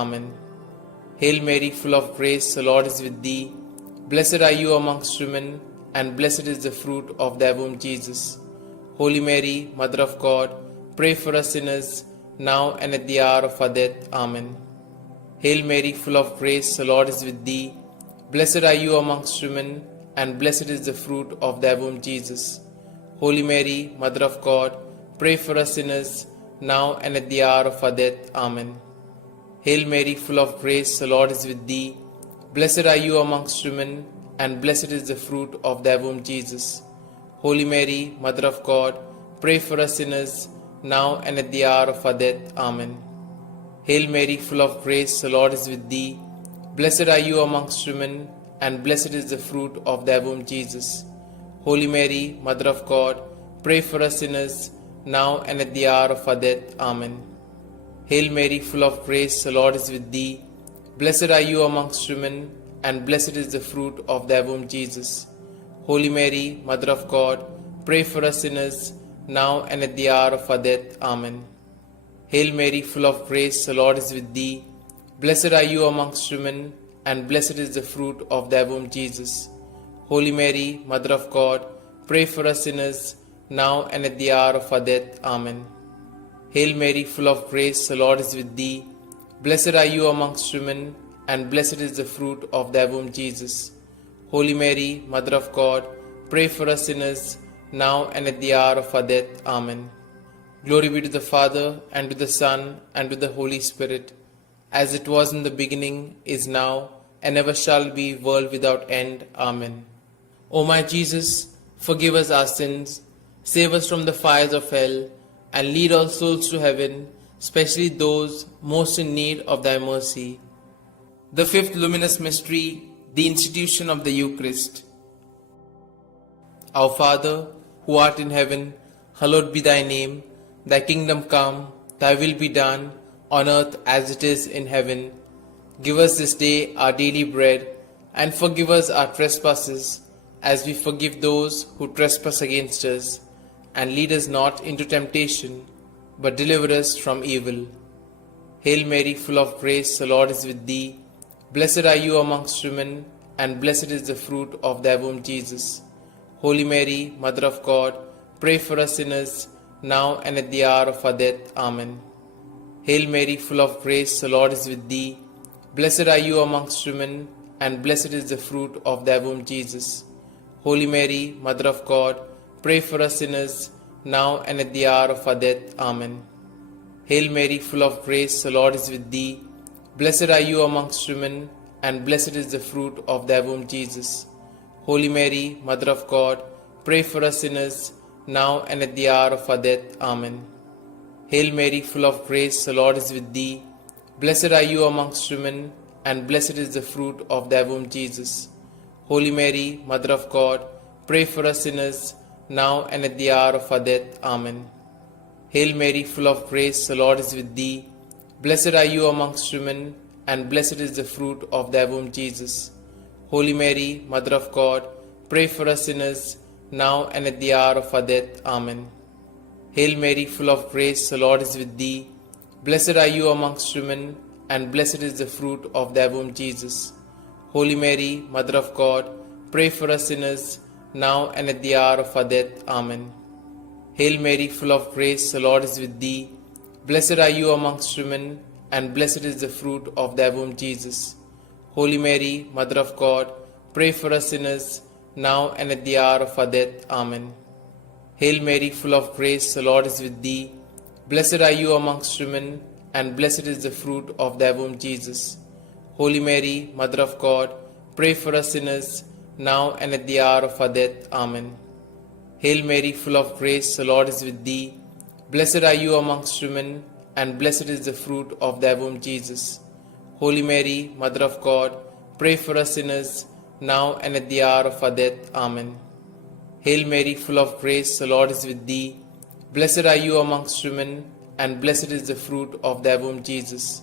Amen. Hail Mary, full of grace, the Lord is with thee. Blessed are you amongst women, and blessed is the fruit of thy womb, Jesus. Holy Mary, Mother of God, pray for us sinners, now and at the hour of our death. Amen. Hail Mary, full of grace, the Lord is with thee. Blessed are you amongst women, and blessed is the fruit of thy womb, Jesus. Holy Mary, Mother of God, pray for us sinners, now and at the hour of our death. Amen. Hail Mary, full of grace, the Lord is with thee. Blessed are you amongst women, and blessed is the fruit of thy womb, Jesus. Holy Mary, Mother of God, pray for us sinners, now and at the hour of our death. Amen. Hail Mary, full of grace, the Lord is with thee. Blessed are you amongst women, and blessed is the fruit of thy womb, Jesus. Holy Mary, Mother of God, pray for us sinners, now and at the hour of our death. Amen. Hail Mary, full of grace, the Lord is with thee. Blessed are you amongst women, and blessed is the fruit of thy womb, Jesus. Holy Mary, Mother of God, pray for us sinners, now and at the hour of our death. Amen. Hail Mary, full of grace, the Lord is with thee. Blessed are you amongst women, and blessed is the fruit of thy womb, Jesus. Holy Mary, Mother of God, pray for us sinners, now and at the hour of our death. Amen. Hail Mary, full of grace, the Lord is with thee. Blessed are you amongst women, and blessed is the fruit of thy womb, Jesus. Holy Mary, Mother of God, pray for us sinners, now and at the hour of our death. Amen. Glory be to the Father, and to the Son, and to the Holy Spirit, as it was in the beginning, is now, and ever shall be, world without end. Amen. O my Jesus, forgive us our sins, save us from the fires of hell, and lead all souls to heaven, especially those most in need of thy mercy. The fifth luminous mystery, the institution of the Eucharist. Our Father, who art in heaven, hallowed be thy name. Thy kingdom come, thy will be done, on earth as it is in heaven. Give us this day our daily bread, and forgive us our trespasses, as we forgive those who trespass against us. And lead us not into temptation, but deliver us from evil. Hail Mary, full of grace, the Lord is with thee. Blessed are you amongst women, and blessed is the fruit of thy womb, Jesus. Holy Mary, Mother of God, pray for us sinners, now and at the hour of our death. Amen. Hail Mary, full of grace, the Lord is with thee. Blessed are you amongst women, and blessed is the fruit of thy womb, Jesus. Holy Mary, Mother of God, pray for us sinners, now and at the hour of our death. Amen. Hail Mary, full of grace, the Lord is with thee. Blessed are you amongst women, and blessed is the fruit of thy womb, Jesus. Holy Mary, Mother of God, pray for us sinners, now and at the hour of our death. Amen. Hail Mary, full of grace, the Lord is with thee. Blessed are you amongst women, and blessed is the fruit of thy womb, Jesus. Holy Mary, Mother of God, pray for us sinners, now and at the hour of our death. Amen. Hail Mary, full of grace, the Lord is with thee. Blessed are you amongst women, and blessed is the fruit of thy womb, Jesus. Holy Mary, Mother of God, pray for us sinners, now and at the hour of our death. Amen. Hail Mary, full of grace, the Lord is with thee. Blessed are you amongst women, and blessed is the fruit of thy womb, Jesus. Holy Mary, Mother of God, pray for us sinners, now and at the hour of our death. Amen. Hail Mary, full of grace, the Lord is with thee. Blessed are you amongst women, and blessed is the fruit of thy womb, Jesus. Holy Mary, Mother of God, pray for us sinners, now and at the hour of our death. Amen. Hail Mary, full of grace, the Lord is with thee. Blessed are you amongst women, and blessed is the fruit of thy womb, Jesus. Holy Mary, Mother of God, pray for us sinners, now and at the hour of our death. Amen. Hail Mary, full of grace, the Lord is with thee. Blessed are you amongst women, and blessed is the fruit of thy womb, Jesus. Holy Mary, Mother of God, pray for us sinners, now and at the hour of our death. Amen. Hail Mary, full of grace, the Lord is with thee. Blessed are you amongst women, and blessed is the fruit of thy womb, Jesus.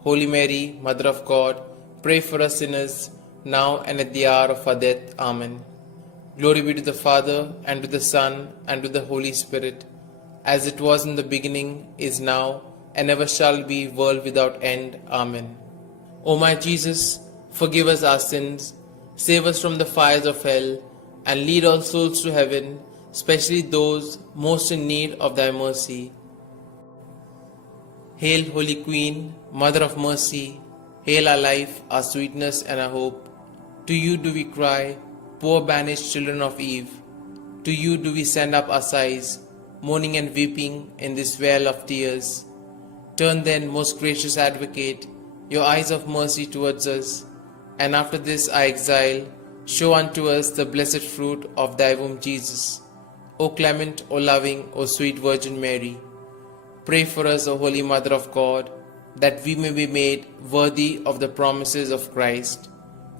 Holy Mary, Mother of God, pray for us sinners, now and at the hour of our death. Amen. Glory be to the Father, and to the Son, and to the Holy Spirit, as it was in the beginning, is now, and ever shall be, world without end. Amen. O my Jesus, forgive us our sins, save us from the fires of hell, and lead all souls to heaven, especially those most in need of thy mercy. Hail, Holy Queen, Mother of Mercy, hail our life, our sweetness, and our hope. To you do we cry, poor banished children of Eve. To you do we send up our sighs, mourning and weeping in this vale of tears. Turn then, most gracious Advocate, your eyes of mercy towards us, and after this our exile, show unto us the blessed fruit of thy womb, Jesus. O clement, O loving, O sweet Virgin Mary, pray for us, O Holy Mother of God, that we may be made worthy of the promises of Christ.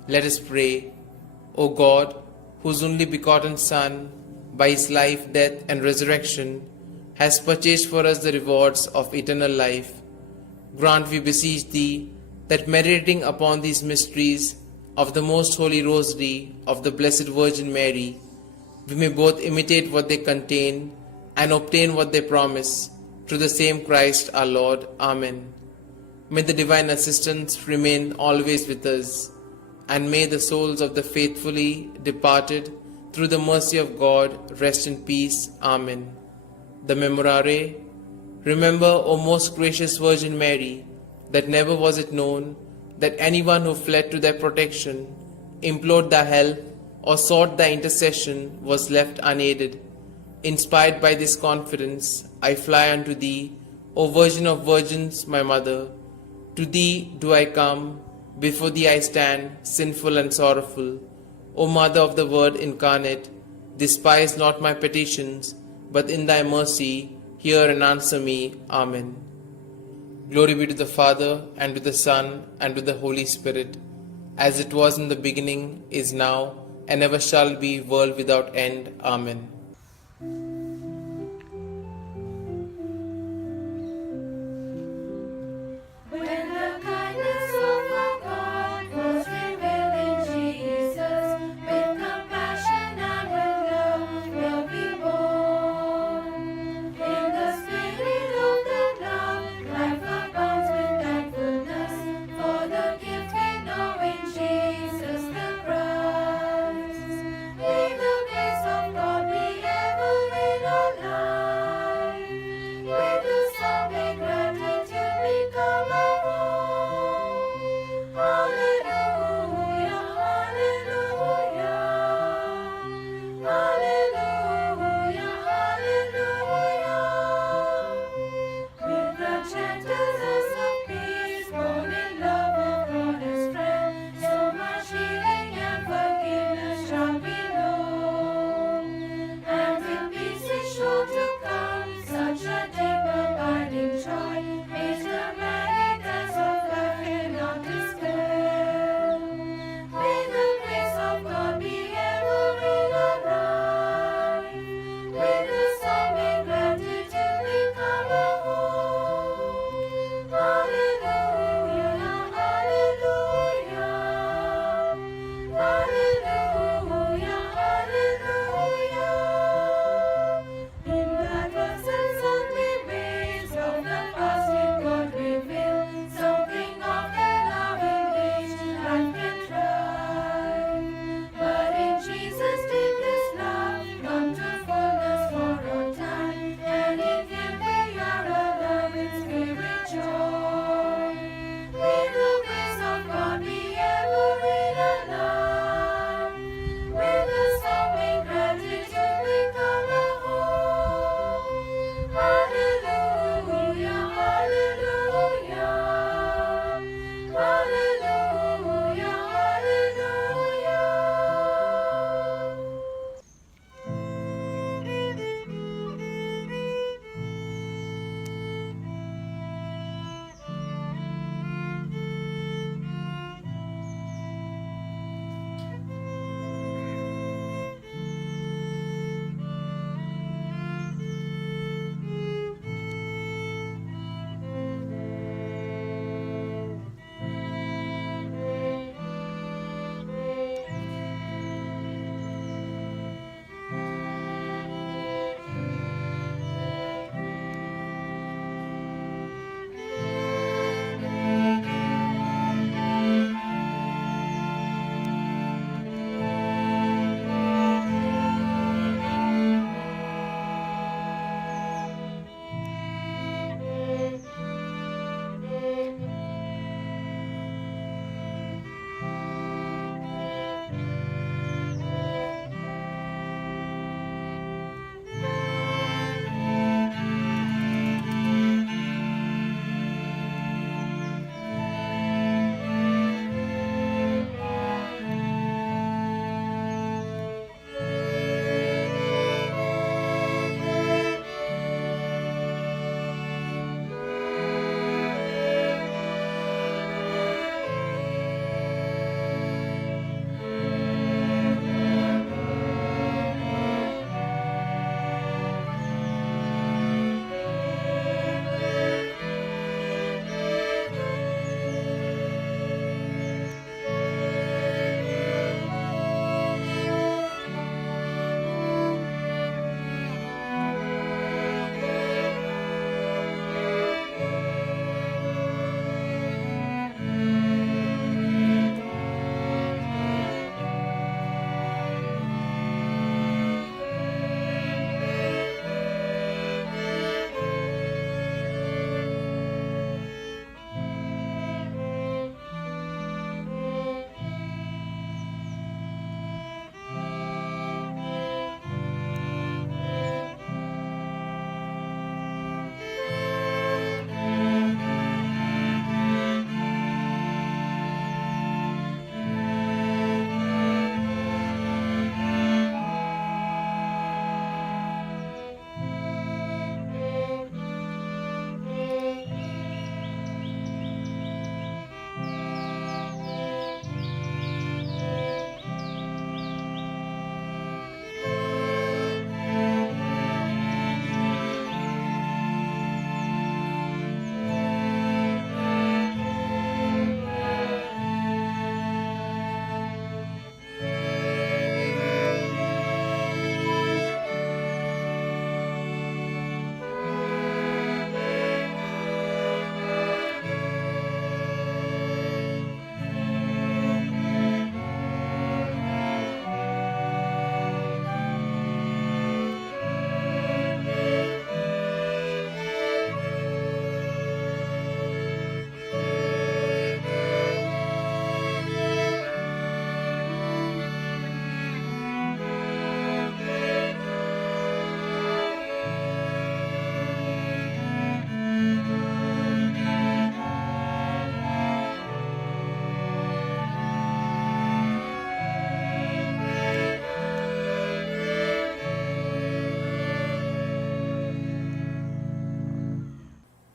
Let us pray. O God, whose only begotten Son, by his life, death, and resurrection, has purchased for us the rewards of eternal life, grant, we beseech thee, that meditating upon these mysteries of the most holy Rosary of the Blessed Virgin Mary, we may both imitate what they contain and obtain what they promise, through the same Christ our Lord. Amen. May the divine assistance remain always with us, and may the souls of the faithfully departed, through the mercy of God, rest in peace. Amen. The Memorare. Remember, O most gracious Virgin Mary, that never was it known that anyone who fled to thy protection, implored thy help, or sought thy intercession was left unaided. Inspired by this confidence, I fly unto thee, O Virgin of Virgins, my Mother. To thee do I come, before thee I stand, sinful and sorrowful. O Mother of the Word incarnate, despise not my petitions, but in thy mercy hear and answer me. Amen. Glory be to the Father, and to the Son, and to the Holy Spirit, as it was in the beginning, is now, and ever shall be, world without end. Amen. When the kindness of our God was revealed in Jesus, with compassion and with love will be born. In the spirit of the love, life abounds with thankfulness for the gift we know in Jesus the Christ. May the grace of God be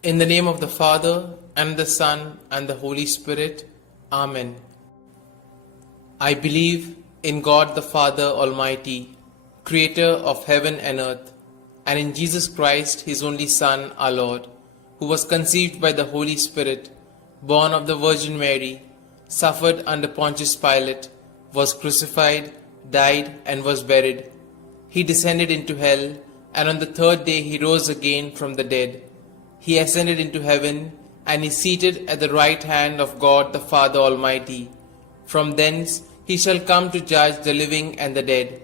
In the name of the Father, and the Son, and the Holy Spirit. Amen. I believe in God the Father Almighty, Creator of heaven and earth, and in Jesus Christ, His only Son, our Lord, who was conceived by the Holy Spirit, born of the Virgin Mary, suffered under Pontius Pilate, was crucified, died, and was buried. He descended into hell, and on the third day He rose again from the dead. He ascended into heaven, and is seated at the right hand of God the Father Almighty. From thence He shall come to judge the living and the dead.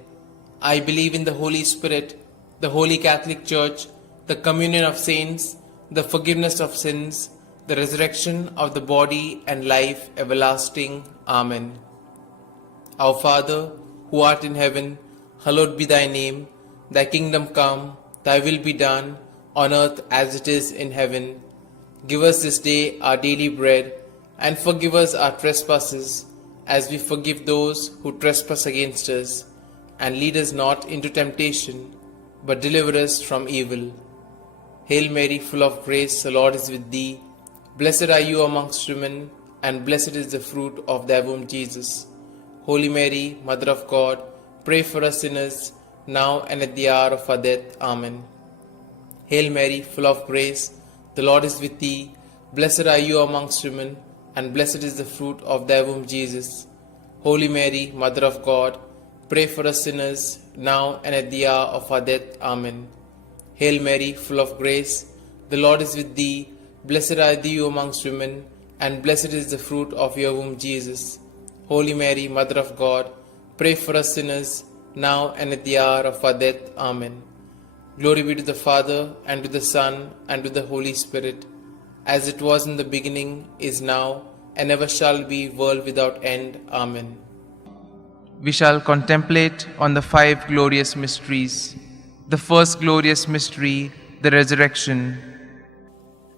I believe in the Holy Spirit, the Holy Catholic Church, the communion of saints, the forgiveness of sins, the resurrection of the body, and life everlasting. Amen. Our Father, who art in heaven, hallowed be thy name. Thy kingdom come, thy will be done, on earth as it is in heaven. Give us this day our daily bread, and forgive us our trespasses, as we forgive those who trespass against us. And lead us not into temptation, but deliver us from evil. Hail Mary, full of grace, the Lord is with thee. Blessed are you amongst women, and blessed is the fruit of thy womb, Jesus. Holy Mary, Mother of God, pray for us sinners, now and at the hour of our death. Amen. Hail Mary, full of grace, the Lord is with thee. Blessed are you amongst women, and blessed is the fruit of thy womb, Jesus. Holy Mary, Mother of God, pray for us sinners, now and at the hour of our death. Amen. Hail Mary, full of grace, the Lord is with thee. Blessed are you amongst women, and blessed is the fruit of your womb, Jesus. Holy Mary, Mother of God, pray for us sinners, now and at the hour of our death. Amen. Glory be to the Father, and to the Son, and to the Holy Spirit, as it was in the beginning, is now, and ever shall be, world without end. Amen. We shall contemplate on the 5 glorious mysteries. The first glorious mystery, the resurrection.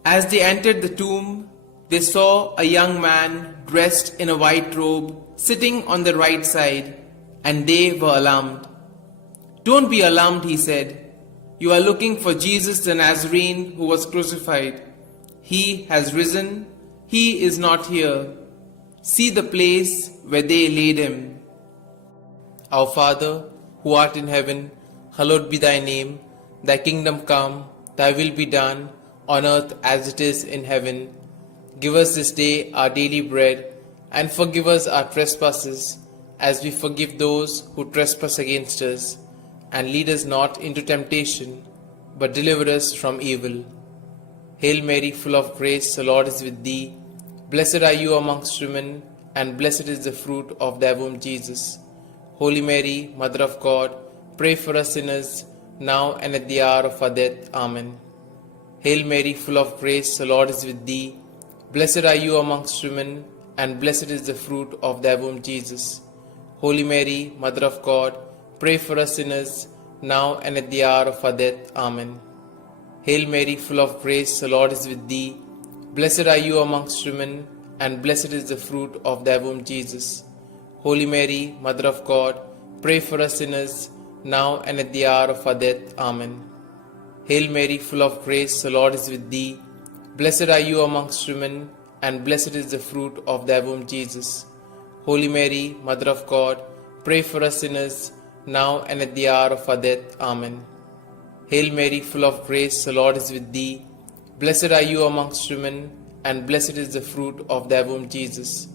As they entered the tomb, they saw a young man dressed in a white robe sitting on the right side, and they were alarmed. "Don't be alarmed," he said. "You are looking for Jesus the Nazarene who was crucified. He has risen. He is not here. See the place where they laid him. Our Father, who art in heaven, hallowed be thy name. Thy kingdom come, thy will be done, on earth as it is in heaven. Give us this day our daily bread, and forgive us our trespasses, as we forgive those who trespass against us. And lead us not into temptation, but deliver us from evil. Hail Mary, full of grace, the Lord is with thee. Blessed are you amongst women, and blessed is the fruit of thy womb, Jesus. Holy Mary, Mother of God, pray for us sinners, now and at the hour of our death. Amen. Hail Mary, full of grace, the Lord is with thee. Blessed are you amongst women, and blessed is the fruit of thy womb, Jesus. Holy Mary, Mother of God, pray for us sinners, now and at the hour of our death. Amen. Hail Mary, full of grace, the Lord is with thee. Blessed are you amongst women, and blessed is the fruit of thy womb, Jesus. Holy Mary, Mother of God, pray for us sinners, now and at the hour of our death. Amen. Hail Mary, full of grace, the Lord is with thee. Blessed are you amongst women, and blessed is the fruit of thy womb, Jesus. Holy Mary, Mother of God, pray for us sinners, now and at the hour of our death. Amen. Hail Mary, full of grace, the Lord is with thee. Blessed are you amongst women, and blessed is the fruit of thy womb, Jesus.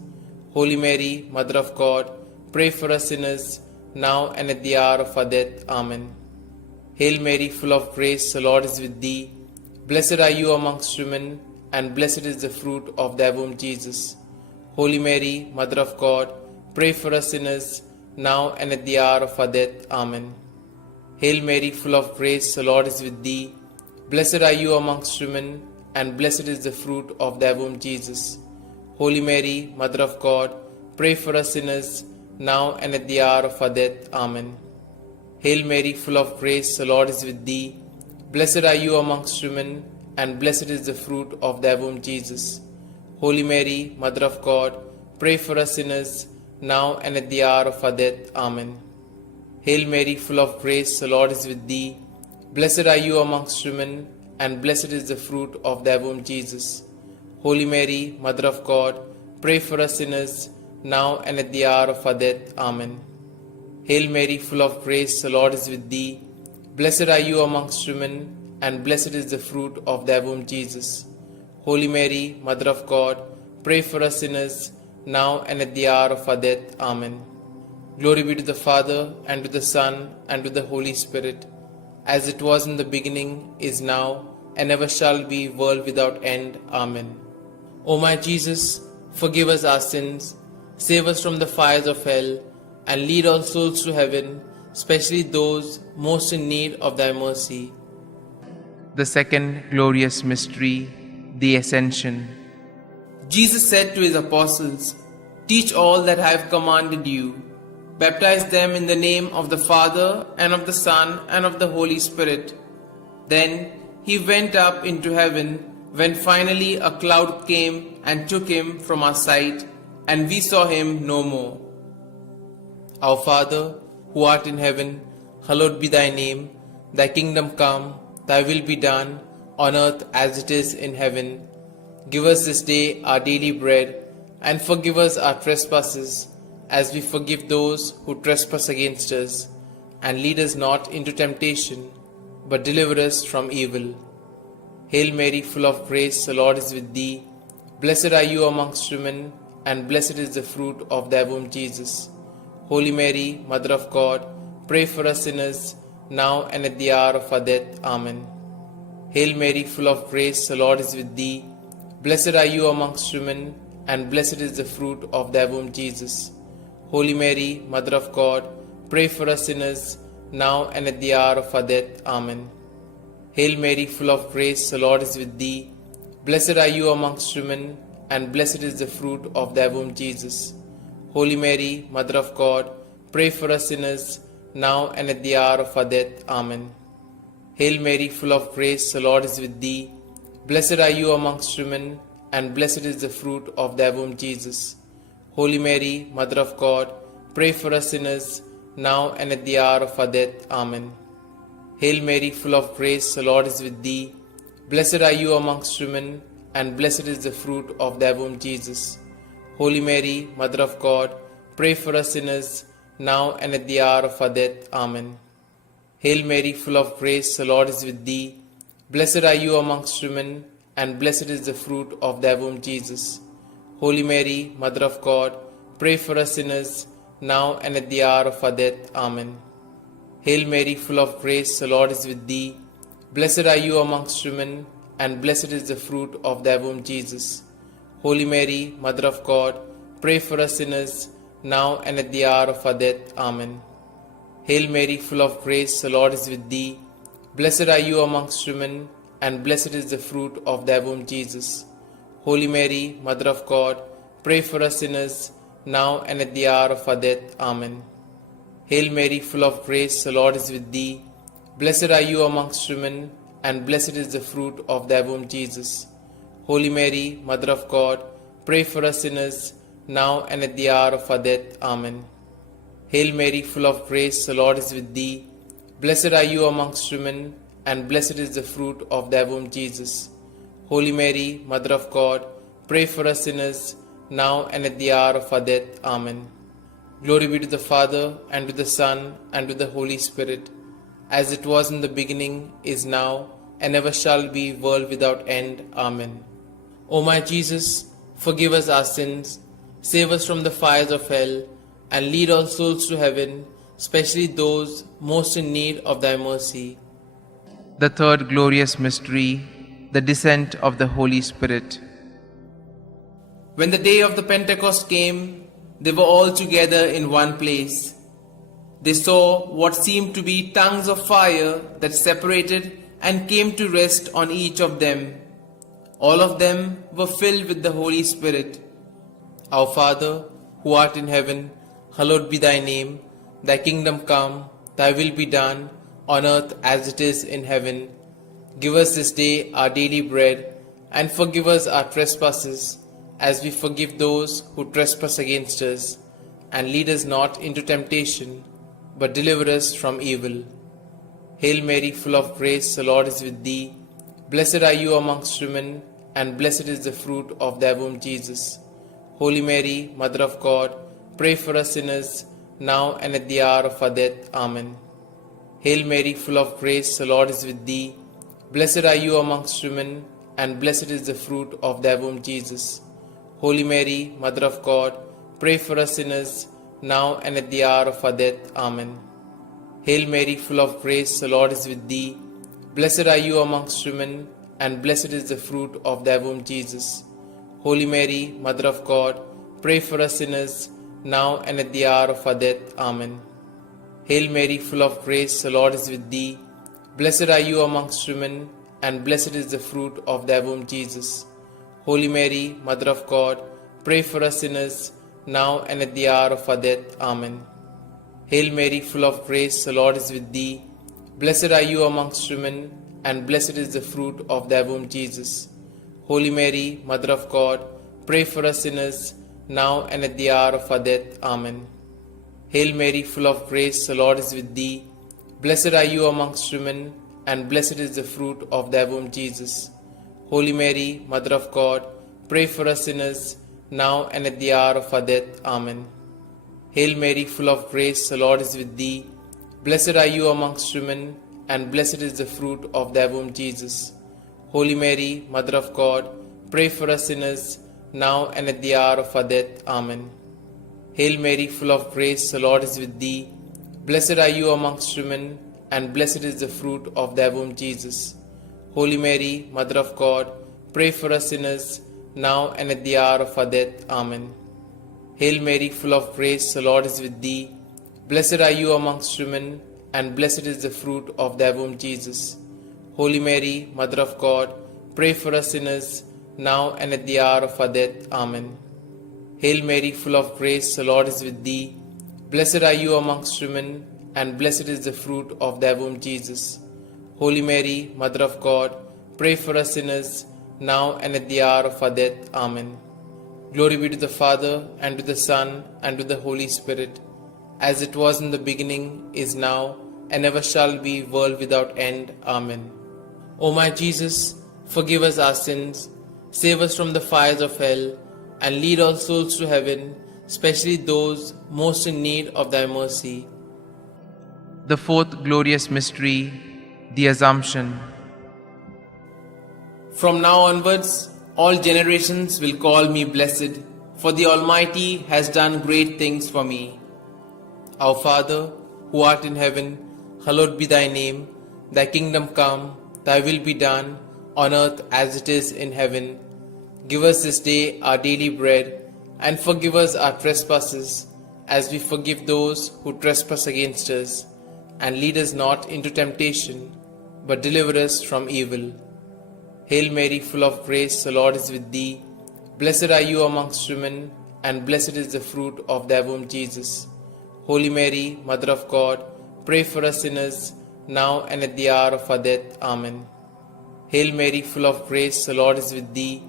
Holy Mary, Mother of God, pray for us sinners, now and at the hour of our death. Amen. Hail Mary, full of grace, the Lord is with thee. Blessed are you amongst women, and blessed is the fruit of thy womb, Jesus. Holy Mary, Mother of God, pray for us sinners, now and at the hour of our death. Amen. Hail Mary, full of grace, the Lord is with thee. Blessed are you amongst women, and blessed is the fruit of thy womb, Jesus. Holy Mary, Mother of God, pray for us sinners, now and at the hour of our death. Amen. Hail Mary, full of grace, the Lord is with thee. Blessed are you amongst women, and blessed is the fruit of thy womb, Jesus. Holy Mary, Mother of God, pray for us sinners, now and at the hour of our death. Amen. Hail Mary, full of grace, the Lord is with thee. Blessed are you amongst women, and blessed is the fruit of thy womb, Jesus. Holy Mary, Mother of God, pray for us sinners, now and at the hour of our death. Amen. Hail Mary, full of grace, the Lord is with thee. Blessed are you amongst women, and blessed is the fruit of thy womb, Jesus. Holy Mary, Mother of God, pray for us sinners, now and at the hour of our death. Amen. Glory be to the Father, and to the Son, and to the Holy Spirit, as it was in the beginning, is now, and ever shall be, world without end. Amen. O my Jesus, forgive us our sins, save us from the fires of hell, and lead all souls to heaven, especially those most in need of thy mercy. The second glorious mystery, the Ascension. Jesus said to his apostles, "Teach all that I have commanded you. Baptize them in the name of the Father, and of the Son, and of the Holy Spirit." Then he went up into heaven, when finally a cloud came and took him from our sight, and we saw him no more. Our Father, who art in heaven, hallowed be thy name. Thy kingdom come, thy will be done, on earth as it is in heaven. Give us this day our daily bread, and forgive us our trespasses, as we forgive those who trespass against us. And lead us not into temptation, but deliver us from evil. Hail Mary, full of grace, the Lord is with thee. Blessed are you amongst women, and blessed is the fruit of thy womb, Jesus. Holy Mary, Mother of God, pray for us sinners, now and at the hour of our death. Amen. Hail Mary, full of grace, the Lord is with thee. Blessed are you amongst women, and blessed is the fruit of thy womb, Jesus. Holy Mary, Mother of God, pray for us sinners, now and at the hour of our death. Amen. Hail Mary, full of grace, the Lord is with thee. Blessed are you amongst women, and blessed is the fruit of thy womb, Jesus. Holy Mary, Mother of God, pray for us sinners, now and at the hour of our death. Amen. Hail Mary, full of grace, the Lord is with thee. Blessed are you amongst women, and blessed is the fruit of thy womb, Jesus. Holy Mary, Mother of God, pray for us sinners, now and at the hour of our death. Amen. Hail Mary, full of grace, the Lord is with thee. Blessed are you amongst women, and blessed is the fruit of thy womb, Jesus. Holy Mary, Mother of God, pray for us sinners, now and at the hour of our death. Amen. Hail Mary, full of grace, the Lord is with thee. Blessed are you amongst women, and blessed is the fruit of thy womb, Jesus. Holy Mary, Mother of God, pray for us sinners, now and at the hour of our death. Amen. Hail Mary, full of grace, the Lord is with thee. Blessed are you amongst women, and blessed is the fruit of thy womb, Jesus. Holy Mary, Mother of God, pray for us sinners, now and at the hour of our death. Amen. Hail Mary, full of grace, the Lord is with thee. Blessed are you amongst women, and blessed is the fruit of thy womb, Jesus. Holy Mary, Mother of God, pray for us sinners, now and at the hour of our death. Amen. Hail Mary, full of grace, the Lord is with thee. Blessed are you amongst women, and blessed is the fruit of thy womb, Jesus. Holy Mary, Mother of God, pray for us sinners, now and at the hour of our death. Amen. Hail Mary, full of grace, the Lord is with thee. Blessed are you amongst women, and blessed is the fruit of thy womb, Jesus. Holy Mary, Mother of God, pray for us sinners, now and at the hour of our death. Amen. Glory be to the Father, and to the Son, and to the Holy Spirit, as it was in the beginning, is now, and ever shall be, world without end. Amen. O my Jesus, forgive us our sins, save us from the fires of hell, and lead all souls to heaven, especially those most in need of thy mercy. The third glorious mystery, the descent of the Holy Spirit. When the day of the Pentecost came, they were all together in one place. They saw what seemed to be tongues of fire that separated and came to rest on each of them. All of them were filled with the Holy Spirit. Our Father, who art in heaven, hallowed be thy name. Thy kingdom come, thy will be done, on earth as it is in heaven. Give us this day our daily bread, and forgive us our trespasses, as we forgive those who trespass against us. And lead us not into temptation, but deliver us from evil. Hail Mary, full of grace, the Lord is with thee. Blessed are you amongst women, and blessed is the fruit of thy womb, Jesus. Holy Mary, Mother of God, pray for us sinners, now and at the hour of our death. Amen. Hail Mary, full of grace, the Lord is with thee. Blessed are you amongst women, and blessed is the fruit of thy womb, Jesus. Holy Mary, Mother of God, pray for us sinners, now and at the hour of our death. Amen. Hail Mary, full of grace, the Lord is with thee. Blessed are you amongst women, and blessed is the fruit of thy womb, Jesus. Holy Mary, Mother of God, pray for us sinners, now and at the hour of our death. Amen. Hail Mary, full of grace, the Lord is with thee. Blessed are you amongst women, and blessed is the fruit of thy womb, Jesus. Holy Mary, Mother of God, pray for us sinners, now and at the hour of our death. Amen. Hail Mary, full of grace, the Lord is with thee. Blessed are you amongst women, and blessed is the fruit of thy womb, Jesus. Holy Mary, Mother of God, pray for us sinners, now and at the hour of our death. Amen. Hail Mary, full of grace, the Lord is with thee. Blessed are you amongst women, and blessed is the fruit of thy womb, Jesus. Holy Mary, Mother of God, pray for us sinners, now and at the hour of our death. Amen. Hail Mary, full of grace, the Lord is with thee. Blessed are you amongst women, and blessed is the fruit of thy womb, Jesus. Holy Mary, Mother of God, pray for us sinners, now and at the hour of our death. Amen. Hail Mary, full of grace, the Lord is with thee. Blessed are you amongst women, and blessed is the fruit of thy womb, Jesus. Holy Mary, Mother of God, pray for us sinners, now and at the hour of our death. Amen. Hail Mary, full of grace, the Lord is with thee. Blessed are you amongst women, and blessed is the fruit of thy womb, Jesus. Holy Mary, Mother of God, pray for us sinners, now and at the hour of our death. Amen. Hail Mary, full of grace, the Lord is with thee. Blessed are you amongst women, and blessed is the fruit of thy womb, Jesus. Holy Mary, Mother of God, pray for us sinners, now and at the hour of our death. Amen. Glory be to the Father, and to the Son, and to the Holy Spirit, as it was in the beginning, is now, and ever shall be, world without end. Amen. O my Jesus, forgive us our sins, save us from the fires of hell, and lead all souls to heaven, especially those most in need of thy mercy. The fourth glorious mystery, the Assumption. From now onwards, all generations will call me blessed, for the Almighty has done great things for me. Our Father, who art in heaven, hallowed be thy name. Thy kingdom come, thy will be done, on earth as it is in heaven. Give us this day our daily bread, and forgive us our trespasses, as we forgive those who trespass against us. And lead us not into temptation, but deliver us from evil. Hail Mary, full of grace, the Lord is with thee. Blessed are you amongst women, and blessed is the fruit of thy womb, Jesus. Holy Mary, Mother of God, pray for us sinners, now and at the hour of our death. Amen. Hail Mary, full of grace, the Lord is with thee.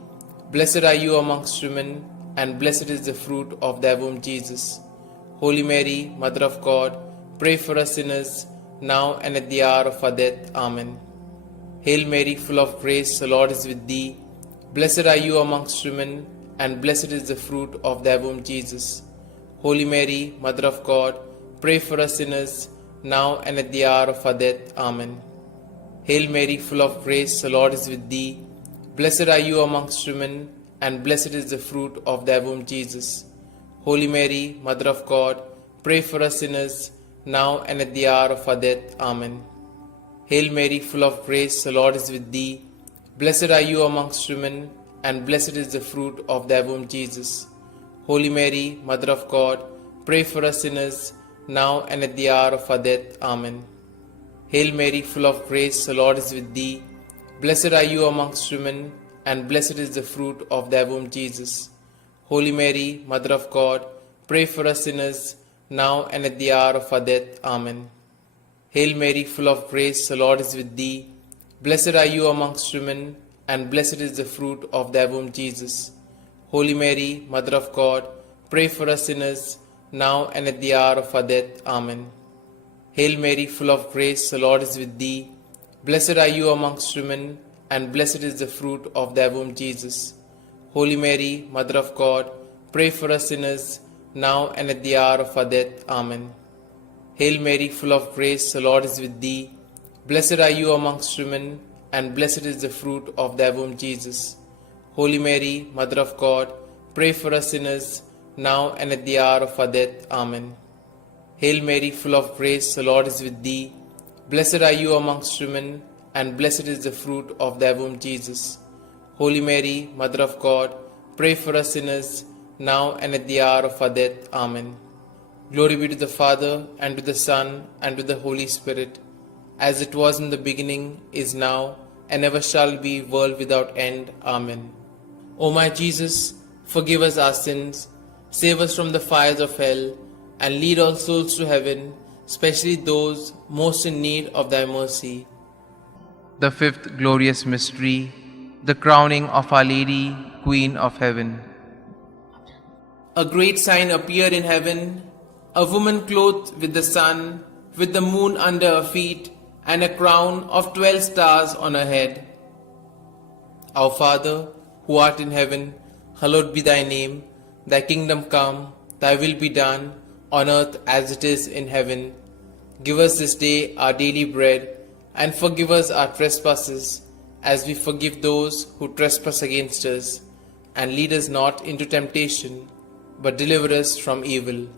Blessed are you amongst women, and blessed is the fruit of thy womb, Jesus. Holy Mary, Mother of God, pray for us sinners, now and at the hour of our death. Amen. Hail Mary, full of grace, the Lord is with thee. Blessed are you amongst women, and blessed is the fruit of thy womb, Jesus. Holy Mary, Mother of God, pray for us sinners, now and at the hour of our death. Amen. Hail Mary, full of grace, the Lord is with thee. Blessed are you amongst women, and blessed is the fruit of thy womb, Jesus. Holy Mary, Mother of God, pray for us sinners, now and at the hour of our death. Amen. Hail Mary, full of grace, the Lord is with thee. Blessed are you amongst women, and blessed is the fruit of thy womb, Jesus. Holy Mary, Mother of God, pray for us sinners, now and at the hour of our death. Amen. Hail Mary, full of grace, the Lord is with thee. Blessed are you amongst women, and blessed is the fruit of thy womb, Jesus. Holy Mary, Mother of God, pray for us sinners, now and at the hour of our death. Amen. Hail Mary, full of grace, the Lord is with thee. Blessed are you amongst women, and blessed is the fruit of thy womb, Jesus. Holy Mary, Mother of God, pray for us sinners, now and at the hour of our death. Amen. Hail Mary, full of grace, the Lord is with thee. Blessed are you amongst women, and blessed is the fruit of thy womb, Jesus. Holy Mary, Mother of God, pray for us sinners, now and at the hour of our death. Amen. Hail Mary, full of grace, the Lord is with thee. Blessed are you amongst women, and blessed is the fruit of thy womb, Jesus. Holy Mary, Mother of God, pray for us sinners, now and at the hour of our death. Amen. Hail Mary, full of grace, the Lord is with thee. Blessed are you amongst women, and blessed is the fruit of thy womb, Jesus. Holy Mary, Mother of God, pray for us sinners, now and at the hour of our death. Amen. Glory be to the Father, and to the Son, and to the Holy Spirit, as it was in the beginning, is now, and ever shall be, world without end. Amen. O my Jesus, forgive us our sins, save us from the fires of hell, and lead all souls to heaven, especially those most in need of thy mercy. The fifth glorious mystery, the crowning of Our Lady, Queen of Heaven. A great sign appeared in heaven, a woman clothed with the sun, with the moon under her feet, and a crown of 12 stars on her head. Our Father, who art in heaven, hallowed be thy name. Thy kingdom come, thy will be done, on earth as it is in heaven. Give us this day our daily bread, and forgive us our trespasses, as we forgive those who trespass against us. And lead us not into temptation, but deliver us from evil.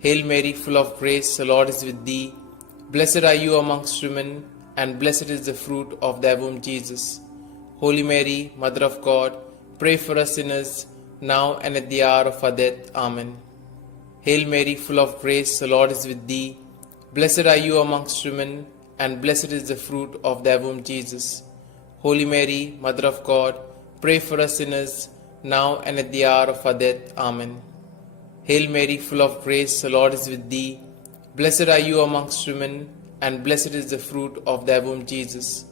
Hail Mary, full of grace, the Lord is with thee. Blessed are you amongst women, and blessed is the fruit of thy womb, Jesus. Holy Mary, Mother of God, pray for us sinners, now and at the hour of our death. Amen. Hail Mary, full of grace, the Lord is with thee. Blessed are you amongst women, and blessed is the fruit of thy womb, Jesus. Holy Mary, Mother of God, pray for us sinners, now and at the hour of our death. Amen. Hail Mary, full of grace, the Lord is with thee. Blessed are you amongst women, and blessed is the fruit of thy womb, Jesus.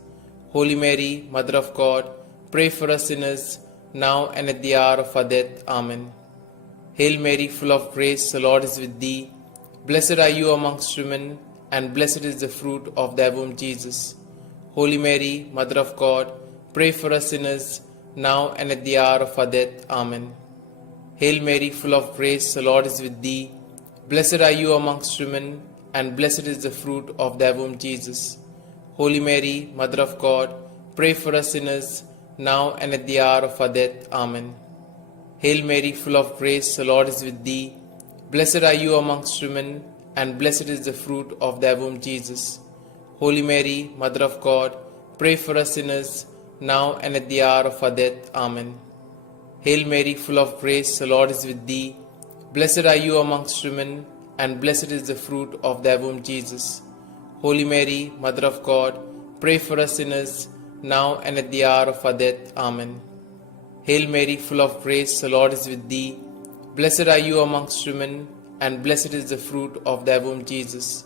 Holy Mary, Mother of God, pray for us sinners, now and at the hour of our death. Amen. Hail Mary, full of grace, the Lord is with thee. Blessed are you amongst women, and blessed is the fruit of thy womb, Jesus. Holy Mary, Mother of God, pray for us sinners, now and at the hour of our death. Amen. Hail Mary, full of grace, the Lord is with thee. Blessed are you amongst women, and blessed is the fruit of thy womb, Jesus. Holy Mary, Mother of God, pray for us sinners, now and at the hour of our death. Amen. Hail Mary, full of grace, the Lord is with thee. Blessed are you amongst women, and blessed is the fruit of thy womb, Jesus. Holy Mary, Mother of God, pray for us sinners, now and at the hour of our death. Amen. Hail Mary, full of grace, the Lord is with thee. Blessed are you amongst women, and blessed is the fruit of thy womb, Jesus. Holy Mary, Mother of God, pray for us sinners, now and at the hour of our death. Amen. Hail Mary, full of grace, the Lord is with thee. Blessed are you amongst women, and blessed is the fruit of thy womb, Jesus.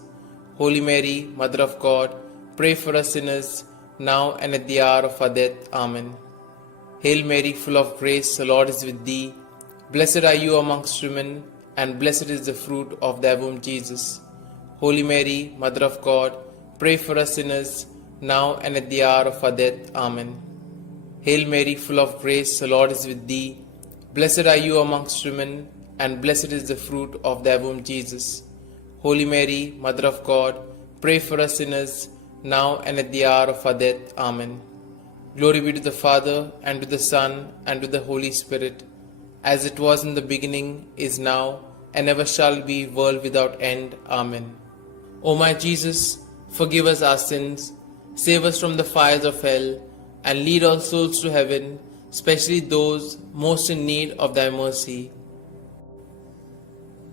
Holy Mary, Mother of God, pray for us sinners, now and at the hour of our death. Amen. Hail Mary, full of grace, the Lord is with thee. Blessed are you amongst women, and blessed is the fruit of thy womb, Jesus. Holy Mary, Mother of God, pray for us sinners, now and at the hour of our death. Amen. Hail Mary, full of grace, the Lord is with thee. Blessed are you amongst women, and blessed is the fruit of thy womb, Jesus. Holy Mary, Mother of God, pray for us sinners, now and at the hour of our death. Amen. Glory be to the Father, and to the Son, and to the Holy Spirit, as it was in the beginning, is now, and ever shall be, world without end. Amen. O my Jesus, forgive us our sins, save us from the fires of hell, and lead all souls to heaven, especially those most in need of thy mercy.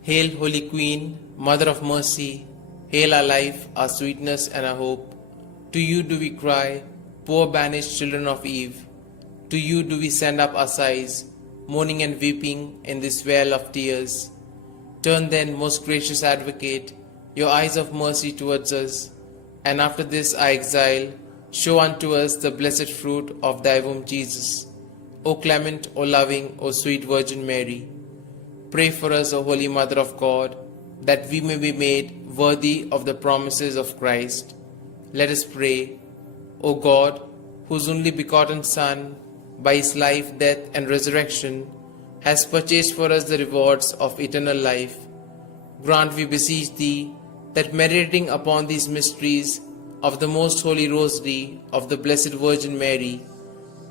Hail, Holy Queen, Mother of Mercy, hail our life, our sweetness, and our hope. To you do we cry, poor banished children of Eve. To you do we send up our sighs, mourning and weeping in this vale of tears. Turn then, most gracious Advocate, your eyes of mercy towards us, and after this our exile, show unto us the blessed fruit of thy womb, Jesus. O clement, O loving, O sweet Virgin Mary, pray for us, O Holy Mother of God, that we may be made worthy of the promises of Christ. Let us pray. O God, whose only begotten Son, by his life, death, and resurrection, has purchased for us the rewards of eternal life, grant, we beseech thee, that meditating upon these mysteries of the most holy Rosary of the Blessed Virgin Mary,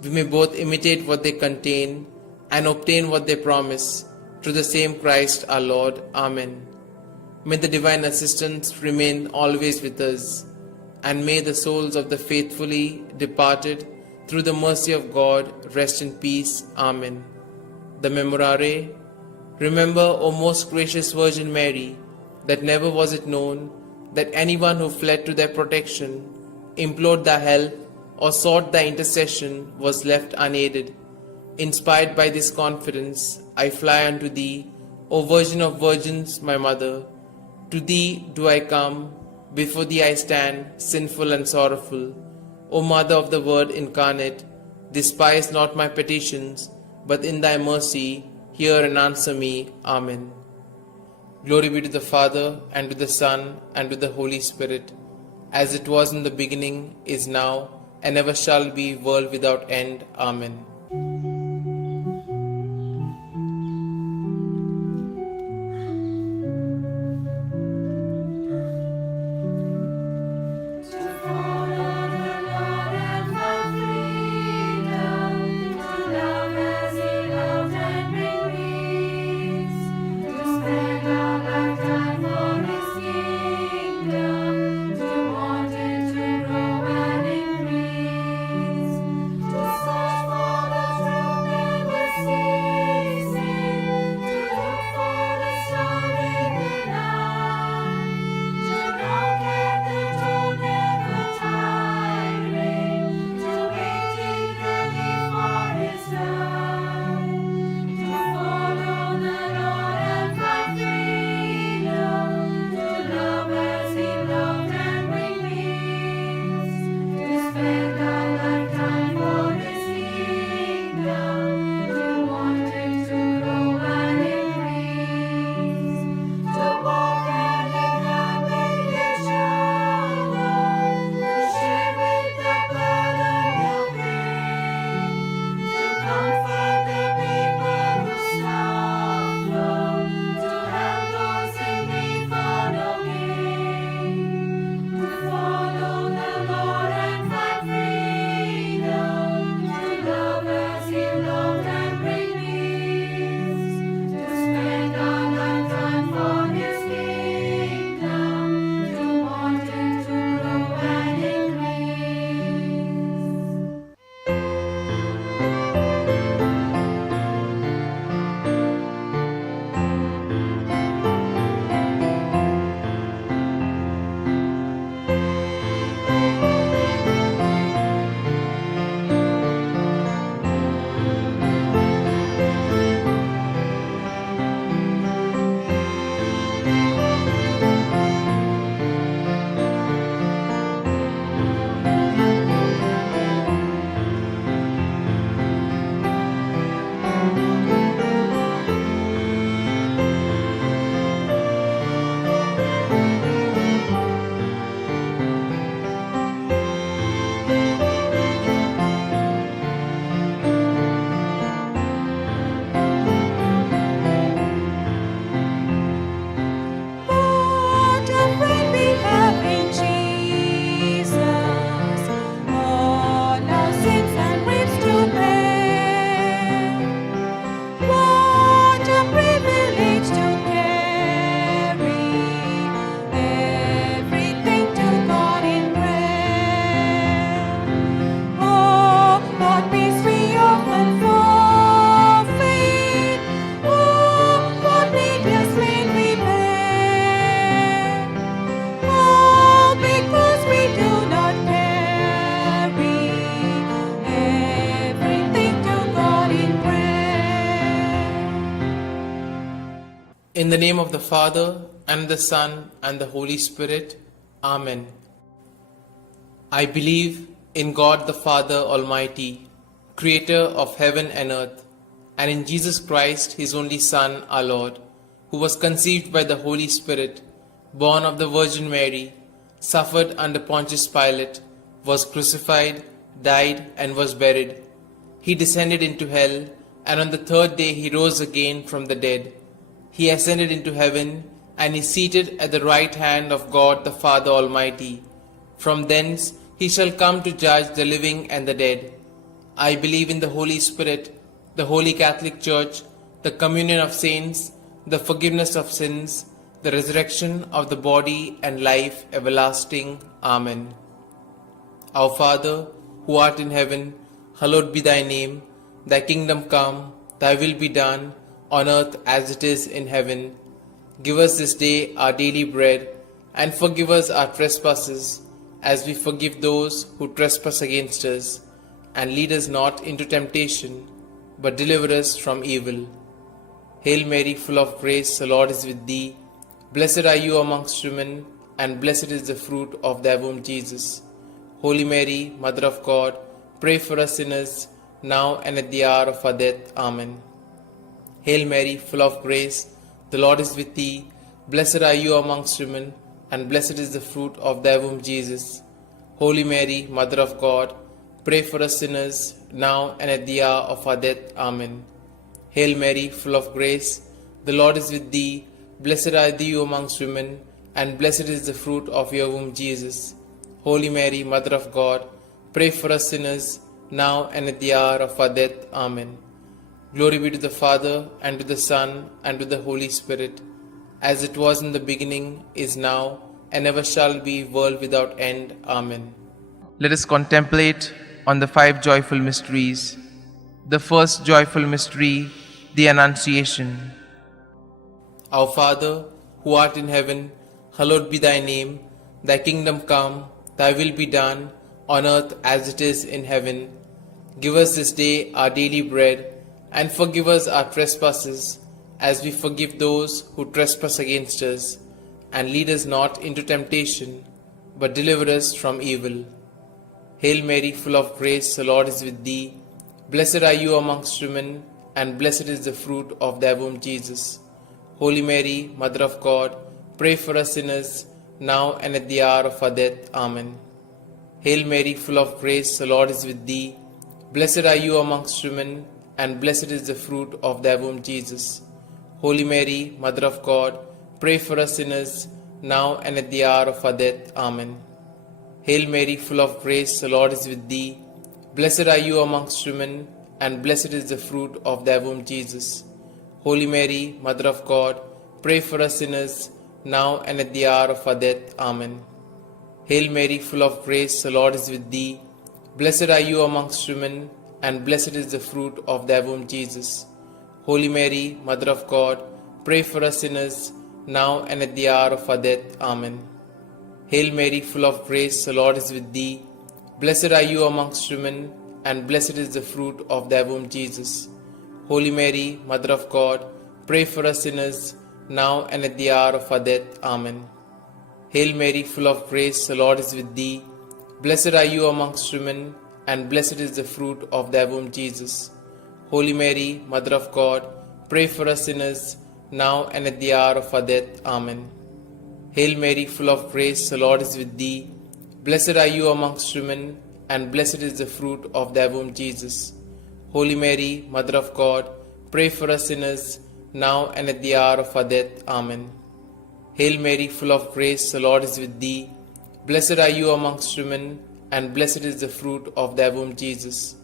we may both imitate what they contain and obtain what they promise, through the same Christ our Lord. Amen. May the divine assistance remain always with us, and may the souls of the faithfully departed, through the mercy of God, rest in peace. Amen. The Memorare. Remember, O most gracious Virgin Mary, that never was it known that anyone who fled to their protection, implored thy help, or sought thy intercession was left unaided. Inspired by this confidence, I fly unto thee, O Virgin of Virgins, my Mother. To thee do I come, before thee I stand, sinful and sorrowful. O Mother of the Word incarnate, despise not my petitions, but in thy mercy hear and answer me. Amen. Glory be to the Father, and to the Son, and to the Holy Spirit, as it was in the beginning, is now, and ever shall be, world without end. Amen. In the name of the Father, and the Son, and the Holy Spirit. Amen. I believe in God the Father Almighty, Creator of heaven and earth, and in Jesus Christ, His only Son, our Lord, who was conceived by the Holy Spirit, born of the Virgin Mary, suffered under Pontius Pilate, was crucified, died, and was buried. He descended into hell, and on the third day he rose again from the dead. He ascended into heaven, and is seated at the right hand of God the Father Almighty. From thence he shall come to judge the living and the dead. I believe in the Holy Spirit, the Holy Catholic Church, the communion of saints, the forgiveness of sins, the resurrection of the body, and life everlasting. Amen. Our Father, who art in heaven, hallowed be thy name. Thy kingdom come, thy will be done, on earth as it is in heaven. Give us this day our daily bread, and forgive us our trespasses, as we forgive those who trespass against us. And lead us not into temptation, but deliver us from evil. Hail Mary, full of grace, the Lord is with thee. Blessed are you amongst women, and blessed is the fruit of thy womb, Jesus. Holy Mary, Mother of God, pray for us sinners, now and at the hour of our death. Amen. Hail Mary, full of grace, the Lord is with thee. Blessed are you amongst women, and blessed is the fruit of thy womb, Jesus. Holy Mary, Mother of God, pray for us sinners, now and at the hour of our death. Amen. Hail Mary, full of grace, the Lord is with thee. Blessed are you amongst women, and blessed is the fruit of your womb, Jesus. Holy Mary, Mother of God, pray for us sinners, now and at the hour of our death. Amen. Glory be to the Father, and to the Son, and to the Holy Spirit, as it was in the beginning, is now, and ever shall be, world without end. Amen. Let us contemplate on the 5 joyful mysteries. The first joyful mystery, the Annunciation. Our Father, who art in heaven, hallowed be thy name. Thy kingdom come, thy will be done, on earth as it is in heaven. Give us this day our daily bread, and forgive us our trespasses, as we forgive those who trespass against us. And lead us not into temptation, but deliver us from evil. Hail Mary, full of grace, the Lord is with thee. Blessed are you amongst women, and blessed is the fruit of thy womb, Jesus. Holy Mary, Mother of God, pray for us sinners, now and at the hour of our death. Amen. Hail Mary, full of grace, the Lord is with thee. Blessed are you amongst women, and blessed is the fruit of thy womb, Jesus. Holy Mary, Mother of God, pray for us sinners, now and at the hour of our death. Amen. Hail Mary, full of grace, the Lord is with thee. Blessed are you amongst women, and blessed is the fruit of thy womb, Jesus. Holy Mary, Mother of God, pray for us sinners, now and at the hour of our death. Amen. Hail Mary, full of grace, the Lord is with thee. Blessed are you amongst women, and blessed is the fruit of thy womb, Jesus. Holy Mary, Mother of God, pray for us sinners, now and at the hour of our death. Amen. Hail Mary, full of grace, the Lord is with thee. Blessed are you amongst women, and blessed is the fruit of thy womb, Jesus. Holy Mary, Mother of God, pray for us sinners, now and at the hour of our death. Amen. Hail Mary, full of grace, the Lord is with thee. Blessed are you amongst women, and blessed is the fruit of thy womb, Jesus. Holy Mary, Mother of God, pray for us sinners, now and at the hour of our death. Amen. Hail Mary, full of grace, the Lord is with thee. Blessed are you amongst women, and blessed is the fruit of thy womb, Jesus. Holy Mary, Mother of God, pray for us sinners, now and at the hour of our death. Amen. Hail Mary, full of grace, the Lord is with thee. Blessed are you amongst women, and blessed is the fruit of thy womb, Jesus.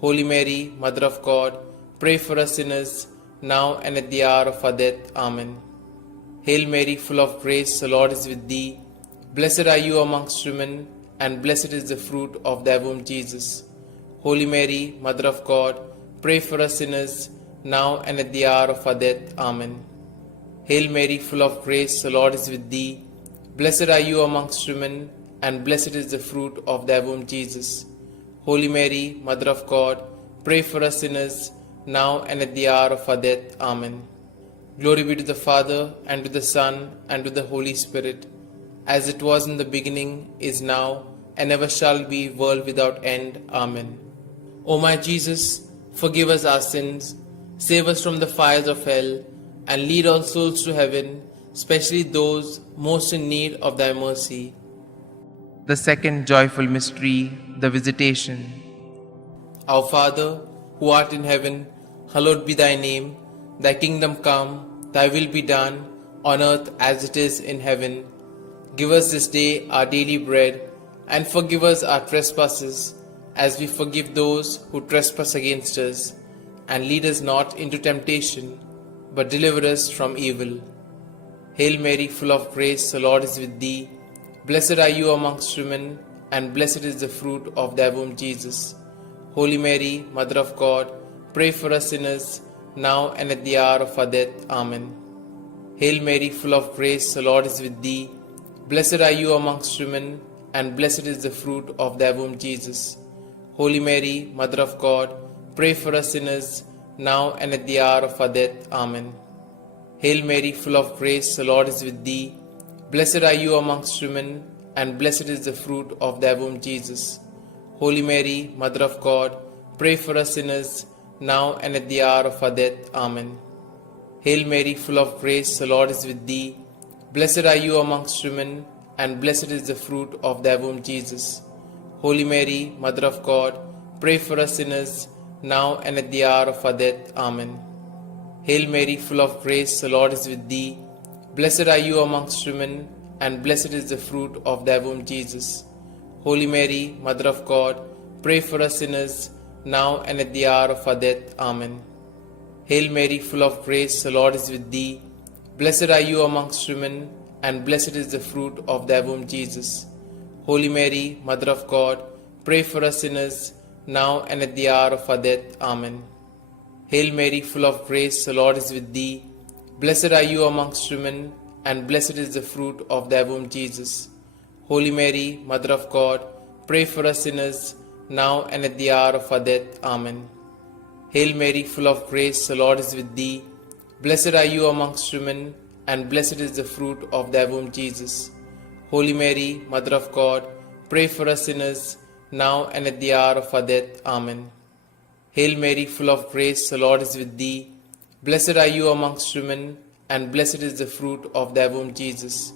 Holy Mary, Mother of God, pray for us sinners, now and at the hour of our death. Amen. Hail Mary, full of grace, the Lord is with thee. Blessed are you amongst women, and blessed is the fruit of thy womb, Jesus. Holy Mary, Mother of God, pray for us sinners, now and at the hour of our death. Amen. Hail Mary, full of grace, the Lord is with thee. Blessed are you amongst women, and blessed is the fruit of thy womb, Jesus. Holy Mary, Mother of God, pray for us sinners, now and at the hour of our death. Amen. Glory be to the Father, and to the Son, and to the Holy Spirit, as it was in the beginning, is now, and ever shall be, world without end. Amen. O my Jesus, forgive us our sins, save us from the fires of hell, and lead all souls to heaven, especially those most in need of thy mercy. The second joyful mystery, the Visitation. Our Father, who art in heaven, hallowed be thy name. Thy kingdom come, thy will be done, on earth as it is in heaven. Give us this day our daily bread, and forgive us our trespasses, as we forgive those who trespass against us. And lead us not into temptation, but deliver us from evil. Hail Mary, full of grace, the Lord is with thee. Blessed are you amongst women, and blessed is the fruit of thy womb, Jesus. Holy Mary, Mother of God, pray for us sinners, now and at the hour of our death. Amen. Hail Mary, full of grace, the Lord is with thee. Blessed are you amongst women, and blessed is the fruit of thy womb, Jesus. Holy Mary, Mother of God, pray for us sinners, now and at the hour of our death. Amen. Hail Mary, full of grace, the Lord is with thee. Blessed are you amongst women, and blessed is the fruit of thy womb, Jesus. Holy Mary, Mother of God, pray for us sinners, now and at the hour of our death. Amen. Hail Mary, full of grace, the Lord is with thee. Blessed are you amongst women, and blessed is the fruit of thy womb, Jesus. Holy Mary, Mother of God, pray for us sinners, now and at the hour of our death. Amen. Hail Mary, full of grace, the Lord is with thee. Blessed are you amongst women, and blessed is the fruit of thy womb, Jesus. Holy Mary, Mother of God, pray for us sinners, now and at the hour of our death. Amen. Hail Mary, full of grace, the Lord is with thee. Blessed are you amongst women, and blessed is the fruit of thy womb, Jesus. Holy Mary, Mother of God, pray for us sinners, now and at the hour of our death. Amen. Hail Mary, full of grace, the Lord is with thee. Blessed are you amongst women, and blessed is the fruit of thy womb, Jesus. Holy Mary, Mother of God, pray for us sinners, now and at the hour of our death. Amen. Hail Mary, full of grace, the Lord is with thee. Blessed are you amongst women, and blessed is the fruit of thy womb, Jesus. Holy Mary, Mother of God, pray for us sinners, now and at the hour of our death. Amen. Hail Mary, full of grace, the Lord is with thee. Blessed are you amongst women, and blessed is the fruit of thy womb, Jesus.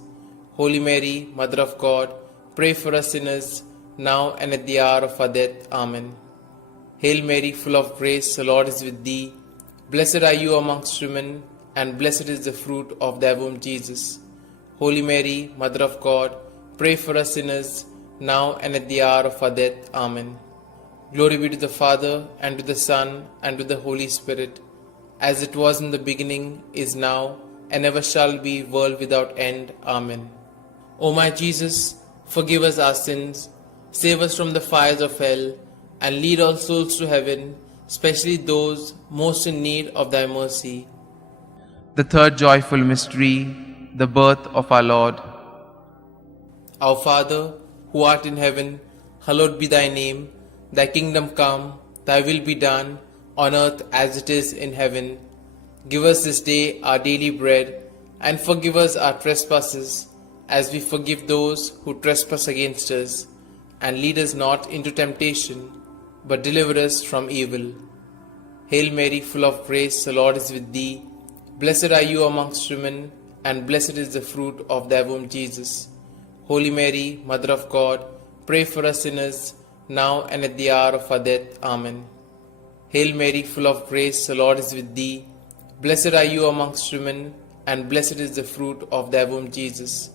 Holy Mary, Mother of God, pray for us sinners, now and at the hour of our death. Amen. Hail Mary, full of grace, the Lord is with thee. Blessed are you amongst women, and blessed is the fruit of thy womb, Jesus. Holy Mary, Mother of God, pray for us sinners, now and at the hour of our death. Amen. Glory be to the Father, and to the Son, and to the Holy Spirit, as it was in the beginning, is now, and ever shall be, world without end. Amen. O my Jesus, forgive us our sins, save us from the fires of hell, and lead all souls to heaven, especially those most in need of thy mercy. The third joyful mystery, the birth of our Lord. Our Father, who art in heaven, hallowed be thy name. Thy kingdom come, thy will be done, on earth as it is in heaven. Give us this day our daily bread, and forgive us our trespasses, as we forgive those who trespass against us. And lead us not into temptation, but deliver us from evil. Hail Mary, full of grace, the Lord is with thee. Blessed are you amongst women, and blessed is the fruit of thy womb, Jesus. Holy Mary, Mother of God, pray for us sinners, now and at the hour of our death. Amen. Hail Mary, full of grace, the Lord is with thee. Blessed are you amongst women, and blessed is the fruit of thy womb, Jesus.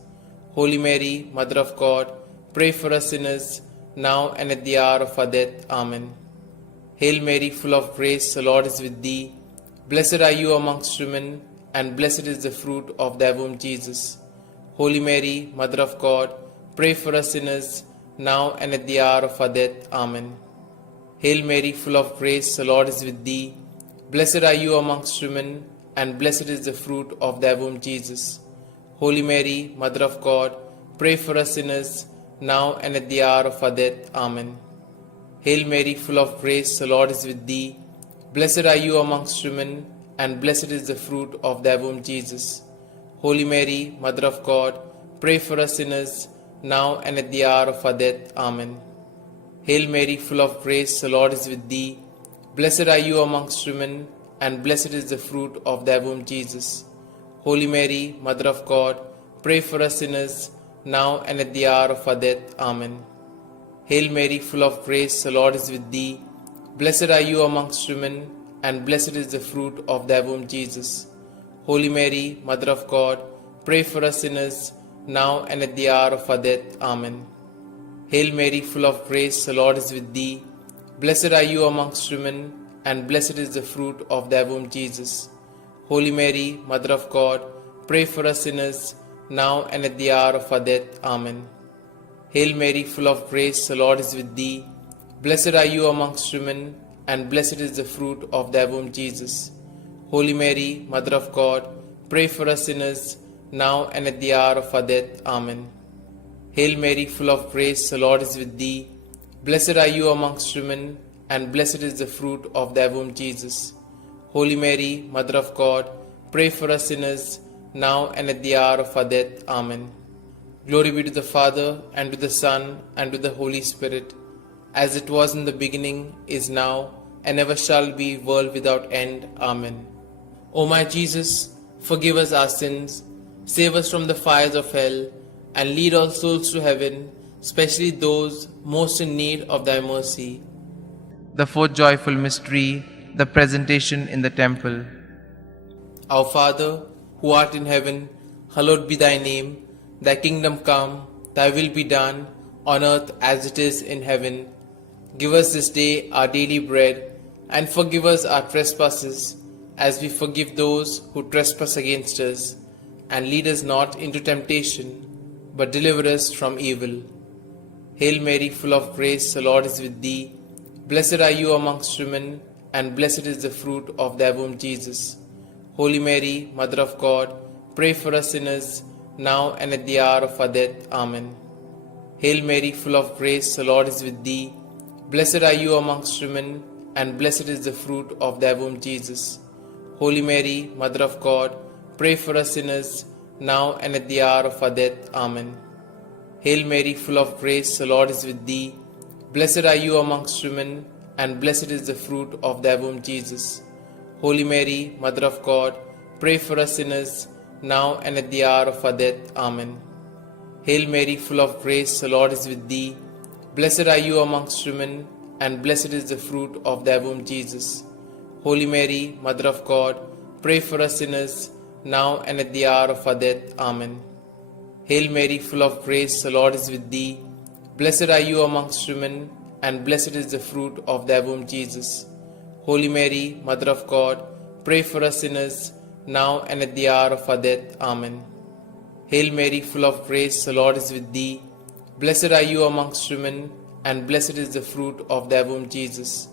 Holy Mary, Mother of God, pray for us sinners, now and at the hour of our death. Amen. Hail Mary, full of grace, the Lord is with thee. Blessed are you amongst women, and blessed is the fruit of thy womb, Jesus. Holy Mary, Mother of God, pray for us sinners, now and at the hour of our death. Amen. Hail Mary, full of grace, the Lord is with thee. Blessed are you amongst women, and blessed is the fruit of thy womb, Jesus. Holy Mary, Mother of God, pray for us sinners, now and at the hour of our death. Amen. Hail Mary, full of grace, the Lord is with thee. Blessed are you amongst women, and blessed is the fruit of thy womb, Jesus. Holy Mary, Mother of God, pray for us sinners, now and at the hour of our death. Amen. Hail Mary, full of grace, the Lord is with thee. Blessed are you amongst women, and blessed is the fruit of thy womb, Jesus. Holy Mary, Mother of God, pray for us sinners, now and at the hour of our death. Amen. Hail Mary, full of grace, the Lord is with thee. Blessed are you amongst women, and blessed is the fruit of thy womb, Jesus. Holy Mary, Mother of God, pray for us sinners, now and at the hour of our death. Amen. Hail Mary, full of grace, the Lord is with thee. Blessed are you amongst women, and blessed is the fruit of thy womb, Jesus. Holy Mary, Mother of God, pray for us sinners, now and at the hour of our death. Amen. Hail Mary, full of grace, the Lord is with thee. Blessed are you amongst women, and blessed is the fruit of thy womb, Jesus. Holy Mary, Mother of God, pray for us sinners, now and at the hour of our death. Amen. Hail Mary, full of grace, the Lord is with thee. Blessed are you amongst women, and blessed is the fruit of thy womb, Jesus. Holy Mary, Mother of God, pray for us sinners, now and at the hour of our death. Amen. Glory be to the Father, and to the Son, and to the Holy Spirit, as it was in the beginning, is now, and ever shall be, world without end. Amen. O my Jesus, forgive us our sins, save us from the fires of hell, and lead all souls to heaven, especially those most in need of thy mercy. The fourth joyful mystery, the presentation in the temple. Our Father, who art in heaven, hallowed be thy name. Thy kingdom come, thy will be done, on earth as it is in heaven. Give us this day our daily bread, and forgive us our trespasses, as we forgive those who trespass against us. And lead us not into temptation, but deliver us from evil. Hail Mary, full of grace, the Lord is with thee. Blessed are you amongst women, and blessed is the fruit of thy womb, Jesus. Holy Mary, Mother of God, pray for us sinners, now and at the hour of our death. Amen. Hail Mary, full of grace, the Lord is with thee. Blessed are you amongst women, and blessed is the fruit of thy womb, Jesus. Holy Mary, Mother of God, pray for us sinners, now and at the hour of our death. Amen. Hail Mary, full of grace, the Lord is with thee. Blessed are you amongst women, and blessed is the fruit of thy womb, Jesus. Holy Mary, Mother of God, pray for us sinners, now and at the hour of our death. Amen. Hail Mary, full of grace, the Lord is with thee. Blessed are you amongst women, and blessed is the fruit of thy womb, Jesus. Holy Mary, Mother of God, pray for us sinners, now and at the hour of our death. Amen. Hail Mary, full of grace, the Lord is with thee. Blessed are you amongst women, and blessed is the fruit of thy womb, Jesus. Holy Mary, Mother of God, pray for us sinners, now and at the hour of our death. Amen. Hail Mary, full of grace, the Lord is with thee. Blessed are you amongst women, and blessed is the fruit of thy womb, Jesus.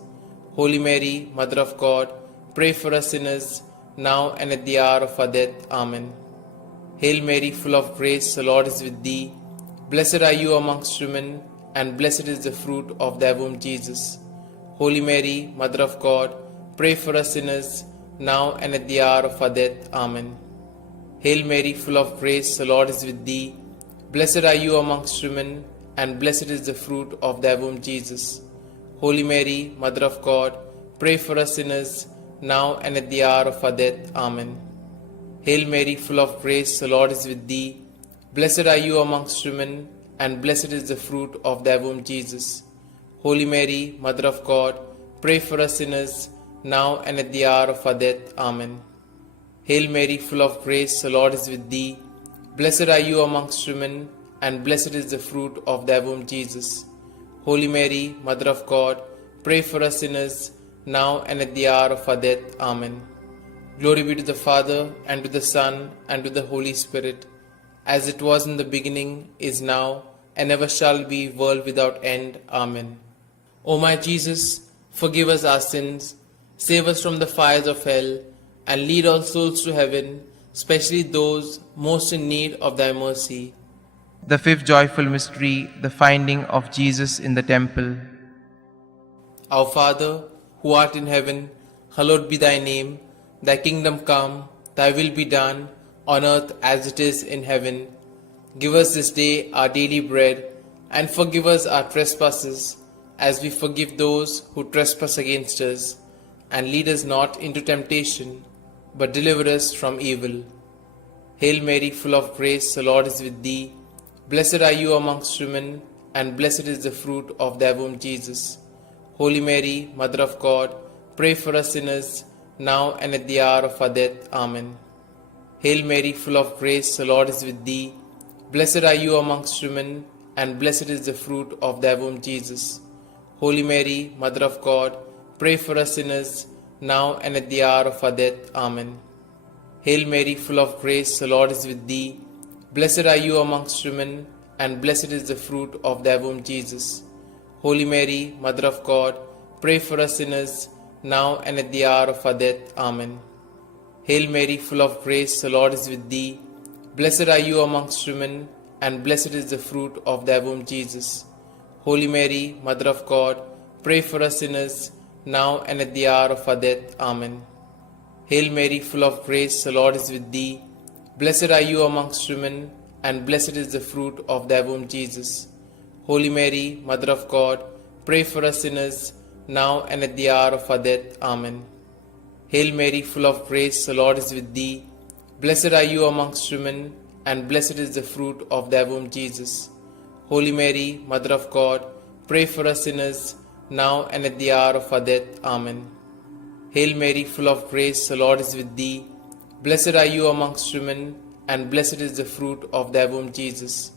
Holy Mary, Mother of God, pray for us sinners, now and at the hour of our death. Amen. Hail Mary, full of grace, the Lord is with thee. Blessed are you amongst women, and blessed is the fruit of thy womb, Jesus. Holy Mary, Mother of God, pray for us sinners, now and at the hour of our death. Amen. Hail Mary, full of grace, the Lord is with thee. Blessed are you amongst women, and blessed is the fruit of thy womb, Jesus. Holy Mary, Mother of God, pray for us sinners, now and at the hour of our death. Amen. Hail Mary, full of grace, the Lord is with thee. Blessed are you amongst women, and blessed is the fruit of thy womb, Jesus. Holy Mary, Mother of God, pray for us sinners, now and at the hour of our death. Amen. Hail Mary, full of grace, the Lord is with thee. Blessed are you amongst women, and blessed is the fruit of thy womb, Jesus. Holy Mary, Mother of God, pray for us sinners, now and at the hour of our death. Amen. Glory be to the Father, and to the Son, and to the Holy Spirit, as it was in the beginning, is now, and ever shall be, world without end. Amen. O my Jesus, forgive us our sins, save us from the fires of hell, and lead all souls to heaven, especially those most in need of thy mercy. The fifth joyful mystery, the finding of Jesus in the temple. Our Father, who art in heaven, hallowed be thy name. Thy kingdom come, thy will be done, on earth as it is in heaven. Give us this day our daily bread, and forgive us our trespasses, as we forgive those who trespass against us. And lead us not into temptation, but deliver us from evil. Hail Mary, full of grace, the Lord is with thee. Blessed are you amongst women, and blessed is the fruit of thy womb, Jesus. Holy Mary, Mother of God, pray for us sinners, now and at the hour of our death. Amen. Hail Mary, full of grace, the Lord is with thee. Blessed are you amongst women, and blessed is the fruit of thy womb, Jesus. Holy Mary, Mother of God, pray for us sinners, now and at the hour of our death. Amen. Hail Mary, full of grace, the Lord is with thee. Blessed are you amongst women, and blessed is the fruit of thy womb, Jesus. Holy Mary, Mother of God, pray for us sinners, now and at the hour of our death. Amen. Hail Mary, full of grace, the Lord is with thee. Blessed are you amongst women, and blessed is the fruit of thy womb, Jesus. Holy Mary, Mother of God, pray for us sinners, now and at the hour of our death. Amen. Hail Mary, full of grace, the Lord is with thee. Blessed are you amongst women, and blessed is the fruit of thy womb, Jesus. Holy Mary, Mother of God, pray for us sinners, now and at the hour of our death. Amen. Hail Mary, full of grace, the Lord is with thee. Blessed are you amongst women, and blessed is the fruit of thy womb, Jesus. Holy Mary, Mother of God, pray for us sinners, now and at the hour of our death. Amen. Hail Mary, full of grace, the Lord is with thee. Blessed are you amongst women, and blessed is the fruit of thy womb, Jesus.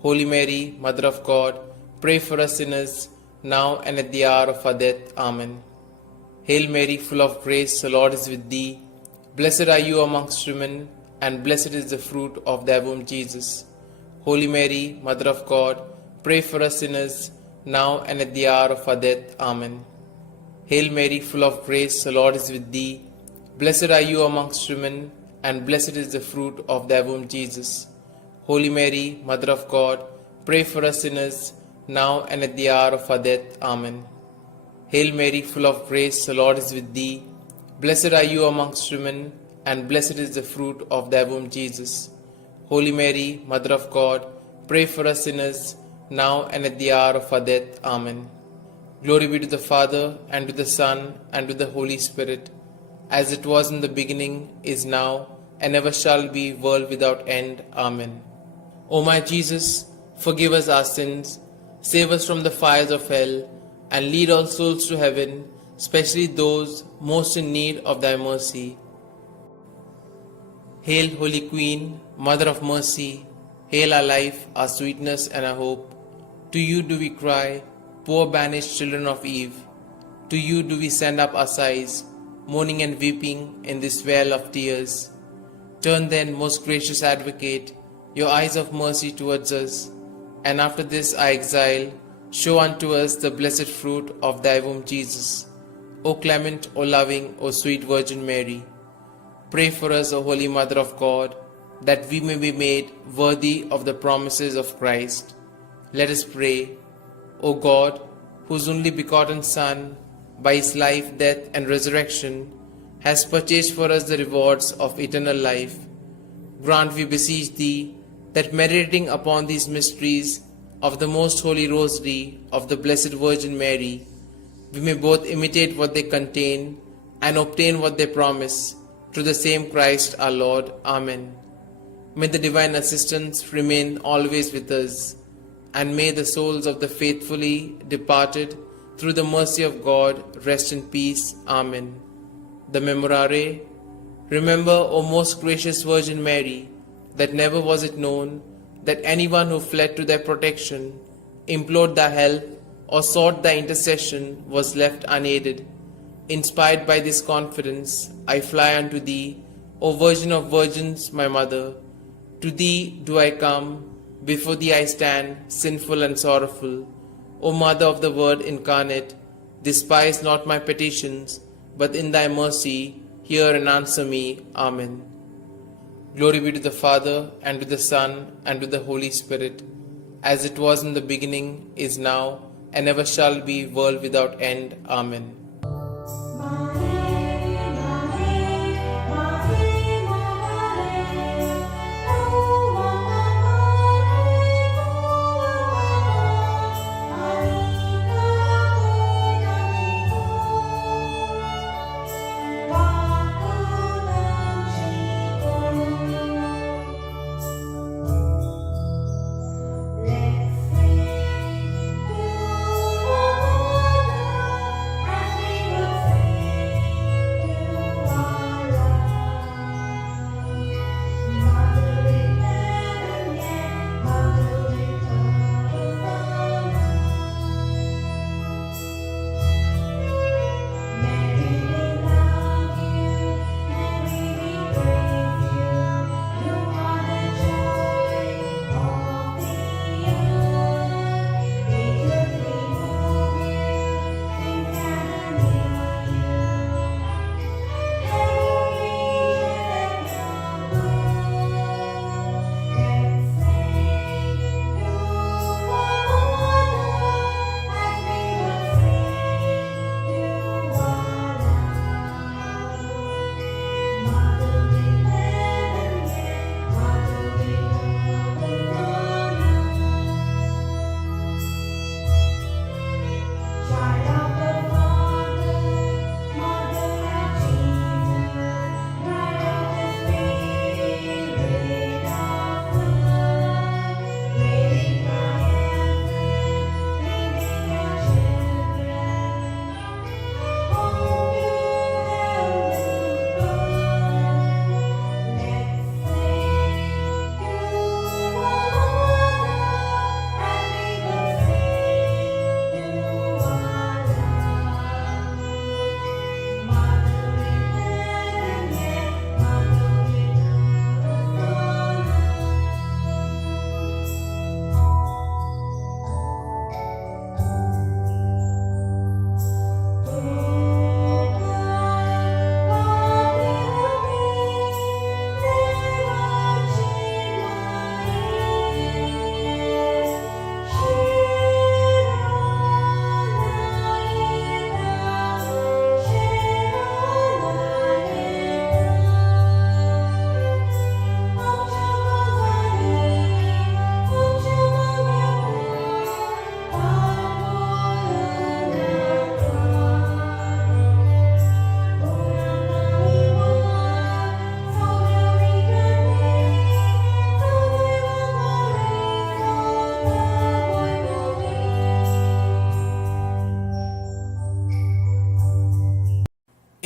Holy Mary, Mother of God, pray for us sinners, now and at the hour of our death. Amen. Hail Mary, full of grace, the Lord is with thee. Blessed are you amongst women, and blessed is the fruit of thy womb, Jesus. Holy Mary, Mother of God, pray for us sinners, now and at the hour of our death. Amen. Hail Mary, full of grace, the Lord is with thee. Blessed are you amongst women, and blessed is the fruit of thy womb, Jesus. Holy Mary, Mother of God, pray for us sinners, now and at the hour of our death. Amen. Hail Mary, full of grace, the Lord is with thee. Blessed are you amongst women, and blessed is the fruit of thy womb, Jesus. Holy Mary, Mother of God, pray for us sinners, now and at the hour of our death. Amen. Glory be to the Father, and to the Son, and to the Holy Spirit, as it was in the beginning, is now, and ever shall be, world without end. Amen. O my Jesus, forgive us our sins, save us from the fires of hell, and lead all souls to heaven, especially those most in need of thy mercy. Hail, Holy Queen, Mother of Mercy, hail our life, our sweetness, and our hope. To you do we cry, poor banished children of Eve. To you do we send up our sighs, mourning and weeping in this vale of tears. Turn then, most gracious Advocate, your eyes of mercy towards us, and after this our exile, show unto us the blessed fruit of thy womb, Jesus. O clement, O loving, O sweet Virgin Mary, pray for us, O Holy Mother of God, that we may be made worthy of the promises of Christ. Let us pray. O God, whose only begotten Son, by his life, death, and resurrection, has purchased for us the rewards of eternal life, grant, we beseech thee, that meditating upon these mysteries of the most holy Rosary of the Blessed Virgin Mary, we may both imitate what they contain and obtain what they promise, through the same Christ our Lord. Amen. May the divine assistance remain always with us, and may the souls of the faithfully departed, through the mercy of God, rest in peace. Amen. The Memorare. Remember, O most gracious Virgin Mary, that never was it known that anyone who fled to thy protection, implored thy help, or sought thy intercession was left unaided. Inspired by this confidence, I fly unto thee, O Virgin of Virgins, my Mother. To thee do I come, before thee I stand, sinful and sorrowful. O Mother of the Word incarnate, despise not my petitions, but in thy mercy hear and answer me. Amen. Glory be to the Father, and to the Son, and to the Holy Spirit, as it was in the beginning, is now, and ever shall be, world without end. Amen.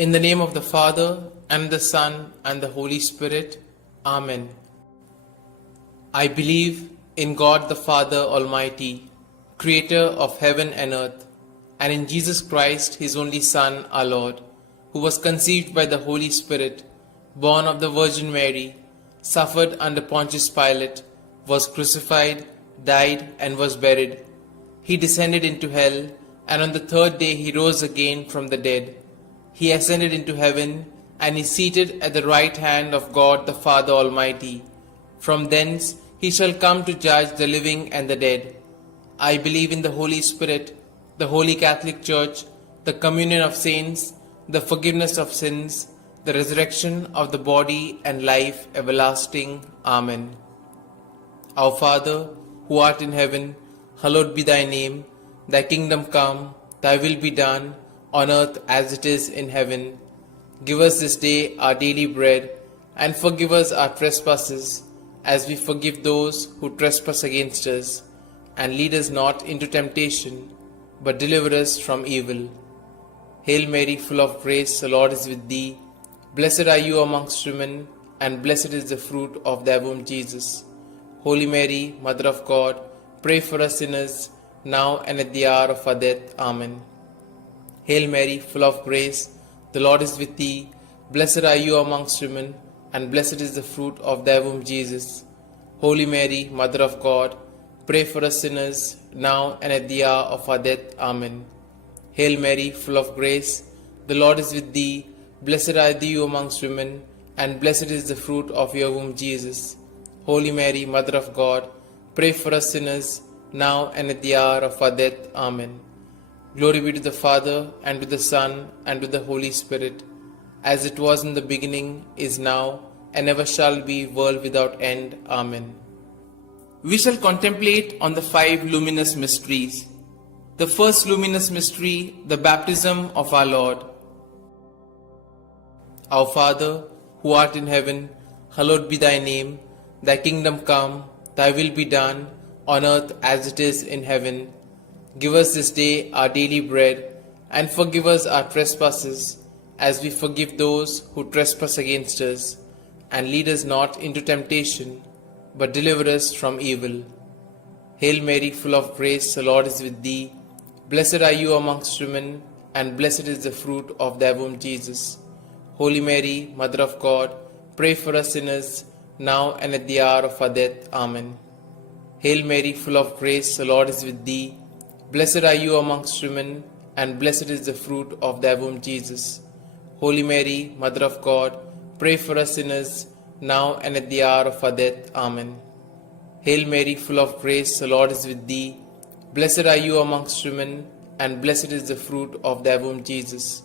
In the name of the Father, and the Son, and the Holy Spirit. Amen. I believe in God the Father Almighty, Creator of heaven and earth, and in Jesus Christ, His only Son, our Lord, who was conceived by the Holy Spirit, born of the Virgin Mary, suffered under Pontius Pilate, was crucified, died, and was buried. He descended into hell, and on the third day He rose again from the dead. He ascended into heaven, and is seated at the right hand of God the Father Almighty. From thence He shall come to judge the living and the dead. I believe in the Holy Spirit, the Holy Catholic Church, the communion of saints, the forgiveness of sins, the resurrection of the body, and life everlasting. Amen. Our Father, who art in heaven, hallowed be thy name. Thy kingdom come, thy will be done, on earth as it is in heaven. Give us this day our daily bread, and forgive us our trespasses, as we forgive those who trespass against us. And lead us not into temptation, but deliver us from evil. Hail Mary, full of grace, the Lord is with thee. Blessed are you amongst women, and blessed is the fruit of thy womb, Jesus. Holy Mary, Mother of God, pray for us sinners, now and at the hour of our death. Amen. Hail Mary, full of grace, the Lord is with thee. Blessed are you amongst women, and blessed is the fruit of thy womb, Jesus. Holy Mary, Mother of God, pray for us sinners, now and at the hour of our death. Amen. Hail Mary, full of grace, the Lord is with thee. Blessed are you amongst women, and blessed is the fruit of your womb, Jesus. Holy Mary, Mother of God, pray for us sinners, now and at the hour of our death. Amen. Glory be to the Father, and to the Son, and to the Holy Spirit, as it was in the beginning, is now, and ever shall be, world without end. Amen. We shall contemplate on the 5 luminous mysteries. The first luminous mystery, the baptism of our Lord. Our Father, who art in heaven, hallowed be thy name. Thy kingdom come, thy will be done, on earth as it is in heaven. Give us this day our daily bread, and forgive us our trespasses, as we forgive those who trespass against us. And lead us not into temptation, but deliver us from evil. Hail Mary, full of grace, the Lord is with thee. Blessed are you amongst women, and blessed is the fruit of thy womb, Jesus. Holy Mary, Mother of God, pray for us sinners, now and at the hour of our death. Amen. Hail Mary, full of grace, the Lord is with thee. Blessed are you amongst women, and blessed is the fruit of thy womb, Jesus. Holy Mary, Mother of God, pray for us sinners, now and at the hour of our death. Amen. Hail Mary, full of grace, the Lord is with thee. Blessed are you amongst women, and blessed is the fruit of thy womb, Jesus.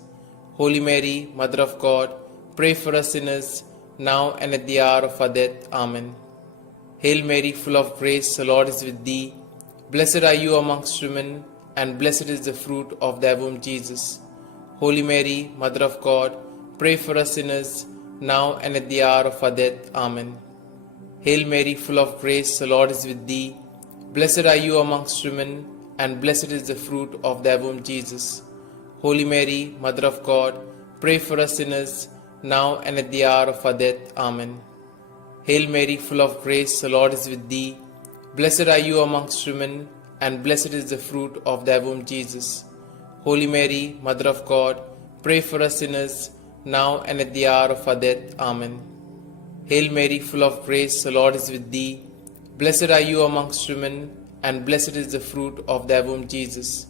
Holy Mary, Mother of God, pray for us sinners, now and at the hour of our death. Amen. Hail Mary, full of grace, the Lord is with thee. Blessed are you amongst women, and blessed is the fruit of thy womb, Jesus. Holy Mary, Mother of God, pray for us sinners, now and at the hour of our death. Amen. Hail Mary, full of grace, the Lord is with thee. Blessed are you amongst women, and blessed is the fruit of thy womb, Jesus. Holy Mary, Mother of God, pray for us sinners, now and at the hour of our death. Amen. Hail Mary, full of grace, the Lord is with thee. Blessed are you amongst women, and blessed is the fruit of thy womb, Jesus. Holy Mary, Mother of God, pray for us sinners, now and at the hour of our death. Amen. Hail Mary, full of grace, the Lord is with thee. Blessed are you amongst women, and blessed is the fruit of thy womb, Jesus.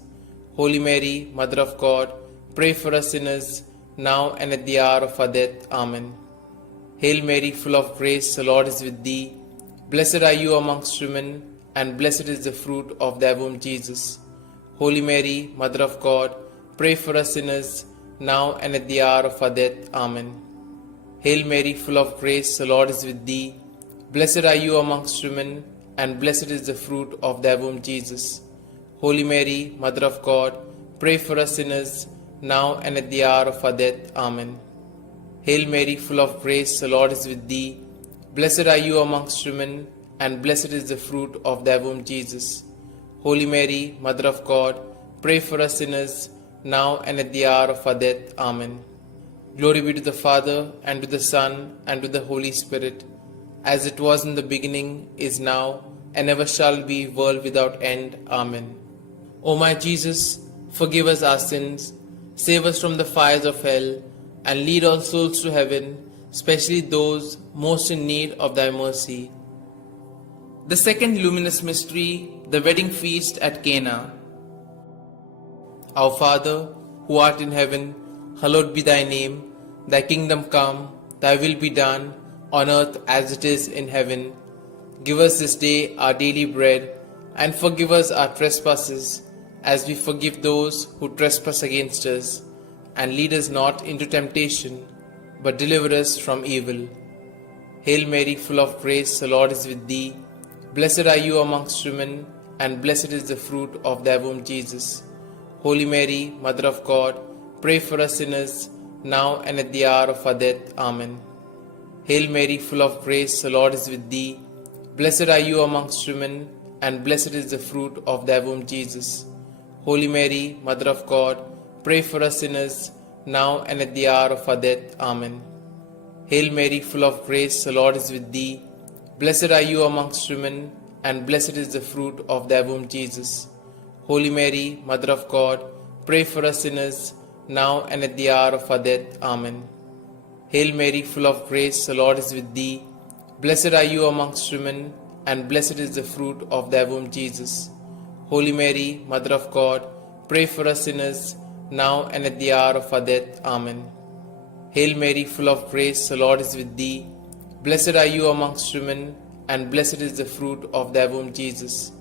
Holy Mary, Mother of God, pray for us sinners, now and at the hour of our death. Amen. Hail Mary, full of grace, the Lord is with thee. Blessed are you amongst women, and blessed is the fruit of thy womb, Jesus. Holy Mary, Mother of God, pray for us sinners, now and at the hour of our death. Amen. Hail Mary, full of grace, the Lord is with thee. Blessed are you amongst women, and blessed is the fruit of thy womb, Jesus. Holy Mary, Mother of God, pray for us sinners, now and at the hour of our death. Amen. Hail Mary, full of grace, the Lord is with thee. Blessed are you amongst women, and blessed is the fruit of thy womb, Jesus. Holy Mary, Mother of God, pray for us sinners, now and at the hour of our death. Amen. Glory be to the Father, and to the Son, and to the Holy Spirit, as it was in the beginning, is now, and ever shall be, world without end. Amen. O my Jesus, forgive us our sins, save us from the fires of hell, and lead all souls to heaven, especially those most in need of thy mercy. The second luminous mystery, the wedding feast at Cana. Our Father, who art in heaven, hallowed be thy name. Thy kingdom come, thy will be done, on earth as it is in heaven. Give us this day our daily bread, and forgive us our trespasses, as we forgive those who trespass against us. And lead us not into temptation, but deliver us from evil. Hail Mary, full of grace, the Lord is with thee. Blessed are you amongst women, and blessed is the fruit of thy womb, Jesus. Holy Mary, Mother of God, pray for us sinners, now and at the hour of our death. Amen. Hail Mary, full of grace, the Lord is with thee. Blessed are you amongst women, and blessed is the fruit of thy womb, Jesus. Holy Mary, Mother of God, pray for us sinners, now and at the hour of our death. Amen. Hail Mary, full of grace, the Lord is with thee. Blessed are you amongst women, and blessed is the fruit of thy womb, Jesus. Holy Mary, Mother of God, pray for us sinners, now and at the hour of our death. Amen. Hail Mary, full of grace, the Lord is with thee. Blessed are you amongst women, and blessed is the fruit of thy womb, Jesus. Holy Mary, Mother of God, pray for us sinners, now and at the hour of our death. Amen. Hail Mary, full of grace, the Lord is with thee. Blessed are you amongst women, and blessed is the fruit of thy womb, Jesus.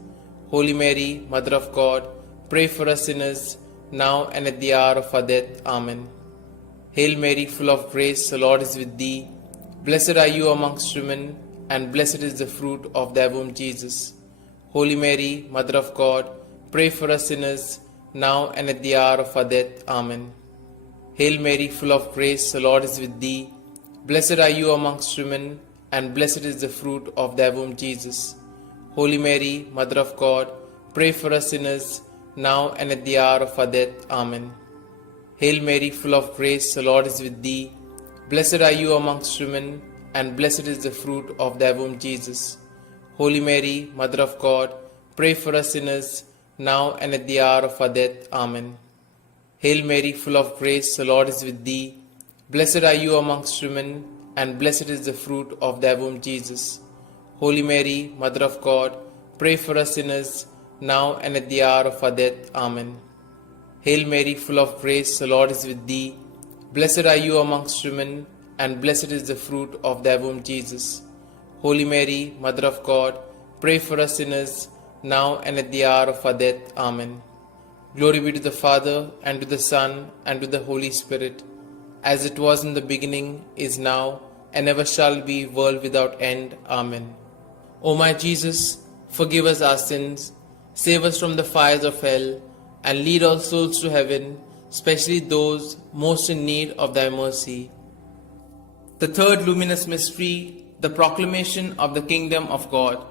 Holy Mary, Mother of God, pray for us sinners, now and at the hour of our death. Amen. Hail Mary, full of grace, the Lord is with thee. Blessed are you amongst women, and blessed is the fruit of thy womb, Jesus. Holy Mary, Mother of God, pray for us sinners, now and at the hour of our death. Amen. Hail Mary, full of grace, the Lord is with thee. Blessed are you amongst women, and blessed is the fruit of thy womb, Jesus. Holy Mary, Mother of God, pray for us sinners, now and at the hour of our death. Amen. Hail Mary, full of grace, the Lord is with thee. Blessed are you amongst women, and blessed is the fruit of thy womb, Jesus. Holy Mary, Mother of God, pray for us sinners, now and at the hour of our death. Amen. Hail Mary, full of grace, the Lord is with thee. Blessed are you amongst women, and blessed is the fruit of thy womb, Jesus. Holy Mary, Mother of God, pray for us sinners, now and at the hour of our death. Amen. Hail Mary, full of grace, the Lord is with thee. Blessed are you amongst women, and blessed is the fruit of thy womb, Jesus. Holy Mary, Mother of God, pray for us sinners, now and at the hour of our death. Amen. Glory be to the Father, and to the Son, and to the Holy Spirit, as it was in the beginning, is now, and ever shall be, world without end. Amen. O my Jesus, forgive us our sins, save us from the fires of hell, and lead all souls to heaven, especially those most in need of thy mercy. The third luminous mystery, the proclamation of the kingdom of God.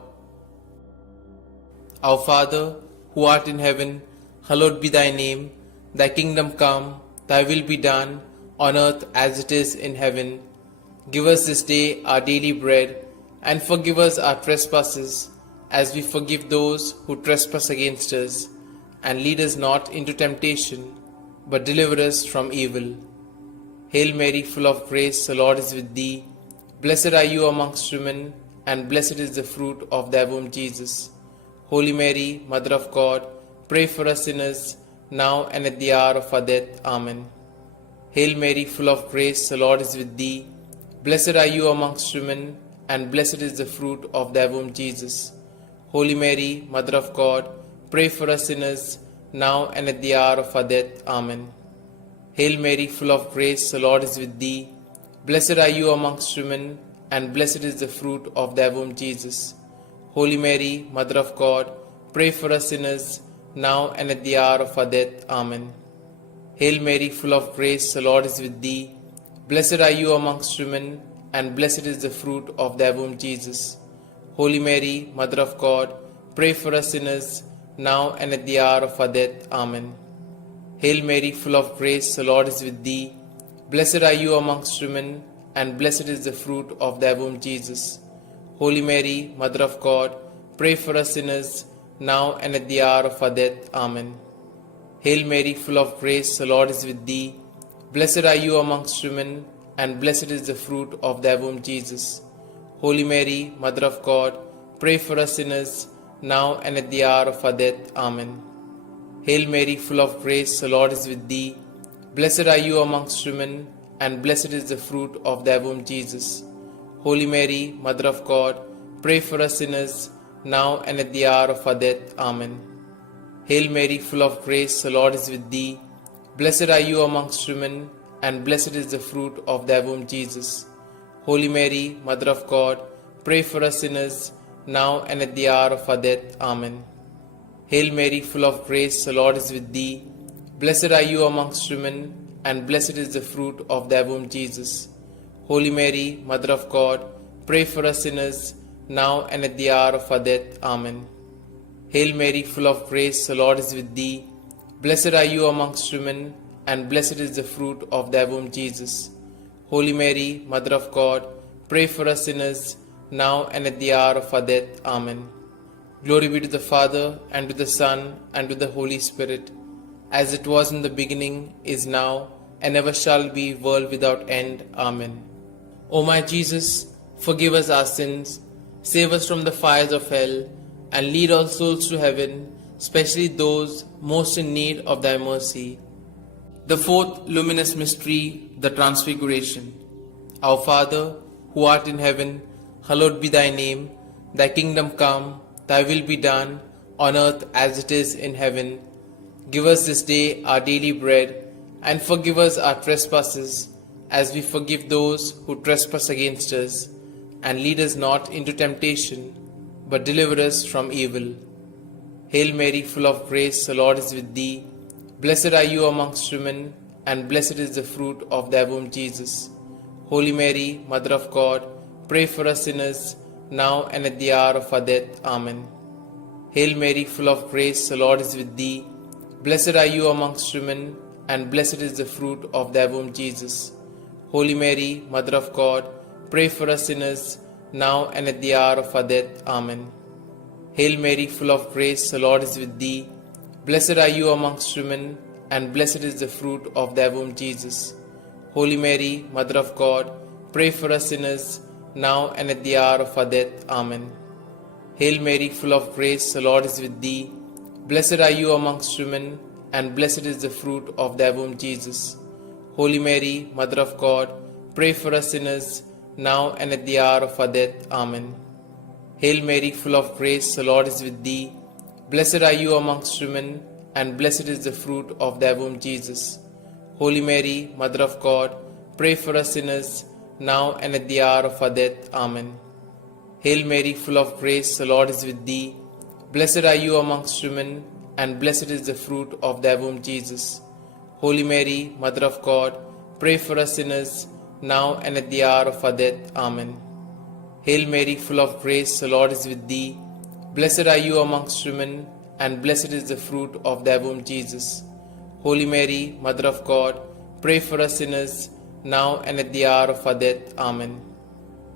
Our Father, who art in heaven, hallowed be thy name. Thy kingdom come, thy will be done, on earth as it is in heaven. Give us this day our daily bread, and forgive us our trespasses, as we forgive those who trespass against us. And lead us not into temptation, but deliver us from evil. Hail Mary, full of grace, the Lord is with thee. Blessed are you amongst women, and blessed is the fruit of thy womb, Jesus. Holy Mary, Mother of God, pray for us sinners, now and at the hour of our death. Amen. Hail Mary, full of grace, the Lord is with thee. Blessed are you amongst women, and blessed is the fruit of thy womb, Jesus. Holy Mary, Mother of God, pray for us sinners, now and at the hour of our death. Amen. Hail Mary, full of grace, the Lord is with thee. Blessed are you amongst women, and blessed is the fruit of thy womb, Jesus. Holy Mary, Mother of God, pray for us sinners, now and at the hour of our death. Amen. Hail Mary, full of grace, the Lord is with thee. Blessed are you amongst women, and blessed is the fruit of thy womb, Jesus. Holy Mary, Mother of God, pray for us sinners, now and at the hour of our death. Amen. Hail Mary, full of grace, the Lord is with thee. Blessed are you amongst women, and blessed is the fruit of thy womb, Jesus. Holy Mary, Mother of God, pray for us sinners, now and at the hour of our death. Amen. Hail Mary, full of grace, the Lord is with thee. Blessed are you amongst women, and blessed is the fruit of thy womb, Jesus. Holy Mary, Mother of God, pray for us sinners, now and at the hour of our death. Amen. Hail Mary, full of grace, the Lord is with thee. Blessed are you amongst women, and blessed is the fruit of thy womb, Jesus. Holy Mary, Mother of God, pray for us sinners, now and at the hour of our death. Amen. Hail Mary, full of grace, the Lord is with thee. Blessed are you amongst women, and blessed is the fruit of thy womb, Jesus. Holy Mary, Mother of God, pray for us sinners, now and at the hour of our death. Amen. Hail Mary, full of grace, the Lord is with thee. Blessed are you amongst women, and blessed is the fruit of thy womb, Jesus. Holy Mary, Mother of God, pray for us sinners, now and at the hour of our death. Amen. Hail Mary, full of grace, the Lord is with thee. Blessed are you amongst women, and blessed is the fruit of thy womb, Jesus. Holy Mary, Mother of God, pray for us sinners, now and at the hour of our death. Amen. Glory be to the Father, and to the Son, and to the Holy Spirit, as it was in the beginning, is now, and ever shall be, world without end. Amen. O my Jesus, forgive us our sins, save us from the fires of hell, and lead all souls to heaven, especially those most in need of thy mercy. The fourth luminous mystery, the Transfiguration. Our Father, who art in heaven, hallowed be thy name. Thy kingdom come, thy will be done, on earth as it is in heaven. Give us this day our daily bread, and forgive us our trespasses, as we forgive those who trespass against us. And lead us not into temptation, but deliver us from evil. Hail Mary, full of grace, the Lord is with thee. Blessed are you amongst women, and blessed is the fruit of thy womb, Jesus. Holy Mary, Mother of God, pray for us sinners, now and at the hour of our death. Amen. Hail Mary, full of grace, the Lord is with thee. Blessed are you amongst women, and blessed is the fruit of thy womb, Jesus. Holy Mary, Mother of God, pray for us sinners, now and at the hour of our death. Amen. Hail Mary, full of grace, the Lord is with thee. Blessed are you amongst women, and blessed is the fruit of thy womb, Jesus. Holy Mary, Mother of God, pray for us sinners, now and at the hour of our death. Amen. Hail Mary, full of grace, the Lord is with thee. Blessed are you amongst women, and blessed is the fruit of thy womb, Jesus. Holy Mary, Mother of God, pray for us sinners, now and at the hour of our death. Amen. Hail Mary, full of grace, the Lord is with thee. Blessed are you amongst women, and blessed is the fruit of thy womb, Jesus. Holy Mary, Mother of God, pray for us sinners, now and at the hour of our death. Amen. Hail Mary, full of grace, the Lord is with thee. Blessed are you amongst women, and blessed is the fruit of thy womb, Jesus. Holy Mary, Mother of God, pray for us sinners, now and at the hour of our death. Amen. Hail Mary, full of grace, the Lord is with thee. Blessed are you amongst women, and blessed is the fruit of thy womb, Jesus. Holy Mary, Mother of God, pray for us sinners, now and at the hour of our death. Amen.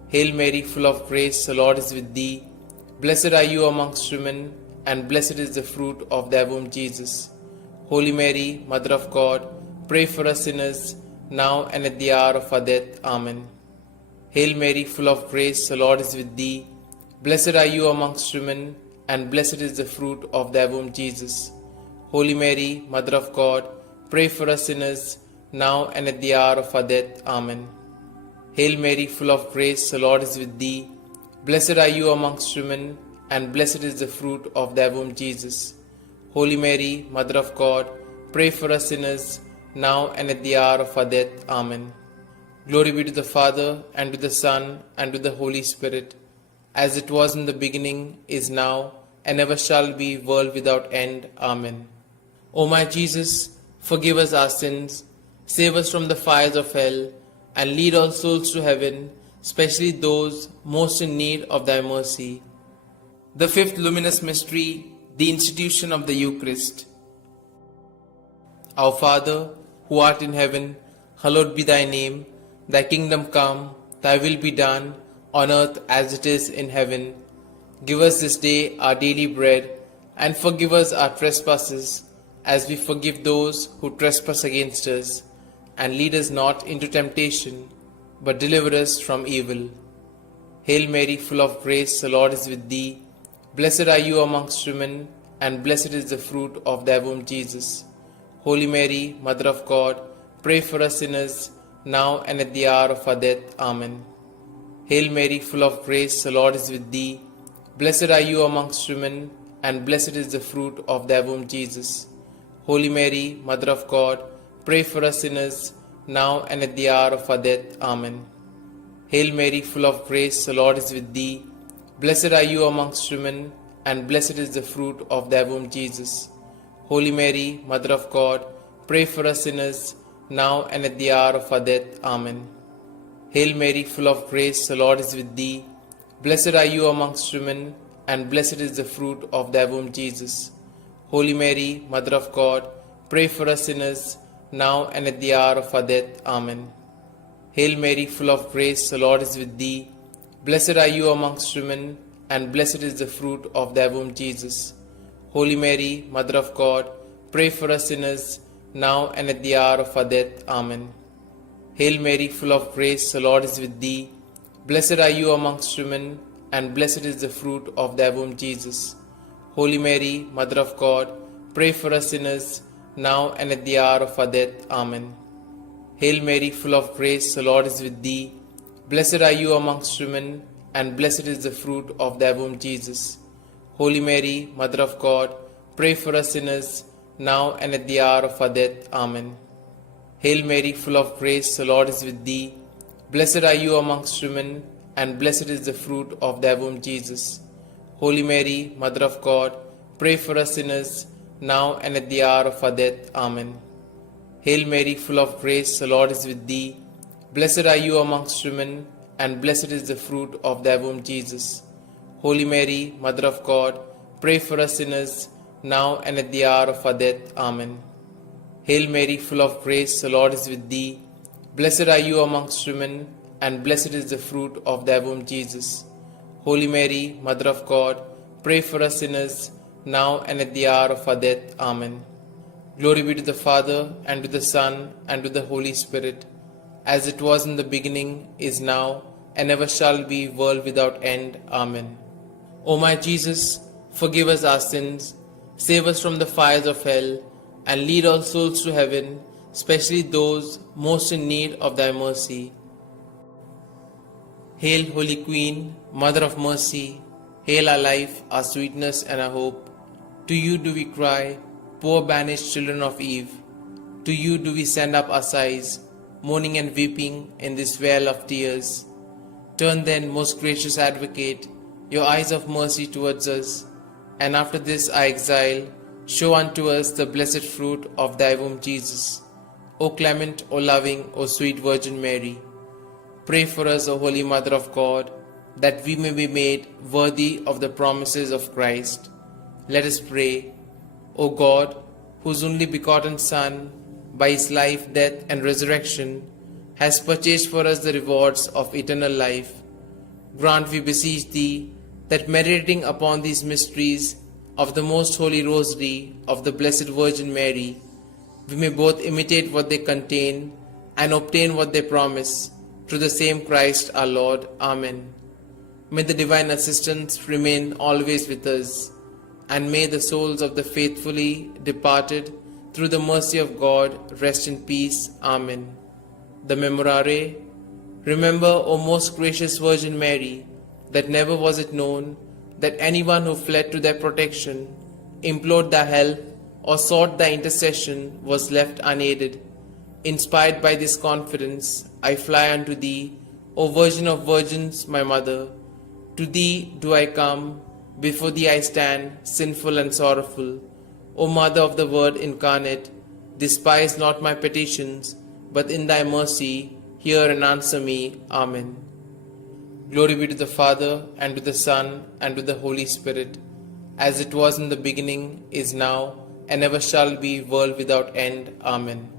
Hail Mary, full of grace, the Lord is with thee. Blessed are you amongst women, and blessed is the fruit of thy womb, Jesus. Holy Mary, Mother of God, pray for us sinners, now and at the hour of our death. Amen. Hail Mary, full of grace, the Lord is with thee. Blessed are you amongst women, and blessed is the fruit of thy womb, Jesus. Holy Mary, Mother of God, pray for us sinners, now and at the hour of our death. Amen. Hail Mary, full of grace, the Lord is with thee. Blessed are you amongst women, and blessed is the fruit of thy womb, Jesus. Holy Mary, Mother of God, pray for us sinners, now and at the hour of our death. Amen. Glory be to the Father, and to the Son, and to the Holy Spirit, as it was in the beginning, is now, and ever shall be, world without end. Amen. O my Jesus, forgive us our sins, save us from the fires of hell, and lead all souls to heaven, especially those most in need of thy mercy. The fifth luminous mystery, the institution of the Eucharist. Our Father, who art in heaven, Hallowed be thy name, thy kingdom come, thy will be done, on earth as it is in heaven. Give us this day our daily bread, and forgive us our trespasses, as we forgive those who trespass against us. And lead us not into temptation, but deliver us from evil. Hail Mary, full of grace, the Lord is with thee. Blessed are you amongst women, and blessed is the fruit of thy womb, Jesus. Holy Mary, Mother of God, pray for us sinners, now and at the hour of our death. Amen. Hail Mary, full of grace, the Lord is with thee. Blessed are you amongst women, and blessed is the fruit of thy womb, Jesus. Holy Mary, Mother of God, pray for us sinners, now and at the hour of our death. Amen. Hail Mary, full of grace, the Lord is with thee. Blessed are you amongst women, and blessed is the fruit of thy womb, Jesus. Holy Mary, Mother of God, pray for us sinners, now and at the hour of our death. Amen. Hail Mary, full of grace, the Lord is with thee. Blessed are you amongst women, and blessed is the fruit of thy womb, Jesus. Holy Mary, Mother of God, pray for us sinners, now and at the hour of our death. Amen. Hail Mary, full of grace, the Lord is with thee. Blessed are you amongst women, and blessed is the fruit of thy womb, Jesus. Holy Mary, Mother of God, pray for us sinners, now and at the hour of our death. Amen. Hail Mary, full of grace, the Lord is with thee. Blessed are you amongst women, and blessed is the fruit of thy womb, Jesus. Holy Mary, Mother of God, pray for us sinners, now and at the hour of our death. Amen. Hail Mary, full of grace, the Lord is with thee. Blessed are you amongst women, and blessed is the fruit of thy womb, Jesus. Holy Mary, Mother of God, pray for us sinners, now and at the hour of our death. Amen. Hail Mary, full of grace, the Lord is with thee. Blessed are you amongst women, and blessed is the fruit of thy womb, Jesus. Holy Mary, Mother of God, pray for us sinners, now and at the hour of our death. Amen. Hail Mary, full of grace, the Lord is with thee. Blessed are you amongst women, and blessed is the fruit of thy womb, Jesus. Holy Mary, Mother of God, pray for us sinners, now and at the hour of our death. Amen. Hail Mary, full of grace, the Lord is with thee. Blessed are you amongst women, and blessed is the fruit of thy womb, Jesus. Holy Mary, Mother of God, pray for us sinners, now and at the hour of our death. Amen. Glory be to the Father, and to the Son, and to the Holy Spirit, as it was in the beginning, is now, and ever shall be, world without end. Amen. O my Jesus, forgive us our sins, save us from the fires of hell, and lead all souls to heaven, especially those most in need of thy mercy. Hail, Holy Queen, Mother of Mercy, hail our life, our sweetness, and our hope. To you do we cry, poor banished children of Eve. To you do we send up our sighs, mourning and weeping in this vale of tears. Turn then, most gracious Advocate, your eyes of mercy towards us, and after this our exile, show unto us the blessed fruit of thy womb, Jesus. O clement, O loving, O sweet Virgin Mary, pray for us, O Holy Mother of God, that we may be made worthy of the promises of Christ. Let us pray. O God, whose only begotten Son, by his life, death, and resurrection, has purchased for us the rewards of eternal life, grant, we beseech thee, that meditating upon these mysteries of the most holy Rosary of the Blessed Virgin Mary, we may both imitate what they contain and obtain what they promise, through the same Christ our Lord. Amen. May the divine assistance remain always with us, and may the souls of the faithfully departed, through the mercy of God, rest in peace. Amen. The Memorare. Remember, O most gracious Virgin Mary, that never was it known that anyone who fled to thy protection, implored thy help, or sought thy intercession was left unaided. Inspired by this confidence, I fly unto thee, O Virgin of Virgins, my Mother. To thee do I come, before thee I stand, sinful and sorrowful. O Mother of the Word incarnate, despise not my petitions, but in thy mercy hear and answer me. Amen. Glory be to the Father, and to the Son, and to the Holy Spirit, as it was in the beginning, is now, and ever shall be, world without end. Amen.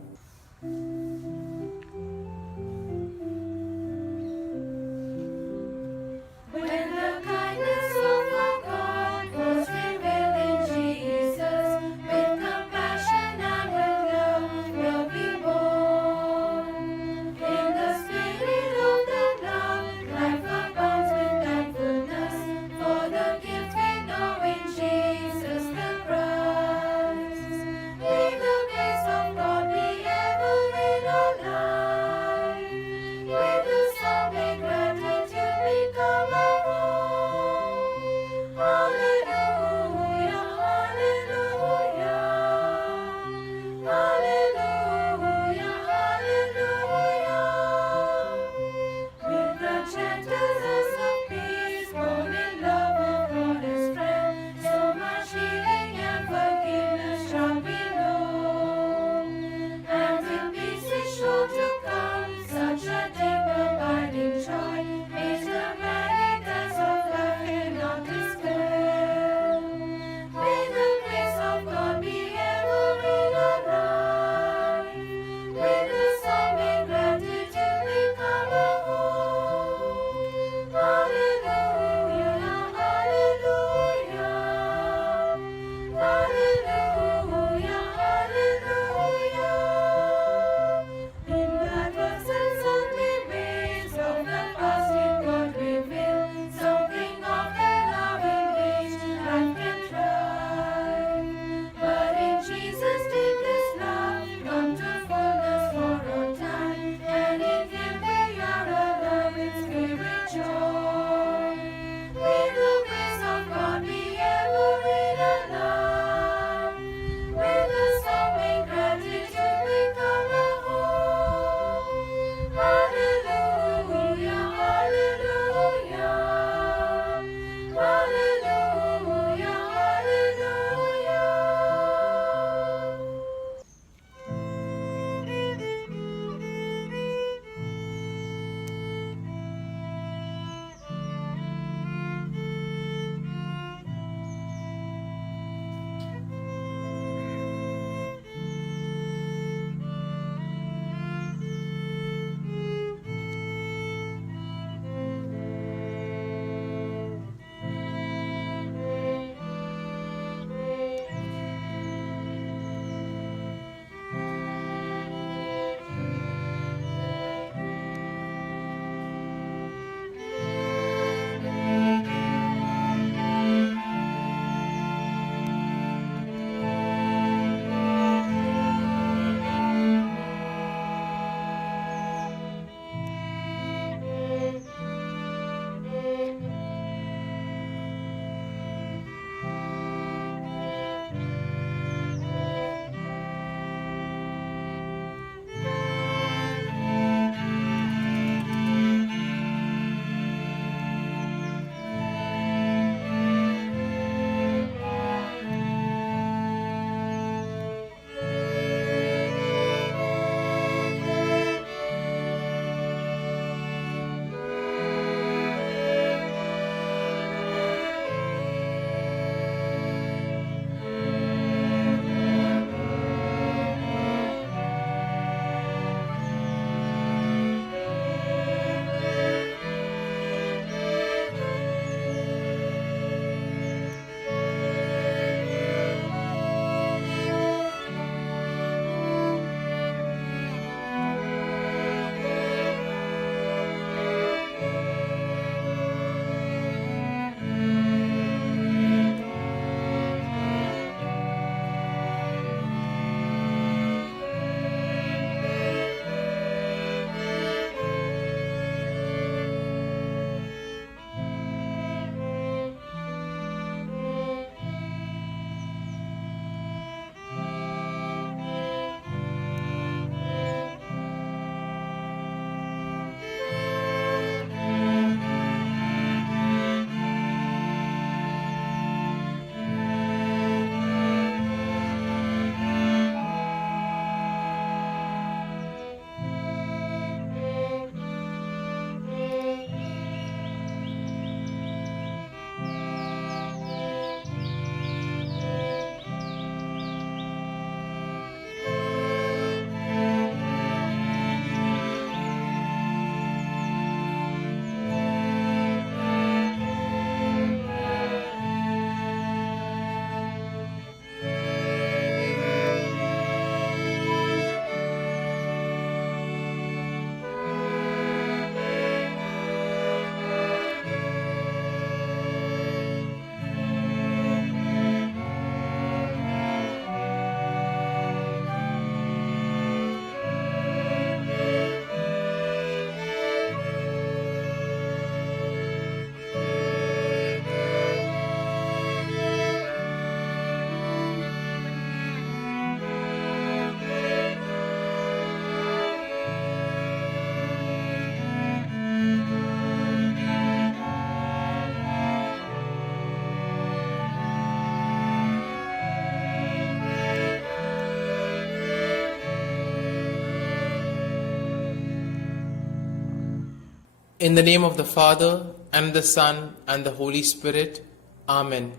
In the name of the Father, and the Son, and the Holy Spirit. Amen.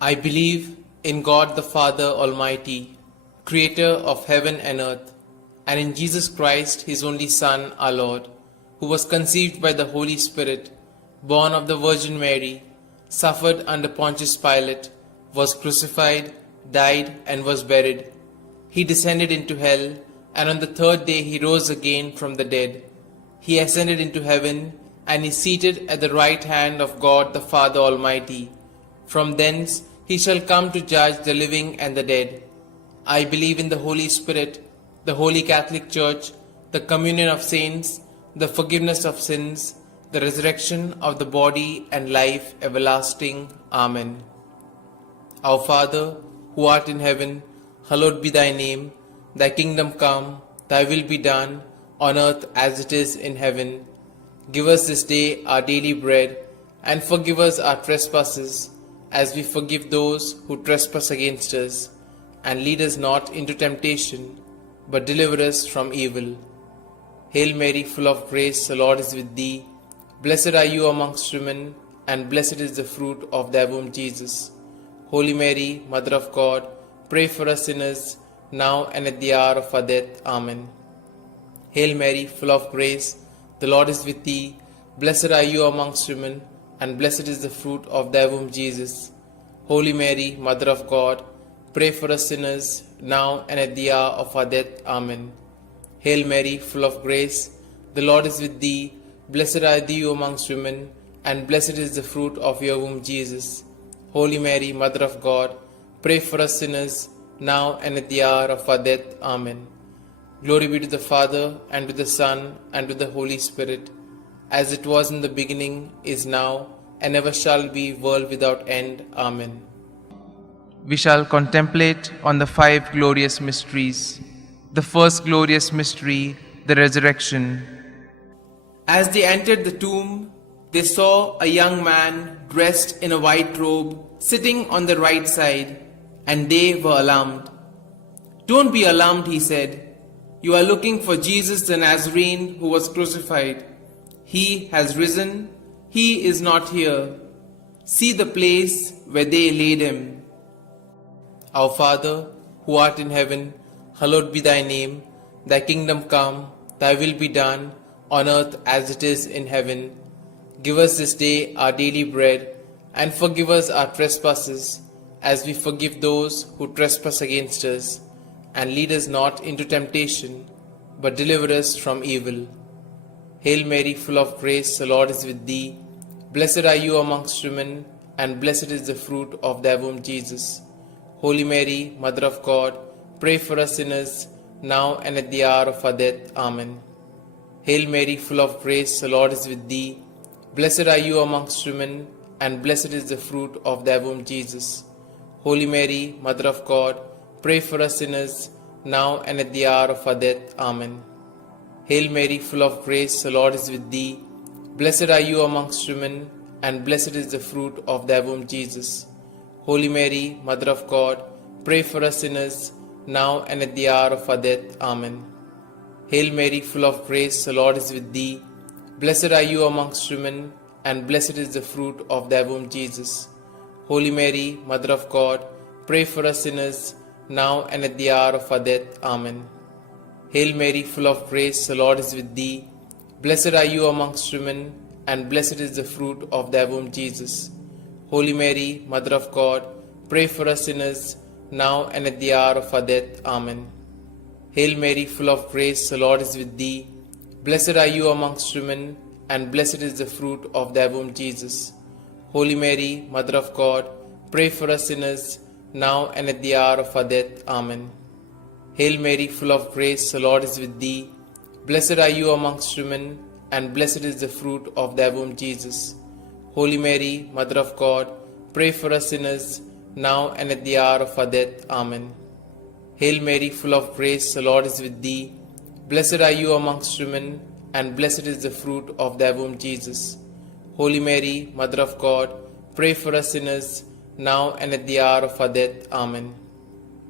I believe in God the Father Almighty, creator of heaven and earth, and in Jesus Christ, his only Son, our Lord, who was conceived by the Holy Spirit, born of the Virgin Mary, suffered under Pontius Pilate, was crucified, died, and was buried. He descended into hell, and on the third day he rose again from the dead. He ascended into heaven, and is seated at the right hand of God the Father Almighty. From thence he shall come to judge the living and the dead. I believe in the Holy Spirit, the Holy Catholic Church, the communion of saints, the forgiveness of sins, the resurrection of the body, and life everlasting. Amen. Our Father, who art in heaven, hallowed be thy name. Thy kingdom come, thy will be done, on earth as it is in heaven. Give us this day our daily bread, and forgive us our trespasses, as we forgive those who trespass against us. And lead us not into temptation, but deliver us from evil. Hail Mary, full of grace, the Lord is with thee. Blessed are you amongst women, and blessed is the fruit of thy womb, Jesus. Holy Mary, Mother of God, pray for us sinners, now and at the hour of our death. Amen. Hail Mary, full of grace, the Lord is with thee. Blessed are you amongst women, and blessed is the fruit of thy womb, Jesus. Holy Mary, Mother of God, pray for us sinners, now and at the hour of our death. Amen. Hail Mary, full of grace, the Lord is with thee. Blessed are you amongst women, and blessed is the fruit of your womb, Jesus. Holy Mary, Mother of God, pray for us sinners, now and at the hour of our death. Amen. Glory be to the Father, and to the Son, and to the Holy Spirit, as it was in the beginning, is now, and ever shall be, world without end. Amen. We shall contemplate on the 5 glorious mysteries. The first glorious mystery, the resurrection. As they entered the tomb, they saw a young man dressed in a white robe sitting on the right side, and they were alarmed. "Don't be alarmed," he said. "You are looking for Jesus the Nazarene who was crucified. He has risen. He is not here. See the place where they laid him. Our Father, who art in heaven, hallowed be thy name. Thy kingdom come, thy will be done, on earth as it is in heaven. Give us this day our daily bread, and forgive us our trespasses, as we forgive those who trespass against us. And lead us not into temptation, but deliver us from evil. Hail Mary, full of grace, the Lord is with thee. Blessed are you amongst women, and blessed is the fruit of thy womb, Jesus. Holy Mary, Mother of God, pray for us sinners, now and at the hour of our death. Amen. Hail Mary, full of grace, the Lord is with thee. Blessed are you amongst women, and blessed is the fruit of thy womb, Jesus. Holy Mary, Mother of God, pray for us sinners, now and at the hour of our death. Amen. Hail Mary, full of grace, the Lord is with thee. Blessed are you amongst women, and blessed is the fruit of thy womb, Jesus. Holy Mary, Mother of God, pray for us sinners, now and at the hour of our death. Amen. Hail Mary, full of grace, the Lord is with thee. Blessed are you amongst women, and blessed is the fruit of thy womb, Jesus. Holy Mary, Mother of God, pray for us sinners, now and at the hour of our death. Amen. Hail Mary, full of grace, the Lord is with thee. Blessed are you amongst women, and blessed is the fruit of thy womb, Jesus. Holy Mary, Mother of God, pray for us sinners, now and at the hour of our death. Amen. Hail Mary, full of grace, the Lord is with thee. Blessed are you amongst women, and blessed is the fruit of thy womb, Jesus. Holy Mary, Mother of God, pray for us sinners, now and at the hour of our death. Amen. Hail Mary, full of grace, the Lord is with thee. Blessed are you amongst women, and blessed is the fruit of thy womb, Jesus. Holy Mary, Mother of God, pray for us sinners, now and at the hour of our death. Amen. Hail Mary, full of grace, the Lord is with thee. Blessed are you amongst women, and blessed is the fruit of thy womb, Jesus. Holy Mary, Mother of God, pray for us sinners, now and at the hour of our death. Amen.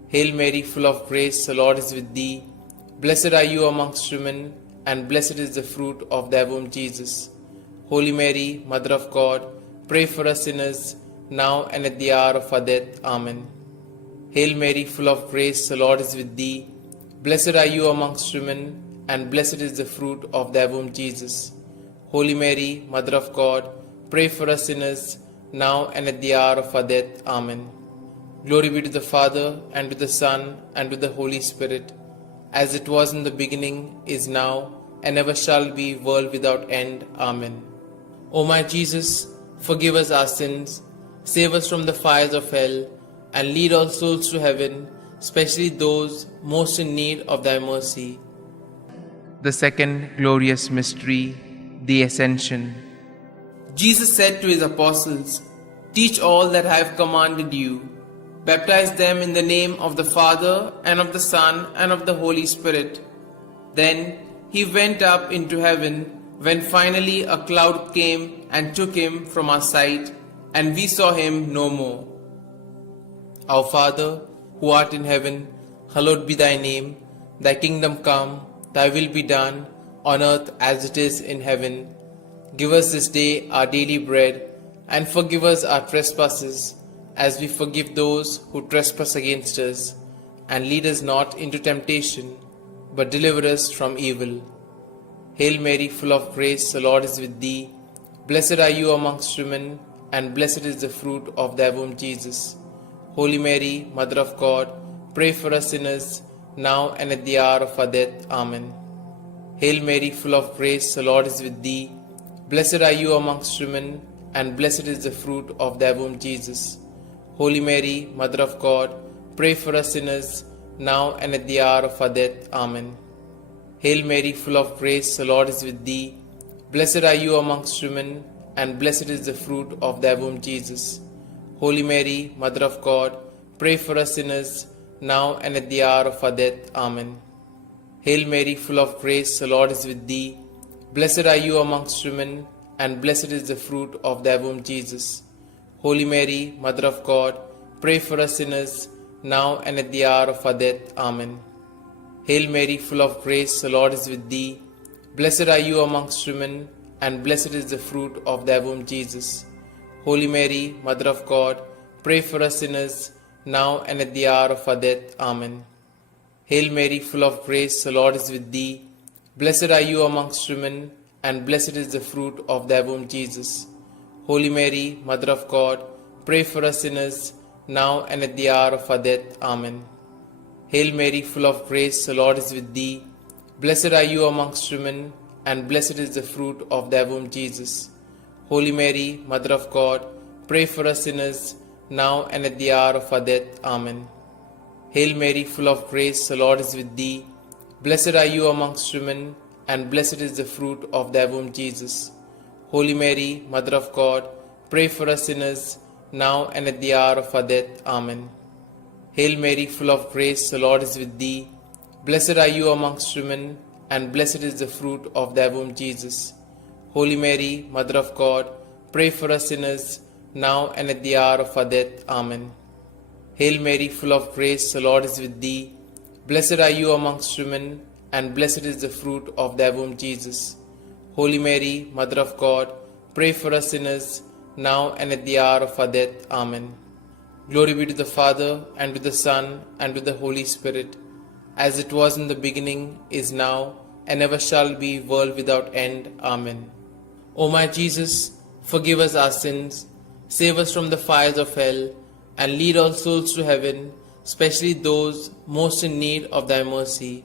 Hail Mary, full of grace, the Lord is with thee. Blessed are you amongst women, and blessed is the fruit of thy womb, Jesus. Holy Mary, Mother of God, pray for us sinners, now and at the hour of our death. Amen. Hail Mary, full of grace, the Lord is with thee. Blessed are you amongst women, and blessed is the fruit of thy womb, Jesus. Holy Mary, Mother of God, pray for us sinners, now and at the hour of our death. Amen. Glory be to the Father, and to the Son, and to the Holy Spirit, as it was in the beginning, is now, and ever shall be, world without end. Amen. O my Jesus, forgive us our sins, save us from the fires of hell, and lead all souls to heaven, especially those most in need of thy mercy. The second glorious mystery, the Ascension. Jesus said to his apostles, "Teach all that I have commanded you. Baptize them in the name of the Father, and of the Son, and of the Holy Spirit." Then he went up into heaven, when finally a cloud came and took him from our sight, and we saw him no more. Our Father, who art in heaven, hallowed be thy name. Thy kingdom come, thy will be done, on earth as it is in heaven. Give us this day our daily bread, and forgive us our trespasses, as we forgive those who trespass against us. And lead us not into temptation, but deliver us from evil. Hail Mary, full of grace, the Lord is with thee. Blessed are you amongst women, and blessed is the fruit of thy womb, Jesus. Holy Mary, Mother of God, pray for us sinners, now and at the hour of our death. Amen. Hail Mary, full of grace, the Lord is with thee. Blessed are you amongst women, and blessed is the fruit of thy womb, Jesus. Holy Mary, Mother of God, pray for us sinners, now and at the hour of our death. Amen. Hail Mary, full of grace, the Lord is with thee. Blessed are you amongst women, and blessed is the fruit of thy womb, Jesus. Holy Mary, Mother of God, pray for us sinners, now and at the hour of our death. Amen. Hail Mary, full of grace, the Lord is with thee. Blessed are you amongst women, and blessed is the fruit of thy womb, Jesus. Holy Mary, Mother of God, pray for us sinners, now and at the hour of our death. Amen. Hail Mary, full of grace, the Lord is with thee. Blessed are you amongst women, and blessed is the fruit of thy womb, Jesus. Holy Mary, Mother of God, pray for us sinners, now and at the hour of our death. Amen. Hail Mary, full of grace, the Lord is with thee. Blessed are you amongst women, and blessed is the fruit of thy womb, Jesus. Holy Mary, Mother of God, pray for us sinners, now and at the hour of our death. Amen. Hail Mary, full of grace, the Lord is with thee. Blessed are you amongst women, and blessed is the fruit of thy womb, Jesus. Holy Mary, Mother of God, pray for us sinners, now and at the hour of our death. Amen. Hail Mary, full of grace, the Lord is with thee. Blessed are you amongst women, and blessed is the fruit of thy womb, Jesus. Holy Mary, Mother of God, pray for us sinners, now and at the hour of our death. Amen. Hail Mary, full of grace, the Lord is with thee. Blessed are you amongst women, and blessed is the fruit of thy womb, Jesus. Holy Mary, Mother of God, pray for us sinners, now and at the hour of our death. Amen. Hail Mary, full of grace, the Lord is with thee. Blessed are you amongst women, and blessed is the fruit of thy womb, Jesus. Holy Mary, Mother of God, pray for us sinners, now and at the hour of our death. Amen. Glory be to the Father, and to the Son, and to the Holy Spirit, as it was in the beginning, is now, and ever shall be, world without end. Amen. O my Jesus, forgive us our sins, save us from the fires of hell, and lead all souls to heaven, especially those most in need of thy mercy.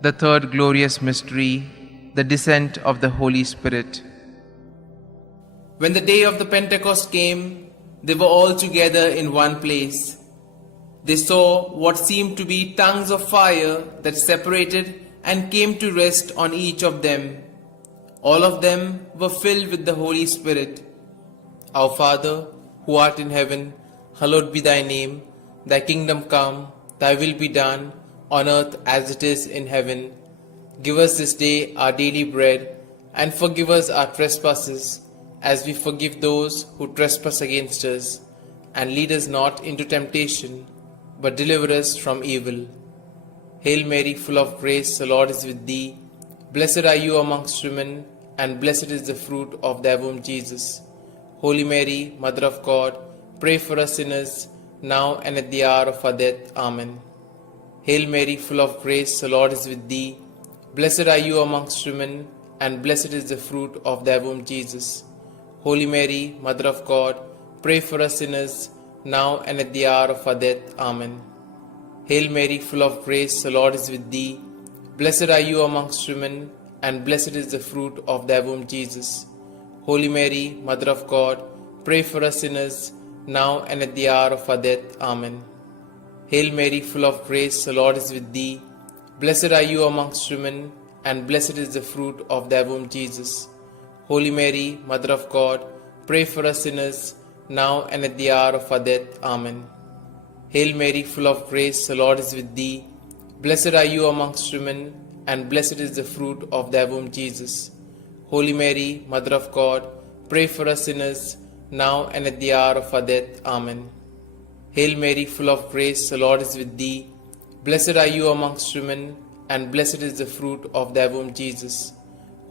The third glorious mystery, the descent of the Holy Spirit. When the day of the Pentecost came, they were all together in one place. They saw what seemed to be tongues of fire that separated and came to rest on each of them. All of them were filled with the Holy Spirit. Our Father, who art in heaven, hallowed be thy name. Thy kingdom come, thy will be done, on earth as it is in heaven. Give us this day our daily bread, and forgive us our trespasses, as we forgive those who trespass against us. And lead us not into temptation, but deliver us from evil. Hail Mary, full of grace, the Lord is with thee. Blessed are you amongst women, and blessed is the fruit of thy womb, Jesus. Holy Mary, Mother of God, pray for us sinners, now and at the hour of our death. Amen. Hail Mary, full of grace, the Lord is with thee. Blessed are you amongst women, and blessed is the fruit of thy womb, Jesus. Holy Mary, Mother of God, pray for us sinners, now and at the hour of our death. Amen. Hail Mary, full of grace, the Lord is with thee. Blessed are you amongst women, and blessed is the fruit of thy womb, Jesus. Holy Mary, Mother of God, pray for us sinners, now and at the hour of our death. Amen. Hail Mary, full of grace, the Lord is with thee. Blessed are you amongst women, and blessed is the fruit of thy womb, Jesus. Holy Mary, Mother of God, pray for us sinners, now and at the hour of our death. Amen. Hail Mary, full of grace, the Lord is with thee. Blessed are you amongst women, and blessed is the fruit of thy womb, Jesus. Holy Mary, Mother of God, pray for us sinners, now and at the hour of our death. Amen. Hail Mary, full of grace, the Lord is with thee. Blessed are you amongst women, and blessed is the fruit of thy womb, Jesus.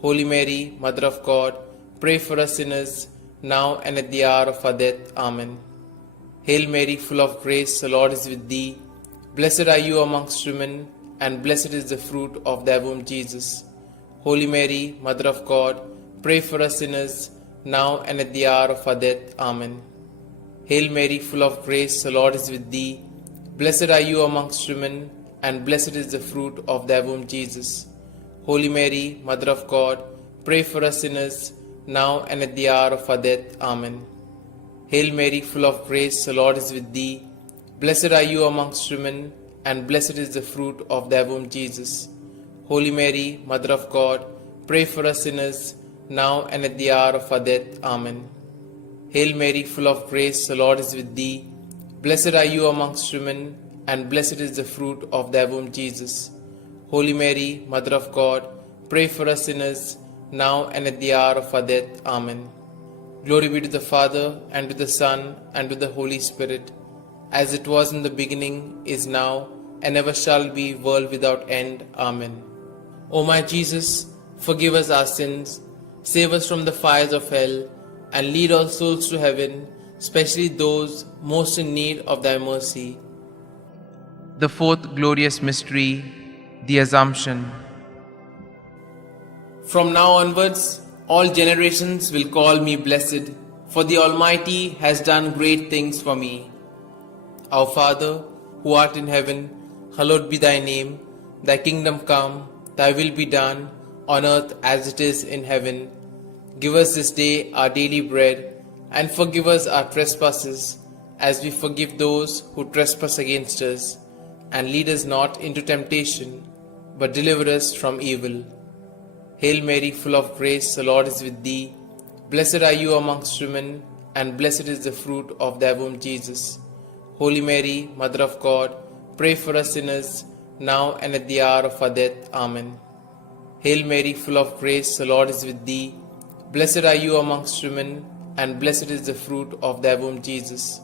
Holy Mary, Mother of God, pray for us sinners, now and at the hour of our death. Amen. Hail Mary, full of grace, the Lord is with thee. Blessed are you amongst women, and blessed is the fruit of thy womb, Jesus. Holy Mary, Mother of God, pray for us sinners, now and at the hour of our death. Amen. Hail Mary, full of grace, the Lord is with thee. Blessed are you amongst women, and blessed is the fruit of thy womb, Jesus. Holy Mary, Mother of God, pray for us sinners, now and at the hour of our death. Amen. Hail Mary, full of grace, the Lord is with thee. Blessed are you amongst women, and blessed is the fruit of thy womb, Jesus. Holy Mary, Mother of God, pray for us sinners, now and at the hour of our death. Amen. Hail Mary, full of grace, the Lord is with thee. Blessed are you amongst women, and blessed is the fruit of thy womb, Jesus. Holy Mary, Mother of God, pray for us sinners, now and at the hour of our death. Amen. Glory be to the Father, and to the Son, and to the Holy Spirit, as it was in the beginning, is now, and ever shall be, world without end. Amen. O my Jesus, forgive us our sins, save us from the fires of hell, and lead all souls to heaven, especially those most in need of thy mercy. The fourth glorious mystery, the Assumption. From now onwards, all generations will call me blessed, for the Almighty has done great things for me. Our Father, who art in heaven, hallowed be thy name. Thy kingdom come, thy will be done, on earth as it is in heaven. Give us this day our daily bread, and forgive us our trespasses, as we forgive those who trespass against us. And lead us not into temptation, but deliver us from evil. Hail Mary, full of grace, the Lord is with thee. Blessed are you amongst women, and blessed is the fruit of thy womb, Jesus. Holy Mary, Mother of God, pray for us sinners, now and at the hour of our death. Amen. Hail Mary, full of grace, the Lord is with thee. Blessed are you amongst women, and blessed is the fruit of thy womb, Jesus.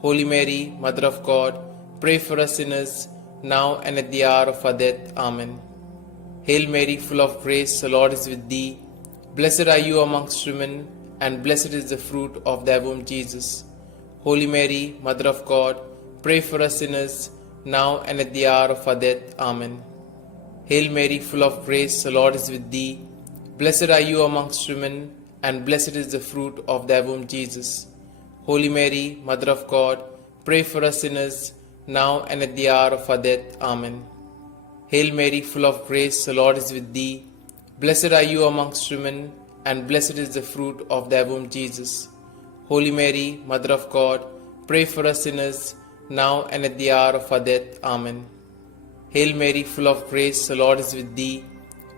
Holy Mary, Mother of God, pray for us sinners, now and at the hour of our death. Amen. Hail Mary, full of grace, the Lord is with thee. Blessed are you amongst women, and blessed is the fruit of thy womb, Jesus. Holy Mary, Mother of God, pray for us sinners, now and at the hour of our death. Amen. Hail Mary, full of grace, the Lord is with thee. Blessed are you amongst women, and blessed is the fruit of thy womb, Jesus. Holy Mary, Mother of God, pray for us sinners, now and at the hour of our death. Amen. Hail Mary, full of grace, the Lord is with thee. Blessed are you amongst women, and blessed is the fruit of thy womb, Jesus. Holy Mary, Mother of God, pray for us sinners, now and at the hour of our death. Amen. Hail Mary, full of grace, the Lord is with thee.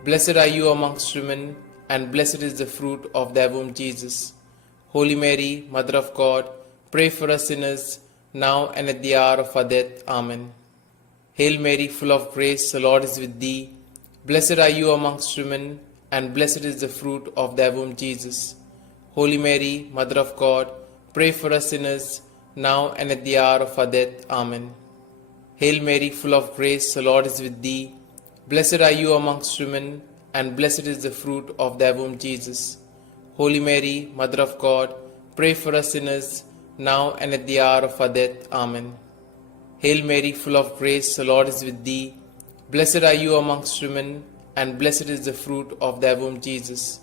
Blessed are you amongst women, and blessed is the fruit of thy womb, Jesus. Holy Mary, Mother of God, pray for us sinners, now and at the hour of our death. Amen. Hail Mary, full of grace, the Lord is with thee. Blessed are you amongst women, and blessed is the fruit of thy womb, Jesus. Holy Mary, Mother of God, pray for us sinners, now and at the hour of our death. Amen. Hail Mary, full of grace, the Lord is with thee. Blessed are you amongst women, and blessed is the fruit of thy womb, Jesus. Holy Mary, Mother of God, pray for us sinners, now and at the hour of our death. Amen. Hail Mary, full of grace, the Lord is with thee. Blessed are you amongst women, and blessed is the fruit of thy womb, Jesus.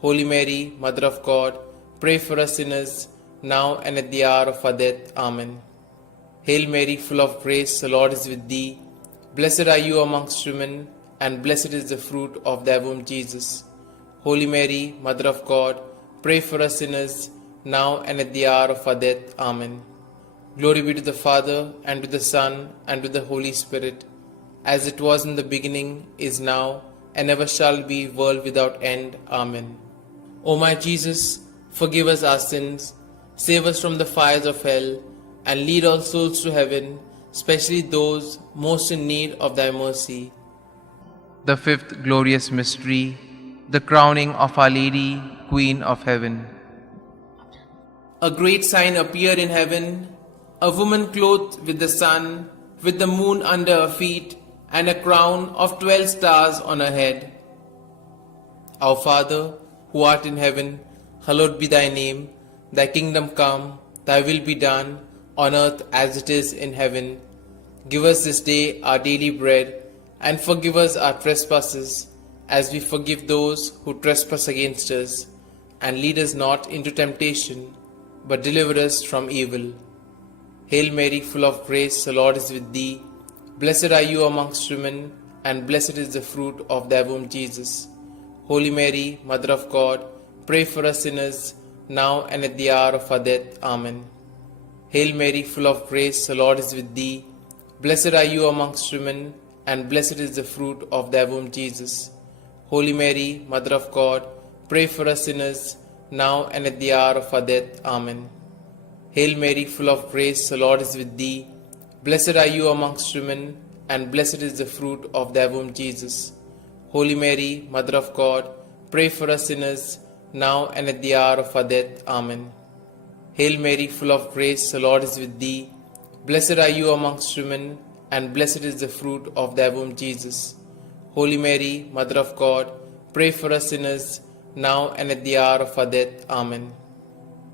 Holy Mary, Mother of God, pray for us sinners, now and at the hour of our death. Amen. Hail Mary, full of grace, the Lord is with thee. Blessed are you amongst women, and blessed is the fruit of thy womb, Jesus. Holy Mary, Mother of God, pray for us sinners, now and at the hour of our death. Amen. Glory be to the Father, and to the Son, and to the Holy Spirit, as it was in the beginning, is now, and ever shall be, world without end. Amen. O my Jesus, forgive us our sins, save us from the fires of hell, and lead all souls to heaven, especially those most in need of thy mercy. The fifth glorious mystery, the crowning of Our Lady, Queen of Heaven. A great sign appeared in heaven, a woman clothed with the sun, with the moon under her feet, and a crown of 12 stars on her head. Our Father, who art in heaven, hallowed be thy name. Thy kingdom come, thy will be done, on earth as it is in heaven. Give us this day our daily bread, and forgive us our trespasses, as we forgive those who trespass against us. And lead us not into temptation, but deliver us from evil. Hail Mary, full of grace, the Lord is with thee. Blessed are you amongst women, and blessed is the fruit of thy womb, Jesus. Holy Mary, Mother of God, pray for us sinners, now and at the hour of our death. Amen. Hail Mary, full of grace, the Lord is with thee. Blessed are you amongst women, and blessed is the fruit of thy womb, Jesus. Holy Mary, Mother of God, pray for us sinners, now and at the hour of our death. Amen. Hail Mary, full of grace, the Lord is with thee. Blessed are you amongst women, and blessed is the fruit of thy womb, Jesus. Holy Mary, Mother of God, pray for us sinners, now and at the hour of our death. Amen. Hail Mary, full of grace, the Lord is with thee. Blessed are you amongst women, and blessed is the fruit of thy womb, Jesus. Holy Mary, Mother of God, pray for us sinners, now and at the hour of our death. Amen.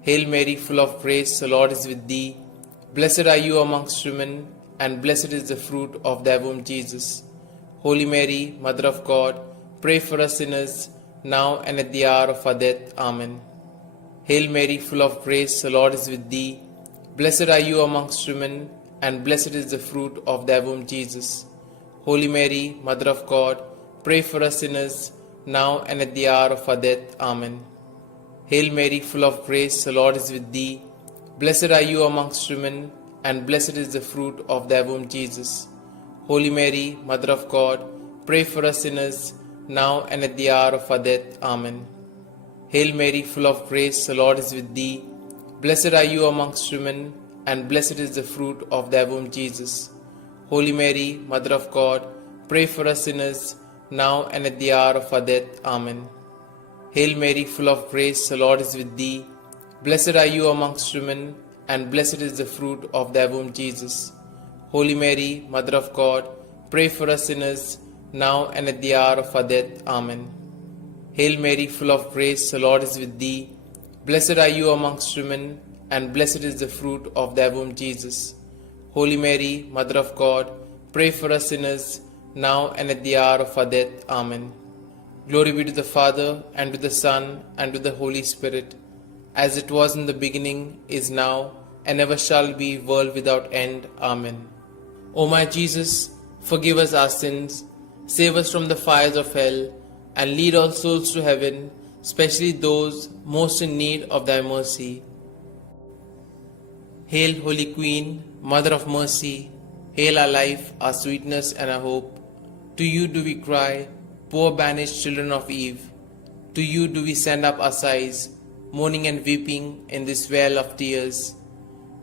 Hail Mary, full of grace, the Lord is with thee. Blessed are you amongst women, and blessed is the fruit of thy womb, Jesus. Holy Mary, Mother of God, pray for us sinners, now and at the hour of our death. Amen. Hail Mary, full of grace, the Lord is with thee. Blessed are you amongst women, and blessed is the fruit of thy womb, Jesus. Holy Mary, Mother of God, pray for us sinners, now and at the hour of our death. Amen. Hail Mary, full of grace, the Lord is with thee. Blessed are you amongst women, and blessed is the fruit of thy womb, Jesus. Holy Mary, Mother of God, pray for us sinners, now and at the hour of our death. Amen. Hail Mary, full of grace, the Lord is with thee. Blessed are you amongst women, and blessed is the fruit of thy womb, Jesus. Holy Mary, Mother of God, pray for us sinners, now and at the hour of our death. Amen. Hail Mary, full of grace, the Lord is with thee. Blessed are you amongst women, and blessed is the fruit of thy womb, Jesus. Holy Mary, Mother of God, pray for us sinners, now and at the hour of our death. Amen. Hail Mary, full of grace, the Lord is with thee. Blessed are you amongst women, and blessed is the fruit of thy womb, Jesus. Holy Mary, Mother of God, pray for us sinners, now and at the hour of our death. Amen. Glory be to the Father, and to the Son, and to the Holy Spirit, as it was in the beginning, is now, and ever shall be, world without end. Amen. O my Jesus, forgive us our sins, save us from the fires of hell, and lead all souls to heaven, especially those most in need of thy mercy. Hail, Holy Queen, Mother of Mercy, hail our life, our sweetness, and our hope. To you do we cry, poor banished children of Eve. To you do we send up our sighs, mourning and weeping in this vale of tears.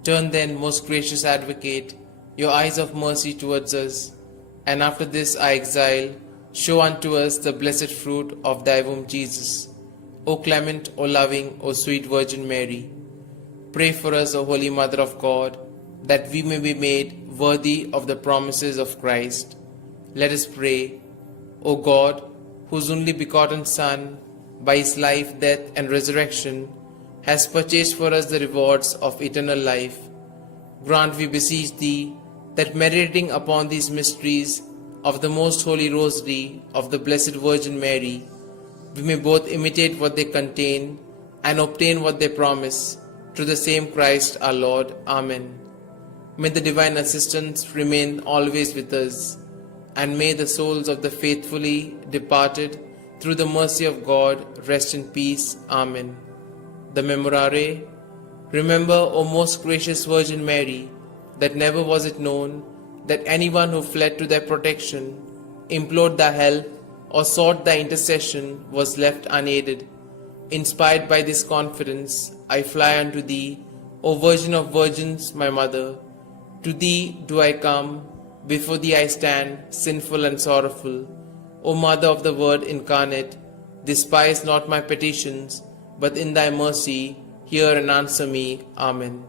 Turn then, most gracious Advocate, your eyes of mercy towards us, and after this our exile, show unto us the blessed fruit of thy womb, Jesus. O clement, O loving, O sweet Virgin Mary, pray for us, O Holy Mother of God, that we may be made worthy of the promises of Christ. Let us pray. O God, whose only begotten Son, by his life, death, and resurrection, has purchased for us the rewards of eternal life, grant, we beseech thee, that meditating upon these mysteries of the most holy Rosary of the Blessed Virgin Mary, we may both imitate what they contain and obtain what they promise, through the same Christ our Lord. Amen. May the divine assistance remain always with us, and may the souls of the faithfully departed, through the mercy of God, rest in peace. Amen. The Memorare. Remember, O most gracious Virgin Mary, that never was it known that anyone who fled to thy protection, implored thy help, or sought thy intercession was left unaided. Inspired by this confidence, I fly unto thee, O Virgin of Virgins, my Mother. To thee do I come, before thee I stand, sinful and sorrowful. O Mother of the Word incarnate, despise not my petitions, but in thy mercy hear and answer me. Amen.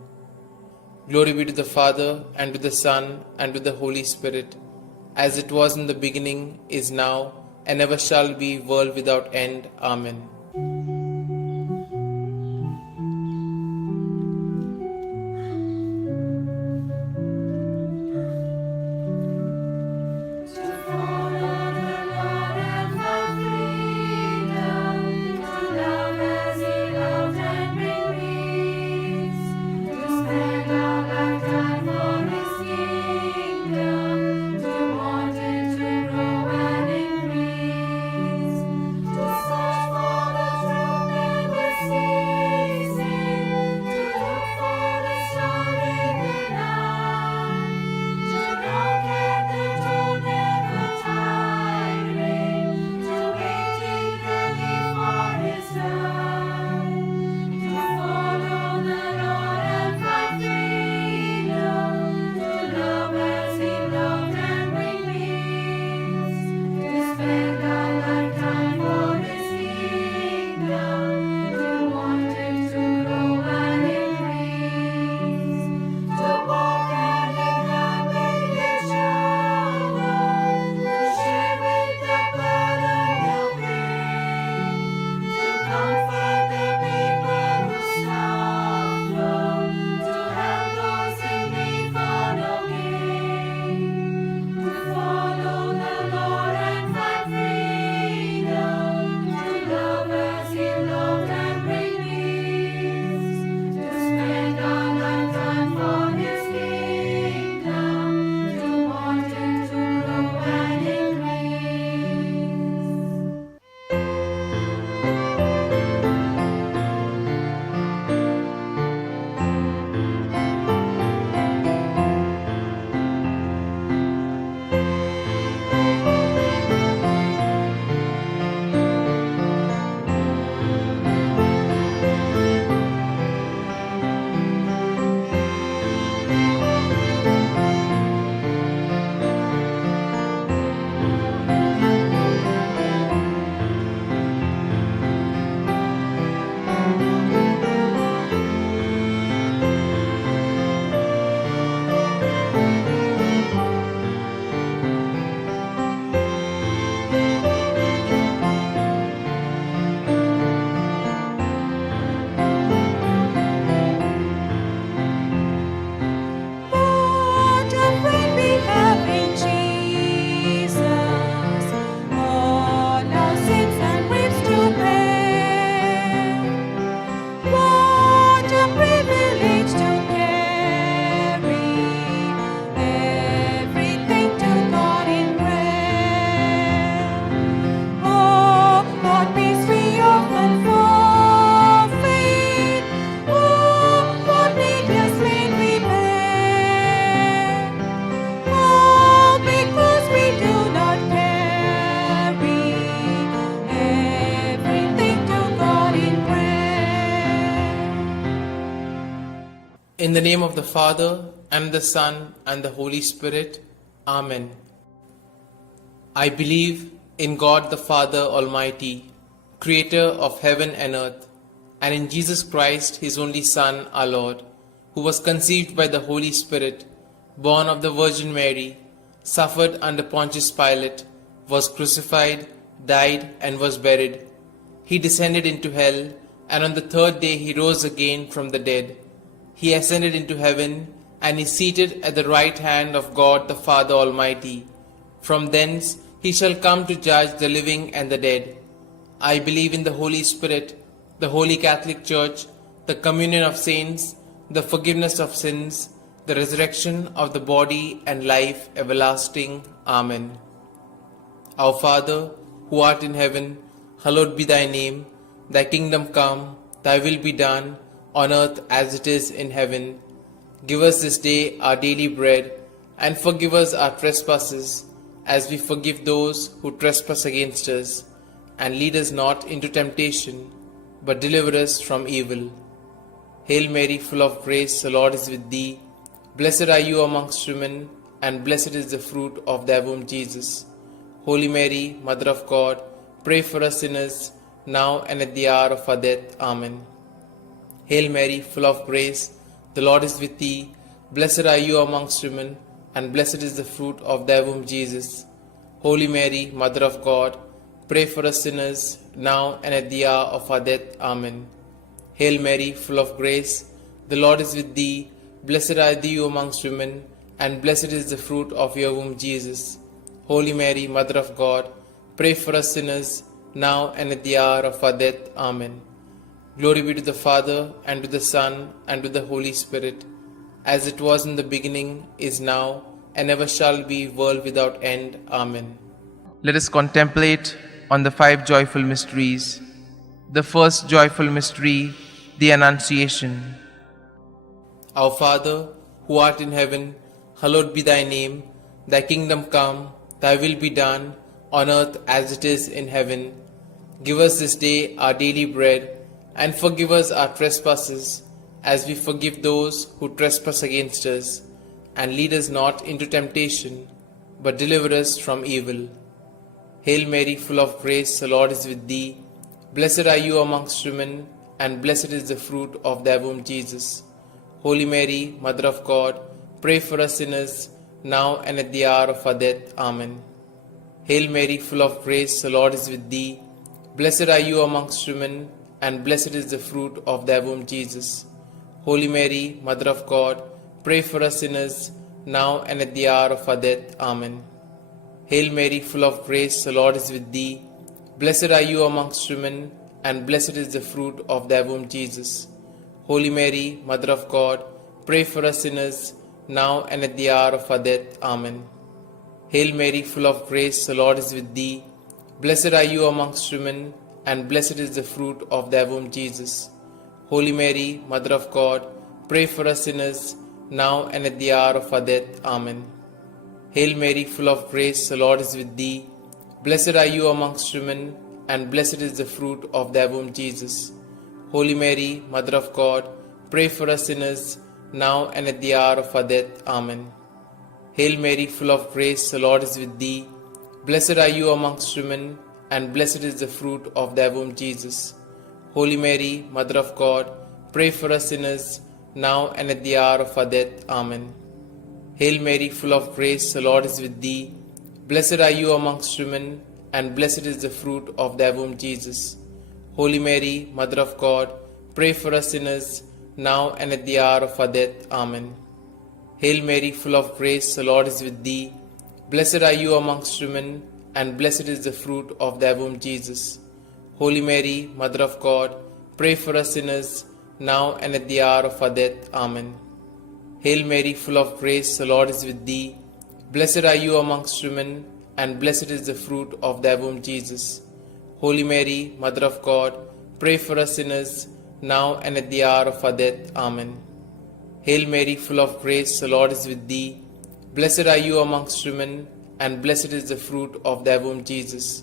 Glory be to the Father, and to the Son, and to the Holy Spirit, as it was in the beginning, is now, and ever shall be, world without end. Amen. In the name of the Father, and the Son, and the Holy Spirit. Amen. I believe in God the Father Almighty, Creator of heaven and earth, and in Jesus Christ, His only Son, our Lord, who was conceived by the Holy Spirit, born of the Virgin Mary, suffered under Pontius Pilate, was crucified, died, and was buried. He descended into hell, and on the third day he rose again from the dead. He ascended into heaven, and is seated at the right hand of God the Father Almighty. From thence he shall come to judge the living and the dead. I believe in the Holy Spirit, the Holy Catholic Church, the communion of saints, the forgiveness of sins, the resurrection of the body, and life everlasting. Amen. Our Father, who art in heaven, hallowed be thy name. Thy kingdom come, thy will be done, on earth as it is in heaven. Give us this day our daily bread, and forgive us our trespasses, as we forgive those who trespass against us. And lead us not into temptation, but deliver us from evil. Hail Mary, full of grace, the Lord is with thee. Blessed are you amongst women, and blessed is the fruit of thy womb, Jesus. Holy Mary, Mother of God, pray for us sinners, now and at the hour of our death. Amen. Hail Mary, full of grace, the Lord is with thee. Blessed are you amongst women, and blessed is the fruit of thy womb, Jesus. Holy Mary, Mother of God, pray for us sinners, now and at the hour of our death. Amen. Hail Mary, full of grace, the Lord is with thee. Blessed are thou amongst women, and blessed is the fruit of your womb, Jesus. Holy Mary, Mother of God, pray for us sinners, now and at the hour of our death. Amen. Glory be to the Father, and to the Son, and to the Holy Spirit, as it was in the beginning, is now, and ever shall be, world without end. Amen. Let us contemplate on the 5 joyful mysteries. The first joyful mystery, the Annunciation. Our Father, who art in heaven, hallowed be thy name. Thy kingdom come, thy will be done, on earth as it is in heaven. Give us this day our daily bread, and forgive us our trespasses, as we forgive those who trespass against us. And lead us not into temptation, but deliver us from evil. Hail Mary, full of grace, the Lord is with thee. Blessed are you amongst women, and blessed is the fruit of thy womb, Jesus. Holy Mary, Mother of God, pray for us sinners, now and at the hour of our death. Amen. Hail Mary, full of grace, the Lord is with thee. Blessed are you amongst women, and blessed is the fruit of thy womb, Jesus. Holy Mary, Mother of God, pray for us sinners, now and at the hour of our death. Amen. Hail Mary, full of grace, the Lord is with thee. Blessed are you amongst women, and blessed is the fruit of thy womb, Jesus. Holy Mary, Mother of God, pray for us sinners, now and at the hour of our death. Amen. Hail Mary, full of grace, the Lord is with thee. Blessed are you amongst women, and blessed is the fruit of thy womb, Jesus. Holy Mary, Mother of God, pray for us sinners, now and at the hour of our death. Amen. Hail Mary, full of grace, the Lord is with thee. Blessed are you amongst women, and blessed is the fruit of thy womb, Jesus. Holy Mary, Mother of God, pray for us sinners, now and at the hour of our death. Amen. Hail Mary, full of grace, the Lord is with thee. Blessed are you amongst women, and blessed is the fruit of thy womb, Jesus. Holy Mary, Mother of God, pray for us sinners, now and at the hour of our death. Amen. Hail Mary, full of grace, the Lord is with thee. Blessed are you amongst women, and blessed is the fruit of thy womb, Jesus. Holy Mary, Mother of God, pray for us sinners, now and at the hour of our death. Amen. Hail Mary, full of grace, the Lord is with thee. Blessed are you amongst women, and blessed is the fruit of thy womb, Jesus. Holy Mary, Mother of God, pray for us sinners, now and at the hour of our death. Amen. Hail Mary, full of grace, the Lord is with thee. Blessed are you amongst women, and blessed is the fruit of thy womb, Jesus. Holy Mary, Mother of God, pray for us sinners, now and at the hour of our death. Amen. Hail Mary, full of grace, the Lord is with thee. Blessed are you amongst women, and blessed is the fruit of thy womb, Jesus.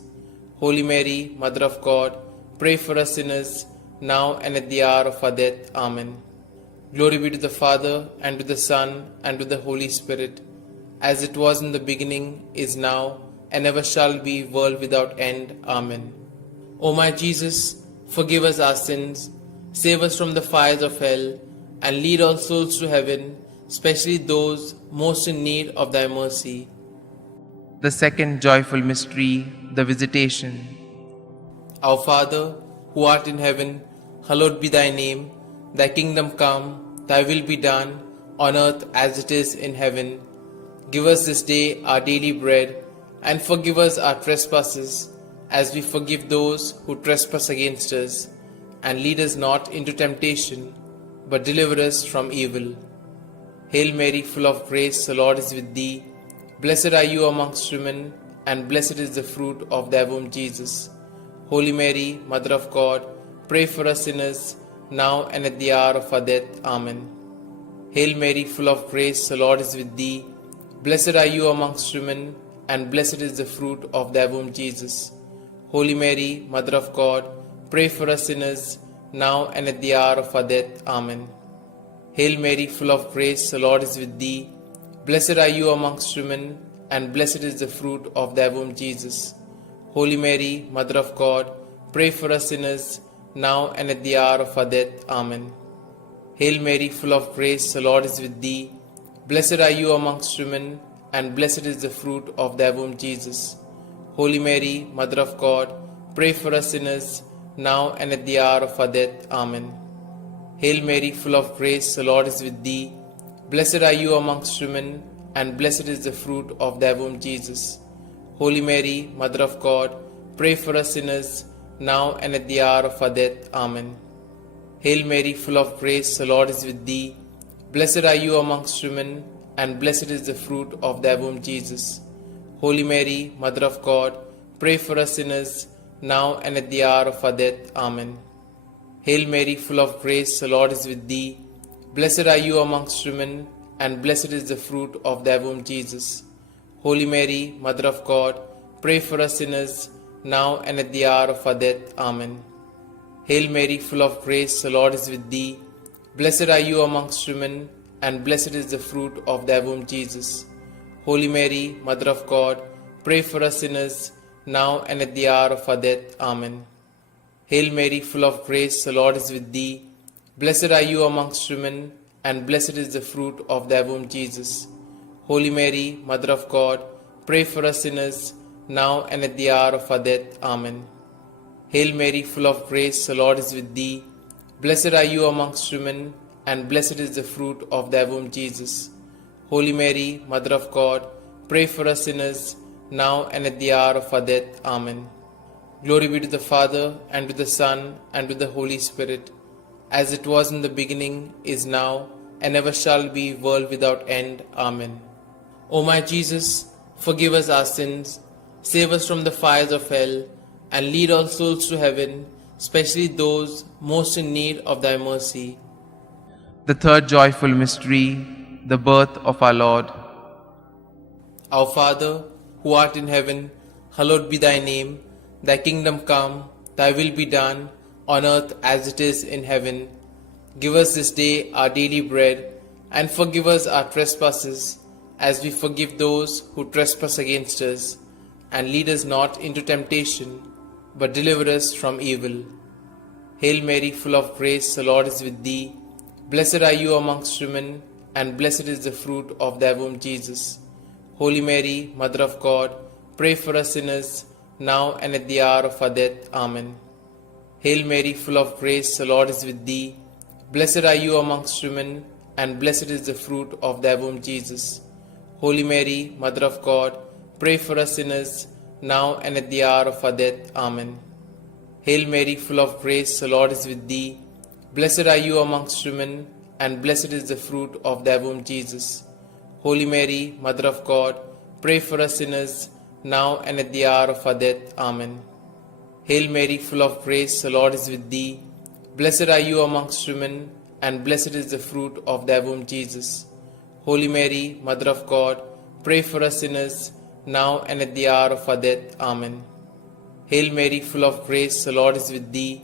Holy Mary, Mother of God, pray for us sinners, now and at the hour of our death. Amen. Glory be to the Father, and to the Son, and to the Holy Spirit, as it was in the beginning, is now, and ever shall be, world without end. Amen. O my Jesus, forgive us our sins, save us from the fires of hell, and lead all souls to heaven, especially those most in need of thy mercy. The second joyful mystery, the Visitation. Our Father, who art in heaven, hallowed be thy name. Thy kingdom come, thy will be done, on earth as it is in heaven. Give us this day our daily bread, and forgive us our trespasses, as we forgive those who trespass against us. And lead us not into temptation, but deliver us from evil. Hail Mary, full of grace, the Lord is with thee. Blessed are you amongst women, and blessed is the fruit of thy womb, Jesus. Holy Mary, Mother of God, pray for us sinners, now and at the hour of our death. Amen. Hail Mary, full of grace, the Lord is with thee. Blessed are you amongst women, and blessed is the fruit of thy womb, Jesus. Holy Mary, Mother of God, pray for us sinners, now and at the hour of our death. Amen. Hail Mary, full of grace, the Lord is with thee. Blessed are you amongst women, and blessed is the fruit of thy womb, Jesus. Holy Mary, Mother of God, pray for us sinners, now and at the hour of our death. Amen. Hail Mary, full of grace, the Lord is with thee. Blessed are you amongst women, and blessed is the fruit of thy womb, Jesus. Holy Mary, Mother of God, pray for us sinners, now and at the hour of our death. Amen. Hail Mary, full of grace, the Lord is with thee. Blessed are you amongst women, and blessed is the fruit of thy womb, Jesus. Holy Mary, Mother of God, pray for us sinners, now and at the hour of our death. Amen. Hail Mary, full of grace, the Lord is with thee. Blessed are you amongst women, and blessed is the fruit of thy womb, Jesus. Holy Mary, Mother of God, pray for us sinners, now and at the hour of our death. Amen. Hail Mary, full of grace, the Lord is with thee. Blessed are you amongst women, and blessed is the fruit of thy womb, Jesus. Holy Mary, Mother of God, pray for us sinners, now and at the hour of our death. Amen. Hail Mary, full of grace, the Lord is with thee. Blessed are you amongst women, and blessed is the fruit of thy womb, Jesus. Holy Mary, Mother of God, pray for us sinners, now and at the hour of our death. Amen. Hail Mary, full of grace, the Lord is with thee. Blessed are you amongst women, and blessed is the fruit of thy womb, Jesus. Holy Mary, Mother of God, pray for us sinners, now and at the hour of our death. Amen. Hail Mary, full of grace, the Lord is with thee. Blessed are you amongst women, and blessed is the fruit of thy womb, Jesus. Holy Mary, Mother of God, pray for us sinners, now and at the hour of our death. Amen. Glory be to the Father, and to the Son, and to the Holy Spirit, as it was in the beginning, is now, and ever shall be, world without end. Amen. O my Jesus, forgive us our sins, save us from the fires of hell, and lead all souls to heaven, especially those most in need of thy mercy. The third joyful mystery, the birth of our Lord. Our Father, who art in heaven, hallowed be thy name. Thy kingdom come, thy will be done, on earth as it is in heaven. Give us this day our daily bread, and forgive us our trespasses, as we forgive those who trespass against us. And lead us not into temptation, but deliver us from evil. Hail Mary, full of grace, the Lord is with thee. Blessed are you amongst women, and blessed is the fruit of thy womb, Jesus. Holy Mary, Mother of God, pray for us sinners, now and at the hour of our death. Amen. Hail Mary, full of grace, the Lord is with thee. Blessed are you amongst women, and blessed is the fruit of thy womb, Jesus. Holy Mary, Mother of God, pray for us sinners, now and at the hour of our death. Amen. Hail Mary, full of grace, the Lord is with thee. Blessed are you amongst women, and blessed is the fruit of thy womb, Jesus. Holy Mary, Mother of God, pray for us sinners, now and at the hour of our death. Amen. Hail Mary, full of grace, the Lord is with thee. Blessed are you amongst women, and blessed is the fruit of thy womb, Jesus. Holy Mary, Mother of God, pray for us sinners, now and at the hour of our death. Amen. Hail Mary, full of grace, the Lord is with thee.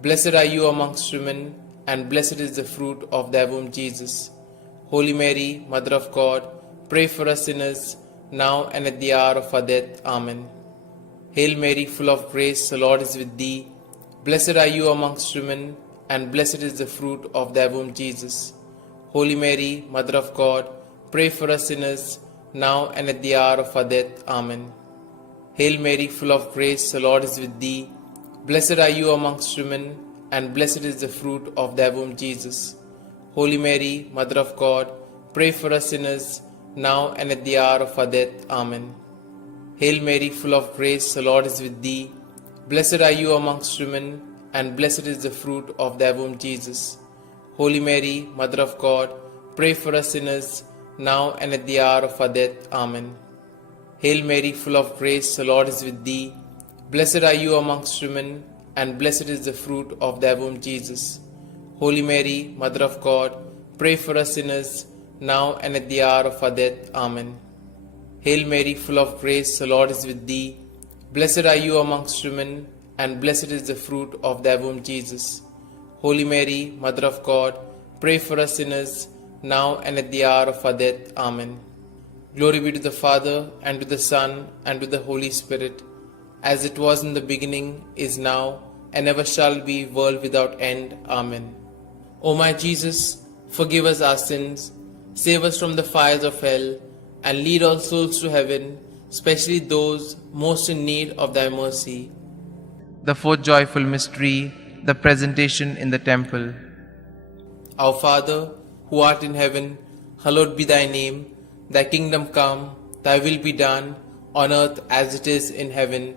Blessed are you amongst women, and blessed is the fruit of thy womb, Jesus. Holy Mary, Mother of God, pray for us sinners, now and at the hour of our death. Amen. Hail Mary, full of grace, the Lord is with thee. Blessed are you amongst women, and blessed is the fruit of thy womb, Jesus. Holy Mary, Mother of God, pray for us sinners, now and at the hour of our death. Amen. Hail Mary, full of grace, the Lord is with thee. Blessed are you amongst women, and blessed is the fruit of thy womb, Jesus. Holy Mary, Mother of God, pray for us sinners, now and at the hour of our death. Amen. Hail Mary, full of grace, the Lord is with thee. Blessed are you amongst women, and blessed is the fruit of thy womb, Jesus. Holy Mary, Mother of God, pray for us sinners, now and at the hour of our death. Amen. Hail Mary, full of grace, the Lord is with thee. Blessed are you amongst women, and blessed is the fruit of thy womb, Jesus. Holy Mary, Mother of God, pray for us sinners, now and at the hour of our death. Amen. Hail Mary, full of grace, the Lord is with thee. Blessed are you amongst women, and blessed is the fruit of thy womb, Jesus. Holy Mary, Mother of God, pray for us sinners, now and at the hour of our death. Amen. Glory be to the Father, and to the Son, and to the Holy Spirit, as it was in the beginning, is now, and ever shall be, world without end. Amen. O my Jesus, forgive us our sins, save us from the fires of hell, and lead all souls to heaven, especially those most in need of thy mercy. The fourth joyful mystery, the presentation in the temple. Our Father, who art in heaven, hallowed be thy name. Thy kingdom come, thy will be done, on earth as it is in heaven.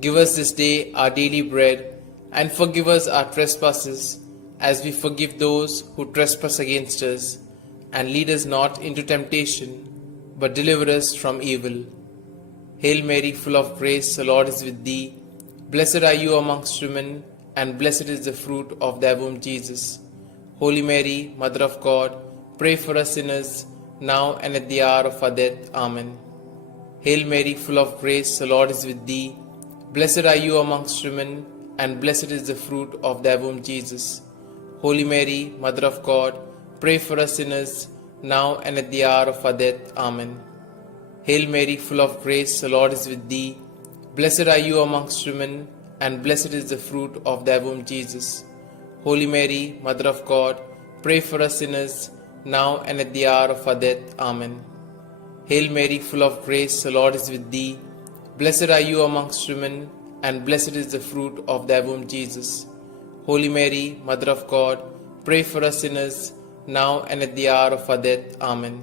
Give us this day our daily bread, and forgive us our trespasses, as we forgive those who trespass against us. And lead us not into temptation, but deliver us from evil. Hail Mary, full of grace, the Lord is with thee. Blessed are you amongst women, and blessed is the fruit of thy womb, Jesus. Holy Mary, Mother of God, pray for us sinners, now and at the hour of our death. Amen. Hail Mary, full of grace, the Lord is with thee. Blessed are you amongst women, and blessed is the fruit of thy womb, Jesus. Holy Mary, Mother of God, pray for us sinners, now and at the hour of our death. Amen. Hail Mary, full of grace, the Lord is with thee. Blessed are you amongst women, and blessed is the fruit of thy womb, Jesus. Holy Mary, Mother of God, pray for us sinners, now and at the hour of our death. Amen. Hail Mary, full of grace, the Lord is with thee. Blessed are you amongst women, and blessed is the fruit of thy womb, Jesus. Holy Mary, Mother of God, pray for us sinners, now and at the hour of our death. Amen.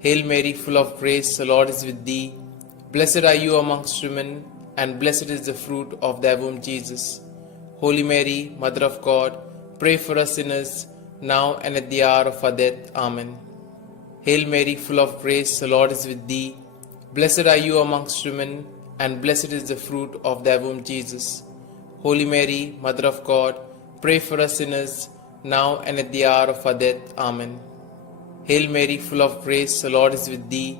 Hail Mary, full of grace, the Lord is with thee. Blessed are you amongst women, and blessed is the fruit of thy womb, Jesus. Holy Mary, Mother of God, pray for us sinners, now and at the hour of our death. Amen. Hail Mary, full of grace, the Lord is with thee. Blessed are you amongst women, and blessed is the fruit of thy womb, Jesus. Holy Mary, Mother of God, pray for us sinners, now and at the hour of our death. Amen. Hail Mary, full of grace, the Lord is with thee.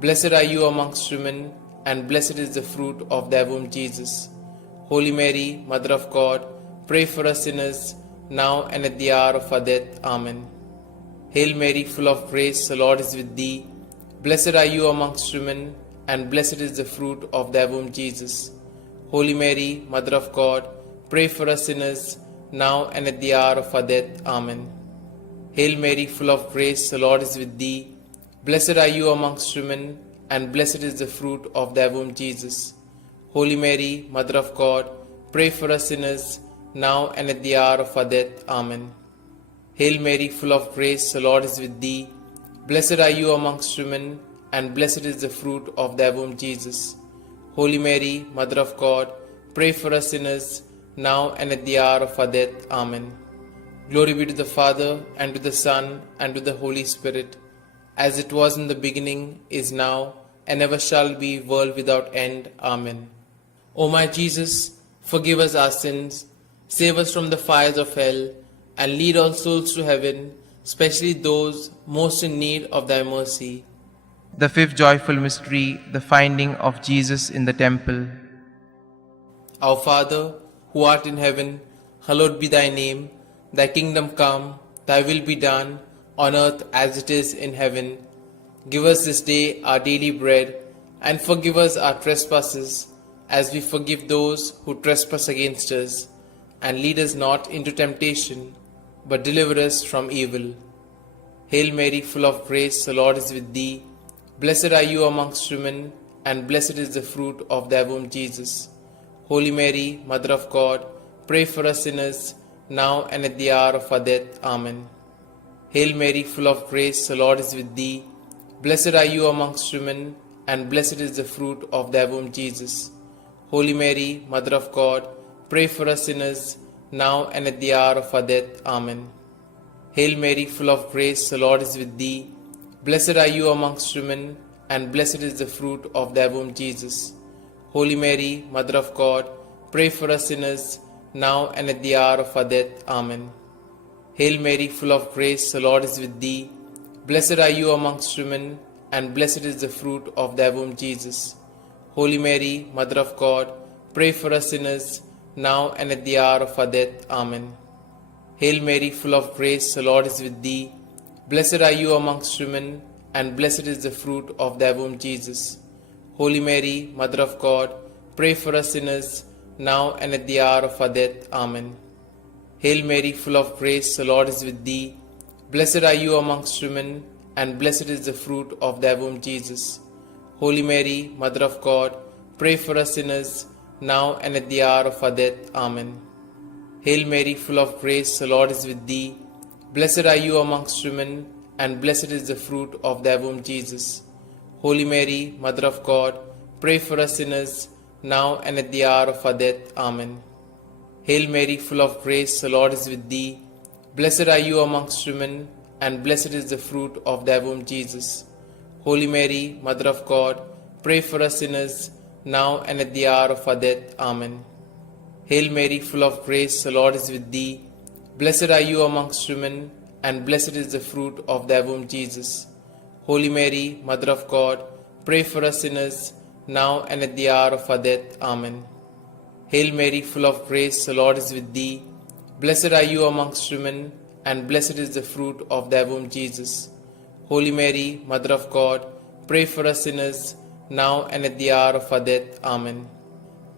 Blessed are you amongst women, and blessed is the fruit of thy womb, Jesus. Holy Mary, Mother of God, pray for us sinners, now and at the hour of our death. Amen. Hail Mary, full of grace, the Lord is with thee. Blessed are you amongst women, and blessed is the fruit of thy womb, Jesus. Holy Mary, Mother of God, pray for us sinners, now and at the hour of our death. Amen. Hail Mary, full of grace, the Lord is with thee. Blessed are you amongst women, and blessed is the fruit of thy womb, Jesus. Holy Mary, Mother of God, pray for us sinners, now and at the hour of our death. Amen. Hail Mary, full of grace, the Lord is with thee. Blessed are you amongst women, and blessed is the fruit of thy womb, Jesus. Holy Mary, Mother of God, pray for us sinners, now and at the hour of our death. Amen. Glory be to the Father, and to the Son, and to the Holy Spirit, as it was in the beginning, is now, and ever shall be, world without end. Amen. O my Jesus, forgive us our sins, save us from the fires of hell, and lead all souls to heaven, especially those most in need of thy mercy. The fifth joyful mystery, the finding of Jesus in the temple. Our Father, who art in heaven, hallowed be thy name. Thy kingdom come, thy will be done, on earth as it is in heaven. Give us this day our daily bread, and forgive us our trespasses, as we forgive those who trespass against us. And lead us not into temptation, but deliver us from evil. Hail Mary, full of grace, the Lord is with thee. Blessed are you amongst women, and blessed is the fruit of thy womb, Jesus. Holy Mary, Mother of God, pray for us sinners, now and at the hour of our death. Amen. Hail Mary, full of grace, the Lord is with thee. Blessed are you amongst women, and blessed is the fruit of thy womb, Jesus. Holy Mary, Mother of God, pray for us sinners, now and at the hour of our death. Amen. Hail Mary, full of grace, the Lord is with thee. Blessed are you amongst women, and blessed is the fruit of thy womb, Jesus. Holy Mary, Mother of God, pray for us sinners, now and at the hour of our death. Amen. Hail Mary, full of grace, the Lord is with thee. Blessed are you amongst women, and blessed is the fruit of thy womb, Jesus. Holy Mary, Mother of God, pray for us sinners, now and at the hour of our death. Amen. Hail Mary, full of grace, the Lord is with thee. Blessed are you amongst women, and blessed is the fruit of thy womb, Jesus. Holy Mary, Mother of God, pray for us sinners, now and at the hour of our death. Amen. Hail Mary, full of grace, the Lord is with thee. Blessed are you amongst women, and blessed is the fruit of thy womb, Jesus. Holy Mary, Mother of God, pray for us sinners, now and at the hour of our death. Amen. Hail Mary, full of grace, the Lord is with thee. Blessed are you amongst women, and blessed is the fruit of thy womb, Jesus. Holy Mary, Mother of God, pray for us sinners, now and at the hour of our death. Amen. Hail Mary, full of grace, the Lord is with thee. Blessed are you amongst women, and blessed is the fruit of thy womb, Jesus. Holy Mary, Mother of God, pray for us sinners, now and at the hour of our death. Amen. Hail Mary, full of grace, the Lord is with thee. Blessed are you amongst women, and blessed is the fruit of thy womb, Jesus. Holy Mary, Mother of God, pray for us sinners, now and at the hour of our death. Amen. Hail Mary, full of grace, the Lord is with thee. Blessed are you amongst women, and blessed is the fruit of thy womb, Jesus. Holy Mary, Mother of God, pray for us sinners, now and at the hour of our death. Amen.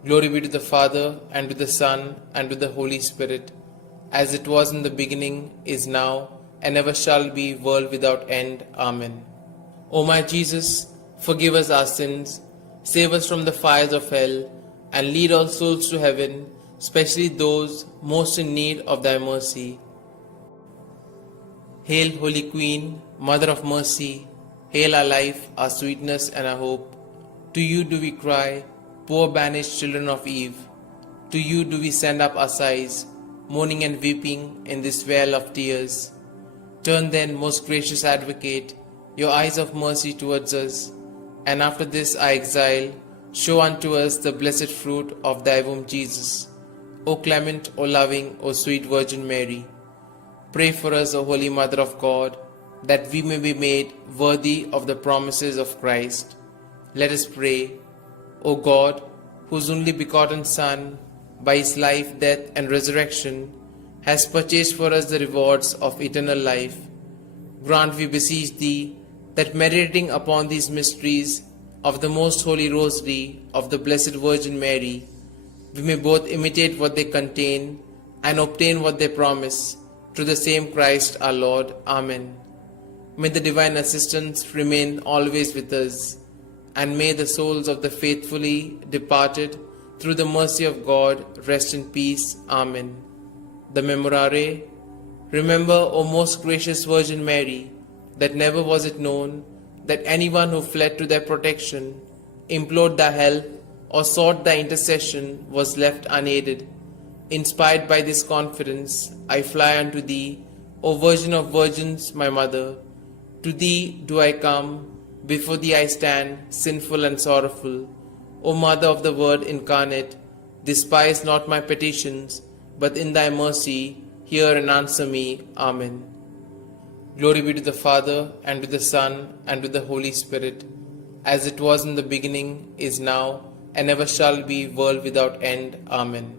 Glory be to the Father, and to the Son, and to the Holy Spirit, as it was in the beginning, is now, and ever shall be, world without end. Amen. O my Jesus, forgive us our sins, save us from the fires of hell, and lead all souls to heaven, especially those most in need of thy mercy. Hail, Holy Queen, Mother of Mercy, hail our life, our sweetness, and our hope. To you do we cry, poor banished children of Eve. To you do we send up our sighs, mourning and weeping in this vale of tears. Turn then, most gracious Advocate, your eyes of mercy towards us, and after this our exile, show unto us the blessed fruit of thy womb, Jesus. O clement, O loving, O sweet Virgin Mary, pray for us, O Holy Mother of God, that we may be made worthy of the promises of Christ. Let us pray. O God, whose only begotten Son, by his life, death, and resurrection, has purchased for us the rewards of eternal life, grant, we beseech thee, that meditating upon these mysteries of the most holy Rosary of the Blessed Virgin Mary, we may both imitate what they contain and obtain what they promise, through the same Christ our Lord. Amen. May the divine assistance remain always with us, and may the souls of the faithfully departed, through the mercy of God, rest in peace. Amen. The Memorare. Remember, O most gracious Virgin Mary, that never was it known that anyone who fled to thy protection, implored thy help, or sought thy intercession was left unaided. Inspired by this confidence, I fly unto thee, O Virgin of Virgins, my Mother. To thee do I come, before thee I stand, sinful and sorrowful. O Mother of the Word incarnate, despise not my petitions, but in thy mercy hear and answer me. Amen. Glory be to the Father, and to the Son, and to the Holy Spirit, as it was in the beginning, is now, and ever shall be, world without end. Amen.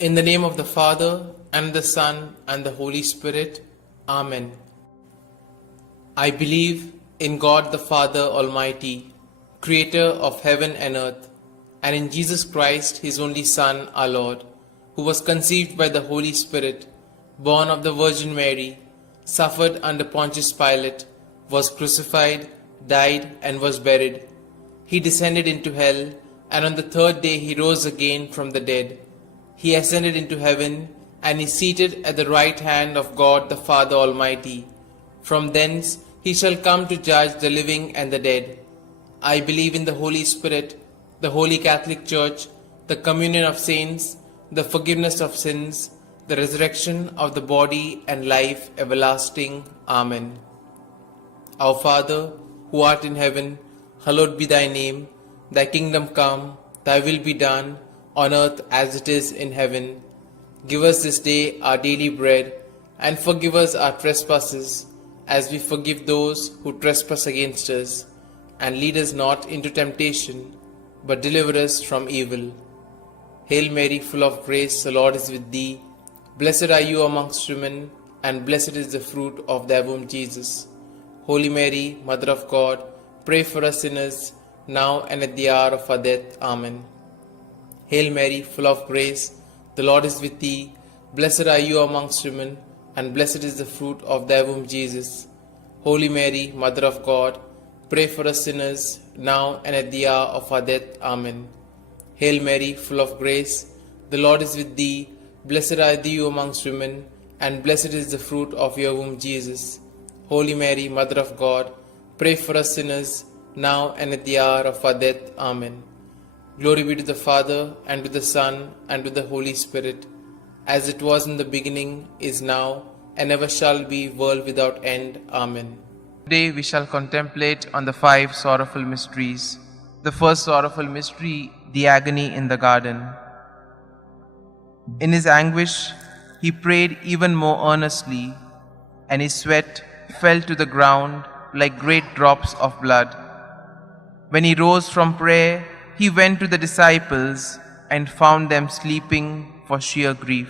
In the name of the Father, and the Son, and the Holy Spirit. Amen. I believe in God the Father Almighty, Creator of heaven and earth, and in Jesus Christ, His only Son, our Lord, who was conceived by the Holy Spirit, born of the Virgin Mary, suffered under Pontius Pilate, was crucified, died, and was buried. He descended into hell, and on the third day He rose again from the dead. He ascended into heaven, and is seated at the right hand of God the Father Almighty. From thence He shall come to judge the living and the dead. I believe in the Holy Spirit, the Holy Catholic Church, the communion of saints, the forgiveness of sins, the resurrection of the body, and life everlasting. Amen. Our Father, who art in heaven, hallowed be thy name. Thy kingdom come, thy will be done, on earth as it is in heaven. Give us this day our daily bread, and forgive us our trespasses, as we forgive those who trespass against us. And lead us not into temptation, but deliver us from evil. Hail Mary, full of grace, the Lord is with thee. Blessed are you amongst women, and blessed is the fruit of thy womb, Jesus. Holy Mary, Mother of God, pray for us sinners, now and at the hour of our death. Amen. Hail Mary, full of grace, the Lord is with thee. Blessed are you amongst women, and blessed is the fruit of thy womb, Jesus. Holy Mary, Mother of God, pray for us sinners, now and at the hour of our death. Amen. Hail Mary, full of grace, the Lord is with thee. Blessed are you amongst women, and blessed is the fruit of your womb, Jesus. Holy Mary, Mother of God, pray for us sinners, now and at the hour of our death. Amen. Glory be to the Father, and to the Son, and to the Holy Spirit, as it was in the beginning, is now, and ever shall be, world without end. Amen. Today we shall contemplate on the 5 sorrowful mysteries. The first sorrowful mystery, the agony in the garden. In his anguish, he prayed even more earnestly, and his sweat fell to the ground like great drops of blood. When he rose from prayer, he went to the disciples and found them sleeping for sheer grief.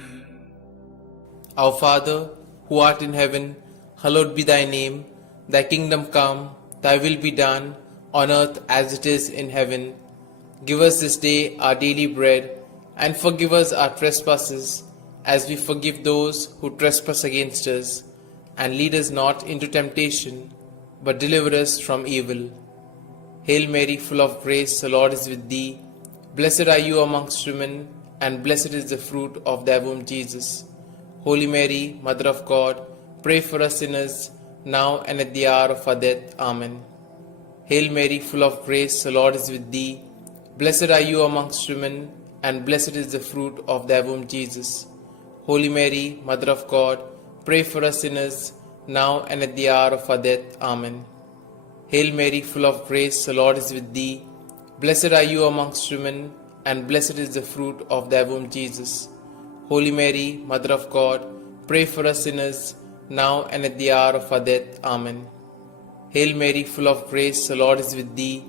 Our Father, who art in heaven, hallowed be thy name. Thy kingdom come, thy will be done, on earth as it is in heaven. Give us this day our daily bread, and forgive us our trespasses, as we forgive those who trespass against us. And lead us not into temptation, but deliver us from evil. Hail Mary, full of grace, the Lord is with thee. Blessed are you amongst women, and blessed is the fruit of thy womb, Jesus. Holy Mary, Mother of God, pray for us sinners, now and at the hour of our death. Amen. Hail Mary, full of grace, the Lord is with thee. Blessed are you amongst women, and blessed is the fruit of thy womb, Jesus. Holy Mary, Mother of God, pray for us sinners, now and at the hour of our death. Amen. Hail Mary, full of grace, the Lord is with thee. Blessed are you amongst women, and blessed is the fruit of thy womb, Jesus. Holy Mary, Mother of God, pray for us sinners, now and at the hour of our death. Amen. Hail Mary, full of grace, the Lord is with thee.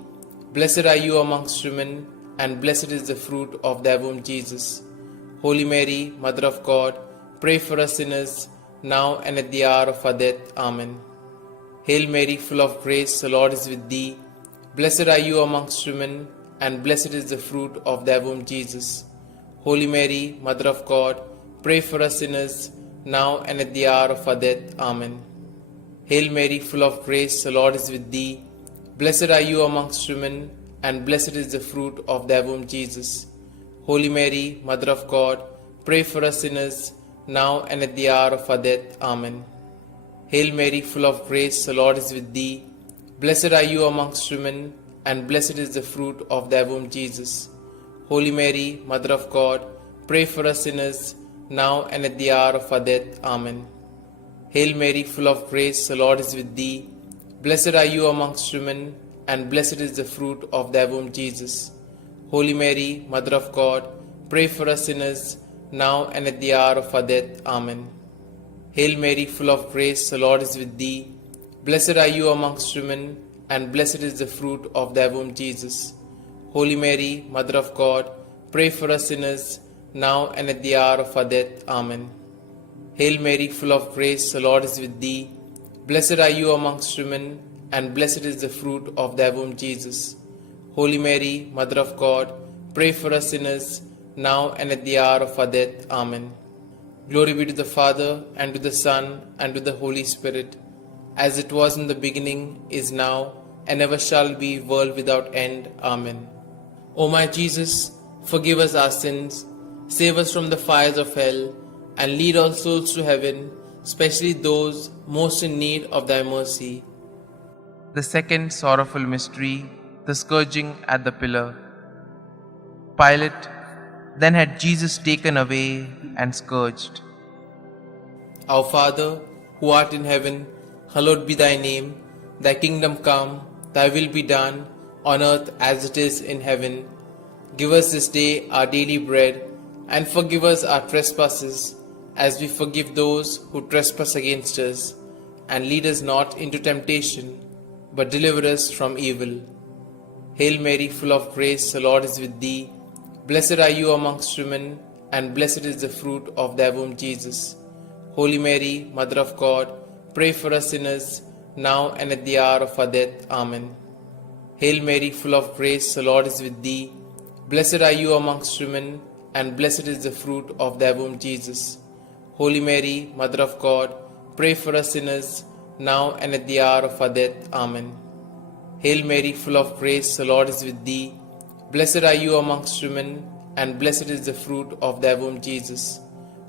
Blessed are you amongst women, and blessed is the fruit of thy womb, Jesus. Holy Mary, Mother of God, pray for us sinners, now and at the hour of our death. Amen. Hail Mary, full of grace, the Lord is with thee. Blessed are you amongst women, and blessed is the fruit of thy womb, Jesus. Holy Mary, Mother of God, pray for us sinners, now and at the hour of our death. Amen. Hail Mary, full of grace, the Lord is with thee. Blessed are you amongst women, and blessed is the fruit of thy womb, Jesus. Holy Mary, Mother of God, pray for us sinners, now and at the hour of our death. Amen. Hail Mary, full of grace, the Lord is with thee. Blessed are you amongst women, and blessed is the fruit of thy womb, Jesus. Holy Mary, Mother of God, pray for us sinners, now and at the hour of our death. Amen. Hail Mary, full of grace, the Lord is with thee. Blessed are you amongst women, and blessed is the fruit of thy womb, Jesus. Holy Mary, Mother of God, pray for us sinners, now and at the hour of our death. Amen. Hail Mary, full of grace, the Lord is with thee. Blessed are you amongst women, and blessed is the fruit of thy womb, Jesus. Holy Mary, Mother of God, pray for us sinners, now and at the hour of our death. Amen. Hail Mary, full of grace, the Lord is with thee. Blessed are you amongst women, and blessed is the fruit of thy womb, Jesus. Holy Mary, Mother of God, pray for us sinners, now and at the hour of our death. Amen. Glory be to the Father, and to the Son, and to the Holy Spirit, as it was in the beginning, is now, and ever shall be, world without end. Amen. O my Jesus, forgive us our sins, save us from the fires of hell, and lead all souls to heaven, especially those most in need of thy mercy. The second sorrowful mystery, the scourging at the pillar. Pilate then had Jesus taken away and scourged. Our Father, who art in heaven, hallowed be thy name. Thy kingdom come, thy will be done, on earth as it is in heaven. Give us this day our daily bread, and forgive us our trespasses, as we forgive those who trespass against us. And lead us not into temptation, but deliver us from evil. Hail Mary, full of grace, the Lord is with thee. Blessed are you amongst women, and blessed is the fruit of thy womb, Jesus. Holy Mary, Mother of God, pray for us sinners, now and at the hour of our death. Amen. Hail Mary, full of grace, the Lord is with thee. Blessed are you amongst women, and blessed is the fruit of thy womb, Jesus. Holy Mary, Mother of God, pray for us sinners, now and at the hour of our death. Amen. Hail Mary, full of grace, the Lord is with thee. Blessed are you amongst women, and blessed is the fruit of thy womb, Jesus.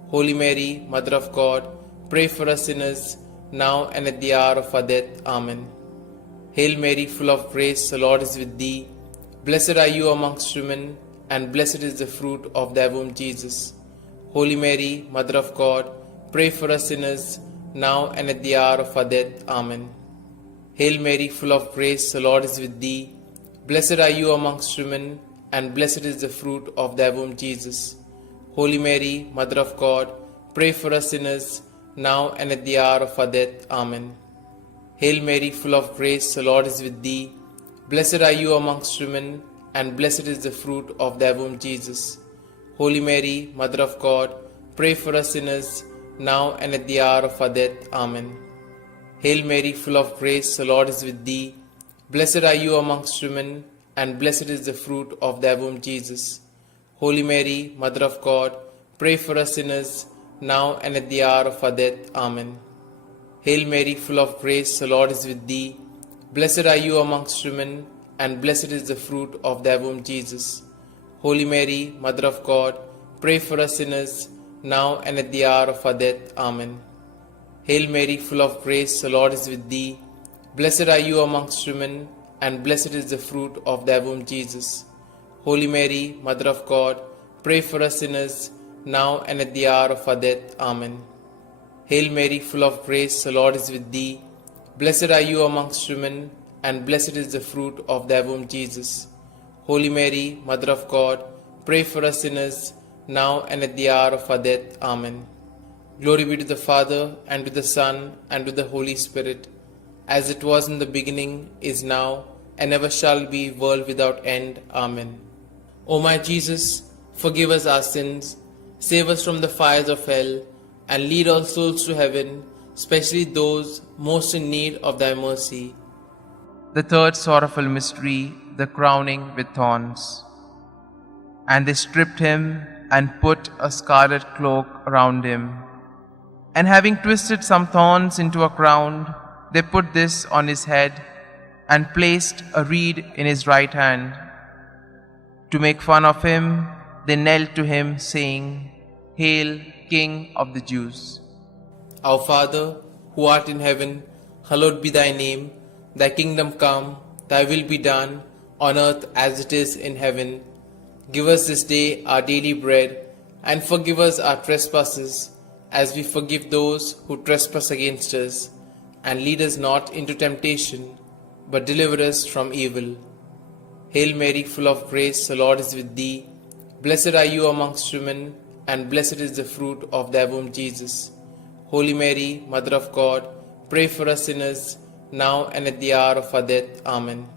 Holy Mary, Mother of God, pray for us sinners, now and at the hour of our death. Amen. Hail Mary, full of grace, the Lord is with thee. Blessed are you amongst women, and blessed is the fruit of thy womb, Jesus. Holy Mary, Mother of God, pray for us sinners, now and at the hour of our death. Amen. Hail Mary, full of grace, the Lord is with thee. Blessed are you amongst women, and blessed is the fruit of thy womb, Jesus. Holy Mary, Mother of God, pray for us sinners, now and at the hour of our death. Amen. Hail Mary, full of grace, the Lord is with thee. Blessed are you amongst women, and blessed is the fruit of thy womb, Jesus. Holy Mary, Mother of God, pray for us sinners, now and at the hour of our death. Amen. Hail Mary, full of grace, the Lord is with thee. Blessed are you amongst women, and blessed is the fruit of thy womb, Jesus. Holy Mary, Mother of God, pray for us sinners, now and at the hour of our death. Amen. Hail Mary, full of grace, the Lord is with thee. Blessed are you amongst women, and blessed is the fruit of thy womb, Jesus. Holy Mary, Mother of God, pray for us sinners, now and at the hour of our death. Amen. Hail Mary, full of grace, the Lord is with thee. Blessed are you amongst women, and blessed is the fruit of thy womb, Jesus. Holy Mary, Mother of God, pray for us sinners, now and at the hour of our death. Amen. Hail Mary, full of grace, the Lord is with thee. Blessed are you amongst women, and blessed is the fruit of thy womb, Jesus. Holy Mary, Mother of God, pray for us sinners, now and at the hour of our death. Amen. Glory be to the Father, and to the Son, and to the Holy Spirit, as it was in the beginning, is now, and ever shall be, world without end. Amen. O my Jesus, forgive us our sins, save us from the fires of hell, and lead all souls to heaven, especially those most in need of thy mercy. The third sorrowful mystery, the crowning with thorns. And they stripped him and put a scarlet cloak around him. And having twisted some thorns into a crown, they put this on his head and placed a reed in his right hand. To make fun of him, they knelt to him, saying, Hail, King of the Jews. Our Father, who art in heaven, hallowed be thy name. Thy kingdom come, thy will be done, on earth as it is in heaven. Give us this day our daily bread, and forgive us our trespasses, as we forgive those who trespass against us. And lead us not into temptation, but deliver us from evil. Hail Mary, full of grace, the Lord is with thee. Blessed are you amongst women, and blessed is the fruit of thy womb, Jesus. Holy Mary, Mother of God, pray for us sinners, now and at the hour of our death. Amen.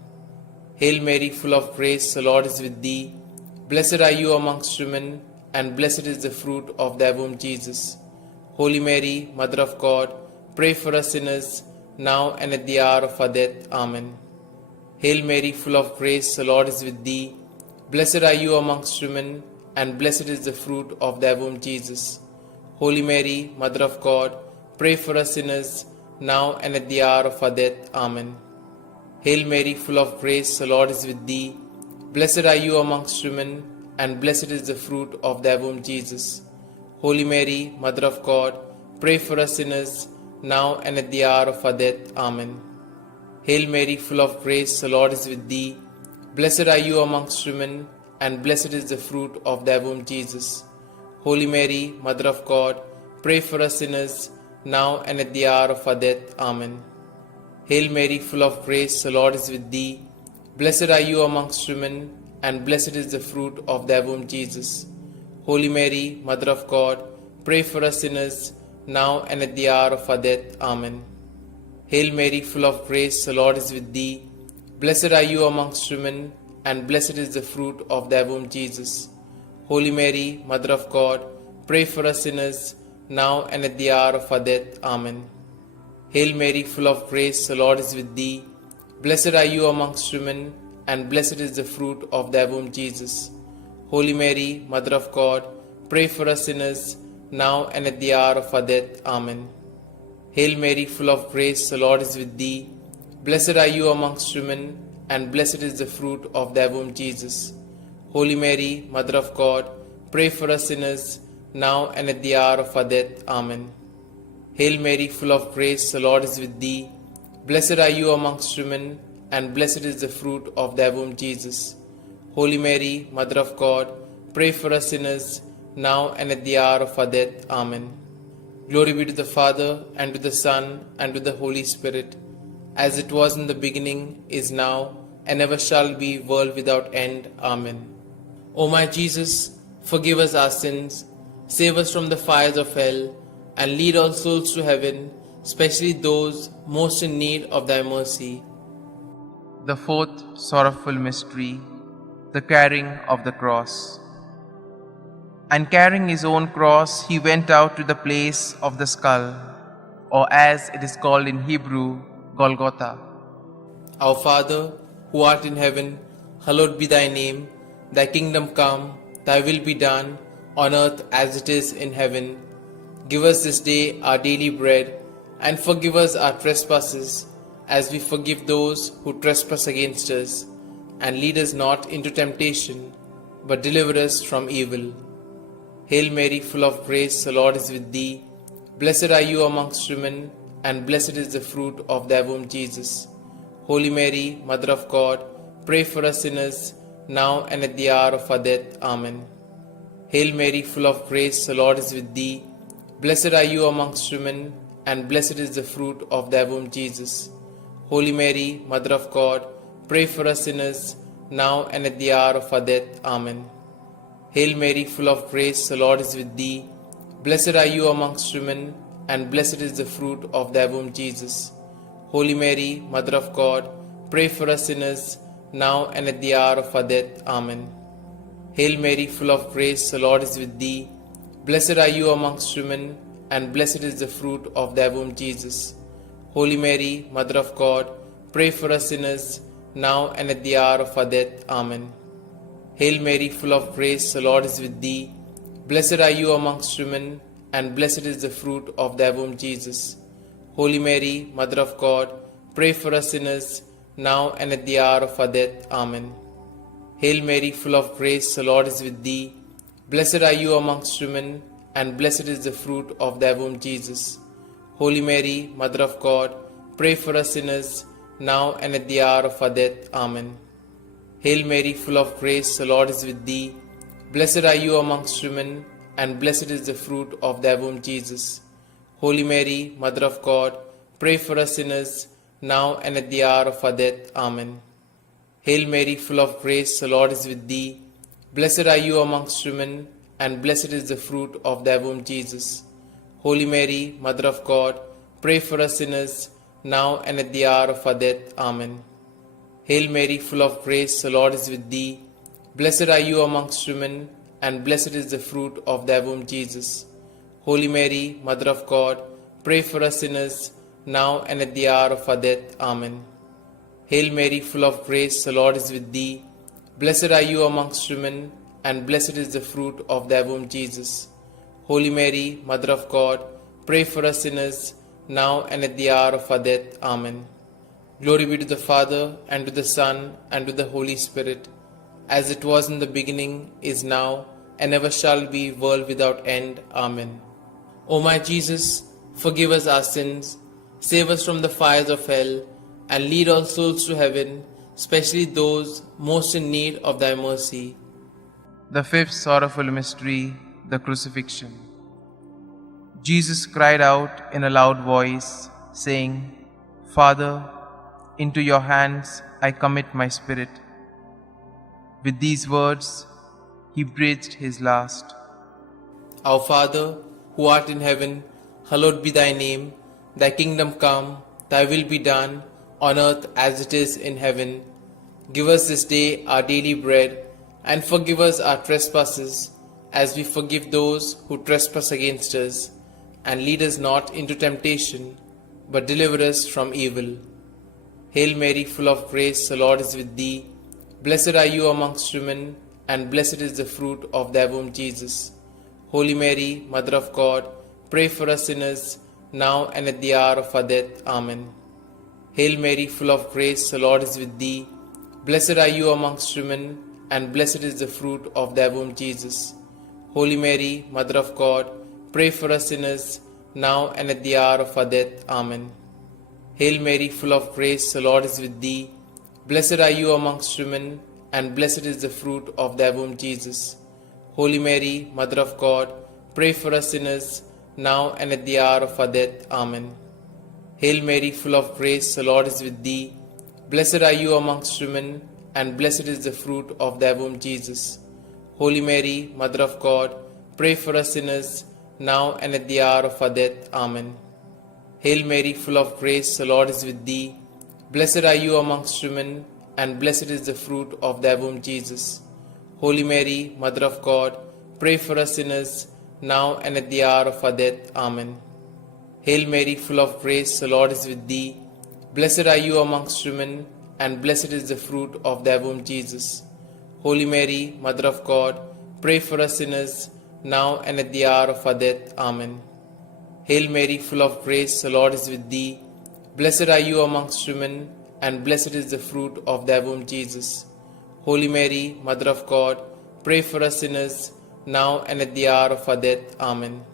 Hail Mary, full of grace, the Lord is with thee. Blessed are you amongst women, and blessed is the fruit of thy womb, Jesus. Holy Mary, Mother of God, pray for us sinners, now and at the hour of our death. Amen. Hail Mary, full of grace, the Lord is with thee. Blessed are you amongst women, and blessed is the fruit of thy womb, Jesus. Holy Mary, Mother of God, pray for us sinners, now and at the hour of our death. Amen. Hail Mary, full of grace, the Lord is with thee. Blessed are you amongst women, and blessed is the fruit of thy womb, Jesus. Holy Mary, Mother of God, pray for us sinners, now and at the hour of our death. Amen. Hail Mary, full of grace, the Lord is with thee. Blessed are you amongst women, and blessed is the fruit of thy womb, Jesus. Holy Mary, Mother of God, pray for us sinners, now and at the hour of our death. Amen. Hail Mary, full of grace, the Lord is with thee. Blessed are you amongst women, and blessed is the fruit of thy womb, Jesus. Holy Mary, Mother of God, pray for us sinners, now and at the hour of our death. Amen. Hail Mary, full of grace, the Lord is with thee. Blessed are you amongst women, and blessed is the fruit of thy womb, Jesus. Holy Mary, Mother of God, pray for us sinners, now and at the hour of our death. Amen. Hail Mary, full of grace, the Lord is with thee. Blessed are you amongst women, and blessed is the fruit of thy womb, Jesus. Holy Mary, Mother of God, pray for us sinners, now and at the hour of our death. Amen. Hail Mary, full of grace, the Lord is with thee. Blessed are you amongst women, and blessed is the fruit of thy womb, Jesus. Holy Mary, Mother of God, pray for us sinners, now and at the hour of our death. Amen. Hail Mary, full of grace, the Lord is with thee. Blessed are you amongst women, and blessed is the fruit of thy womb, Jesus. Holy Mary, Mother of God, pray for us sinners, now and at the hour of our death. Amen. Glory be to the Father, and to the Son, and to the Holy Spirit, as it was in the beginning, is now, and ever shall be, world without end. Amen. O my Jesus, forgive us our sins, save us from the fires of hell, and lead all souls to heaven, especially those most in need of thy mercy. The fourth sorrowful mystery, the carrying of the cross. And carrying his own cross, he went out to the place of the skull, or as it is called in Hebrew, Golgotha. Our Father, who art in heaven, hallowed be thy name. Thy kingdom come, thy will be done, on earth as it is in heaven. Give us this day our daily bread, and forgive us our trespasses, as we forgive those who trespass against us. And lead us not into temptation, but deliver us from evil. Hail Mary, full of grace, the Lord is with thee. Blessed are you amongst women, and blessed is the fruit of thy womb, Jesus. Holy Mary, Mother of God, pray for us sinners, now and at the hour of our death. Amen. Hail Mary, full of grace, the Lord is with thee. Blessed are you amongst women, and blessed is the fruit of thy womb, Jesus. Holy Mary, Mother of God, pray for us sinners, now and at the hour of our death. Amen. Hail Mary, full of grace, the Lord is with thee. Blessed are you amongst women, and blessed is the fruit of thy womb, Jesus. Holy Mary, Mother of God, pray for us sinners, now and at the hour of our death. Amen. Hail Mary, full of grace, the Lord is with thee. Blessed are you amongst women, and blessed is the fruit of thy womb, Jesus. Holy Mary, Mother of God, pray for us sinners, now and at the hour of our death. Amen. Hail Mary, full of grace, the Lord is with thee. Blessed are you amongst women, and blessed is the fruit of thy womb, Jesus. Holy Mary, Mother of God, pray for us sinners, now and at the hour of our death. Amen. Hail Mary, full of grace, the Lord is with thee. Blessed are you amongst women, and blessed is the fruit of thy womb, Jesus. Holy Mary, Mother of God, pray for us sinners, now and at the hour of our death. Amen. Hail Mary, full of grace, the Lord is with thee. Blessed are you amongst women, and blessed is the fruit of thy womb, Jesus. Holy Mary, Mother of God, pray for us sinners, now and at the hour of our death. Amen. Hail Mary, full of grace, the Lord is with thee. Blessed are you amongst women, and blessed is the fruit of thy womb, Jesus. Holy Mary, Mother of God, pray for us sinners, now and at the hour of our death. Amen. Hail Mary, full of grace, the Lord is with thee. Blessed are you amongst women, and blessed is the fruit of thy womb, Jesus. Holy Mary, Mother of God, pray for us sinners, now and at the hour of our death. Amen. Hail Mary, full of grace, the Lord is with thee. Blessed are you amongst women, and blessed is the fruit of thy womb, Jesus. Holy Mary, Mother of God, pray for us sinners, now and at the hour of our death. Amen. Glory be to the Father, and to the Son, and to the Holy Spirit, as it was in the beginning, is now, and ever shall be, world without end. Amen. O my Jesus, forgive us our sins, save us from the fires of hell, and lead all souls to heaven, especially those most in need of thy mercy. The fifth sorrowful mystery, the crucifixion. Jesus cried out in a loud voice, saying, Father, into your hands I commit my spirit. With these words, he breathed his last. Our Father, who art in heaven, hallowed be thy name. Thy kingdom come, thy will be done, on earth as it is in heaven. Give us this day our daily bread, and forgive us our trespasses, as we forgive those who trespass against us. And lead us not into temptation, but deliver us from evil. Hail Mary, full of grace, the Lord is with thee. Blessed are you amongst women, and blessed is the fruit of thy womb, Jesus. Holy Mary, Mother of God, pray for us sinners, now and at the hour of our death. Amen. Hail Mary, full of grace, the Lord is with thee. Blessed are you amongst women, and blessed is the fruit of thy womb, Jesus. Holy Mary, Mother of God, pray for us sinners, now and at the hour of our death. Amen. Hail Mary, full of grace, the Lord is with thee. Blessed are you amongst women, and blessed is the fruit of thy womb, Jesus. Holy Mary, Mother of God, pray for us sinners, now and at the hour of our death. Amen. Hail Mary, full of grace, the Lord is with thee. Blessed are you amongst women, and blessed is the fruit of thy womb, Jesus. Holy Mary, Mother of God, pray for us sinners, now and at the hour of our death. Amen. Hail Mary, full of grace, the Lord is with thee. Blessed are you amongst women, and blessed is the fruit of thy womb, Jesus. Holy Mary, Mother of God, pray for us sinners, now and at the hour of our death. Amen. Hail Mary, full of grace, the Lord is with thee. Blessed are you amongst women, and blessed is the fruit of thy womb, Jesus. Holy Mary, Mother of God, pray for us sinners, now and at the hour of our death. Amen. Hail Mary, full of grace, the Lord is with thee. Blessed are you amongst women, and blessed is the fruit of thy womb, Jesus. Holy Mary, Mother of God, pray for us sinners, now and at the hour of our death. Amen.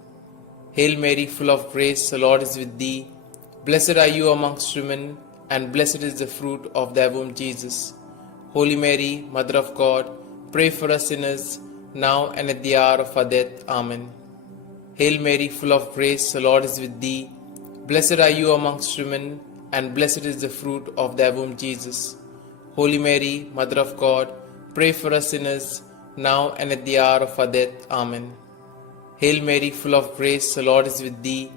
Hail Mary, full of grace, the Lord is with thee. Blessed are you amongst women, and blessed is the fruit of thy womb, Jesus. Holy Mary, Mother of God, pray for us sinners, now and at the hour of our death. Amen. Hail Mary, full of grace, the Lord is with thee. Blessed are you amongst women, and blessed is the fruit of thy womb, Jesus. Holy Mary, Mother of God, pray for us sinners, now and at the hour of our death. Amen. Hail Mary, full of grace, the Lord is with thee.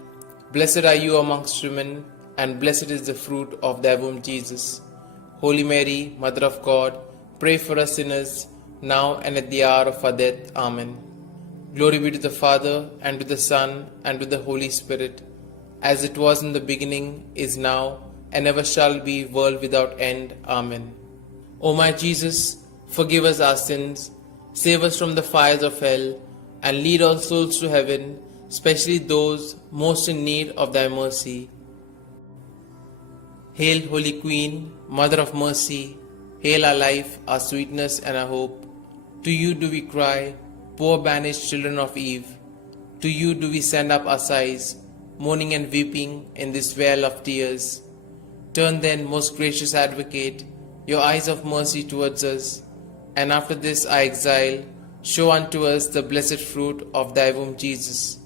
Blessed are you amongst women, and blessed is the fruit of thy womb, Jesus. Holy Mary, Mother of God, pray for us sinners, now and at the hour of our death. Amen. Glory be to the Father, and to the Son, and to the Holy Spirit, as it was in the beginning, is now, and ever shall be, world without end. Amen. O my Jesus, forgive us our sins, save us from the fires of hell, and lead all souls to heaven, especially those most in need of thy mercy. Hail, Holy Queen, Mother of Mercy, hail our life, our sweetness, and our hope. To you do we cry, poor banished children of Eve. To you do we send up our sighs, mourning and weeping in this vale of tears. Turn then, most gracious Advocate, your eyes of mercy towards us, and after this our exile, show unto us the blessed fruit of thy womb, Jesus.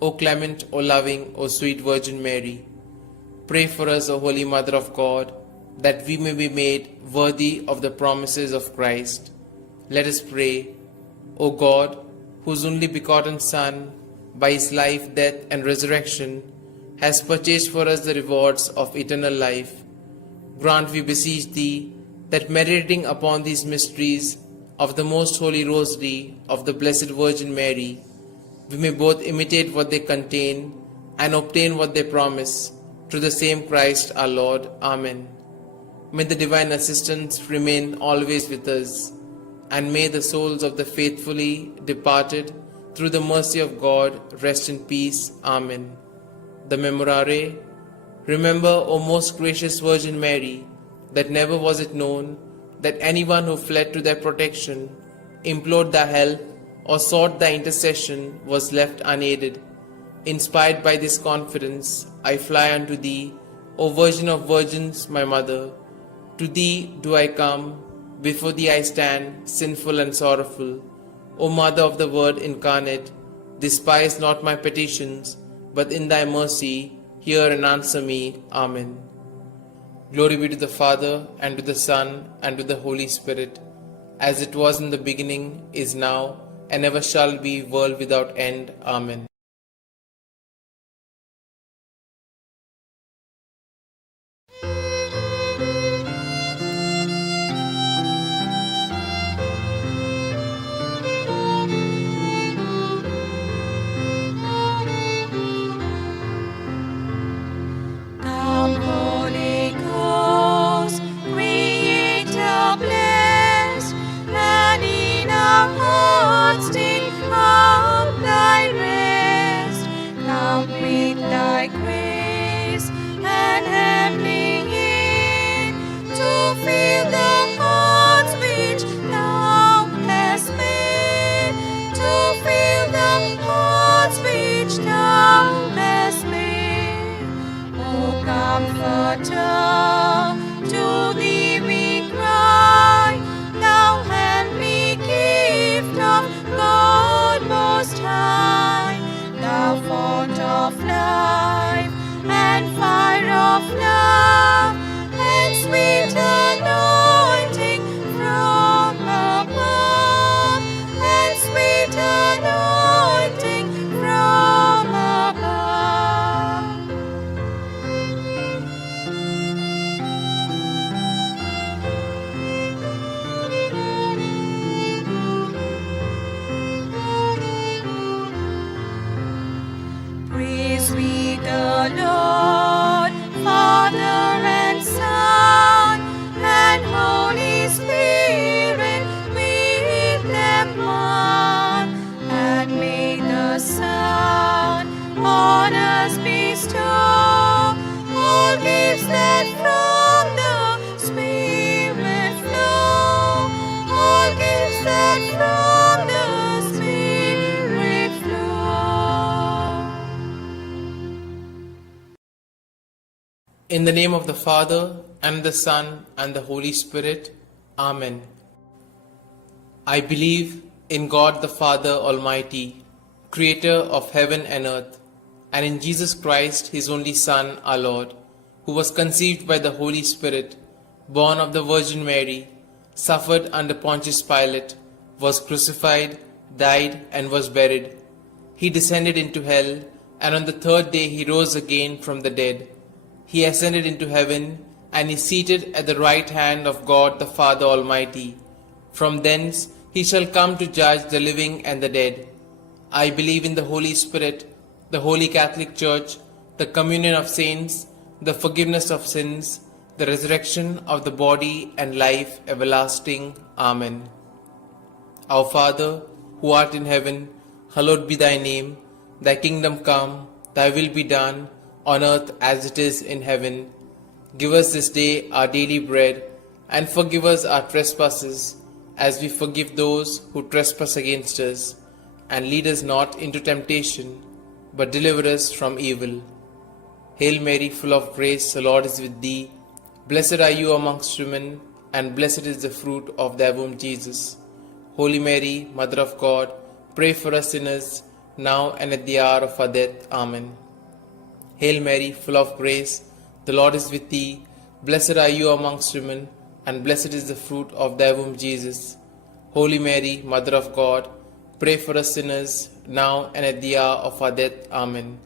O clement, O loving, O sweet Virgin Mary, pray for us, O Holy Mother of God, that we may be made worthy of the promises of Christ. Let us pray. O God, whose only begotten Son, by his life, death, and resurrection, has purchased for us the rewards of eternal life, grant, we beseech thee, that meditating upon these mysteries of the Most Holy Rosary of the Blessed Virgin Mary, we may both imitate what they contain and obtain what they promise, through the same Christ our Lord. Amen. May the divine assistance remain always with us, and may the souls of the faithfully departed, through the mercy of God, rest in peace. Amen. The Memorare. Remember, O most gracious Virgin Mary, that never was it known that anyone who fled to thy protection, implored thy help, or sought thy intercession was left unaided. Inspired by this confidence, I fly unto thee, O Virgin of Virgins, my Mother. To thee do I come, before thee I stand, sinful and sorrowful. O Mother of the Word incarnate, despise not my petitions, but in thy mercy hear and answer me. Amen. Glory be to the Father, and to the Son, and to the Holy Spirit, as it was in the beginning, is now, and ever shall be, world without end. Amen. Come, Holy Ghost, Creator blessed, and in our hearts take up thy rest. Come with thy grace and heavenly aid to fill the hearts which thou hast made, to fill the hearts which thou hast made. O Comforter, to thee we cry, thou heavenly gift of God Most High, thou fount of life and fire of love, and sweet anointing from above, and sweet anointing from above. Praise we the Lord, Father and Son, and Holy Spirit with them one. And may the Son on us bestow all gifts that from the Spirit flow, all gifts that from the Spirit flow. In the name of the Father, and the Son, and the Holy Spirit. Amen. I believe in God the Father Almighty, Creator of heaven and earth, and in Jesus Christ, His only Son, our Lord, who was conceived by the Holy Spirit, born of the Virgin Mary, suffered under Pontius Pilate, was crucified, died, and was buried. He descended into hell, and on the third day He rose again from the dead. He ascended into heaven, and is seated at the right hand of God the Father Almighty. From thence He shall come to judge the living and the dead. I believe in the Holy Spirit, the Holy Catholic Church, the communion of saints, the forgiveness of sins, the resurrection of the body, and life everlasting. Amen. Our Father, who art in heaven, hallowed be thy name. Thy kingdom come, thy will be done, on earth as it is in heaven. Give us this day our daily bread, and forgive us our trespasses, as we forgive those who trespass against us. And lead us not into temptation, but deliver us from evil. Hail Mary, full of grace, the Lord is with thee. Blessed are you amongst women, and blessed is the fruit of thy womb, Jesus. Holy Mary, Mother of God, pray for us sinners, now and at the hour of our death. Amen. Hail Mary, full of grace, the Lord is with thee. Blessed are you amongst women, and blessed is the fruit of thy womb, Jesus. Holy Mary, Mother of God, pray for us sinners, now and at the hour of our death. Amen.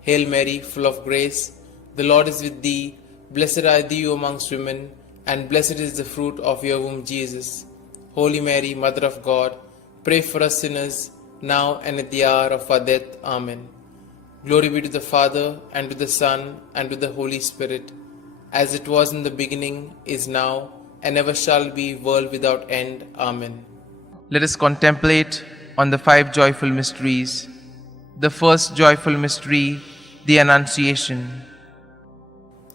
Hail Mary, full of grace, the Lord is with thee. Blessed are thou amongst women, and blessed is the fruit of your womb, Jesus. Holy Mary, Mother of God, pray for us sinners, now and at the hour of our death. Amen. Glory be to the Father, and to the Son, and to the Holy Spirit, as it was in the beginning, is now, and ever shall be, world without end. Amen. Let us contemplate on the five joyful mysteries. The first joyful mystery, the Annunciation.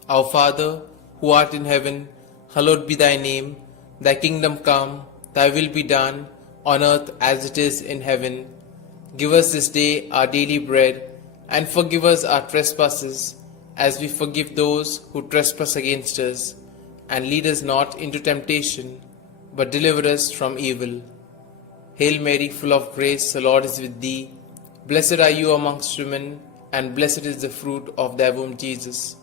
Our Father, who art in heaven, hallowed be thy name. Thy kingdom come, thy will be done, on earth as it is in heaven. Give us this day our daily bread, and forgive us our trespasses, as we forgive those who trespass against us. And lead us not into temptation, but deliver us from evil. Hail Mary, full of grace, the Lord is with thee. Blessed are you amongst women, and blessed is the fruit of thy womb, Jesus.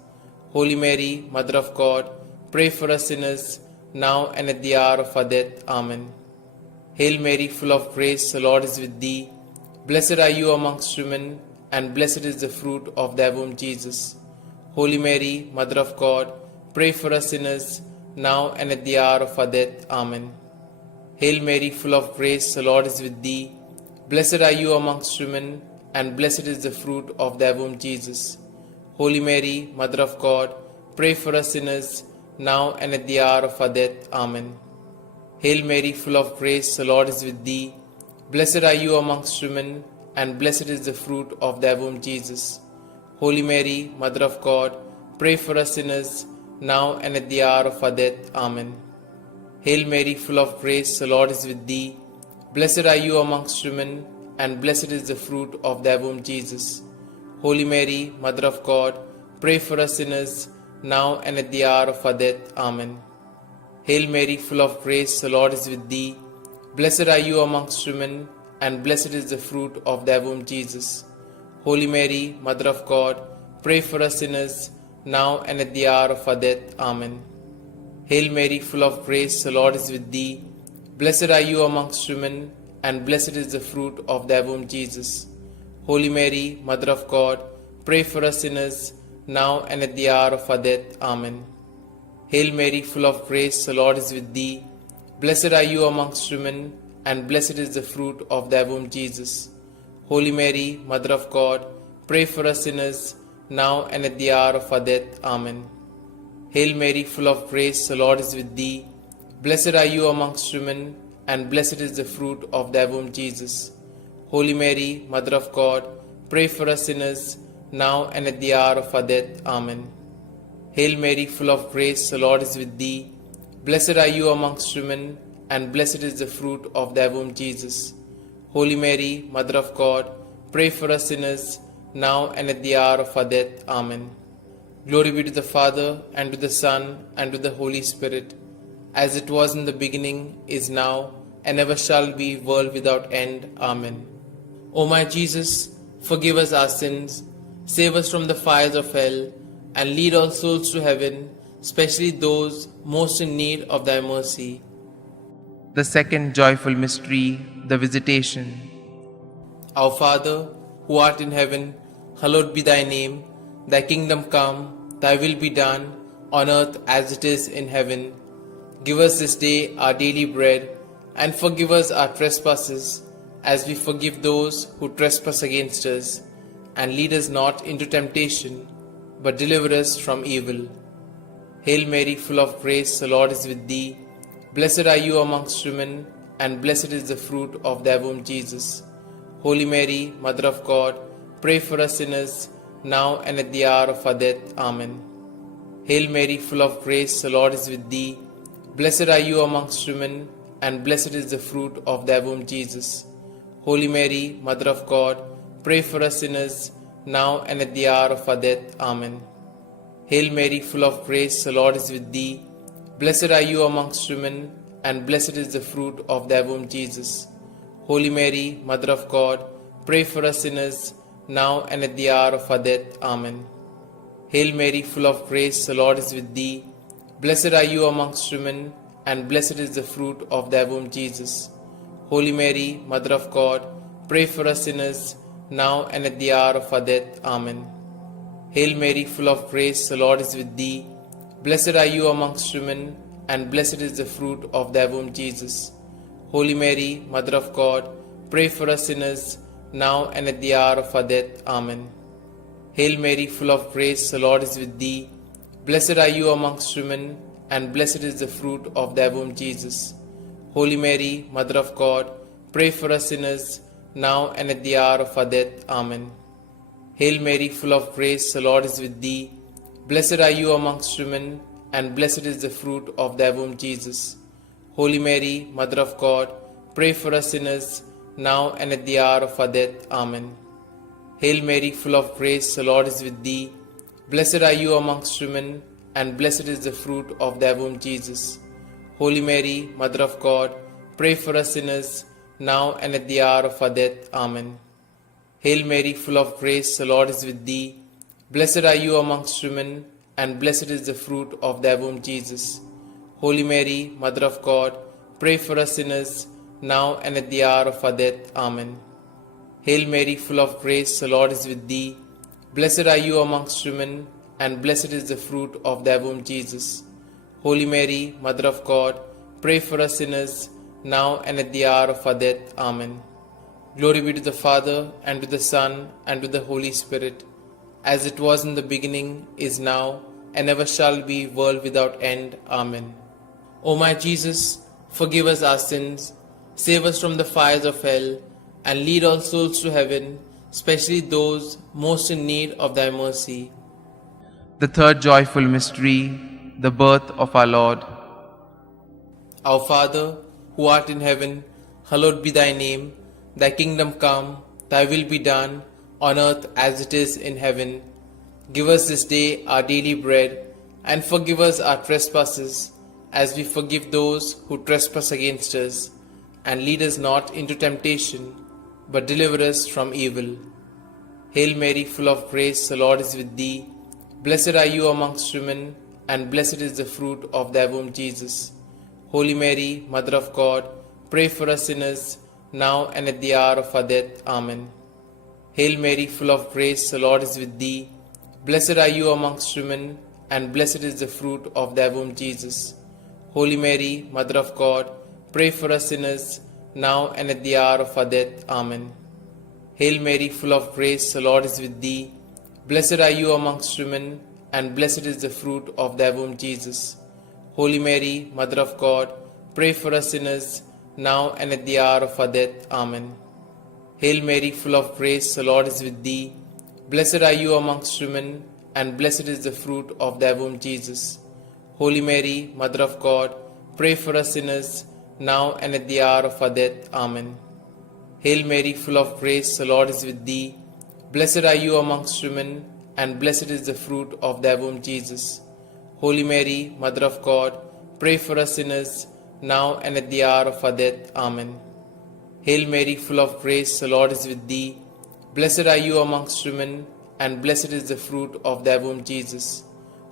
Holy Mary, Mother of God, pray for us sinners, now and at the hour of our death. Amen. Hail Mary, full of grace, the Lord is with thee. Blessed are you amongst women, and blessed is the fruit of thy womb, Jesus. Holy Mary, Mother of God, pray for us sinners, now and at the hour of our death. Amen. Hail Mary, full of grace, the Lord is with thee. Blessed are you amongst women, and blessed is the fruit of thy womb, Jesus. Holy Mary, Mother of God, pray for us sinners, now and at the hour of our death. Amen. Hail Mary, full of grace, the Lord is with thee. Blessed are you amongst women, and blessed is the fruit of thy womb, Jesus. Holy Mary, Mother of God, pray for us sinners, now and at the hour of our death. Amen. Hail Mary, full of grace, the Lord is with thee. Blessed are you amongst women, and blessed is the fruit of thy womb, Jesus. Holy Mary, Mother of God, pray for us sinners, now and at the hour of our death. Amen. Hail Mary, full of grace, the Lord is with thee. Blessed are you amongst women, and blessed is the fruit of thy womb, Jesus. Holy Mary, Mother of God, pray for us sinners, now and at the hour of our death. Amen. Hail Mary, full of grace, the Lord is with thee. Blessed are you amongst women, and blessed is the fruit of thy womb, Jesus. Holy Mary, Mother of God, pray for us sinners, now and at the hour of our death. Amen. Hail Mary, full of grace, the Lord is with thee. Blessed are you amongst women, and blessed is the fruit of thy womb, Jesus. Holy Mary, Mother of God, pray for us sinners, now and at the hour of our death. Amen. Hail Mary, full of grace, the Lord is with thee. Blessed are you amongst women, and blessed is the fruit of thy womb, Jesus. Holy Mary, Mother of God, pray for us sinners, now and at the hour of our death. Amen. Hail Mary, full of grace, the Lord is with thee. Blessed are you amongst women, and blessed is the fruit of thy womb, Jesus. Holy Mary, Mother of God, pray for us sinners, now and at the hour of our death. Amen. Glory be to the Father, and to the Son, and to the Holy Spirit, as it was in the beginning, is now, and ever shall be, world without end. Amen. O my Jesus, forgive us our sins, save us from the fires of hell, and lead all souls to heaven, especially those most in need of thy mercy. The second joyful mystery, the Visitation. Our Father, who art in heaven, hallowed be thy name. Thy kingdom come, thy will be done, on earth as it is in heaven. Give us this day our daily bread, and forgive us our trespasses, as we forgive those who trespass against us. And lead us not into temptation, but deliver us from evil. Hail Mary, full of grace, the Lord is with thee. Blessed are you amongst women, and blessed is the fruit of thy womb, Jesus. Holy Mary, Mother of God, pray for us sinners, now and at the hour of our death. Amen. Hail Mary, full of grace, the Lord is with thee. Blessed are you amongst women, and blessed is the fruit of thy womb, Jesus. Holy Mary, Mother of God, pray for us sinners, now and at the hour of our death. Amen. Hail Mary, full of grace, the Lord is with thee. Blessed are you amongst women, and blessed is the fruit of thy womb, Jesus. Holy Mary, Mother of God, pray for us sinners, now and at the hour of our death. Amen. Hail Mary, full of grace, the Lord is with thee. Blessed are you amongst women, and blessed is the fruit of thy womb, Jesus. Holy Mary, Mother of God, pray for us sinners, now and at the hour of our death. Amen. Hail Mary, full of grace, the Lord is with thee. Blessed are you amongst women, and blessed is the fruit of thy womb, Jesus. Holy Mary, Mother of God, pray for us sinners, now and at the hour of our death. Amen. Hail Mary, full of grace, the Lord is with thee. Blessed are you amongst women, and blessed is the fruit of thy womb, Jesus. Holy Mary, Mother of God, pray for us sinners, now and at the hour of our death. Amen. Hail Mary, full of grace, the Lord is with thee. Blessed are you amongst women, and blessed is the fruit of thy womb, Jesus. Holy Mary, Mother of God, pray for us sinners, now and at the hour of our death. Amen. Hail Mary, full of grace, the Lord is with thee. Blessed are you amongst women, and blessed is the fruit of thy womb, Jesus. Holy Mary, Mother of God, pray for us sinners, now and at the hour of our death. Amen. Hail Mary, full of grace, the Lord is with thee. Blessed are you amongst women, and blessed is the fruit of thy womb, Jesus. Holy Mary, Mother of God, pray for us sinners, now and at the hour of our death. Amen. Hail Mary, full of grace, the Lord is with thee. Blessed are you amongst women, and blessed is the fruit of thy womb, Jesus. Holy Mary, Mother of God, pray for us sinners, now and at the hour of our death. Amen. Glory be to the Father, and to the Son, and to the Holy Spirit, as it was in the beginning, is now, and ever shall be, world without end. Amen. O my Jesus, forgive us our sins, save us from the fires of hell, and lead all souls to heaven, especially those most in need of thy mercy. The third joyful mystery, the birth of our Lord. Our Father, who art in heaven, hallowed be thy name. Thy kingdom come, thy will be done, on earth as it is in heaven. Give us this day our daily bread, and forgive us our trespasses, as we forgive those who trespass against us. And lead us not into temptation, but deliver us from evil. Hail Mary, full of grace, the Lord is with thee. Blessed are you amongst women, and blessed is the fruit of thy womb, Jesus. Holy Mary, Mother of God, pray for us sinners, now and at the hour of our death. Amen. Hail Mary, full of grace, the Lord is with thee. Blessed are you amongst women, and blessed is the fruit of thy womb, Jesus. Holy Mary, Mother of God, pray for us sinners, now and at the hour of our death. Amen. Hail Mary, full of grace, the Lord is with thee. Blessed are you amongst women, and blessed is the fruit of thy womb, Jesus. Holy Mary, Mother of God, pray for us sinners, now and at the hour of our death. Amen. Hail Mary, full of grace, the Lord is with thee. Blessed are you amongst women, and blessed is the fruit of thy womb, Jesus. Holy Mary, Mother of God, pray for us sinners, now and at the hour of our death. Amen. Hail Mary, full of grace, the Lord is with thee. Blessed are you amongst women, and blessed is the fruit of thy womb, Jesus. Holy Mary, Mother of God, pray for us sinners, now and at the hour of our death. Amen. Hail Mary, full of grace, the Lord is with thee. Blessed are you amongst women, and blessed is the fruit of thy womb, Jesus.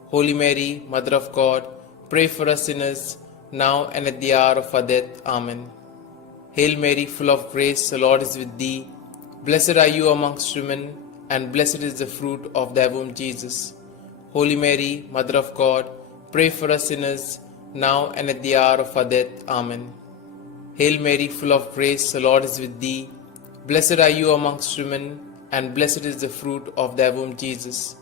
Holy Mary, Mother of God, pray for us sinners, now and at the hour of our death. Amen. Hail Mary, full of grace, the Lord is with thee. Blessed are you amongst women, and blessed is the fruit of thy womb, Jesus. Holy Mary, Mother of God, pray for us sinners, now and at the hour of our death. Amen. Hail Mary, full of grace, the Lord is with thee. Blessed are you amongst women, and blessed is the fruit of thy womb, Jesus.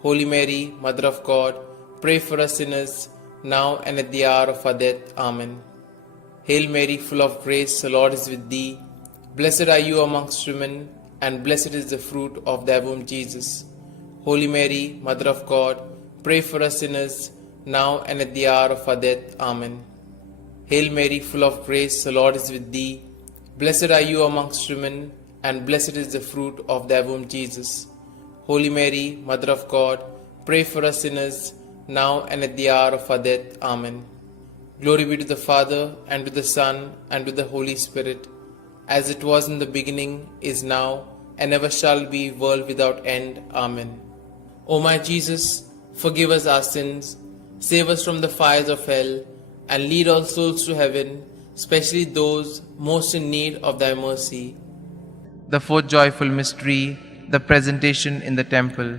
Holy Mary, Mother of God, pray for us sinners, now and at the hour of our death. Amen. Hail Mary, full of grace, the Lord is with thee. Blessed are you amongst women, and blessed is the fruit of thy womb, Jesus. Holy Mary, Mother of God, pray for us sinners, now and at the hour of our death. Amen. Hail Mary, full of grace, the Lord is with thee. Blessed are you amongst women, and blessed is the fruit of thy womb, Jesus. Holy Mary, Mother of God, pray for us sinners, now and at the hour of our death. Amen. Glory be to the Father, and to the Son, and to the Holy Spirit, as it was in the beginning, is now, and ever shall be, world without end. Amen. O my Jesus, forgive us our sins, save us from the fires of hell, and lead all souls to heaven, especially those most in need of thy mercy. The fourth joyful mystery, the presentation in the temple.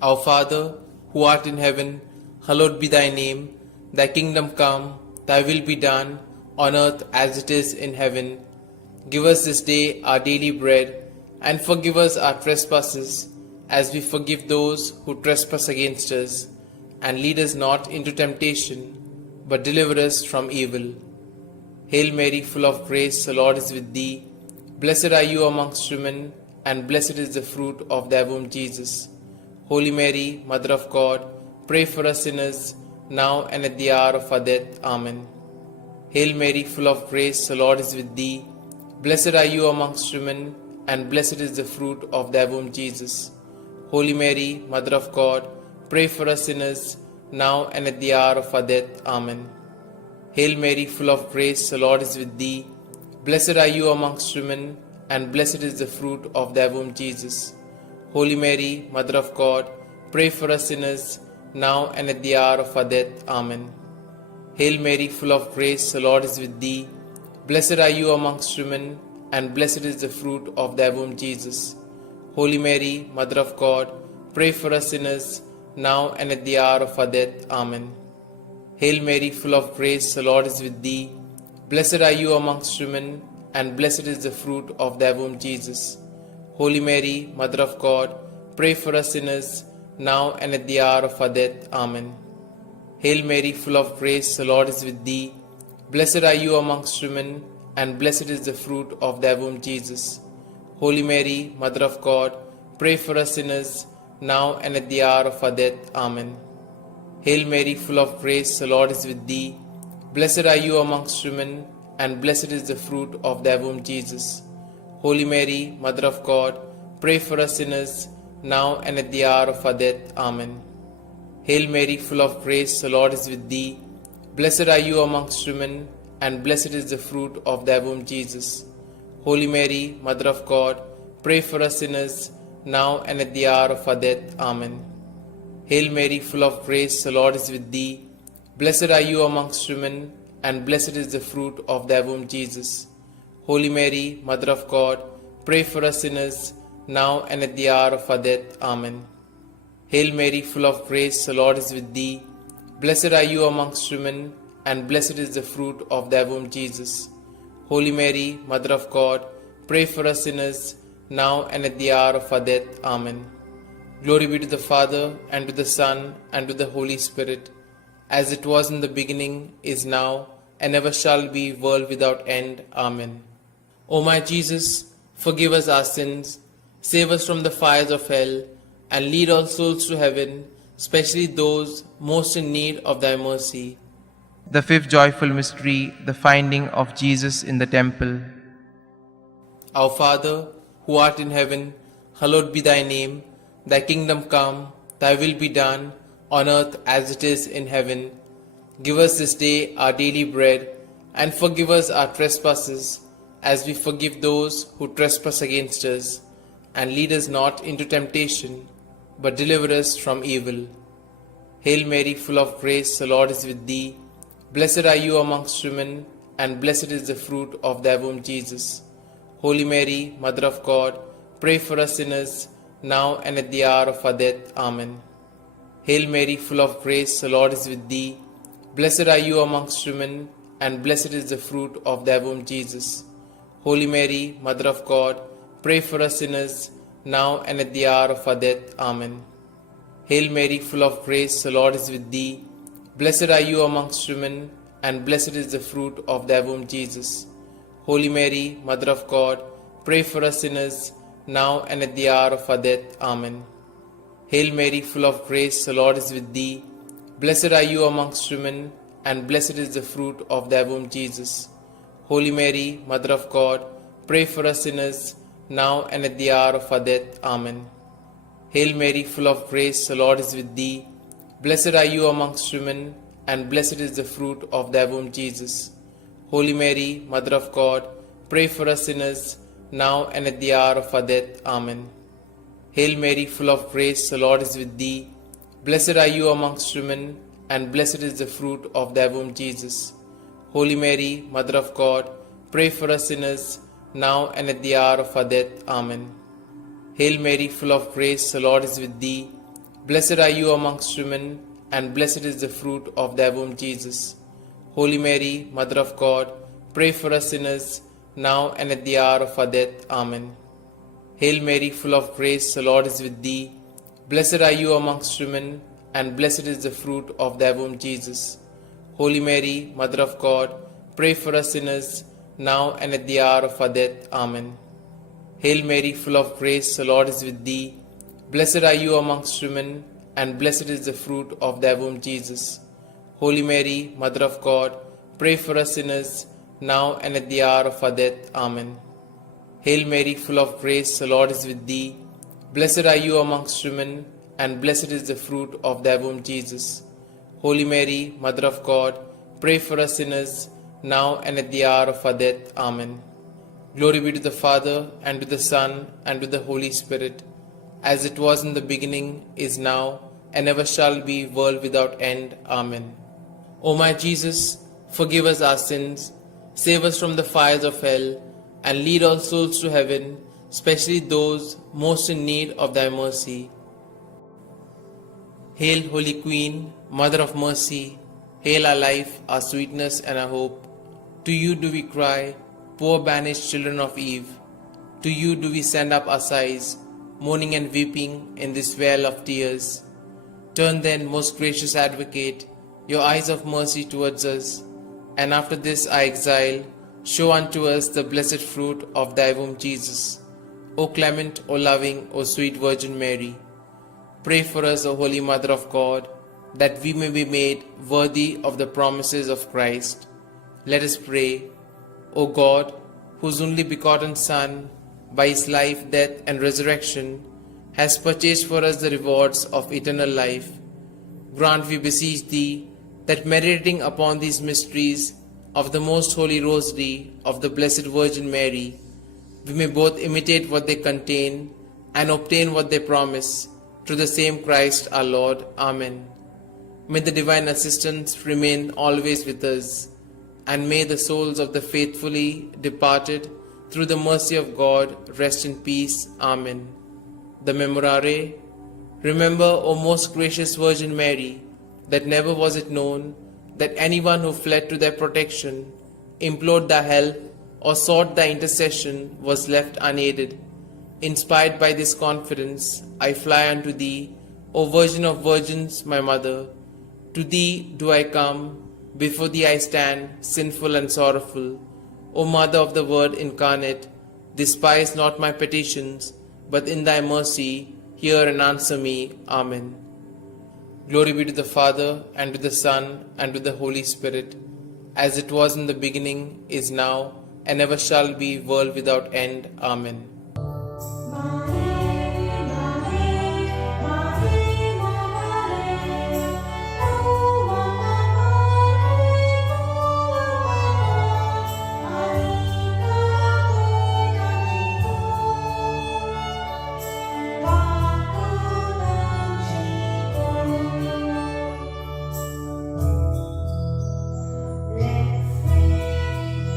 Our Father, who art in heaven, hallowed be thy name. Thy kingdom come, thy will be done, on earth as it is in heaven. Give us this day our daily bread, and forgive us our trespasses, as we forgive those who trespass against us. And lead us not into temptation, but deliver us from evil. Hail Mary, full of grace, the Lord is with thee. Blessed are you amongst women, and blessed is the fruit of thy womb, Jesus. Holy Mary, Mother of God, pray for us sinners, now and at the hour of our death. Amen. Hail Mary, full of grace, the Lord is with thee. Blessed are you amongst women, and blessed is the fruit of thy womb, Jesus. Holy Mary, Mother of God, pray for us sinners, now and at the hour of our death. Amen. Hail Mary, full of grace, the Lord is with thee. Blessed are you amongst women, and blessed is the fruit of thy womb, Jesus. Holy Mary, Mother of God, pray for us sinners, now and at the hour of our death. Amen. Hail Mary, full of grace, the Lord is with thee. Blessed are you amongst women, and blessed is the fruit of thy womb, Jesus. Holy Mary, Mother of God, pray for us sinners, now and at the hour of our death. Amen. Hail Mary, full of grace, the Lord is with thee. Blessed are you amongst women, and blessed is the fruit of thy womb, Jesus. Holy Mary, Mother of God, pray for us sinners, now and at the hour of our death. Amen. Hail Mary, full of grace, the Lord is with thee. Blessed are you amongst women, and blessed is the fruit of thy womb, Jesus. Holy Mary, Mother of God, pray for us sinners, now and at the hour of our death. Amen. Hail Mary, full of grace, the Lord is with thee. Blessed are you amongst women, and blessed is the fruit of thy womb, Jesus. Holy Mary, Mother of God, pray for us sinners, now and at the hour of our death. Amen. Hail Mary, full of grace, the Lord is with thee. Blessed are you amongst women, and blessed is the fruit of thy womb, Jesus. Holy Mary, Mother of God, pray for us sinners, now and at the hour of our death. Amen. Hail Mary, full of grace, the Lord is with thee. Blessed are you amongst women, and blessed is the fruit of thy womb, Jesus. Holy Mary, Mother of God, pray for us sinners, now and at the hour of our death. Amen. Hail Mary, full of grace, the Lord is with thee. Blessed are you amongst women, and blessed is the fruit of thy womb, Jesus. Holy Mary, Mother of God, pray for us sinners, now and at the hour of our death. Amen. Glory be to the Father, and to the Son, and to the Holy Spirit, as it was in the beginning, is now, and ever shall be, world without end. Amen. O my Jesus, forgive us our sins, save us from the fires of hell, and lead all souls to heaven, especially those most in need of thy mercy. The fifth joyful mystery, the finding of Jesus in the temple. Our Father, who art in heaven, hallowed be thy name. Thy kingdom come, thy will be done, on earth as it is in heaven. Give us this day our daily bread, and forgive us our trespasses, as we forgive those who trespass against us. And lead us not into temptation, but deliver us from evil. Hail Mary, full of grace, the Lord is with thee. Blessed are you amongst women, and blessed is the fruit of thy womb, Jesus. Holy Mary, Mother of God, pray for us sinners, now and at the hour of our death. Amen. Hail Mary, full of grace, the Lord is with thee. Blessed are you amongst women, and blessed is the fruit of thy womb, Jesus. Holy Mary, Mother of God, pray for us sinners, now and at the hour of our death. Amen. Hail Mary, full of grace, the Lord is with thee. Blessed are you amongst women, and blessed is the fruit of thy womb, Jesus. Holy Mary, Mother of God, pray for us sinners, now and at the hour of our death. Amen. Hail Mary, full of grace, the Lord is with thee. Blessed are you amongst women, and blessed is the fruit of thy womb, Jesus. Holy Mary, Mother of God, pray for us sinners, now and at the hour of our death. Amen. Hail Mary, full of grace, the Lord is with thee. Blessed are you amongst women, and blessed is the fruit of thy womb, Jesus. Holy Mary, Mother of God, pray for us sinners, now and at the hour of our death. Amen. Hail Mary, full of grace, the Lord is with thee. Blessed are you amongst women, and blessed is the fruit of thy womb, Jesus. Holy Mary, Mother of God, pray for us sinners, now and at the hour of our death. Amen. Hail Mary, full of grace, the Lord is with thee. Blessed are you amongst women, and blessed is the fruit of thy womb, Jesus. Holy Mary, Mother of God, pray for us sinners, now and at the hour of our death. Amen. Hail Mary, full of grace, the Lord is with thee. Blessed are you amongst women, and blessed is the fruit of thy womb, Jesus. Holy Mary, Mother of God, pray for us sinners, now and at the hour of our death. Amen. Hail Mary, full of grace, the Lord is with thee. Blessed are you amongst women, and blessed is the fruit of thy womb, Jesus. Holy Mary, Mother of God, pray for us sinners, now and at the hour of our death. Amen. Hail Mary, full of grace, the Lord is with thee. Blessed are you amongst women, and blessed is the fruit of thy womb, Jesus. Holy Mary, Mother of God, pray for us sinners, now and at the hour of our death. Amen. Glory be to the Father, and to the Son, and to the Holy Spirit, as it was in the beginning, is now, and ever shall be, world without end. Amen. O my Jesus, forgive us our sins, save us from the fires of hell, and lead all souls to heaven, especially those most in need of thy mercy. Hail, Holy Queen, Mother of Mercy, hail our life, our sweetness, and our hope. To you do we cry, poor banished children of Eve. To you do we send up our sighs, mourning and weeping in this vale of tears. Turn then, most gracious Advocate, your eyes of mercy towards us, and after this our exile, show unto us the blessed fruit of thy womb, Jesus. O clement, O loving, O sweet Virgin Mary, pray for us, O Holy Mother of God, that we may be made worthy of the promises of Christ. Let us pray. O God, whose only begotten Son, by his life, death, and resurrection, has purchased for us the rewards of eternal life, grant, we beseech thee, that meditating upon these mysteries of the most holy Rosary of the Blessed Virgin Mary, we may both imitate what they contain and obtain what they promise, through the same Christ our Lord. Amen. May the divine assistance remain always with us, and may the souls of the faithfully departed, through the mercy of God, rest in peace. Amen. The Memorare. Remember, O most gracious Virgin Mary, that never was it known that anyone who fled to thy protection, implored thy help, or sought thy intercession was left unaided. Inspired by this confidence, I fly unto thee, O Virgin of Virgins, my Mother. To thee do I come, before thee I stand, sinful and sorrowful. O Mother of the Word incarnate, despise not my petitions, but in thy mercy hear and answer me. Amen. Glory be to the Father, and to the Son, and to the Holy Spirit, as it was in the beginning, is now, and ever shall be, world without end. Amen. Let's sing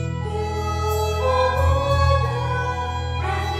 to the Father and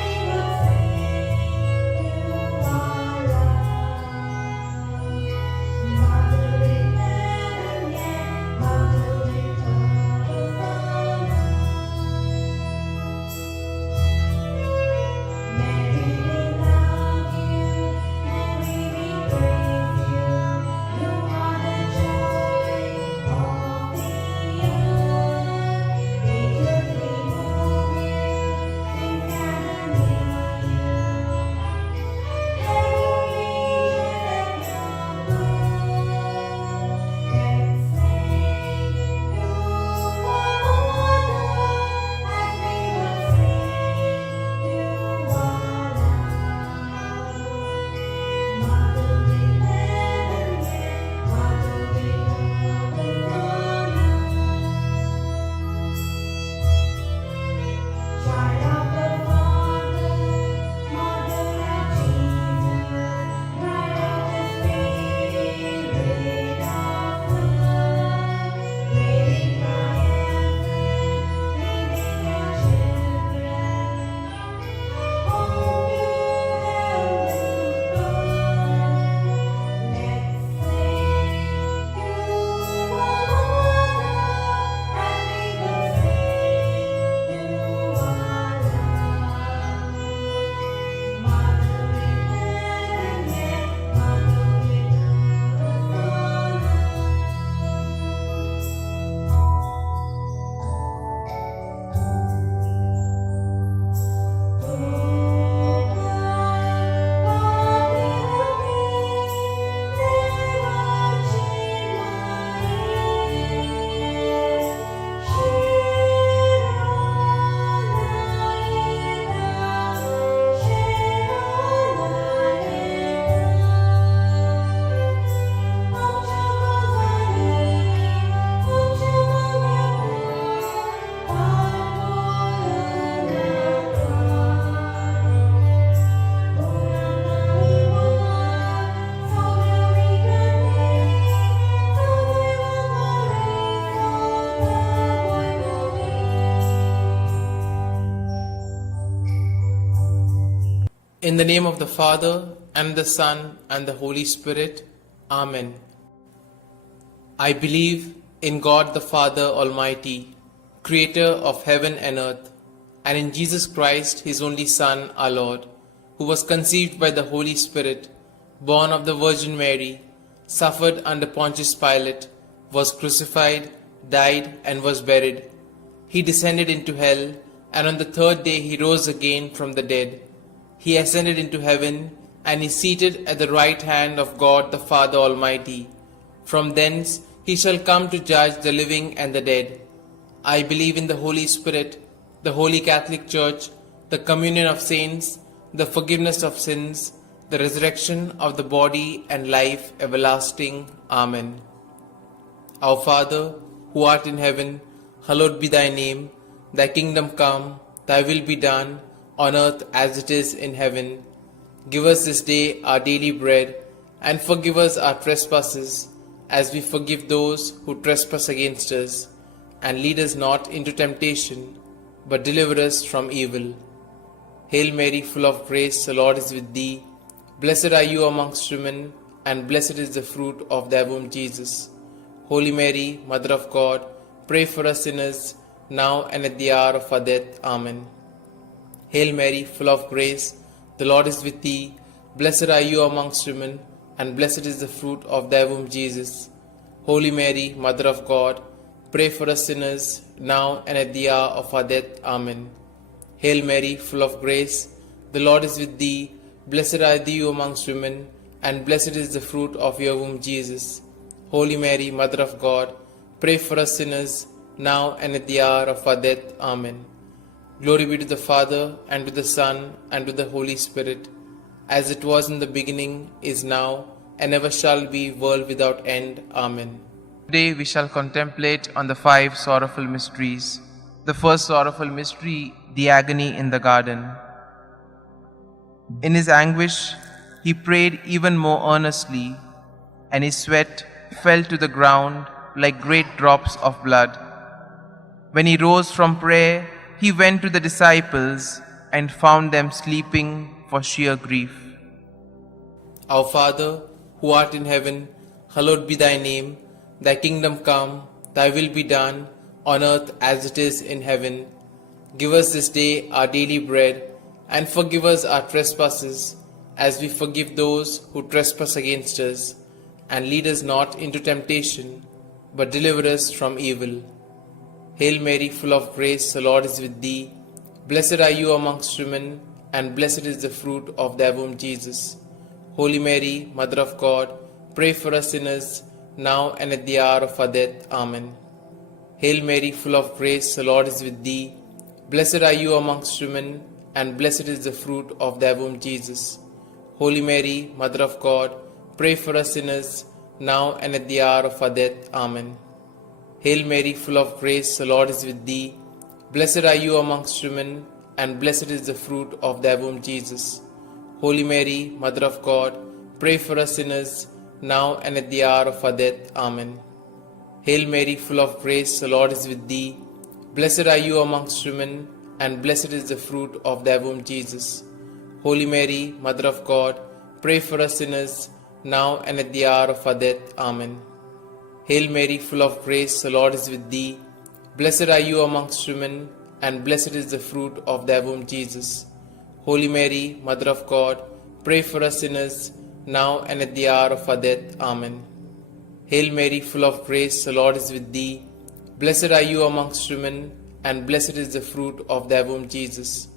In the name of the Father, and the Son, and the Holy Spirit. Amen. I believe in God the Father Almighty, Creator of heaven and earth, and in Jesus Christ, His only Son, our Lord, who was conceived by the Holy Spirit, born of the Virgin Mary, suffered under Pontius Pilate, was crucified, died, and was buried. He descended into hell, and on the third day He rose again from the dead. He ascended into heaven, and is seated at the right hand of God the Father Almighty. From thence He shall come to judge the living and the dead. I believe in the Holy Spirit, the Holy Catholic Church, the communion of saints, the forgiveness of sins, the resurrection of the body, and life everlasting. Amen. Our Father, who art in heaven, hallowed be thy name. Thy kingdom come, thy will be done, on earth as it is in heaven. Give us this day our daily bread, and forgive us our trespasses, as we forgive those who trespass against us. And lead us not into temptation, but deliver us from evil. Hail Mary, full of grace, the Lord is with thee. Blessed are you amongst women, and blessed is the fruit of thy womb, Jesus. Holy Mary, Mother of God, pray for us sinners, now and at the hour of our death. Amen. Hail Mary, full of grace, the Lord is with thee. Blessed are you amongst women, and blessed is the fruit of thy womb, Jesus. Holy Mary, Mother of God, pray for us sinners, now and at the hour of our death. Amen. Hail Mary, full of grace, the Lord is with thee. Blessed are you amongst women, and blessed is the fruit of your womb, Jesus. Holy Mary, Mother of God, pray for us sinners, now and at the hour of our death. Amen. Glory be to the Father, and to the Son, and to the Holy Spirit, as it was in the beginning, is now, and ever shall be, world without end. Amen. Today we shall contemplate on the 5 sorrowful mysteries. The first sorrowful mystery, the agony in the garden. In his anguish, he prayed even more earnestly, and his sweat fell to the ground like great drops of blood. When he rose from prayer, he went to the disciples and found them sleeping for sheer grief. Our Father, who art in heaven, hallowed be thy name. Thy kingdom come, thy will be done, on earth as it is in heaven. Give us this day our daily bread, and forgive us our trespasses, as we forgive those who trespass against us. And lead us not into temptation, but deliver us from evil. Hail Mary, full of grace, the Lord is with thee. Blessed are you amongst women, and blessed is the fruit of thy womb, Jesus. Holy Mary, Mother of God, pray for us sinners, now and at the hour of our death. Amen. Hail Mary, full of grace, the Lord is with thee. Blessed are you amongst women, and blessed is the fruit of thy womb, Jesus. Holy Mary, Mother of God, pray for us sinners, now and at the hour of our death. Amen. Hail Mary, full of grace, the Lord is with thee. Blessed are you amongst women, and blessed is the fruit of thy womb, Jesus. Holy Mary, Mother of God, pray for us sinners, now and at the hour of our death. Amen. Hail Mary, full of grace, the Lord is with thee. Blessed are you amongst women, and blessed is the fruit of thy womb, Jesus. Holy Mary, Mother of God, pray for us sinners, now and at the hour of our death. Amen. Hail Mary, full of grace, the Lord is with thee. Blessed are you amongst women, and blessed is the fruit of thy womb, Jesus. Holy Mary, Mother of God, pray for us sinners, now and at the hour of our death. Amen. Hail Mary, full of grace, the Lord is with thee. Blessed are you amongst women, and blessed is the fruit of thy womb, Jesus.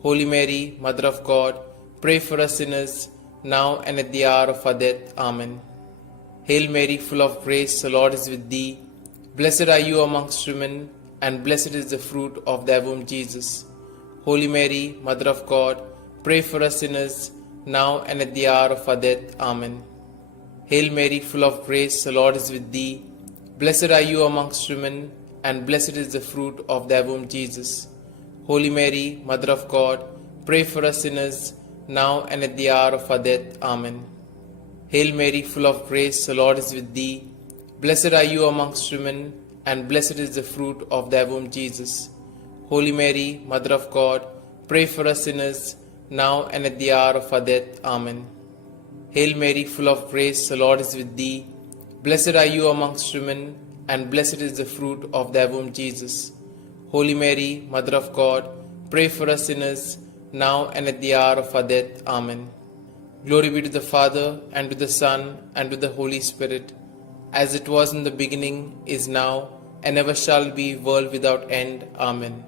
Holy Mary, Mother of God, pray for us sinners, now and at the hour of our death. Amen. Hail Mary, full of grace, the Lord is with thee. Blessed are you amongst women, and blessed is the fruit of thy womb, Jesus. Holy Mary, Mother of God, pray for us sinners, now and at the hour of our death. Amen. Hail Mary, full of grace, the Lord is with thee. Blessed are you amongst women, and blessed is the fruit of thy womb, Jesus. Holy Mary, Mother of God, pray for us sinners, now and at the hour of our death. Amen. Hail Mary, full of grace, the Lord is with thee. Blessed are you amongst women, and blessed is the fruit of thy womb, Jesus. Holy Mary, Mother of God, pray for us sinners, now and at the hour of our death. Amen. Hail Mary, full of grace, the Lord is with thee. Blessed are you amongst women, and blessed is the fruit of thy womb, Jesus. Holy Mary, Mother of God, pray for us sinners, now and at the hour of our death. Amen. Glory be to the Father, and to the Son, and to the Holy Spirit, as it was in the beginning, is now, and ever shall be, world without end. Amen.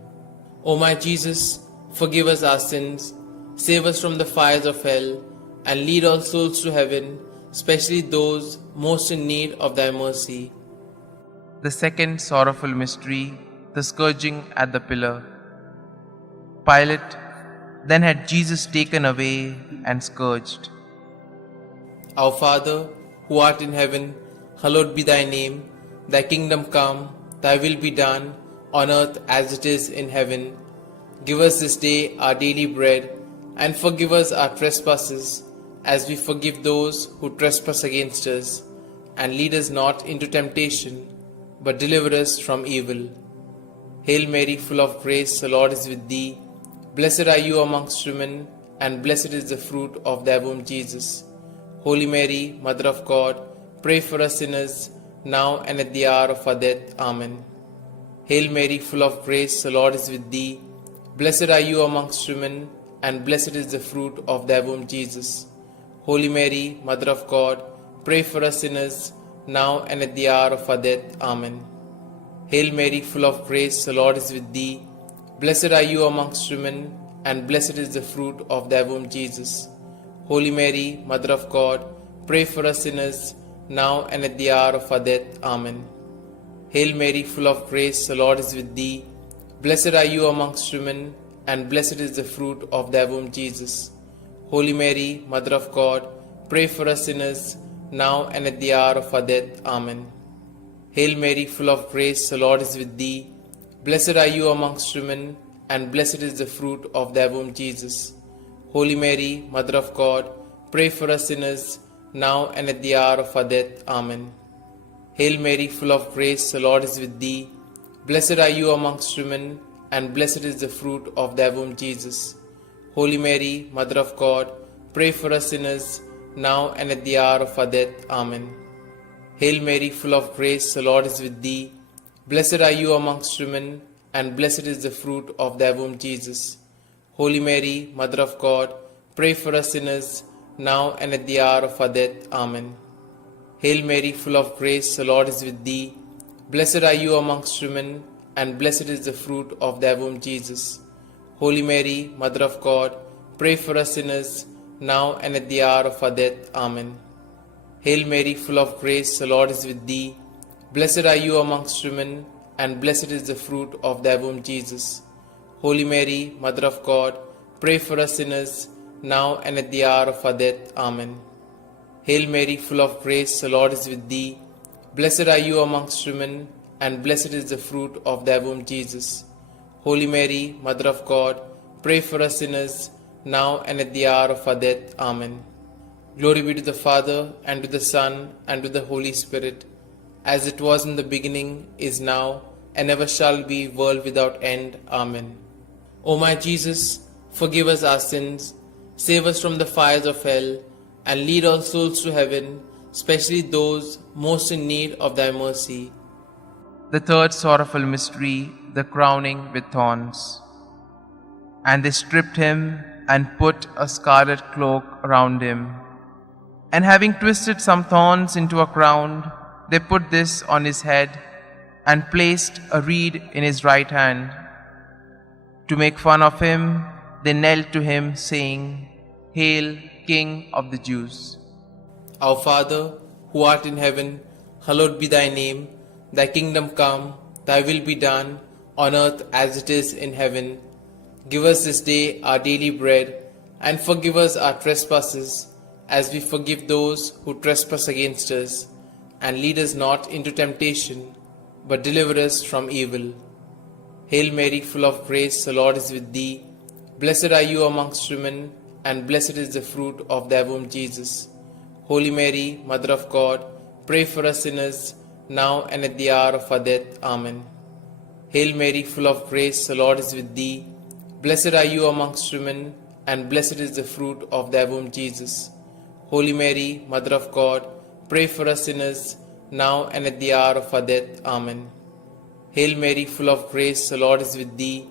O my Jesus, forgive us our sins, save us from the fires of hell, and lead all souls to heaven, especially those most in need of thy mercy. The second sorrowful mystery, the scourging at the pillar. Pilate then had Jesus taken away and scourged. Our Father, who art in heaven, hallowed be thy name. Thy kingdom come, thy will be done, on earth as it is in heaven. Give us this day our daily bread, and forgive us our trespasses, as we forgive those who trespass against us. And lead us not into temptation, but deliver us from evil. Hail Mary, full of grace, the Lord is with thee. Blessed are you amongst women, and blessed is the fruit of thy womb, Jesus. Holy Mary, Mother of God, pray for us sinners, now and at the hour of our death. Amen. Hail Mary, full of grace, the Lord is with thee. Blessed are you amongst women, and blessed is the fruit of thy womb, Jesus. Holy Mary, Mother of God, pray for us sinners, now and at the hour of our death. Amen. Hail Mary, full of grace, the Lord is with thee. Blessed are you amongst women, and blessed is the fruit of thy womb, Jesus. Holy Mary, Mother of God, pray for us sinners, now and at the hour of our death. Amen. Hail Mary, full of grace, the Lord is with thee. Blessed are you amongst women, and blessed is the fruit of thy womb, Jesus. Holy Mary, Mother of God, pray for us sinners, now and at the hour of our death. Amen. Hail Mary, full of grace, the Lord is with thee. Blessed are you amongst women, and blessed is the fruit of thy womb, Jesus. Holy Mary, Mother of God, pray for us sinners, now and at the hour of our death. Amen. Hail Mary, full of grace, the Lord is with thee. Blessed are you amongst women, and blessed is the fruit of thy womb, Jesus. Holy Mary, Mother of God, pray for us sinners, now and at the hour of our death. Amen. Hail Mary, full of grace, the Lord is with thee. Blessed are you amongst women, and blessed is the fruit of thy womb, Jesus. Holy Mary, Mother of God, pray for us sinners, now and at the hour of our death. Amen. Hail Mary, full of grace, the Lord is with thee. Blessed are you amongst women, and blessed is the fruit of thy womb, Jesus. Holy Mary, Mother of God, pray for us sinners, now and at the hour of our death. Amen. Hail Mary, full of grace, the Lord is with thee. Blessed are you amongst women, and blessed is the fruit of thy womb, Jesus. Holy Mary, Mother of God, pray for us sinners, now and at the hour of our death. Amen. Hail Mary, full of grace, the Lord is with thee. Blessed are you amongst women, and blessed is the fruit of thy womb, Jesus. Holy Mary, Mother of God, pray for us sinners, now and at the hour of our death. Amen. Glory be to the Father, and to the Son, and to the Holy Spirit, as it was in the beginning, is now, and ever shall be, world without end. Amen. O my Jesus, forgive us our sins, save us from the fires of hell, and lead all souls to heaven, especially those most in need of thy mercy. The third sorrowful mystery, the crowning with thorns. And they stripped him and put a scarlet cloak around him. And having twisted some thorns into a crown, they put this on his head and placed a reed in his right hand. To make fun of him, they knelt to him, saying, Hail, King of the Jews. Our Father, who art in heaven, hallowed be thy name. Thy kingdom come, thy will be done, on earth as it is in heaven. Give us this day our daily bread, and forgive us our trespasses, as we forgive those who trespass against us. And lead us not into temptation, but deliver us from evil. Hail Mary, full of grace, the Lord is with thee. Blessed are you amongst women, and blessed is the fruit of thy womb, Jesus. Holy Mary, Mother of God, pray for us sinners, now and at the hour of our death. Amen. Hail Mary, full of grace, the Lord is with thee. Blessed are you amongst women, and blessed is the fruit of thy womb, Jesus. Holy Mary, Mother of God, pray for us sinners, now and at the hour of our death. Amen. Hail Mary, full of grace, the Lord is with thee.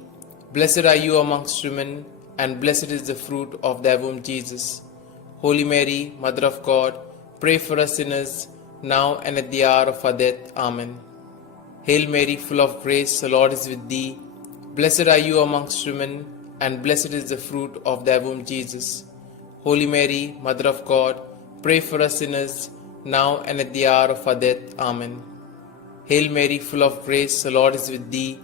Blessed are you amongst women, and blessed is the fruit of thy womb, Jesus. Holy Mary, Mother of God, pray for us sinners, now and at the hour of our death. Amen. Hail Mary, full of grace, the Lord is with thee. Blessed are you amongst women, and blessed is the fruit of thy womb, Jesus. Holy Mary, Mother of God, pray for us sinners, now and at the hour of our death. Amen. Hail Mary, full of grace, the Lord is with thee.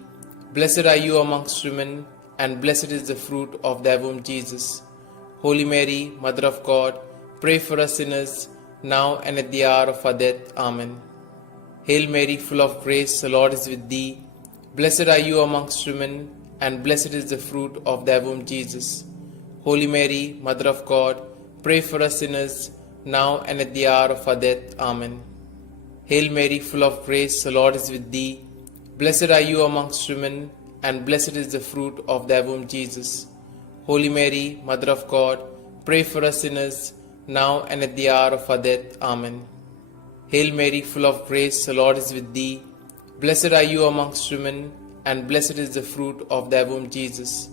Blessed are you amongst women, and blessed is the fruit of thy womb, Jesus. Holy Mary, Mother of God, pray for us sinners, now and at the hour of our death. Amen. Hail Mary, full of grace, the Lord is with thee. Blessed are you amongst women, and blessed is the fruit of thy womb, Jesus. Holy Mary, Mother of God, pray for us sinners, now and at the hour of our death. Amen. Hail Mary, full of grace, the Lord is with thee. Blessed are you amongst women, and blessed is the fruit of thy womb, Jesus. Holy Mary, Mother of God, pray for us sinners, now and at the hour of our death. Amen. Hail Mary, full of grace, the Lord is with thee. Blessed are you amongst women, and blessed is the fruit of thy womb, Jesus.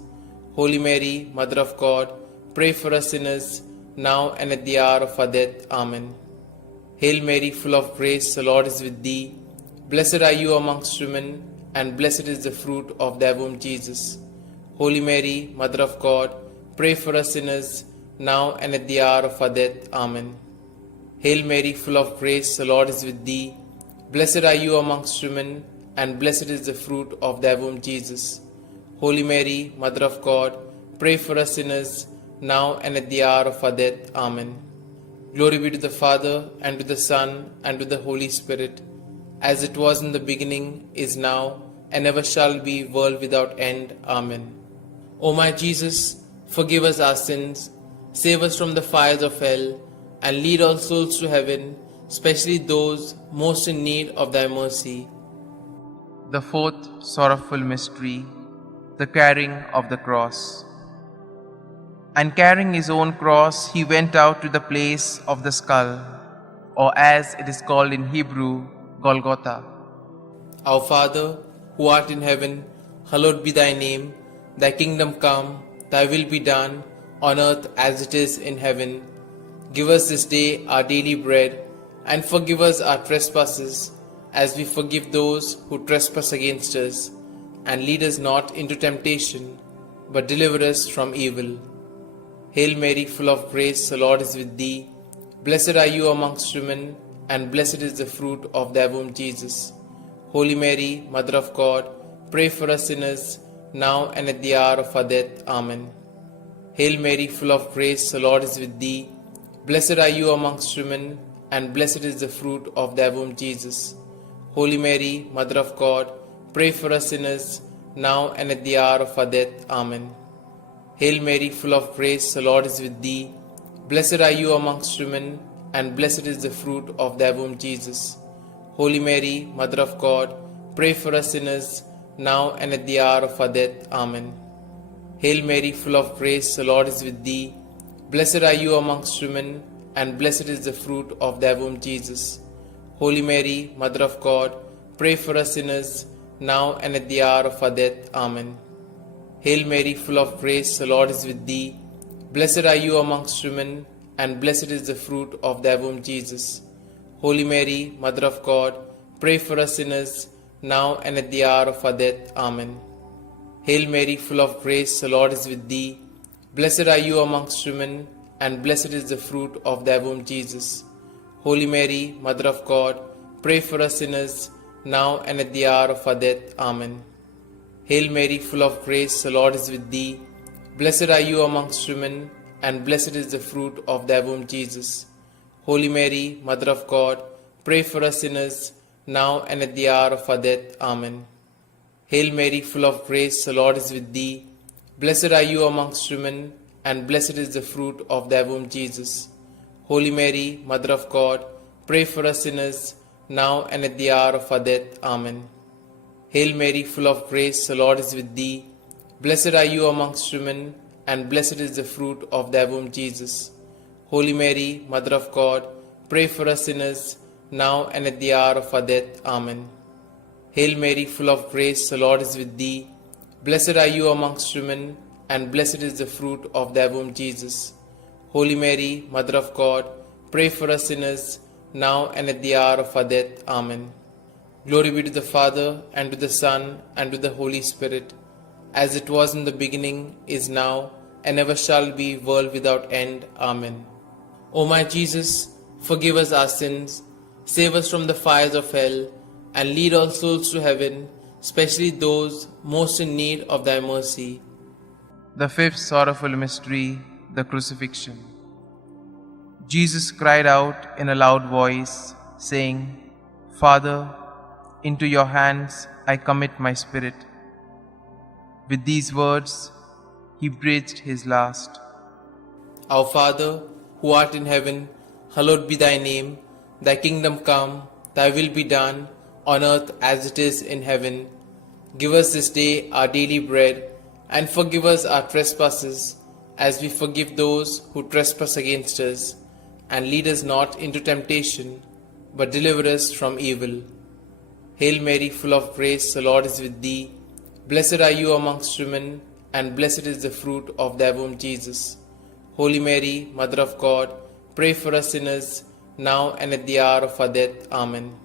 Holy Mary, Mother of God, pray for us sinners, now and at the hour of our death. Amen. Hail Mary, full of grace, the Lord is with thee. Blessed are you amongst women, and blessed is the fruit of thy womb, Jesus. Holy Mary, Mother of God, pray for us sinners, now and at the hour of our death. Amen. Hail Mary, full of grace, the Lord is with thee. Blessed are you amongst women, and blessed is the fruit of thy womb, Jesus. Holy Mary, Mother of God, pray for us sinners, now and at the hour of our death. Amen. Glory be to the Father, and to the Son, and to the Holy Spirit, as it was in the beginning, is now, and ever shall be, world without end. Amen. O my Jesus, forgive us our sins, save us from the fires of hell, and lead all souls to heaven, especially those most in need of thy mercy. The fourth sorrowful mystery, the carrying of the cross. And carrying his own cross, he went out to the place of the skull, or as it is called in Hebrew, Golgotha. Our Father, who art in heaven, hallowed be thy name. Thy kingdom come, thy will be done, on earth as it is in heaven. Give us this day our daily bread, and forgive us our trespasses, as we forgive those who trespass against us. And lead us not into temptation, but deliver us from evil. Hail Mary, full of grace, the Lord is with thee. Blessed are you amongst women, and blessed is the fruit of thy womb, Jesus. Holy Mary, Mother of God, pray for us sinners, now and at the hour of our death. Amen. Hail Mary, full of grace, the Lord is with thee. Blessed are you amongst women, and blessed is the fruit of thy womb, Jesus. Holy Mary, Mother of God, pray for us sinners, now and at the hour of our death. Amen. Hail Mary, full of grace, the Lord is with thee. Blessed are you amongst women, and blessed is the fruit of thy womb, Jesus. Holy Mary, Mother of God, pray for us sinners, now and at the hour of our death. Amen. Hail Mary, full of grace, the Lord is with thee. Blessed are you amongst women, and blessed is the fruit of thy womb, Jesus. Holy Mary, Mother of God, pray for us sinners, now and at the hour of our death. Amen. Hail Mary, full of grace, the Lord is with thee. Blessed are you amongst women, and blessed is the fruit of thy womb, Jesus. Holy Mary, Mother of God, pray for us sinners, now and at the hour of our death. Amen. Hail Mary, full of grace, the Lord is with thee. Blessed are you amongst women, and blessed is the fruit of thy womb, Jesus. Holy Mary, Mother of God, pray for us sinners, now and at the hour of our death. Amen. Hail Mary, full of grace, the Lord is with thee. Blessed are you amongst women, and blessed is the fruit of thy womb, Jesus. Holy Mary, Mother of God, pray for us sinners, now and at the hour of our death. Amen. Hail Mary, full of grace, the Lord is with thee. Blessed are you amongst women, and blessed is the fruit of thy womb, Jesus. Holy Mary, Mother of God, pray for us sinners, now and at the hour of our death. Amen. Hail Mary, full of grace, the Lord is with thee. Blessed are you amongst women, and blessed is the fruit of thy womb, Jesus. Holy Mary, Mother of God, pray for us sinners, now and at the hour of our death. Amen. Hail Mary, full of grace, the Lord is with thee. Blessed are you amongst women, and blessed is the fruit of thy womb, Jesus. Holy Mary, Mother of God, pray for us sinners, now and at the hour of our death. Amen. Glory be to the Father, and to the Son, and to the Holy Spirit, as it was in the beginning, is now, and ever shall be, world without end. Amen. O my Jesus, forgive us our sins, save us from the fires of hell, and lead all souls to heaven, especially those most in need of thy mercy. The fifth sorrowful mystery, the crucifixion. Jesus cried out in a loud voice, saying, Father, into your hands I commit my spirit. With these words, he breathed his last. Our Father, who art in heaven, hallowed be thy name. Thy kingdom come, thy will be done, on earth as it is in heaven. Give us this day our daily bread, and forgive us our trespasses, as we forgive those who trespass against us. And lead us not into temptation, but deliver us from evil. Hail Mary, full of grace, the Lord is with thee. Blessed are you amongst women, and blessed is the fruit of thy womb, Jesus. Holy Mary, Mother of God, pray for us sinners, now and at the hour of our death. Amen.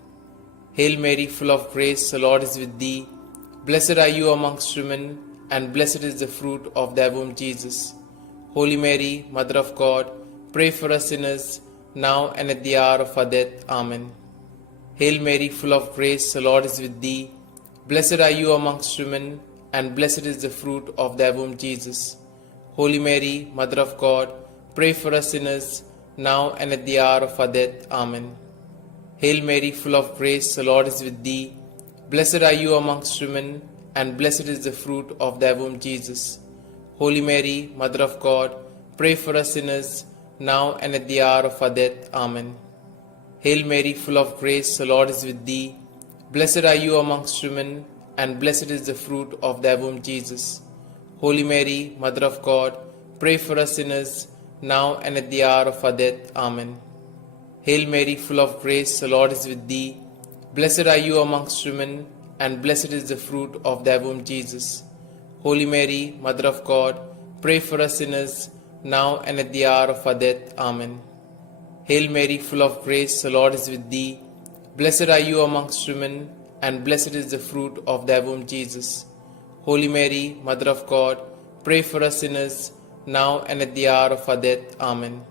Hail Mary, full of grace, the Lord is with thee. Blessed are you amongst women, and blessed is the fruit of thy womb, Jesus. Holy Mary, Mother of God, pray for us sinners, now and at the hour of our death. Amen. Hail Mary, full of grace, the Lord is with thee. Blessed are you amongst women, and blessed is the fruit of thy womb, Jesus. Holy Mary, Mother of God, pray for us sinners, now and at the hour of our death. Amen. Hail Mary, full of grace, the Lord is with thee. Blessed are you amongst women, and blessed is the fruit of thy womb, Jesus. Holy Mary, Mother of God, pray for us sinners, now and at the hour of our death. Amen. Hail Mary, full of grace, the Lord is with thee. Blessed are you amongst women, and blessed is the fruit of thy womb, Jesus. Holy Mary, Mother of God, pray for us sinners, now and at the hour of our death. Amen. Hail Mary, full of grace, the Lord is with thee. Blessed are you amongst women, and blessed is the fruit of thy womb, Jesus. Holy Mary, Mother of God, pray for us sinners, now and at the hour of our death. Amen. Hail Mary, full of grace, the Lord is with thee. Blessed are you amongst women, and blessed is the fruit of thy womb, Jesus. Holy Mary, Mother of God, pray for us sinners, now and at the hour of our death. Amen.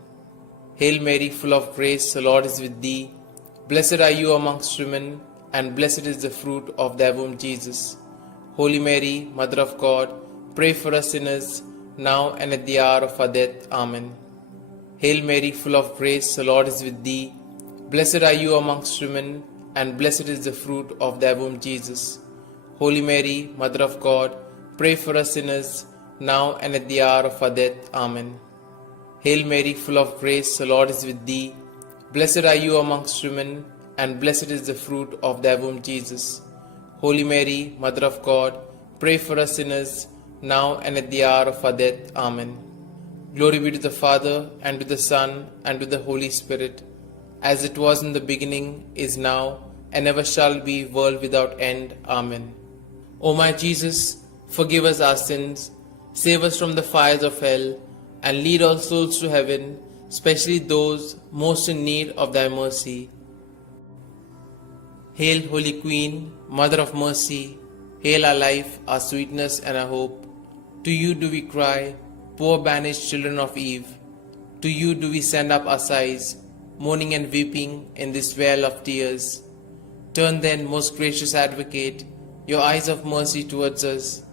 Hail Mary, full of grace, the Lord is with thee. Blessed are you amongst women, and blessed is the fruit of thy womb, Jesus. Holy Mary, Mother of God, pray for us sinners, now and at the hour of our death. Amen. Hail Mary, full of grace, the Lord is with thee. Blessed are you amongst women, and blessed is the fruit of thy womb, Jesus. Holy Mary, Mother of God, pray for us sinners, now and at the hour of our death. Amen. Hail Mary, full of grace, the Lord is with thee. Blessed are you amongst women, and blessed is the fruit of thy womb, Jesus. Holy Mary, Mother of God, pray for us sinners, now and at the hour of our death. Amen. Glory be to the Father, and to the Son, and to the Holy Spirit, as it was in the beginning, is now, and ever shall be, world without end. Amen. O my Jesus, forgive us our sins, save us from the fires of hell, and lead all souls to heaven, especially those most in need of thy mercy. Hail, Holy Queen, Mother of Mercy, hail our life, our sweetness, and our hope. To you do we cry, poor banished children of Eve. To you do we send up our sighs, mourning and weeping in this vale of tears. Turn then, most gracious Advocate, your eyes of mercy towards us,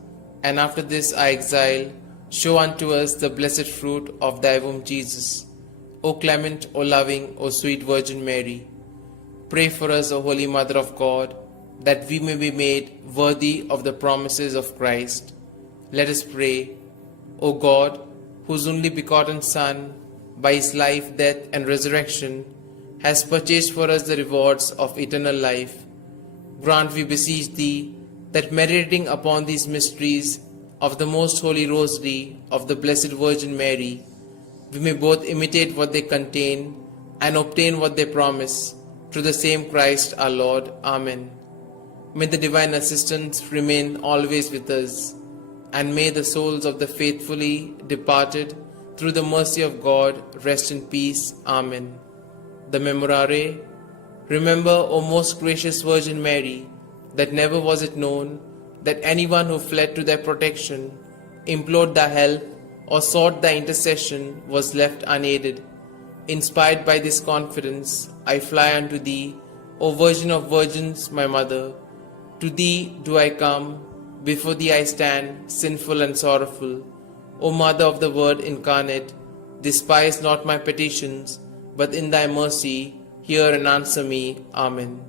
and after this our exile, show unto us the blessed fruit of thy womb, Jesus. O clement, O loving, O sweet Virgin Mary, pray for us, O Holy Mother of God, that we may be made worthy of the promises of Christ. Let us pray. O God, whose only begotten Son, by his life, death, and resurrection, has purchased for us the rewards of eternal life, grant, we beseech thee, that meditating upon these mysteries of the Most Holy Rosary of the Blessed Virgin Mary, we may both imitate what they contain and obtain what they promise, through the same Christ our Lord. Amen. May the divine assistance remain always with us, and may the souls of the faithfully departed, through the mercy of God, rest in peace. Amen. The Memorare. Remember, O most gracious Virgin Mary, that never was it known that anyone who fled to thy protection, implored thy help, or sought thy intercession was left unaided. Inspired by this confidence, I fly unto thee, O Virgin of Virgins, my Mother. To thee do I come, before thee I stand, sinful and sorrowful. O Mother of the Word incarnate, despise not my petitions, but in thy mercy hear and answer me. Amen.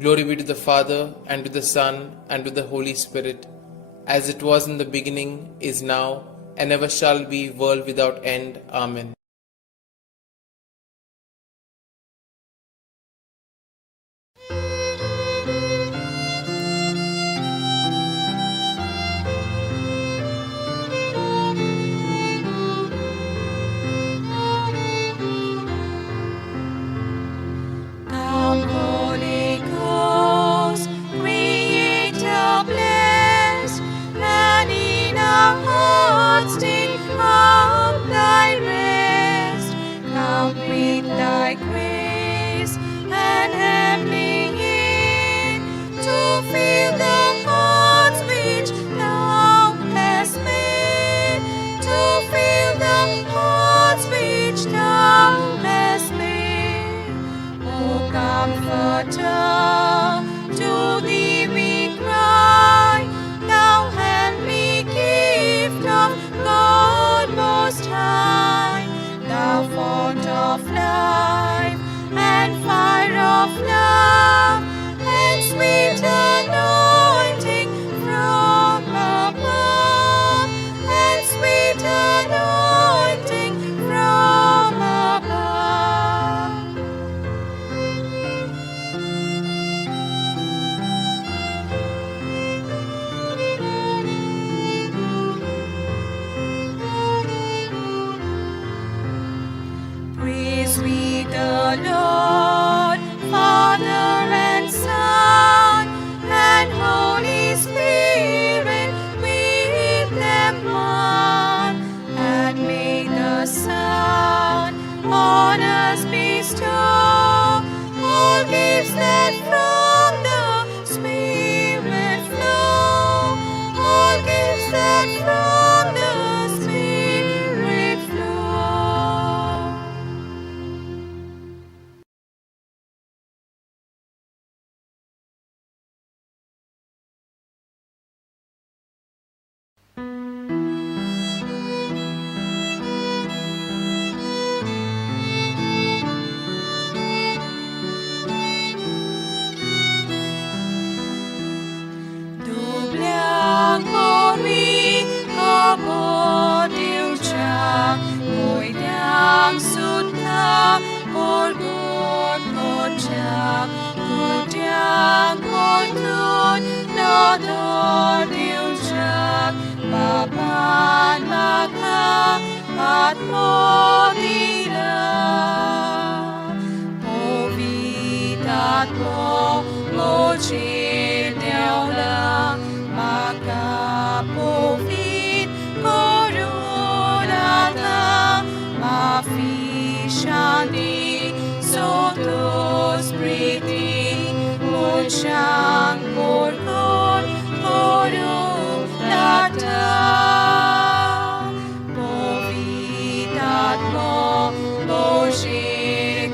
Glory be to the Father, and to the Son, and to the Holy Spirit, as it was in the beginning, is now, and ever shall be, world without end. Amen. Come, Holy Ghost, Creator blessed, and in our hearts take up thy rest. Come with thy grace and heavenly aid to fill the hearts which thou hast made, to fill the hearts which thou hast made. O Comforter, to thee we cry, thou heavenly gift of God Most High, thou fount of life and fire of love, and sweet anointing from above, and sweet anointing from above. Praise we the Lord, Father and Son, and Holy Spirit with them one. And may the Son on us bestow all gifts that from the Spirit flow, all gifts that from the Spirit flow. Doblang pori kabodiw siya, mo'y sutta korgot kotyak, kutyak kotun nadodiw siya, papan maka at modila. Povitat mo, mochil lang, makapovit korunata, mafishandi sotos priti, munsyang korkor korunata. Povitat mo, mochil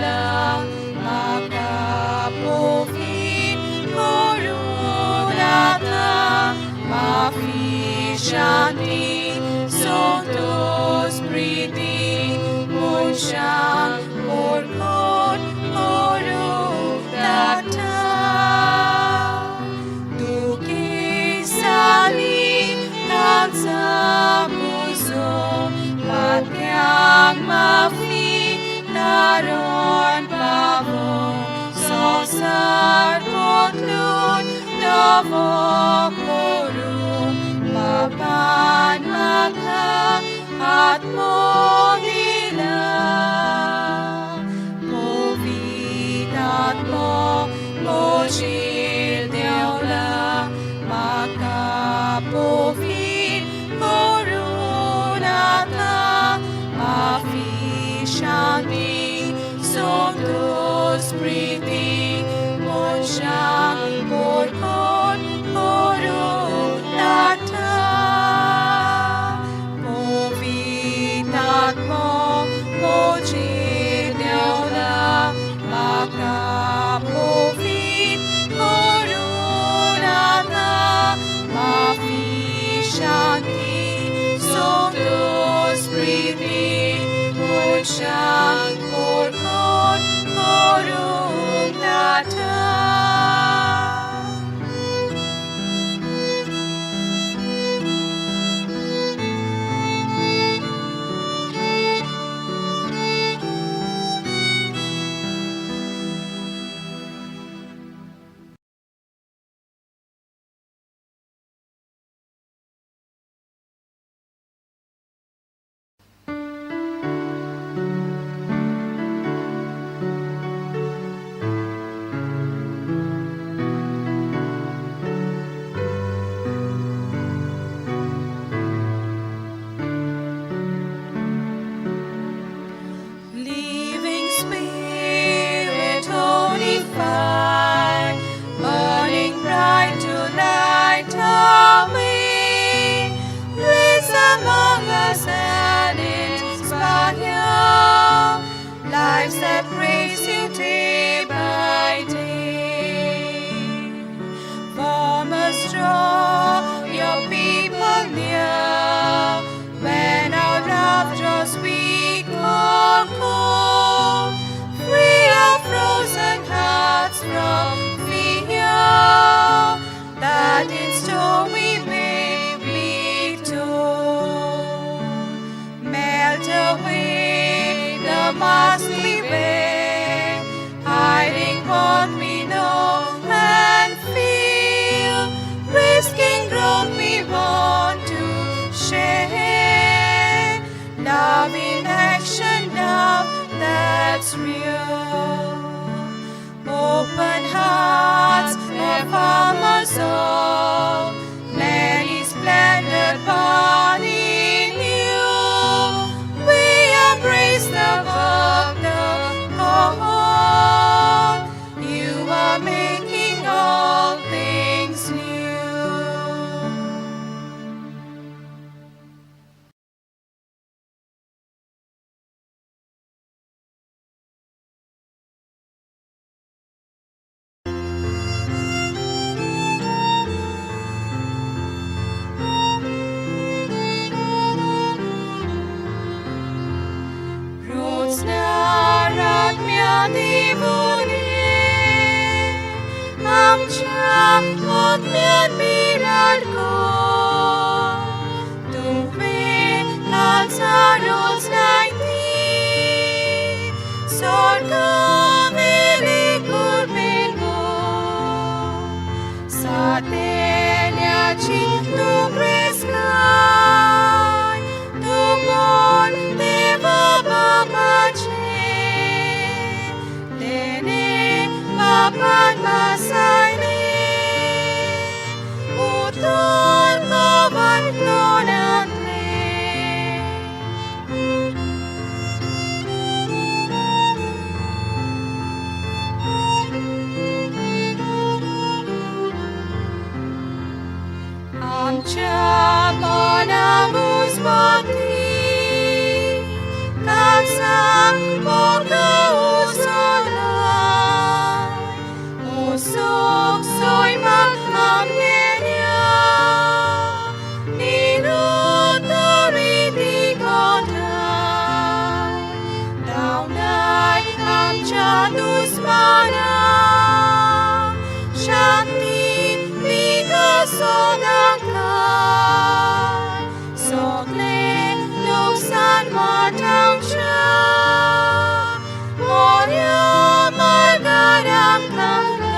lang, makapovit korunata, mafishandi sotos priti, munsyang korkor korunata. Duki sali sa puso, patyang mafi taron pavo, sosar kotlun navo korum, ka at mogilang. Povitat mo, mojir deola, makapovit korunata, mafishanti, sondos priti, monshang korkon korunata. Povitat mo, mojir deola, makapovit korunata, mafishanti, sondos priti, monshang korkon korunata. Living Spirit, holy fire, burning bright to light our way, place among us and inspire lives that praise you day by day. Form us, draw your people near, when our love draws weak or cold, free our frozen hearts from fear, that in storm we may be told. Melt away the mask we wear, hiding what we know and feel, risking growth we want to share. Love in action, love that's real. Open hearts of farmers all, many splendid born in you. We embrace the work, the call. You are making all things new. Roads narat miadivune, amcha ot miad mirad ko. Tuve kalsa roads naiti, sorga velikur bengo. Satelia cintu preskai, tumol deva babace, dene babat masaine, utol kawan klonatre. Amcha monamus bhakti, kalsa boga usolai, usok soy mahamgenya, ninutariti kotai, daunai amcha dusmana, shanti vikasodangkai, sogle luksan matangcha, moria margaram kangkai.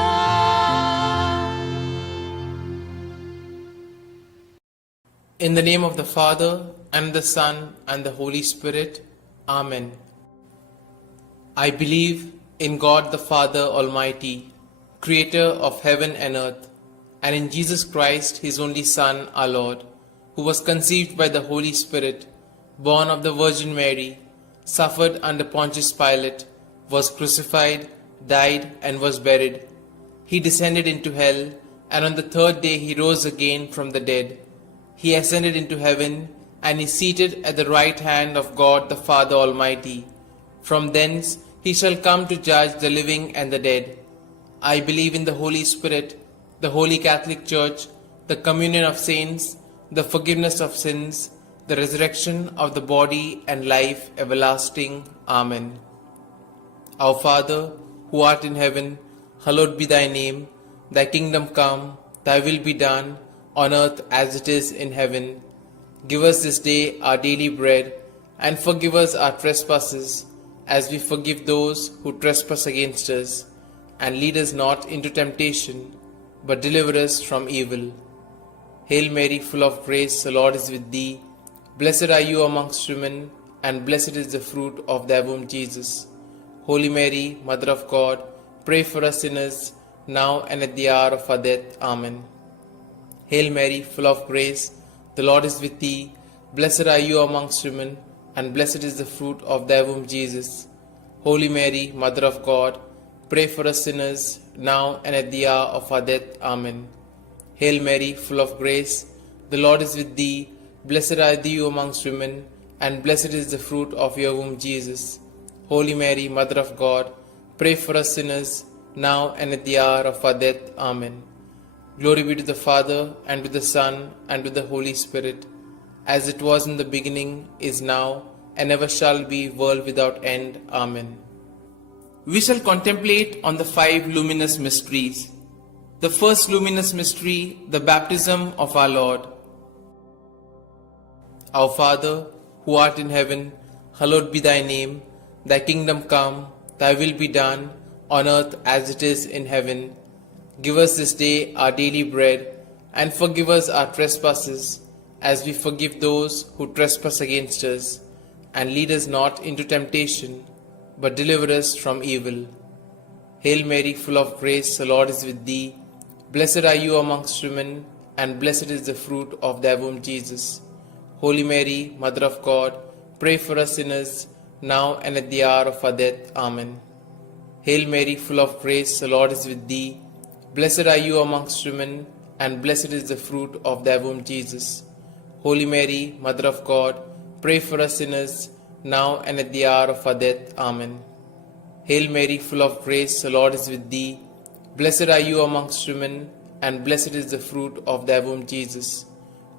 In the name of the Father, and the Son, and the Holy Spirit. Amen. I believe in God the Father Almighty, creator of heaven and earth, and in Jesus Christ, his only Son, our Lord, who was conceived by the Holy Spirit, born of the Virgin Mary, suffered under Pontius Pilate, was crucified, died, and was buried. He descended into hell, and on the third day he rose again from the dead. He ascended into heaven, and is seated at the right hand of God the Father Almighty. From thence he shall come to judge the living and the dead. I believe in the Holy Spirit, the Holy Catholic Church, the communion of saints, the forgiveness of sins, the resurrection of the body, and life everlasting. Amen. Our Father, who art in heaven, hallowed be thy name. Thy kingdom come, thy will be done, on earth as it is in heaven. Give us this day our daily bread, and forgive us our trespasses, as we forgive those who trespass against us. And lead us not into temptation, but deliver us from evil. Hail Mary, full of grace, the Lord is with thee. Blessed are you amongst women, and blessed is the fruit of thy womb, Jesus. Holy Mary, Mother of God, pray for us sinners, now and at the hour of our death. Amen. Hail Mary, full of grace, the Lord is with thee. Blessed are you amongst women, and blessed is the fruit of thy womb, Jesus. Holy Mary, Mother of God, pray for us sinners, now and at the hour of our death. Amen. Hail Mary, full of grace, the Lord is with thee. Blessed are you amongst women, and blessed is the fruit of your womb, Jesus. Holy Mary, Mother of God, pray for us sinners, now and at the hour of our death. Amen. Glory be to the Father, and to the Son, and to the Holy Spirit, as it was in the beginning, is now, and ever shall be, world without end. Amen. We shall contemplate on the 5 luminous mysteries. The first luminous mystery, the baptism of our Lord. Our Father, who art in heaven, hallowed be thy name. Thy kingdom come, thy will be done, on earth as it is in heaven. Give us this day our daily bread, and forgive us our trespasses, as we forgive those who trespass against us. And lead us not into temptation, but deliver us from evil. Hail Mary, full of grace, the Lord is with thee. Blessed are you amongst women, and blessed is the fruit of thy womb, Jesus. Holy Mary, Mother of God, pray for us sinners, now and at the hour of our death. Amen. Hail Mary, full of grace, the Lord is with thee. Blessed are you amongst women, and blessed is the fruit of thy womb, Jesus. Holy Mary, Mother of God, pray for us sinners, now and at the hour of our death. Amen. Hail Mary, full of grace, the Lord is with thee. Blessed are you amongst women, and blessed is the fruit of thy womb, Jesus.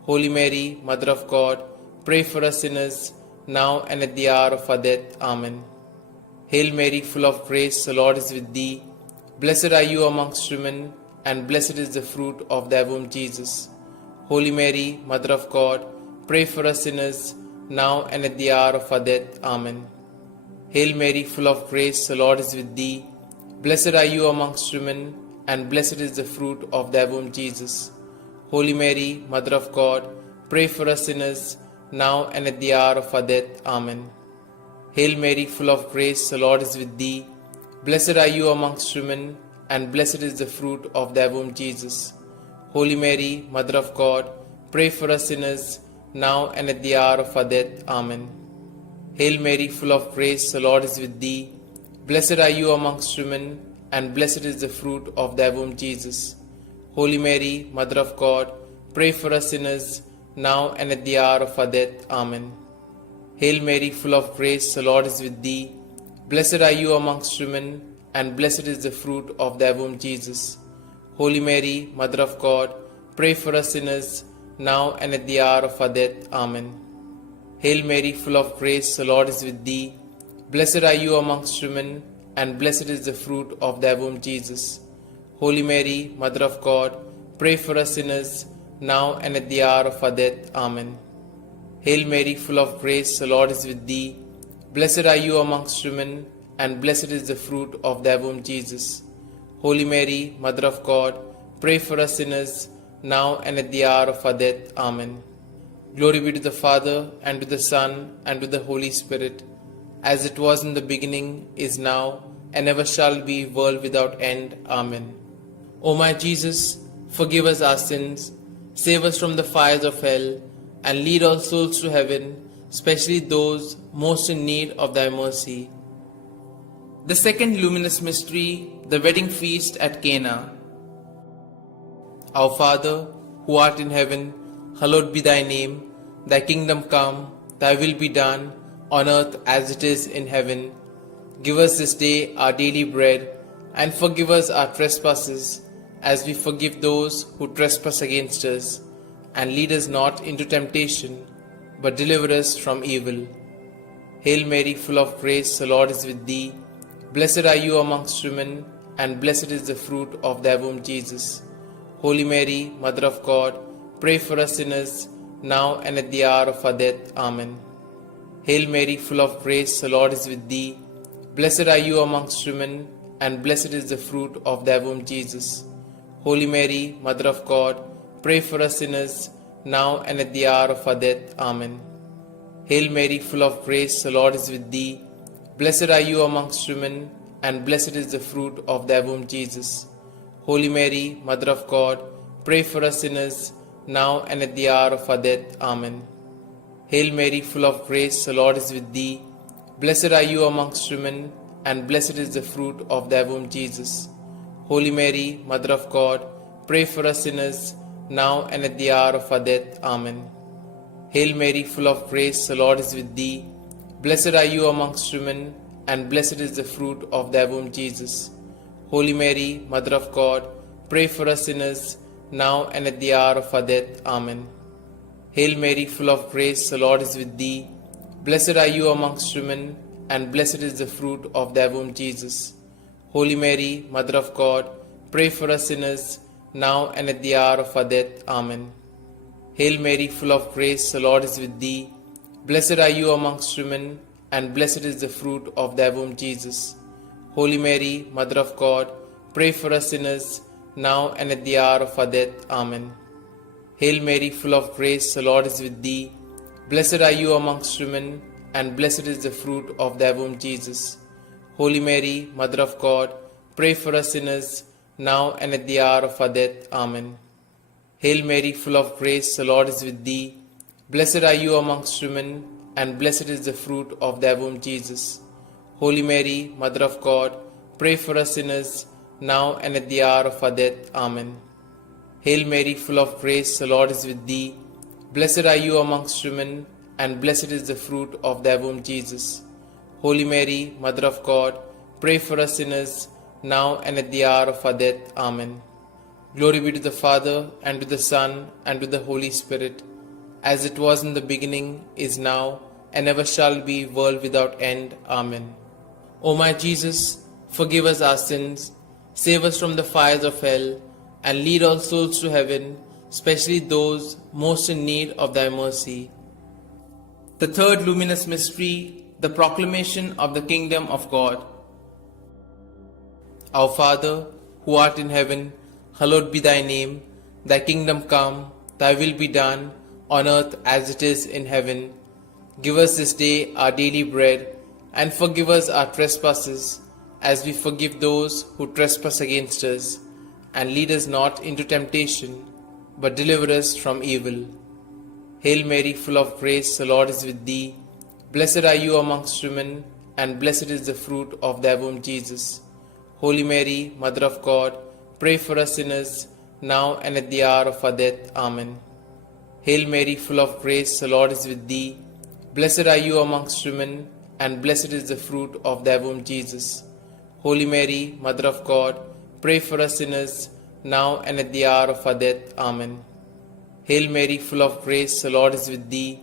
Holy Mary, Mother of God, pray for us sinners, now and at the hour of our death. Amen. Hail Mary, full of grace, the Lord is with thee. Blessed are you amongst women, and blessed is the fruit of thy womb, Jesus. Holy Mary, Mother of God, pray for us sinners, now and at the hour of our death. Amen. Hail Mary, full of grace, the Lord is with thee. Blessed are you amongst women, and blessed is the fruit of thy womb, Jesus. Holy Mary, Mother of God, pray for us sinners, now and at the hour of our death. Amen. Hail Mary, full of grace, the Lord is with thee. Blessed are you amongst women, and blessed is the fruit of thy womb, Jesus. Holy Mary, Mother of God, pray for us sinners, now and at the hour of our death. Amen. Hail Mary, full of grace, the Lord is with thee. Blessed are you amongst women, and blessed is the fruit of thy womb, Jesus. Holy Mary, Mother of God, pray for us sinners, now and at the hour of our death. Amen. Hail Mary, full of grace, the Lord is with thee. Blessed are you amongst women, and blessed is the fruit of thy womb, Jesus. Holy Mary, Mother of God, pray for us sinners, now and at the hour of our death. Amen. Hail Mary, full of grace, the Lord is with thee. Blessed are you amongst women, and blessed is the fruit of thy womb, Jesus. Holy Mary, Mother of God, pray for us sinners, now and at the hour of our death. Amen. Hail Mary, full of grace, the Lord is with thee. Blessed are you amongst women, and blessed is the fruit of thy womb, Jesus. Holy Mary, Mother of God, pray for us sinners, now and at the hour of our death. Amen. Glory be to the Father, and to the Son, and to the Holy Spirit, as it was in the beginning, is now, and ever shall be, world without end. Amen. O my Jesus, forgive us our sins, save us from the fires of hell, and lead all souls to heaven, especially those most in need of thy mercy. The second luminous mystery, the wedding feast at Cana. Our Father, who art in heaven, hallowed be thy name. Thy kingdom come, thy will be done, on earth as it is in heaven. Give us this day our daily bread, and forgive us our trespasses, as we forgive those who trespass against us. And lead us not into temptation, but deliver us from evil. Hail Mary, full of grace, the Lord is with thee. Blessed are you amongst women, and blessed is the fruit of thy womb, Jesus. Holy Mary, Mother of God, pray for us sinners, now and at the hour of our death. Amen. Hail Mary, full of grace, the Lord is with thee. Blessed are you amongst women, and blessed is the fruit of thy womb, Jesus. Holy Mary, Mother of God, pray for us sinners, now and at the hour of our death. Amen. Hail Mary, full of grace, the Lord is with thee. Blessed are you amongst women, and blessed is the fruit of thy womb, Jesus. Holy Mary, Mother of God, pray for us sinners, now and at the hour of our death. Amen. Hail Mary, full of grace, the Lord is with thee. Blessed are you amongst women, and blessed is the fruit of thy womb, Jesus. Holy Mary, Mother of God, pray for us sinners, now and at the hour of our death. Amen. Hail Mary, full of grace, the Lord is with thee. Blessed are you amongst women, and blessed is the fruit of thy womb, Jesus. Holy Mary, Mother of God, pray for us sinners, now and at the hour of our death. Amen. Hail Mary, full of grace, the Lord is with thee. Blessed are you amongst women, and blessed is the fruit of thy womb, Jesus. Holy Mary, Mother of God, pray for us sinners, now and at the hour of our death. Amen. Hail Mary, full of grace, the Lord is with thee. Blessed are you amongst women, and blessed is the fruit of thy womb, Jesus. Holy Mary, Mother of God, pray for us sinners, now and at the hour of our death. Amen. Hail Mary, full of grace, the Lord is with thee. Blessed are you amongst women, and blessed is the fruit of thy womb, Jesus. Holy Mary, Mother of God, pray for us sinners, now and at the hour of our death. Amen. Hail Mary, full of grace, the Lord is with thee. Blessed are you amongst women, and blessed is the fruit of thy womb, Jesus. Holy Mary, Mother of God, pray for us sinners, now and at the hour of our death. Amen. Hail Mary, full of grace, the Lord is with thee. Blessed are you amongst women, and blessed is the fruit of thy womb, Jesus. Holy Mary, Mother of God, pray for us sinners, now and at the hour of our death. Amen. Glory be to the Father, and to the Son, and to the Holy Spirit, as it was in the beginning, is now, and ever shall be, world without end. Amen. O my Jesus, forgive us our sins, save us from the fires of hell, and lead all souls to heaven, especially those most in need of thy mercy. The third luminous mystery, the proclamation of the kingdom of God. Our Father, who art in heaven, hallowed be thy name. Thy kingdom come, thy will be done, on earth as it is in heaven. Give us this day our daily bread, and forgive us our trespasses, as we forgive those who trespass against us. And lead us not into temptation, but deliver us from evil. Hail Mary, full of grace, the Lord is with thee. Blessed are you amongst women, and blessed is the fruit of thy womb, Jesus. Holy Mary, Mother of God, pray for us sinners, now and at the hour of our death. Amen. Hail Mary, full of grace, the Lord is with thee. Blessed are you amongst women, and blessed is the fruit of thy womb, Jesus. Holy Mary, Mother of God, pray for us sinners, now and at the hour of our death. Amen. Hail Mary, full of grace, the Lord is with thee.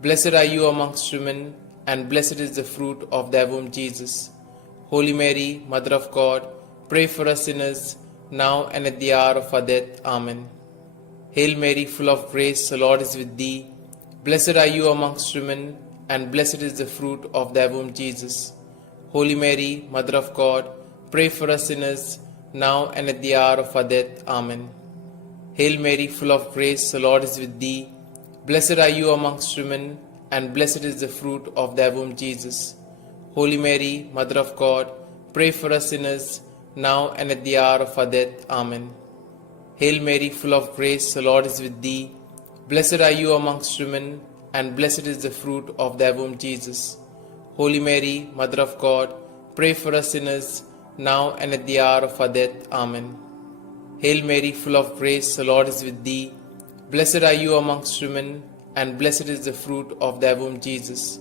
Blessed are you amongst women, and blessed is the fruit of thy womb, Jesus. Holy Mary, Mother of God, pray for us sinners, now and at the hour of our death. Amen. Hail Mary, full of grace, the Lord is with thee. Blessed are you amongst women, and blessed is the fruit of thy womb, Jesus. Holy Mary, Mother of God, pray for us sinners, now and at the hour of our death. Amen. Hail Mary, full of grace, the Lord is with thee. Blessed are you amongst women, and blessed is the fruit of thy womb, Jesus. Holy Mary, Mother of God, pray for us sinners, now and at the hour of our death. Amen. Hail Mary, full of grace, the Lord is with thee. Blessed are you amongst women, and blessed is the fruit of thy womb, Jesus. Holy Mary, Mother of God, pray for us sinners, now and at the hour of our death. Amen. Hail Mary, full of grace, the Lord is with thee. Blessed are you amongst women, and blessed is the fruit of thy womb, Jesus.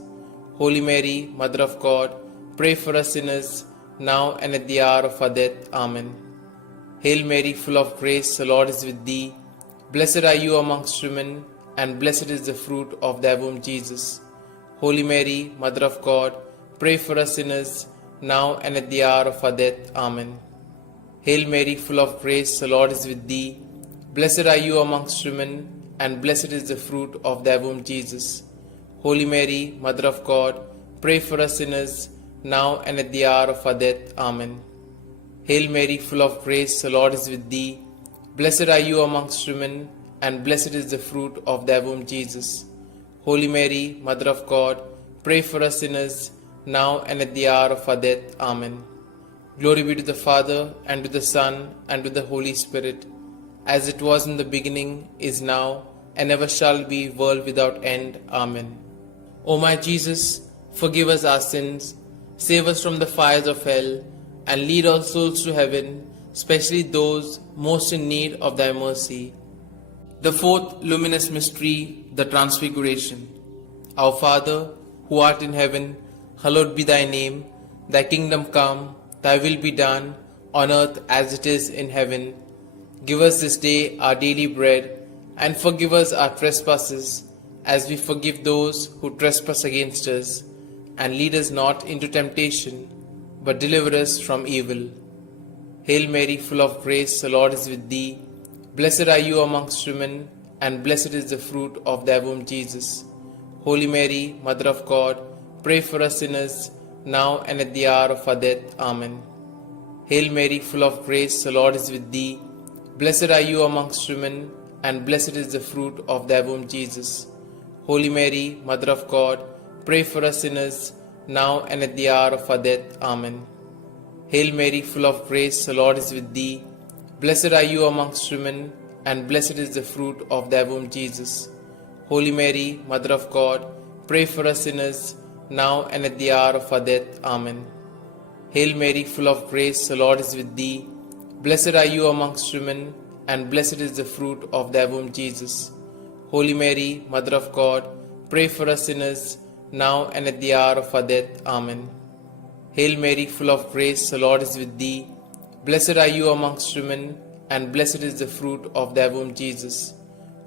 Holy Mary, Mother of God, pray for us sinners, now and at the hour of our death. Amen. Hail Mary, full of grace, the Lord is with thee. Blessed are you amongst women, and blessed is the fruit of thy womb, Jesus. Holy Mary, Mother of God, pray for us sinners, now and at the hour of our death. Amen. Hail Mary, full of grace, the Lord is with thee. Blessed are you amongst women, and blessed is the fruit of thy womb, Jesus. Holy Mary, Mother of God, pray for us sinners, now and at the hour of our death. Amen. Hail Mary, full of grace, the Lord is with thee. Blessed are you amongst women, and blessed is the fruit of thy womb, Jesus. Holy Mary, Mother of God, pray for us sinners, now and at the hour of our death. Amen. Glory be to the Father, and to the Son, and to the Holy Spirit, as it was in the beginning, is now, and ever shall be, world without end. Amen. O my Jesus, forgive us our sins, save us from the fires of hell, and lead all souls to heaven, especially those most in need of thy mercy. The fourth luminous mystery, the Transfiguration. Our Father, who art in heaven, hallowed be thy name. Thy kingdom come, thy will be done, on earth as it is in heaven. Give us this day our daily bread, and forgive us our trespasses, as we forgive those who trespass against us. And lead us not into temptation, but deliver us from evil. Hail Mary, full of grace, the Lord is with thee. Blessed are you amongst women, and blessed is the fruit of thy womb, Jesus. Holy Mary, Mother of God, pray for us sinners, now and at the hour of our death. Amen. Hail Mary, full of grace, the Lord is with thee. Blessed are you amongst women, and blessed is the fruit of thy womb, Jesus. Holy Mary, Mother of God, pray for us sinners, now and at the hour of our death. Amen. Hail Mary, full of grace, the Lord is with thee. Blessed are you amongst women, and blessed is the fruit of thy womb, Jesus. Holy Mary, Mother of God, pray for us sinners, now and at the hour of our death. Amen. Hail Mary, full of grace, the Lord is with thee. Blessed are you amongst women, and blessed is the fruit of thy womb, Jesus. Holy Mary, Mother of God, pray for us sinners, now and at the hour of our death. Amen. Hail Mary, full of grace, the Lord is with thee. Blessed are you amongst women, and blessed is the fruit of thy womb, Jesus.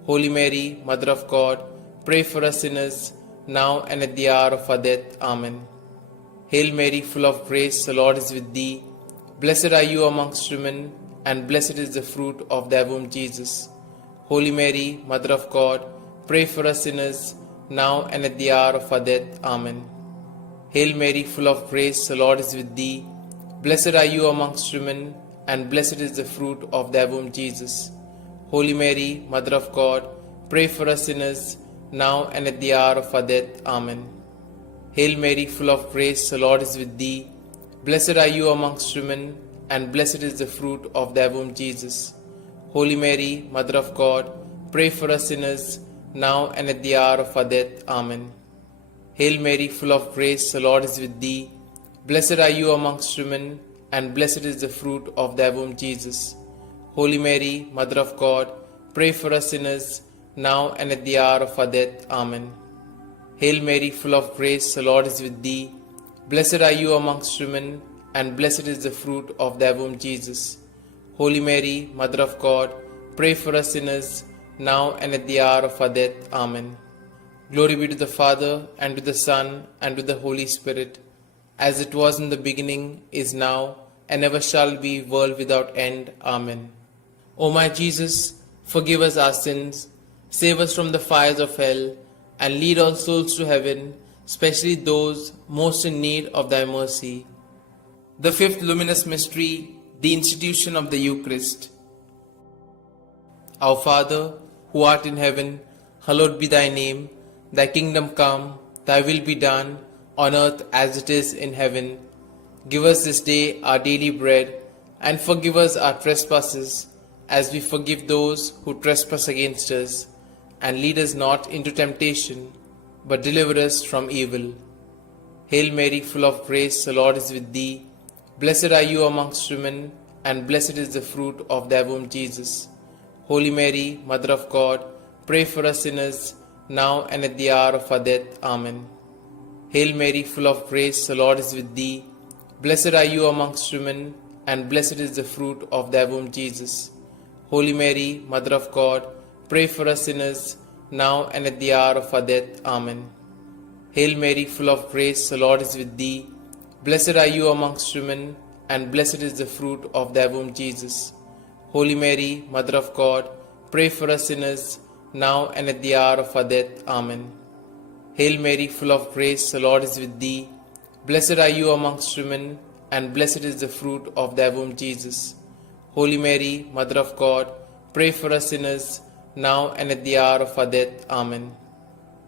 Holy Mary, Mother of God, pray for us sinners, now and at the hour of our death. Amen. Hail Mary, full of grace, the Lord is with thee. Blessed are you amongst women, and blessed is the fruit of thy womb, Jesus. Holy Mary, Mother of God, pray for us sinners, now and at the hour of our death. Amen. Hail Mary, full of grace, the Lord is with thee. Blessed are you amongst women, and blessed is the fruit of thy womb, Jesus. Holy Mary, Mother of God, pray for us sinners, now and at the hour of our death. Amen. Hail Mary, full of grace, the Lord is with thee. Blessed are you amongst women, and blessed is the fruit of thy womb, Jesus. Holy Mary, Mother of God, pray for us sinners, now and at the hour of our death. Amen. Hail Mary, full of grace, the Lord is with thee. Blessed are you amongst women, and blessed is the fruit of thy womb, Jesus. Holy Mary, Mother of God, pray for us sinners, now and at the hour of our death. Amen. Hail Mary, full of grace, the Lord is with thee. Blessed are you amongst women, and blessed is the fruit of thy womb, Jesus. Holy Mary, Mother of God, pray for us sinners, now and at the hour of our death. Amen. Glory be to the Father, and to the Son, and to the Holy Spirit, as it was in the beginning, is now, and ever shall be, world without end. Amen. O my Jesus, forgive us our sins, save us from the fires of hell, and lead all souls to heaven, especially those most in need of thy mercy. The fifth luminous mystery, the institution of the Eucharist. Our Father, who art in heaven, hallowed be thy name. Thy kingdom come, thy will be done, on earth as it is in heaven. Give us this day our daily bread, and forgive us our trespasses, as we forgive those who trespass against us. And lead us not into temptation, but deliver us from evil. Hail Mary, full of grace, the Lord is with thee. Blessed are you amongst women, and blessed is the fruit of thy womb, Jesus. Holy Mary, Mother of God, pray for us sinners, now and at the hour of our death. Amen. Hail Mary, full of grace, the Lord is with thee. Blessed are you amongst women, and blessed is the fruit of thy womb, Jesus. Holy Mary, Mother of God, pray for us sinners, now and at the hour of our death. Amen. Hail Mary, full of grace, the Lord is with thee. Blessed are you amongst women, and blessed is the fruit of thy womb, Jesus. Holy Mary, Mother of God, pray for us sinners, now and at the hour of our death. Amen. Hail Mary, full of grace, the Lord is with thee. Blessed are you amongst women, and blessed is the fruit of thy womb, Jesus. Holy Mary, Mother of God, pray for us sinners, now and at the hour of our death. Amen.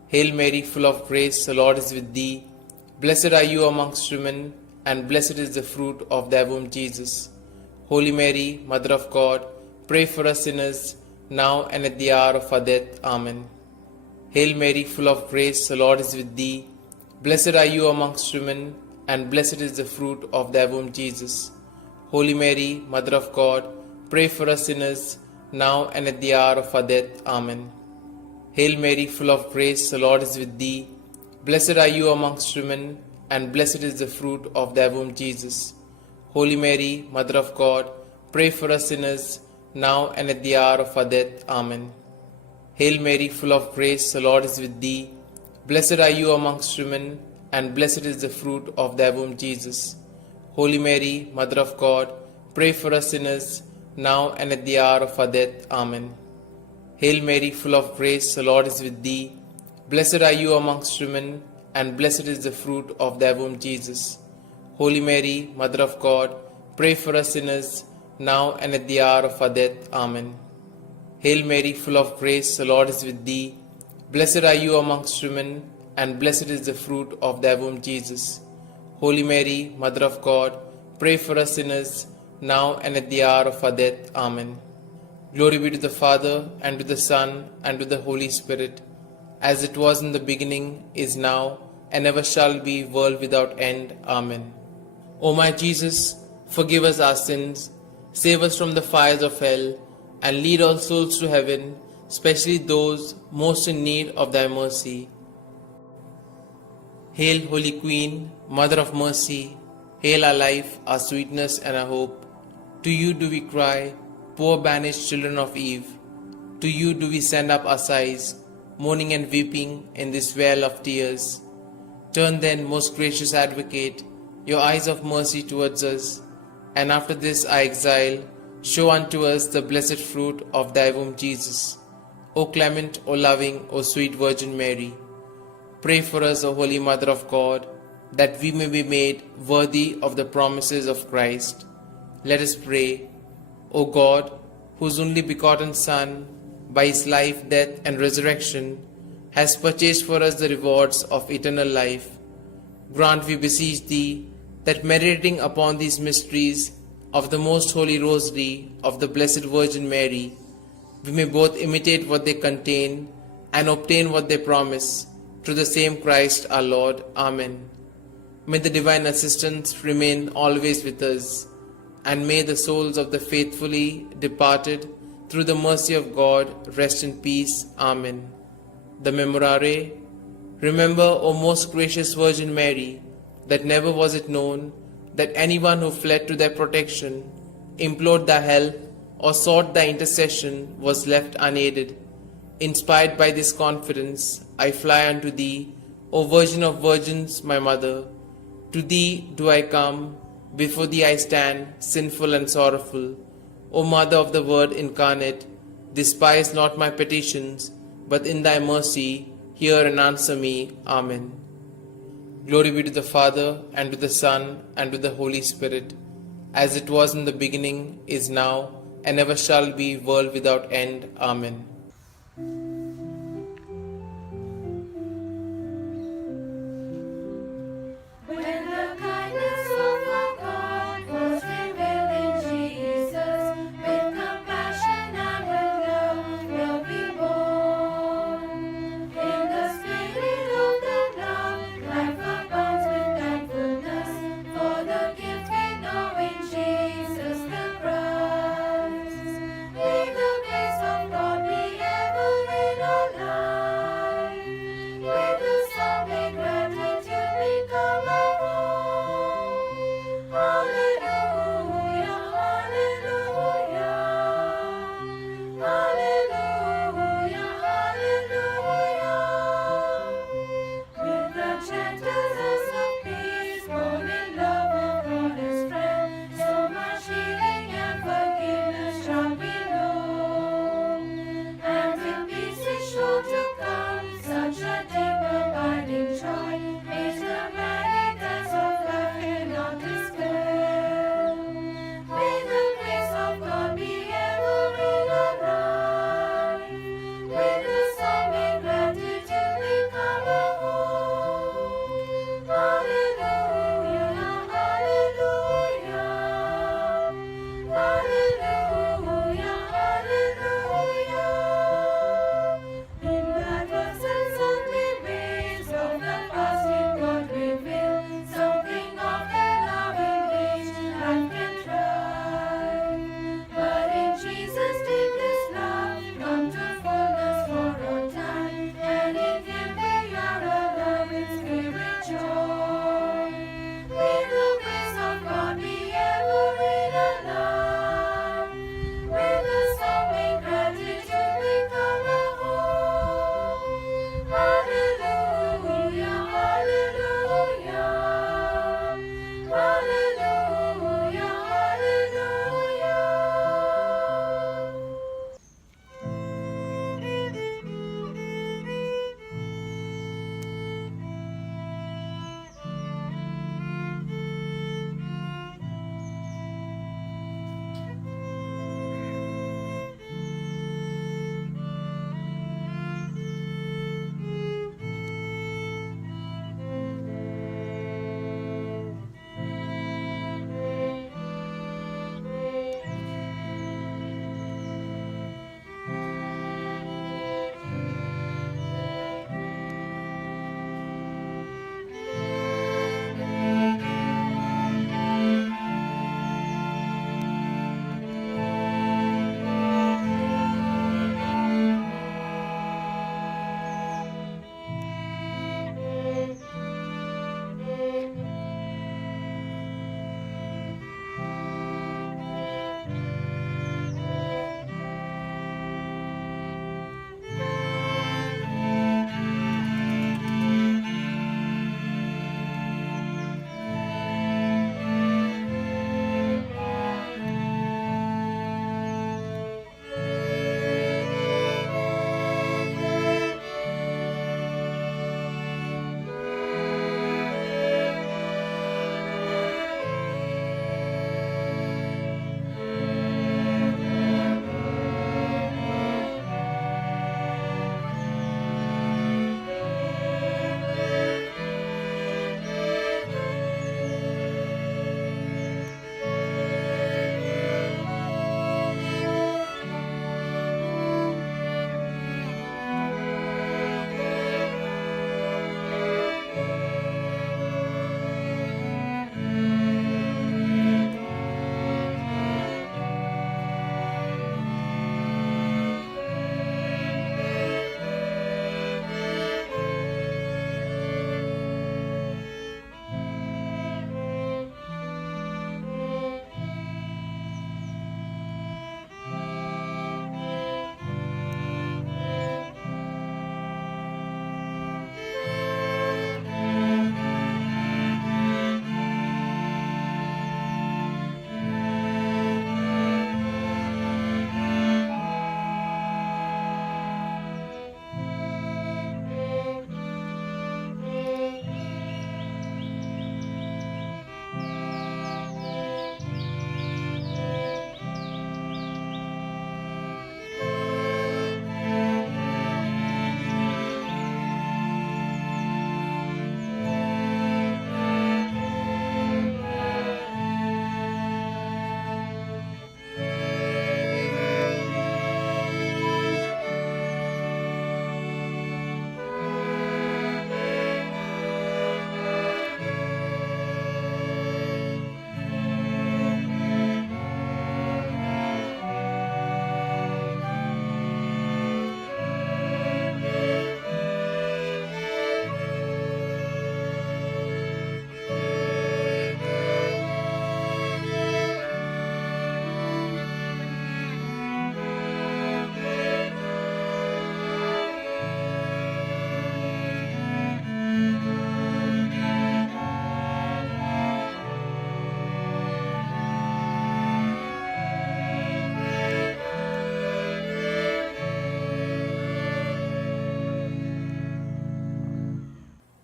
Hail Mary, full of grace, the Lord is with thee. Blessed are you amongst women, and blessed is the fruit of thy womb, Jesus. Holy Mary, Mother of God, pray for us sinners, now and at the hour of our death. Amen. Hail Mary, full of grace, the Lord is with thee. Blessed are you amongst women, and blessed is the fruit of thy womb, Jesus. Holy Mary, Mother of God, pray for us sinners, now and at the hour of our death. Amen. Hail Mary, full of grace, the Lord is with thee. Blessed are you amongst women, and blessed is the fruit of thy womb, Jesus. Holy Mary, Mother of God, pray for us sinners, now and at the hour of our death. Amen. Hail Mary, full of grace, the Lord is with thee. Blessed are you amongst women, and blessed is the fruit of thy womb, Jesus. Holy Mary, Mother of God, pray for us sinners, now and at the hour of our death. Amen. Hail Mary, full of grace, the Lord is with thee. Blessed are you amongst women, and blessed is the fruit of thy womb, Jesus. Holy Mary, Mother of God, pray for us sinners, now and at the hour of our death. Amen. Hail Mary, full of grace, the Lord is with thee. Blessed are you amongst women, and blessed is the fruit of thy womb, Jesus. Holy Mary, Mother of God, pray for us sinners, now and at the hour of our death. Amen. Glory be to the Father, and to the Son, and to the Holy Spirit, as it was in the beginning, is now, and ever shall be, world without end. Amen. O my Jesus, forgive us our sins, save us from the fires of hell, and lead all souls to heaven, especially those most in need of thy mercy. Hail, Holy Queen, Mother of Mercy, hail our life, our sweetness, and our hope. To you do we cry, poor banished children of Eve. To you do we send up our sighs, mourning and weeping in this vale of tears. Turn then, most gracious Advocate, your eyes of mercy towards us, and after this our exile, show unto us the blessed fruit of thy womb, Jesus. O clement, O loving, O sweet Virgin Mary, pray for us, O Holy Mother of God, that we may be made worthy of the promises of Christ. Let us pray. O God, whose only begotten Son, by his life, death, and resurrection, has purchased for us the rewards of eternal life, grant, we beseech thee, that meditating upon these mysteries of the most holy Rosary of the Blessed Virgin Mary, we may both imitate what they contain and obtain what they promise, through the same Christ our Lord. Amen. May the divine assistance remain always with us, and may the souls of the faithfully departed, through the mercy of God, rest in peace. Amen. The Memorare. Remember, O most gracious Virgin Mary, that never was it known that anyone who fled to thy protection, implored thy help, or sought thy intercession was left unaided. Inspired by this confidence, I fly unto thee, O Virgin of Virgins, my Mother. To thee do I come, before thee I stand, sinful and sorrowful. O Mother of the Word incarnate, despise not my petitions, but in thy mercy hear and answer me. Amen. Glory be to the Father, and to the Son, and to the Holy Spirit, as it was in the beginning, is now, and ever shall be, world without end. Amen.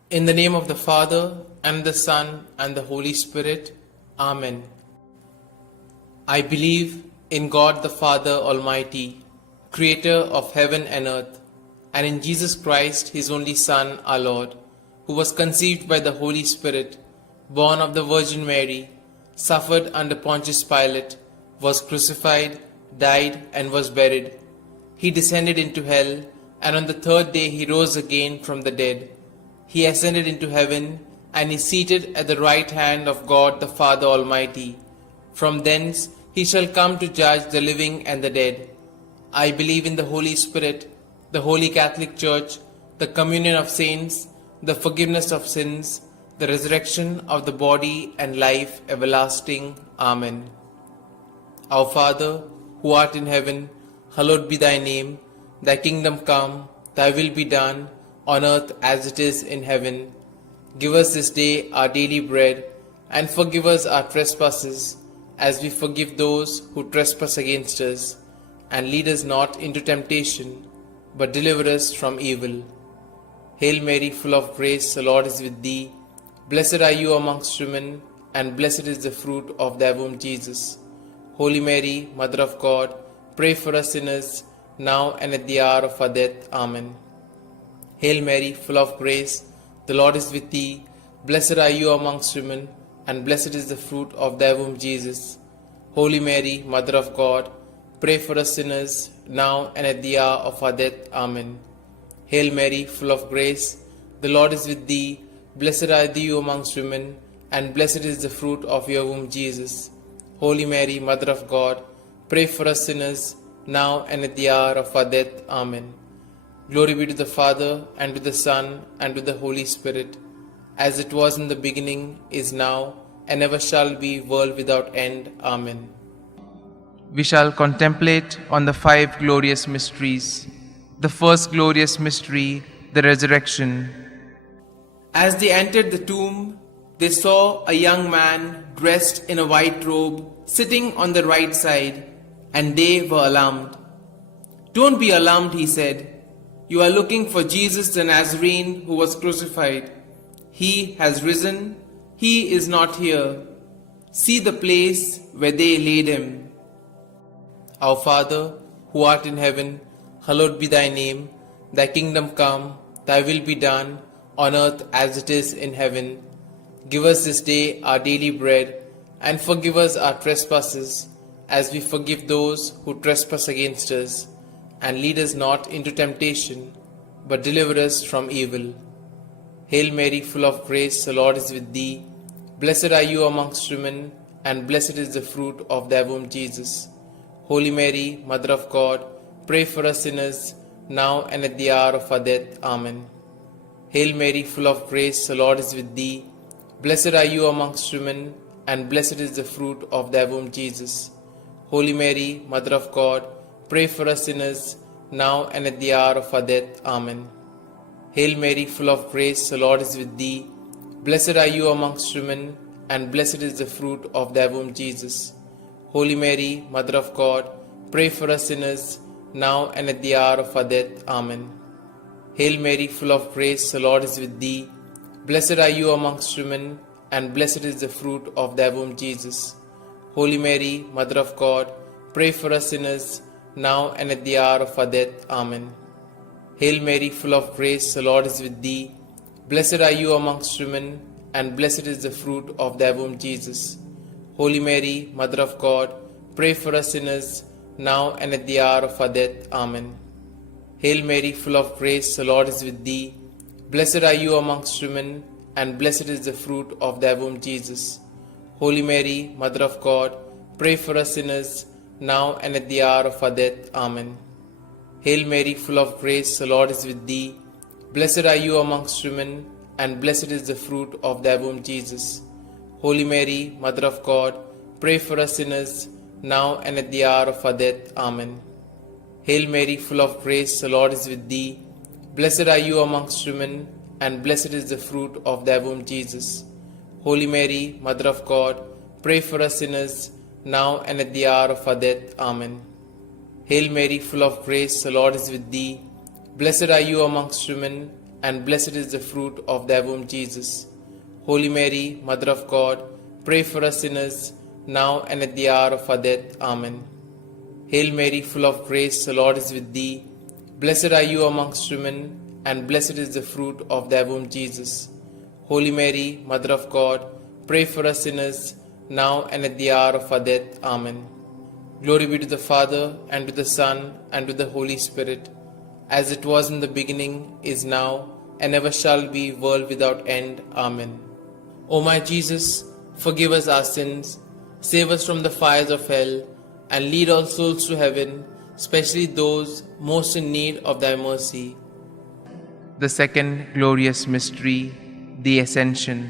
In the name of the Father, and the Son, and the Holy Spirit. Amen. I believe in God the Father Almighty, Creator of heaven and earth, and in Jesus Christ, His only Son, our Lord, who was conceived by the Holy Spirit, born of the Virgin Mary, suffered under Pontius Pilate, was crucified, died, and was buried. He descended into hell, and on the third day He rose again from the dead. He ascended into heaven, and is seated at the right hand of God the Father Almighty. From thence He shall come to judge the living and the dead. I believe in the Holy Spirit, the Holy Catholic Church, the communion of saints, the forgiveness of sins, the resurrection of the body, and life everlasting. Amen. Our Father, who art in heaven, hallowed be thy name. Thy kingdom come, thy will be done, on earth as it is in heaven. Give us this day our daily bread, and forgive us our trespasses, as we forgive those who trespass against us. And lead us not into temptation, but deliver us from evil. Hail Mary, full of grace, the Lord is with thee. Blessed are you amongst women, and blessed is the fruit of thy womb, Jesus. Holy Mary, Mother of God, pray for us sinners, now and at the hour of our death. Amen. Hail Mary, full of grace, the Lord is with thee. Blessed are you amongst women, and blessed is the fruit of thy womb, Jesus. Holy Mary, Mother of God, pray for us sinners, now and at the hour of our death. Amen. Hail Mary, full of grace, the Lord is with thee. Blessed are you amongst women, and blessed is the fruit of your womb, Jesus. Holy Mary, Mother of God, pray for us sinners, now and at the hour of our death. Amen. Glory be to the Father, and to the Son, and to the Holy Spirit, as it was in the beginning, is now, and ever shall be, world without end. Amen. We shall contemplate on the 5 glorious mysteries. The first glorious mystery, the resurrection. As they entered the tomb, they saw a young man dressed in a white robe sitting on the right side, and they were alarmed. "Don't be alarmed," he said. "You are looking for Jesus the Nazarene who was crucified. He has risen. He is not here. See the place where they laid him. Our Father, who art in heaven, hallowed be thy name. Thy kingdom come, thy will be done, on earth as it is in heaven. Give us this day our daily bread, and forgive us our trespasses, as we forgive those who trespass against us. And lead us not into temptation, but deliver us from evil. Hail Mary, full of grace, the Lord is with thee. Blessed are you amongst women, and blessed is the fruit of thy womb, Jesus. Holy Mary, Mother of God, pray for us sinners, now and at the hour of our death. Amen. Hail Mary, full of grace, the Lord is with thee. Blessed are you amongst women, and blessed is the fruit of thy womb, Jesus. Holy Mary, Mother of God, pray for us sinners, now and at the hour of our death. Amen. Hail Mary, full of grace, the Lord is with thee. Blessed are you amongst women, and blessed is the fruit of thy womb, Jesus. Holy Mary, Mother of God, pray for us sinners, now and at the hour of our death. Amen. Hail Mary, full of grace, the Lord is with thee. Blessed are you amongst women, and blessed is the fruit of thy womb, Jesus. Holy Mary, Mother of God, pray for us sinners, now and at the hour of our death. Amen. Hail Mary, full of grace, the Lord is with thee. Blessed are you amongst women, and blessed is the fruit of thy womb, Jesus. Holy Mary, Mother of God, pray for us sinners, now and at the hour of our death. Amen. Hail Mary, full of grace, the Lord is with thee. Blessed are you amongst women, and blessed is the fruit of thy womb, Jesus. Holy Mary, Mother of God, pray for us sinners, now and at the hour of our death. Amen. Hail Mary, full of grace, the Lord is with thee. Blessed are you amongst women, and blessed is the fruit of thy womb, Jesus. Holy Mary, Mother of God, pray for us sinners, now and at the hour of our death. Amen. Hail Mary, full of grace, the Lord is with thee. Blessed are you amongst women, and blessed is the fruit of thy womb, Jesus. Holy Mary, Mother of God, pray for us sinners, now and at the hour of our death. Amen. Hail Mary, full of grace, the Lord is with thee. Blessed are you amongst women, and blessed is the fruit of thy womb, Jesus. Holy Mary, Mother of God, pray for us sinners, now and at the hour of our death. Amen. Hail Mary, full of grace, the Lord is with thee. Blessed are you amongst women, and blessed is the fruit of thy womb, Jesus. Holy Mary, Mother of God, pray for us sinners, now and at the hour of our death. Amen. Glory be to the Father, and to the Son, and to the Holy Spirit, as it was in the beginning, is now, and ever shall be, world without end. Amen. O my Jesus, forgive us our sins, save us from the fires of hell, and lead all souls to heaven, especially those most in need of thy mercy. The second glorious mystery, the Ascension.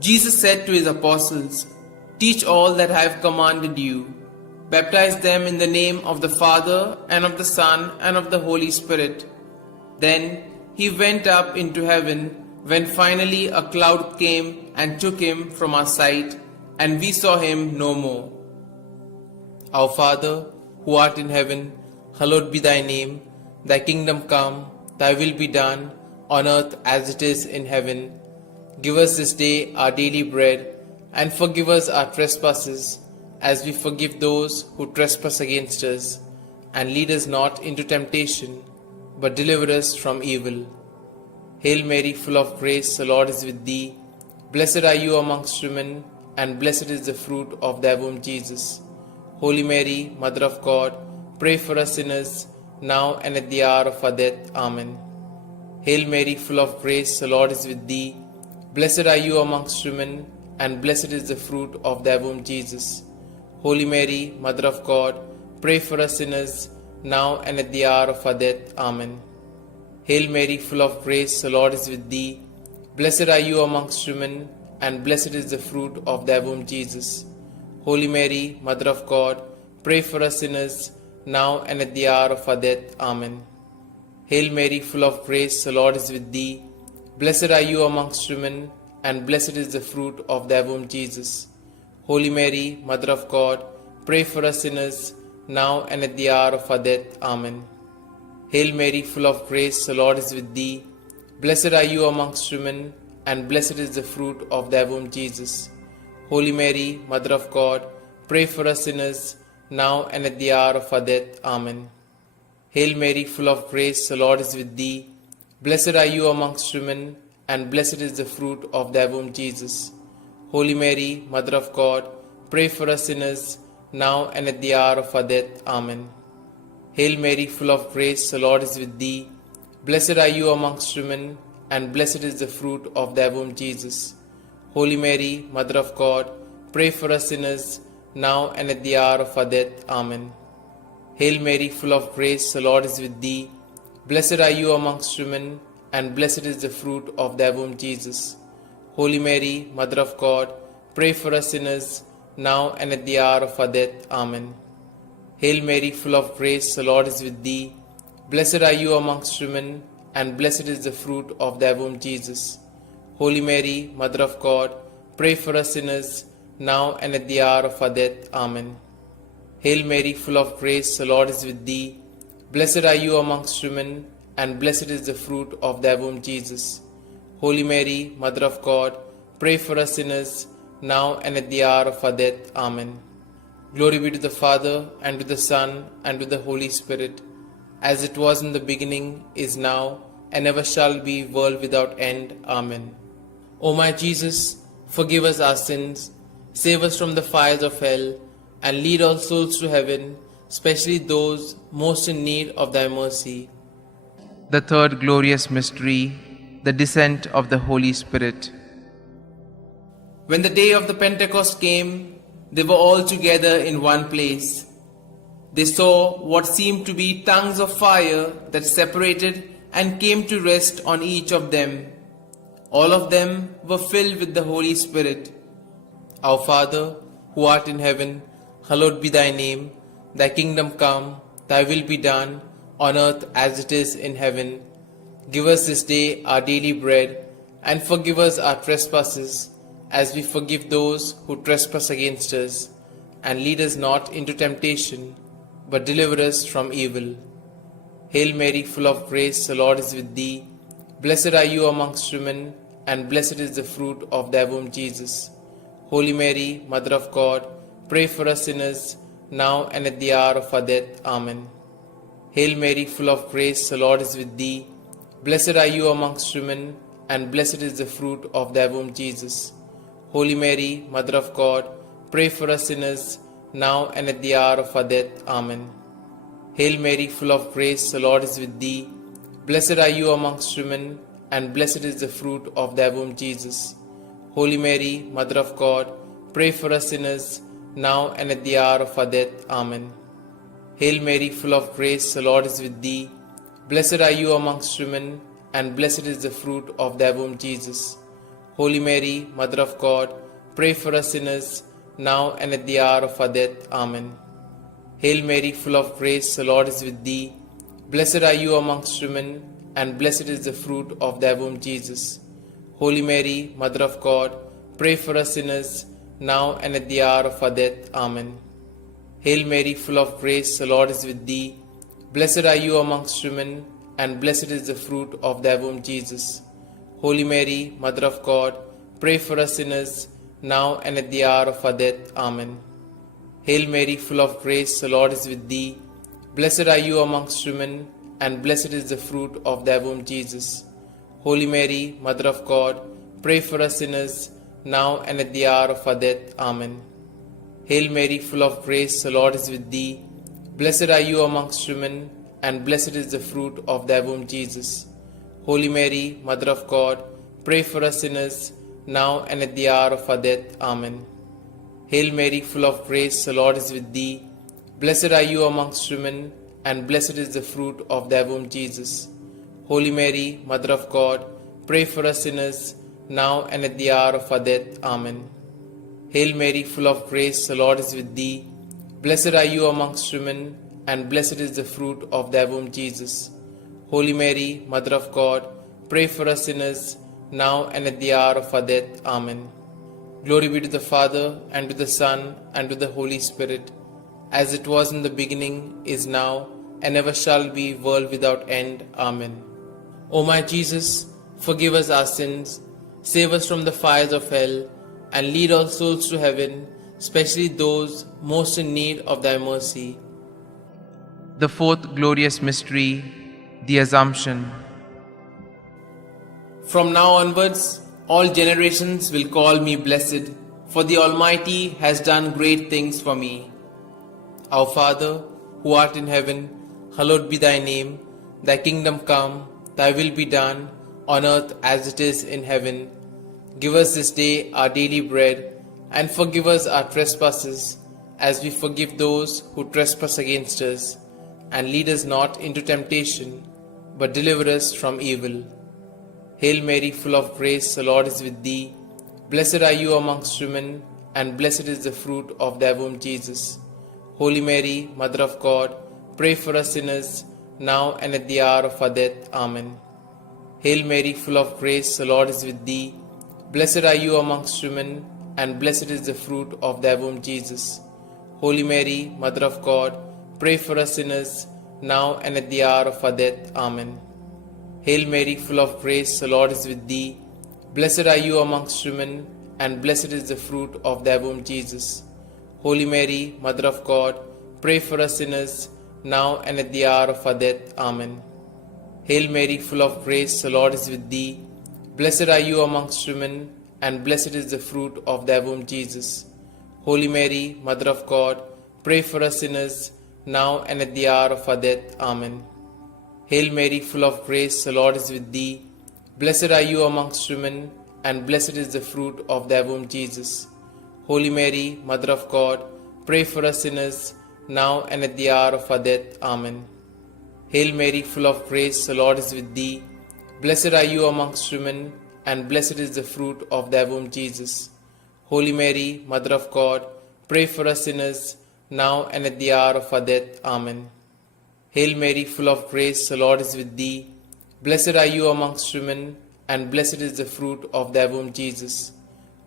Jesus said to his apostles, "Teach all that I have commanded you. Baptize them in the name of the Father, and of the Son, and of the Holy Spirit." Then he went up into heaven, when finally a cloud came and took him from our sight, and we saw him no more. Our Father, who art in heaven, hallowed be thy name. Thy kingdom come, thy will be done, on earth as it is in heaven. Give us this day our daily bread, and forgive us our trespasses, as we forgive those who trespass against us. And lead us not into temptation, but deliver us from evil. Hail Mary, full of grace, the Lord is with thee. Blessed are you amongst women, and blessed is the fruit of thy womb, Jesus. Holy Mary, Mother of God, pray for us sinners, now and at the hour of our death. Amen. Hail Mary, full of grace, the Lord is with thee. Blessed are you amongst women, and blessed is the fruit of thy womb, Jesus. Holy Mary, Mother of God, pray for us sinners, now and at the hour of our death. Amen. Hail Mary, full of grace, the Lord is with thee. Blessed are you amongst women, and blessed is the fruit of thy womb, Jesus. Holy Mary, Mother of God, pray for us sinners, now and at the hour of our death. Amen. Hail Mary, full of grace, the Lord is with thee. Blessed are you amongst women, and blessed is the fruit of thy womb, Jesus. Holy Mary, Mother of God, pray for us sinners, now and at the hour of our death. Amen. Hail Mary, full of grace, the Lord is with thee. Blessed are you amongst women, and blessed is the fruit of thy womb, Jesus. Holy Mary, Mother of God, pray for us sinners, now and at the hour of our death. Amen. Hail Mary, full of grace, the Lord is with thee. Blessed are you amongst women, and blessed is the fruit of thy womb, Jesus. Holy Mary, Mother of God, pray for us sinners, now and at the hour of our death. Amen. Hail Mary, full of grace, the Lord is with thee. Blessed are you amongst women, and blessed is the fruit of thy womb, Jesus. Holy Mary, Mother of God, pray for us sinners, now and at the hour of our death. Amen. Hail Mary, full of grace, the Lord is with thee. Blessed are you amongst women, and blessed is the fruit of thy womb, Jesus. Holy Mary, Mother of God, pray for us sinners, now and at the hour of our death. Amen. Hail Mary, full of grace, the Lord is with thee. Blessed are you amongst women, and blessed is the fruit of thy womb, Jesus. Holy Mary, Mother of God, pray for us sinners, now and at the hour of our death. Amen. Hail Mary, full of grace, the Lord is with thee. Blessed are you amongst women, and blessed is the fruit of thy womb, Jesus. Holy Mary, Mother of God, pray for us sinners, now and at the hour of our death. Amen. Glory be to the Father, and to the Son, and to the Holy Spirit, as it was in the beginning, is now, and ever shall be, world without end. Amen. O my Jesus, forgive us our sins, save us from the fires of hell, and lead all souls to heaven, especially those most in need of thy mercy. The third glorious mystery, the descent of the Holy Spirit. When the day of the Pentecost came, they were all together in one place. They saw what seemed to be tongues of fire that separated and came to rest on each of them. All of them were filled with the Holy Spirit. Our Father, who art in heaven, hallowed be thy name. Thy kingdom come, thy will be done, on earth as it is in heaven. Give us this day our daily bread, and forgive us our trespasses, as we forgive those who trespass against us. And lead us not into temptation, but deliver us from evil. Hail Mary, full of grace, the Lord is with thee. Blessed are you amongst women, and blessed is the fruit of thy womb, Jesus. Holy Mary, Mother of God, pray for us sinners, now and at the hour of our death. Amen. Hail Mary, full of grace, the Lord is with thee. Blessed are you amongst women, and blessed is the fruit of thy womb, Jesus. Holy Mary, Mother of God, pray for us sinners, now and at the hour of our death. Amen. Hail Mary, full of grace, the Lord is with thee. Blessed are you amongst women, and blessed is the fruit of thy womb, Jesus. Holy Mary, Mother of God, pray for us sinners, now and at the hour of our death. Amen. Hail Mary, full of grace, the Lord is with thee. Blessed are you amongst women, and blessed is the fruit of thy womb, Jesus. Holy Mary, Mother of God, pray for us sinners, now and at the hour of our death. Amen. Hail Mary, full of grace, the Lord is with thee. Blessed are you amongst women, and blessed is the fruit of thy womb, Jesus. Holy Mary, Mother of God, pray for us sinners, now and at the hour of our death. Amen. Hail Mary, full of grace, the Lord is with thee. Blessed are you amongst women, and blessed is the fruit of thy womb, Jesus. Holy Mary, Mother of God, pray for us sinners, now and at the hour of our death. Amen. Hail Mary, full of grace, the Lord is with thee. Blessed are you amongst women, and blessed is the fruit of thy womb, Jesus. Holy Mary, Mother of God, pray for us sinners, now and at the hour of our death. Amen. Hail Mary, full of grace, the Lord is with thee. Blessed are you amongst women, and blessed is the fruit of thy womb, Jesus. Holy Mary, Mother of God, pray for us sinners, now and at the hour of our death. Amen. Hail Mary, full of grace, the Lord is with thee. Blessed are you amongst women, and blessed is the fruit of thy womb, Jesus. Holy Mary, Mother of God, pray for us sinners, now and at the hour of our death. Amen. Hail Mary, full of grace, the Lord is with thee. Blessed are you amongst women, and blessed is the fruit of thy womb, Jesus. Holy Mary, Mother of God, pray for us sinners, now and at the hour of our death. Amen. Glory be to the Father, and to the Son, and to the Holy Spirit, as it was in the beginning, is now, and ever shall be, world without end. Amen. O my Jesus, forgive us our sins, save us from the fires of hell, and lead all souls to heaven, especially those most in need of thy mercy. The fourth glorious mystery, the Assumption. From now onwards, all generations will call me blessed, for the Almighty has done great things for me. Our Father, who art in heaven, hallowed be thy name. Thy kingdom come, thy will be done, on earth as it is in heaven. Give us this day our daily bread, and forgive us our trespasses, as we forgive those who trespass against us. And lead us not into temptation, but deliver us from evil. Hail Mary, full of grace, the Lord is with thee. Blessed are you amongst women, and blessed is the fruit of thy womb, Jesus. Holy Mary, Mother of God, pray for us sinners, now and at the hour of our death. Amen. Hail Mary, full of grace, the Lord is with thee. Blessed are you amongst women, and blessed is the fruit of thy womb, Jesus. Holy Mary, Mother of God, pray for us sinners, now and at the hour of our death. Amen. Hail Mary, full of grace, the Lord is with thee. Blessed are you amongst women, and blessed is the fruit of thy womb, Jesus. Holy Mary, Mother of God, pray for us sinners, now and at the hour of our death. Amen. Hail Mary, full of grace, the Lord is with thee. Blessed are you amongst women, and blessed is the fruit of thy womb, Jesus. Holy Mary, Mother of God, pray for us sinners, now and at the hour of our death. Amen. Hail Mary, full of grace, the Lord is with thee. Blessed are you amongst women, and blessed is the fruit of thy womb, Jesus. Holy Mary, Mother of God, pray for us sinners, now and at the hour of our death. Amen. Hail Mary, full of grace, the Lord is with thee. Blessed are you amongst women, and blessed is the fruit of thy womb, Jesus. Holy Mary, Mother of God, pray for us sinners, now and at the hour of our death. Amen. Hail Mary, full of grace, the Lord is with thee. Blessed are you amongst women, and blessed is the fruit of thy womb, Jesus.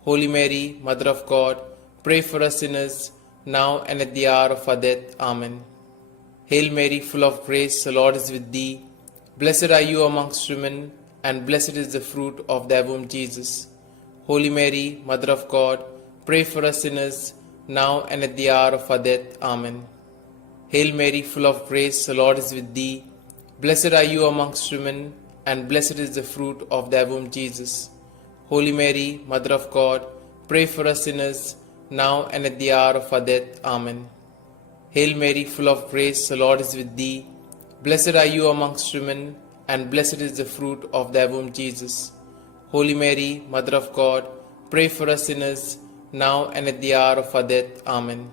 Holy Mary, Mother of God, pray for us sinners, now and at the hour of our death. Amen. Hail Mary, full of grace, the Lord is with thee. Blessed are you amongst women, and blessed is the fruit of thy womb, Jesus. Holy Mary, Mother of God, pray for us sinners, now and at the hour of our death. Amen. Hail Mary, full of grace, the Lord is with thee. Blessed are you amongst women, and blessed is the fruit of thy womb, Jesus. Holy Mary, Mother of God, pray for us sinners, now and at the hour of our death. Amen. Hail Mary, full of grace, the Lord is with thee. Blessed are you amongst women, and blessed is the fruit of thy womb, Jesus. Holy Mary, Mother of God, pray for us sinners, now and at the hour of our death. Amen.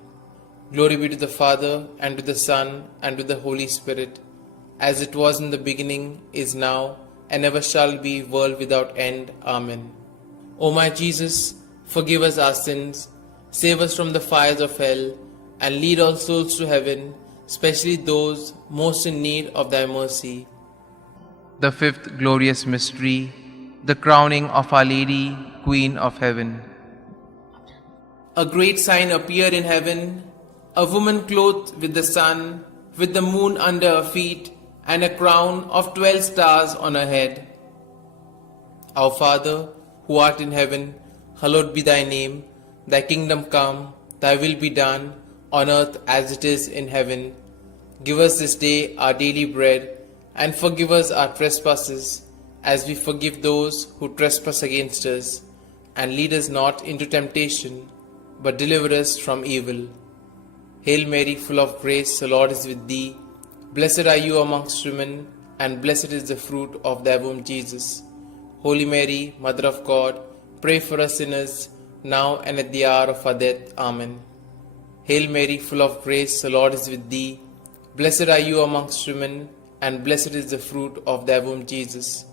Glory be to the Father, and to the Son, and to the Holy Spirit, as it was in the beginning, is now, and ever shall be, world without end. Amen. O my Jesus, forgive us our sins, save us from the fires of hell, and lead all souls to heaven, especially those most in need of thy mercy. The fifth glorious mystery, the crowning of Our Lady, Queen of Heaven. A great sign appeared in heaven, a woman clothed with the sun, with the moon under her feet, and a crown of 12 stars on her head. Our Father, who art in heaven, hallowed be thy name. Thy kingdom come, thy will be done, on earth as it is in heaven. Give us this day our daily bread, and forgive us our trespasses, as we forgive those who trespass against us. And lead us not into temptation, but deliver us from evil. Hail Mary, full of grace, the Lord is with thee. Blessed are you amongst women, and blessed is the fruit of thy womb, Jesus. Holy Mary, Mother of God, pray for us sinners, now and at the hour of our death. Amen. Hail Mary, full of grace, the Lord is with thee. Blessed are you amongst women, and blessed is the fruit of thy womb, Jesus.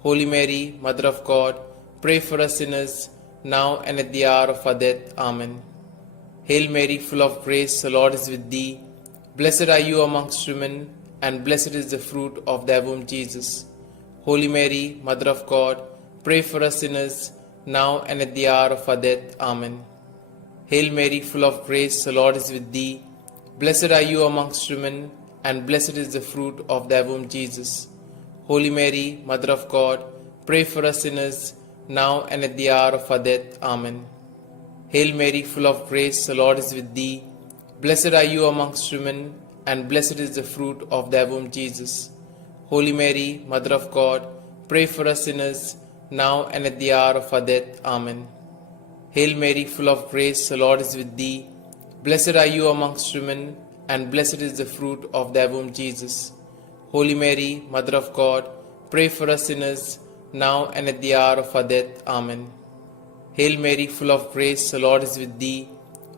Holy Mary, Mother of God, pray for us sinners, now and at the hour of our death. Amen. Hail Mary, full of grace, the Lord is with thee. Blessed are you amongst women, and blessed is the fruit of thy womb, Jesus. Holy Mary, Mother of God, pray for us sinners, now and at the hour of our death. Amen. Hail Mary, full of grace, the Lord is with thee. Blessed are you amongst women, and blessed is the fruit of thy womb, Jesus. Holy Mary, Mother of God, pray for us sinners, now and at the hour of our death. Amen. Hail Mary, full of grace, the Lord is with thee. Blessed are you amongst women, and blessed is the fruit of thy womb, Jesus. Holy Mary, Mother of God, pray for us sinners, now and at the hour of our death. Amen. Hail Mary, full of grace, the Lord is with thee. Blessed are you amongst women, and blessed is the fruit of thy womb, Jesus. Holy Mary, Mother of God, pray for us sinners, now and at the hour of our death. Amen. Hail Mary, full of grace, the Lord is with thee.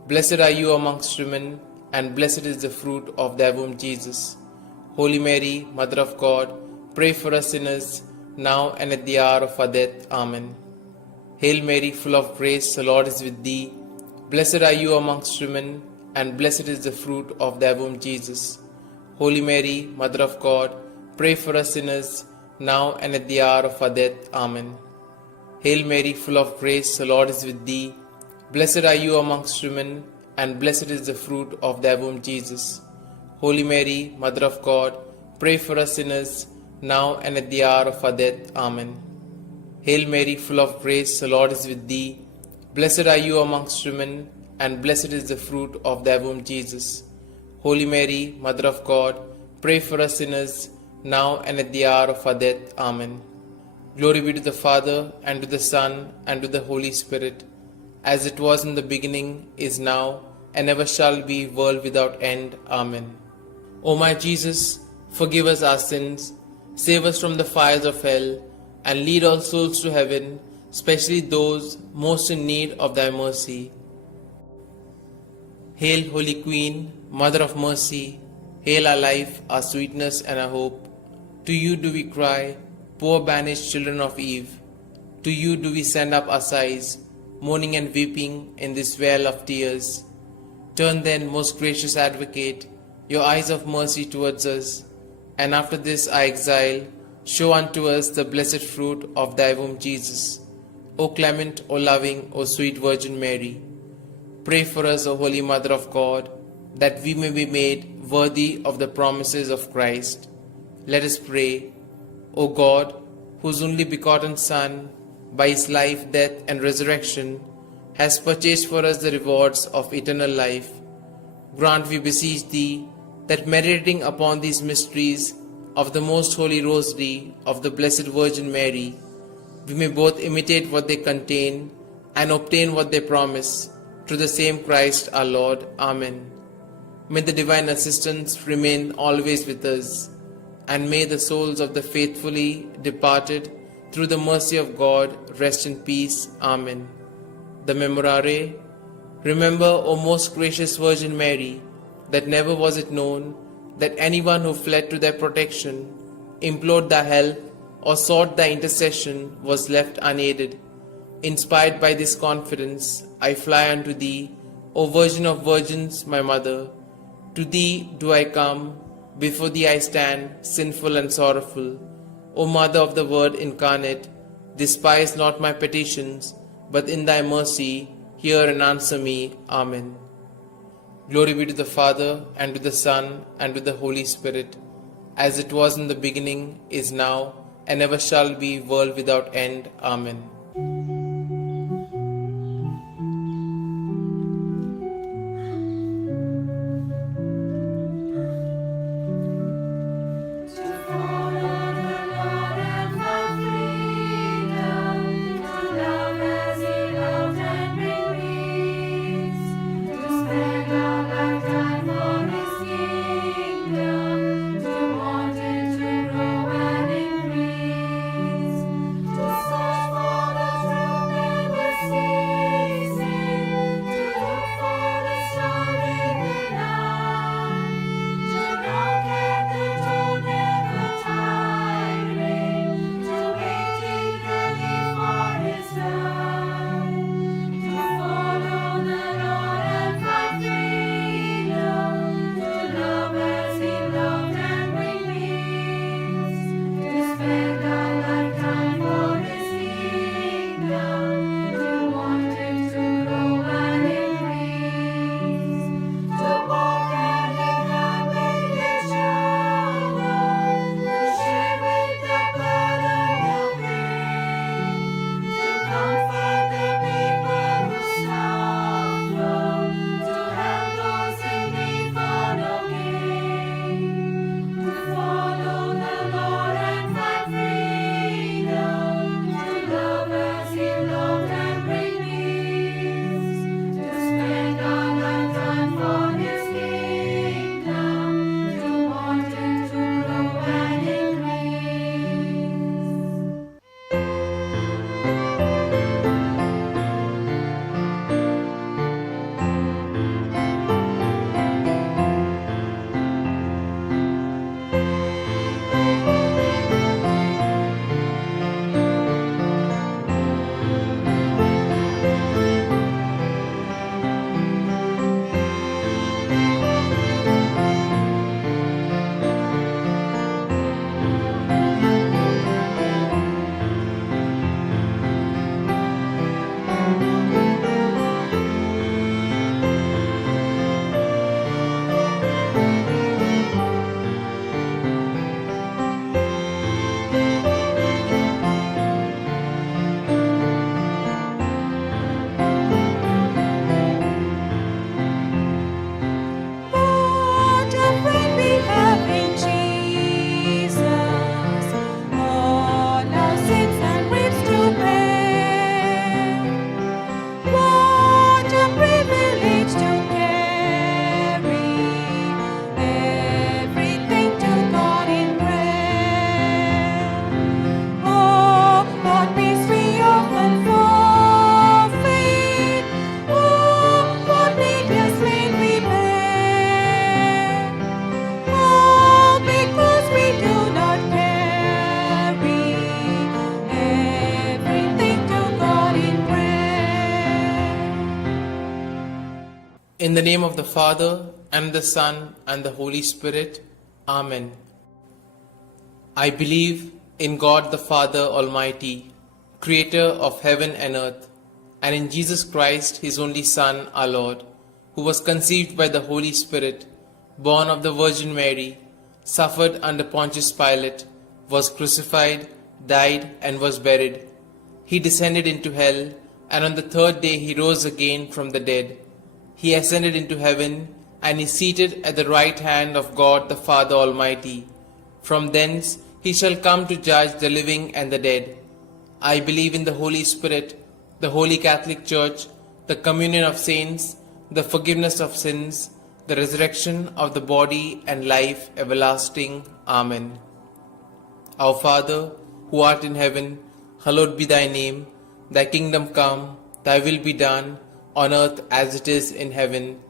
Blessed are you amongst women, and blessed is the fruit of thy womb, Jesus. Holy Mary, Mother of God, pray for us sinners, now and at the hour of our death. Amen. Hail Mary, full of grace, the Lord is with thee. Blessed are you amongst women, and blessed is the fruit of thy womb, Jesus. Holy Mary, Mother of God, pray for us sinners, now and at the hour of our death. Amen. Hail Mary, full of grace, the Lord is with thee. Blessed are you amongst women, and blessed is the fruit of thy womb, Jesus. Holy Mary, Mother of God, pray for us sinners, now and at the hour of our death. Amen. Hail Mary, full of grace, the Lord is with thee. Blessed are you amongst women, and blessed is the fruit of thy womb, Jesus. Holy Mary, Mother of God, pray for us sinners, now and at the hour of our death. Amen. Glory be to the Father, and to the Son, and to the Holy Spirit, as it was in the beginning, is now, and ever shall be, world without end. Amen. O my Jesus, forgive us our sins, save us from the fires of hell, and lead all souls to heaven, especially those most in need of thy mercy. Hail, Holy Queen, Mother of Mercy, hail our life, our sweetness, and our hope. To you do we cry, poor banished children of Eve. To you do we send up our sighs, mourning and weeping in this vale of tears. Turn then, most gracious Advocate, your eyes of mercy towards us, and after this our exile, show unto us the blessed fruit of thy womb, Jesus. O clement, O loving, O sweet Virgin Mary, pray for us, O Holy Mother of God, that we may be made worthy of the promises of Christ. Let us pray. O God, whose only begotten Son, by his life, death, and resurrection, has purchased for us the rewards of eternal life, grant, we beseech thee, that meditating upon these mysteries of the most holy Rosary of the Blessed Virgin Mary, we may both imitate what they contain and obtain what they promise, through the same Christ our Lord. Amen. May the divine assistance remain always with us, and may the souls of the faithfully departed, through the mercy of God, rest in peace. Amen. The Memorare. Remember, O most gracious Virgin Mary, that never was it known that anyone who fled to thy protection, implored thy help, or sought thy intercession was left unaided. Inspired by this confidence, I fly unto thee, O Virgin of Virgins, my Mother. To thee do I come, before thee I stand, sinful and sorrowful. O Mother of the Word incarnate, despise not my petitions, but in thy mercy hear and answer me. Amen. Glory be to the Father, and to the Son, and to the Holy Spirit, as it was in the beginning, is now, and ever shall be, world without end. Amen. In the name of the Father, and the Son, and the Holy Spirit. Amen. I believe in God the Father Almighty, Creator of heaven and earth, and in Jesus Christ, His only Son, our Lord, who was conceived by the Holy Spirit, born of the Virgin Mary, suffered under Pontius Pilate, was crucified, died, and was buried. He descended into hell, and on the third day he rose again from the dead. He ascended into heaven, and is seated at the right hand of God the Father Almighty. From thence he shall come to judge the living and the dead. I believe in the Holy Spirit, the Holy Catholic Church, the communion of saints, the forgiveness of sins, the resurrection of the body, and life everlasting. Amen. Our Father, who art in heaven, hallowed be thy name. Thy kingdom come, thy will be done, on earth as it is in heaven.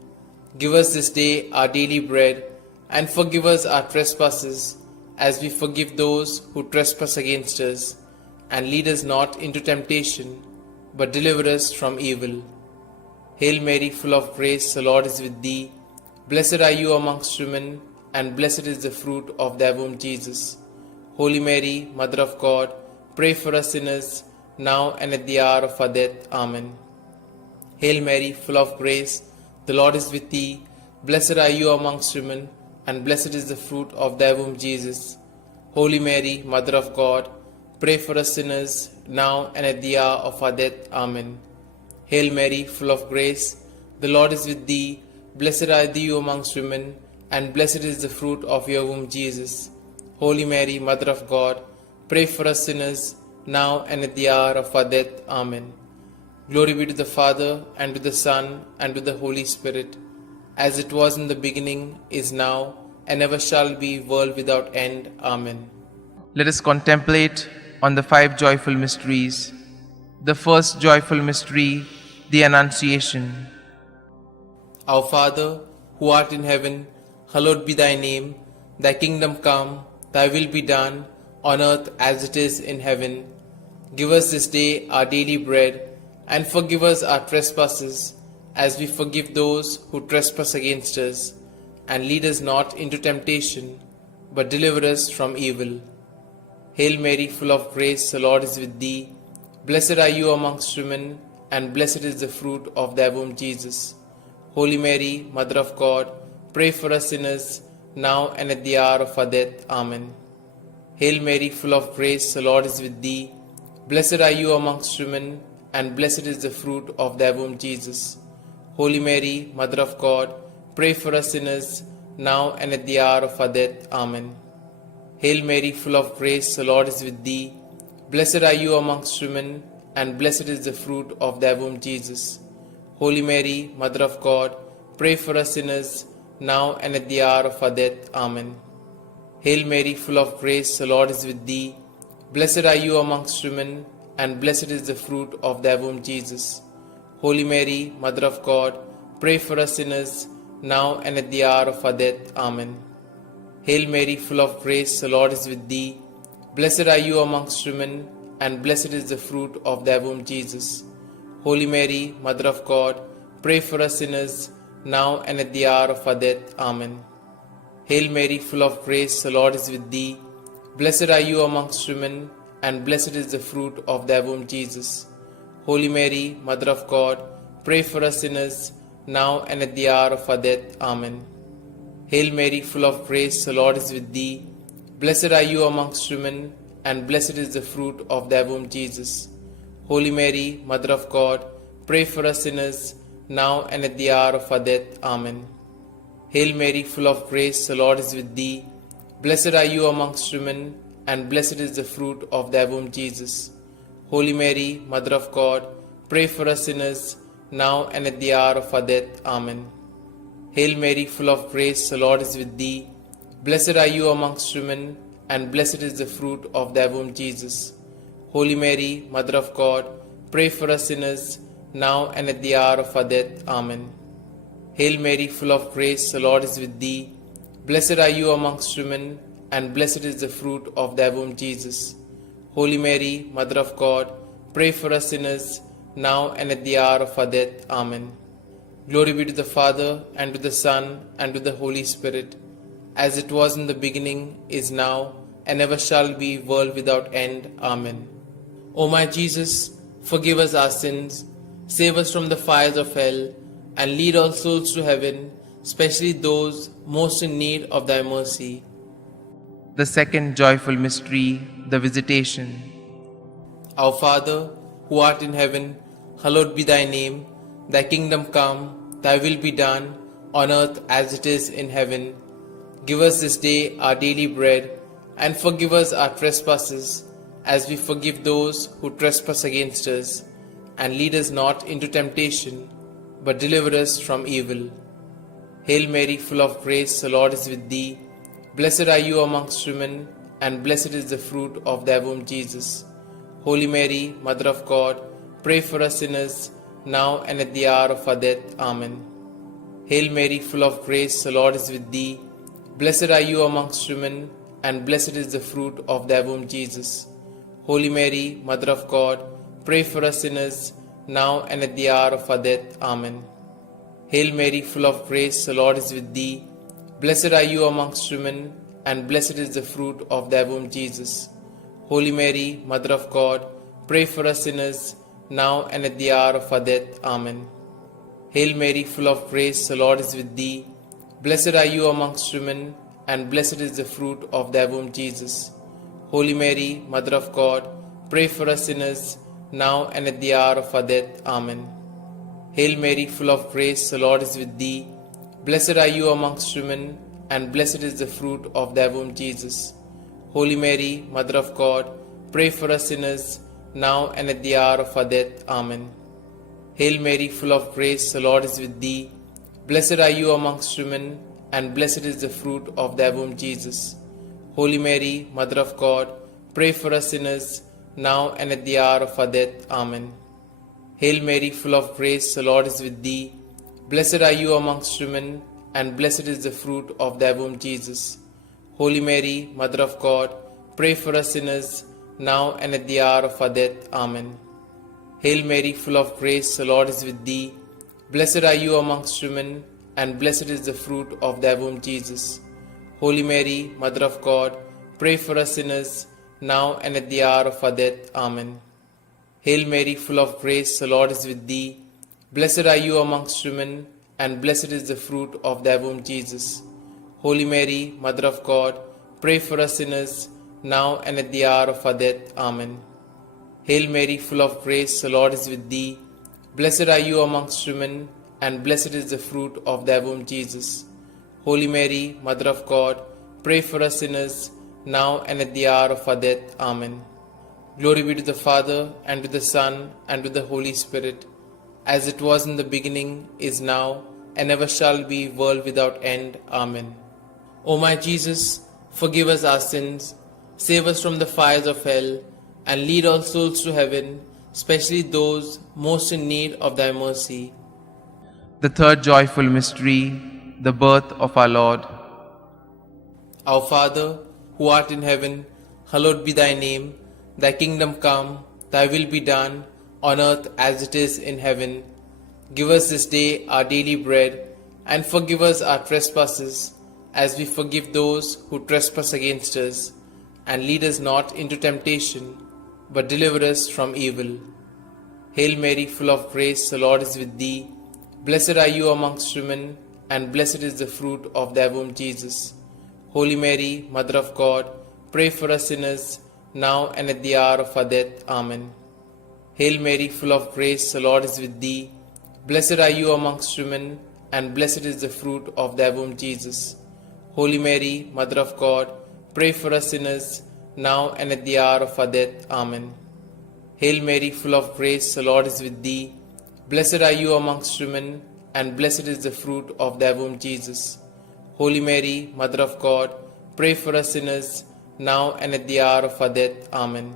Give us this day our daily bread, and forgive us our trespasses, as we forgive those who trespass against us. And lead us not into temptation, but deliver us from evil. Hail Mary, full of grace, the Lord is with thee. Blessed are you amongst women, and blessed is the fruit of thy womb, Jesus. Holy Mary, Mother of God, pray for us sinners, now and at the hour of our death. Amen. Hail Mary, full of grace, the Lord is with thee. Blessed are you amongst women, and blessed is the fruit of thy womb, Jesus. Holy Mary, Mother of God, pray for us sinners, now and at the hour of our death. Amen. Hail Mary, full of grace, the Lord is with thee. Blessed are you amongst women, and blessed is the fruit of your womb, Jesus. Holy Mary, Mother of God, pray for us sinners, now and at the hour of our death. Amen. Glory be to the Father, and to the Son, and to the Holy Spirit, as it was in the beginning, is now, and ever shall be, world without end. Amen. Let us contemplate on the 5 joyful mysteries. The first joyful mystery, the Annunciation. Our Father, who art in heaven, hallowed be thy name. Thy kingdom come, thy will be done, on earth as it is in heaven. Give us this day our daily bread, and forgive us our trespasses, as we forgive those who trespass against us. And lead us not into temptation, but deliver us from evil. Hail Mary, full of grace, the Lord is with thee. Blessed are you amongst women, and blessed is the fruit of thy womb, Jesus. Holy Mary, Mother of God, pray for us sinners, now and at the hour of our death. Amen. Hail Mary, full of grace, the Lord is with thee. Blessed are you amongst women, and blessed is the fruit of thy womb, Jesus. Holy Mary, Mother of God, pray for us sinners, now and at the hour of our death. Amen. Hail Mary, full of grace, the Lord is with thee. Blessed are you amongst women, and blessed is the fruit of thy womb, Jesus. Holy Mary, Mother of God, pray for us sinners, now and at the hour of our death. Amen. Hail Mary, full of grace, the Lord is with thee. Blessed are you amongst women, and blessed is the fruit of thy womb, Jesus. Holy Mary, Mother of God, pray for us sinners, now and at the hour of our death. Amen. Hail Mary, full of grace, the Lord is with thee. Blessed are you amongst women, and blessed is the fruit of thy womb, Jesus. Holy Mary, Mother of God, pray for us sinners, now and at the hour of our death. Amen. Hail Mary, full of grace, the Lord is with thee. Blessed are you amongst women, and blessed is the fruit of thy womb, Jesus. Holy Mary, Mother of God, pray for us sinners, now and at the hour of our death. Amen. Hail Mary, full of grace, the Lord is with thee. Blessed are you amongst women, and blessed is the fruit of thy womb, Jesus. Holy Mary, Mother of God, pray for us sinners, now and at the hour of our death. Amen. Hail Mary, full of grace, the Lord is with thee. Blessed are you amongst women, and blessed is the fruit of thy womb, Jesus. Holy Mary, Mother of God, pray for us sinners, now and at the hour of our death. Amen. Hail Mary, full of grace, the Lord is with thee. Blessed are you amongst women, and blessed is the fruit of thy womb, Jesus. Holy Mary, Mother of God, pray for us sinners, now and at the hour of our death. Amen. Hail Mary, full of grace, the Lord is with thee. Blessed are you amongst women, and blessed is the fruit of thy womb, Jesus. Holy Mary, Mother of God, pray for us sinners, now and at the hour of our death. Amen. Glory be to the Father, and to the Son, and to the Holy Spirit, as it was in the beginning, is now, and ever shall be, world without end. Amen. O my Jesus, forgive us our sins, save us from the fires of hell, and lead all souls to heaven, especially those most in need of thy mercy. The second joyful mystery, the visitation. Our Father, who art in heaven, hallowed be thy name. Thy kingdom come, thy will be done, on earth as it is in heaven. Give us this day our daily bread, and forgive us our trespasses, as we forgive those who trespass against us. And lead us not into temptation, but deliver us from evil. Hail Mary, full of grace, the Lord is with thee. Blessed are you amongst women, and blessed is the fruit of thy womb, Jesus. Holy Mary, Mother of God, pray for us sinners, now and at the hour of our death. Amen. Hail Mary, full of grace, the Lord is with thee. Blessed are you amongst women, and blessed is the fruit of thy womb, Jesus. Holy Mary, Mother of God, pray for us sinners, now and at the hour of our death. Amen. Hail Mary, full of grace, the Lord is with thee. Blessed are you amongst women, and blessed is the fruit of thy womb, Jesus. Holy Mary, Mother of God, pray for us sinners, now and at the hour of our death. Amen. Hail Mary, full of grace, the Lord is with thee. Blessed are you amongst women, and blessed is the fruit of thy womb, Jesus. Holy Mary, Mother of God, pray for us sinners, now and at the hour of our death. Amen. Hail Mary, full of grace, the Lord is with thee. Blessed are you amongst women, and blessed is the fruit of thy womb, Jesus. Holy Mary, Mother of God, pray for us sinners, now and at the hour of our death. Amen. Hail Mary, full of grace, the Lord is with thee. Blessed are you amongst women, and blessed is the fruit of thy womb, Jesus. Holy Mary, Mother of God, pray for us sinners, now and at the hour of our death. Amen. Hail Mary, full of grace, the Lord is with thee. Blessed are you amongst women, and blessed is the fruit of thy womb, Jesus. Holy Mary, Mother of God, pray for us sinners, now and at the hour of our death. Amen. Hail Mary, full of grace, the Lord is with thee. Blessed are you amongst women, and blessed is the fruit of thy womb, Jesus. Holy Mary, Mother of God, pray for us sinners, now and at the hour of our death. Amen. Hail Mary, full of grace, the Lord is with thee. Blessed are you amongst women, and blessed is the fruit of thy womb, Jesus. Holy Mary, Mother of God, pray for us sinners, now and at the hour of our death. Amen. Hail Mary, full of grace, the Lord is with thee. Blessed are you amongst women, and blessed is the fruit of thy womb, Jesus. Holy Mary, Mother of God, pray for us sinners, now and at the hour of our death. Amen. Glory be to the Father, and to the Son, and to the Holy Spirit, as it was in the beginning, is now, and ever shall be, world without end. Amen. O my Jesus, forgive us our sins, save us from the fires of hell, and lead all souls to heaven, especially those most in need of thy mercy. The third joyful mystery, the birth of our Lord. Our Father, who art in heaven, hallowed be thy name. Thy kingdom come, thy will be done, on earth as it is in heaven. Give us this day our daily bread, and forgive us our trespasses, as we forgive those who trespass against us. And lead us not into temptation, but deliver us from evil. Hail Mary, full of grace, the Lord is with thee. Blessed are you amongst women, and blessed is the fruit of thy womb, Jesus. Holy Mary, Mother of God, pray for us sinners, now and at the hour of our death. Amen. Hail Mary, full of grace, the Lord is with thee. Blessed are you amongst women, and blessed is the fruit of thy womb, Jesus. Holy Mary, Mother of God, pray for us sinners, now and at the hour of our death. Amen. Hail Mary, full of grace, the Lord is with thee. Blessed are you amongst women, and blessed is the fruit of thy womb, Jesus. Holy Mary, Mother of God, pray for us sinners, now and at the hour of our death. Amen.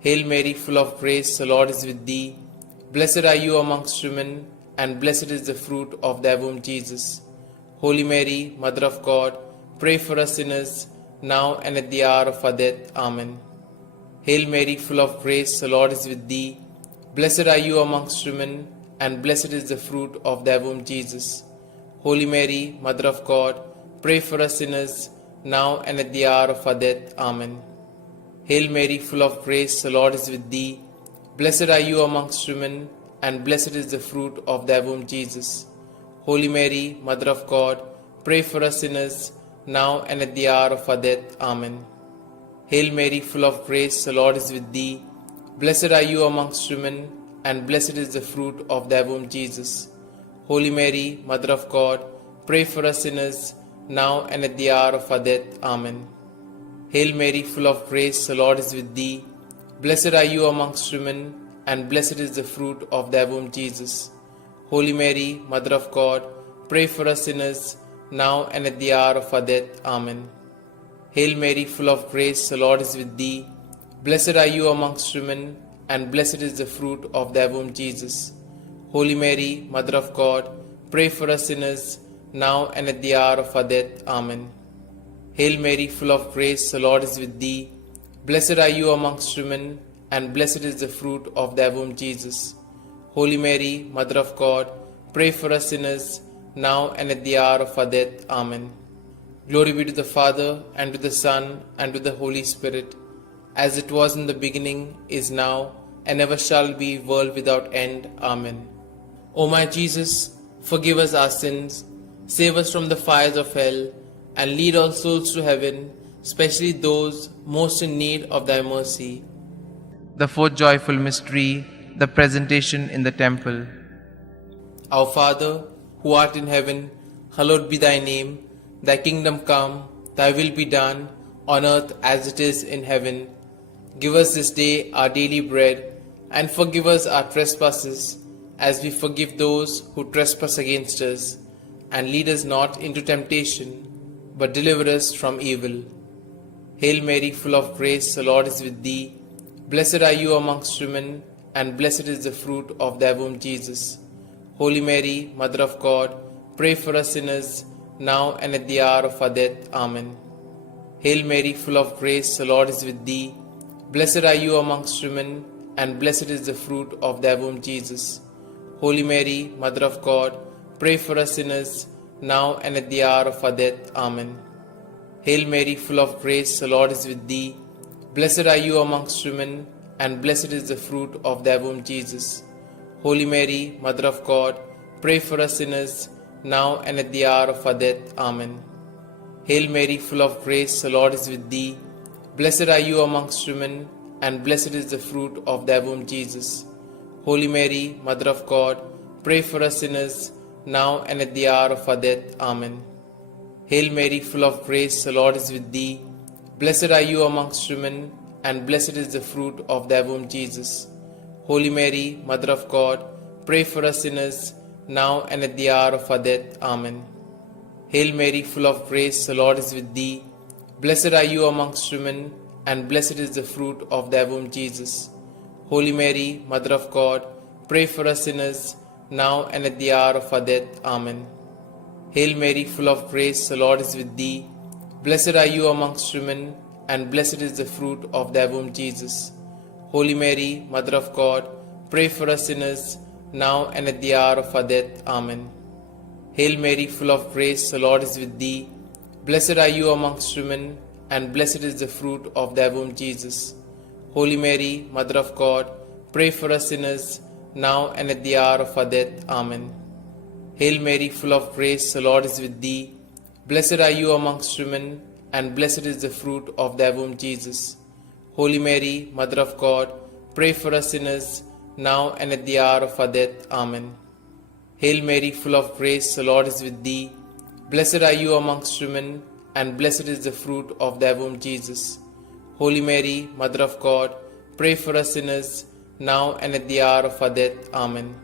Hail Mary, full of grace, the Lord is with thee. Blessed are you amongst women, and blessed is the fruit of thy womb, Jesus. Holy Mary, Mother of God, pray for us sinners, now and at the hour of our death. Amen. Hail Mary, full of grace, the Lord is with thee. Blessed are you amongst women, and blessed is the fruit of thy womb, Jesus. Holy Mary, Mother of God, pray for us sinners, now and at the hour of our death. Amen. Hail Mary, full of grace, the Lord is with thee. Blessed are you amongst women, and blessed is the fruit of thy womb, Jesus. Holy Mary, Mother of God, pray for us sinners, now and at the hour of our death. Amen. Hail Mary, full of grace, the Lord is with thee. Blessed are you amongst women, and blessed is the fruit of thy womb, Jesus. Holy Mary, Mother of God, pray for us sinners, now and at the hour of our death. Amen. Hail Mary, full of grace, the Lord is with thee. Blessed are you amongst women, and blessed is the fruit of thy womb, Jesus. Holy Mary, Mother of God, pray for us sinners, now and at the hour of our death. Amen. Hail Mary, full of grace, the Lord is with thee. Blessed are you amongst women, and blessed is the fruit of thy womb, Jesus. Holy Mary, Mother of God, pray for us sinners, now and at the hour of our death. Amen. Hail Mary, full of grace, the Lord is with thee. Blessed are you amongst women, and blessed is the fruit of thy womb, Jesus. Holy Mary, Mother of God, pray for us sinners, now and at the hour of our death. Amen. Glory be to the Father, and to the Son, and to the Holy Spirit, as it was in the beginning, is now, and ever shall be, world without end. Amen. O my Jesus, forgive us our sins, save us from the fires of hell, and lead all souls to heaven, especially those most in need of thy mercy. The fourth joyful mystery, the presentation in the temple. Our Father, who art in heaven, hallowed be thy name. Thy kingdom come, thy will be done, on earth as it is in heaven. Give us this day our daily bread, and forgive us our trespasses, as we forgive those who trespass against us. And lead us not into temptation, but deliver us from evil. Hail Mary, full of grace, the Lord is with thee. Blessed are you amongst women, and blessed is the fruit of thy womb, Jesus. Holy Mary, Mother of God, pray for us sinners, now and at the hour of our death. Amen. Hail Mary, full of grace, the Lord is with thee. Blessed are you amongst women, and blessed is the fruit of thy womb, Jesus. Holy Mary, Mother of God, pray for us sinners, now and at the hour of our death. Amen. Hail Mary, full of grace, the Lord is with thee. Blessed are you amongst women, and blessed is the fruit of thy womb, Jesus. Holy Mary, Mother of God, pray for us sinners, now and at the hour of our death. Amen. Hail Mary, full of grace, the Lord is with thee. Blessed are you amongst women, and blessed is the fruit of thy womb, Jesus. Holy Mary, Mother of God, pray for us sinners, now and at the hour of our death. Amen. Hail Mary, full of grace, the Lord is with thee. Blessed are you amongst women, and blessed is the fruit of thy womb, Jesus. Holy Mary, Mother of God, pray for us sinners, now and at the hour of our death. Amen. Hail Mary, full of grace, the Lord is with thee. Blessed are you amongst women, and blessed is the fruit of thy womb, Jesus. Holy Mary, Mother of God, pray for us sinners, now and at the hour of our death. Amen. Hail Mary, full of grace, the Lord is with thee. Blessed are you amongst women, and blessed is the fruit of thy womb, Jesus. Holy Mary, Mother of God, pray for us sinners, now and at the hour of our death. Amen. Hail Mary, full of grace, the Lord is with thee. Blessed are you amongst women, and blessed is the fruit of thy womb, Jesus. Holy Mary, Mother of God, pray for us sinners, now and at the hour of our death. Amen. Hail Mary, full of grace, the Lord is with thee. Blessed are you amongst women, and blessed is the fruit of thy womb, Jesus. Holy Mary, Mother of God, pray for us sinners, now and at the hour of our death. Amen. Hail Mary, full of grace, the Lord is with thee. Blessed are you amongst women, and blessed is the fruit of thy womb, Jesus. Holy Mary, Mother of God, pray for us sinners, now and at the hour of our death. Amen.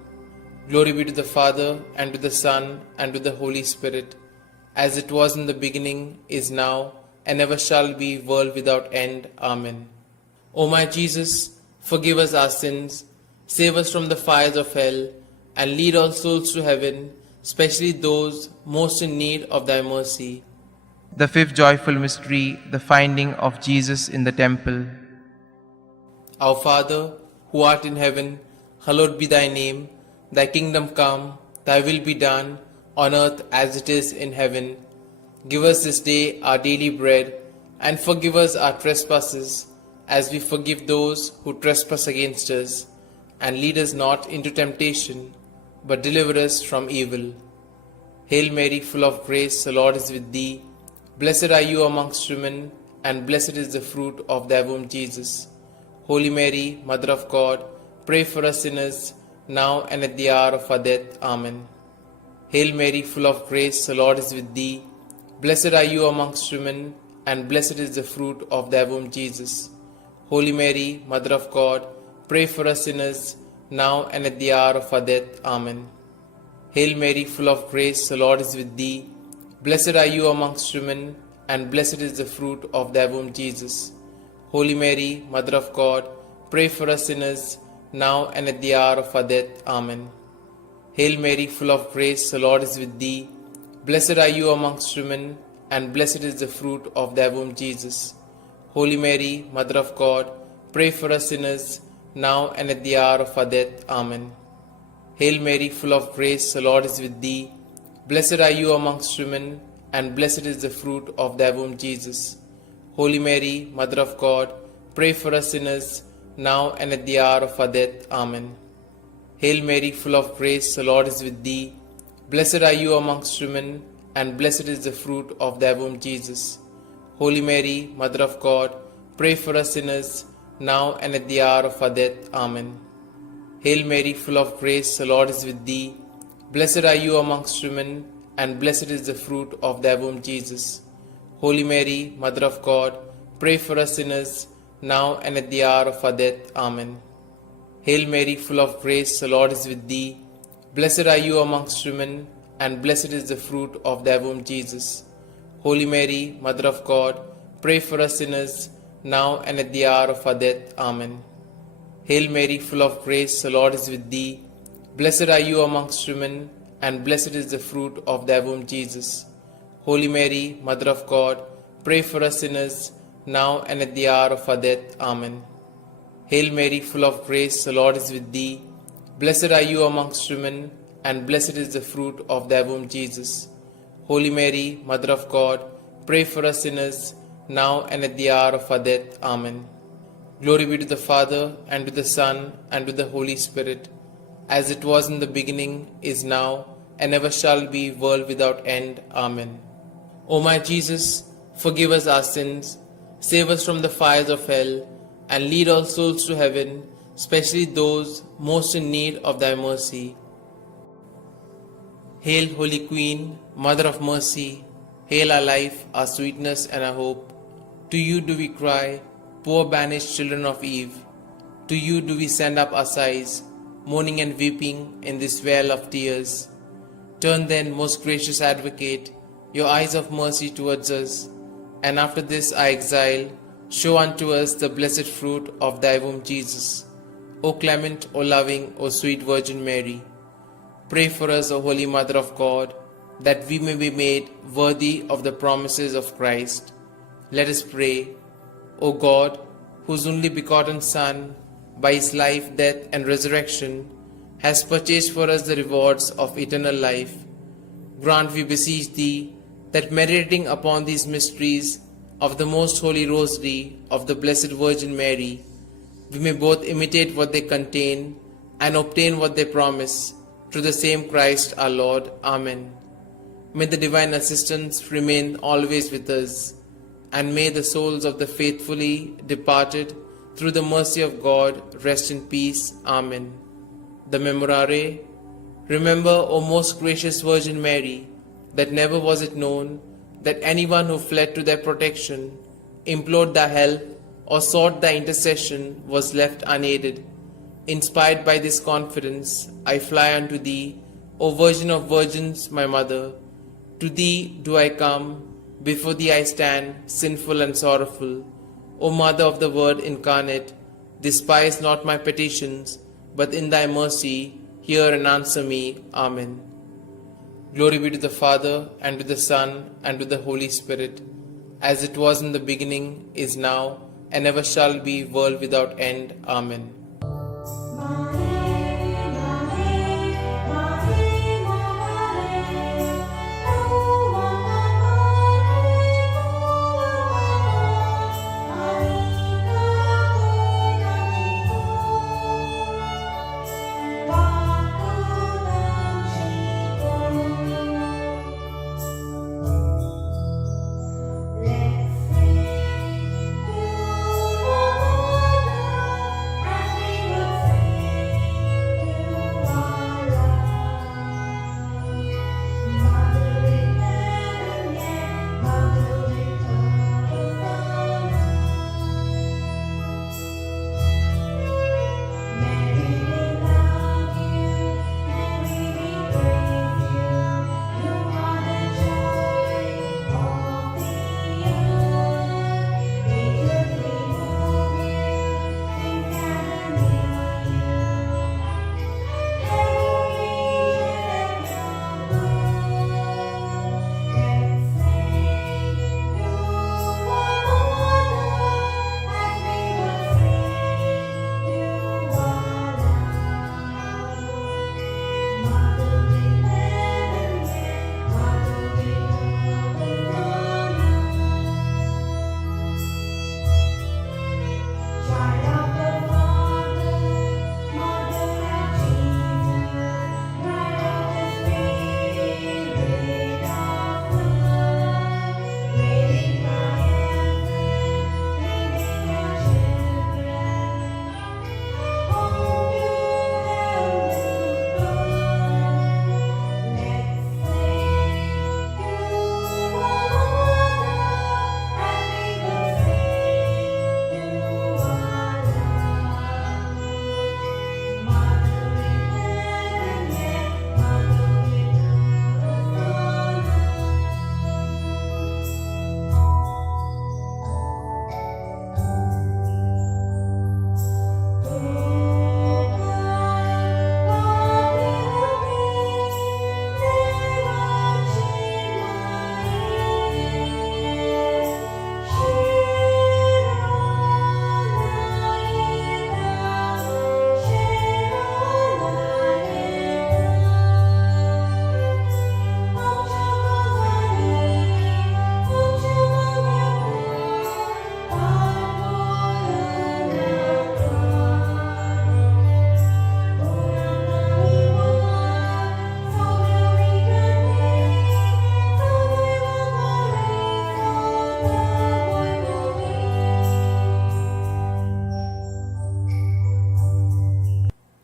Glory be to the Father, and to the Son, and to the Holy Spirit, as it was in the beginning, is now, and ever shall be, world without end. Amen. O my Jesus, forgive us our sins, save us from the fires of hell, and lead all souls to heaven, especially those most in need of thy mercy. The fifth joyful mystery, the finding of Jesus in the temple. Our Father, who art in heaven, hallowed be thy name. Thy kingdom come, thy will be done, on earth as it is in heaven. Give us this day our daily bread, and forgive us our trespasses, as we forgive those who trespass against us. And lead us not into temptation, but deliver us from evil. Hail Mary, full of grace, the Lord is with thee. Blessed are you amongst women, and blessed is the fruit of thy womb, Jesus. Holy Mary, Mother of God, pray for us sinners, now and at the hour of our death. Amen. Hail Mary, full of grace, the Lord is with thee. Blessed are you amongst women, and blessed is the fruit of thy womb, Jesus. Holy Mary, Mother of God, pray for us sinners, now and at the hour of our death. Amen. Hail Mary, full of grace, the Lord is with thee. Blessed are you amongst women, and blessed is the fruit of thy womb, Jesus. Holy Mary, Mother of God, pray for us sinners, now and at the hour of our death. Amen. Hail Mary, full of grace, the Lord is with thee. Blessed are you amongst women, and blessed is the fruit of thy womb, Jesus. Holy Mary, Mother of God, pray for us sinners, now and at the hour of our death. Amen. Hail Mary, full of grace, the Lord is with thee. Blessed are you amongst women, and blessed is the fruit of thy womb, Jesus. Holy Mary, Mother of God, pray for us sinners, now and at the hour of our death. Amen. Hail Mary, full of grace, the Lord is with thee. Blessed are you amongst women, and blessed is the fruit of thy womb, Jesus. Holy Mary, Mother of God, pray for us sinners, now and at the hour of our death. Amen. Hail Mary, full of grace, the Lord is with thee. Blessed are you amongst women, and blessed is the fruit of thy womb, Jesus. Holy Mary, Mother of God, pray for us sinners, now and at the hour of our death. Amen. Hail Mary, full of grace, the Lord is with thee. Blessed are you amongst women, and blessed is the fruit of thy womb, Jesus. Holy Mary, Mother of God, pray for us sinners, now and at the hour of our death. Amen. Hail Mary, full of grace, the Lord is with thee. Blessed are you amongst women, and blessed is the fruit of thy womb, Jesus. Holy Mary, Mother of God, pray for us sinners, now and at the hour of our death. Amen. Hail Mary, full of grace, the Lord is with thee. Blessed are you amongst women, and blessed is the fruit of thy womb, Jesus. Holy Mary, Mother of God, pray for us sinners, now and at the hour of our death. Amen. Glory be to the Father, and to the Son, and to the Holy Spirit, as it was in the beginning, is now, and ever shall be, world without end. Amen. O my Jesus, forgive us our sins, save us from the fires of hell, and lead all souls to heaven, especially those most in need of thy mercy. Hail, Holy Queen, Mother of Mercy, hail our life, our sweetness, and our hope. To you do we cry, poor banished children of Eve. To you do we send up our sighs, mourning and weeping in this vale of tears. Turn then, most gracious Advocate, your eyes of mercy towards us, and after this our exile, show unto us the blessed fruit of thy womb, Jesus. O clement, O loving, O sweet Virgin Mary, pray for us, O Holy Mother of God, that we may be made worthy of the promises of Christ. Let us pray. O God, whose only begotten Son, by his life, death, and resurrection, has purchased for us the rewards of eternal life, grant, we beseech thee, that meditating upon these mysteries of the most holy Rosary of the Blessed Virgin Mary, we may both imitate what they contain and obtain what they promise, through the same Christ our Lord. Amen. May the divine assistance remain always with us, and may the souls of the faithfully departed, through the mercy of God, rest in peace. Amen. The Memorare. Remember, O most gracious Virgin Mary, that never was it known that anyone who fled to thy protection, implored thy help, or sought thy intercession was left unaided. Inspired by this confidence, I fly unto thee, O Virgin of Virgins, my Mother. To thee do I come, before thee I stand, sinful and sorrowful. O Mother of the Word incarnate, despise not my petitions, but in thy mercy hear and answer me. Amen. Glory be to the Father, and to the Son, and to the Holy Spirit, as it was in the beginning, is now, and ever shall be, world without end. Amen.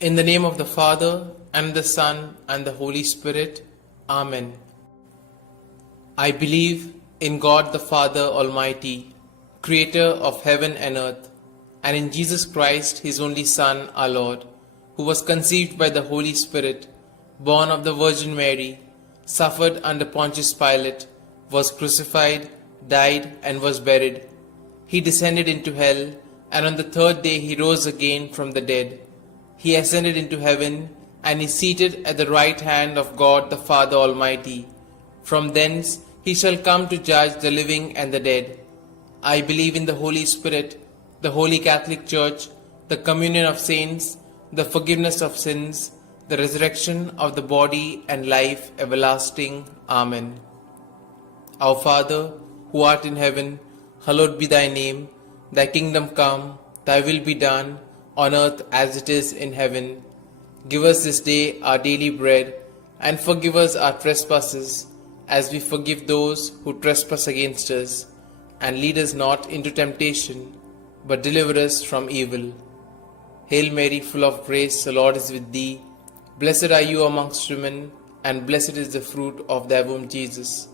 In the name of the Father, and the Son, and the Holy Spirit. Amen. I believe in God the Father Almighty, creator of heaven and earth, and in Jesus Christ, his only Son, our Lord, who was conceived by the Holy Spirit, born of the Virgin Mary, suffered under Pontius Pilate, was crucified, died, and was buried. He descended into hell, and on the third day he rose again from the dead. He ascended into heaven, and is seated at the right hand of God the Father Almighty. From thence he shall come to judge the living and the dead. I believe in the Holy Spirit, the Holy Catholic Church, the communion of saints, the forgiveness of sins, the resurrection of the body, and life everlasting. Amen. Our Father, who art in heaven, hallowed be thy name. Thy kingdom come, thy will be done, on earth as it is in heaven. Give us this day our daily bread, and forgive us our trespasses, as we forgive those who trespass against us. And lead us not into temptation, but deliver us from evil. Hail Mary, full of grace, the Lord is with thee. Blessed are you amongst women, and blessed is the fruit of thy womb, Jesus.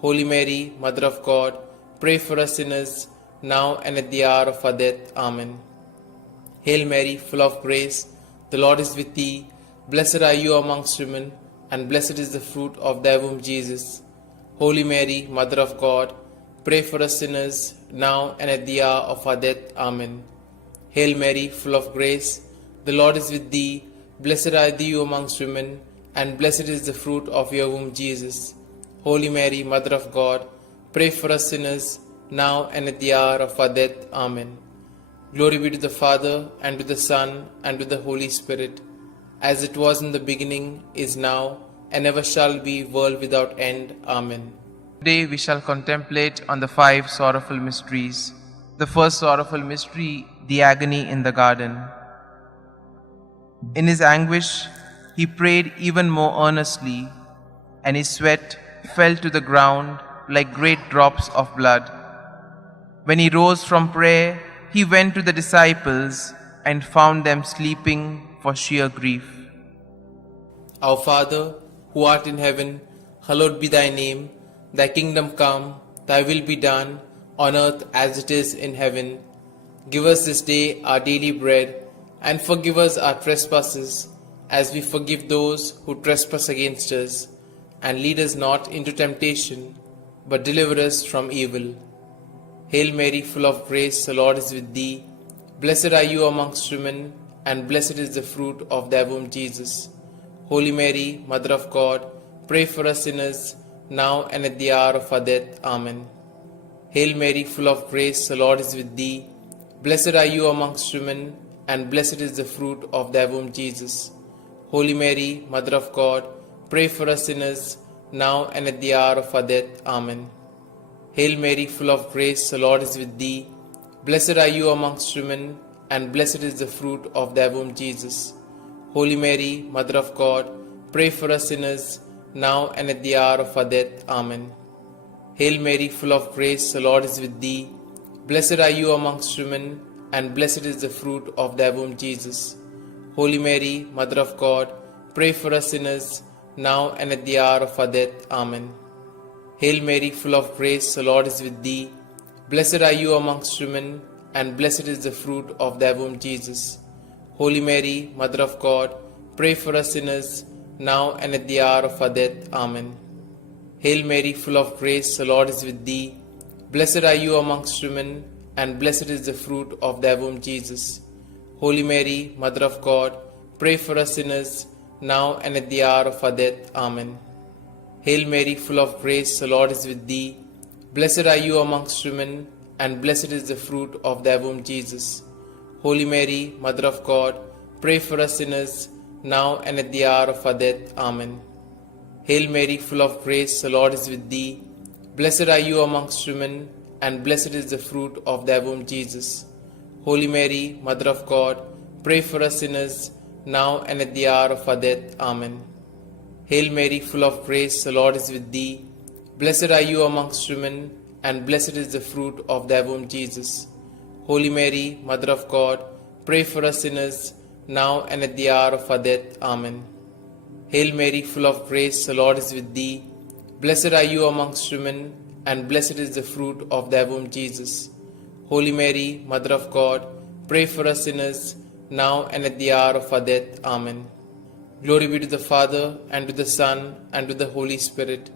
Holy Mary, Mother of God, pray for us sinners, now and at the hour of our death. Amen. Hail Mary, full of grace, the Lord is with thee. Blessed are you amongst women, and blessed is the fruit of thy womb, Jesus. Holy Mary, Mother of God, pray for us sinners, now and at the hour of our death. Amen. Hail Mary, full of grace, the Lord is with thee. Blessed are you amongst women, and blessed is the fruit of your womb, Jesus. Holy Mary, Mother of God, pray for us sinners, now and at the hour of our death. Amen. Glory be to the Father, and to the Son, and to the Holy Spirit, as it was in the beginning, is now, and ever shall be, world without end. Amen. Today we shall contemplate on the 5 sorrowful mysteries. The first sorrowful mystery, the agony in the garden. In his anguish, he prayed even more earnestly, and his sweat fell to the ground like great drops of blood. When he rose from prayer, he went to the disciples and found them sleeping for sheer grief. Our Father, who art in heaven, hallowed be thy name. Thy kingdom come, thy will be done, on earth as it is in heaven. Give us this day our daily bread, and forgive us our trespasses, as we forgive those who trespass against us. And lead us not into temptation, but deliver us from evil. Hail Mary, full of grace, the Lord is with thee. Blessed are you amongst women, and blessed is the fruit of thy womb, Jesus. Holy Mary, Mother of God, pray for us sinners, now and at the hour of our death. Amen. Hail Mary, full of grace, the Lord is with thee. Blessed are you amongst women, and blessed is the fruit of thy womb, Jesus. Holy Mary, Mother of God, pray for us sinners, now and at the hour of our death. Amen. Hail Mary, full of grace, the Lord is with thee. Blessed are you amongst women, and blessed is the fruit of thy womb, Jesus. Holy Mary, Mother of God, pray for us sinners, now and at the hour of our death. Amen. Hail Mary, full of grace, the Lord is with thee. Blessed are you amongst women, and blessed is the fruit of thy womb, Jesus. Holy Mary, Mother of God, pray for us sinners, now and at the hour of our death. Amen. Hail Mary, full of grace, the Lord is with thee. Blessed are you amongst women, and blessed is the fruit of thy womb, Jesus. Holy Mary, Mother of God, pray for us sinners, now and at the hour of our death. Amen. Hail Mary, full of grace, the Lord is with thee. Blessed are you amongst women, and blessed is the fruit of thy womb, Jesus. Holy Mary, Mother of God, pray for us sinners, now and at the hour of our death. Amen. Hail Mary, full of grace, the Lord is with thee. Blessed are you amongst women, and blessed is the fruit of thy womb, Jesus. Holy Mary, Mother of God, pray for us sinners, now and at the hour of our death. Amen. Hail Mary, full of grace, the Lord is with thee. Blessed are you amongst women, and blessed is the fruit of thy womb, Jesus. Holy Mary, Mother of God, pray for us sinners, now and at the hour of our death. Amen. Hail Mary, full of grace, the Lord is with thee. Blessed are you amongst women, and blessed is the fruit of thy womb, Jesus. Holy Mary, Mother of God, pray for us sinners, now and at the hour of our death. Amen. Hail Mary, full of grace, the Lord is with thee. Blessed are you amongst women, and blessed is the fruit of thy womb, Jesus. Holy Mary, Mother of God, pray for us sinners, now and at the hour of our death. Amen. Glory be to the Father, and to the Son, and to the Holy Spirit,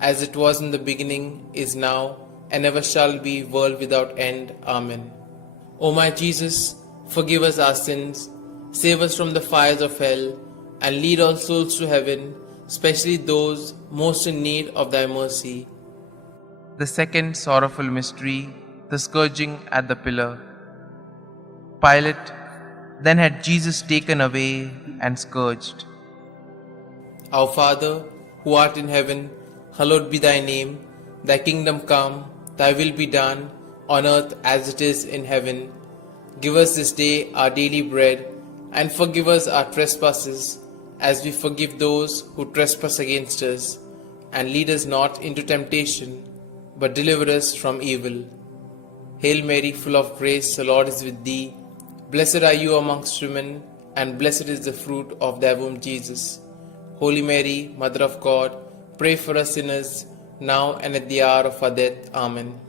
as it was in the beginning, is now, and ever shall be, world without end. Amen. O my Jesus, forgive us our sins, save us from the fires of hell, and lead all souls to heaven, especially those most in need of thy mercy. The second sorrowful mystery, the scourging at the pillar. Pilate then had Jesus taken away and scourged. Our Father, who art in heaven, hallowed be thy name. Thy kingdom come, thy will be done, on earth as it is in heaven. Give us this day our daily bread, and forgive us our trespasses, as we forgive those who trespass against us. And lead us not into temptation, but deliver us from evil. Hail Mary, full of grace, the Lord is with thee. Blessed are you amongst women, and blessed is the fruit of thy womb, Jesus. Holy Mary, Mother of God, pray for us sinners, now and at the hour of our death. Amen.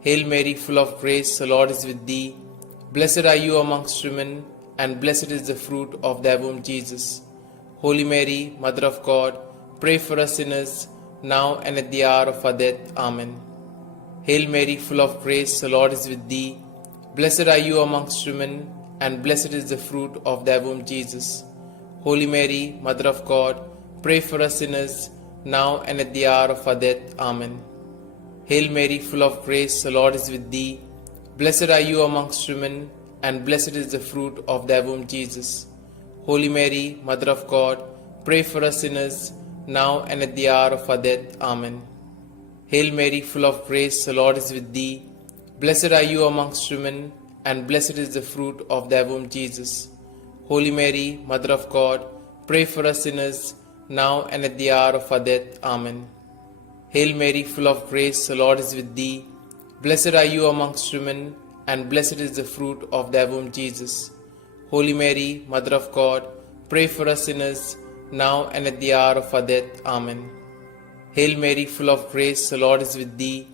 Hail Mary, full of grace, the Lord is with thee. Blessed are you amongst women, and blessed is the fruit of thy womb, Jesus. Holy Mary, Mother of God, pray for us sinners, now and at the hour of our death. Amen. Hail Mary, full of grace, the Lord is with thee. Blessed are you amongst women, and blessed is the fruit of thy womb, Jesus. Holy Mary, Mother of God, pray for us sinners, now and at the hour of our death. Amen. Hail Mary, full of grace, the Lord is with thee. Blessed are you amongst women, and blessed is the fruit of thy womb, Jesus. Holy Mary, Mother of God, pray for us sinners, now and at the hour of our death. Amen. Hail Mary, full of grace, the Lord is with thee. Blessed are you amongst women, and blessed is the fruit of thy womb, Jesus. Holy Mary, Mother of God, pray for us sinners, now and at the hour of our death. Amen. Hail Mary, full of grace, the Lord is with thee. Blessed are you amongst women, and blessed is the fruit of thy womb, Jesus. Holy Mary, Mother of God, pray for us sinners, now and at the hour of our death. Amen. Hail Mary, full of grace, the Lord is with thee.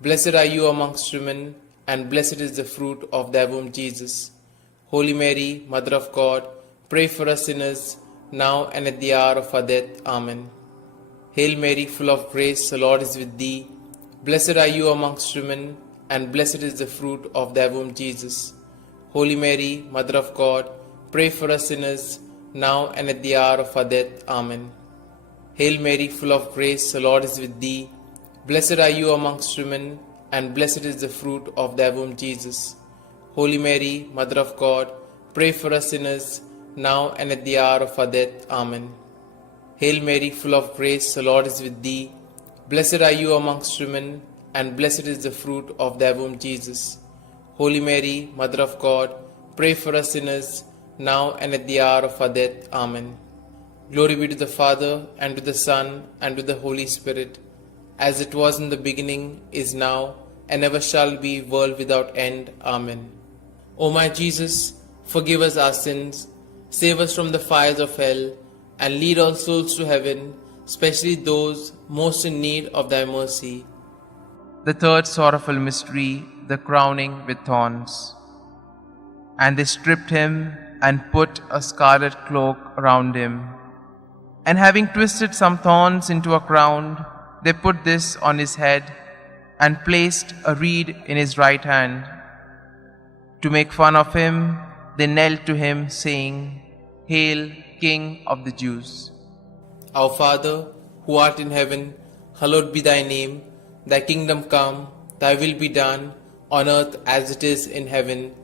Blessed are you amongst women, and blessed is the fruit of thy womb, Jesus. Holy Mary, Mother of God, pray for us sinners, now and at the hour of our death. Amen. Hail Mary, full of grace, the Lord is with thee. Blessed are you amongst women, and blessed is the fruit of thy womb, Jesus. Holy Mary, Mother of God, pray for us sinners, now and at the hour of our death. Amen. Hail Mary, full of grace, the Lord is with thee. Blessed are you amongst women, and blessed is the fruit of thy womb, Jesus. Holy Mary, Mother of God, pray for us sinners, now and at the hour of our death. Amen. Hail Mary, full of grace, the Lord is with thee. Blessed are you amongst women, and blessed is the fruit of thy womb, Jesus. Holy Mary, Mother of God, pray for us sinners, now and at the hour of our death. Amen. Glory be to the Father, and to the Son, and to the Holy Spirit, as it was in the beginning, is now, and ever shall be, world without end. Amen. O my Jesus, forgive us our sins, save us from the fires of hell, and lead all souls to heaven, especially those most in need of thy mercy. The third sorrowful mystery, the crowning with thorns. And they stripped him and put a scarlet cloak around him. And having twisted some thorns into a crown, they put this on his head and placed a reed in his right hand. To make fun of him, they knelt to him, saying, "Hail, King of the Jews." Our Father, who art in heaven, hallowed be thy name. Thy kingdom come, thy will be done, on earth as it is in heaven.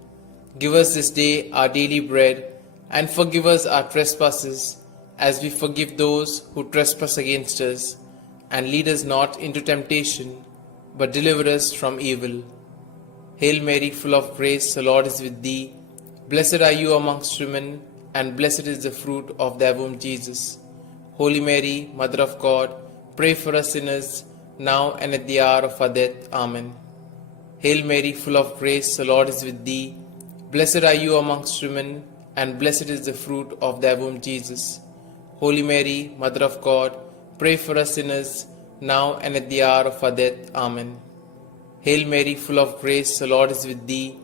Give us this day our daily bread, and forgive us our trespasses, as we forgive those who trespass against us. And lead us not into temptation, but deliver us from evil. Hail Mary, full of grace, the Lord is with thee. Blessed are you amongst women, and blessed is the fruit of thy womb, Jesus. Holy Mary, Mother of God, pray for us sinners, now and at the hour of our death. Amen. Hail Mary, full of grace, the Lord is with thee. Blessed are you amongst women, and blessed is the fruit of thy womb, Jesus. Holy Mary, Mother of God, pray for us sinners, now and at the hour of our death. Amen. Hail Mary, full of grace, the Lord is with thee.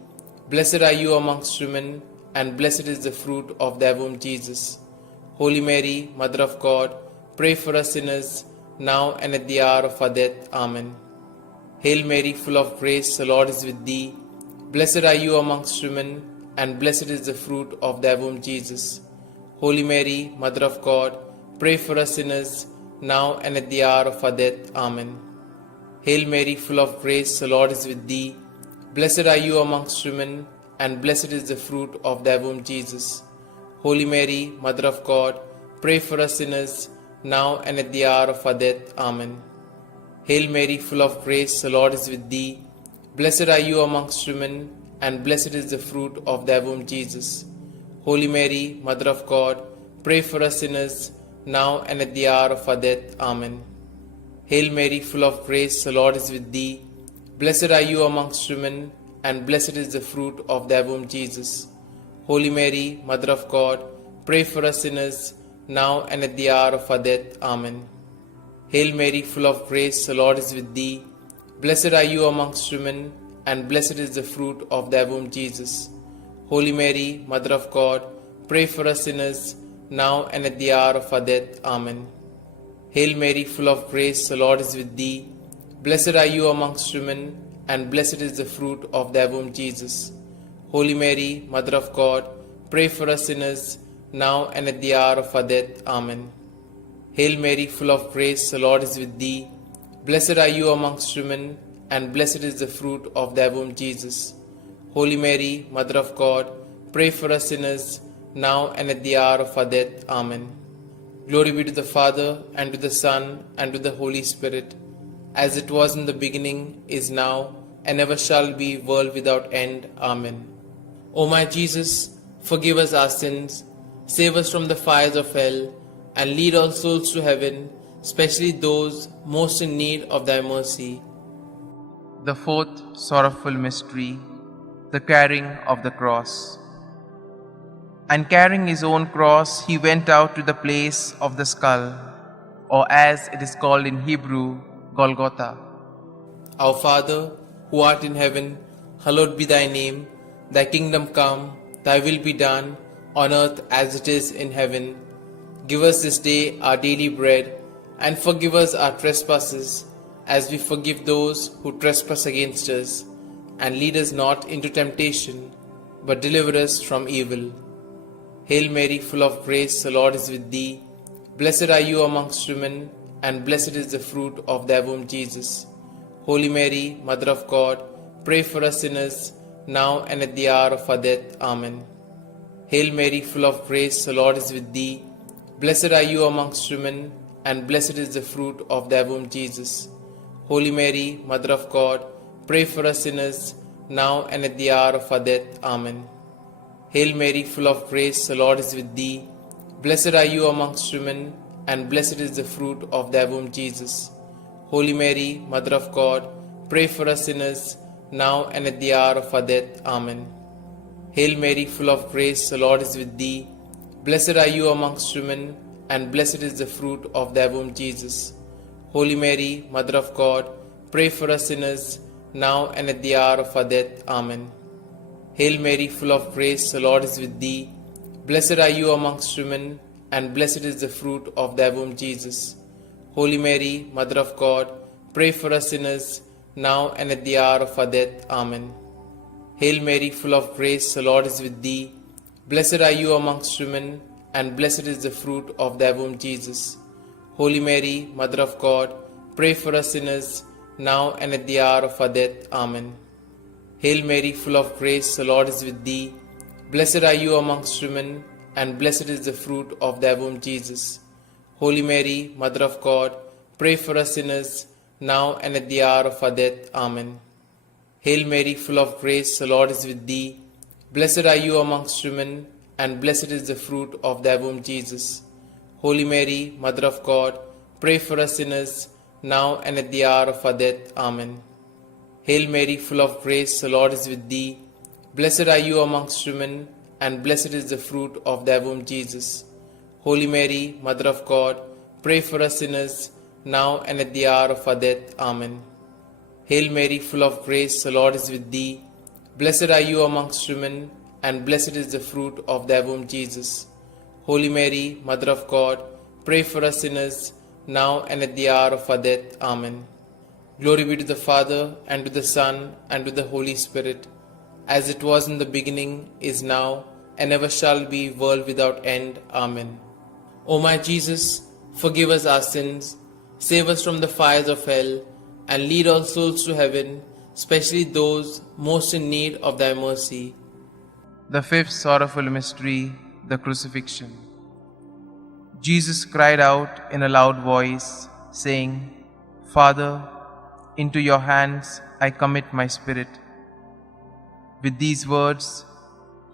Blessed are you amongst women, and blessed is the fruit of thy womb, Jesus. Holy Mary, Mother of God, pray for us sinners, now and at the hour of our death. Amen. Hail Mary, full of grace, the Lord is with thee. Blessed are you amongst women, and blessed is the fruit of thy womb, Jesus. Holy Mary, Mother of God, pray for us sinners, now and at the hour of our death. Amen. Hail Mary, full of grace, the Lord is with thee. Blessed are you amongst women, and blessed is the fruit of thy womb, Jesus. Holy Mary, Mother of God, pray for us sinners, now and at the hour of our death. Amen. Hail Mary, full of grace, the Lord is with thee. Blessed are you amongst women, and blessed is the fruit of thy womb, Jesus. Holy Mary, Mother of God, pray for us sinners, now and at the hour of our death. Amen. Hail Mary, full of grace, the Lord is with thee. Blessed are you amongst women, and blessed is the fruit of thy womb, Jesus. Holy Mary, Mother of God, pray for us sinners, now and at the hour of our death. Amen. Hail Mary, full of grace, the Lord is with thee. Blessed are you amongst women, and blessed is the fruit of thy womb, Jesus. Holy Mary, Mother of God, pray for us sinners, now and at the hour of our death. Amen. Hail Mary, full of grace, the Lord is with thee. Blessed are you amongst women, and blessed is the fruit of thy womb, Jesus. Holy Mary, Mother of God, pray for us sinners, now and at the hour of our death. Amen. Hail Mary, full of grace, the Lord is with thee. Blessed are you amongst women, and blessed is the fruit of thy womb, Jesus. Holy Mary, Mother of God, pray for us sinners, now and at the hour of our death. Amen. Glory be to the Father, and to the Son, and to the Holy Spirit, as it was in the beginning, is now, and ever shall be, world without end. Amen. O my Jesus, forgive us our sins, save us from the fires of hell, and lead all souls to heaven, especially those most in need of thy mercy. The fourth sorrowful mystery, the carrying of the cross. And carrying his own cross, he went out to the place of the skull, or as it is called in Hebrew, Golgotha. Our Father, who art in heaven, hallowed be thy name. Thy kingdom come, thy will be done, on earth as it is in heaven. Give us this day our daily bread, and forgive us our trespasses, as we forgive those who trespass against us. And lead us not into temptation, but deliver us from evil. Hail Mary, full of grace, the Lord is with thee. Blessed are you amongst women, and blessed is the fruit of thy womb, Jesus. Holy Mary, Mother of God, pray for us sinners, now and at the hour of our death. Amen. Hail Mary, full of grace, the Lord is with thee. Blessed are you amongst women, and blessed is the fruit of thy womb, Jesus. Holy Mary, Mother of God, pray for us sinners, now and at the hour of our death. Amen. Hail Mary, full of grace, the Lord is with thee. Blessed are you amongst women, and blessed is the fruit of thy womb, Jesus. Holy Mary, Mother of God, pray for us sinners, now and at the hour of our death. Amen. Hail Mary, full of grace, the Lord is with thee. Blessed are you amongst women, and blessed is the fruit of thy womb, Jesus. Holy Mary, Mother of God, pray for us sinners, now and at the hour of our death. Amen. Hail Mary, full of grace, the Lord is with thee. Blessed are you amongst women, and blessed is the fruit of thy womb, Jesus. Holy Mary, Mother of God, pray for us sinners, now and at the hour of our death. Amen. Hail Mary, full of grace, the Lord is with thee. Blessed are you amongst women, and blessed is the fruit of thy womb, Jesus. Holy Mary, Mother of God, pray for us sinners, now and at the hour of our death. Amen. Hail Mary, full of grace, the Lord is with thee. Blessed are you amongst women, and blessed is the fruit of thy womb, Jesus. Holy Mary, Mother of God, pray for us sinners, now and at the hour of our death. Amen. Hail Mary, full of grace, the Lord is with thee. Blessed are you amongst women, and blessed is the fruit of thy womb, Jesus. Holy Mary, Mother of God, pray for us sinners, now and at the hour of our death. Amen. Hail Mary, full of grace, the Lord is with thee. Blessed are you amongst women, and blessed is the fruit of thy womb, Jesus. Holy Mary, Mother of God, pray for us sinners, now and at the hour of our death. Amen. Hail Mary, full of grace, the Lord is with thee. Blessed are you amongst women, and blessed is the fruit of thy womb, Jesus. Holy Mary, Mother of God, pray for us sinners, now and at the hour of our death. Amen. Glory be to the Father, and to the Son, and to the Holy Spirit, as it was in the beginning, is now, and ever shall be, world without end. Amen. O my Jesus, forgive us our sins, save us from the fires of hell, and lead all souls to heaven, especially those most in need of thy mercy. The fifth sorrowful mystery, the crucifixion. Jesus cried out in a loud voice, saying, Father, into your hands I commit my spirit. With these words,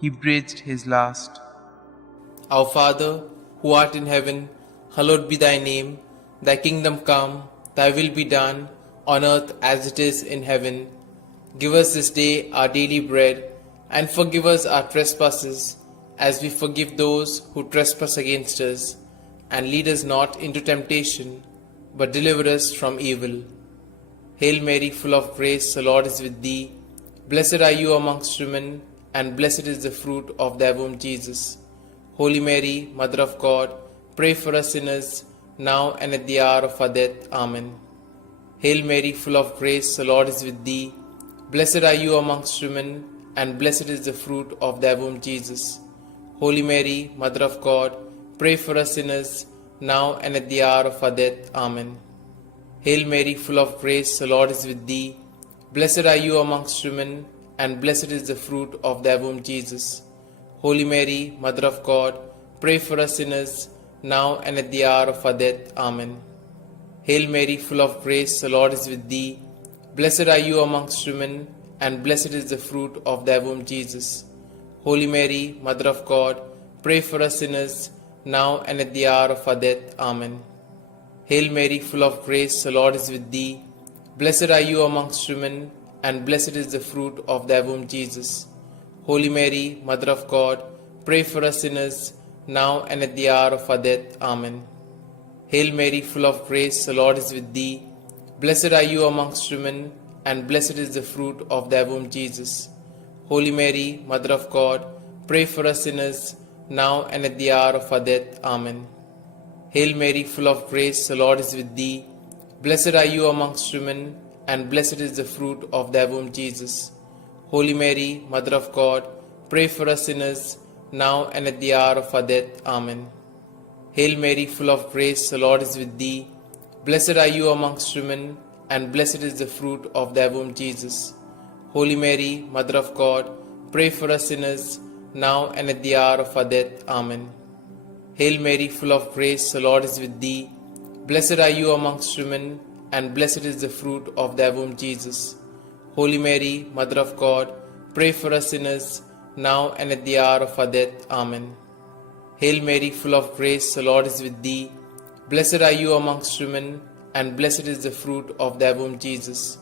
he breathed his last. Our Father, who art in heaven, hallowed be thy name. Thy kingdom come, thy will be done, on earth as it is in heaven. Give us this day our daily bread, and forgive us our trespasses, as we forgive those who trespass against us. And lead us not into temptation, but deliver us from evil. Hail Mary, full of grace, the Lord is with thee. Blessed are you amongst women, and blessed is the fruit of thy womb, Jesus. Holy Mary, Mother of God, pray for us sinners, now and at the hour of our death. Amen. Hail Mary, full of grace, the Lord is with thee. Blessed are you amongst women, and blessed is the fruit of thy womb, Jesus. Holy Mary, Mother of God, pray for us sinners, now and at the hour of our death. Amen. Hail Mary, full of grace, the Lord is with thee. Blessed are you amongst women, and blessed is the fruit of thy womb, Jesus. Holy Mary, Mother of God, pray for us sinners, now and at the hour of our death. Amen. Hail Mary, full of grace, the Lord is with thee. Blessed are you amongst women, and blessed is the fruit of thy womb, Jesus. Holy Mary, Mother of God, pray for us sinners, now and at the hour of our death. Amen. Hail Mary, full of grace, the Lord is with thee. Blessed are you amongst women, and blessed is the fruit of thy womb, Jesus. Holy Mary, Mother of God, pray for us sinners, now and at the hour of our death. Amen. Hail Mary, full of grace, the Lord is with thee. Blessed are you amongst women, and blessed is the fruit of thy womb, Jesus. Holy Mary, Mother of God, pray for us sinners, now and at the hour of our death. Amen. Hail Mary, full of grace, the Lord is with thee. Blessed are you amongst women, and blessed is the fruit of thy womb, Jesus. Holy Mary, Mother of God, pray for us sinners, now and at the hour of our death. Amen. Hail Mary, full of grace, the Lord is with thee. Blessed are you amongst women, and blessed is the fruit of thy womb, Jesus. Holy Mary, Mother of God, pray for us sinners, now and at the hour of our death. Amen. Hail Mary, full of grace, the Lord is with thee. Blessed are you amongst women, and blessed is the fruit of thy womb, Jesus. Holy Mary, Mother of God, pray for us sinners, now and at the hour of our death. Amen. Hail Mary, full of grace, the Lord is with thee. Blessed are you amongst women, and blessed is the fruit of thy womb, Jesus.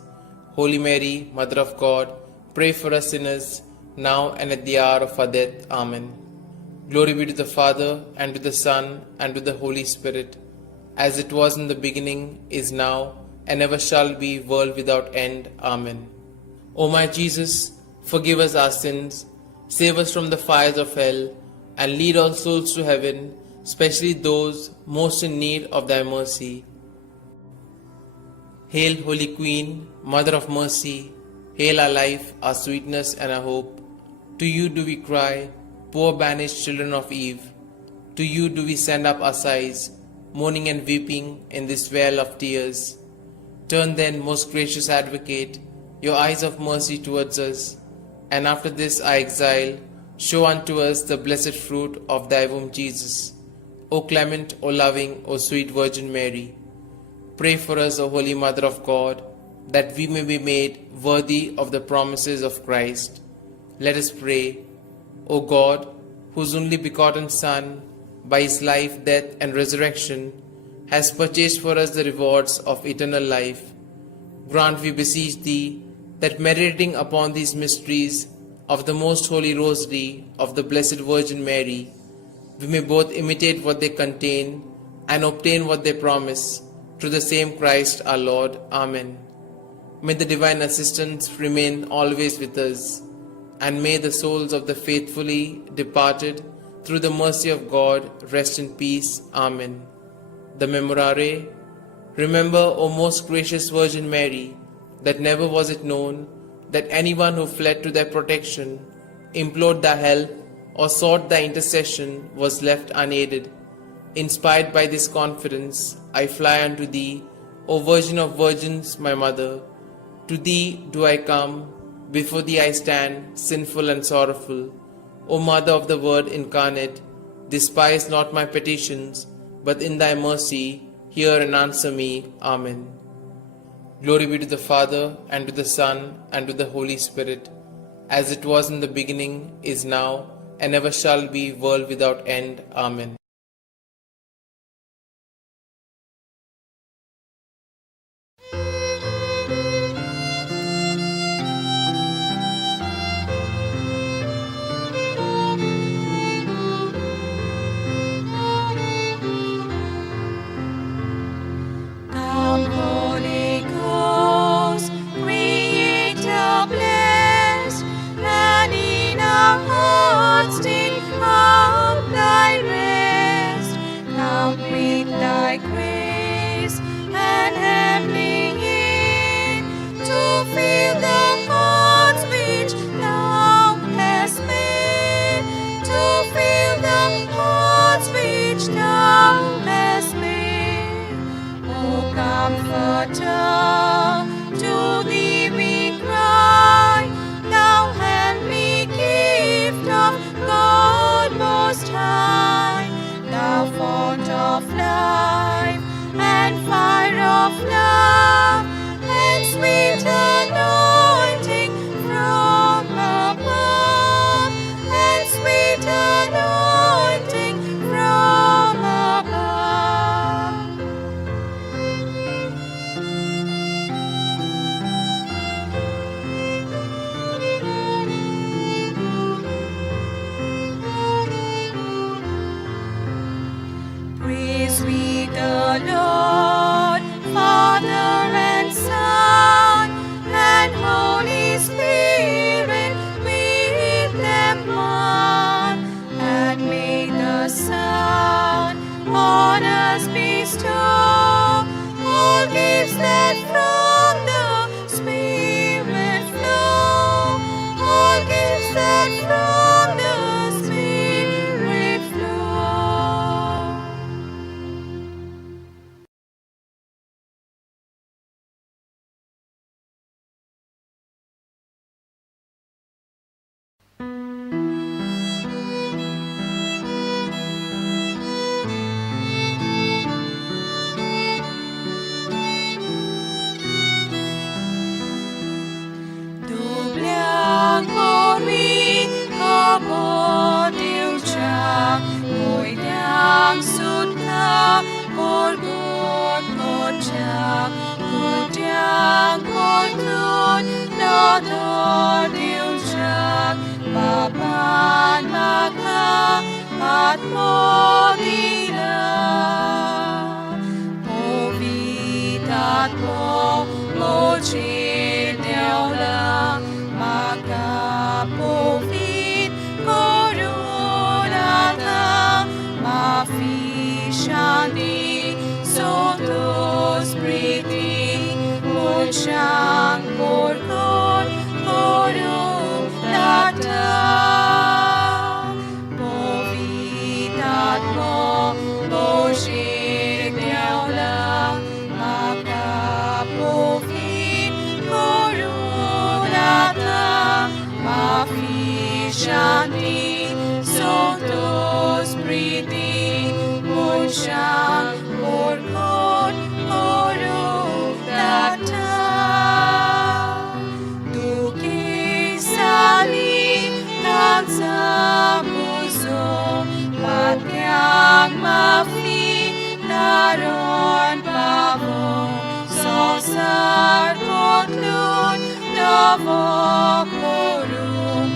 Holy Mary, Mother of God, pray for us sinners, now and at the hour of our death. Amen. Glory be to the Father, and to the Son, and to the Holy Spirit, as it was in the beginning, is now, and ever shall be, world without end. Amen. O my Jesus, forgive us our sins, save us from the fires of hell, and lead all souls to heaven, especially those most in need of thy mercy. Hail, Holy Queen, Mother of Mercy, hail our life, our sweetness, and our hope. To you do we cry, poor banished children of Eve. To you do we send up our sighs, mourning and weeping in this vale of tears. Turn then, most gracious Advocate, your eyes of mercy towards us, and after this our exile, show unto us the blessed fruit of thy womb, Jesus. O clement, O loving, O sweet Virgin Mary, pray for us, O Holy Mother of God, that we may be made worthy of the promises of Christ. Let us pray. O God, whose only begotten Son, by his life, death, and resurrection, has purchased for us the rewards of eternal life, grant, we beseech thee, that meditating upon these mysteries of the Most Holy Rosary of the Blessed Virgin Mary, we may both imitate what they contain and obtain what they promise, through the same Christ our Lord. Amen. May the divine assistance remain always with us, and may the souls of the faithfully departed, through the mercy of God, rest in peace. Amen. The Memorare. Remember, O most gracious Virgin Mary, that never was it known that anyone who fled to thy protection, implored thy help, or sought thy intercession was left unaided. Inspired by this confidence, I fly unto thee, O Virgin of Virgins, my Mother. To thee do I come, before thee I stand, sinful and sorrowful. O Mother of the Word incarnate, despise not my petitions, but in thy mercy hear and answer me. Amen. Glory be to the Father, and to the Son, and to the Holy Spirit, as it was in the beginning, is now, and ever shall be, world without end. Amen. Come, Holy Ghost, Creator blessed, and in our hearts take up thy rest. Come with thy grace and heavenly aid, to fill the hearts which thou hast made, to fill the hearts which thou hast made. O Comforter, to thee we cry, thou heavenly gift of God Most High, thou fount of life and fire of love, and sweet anointing from above, and sweet anointing from above. Praise we the Lord, Father and Son, and Holy Spirit with them one. And may the Son on us bestow all gifts that from the Spirit flow, all gifts that from the Spirit flow. Doblang mori kapot diucap, ngồi đang sút ka porgot kocak, kudang portut nato diucap, papan maka at modila. Povitat mo mochi deola, maka povit korunata, mafishani sotos priti, mochang porkon korunata. Povitat mo mochi deola, maka povit korunata, mafishani sotos priti, mochang porkon korunata. Duki sali kang sa puso, patyang mafi naron pavo, sosar kotlun navo korum,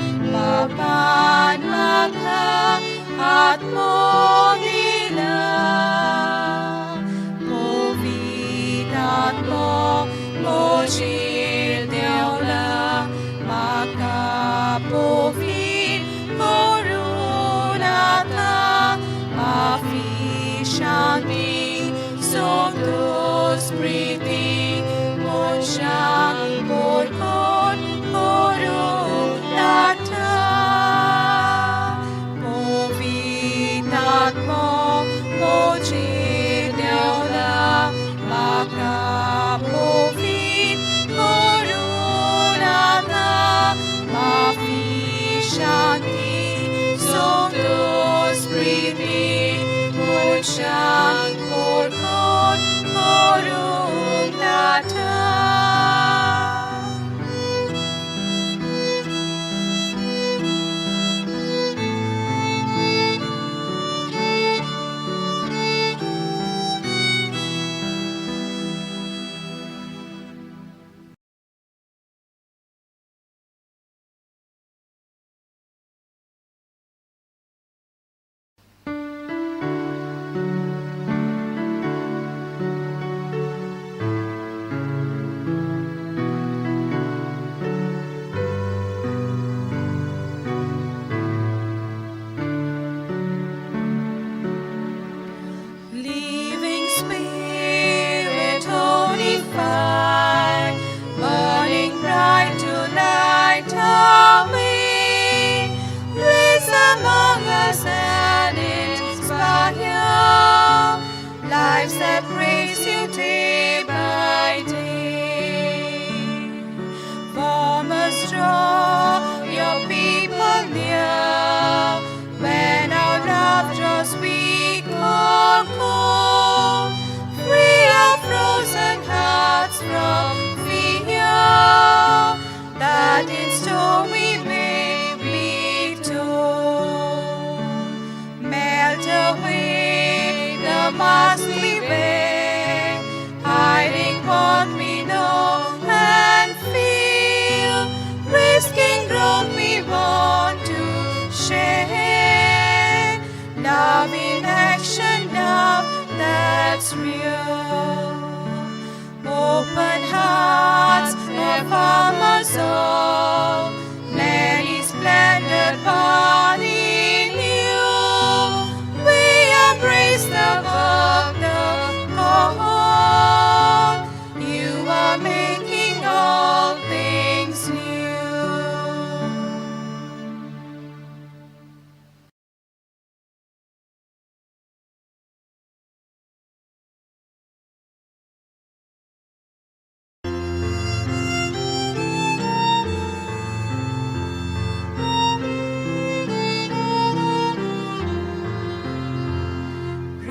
at mo nila. Povitat mo, Mojil Deola, Makapovit Korunata, Afishanti, Sotos Priti, Monshang Porkon, Korunata. Povitat mo, Mojil Deola, Makapovit Korunata, Afishanti, Sotos Priti, Monshang Porkon, Korunata. Living Spirit, holy fire, burning bright to light our way. Place among us and inspire lives that praise you day by day. Farmers, draw your people near. When our love draws weak or cold, free our frozen hearts from fear, that in stormy may be told. Melt away the mask we wear, hiding what we know and feel, risking growth we want to share. Love in action, love that's real. Open hearts of farmers all, many splendid part in you. We embrace the work, the call. You are making all things new.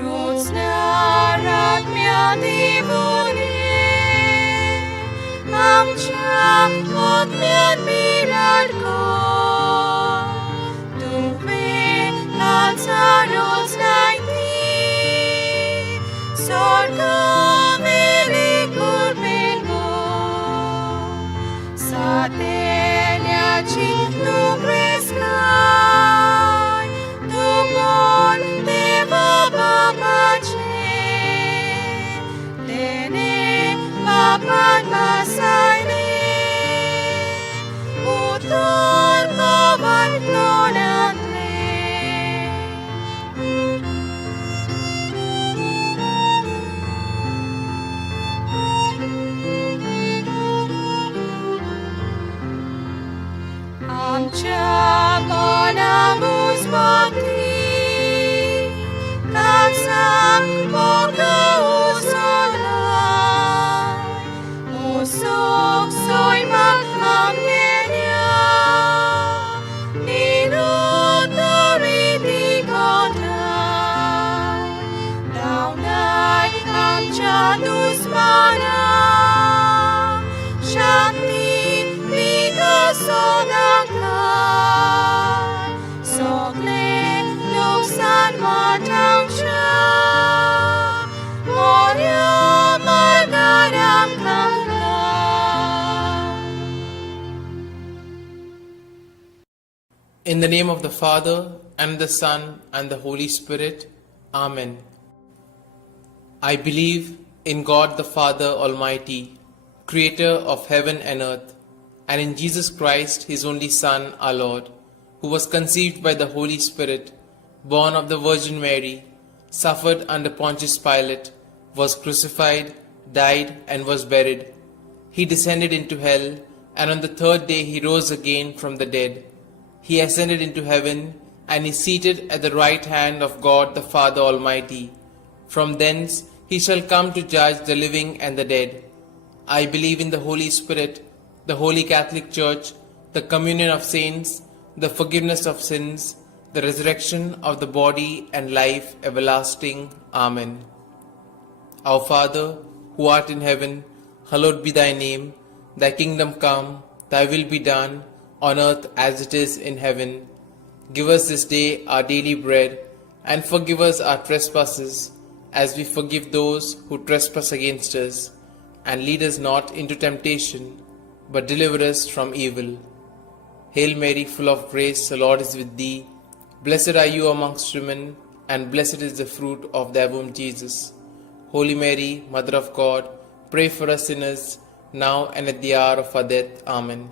Rotsnarat mia divone, amcha od mian mirad ko. Tuve lanzaros naiti, sorga velikur bengo. Satenia ci tu preskai, tu mon deva babace. Tene baban masaine, utor kawan tonanle. Amcha monamus bakti, tansang moga usolai, usok soy makamgenya, inutoriti kontai, daunai amcha dusmana, shanti vigasodangkai, sokle luksan matang siya, Moria margarang kaklau. In the name of the Father, and the Son, and the Holy Spirit. Amen. I believe in God the Father Almighty, creator of heaven and earth, and in Jesus Christ, his only Son, our Lord, who was conceived by the Holy Spirit, born of the Virgin Mary, suffered under Pontius Pilate, was crucified, died, and was buried. He descended into hell, and on the third day he rose again from the dead. He ascended into heaven, and is seated at the right hand of God the Father Almighty. From thence he shall come to judge the living and the dead. I believe in the Holy Spirit, the Holy Catholic Church, the communion of saints, the forgiveness of sins, the resurrection of the body, and life everlasting. Amen. Our Father, who art in heaven, hallowed be thy name. Thy kingdom come, thy will be done, on earth as it is in heaven. Give us this day our daily bread, and forgive us our trespasses, as we forgive those who trespass against us. And lead us not into temptation, but deliver us from evil. Hail Mary, full of grace, the Lord is with thee. Blessed are you amongst women, and blessed is the fruit of thy womb, Jesus. Holy Mary, Mother of God, pray for us sinners, now and at the hour of our death. Amen.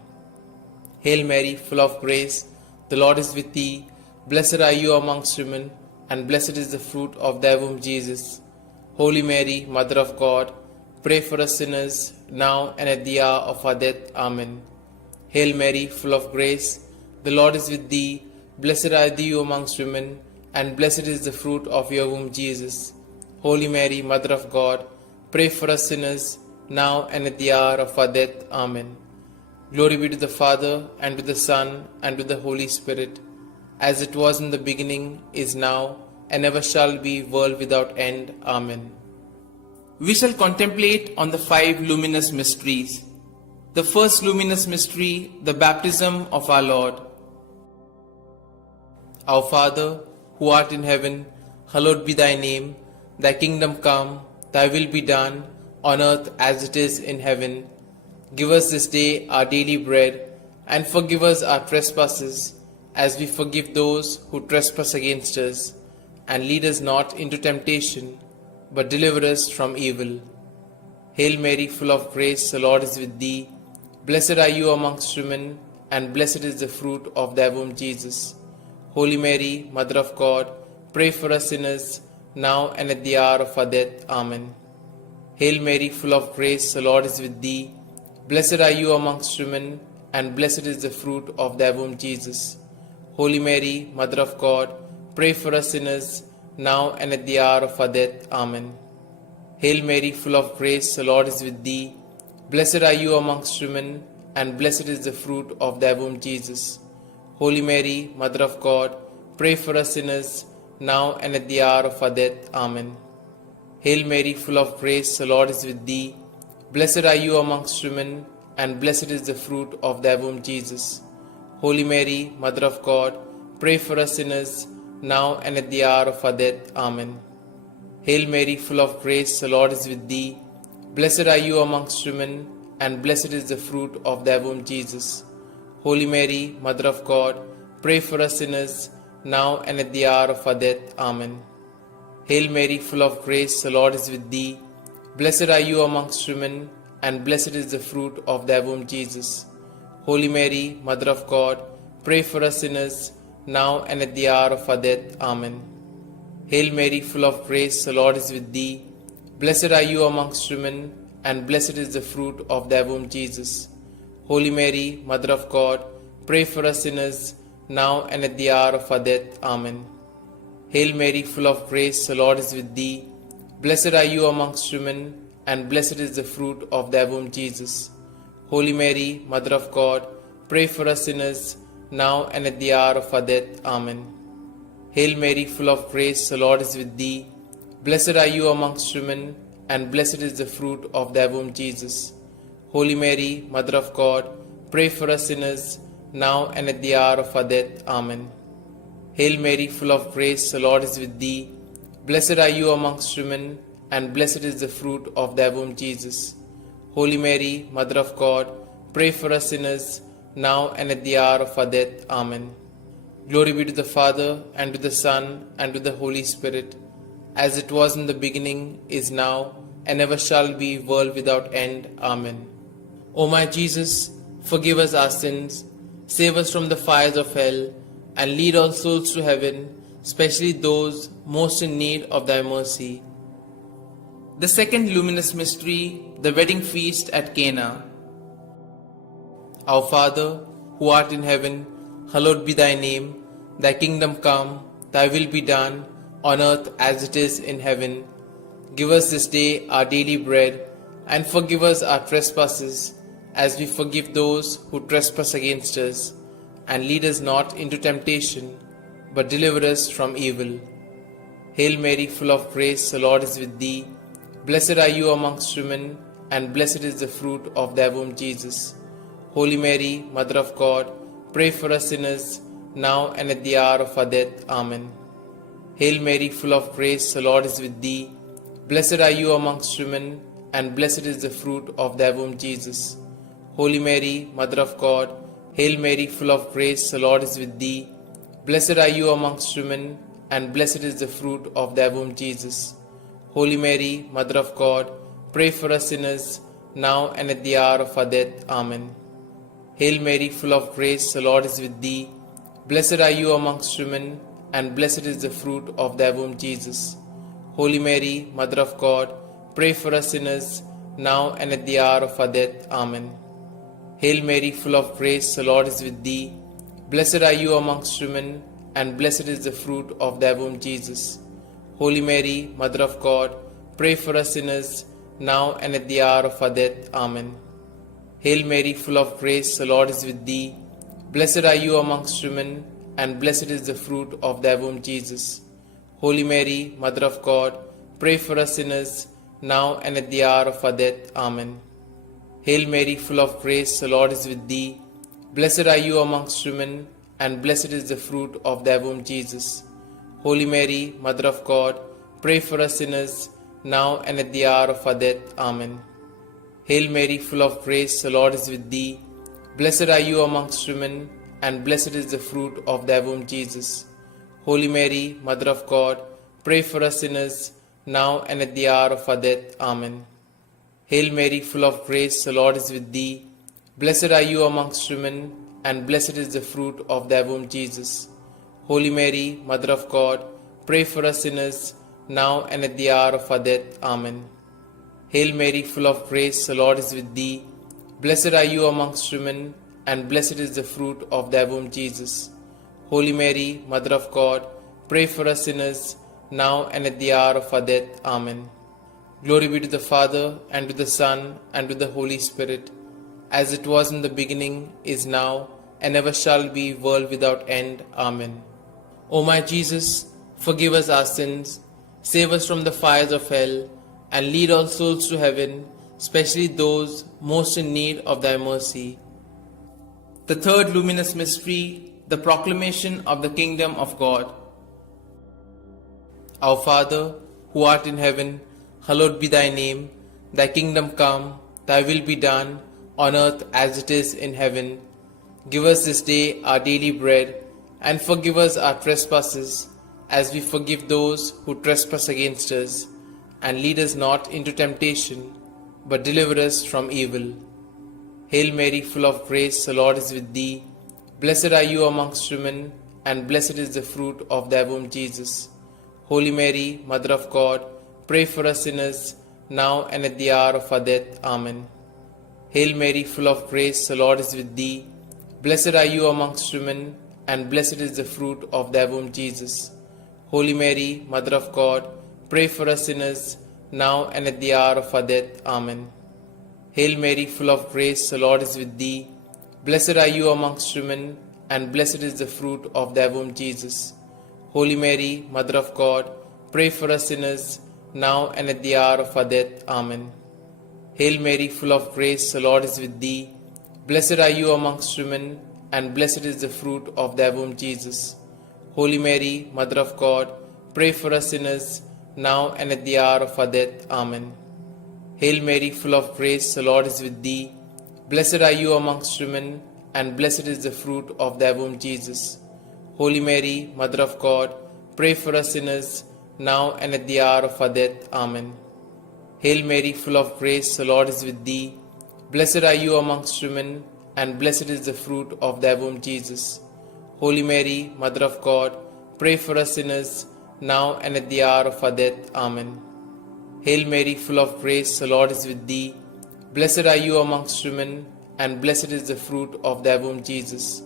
Hail Mary, full of grace, the Lord is with thee. Blessed are you amongst women, and blessed is the fruit of thy womb, Jesus. Holy Mary, Mother of God, pray for us sinners, now and at the hour of our death. Amen. Hail Mary, full of grace, the Lord is with thee. Blessed are you amongst women, and blessed is the fruit of your womb, Jesus. Holy Mary, Mother of God, pray for us sinners, now and at the hour of our death. Amen. Glory be to the Father, and to the Son, and to the Holy Spirit, as it was in the beginning, is now, and ever shall be, world without end. Amen. We shall contemplate on the 5 luminous mysteries. The first luminous mystery, the baptism of our Lord. Our Father, who art in heaven, hallowed be thy name. Thy kingdom come, thy will be done, on earth as it is in heaven. Give us this day our daily bread, and forgive us our trespasses, as we forgive those who trespass against us. And lead us not into temptation, but deliver us from evil. Hail Mary, full of grace, the Lord is with thee. Blessed are you amongst women, and blessed is the fruit of thy womb, Jesus. Holy Mary, Mother of God, pray for us sinners, now and at the hour of our death. Amen. Hail Mary, full of grace, the Lord is with thee. Blessed are you amongst women, and blessed is the fruit of thy womb, Jesus. Holy Mary, Mother of God, pray for us sinners, now and at the hour of our death. Amen. Hail Mary, full of grace, the Lord is with thee. Blessed are you amongst women, and blessed is the fruit of thy womb, Jesus. Holy Mary, Mother of God, pray for us sinners, now and at the hour of our death. Amen. Hail Mary, full of grace, the Lord is with thee. Blessed are you amongst women, and blessed is the fruit of thy womb, Jesus. Holy Mary, Mother of God, pray for us sinners, now and at the hour of our death. Amen. Hail Mary, full of grace, the Lord is with thee. Blessed are you amongst women, and blessed is the fruit of thy womb, Jesus. Holy Mary, Mother of God, pray for us sinners, now and at the hour of our death. Amen. Hail Mary, full of grace, the Lord is with thee. Blessed are you amongst women, and blessed is the fruit of thy womb, Jesus. Holy Mary, Mother of God, pray for us sinners, now and at the hour of our death. Amen. Hail Mary, full of grace, the Lord is with thee. Blessed are you amongst women, and blessed is the fruit of thy womb, Jesus. Holy Mary, Mother of God, pray for us sinners, now and at the hour of our death. Amen. Hail Mary, full of grace, the Lord is with thee. Blessed are you amongst women, and blessed is the fruit of thy womb, Jesus. Holy Mary, Mother of God, pray for us sinners, now and at the hour of our death. Amen. Hail Mary, full of grace, the Lord is with thee. Blessed are you amongst women, and blessed is the fruit of thy womb, Jesus. Holy Mary, Mother of God, pray for us sinners, now and at the hour of our death. Amen. Hail Mary, full of grace, the Lord is with thee. Blessed are you amongst women, and blessed is the fruit of thy womb, Jesus. Holy Mary, Mother of God, pray for us sinners, now and at the hour of our death. Amen. Glory be to the Father, and to the Son, and to the Holy Spirit, as it was in the beginning, is now, and ever shall be, world without end. Amen. O my Jesus, forgive us our sins, save us from the fires of hell, and lead all souls to heaven, especially those most in need of thy mercy. The second luminous mystery, the wedding feast at Cana. Our Father, who art in heaven, hallowed be thy name. Thy kingdom come, thy will be done, on earth as it is in heaven. Give us this day our daily bread, and forgive us our trespasses, as we forgive those who trespass against us. And lead us not into temptation, but deliver us from evil. Hail Mary, full of grace, the Lord is with thee. Blessed are you amongst women, and blessed is the fruit of thy womb, Jesus. Holy Mary, Mother of God, pray for us sinners, now and at the hour of our death. Amen. Hail Mary, full of grace, the Lord is with thee. Blessed are you amongst women, and blessed is the fruit of thy womb, Jesus. Holy Mary, Mother of God, Hail Mary, full of grace, the Lord is with thee. Blessed are you amongst women, and blessed is the fruit of thy womb, Jesus. Holy Mary, Mother of God, pray for us sinners, now and at the hour of our death. Amen. Hail Mary, full of grace, the Lord is with thee. Blessed are you amongst women, and blessed is the fruit of thy womb, Jesus. Holy Mary, Mother of God, pray for us sinners, now and at the hour of our death. Amen. Hail Mary, full of grace, the Lord is with thee. Blessed are you amongst women, and blessed is the fruit of thy womb, Jesus. Holy Mary, Mother of God, pray for us sinners, now and at the hour of our death. Amen. Hail Mary, full of grace, the Lord is with thee. Blessed are you amongst women, and blessed is the fruit of thy womb, Jesus. Holy Mary, Mother of God, pray for us sinners, now and at the hour of our death. Amen. Hail Mary, full of grace, the Lord is with thee. Blessed are you amongst women, and blessed is the fruit of thy womb, Jesus. Holy Mary, Mother of God, pray for us sinners, now and at the hour of our death. Amen. Hail Mary, full of grace, the Lord is with thee. Blessed are you amongst women, and blessed is the fruit of thy womb, Jesus. Holy Mary, Mother of God, pray for us sinners, now and at the hour of our death. Amen. Hail Mary, full of grace, the Lord is with thee. Blessed are you amongst women, and blessed is the fruit of thy womb, Jesus. Holy Mary, Mother of God, pray for us sinners, now and at the hour of our death. Amen. Hail Mary, full of grace, the Lord is with thee. Blessed are you amongst women, and blessed is the fruit of thy womb, Jesus. Holy Mary, Mother of God, pray for us sinners, now and at the hour of our death. Amen. Glory be to the Father, and to the Son, and to the Holy Spirit, as it was in the beginning, is now, and ever shall be, world without end. Amen. O my Jesus, forgive us our sins, save us from the fires of hell, and lead all souls to heaven, especially those most in need of thy mercy. The third luminous mystery, the proclamation of the kingdom of God. Our Father, who art in heaven, hallowed be thy name. Thy kingdom come, thy will be done, on earth as it is in heaven. Give us this day our daily bread, and forgive us our trespasses, as we forgive those who trespass against us. And lead us not into temptation, but deliver us from evil. Hail Mary, full of grace, the Lord is with thee. Blessed are you amongst women, and blessed is the fruit of thy womb, Jesus. Holy Mary, Mother of God, pray for us sinners, now and at the hour of our death. Amen. Hail Mary, full of grace, the Lord is with thee. Blessed are you amongst women, and blessed is the fruit of thy womb, Jesus. Holy Mary, Mother of God, pray for us sinners, now and at the hour of our death. Amen. Hail Mary, full of grace, the Lord is with thee. Blessed are you amongst women, and blessed is the fruit of thy womb, Jesus. Holy Mary, Mother of God, pray for us sinners, now and at the hour of our death. Amen. Hail Mary, full of grace, the Lord is with thee. Blessed are you amongst women, and blessed is the fruit of thy womb, Jesus. Holy Mary, Mother of God, pray for us sinners, now and at the hour of our death. Amen. Hail Mary, full of grace, the Lord is with thee. Blessed are you amongst women, and blessed is the fruit of thy womb, Jesus. Holy Mary, Mother of God, pray for us sinners, now and at the hour of our death. Amen. Hail Mary, full of grace, the Lord is with thee. Blessed are you amongst women, and blessed is the fruit of thy womb, Jesus. Holy Mary, Mother of God, pray for us sinners, now and at the hour of our death. Amen. Hail Mary, full of grace, the Lord is with thee. Blessed are you amongst women, and blessed is the fruit of thy womb, Jesus.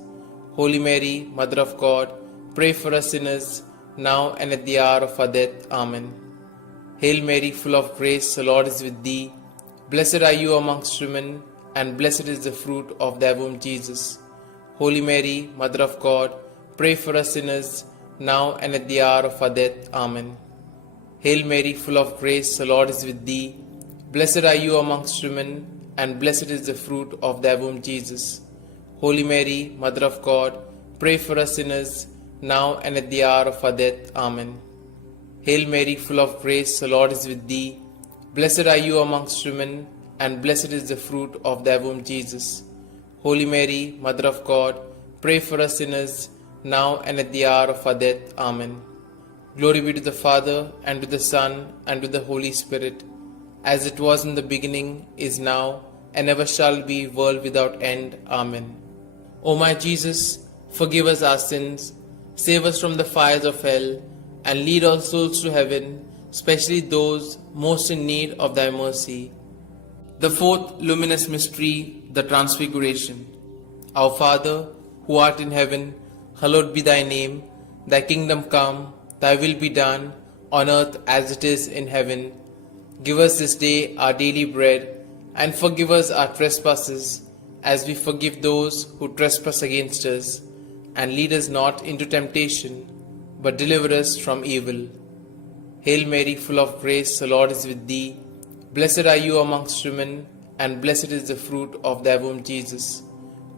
Holy Mary, Mother of God, pray for us sinners, now and at the hour of our death. Amen. Hail Mary, full of grace, the Lord is with thee. Blessed are you amongst women, and blessed is the fruit of thy womb, Jesus. Holy Mary, Mother of God, pray for us sinners, now and at the hour of our death. Amen. Hail Mary, full of grace, the Lord is with thee. Blessed are you amongst women, and blessed is the fruit of thy womb, Jesus. Holy Mary, Mother of God, pray for us sinners, now and at the hour of our death. Amen. Hail Mary, full of grace, the Lord is with thee. Blessed are you amongst women, and blessed is the fruit of thy womb, Jesus. Holy Mary, Mother of God, pray for us sinners, now and at the hour of our death. Amen. Glory be to the Father, and to the Son, and to the Holy Spirit, as it was in the beginning, is now, and ever shall be, world without end. Amen. O my Jesus, forgive us our sins, save us from the fires of hell, and lead all souls to heaven, especially those most in need of thy mercy. The fourth luminous mystery, the Transfiguration. Our Father, who art in heaven, hallowed be thy name. Thy kingdom come, thy will be done, on earth as it is in heaven. Give us this day our daily bread, and forgive us our trespasses, as we forgive those who trespass against us. And lead us not into temptation, but deliver us from evil. Hail Mary, full of grace, the Lord is with thee. Blessed are you amongst women, and blessed is the fruit of thy womb, Jesus.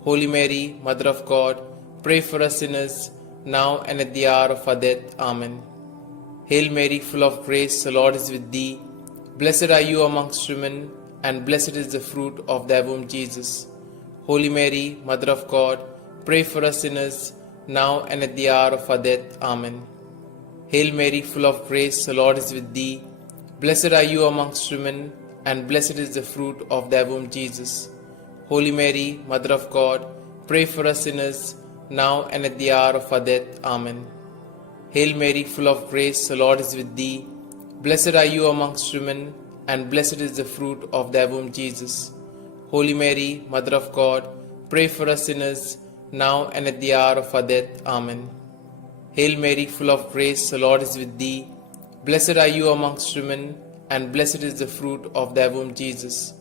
Holy Mary, Mother of God, pray for us sinners, now and at the hour of our death. Amen. Hail Mary, full of grace, the Lord is with thee. Blessed are you amongst women, and blessed is the fruit of thy womb, Jesus. Holy Mary, Mother of God, pray for us sinners, now and at the hour of our death. Amen. Hail Mary, full of grace, the Lord is with thee. Blessed are you amongst women, and blessed is the fruit of thy womb, Jesus. Holy Mary, Mother of God, pray for us sinners, now and at the hour of our death. Amen. Hail Mary, full of grace, the Lord is with thee. Blessed are you amongst women, and blessed is the fruit of thy womb, Jesus. Holy Mary, Mother of God, pray for us sinners, now and at the hour of our death. Amen. Hail Mary, full of grace, the Lord is with thee. Blessed are you amongst women, and blessed is the fruit of thy womb, Jesus.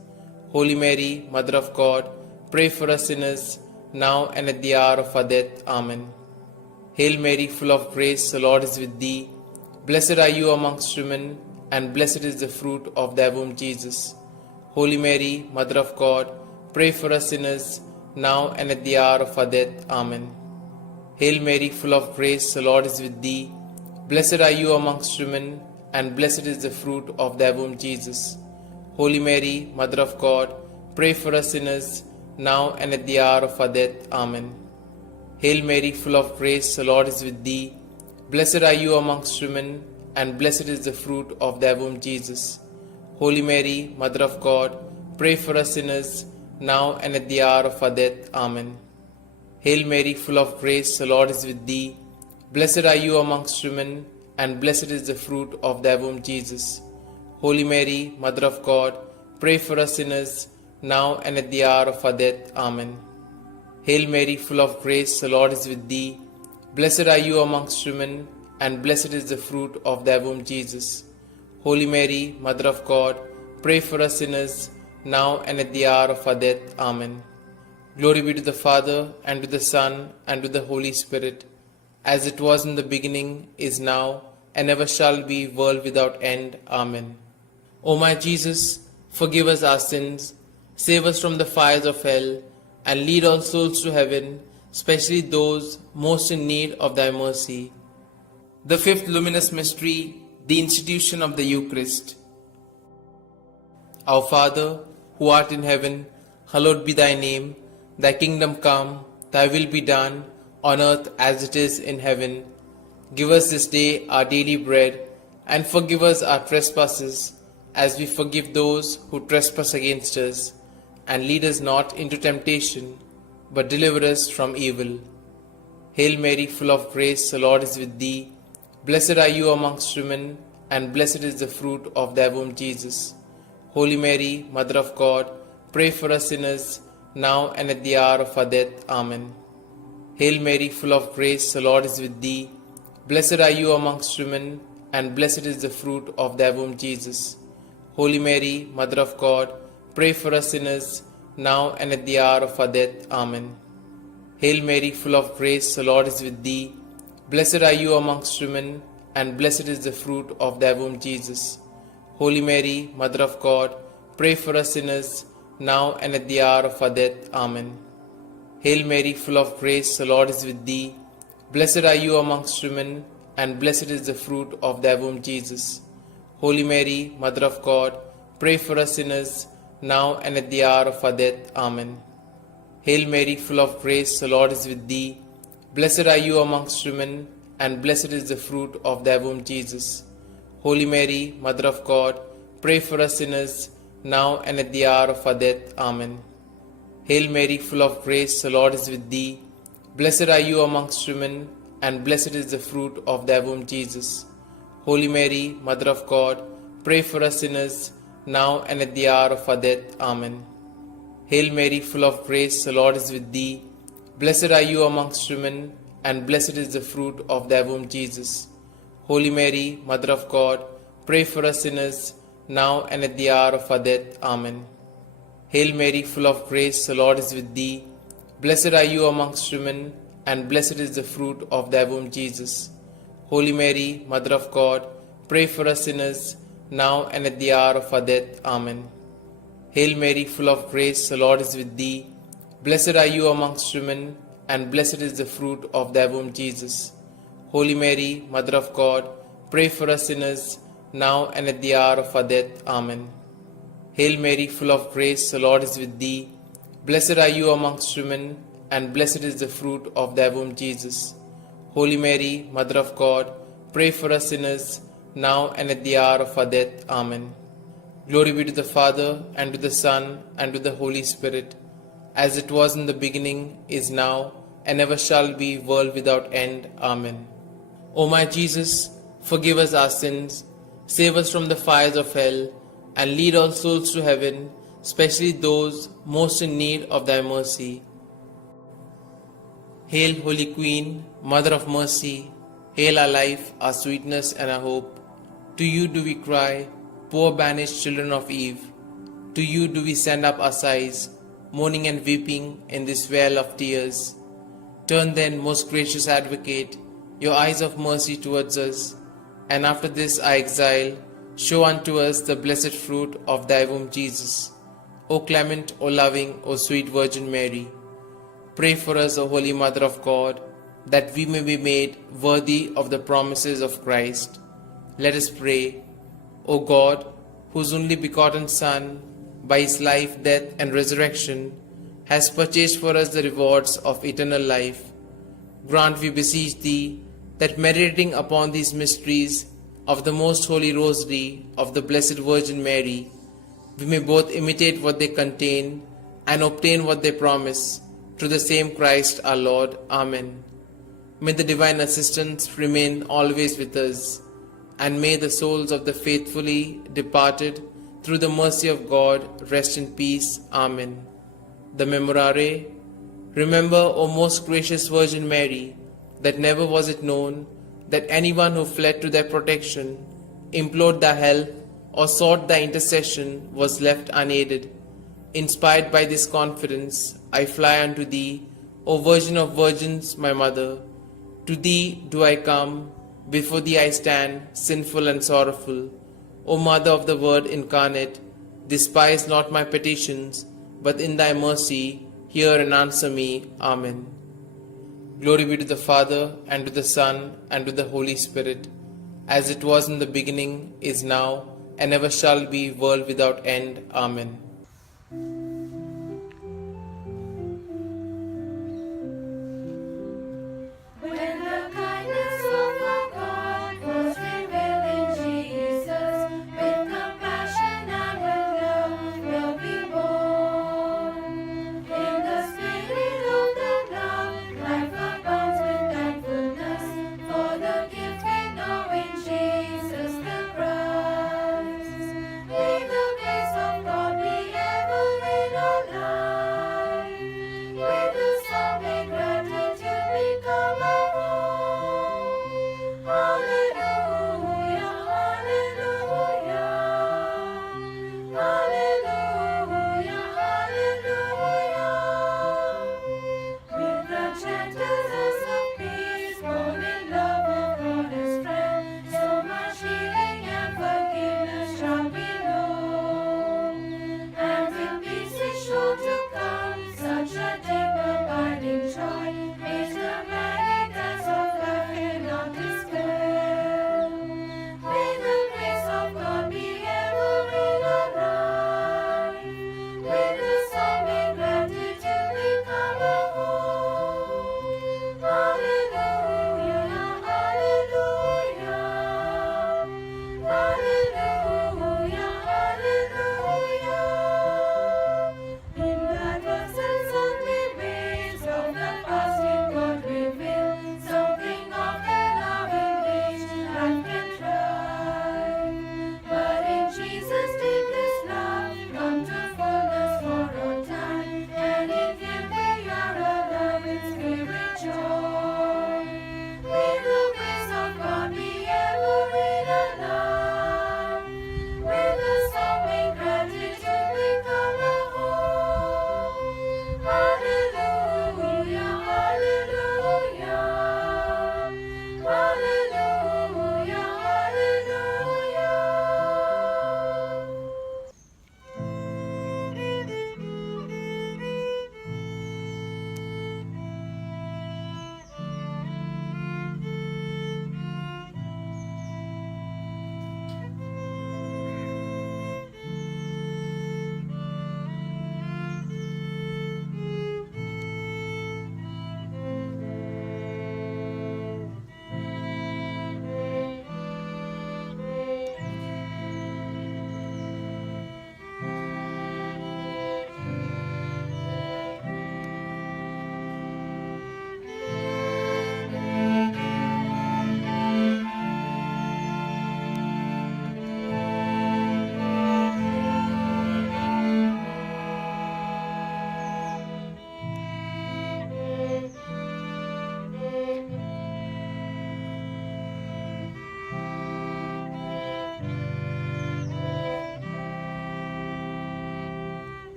Holy Mary, Mother of God, pray for us sinners, now and at the hour of our death. Amen. Hail Mary, full of grace, the Lord is with thee. Blessed are you amongst women, and blessed is the fruit of thy womb, Jesus. Holy Mary, Mother of God, pray for us sinners, now and at the hour of our death. Amen. Hail Mary, full of grace, the Lord is with thee. Blessed are you amongst women, and blessed is the fruit of thy womb, Jesus. Holy Mary, Mother of God, pray for us sinners, now and at the hour of our death. Amen. Hail Mary, full of grace, the Lord is with thee. Blessed are you amongst women, and blessed is the fruit of thy womb, Jesus. Holy Mary, Mother of God, pray for us sinners, now and at the hour of our death. Amen. Hail Mary, full of grace, the Lord is with thee. Blessed are you amongst women, and blessed is the fruit of thy womb, Jesus. Holy Mary, Mother of God, pray for us sinners, now and at the hour of our death. Amen. Hail Mary, full of grace, the Lord is with thee. Blessed are you amongst women, and blessed is the fruit of thy womb, Jesus. Holy Mary, Mother of God, pray for us sinners, now and at the hour of our death. Amen. Glory be to the Father, and to the Son, and to the Holy Spirit, as it was in the beginning, is now, and ever shall be, world without end. Amen. O my Jesus, forgive us our sins, save us from the fires of hell, and lead all souls to heaven, especially those most in need of thy mercy. The fifth luminous mystery, the institution of the Eucharist. Our Father, who art in heaven, hallowed be thy name. Thy kingdom come, thy will be done, on earth as it is in heaven. Give us this day our daily bread, and forgive us our trespasses, as we forgive those who trespass against us. And lead us not into temptation, but deliver us from evil. Hail Mary, full of grace, the Lord is with thee. Blessed are you amongst women, and blessed is the fruit of thy womb, Jesus. Holy Mary, Mother of God, pray for us sinners, now and at the hour of our death. Amen. Hail Mary, full of grace, the Lord is with thee. Blessed are you amongst women, and blessed is the fruit of thy womb, Jesus. Holy Mary, Mother of God, pray for us sinners, now and at the hour of our death. Amen. Hail Mary, full of grace, the Lord is with thee. Blessed are you amongst women, and blessed is the fruit of thy womb, Jesus. Holy Mary, Mother of God, pray for us sinners, now and at the hour of our death. Amen. Hail Mary, full of grace, the Lord is with thee. Blessed are you amongst women, and blessed is the fruit of thy womb, Jesus. Holy Mary, Mother of God, pray for us sinners, now and at the hour of our death. Amen. Hail Mary, full of grace, the Lord is with thee. Blessed are you amongst women, and blessed is the fruit of thy womb, Jesus. Holy Mary, Mother of God, pray for us sinners, now and at the hour of our death. Amen. Hail Mary, full of grace, the Lord is with thee. Blessed are you amongst women, and blessed is the fruit of thy womb, Jesus. Holy Mary, Mother of God, pray for us sinners, now and at the hour of our death. Amen. Hail Mary, full of grace, the Lord is with thee. Blessed are you amongst women, and blessed is the fruit of thy womb, Jesus. Holy Mary, Mother of God, pray for us sinners, now and at the hour of our death. Amen. Hail Mary, full of grace, the Lord is with thee. Blessed are you amongst women, and blessed is the fruit of thy womb, Jesus. Holy Mary, Mother of God, pray for us sinners, now and at the hour of our death. Amen. Hail Mary, full of grace, the Lord is with thee. Blessed are you amongst women, and blessed is the fruit of thy womb, Jesus. Holy Mary, Mother of God, pray for us sinners, now and at the hour of our death. Amen. Hail Mary, full of grace, the Lord is with thee. Blessed are you amongst women, and blessed is the fruit of thy womb, Jesus. Holy Mary, Mother of God, pray for us sinners, now and at the hour of our death. Amen. Glory be to the Father, and to the Son, and to the Holy Spirit, as it was in the beginning, is now, and ever shall be, world without end. Amen. O my Jesus, forgive us our sins, save us from the fires of hell, and lead all souls to heaven, especially those most in need of thy mercy. Hail, Holy Queen, Mother of Mercy, hail our life, our sweetness, and our hope. To you do we cry, poor banished children of Eve. To you do we send up our sighs, mourning and weeping in this vale of tears. Turn then, most gracious Advocate, your eyes of mercy towards us, and after this our exile, show unto us the blessed fruit of thy womb, Jesus. O clement, O loving, O sweet Virgin Mary, pray for us, O Holy Mother of God, that we may be made worthy of the promises of Christ. Let us pray. O God, whose only begotten Son, by his life, death, and resurrection, has purchased for us the rewards of eternal life, grant, we beseech thee, that meditating upon these mysteries of the most holy Rosary of the Blessed Virgin Mary, we may both imitate what they contain and obtain what they promise, through the same Christ our Lord. Amen. May the divine assistance remain always with us, and may the souls of the faithfully departed, through the mercy of God, rest in peace. Amen. The Memorare. Remember, O most gracious Virgin Mary, that never was it known that anyone who fled to thy protection, implored thy help, or sought thy intercession was left unaided. Inspired by this confidence, I fly unto thee, O Virgin of Virgins, my Mother. To thee do I come, before thee I stand, sinful and sorrowful. O Mother of the Word incarnate, despise not my petitions, but in thy mercy hear and answer me. Amen. Glory be to the Father, and to the Son, and to the Holy Spirit, as it was in the beginning, is now, and ever shall be, world without end. Amen.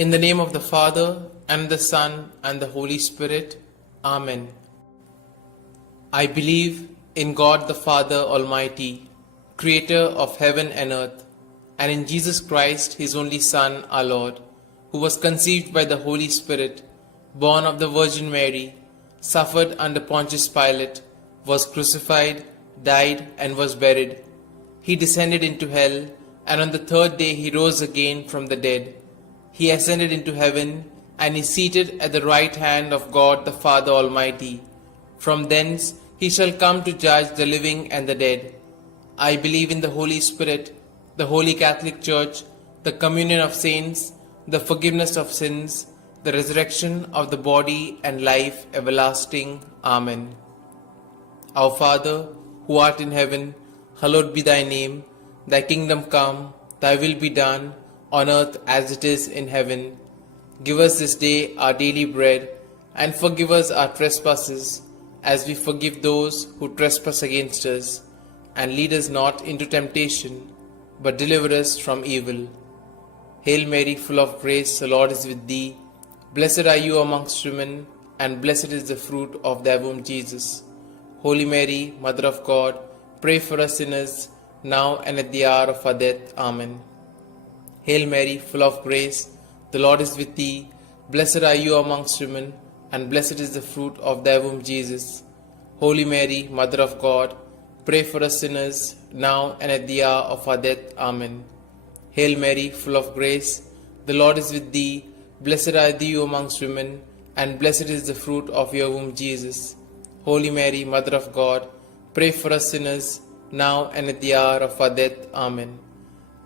In the name of the Father, and the Son, and the Holy Spirit. Amen. I believe in God the Father Almighty, Creator of heaven and earth, and in Jesus Christ, His only Son, our Lord, who was conceived by the Holy Spirit, born of the Virgin Mary, suffered under Pontius Pilate, was crucified, died, and was buried. He descended into hell, and on the third day He rose again from the dead. He ascended into heaven, and is seated at the right hand of God the Father Almighty. From thence He shall come to judge the living and the dead. I believe in the Holy Spirit, the Holy Catholic Church, the communion of saints, the forgiveness of sins, the resurrection of the body, and life everlasting. Amen. Our Father, who art in heaven, hallowed be thy name. Thy kingdom come, thy will be done, on earth as it is in heaven. Give us this day our daily bread, and forgive us our trespasses, as we forgive those who trespass against us. And lead us not into temptation, but deliver us from evil. Hail Mary, full of grace, the Lord is with thee. Blessed are you amongst women, and blessed is the fruit of thy womb, Jesus. Holy Mary, Mother of God, pray for us sinners, now and at the hour of our death. Amen. Hail Mary, full of grace, the Lord is with thee. Blessed are you amongst women, and blessed is the fruit of thy womb, Jesus. Holy Mary, Mother of God, pray for us sinners, now and at the hour of our death. Amen. Hail Mary, full of grace, the Lord is with thee. Blessed are you amongst women, and blessed is the fruit of your womb, Jesus. Holy Mary, Mother of God, pray for us sinners, now and at the hour of our death. Amen.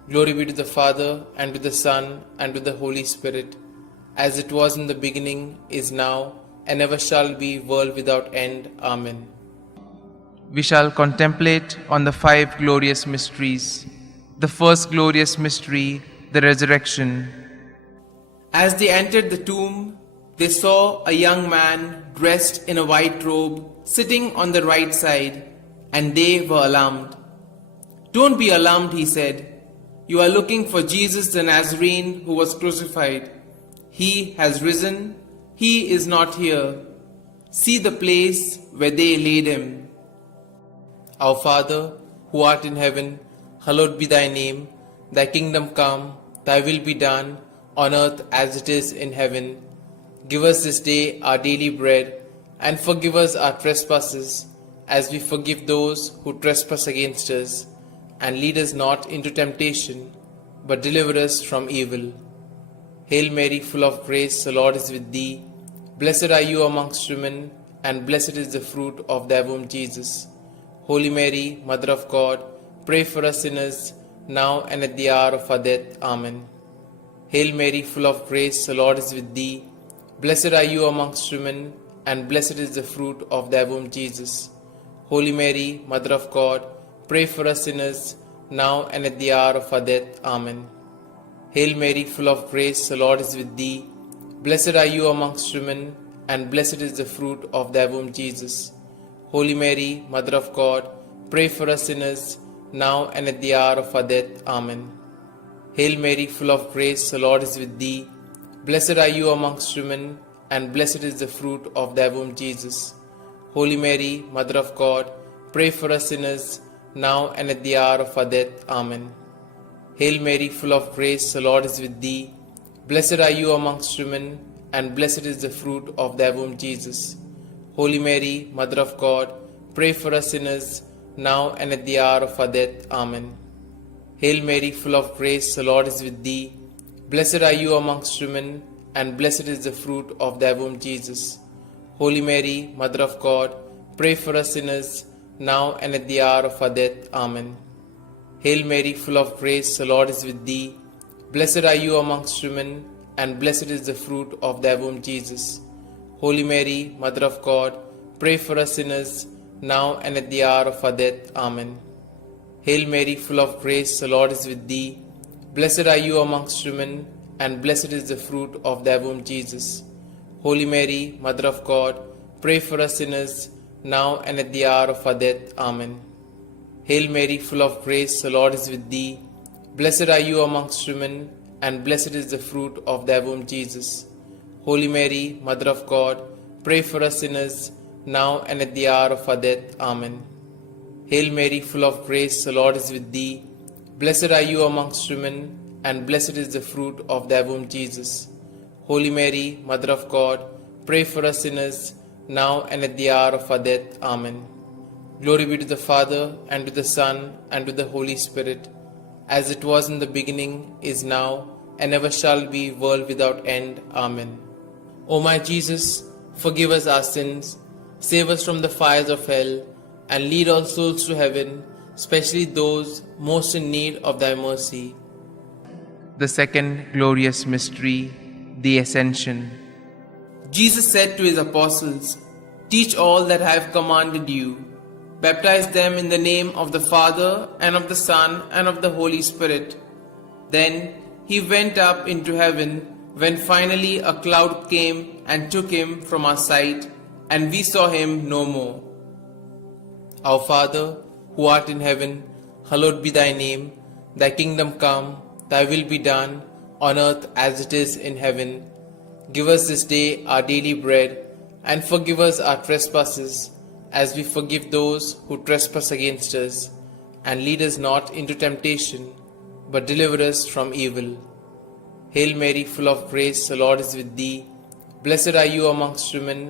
Glory be to the Father, and to the Son, and to the Holy Spirit, as it was in the beginning, is now, and ever shall be, world without end. Amen. We shall contemplate on the 5 glorious mysteries. The first glorious mystery, the resurrection. As they entered the tomb, they saw a young man dressed in a white robe sitting on the right side, and they were alarmed. "Don't be alarmed," he said. "You are looking for Jesus the Nazarene who was crucified. He has risen. He is not here. See the place where they laid him." Our Father, who art in heaven, hallowed be thy name. Thy kingdom come, thy will be done, on earth as it is in heaven. Give us this day our daily bread, and forgive us our trespasses, as we forgive those who trespass against us. And lead us not into temptation, but deliver us from evil. Hail Mary, full of grace, the Lord is with thee. Blessed are you amongst women, and blessed is the fruit of thy womb, Jesus. Holy Mary, Mother of God, pray for us sinners, now and at the hour of our death. Amen. Hail Mary, full of grace, the Lord is with thee. Blessed are you amongst women, and blessed is the fruit of thy womb, Jesus. Holy Mary, Mother of God, pray for us sinners, now and at the hour of our death. Amen. Hail Mary, full of grace, the Lord is with thee. Blessed are you amongst women, and blessed is the fruit of thy womb, Jesus. Holy Mary, Mother of God, pray for us sinners, now and at the hour of our death. Amen. Hail Mary, full of grace, the Lord is with thee. Blessed are you amongst women, and blessed is the fruit of thy womb, Jesus. Holy Mary, Mother of God, pray for us sinners, now and at the hour of our death. Amen. Hail Mary, full of grace, the Lord is with thee. Blessed are you amongst women, and blessed is the fruit of thy womb, Jesus. Holy Mary, Mother of God, pray for us sinners, now and at the hour of our death. Amen. Hail Mary, full of grace, the Lord is with thee. Blessed are you amongst women, and blessed is the fruit of thy womb, Jesus. Holy Mary, Mother of God, pray for us sinners, now and at the hour of our death. Amen. Hail Mary, full of grace, the Lord is with thee. Blessed are you amongst women, and blessed is the fruit of thy womb, Jesus. Holy Mary, Mother of God, pray for us sinners, now and at the hour of our death. Amen. Hail Mary, full of grace, the Lord is with thee. Blessed are you amongst women, and blessed is the fruit of thy womb, Jesus. Holy Mary, Mother of God, pray for us sinners, now and at the hour of our death. Amen. Hail Mary, full of grace, the Lord is with thee. Blessed are you amongst women, and blessed is the fruit of thy womb, Jesus. Holy Mary, Mother of God, pray for us sinners, now and at the hour of our death. Amen. Hail Mary, full of grace, the Lord is with thee. Blessed are you amongst women, and blessed is the fruit of thy womb, Jesus. Holy Mary, Mother of God, pray for us sinners, now and at the hour of our death. Amen. Glory be to the Father, and to the Son, and to the Holy Spirit, as it was in the beginning, is now, and ever shall be, world without end. Amen. O my Jesus, forgive us our sins, save us from the fires of hell, and lead all souls to heaven, especially those most in need of thy mercy. The second glorious mystery, the Ascension. Jesus said to his apostles, "Teach all that I have commanded you. Baptize them in the name of the Father, and of the Son, and of the Holy Spirit." Then he went up into heaven, when finally a cloud came and took him from our sight, and we saw him no more. Our Father, who art in heaven, hallowed be thy name. Thy kingdom come, thy will be done, on earth as it is in heaven. Give us this day our daily bread, and forgive us our trespasses, as we forgive those who trespass against us. And lead us not into temptation, but deliver us from evil. Hail Mary, full of grace, the Lord is with thee. Blessed are you amongst women,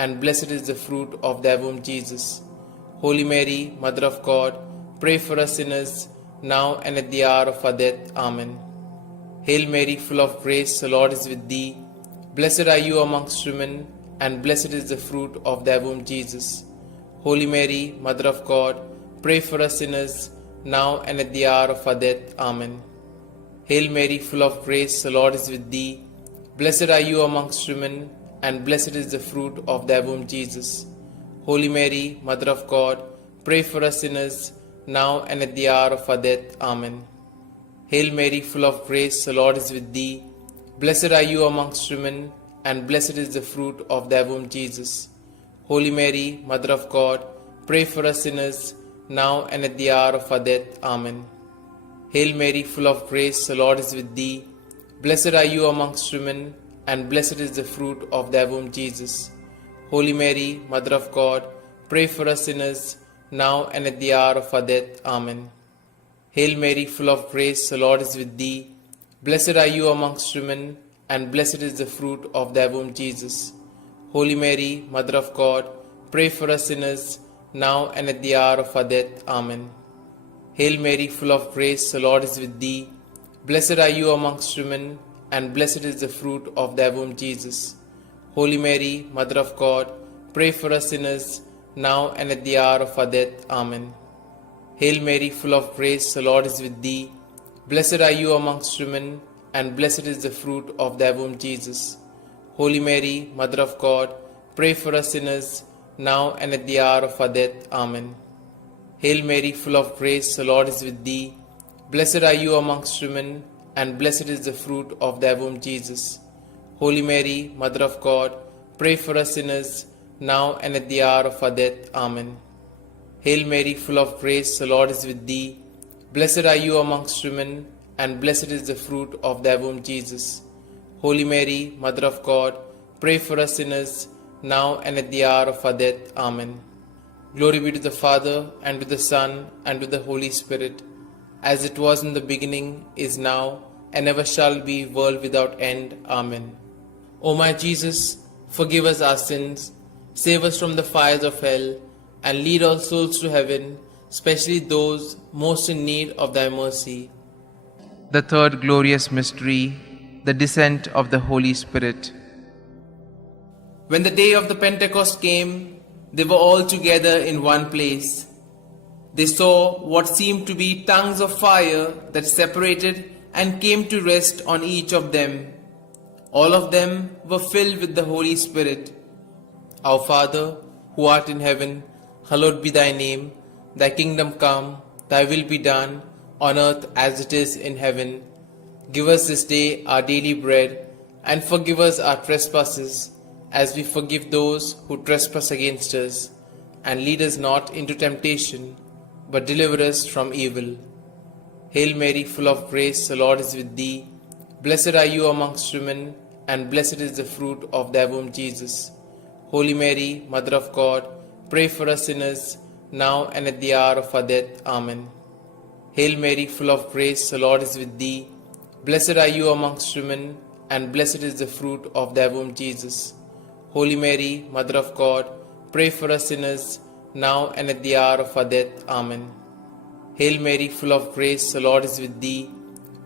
and blessed is the fruit of thy womb, Jesus. Holy Mary, Mother of God, pray for us sinners, now and at the hour of our death. Amen. Hail Mary, full of grace, the Lord is with thee. Blessed are you amongst women, and blessed is the fruit of thy womb, Jesus. Holy Mary, Mother of God, pray for us sinners, now and at the hour of our death. Amen. Hail Mary, full of grace, the Lord is with thee. Blessed are you amongst women, and blessed is the fruit of thy womb, Jesus. Holy Mary, Mother of God, pray for us sinners, now and at the hour of our death. Amen. Hail Mary, full of grace, the Lord is with thee. Blessed are you amongst women, and blessed is the fruit of thy womb, Jesus. Holy Mary, Mother of God, pray for us sinners, now and at the hour of our death. Amen. Hail Mary, full of grace, the Lord is with thee. Blessed are you amongst women, and blessed is the fruit of thy womb, Jesus. Holy Mary, Mother of God, pray for us sinners, now and at the hour of our death. Amen. Hail Mary, full of grace, the Lord is with thee. Blessed are you amongst women, and blessed is the fruit of thy womb, Jesus. Holy Mary, Mother of God, pray for us sinners, now and at the hour of our death. Amen. Hail Mary, full of grace, the Lord is with thee. Blessed are you amongst women, and blessed is the fruit of thy womb, Jesus. Holy Mary, Mother of God, pray for us sinners, now and at the hour of our death. Amen. Hail Mary, full of grace, the Lord is with thee. Blessed are you amongst women, and blessed is the fruit of thy womb, Jesus. Holy Mary, Mother of God, pray for us sinners, now and at the hour of our death. Amen. Hail Mary, full of grace, the Lord is with thee. Blessed are you amongst women, and blessed is the fruit of thy womb, Jesus. Holy Mary, Mother of God, pray for us sinners, now and at the hour of our death. Amen. Hail Mary, full of grace, the Lord is with thee. Blessed are you amongst women, and blessed is the fruit of thy womb, Jesus. Holy Mary, Mother of God, pray for us sinners, now and at the hour of our death. Amen. Glory be to the Father, and to the Son, and to the Holy Spirit, as it was in the beginning, is now, and ever shall be, world without end. Amen. O my Jesus, forgive us our sins, save us from the fires of hell, and lead all souls to heaven, especially those most in need of thy mercy. The third glorious mystery, the descent of the Holy Spirit. When the day of the Pentecost came, they were all together in one place. They saw what seemed to be tongues of fire that separated and came to rest on each of them. All of them were filled with the Holy Spirit. Our Father, who art in heaven, hallowed be thy name. Thy kingdom come, thy will be done, on earth as it is in heaven. Give us this day our daily bread, and forgive us our trespasses, as we forgive those who trespass against us. And lead us not into temptation, but deliver us from evil. Hail Mary, full of grace, the Lord is with thee. Blessed are you amongst women, and blessed is the fruit of thy womb, Jesus. Holy Mary, Mother of God, pray for us sinners, now and at the hour of our death. Amen. Hail Mary, full of grace, the Lord is with thee. Blessed are you amongst women, and blessed is the fruit of thy womb, Jesus. Holy Mary, Mother of God, pray for us sinners, now and at the hour of our death. Amen. Hail Mary, full of grace, the Lord is with thee.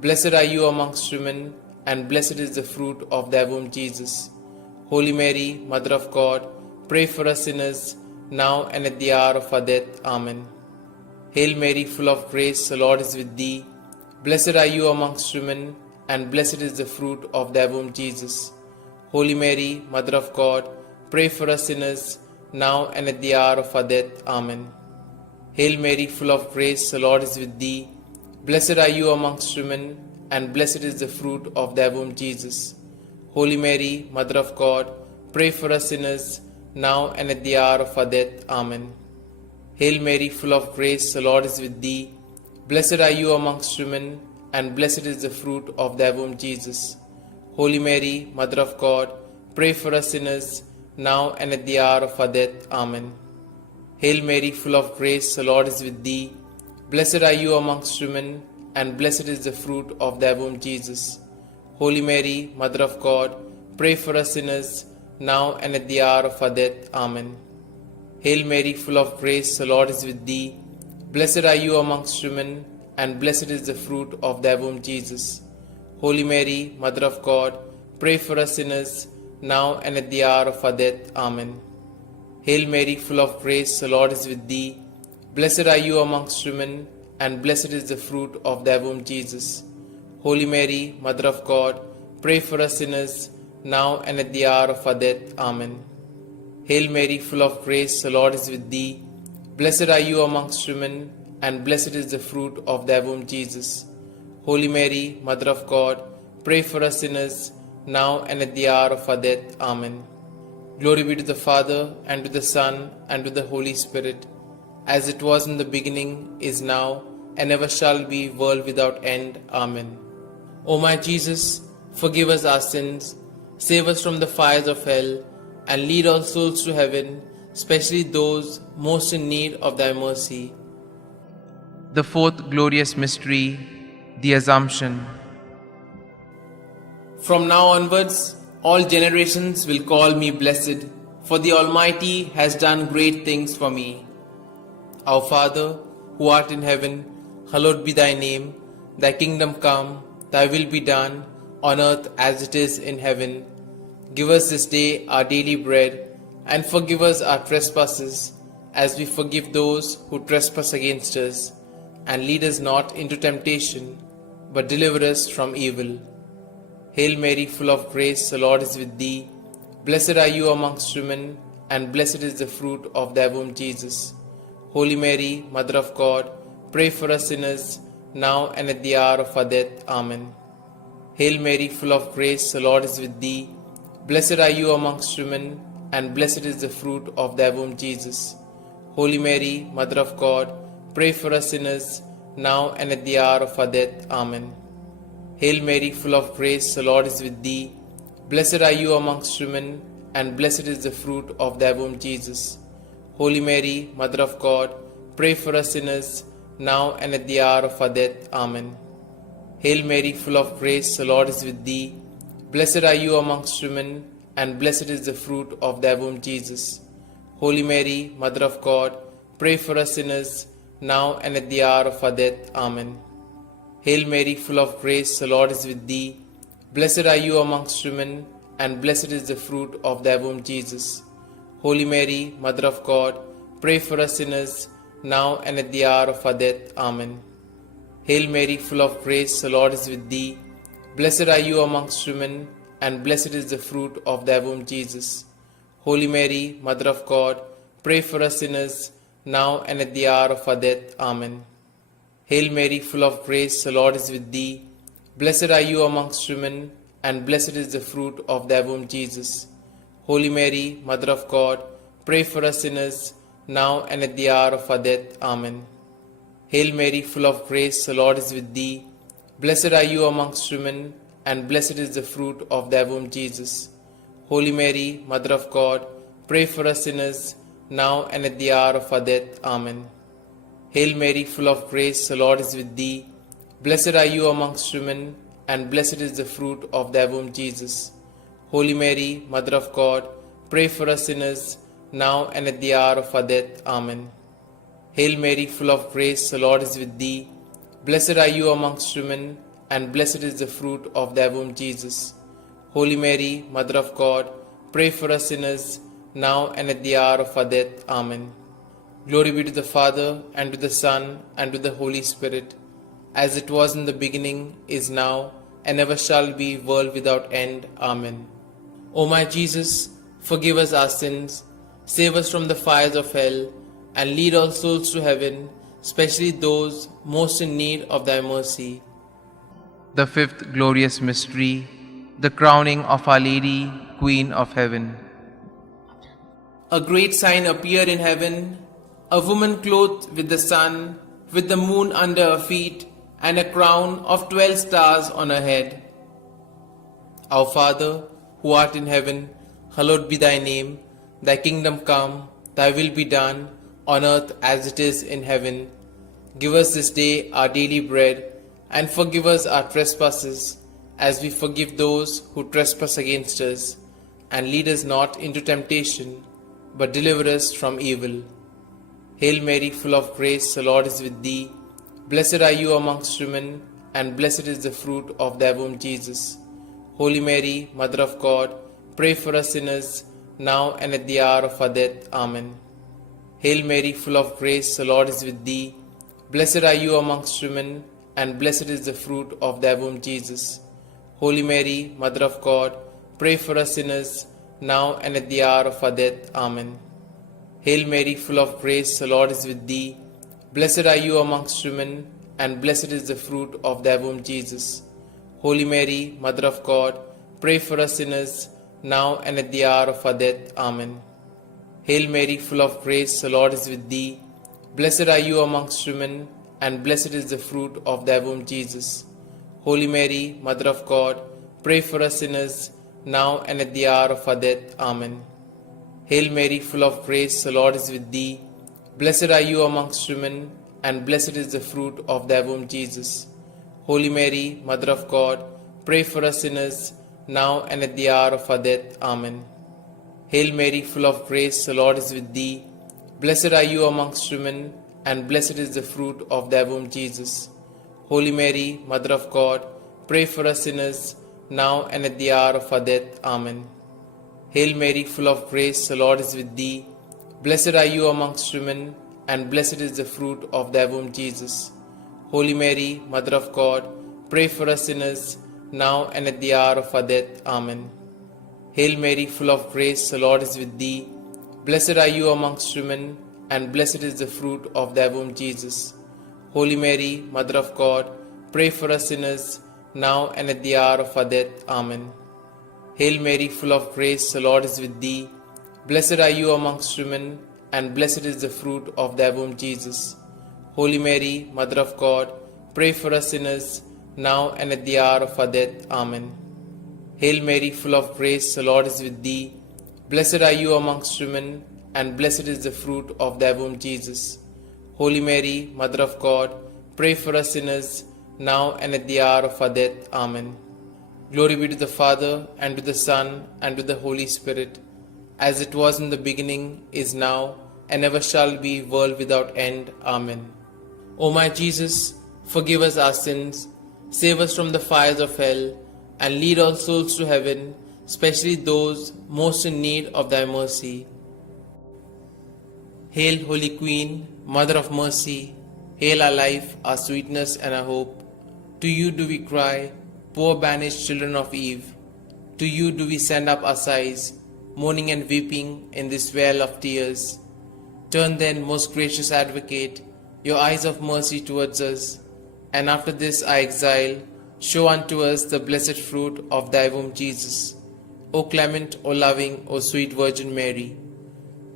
Blessed are you amongst women, and blessed is the fruit of thy womb, Jesus. Holy Mary, Mother of God, pray for us sinners, now and at the hour of our death. Amen. Hail Mary, full of grace, the Lord is with thee. Blessed are you amongst women, and blessed is the fruit of thy womb, Jesus. Holy Mary, Mother of God, pray for us sinners, now and at the hour of our death. Amen. Hail Mary, full of grace, the Lord is with thee. Blessed are you amongst women, and blessed is the fruit of thy womb, Jesus. Holy Mary, Mother of God, pray for us sinners, now and at the hour of our death. Amen. Hail Mary, full of grace, the Lord is with thee. Blessed are you amongst women, and blessed is the fruit of thy womb, Jesus. Holy Mary, Mother of God, pray for us sinners, now and at the hour of our death. Amen. Hail Mary, full of grace, the Lord is with thee. Blessed are you amongst women, and blessed is the fruit of thy womb, Jesus. Holy Mary, Mother of God, pray for us sinners, now and at the hour of our death. Amen. Hail Mary, full of grace, the Lord is with thee. Blessed are you amongst women, and blessed is the fruit of thy womb, Jesus. Holy Mary, Mother of God, pray for us sinners, now and at the hour of our death. Amen. Hail Mary, full of grace, the Lord is with thee. Blessed are you amongst women, and blessed is the fruit of thy womb, Jesus. Holy Mary, Mother of God, pray for us sinners, now and at the hour of our death. Amen. Hail Mary, full of grace, the Lord is with thee. Blessed are you amongst women, and blessed is the fruit of thy womb, Jesus. Holy Mary, Mother of God, pray for us sinners, now and at the hour of our death. Amen. Glory be to the Father, and to the Son, and to the Holy Spirit, as it was in the beginning, is now, and ever shall be, world without end. Amen. O my Jesus, forgive us our sins, save us from the fires of hell, and lead all souls to heaven, especially those most in need of thy mercy. The fourth glorious mystery, the Assumption. From now onwards, all generations will call me blessed, for the Almighty has done great things for me. Our Father, who art in heaven, hallowed be thy name. Thy kingdom come, thy will be done, on earth as it is in heaven. Give us this day our daily bread, and forgive us our trespasses, as we forgive those who trespass against us. And lead us not into temptation, but deliver us from evil. Hail Mary, full of grace, the Lord is with thee. Blessed are you amongst women, and blessed is the fruit of thy womb, Jesus. Holy Mary, Mother of God, pray for us sinners, now and at the hour of our death. Amen. Hail Mary, full of grace, the Lord is with thee. Blessed are you amongst women, and blessed is the fruit of thy womb, Jesus. Holy Mary, Mother of God, pray for us sinners, now and at the hour of our death. Amen. Hail Mary, full of grace, the Lord is with thee. Blessed are you amongst women, and blessed is the fruit of thy womb, Jesus. Holy Mary, Mother of God, pray for us sinners, now and at the hour of our death. Amen. Hail Mary, full of grace, the Lord is with thee. Blessed are you amongst women, and blessed is the fruit of thy womb, Jesus. Holy Mary, Mother of God, pray for us sinners, now and at the hour of our death. Amen. Hail Mary, full of grace, the Lord is with thee. Blessed are you amongst women, and blessed is the fruit of thy womb, Jesus. Holy Mary, Mother of God, pray for us sinners, now and at the hour of our death. Amen. Hail Mary, full of grace, the Lord is with thee. Blessed are you amongst women, and blessed is the fruit of thy womb, Jesus. Holy Mary, Mother of God, pray for us sinners, now and at the hour of our death. Amen. Hail Mary, full of grace, the Lord is with thee. Blessed are you amongst women, and blessed is the fruit of thy womb, Jesus. Holy Mary, Mother of God, pray for us sinners, now and at the hour of our death. Amen. Hail Mary, full of grace, the Lord is with thee. Blessed are you amongst women, and blessed is the fruit of thy womb, Jesus. Holy Mary, Mother of God, pray for us sinners, now and at the hour of our death. Amen. Hail Mary, full of grace, the Lord is with thee. Blessed are you amongst women, and blessed is the fruit of thy womb, Jesus. Holy Mary, Mother of God, pray for us sinners, now and at the hour of our death. Amen. Hail Mary, full of grace, the Lord is with thee. Blessed are you amongst women, and blessed is the fruit of thy womb, Jesus. Holy Mary, Mother of God, pray for us sinners, now and at the hour of our death. Amen. Glory be to the Father, and to the Son, and to the Holy Spirit, as it was in the beginning, is now, and ever shall be, world without end. Amen. O my Jesus, forgive us our sins, save us from the fires of hell, and lead all souls to heaven, especially those most in need of thy mercy. The fifth glorious mystery, the crowning of Our Lady, Queen of Heaven. A great sign appeared in heaven, a woman clothed with the sun, with the moon under her feet, and a crown of 12 stars on her head. Our Father, who art in heaven, hallowed be thy name. Thy kingdom come, thy will be done, on earth as it is in heaven. Give us this day our daily bread, and forgive us our trespasses, as we forgive those who trespass against us. And lead us not into temptation, but deliver us from evil. Hail Mary, full of grace, the Lord is with thee. Blessed are you amongst women, and blessed is the fruit of thy womb, Jesus. Holy Mary, Mother of God, pray for us sinners, now and at the hour of our death. Amen. Hail Mary, full of grace, the Lord is with thee. Blessed are you amongst women, and blessed is the fruit of thy womb, Jesus. Holy Mary, Mother of God, pray for us sinners, now and at the hour of our death. Amen. Hail Mary, full of grace, the Lord is with thee. Blessed are you amongst women, and blessed is the fruit of thy womb, Jesus. Holy Mary, Mother of God, pray for us sinners, now and at the hour of our death. Amen. Hail Mary, full of grace, the Lord is with thee. Blessed are you amongst women, and blessed is the fruit of thy womb, Jesus. Holy Mary, Mother of God, pray for us sinners, now and at the hour of our death. Amen. Hail Mary, full of grace, the Lord is with thee. Blessed are you amongst women, and blessed is the fruit of thy womb, Jesus. Holy Mary, Mother of God, pray for us sinners, now and at the hour of our death. Amen. Hail Mary, full of grace, the Lord is with thee. Blessed are you amongst women, and blessed is the fruit of thy womb, Jesus. Holy Mary, Mother of God, pray for us sinners, now and at the hour of our death. Amen. Hail Mary, full of grace, the Lord is with thee. Blessed are you amongst women, and blessed is the fruit of thy womb, Jesus. Holy Mary, Mother of God, pray for us sinners, now and at the hour of our death. Amen. Hail Mary, full of grace, the Lord is with thee. Blessed are you amongst women, and blessed is the fruit of thy womb, Jesus. Holy Mary, Mother of God, pray for us sinners, now and at the hour of our death. Amen. Hail Mary, full of grace, the Lord is with thee. Blessed are you amongst women, and blessed is the fruit of thy womb, Jesus. Holy Mary, Mother of God, pray for us sinners, now and at the hour of our death. Amen. Hail Mary, full of grace, the Lord is with thee. Blessed are you amongst women, and blessed is the fruit of thy womb, Jesus. Holy Mary, Mother of God, pray for us sinners, now and at the hour of our death. Amen. Glory be to the Father, and to the Son, and to the Holy Spirit, as it was in the beginning, is now, and ever shall be, world without end. Amen. O my Jesus, forgive us our sins, save us from the fires of hell, and lead all souls to heaven, especially those most in need of thy mercy. Hail, Holy Queen, Mother of Mercy, hail our life, our sweetness, and our hope. To you do we cry, poor banished children of Eve. To you do we send up our sighs, mourning and weeping in this vale of tears. Turn then, most gracious Advocate, your eyes of mercy towards us, and after this our exile, show unto us the blessed fruit of thy womb, Jesus. O clement, O loving, O sweet Virgin Mary,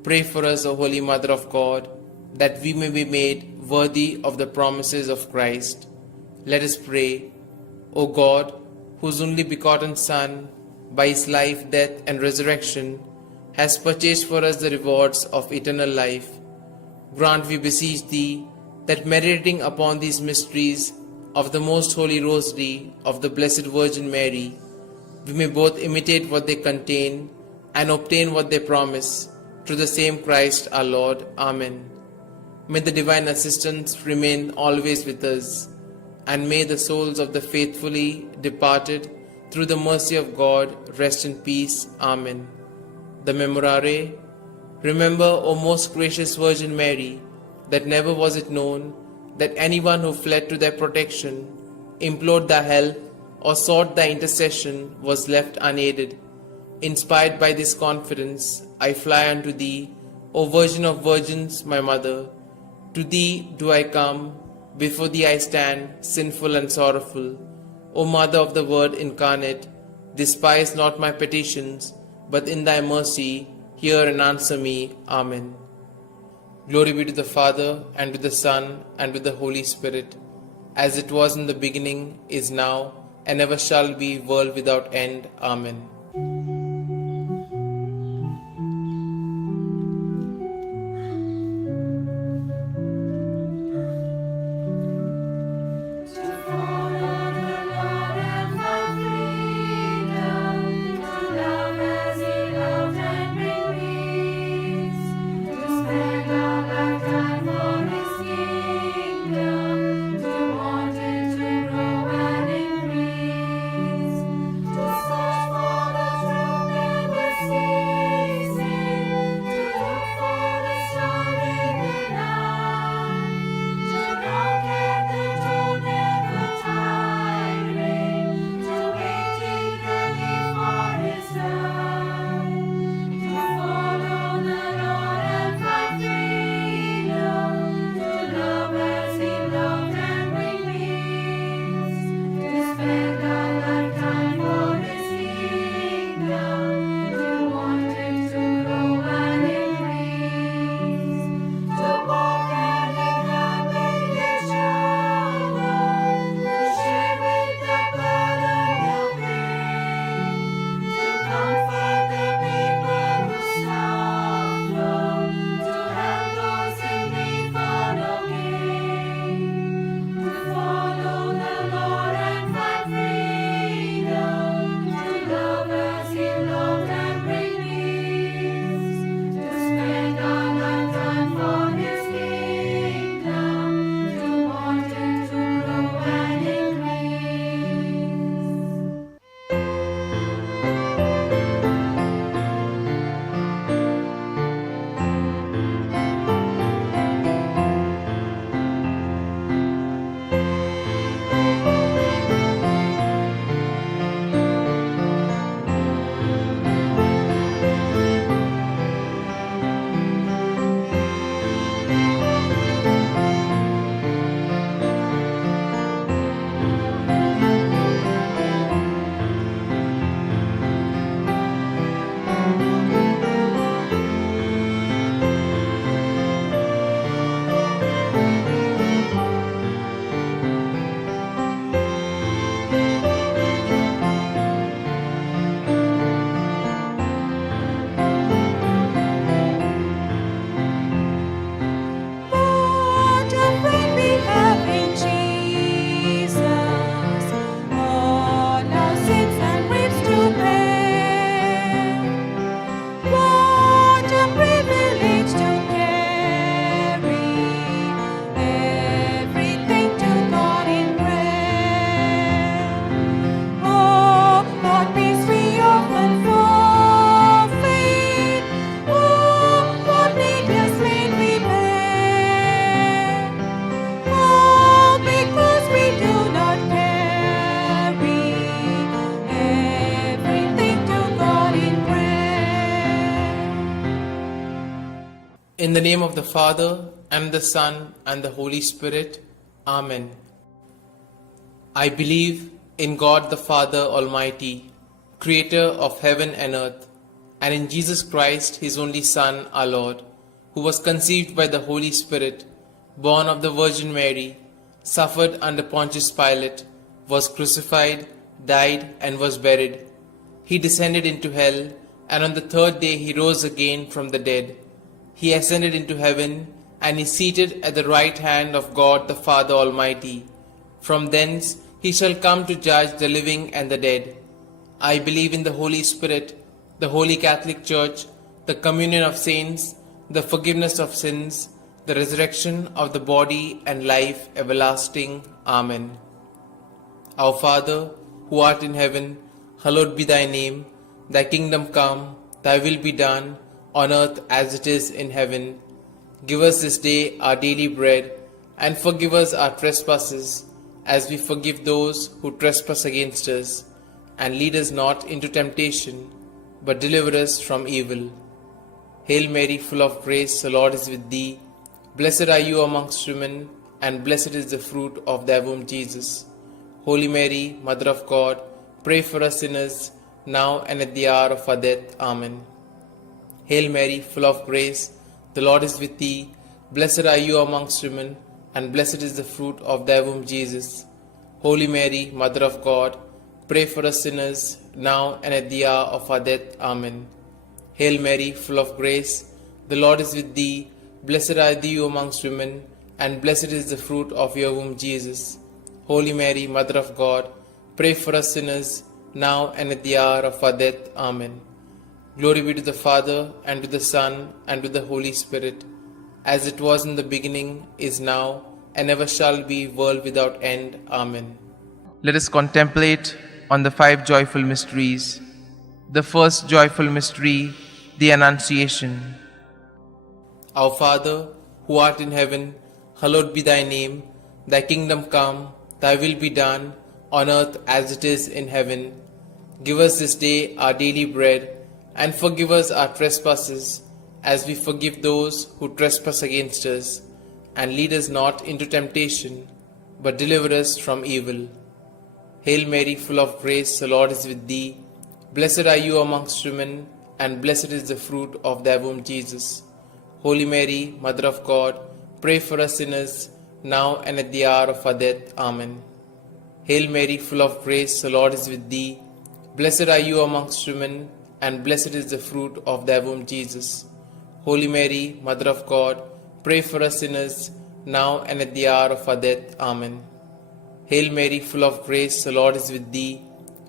pray for us, O Holy Mother of God, that we may be made worthy of the promises of Christ. Let us pray. O God, whose only begotten Son, by his life, death, and resurrection, has purchased for us the rewards of eternal life, grant, we beseech thee, that meditating upon these mysteries of the most holy Rosary of the Blessed Virgin Mary, we may both imitate what they contain and obtain what they promise, through the same Christ our Lord. Amen. May the divine assistance remain always with us, and may the souls of the faithfully departed, through the mercy of God, rest in peace. Amen. The Memorare. Remember, O most gracious Virgin Mary, that never was it known that anyone who fled to thy protection, implored thy help, or sought thy intercession was left unaided. Inspired by this confidence, I fly unto thee, O Virgin of Virgins, my Mother. To thee do I come, before thee I stand, sinful and sorrowful. O Mother of the Word incarnate, despise not my petitions, but in thy mercy hear and answer me. Amen. Glory be to the Father, and to the Son, and to the Holy Spirit, as it was in the beginning, is now, and ever shall be, world without end. Amen. In the name of the Father, and the Son, and the Holy Spirit. Amen. I believe in God the Father Almighty, Creator of heaven and earth, and in Jesus Christ, His only Son, our Lord, who was conceived by the Holy Spirit, born of the Virgin Mary, suffered under Pontius Pilate, was crucified, died, and was buried. He descended into hell, and on the third day he rose again from the dead. He ascended into heaven, and is seated at the right hand of God the Father Almighty. From thence he shall come to judge the living and the dead. I believe in the Holy Spirit, the Holy Catholic Church, the communion of saints, the forgiveness of sins, the resurrection of the body, and life everlasting. Amen. Our Father, who art in heaven, hallowed be thy name. Thy kingdom come, thy will be done, on earth as it is in heaven. Give us this day our daily bread, and forgive us our trespasses, as we forgive those who trespass against us. And lead us not into temptation, but deliver us from evil. Hail Mary, full of grace, the Lord is with thee. Blessed are you amongst women, and blessed is the fruit of thy womb, Jesus. Holy Mary, Mother of God, pray for us sinners, now and at the hour of our death. Amen. Hail Mary, full of grace, the Lord is with thee. Blessed are you amongst women, and blessed is the fruit of thy womb, Jesus. Holy Mary, Mother of God, pray for us sinners, now and at the hour of our death. Amen. Hail Mary, full of grace, the Lord is with thee. Blessed are you amongst women, and blessed is the fruit of your womb, Jesus. Holy Mary, Mother of God, pray for us sinners, now and at the hour of our death. Amen. Glory be to the Father, and to the Son, and to the Holy Spirit, as it was in the beginning, is now, and ever shall be, world without end. Amen. Let us contemplate on the 5 joyful mysteries. The first joyful mystery, the Annunciation. Our Father, who art in heaven, hallowed be thy name. Thy kingdom come, thy will be done, on earth as it is in heaven. Give us this day our daily bread, and forgive us our trespasses, as we forgive those who trespass against us. And lead us not into temptation, but deliver us from evil. Hail Mary, full of grace, the Lord is with thee. Blessed are you amongst women, and blessed is the fruit of thy womb, Jesus. Holy Mary, Mother of God, pray for us sinners, now and at the hour of our death. Amen. Hail Mary, full of grace, the Lord is with thee. Blessed are you amongst women, and blessed is the fruit of thy womb, Jesus. Holy Mary, Mother of God, pray for us sinners, now and at the hour of our death. Amen. Hail Mary, full of grace, the Lord is with thee.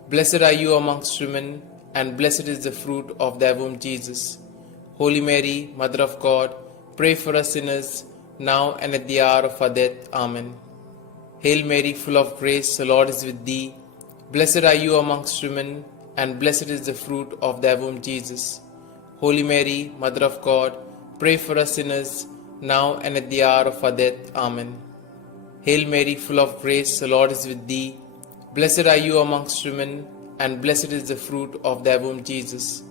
Blessed are you amongst women, and blessed is the fruit of thy womb, Jesus. Holy Mary, Mother of God, pray for us sinners, now and at the hour of our death. Amen. Hail Mary, full of grace, the Lord is with thee. Blessed are you amongst women, and blessed is the fruit of thy womb, Jesus. Holy Mary, Mother of God, pray for us sinners, now and at the hour of our death. Amen. Hail Mary, full of grace, the Lord is with thee. Blessed are you amongst women, and blessed is the fruit of thy womb, Jesus.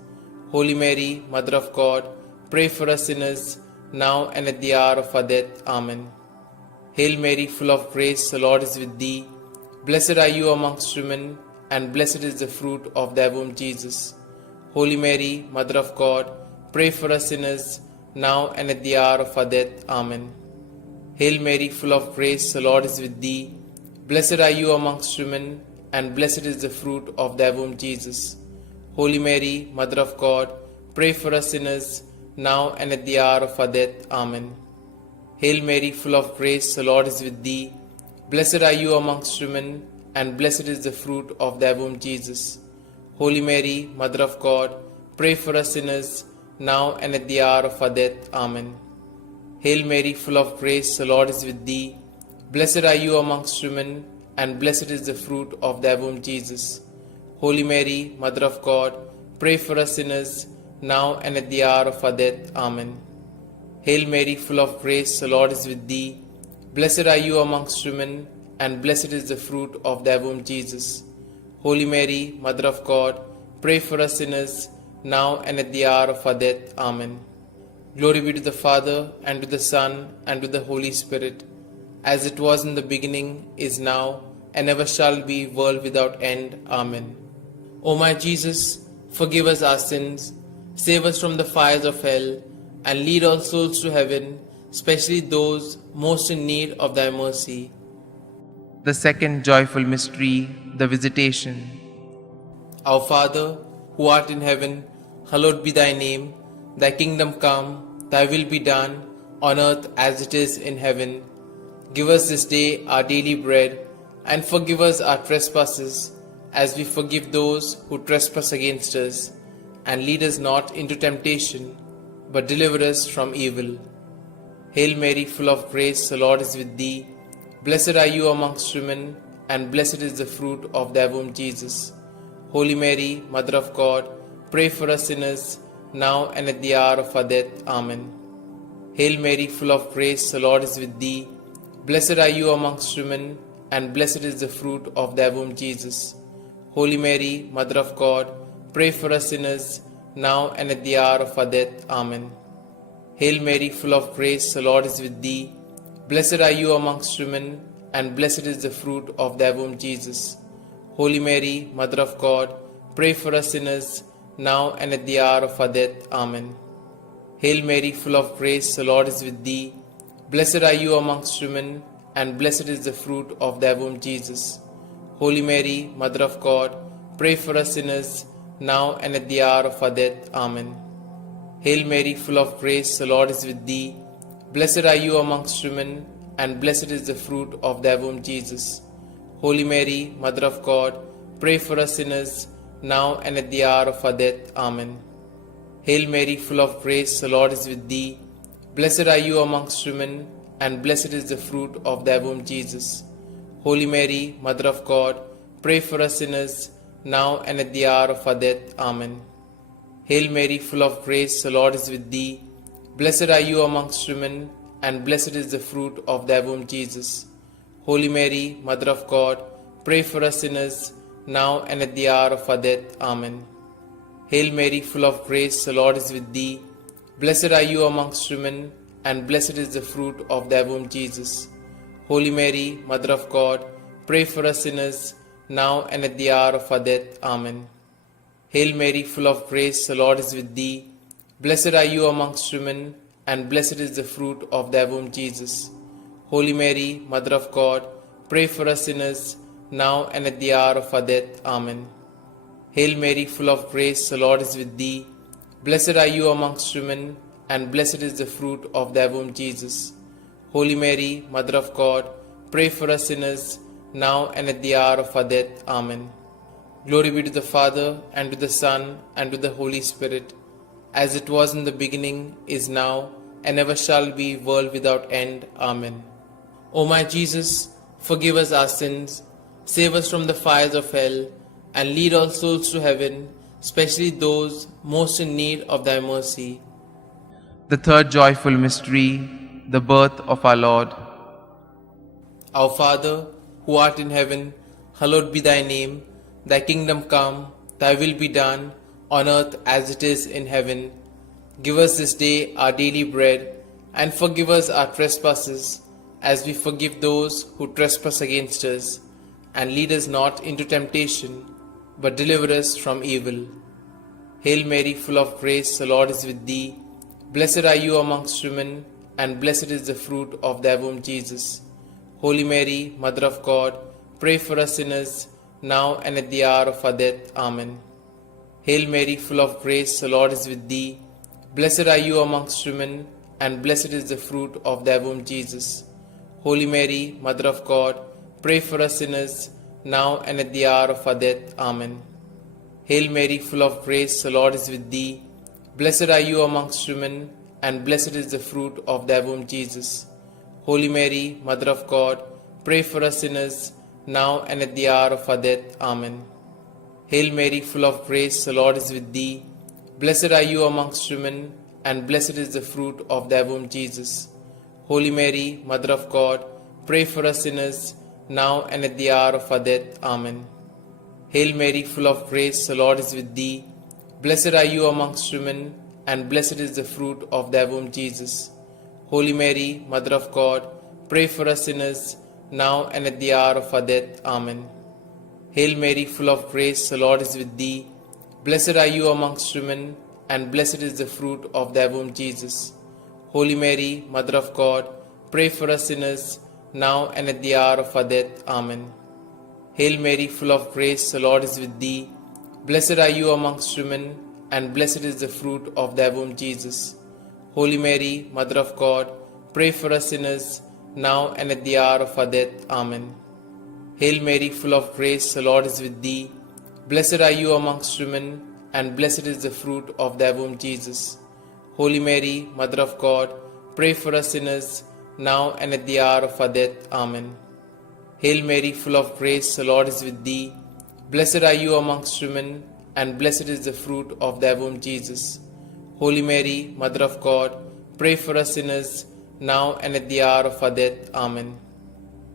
Holy Mary, Mother of God, pray for us sinners, now and at the hour of our death. Amen. Hail Mary, full of grace, the Lord is with thee. Blessed are you amongst women, and blessed is the fruit of thy womb, Jesus. Holy Mary, Mother of God, pray for us sinners, now and at the hour of our death. Amen. Hail Mary, full of grace, the Lord is with thee. Blessed are you amongst women, and blessed is the fruit of thy womb, Jesus. Holy Mary, Mother of God, pray for us sinners, now and at the hour of our death. Amen. Hail Mary, full of grace, the Lord is with thee. Blessed are you amongst women, and blessed is the fruit of thy womb, Jesus. Holy Mary, Mother of God, pray for us sinners, now and at the hour of our death. Amen. Hail Mary, full of grace, the Lord is with thee. Blessed are you amongst women, and blessed is the fruit of thy womb, Jesus. Holy Mary, Mother of God, pray for us sinners, now and at the hour of our death. Amen. Hail Mary, full of grace, the Lord is with thee. Blessed are you amongst women, and blessed is the fruit of thy womb, Jesus. Holy Mary, Mother of God, pray for us sinners, now and at the hour of our death. Amen. Glory be to the Father, and to the Son, and to the Holy Spirit, as it was in the beginning, is now, and ever shall be, world without end. Amen. O my Jesus, forgive us our sins, save us from the fires of hell, and lead all souls to heaven, especially those most in need of thy mercy. The second joyful mystery, the Visitation. Our Father, who art in heaven, hallowed be thy name. Thy kingdom come, thy will be done, on earth as it is in heaven. Give us this day our daily bread, and forgive us our trespasses, as we forgive those who trespass against us. And lead us not into temptation, but deliver us from evil. Hail Mary, full of grace, the Lord is with thee. Blessed are you amongst women, and blessed is the fruit of thy womb, Jesus. Holy Mary, Mother of God, pray for us sinners, now and at the hour of our death. Amen. Hail Mary, full of grace, the Lord is with thee. Blessed are you amongst women, and blessed is the fruit of thy womb, Jesus. Holy Mary, Mother of God, pray for us sinners, now and at the hour of our death. Amen. Hail Mary, full of grace, the Lord is with thee. Blessed are you amongst women, and blessed is the fruit of thy womb, Jesus. Holy Mary, Mother of God, pray for us sinners, now and at the hour of our death. Amen. Hail Mary, full of grace, the Lord is with thee. Blessed are you amongst women, and blessed is the fruit of thy womb, Jesus. Holy Mary, Mother of God, pray for us sinners, now and at the hour of our death. Amen. Hail Mary, full of grace, the Lord is with thee. Blessed are you amongst women, and blessed is the fruit of thy womb, Jesus. Holy Mary, Mother of God, pray for us sinners, now and at the hour of our death. Amen. Hail Mary, full of grace, the Lord is with thee. Blessed are you amongst women, and blessed is the fruit of thy womb, Jesus. Holy Mary, Mother of God, pray for us sinners, now and at the hour of our death. Amen. Hail Mary, full of grace, the Lord is with thee. Blessed are you amongst women, and blessed is the fruit of thy womb, Jesus. Holy Mary, Mother of God, pray for us sinners, now and at the hour of our death. Amen. Hail Mary, full of grace, the Lord is with thee. Blessed are you amongst women, and blessed is the fruit of thy womb, Jesus. Holy Mary, Mother of God, pray for us sinners, now and at the hour of our death. Amen. Hail Mary, full of grace, the Lord is with thee. Blessed are you amongst women, and blessed is the fruit of thy womb, Jesus. Holy Mary, Mother of God, pray for us sinners, now and at the hour of our death. Amen. Hail Mary, full of grace, the Lord is with thee. Blessed are you amongst women, and blessed is the fruit of thy womb, Jesus. Holy Mary, Mother of God, pray for us sinners, now and at the hour of our death. Amen. Glory be to the Father, and to the Son, and to the Holy Spirit, as it was in the beginning, is now, and ever shall be, world without end. Amen. O my Jesus, forgive us our sins, save us from the fires of hell, and lead all souls to heaven, especially those most in need of thy mercy. The third joyful mystery, the birth of our Lord. Our Father, who art in heaven, hallowed be thy name. Thy kingdom come, thy will be done, on earth as it is in heaven. Give us this day our daily bread, and forgive us our trespasses, as we forgive those who trespass against us. And lead us not into temptation, but deliver us from evil. Hail Mary, full of grace, the Lord is with thee. Blessed are you amongst women, and blessed is the fruit of thy womb, Jesus. Holy Mary, Mother of God, pray for us sinners, now and at the hour of our death. Amen. Hail Mary, full of grace, the Lord is with thee. Blessed are you amongst women, and blessed is the fruit of thy womb, Jesus. Holy Mary, Mother of God, pray for us sinners, now and at the hour of our death. Amen. Hail Mary, full of grace, the Lord is with thee. Blessed are you amongst women, and blessed is the fruit of thy womb, Jesus. Holy Mary, Mother of God, pray for us sinners, now and at the hour of our death. Amen. Hail Mary, full of grace, the Lord is with thee. Blessed are you amongst women, and blessed is the fruit of thy womb, Jesus. Holy Mary, Mother of God, pray for us sinners, now and at the hour of our death. Amen. Hail Mary, full of grace, the Lord is with thee. Blessed are you amongst women, and blessed is the fruit of thy womb, Jesus. Holy Mary, Mother of God, pray for us sinners, now and at the hour of our death. Amen. Hail Mary, full of grace, the Lord is with thee. Blessed are you amongst women, and blessed is the fruit of thy womb, Jesus. Holy Mary, Mother of God, pray for us sinners, now and at the hour of our death. Amen. Hail Mary, full of grace, the Lord is with thee. Blessed are you amongst women, and blessed is the fruit of thy womb, Jesus. Holy Mary, Mother of God, pray for us sinners, now and at the hour of our death. Amen. Hail Mary, full of grace, the Lord is with thee. Blessed are you amongst women, and blessed is the fruit of thy womb, Jesus. Holy Mary, Mother of God, pray for us sinners, now and at the hour of our death. Amen. Hail Mary, full of grace, the Lord is with thee. Blessed are you amongst women, and blessed is the fruit of thy womb, Jesus. Holy Mary, Mother of God, pray for us sinners, now and at the hour of our death. Amen.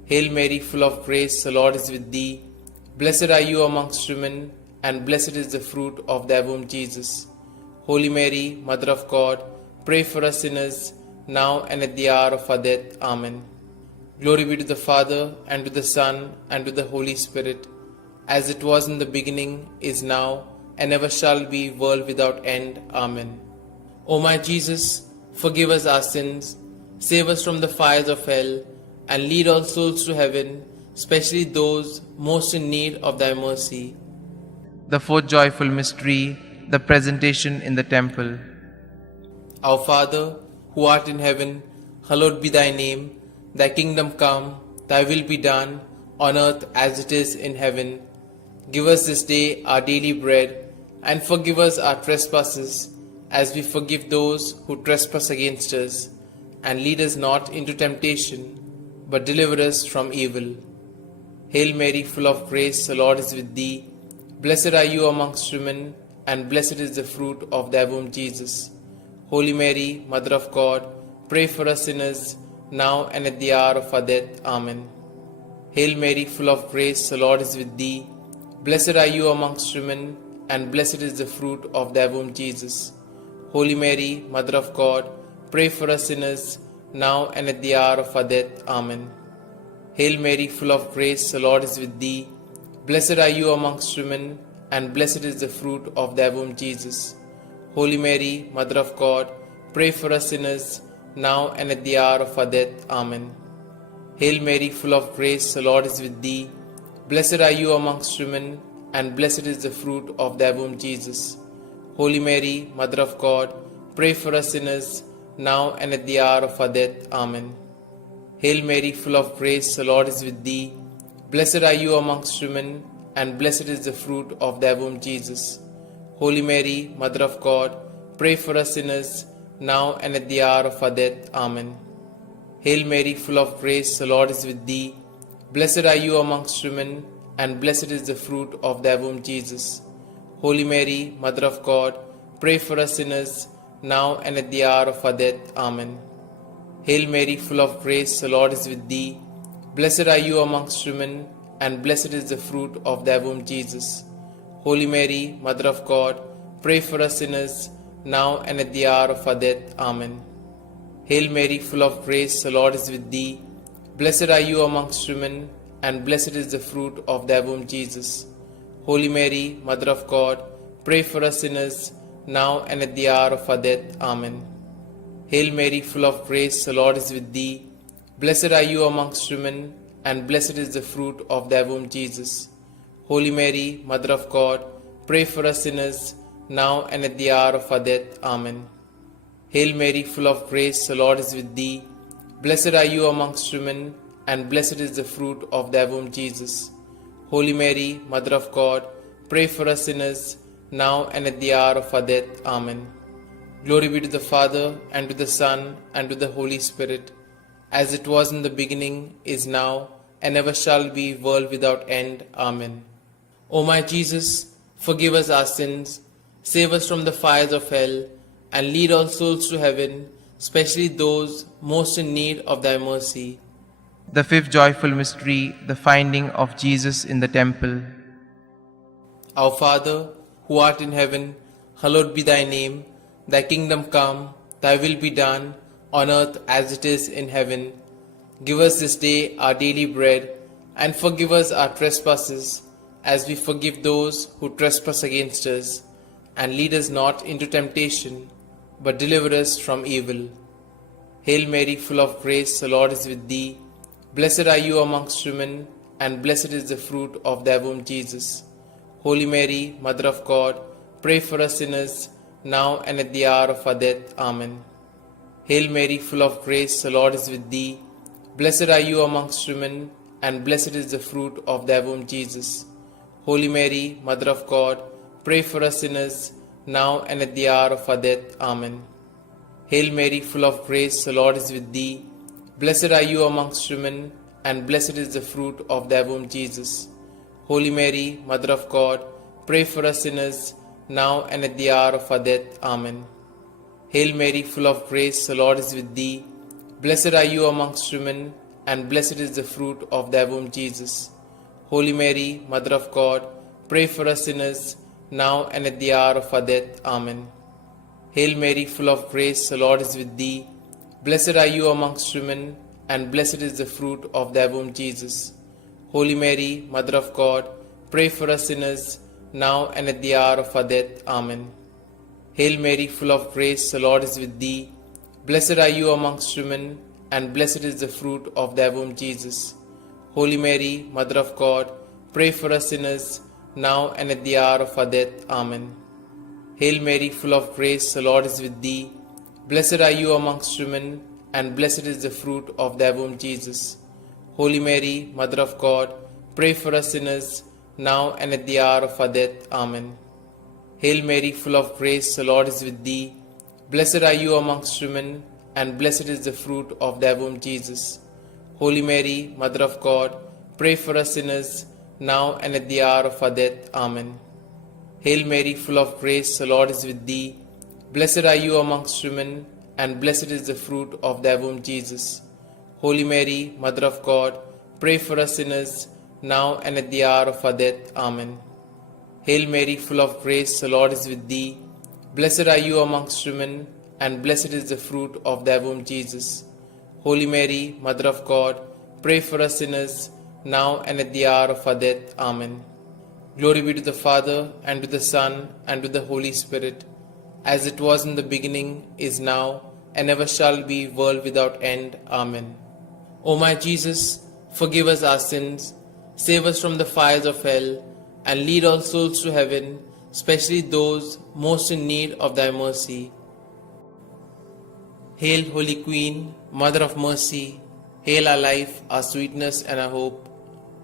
Hail Mary, full of grace, the Lord is with thee. Blessed are you amongst women, and blessed is the fruit of thy womb, Jesus. Holy Mary, Mother of God, pray for us sinners, now and at the hour of our death. Amen. Glory be to the Father, and to the Son, and to the Holy Spirit, as it was in the beginning, is now, and ever shall be, world without end. Amen. O my Jesus, forgive us our sins, save us from the fires of hell, and lead all souls to heaven, especially those most in need of thy mercy. The fourth joyful mystery, the presentation in the temple. Our Father, who art in heaven, hallowed be thy name. Thy kingdom come, thy will be done, on earth as it is in heaven. Give us this day our daily bread, and forgive us our trespasses, as we forgive those who trespass against us. And lead us not into temptation, but deliver us from evil. Hail Mary, full of grace, the Lord is with thee. Blessed are you amongst women, and blessed is the fruit of thy womb, Jesus. Holy Mary, Mother of God, pray for us sinners, now and at the hour of our death. Amen. Hail Mary, full of grace, the Lord is with thee. Blessed are you amongst women, and blessed is the fruit of thy womb, Jesus. Holy Mary, Mother of God, pray for us sinners, now and at the hour of our death. Amen. Hail Mary, full of grace, the Lord is with thee. Blessed are you amongst women, and blessed is the fruit of thy womb, Jesus. Holy Mary, Mother of God, pray for us sinners, now and at the hour of our death. Amen. Hail Mary, full of grace, the Lord is with thee. Blessed are you amongst women, and blessed is the fruit of thy womb, Jesus. Holy Mary, Mother of God, pray for us sinners, now and at the hour of our death. Amen. Hail Mary, full of grace, the Lord is with thee. Blessed are you amongst women, and blessed is the fruit of thy womb, Jesus. Holy Mary, Mother of God, pray for us sinners, now and at the hour of our death. Amen. Hail Mary, full of grace, the Lord is with thee. Blessed are you amongst women, and blessed is the fruit of thy womb, Jesus. Holy Mary, Mother of God, pray for us sinners, now and at the hour of our death. Amen. Hail Mary, full of grace, the Lord is with thee. Blessed are you amongst women, and blessed is the fruit of thy womb, Jesus. Holy Mary, Mother of God, pray for us sinners, now and at the hour of our death. Amen. Hail Mary, full of grace, the Lord is with thee. Blessed are you amongst women, and blessed is the fruit of thy womb, Jesus. Holy Mary, Mother of God, pray for us sinners, now and at the hour of our death. Amen. Hail Mary, full of grace, the Lord is with thee. Blessed are you amongst women, and blessed is the fruit of thy womb, Jesus. Holy Mary, Mother of God, pray for us sinners, now and at the hour of our death. Amen. Hail Mary, full of grace, the Lord is with thee. Blessed are you amongst women, and blessed is the fruit of thy womb, Jesus. Holy Mary, Mother of God, pray for us sinners, now and at the hour of our death. Amen. Glory be to the Father, and to the Son, and to the Holy Spirit, as it was in the beginning, is now, and ever shall be, world without end. Amen. O my Jesus, forgive us our sins, save us from the fires of hell, and lead all souls to heaven, especially those most in need of thy mercy. The fifth joyful mystery, the finding of Jesus in the temple. Our Father, who art in heaven, hallowed be thy name. Thy kingdom come, thy will be done, on earth as it is in heaven. Give us this day our daily bread, and forgive us our trespasses, as we forgive those who trespass against us. And lead us not into temptation, but deliver us from evil. Hail Mary, full of grace, the Lord is with thee. Blessed are you amongst women, and blessed is the fruit of thy womb, Jesus. Holy Mary, Mother of God, pray for us sinners, now and at the hour of our death. Amen. Hail Mary, full of grace, the Lord is with thee. Blessed are you amongst women, and blessed is the fruit of thy womb, Jesus. Holy Mary, Mother of God, pray for us sinners, now and at the hour of our death. Amen. Hail Mary, full of grace, the Lord is with thee. Blessed are you amongst women, and blessed is the fruit of thy womb, Jesus. Holy Mary, Mother of God, pray for us sinners, now and at the hour of our death. Amen. Hail Mary, full of grace, the Lord is with thee. Blessed are you amongst women, and blessed is the fruit of thy womb, Jesus. Holy Mary, Mother of God, pray for us sinners, now and at the hour of our death. Amen. Hail Mary, full of grace, the Lord is with thee. Blessed are you amongst women, and blessed is the fruit of thy womb, Jesus. Holy Mary, Mother of God, pray for us sinners, now and at the hour of our death. Amen. Hail Mary, full of grace, the Lord is with thee. Blessed are you amongst women, and blessed is the fruit of thy womb, Jesus. Holy Mary, Mother of God, pray for us sinners, now and at the hour of our death. Amen. Hail Mary, full of grace, the Lord is with thee. Blessed are you amongst women, and blessed is the fruit of thy womb, Jesus. Holy Mary, Mother of God, pray for us sinners, now and at the hour of our death. Amen. Hail Mary, full of grace, the Lord is with thee. Blessed are you amongst women, and blessed is the fruit of thy womb, Jesus. Holy Mary, Mother of God, pray for us sinners, now and at the hour of our death. Amen. Hail Mary, full of grace, the Lord is with thee. Blessed are you amongst women, and blessed is the fruit of thy womb, Jesus. Holy Mary, Mother of God, pray for us sinners, now and at the hour of our death. Amen. Hail Mary, full of grace, the Lord is with thee. Blessed are you amongst women, and blessed is the fruit of thy womb, Jesus. Holy Mary, Mother of God, pray for us sinners, now and at the hour of our death. Amen. Glory be to the Father, and to the Son, and to the Holy Spirit, as it was in the beginning, is now, and ever shall be, world without end. Amen. O my Jesus, forgive us our sins, save us from the fires of hell, and lead all souls to heaven, especially those most in need of thy mercy. Hail, Holy Queen, Mother of Mercy, hail our life, our sweetness, and our hope.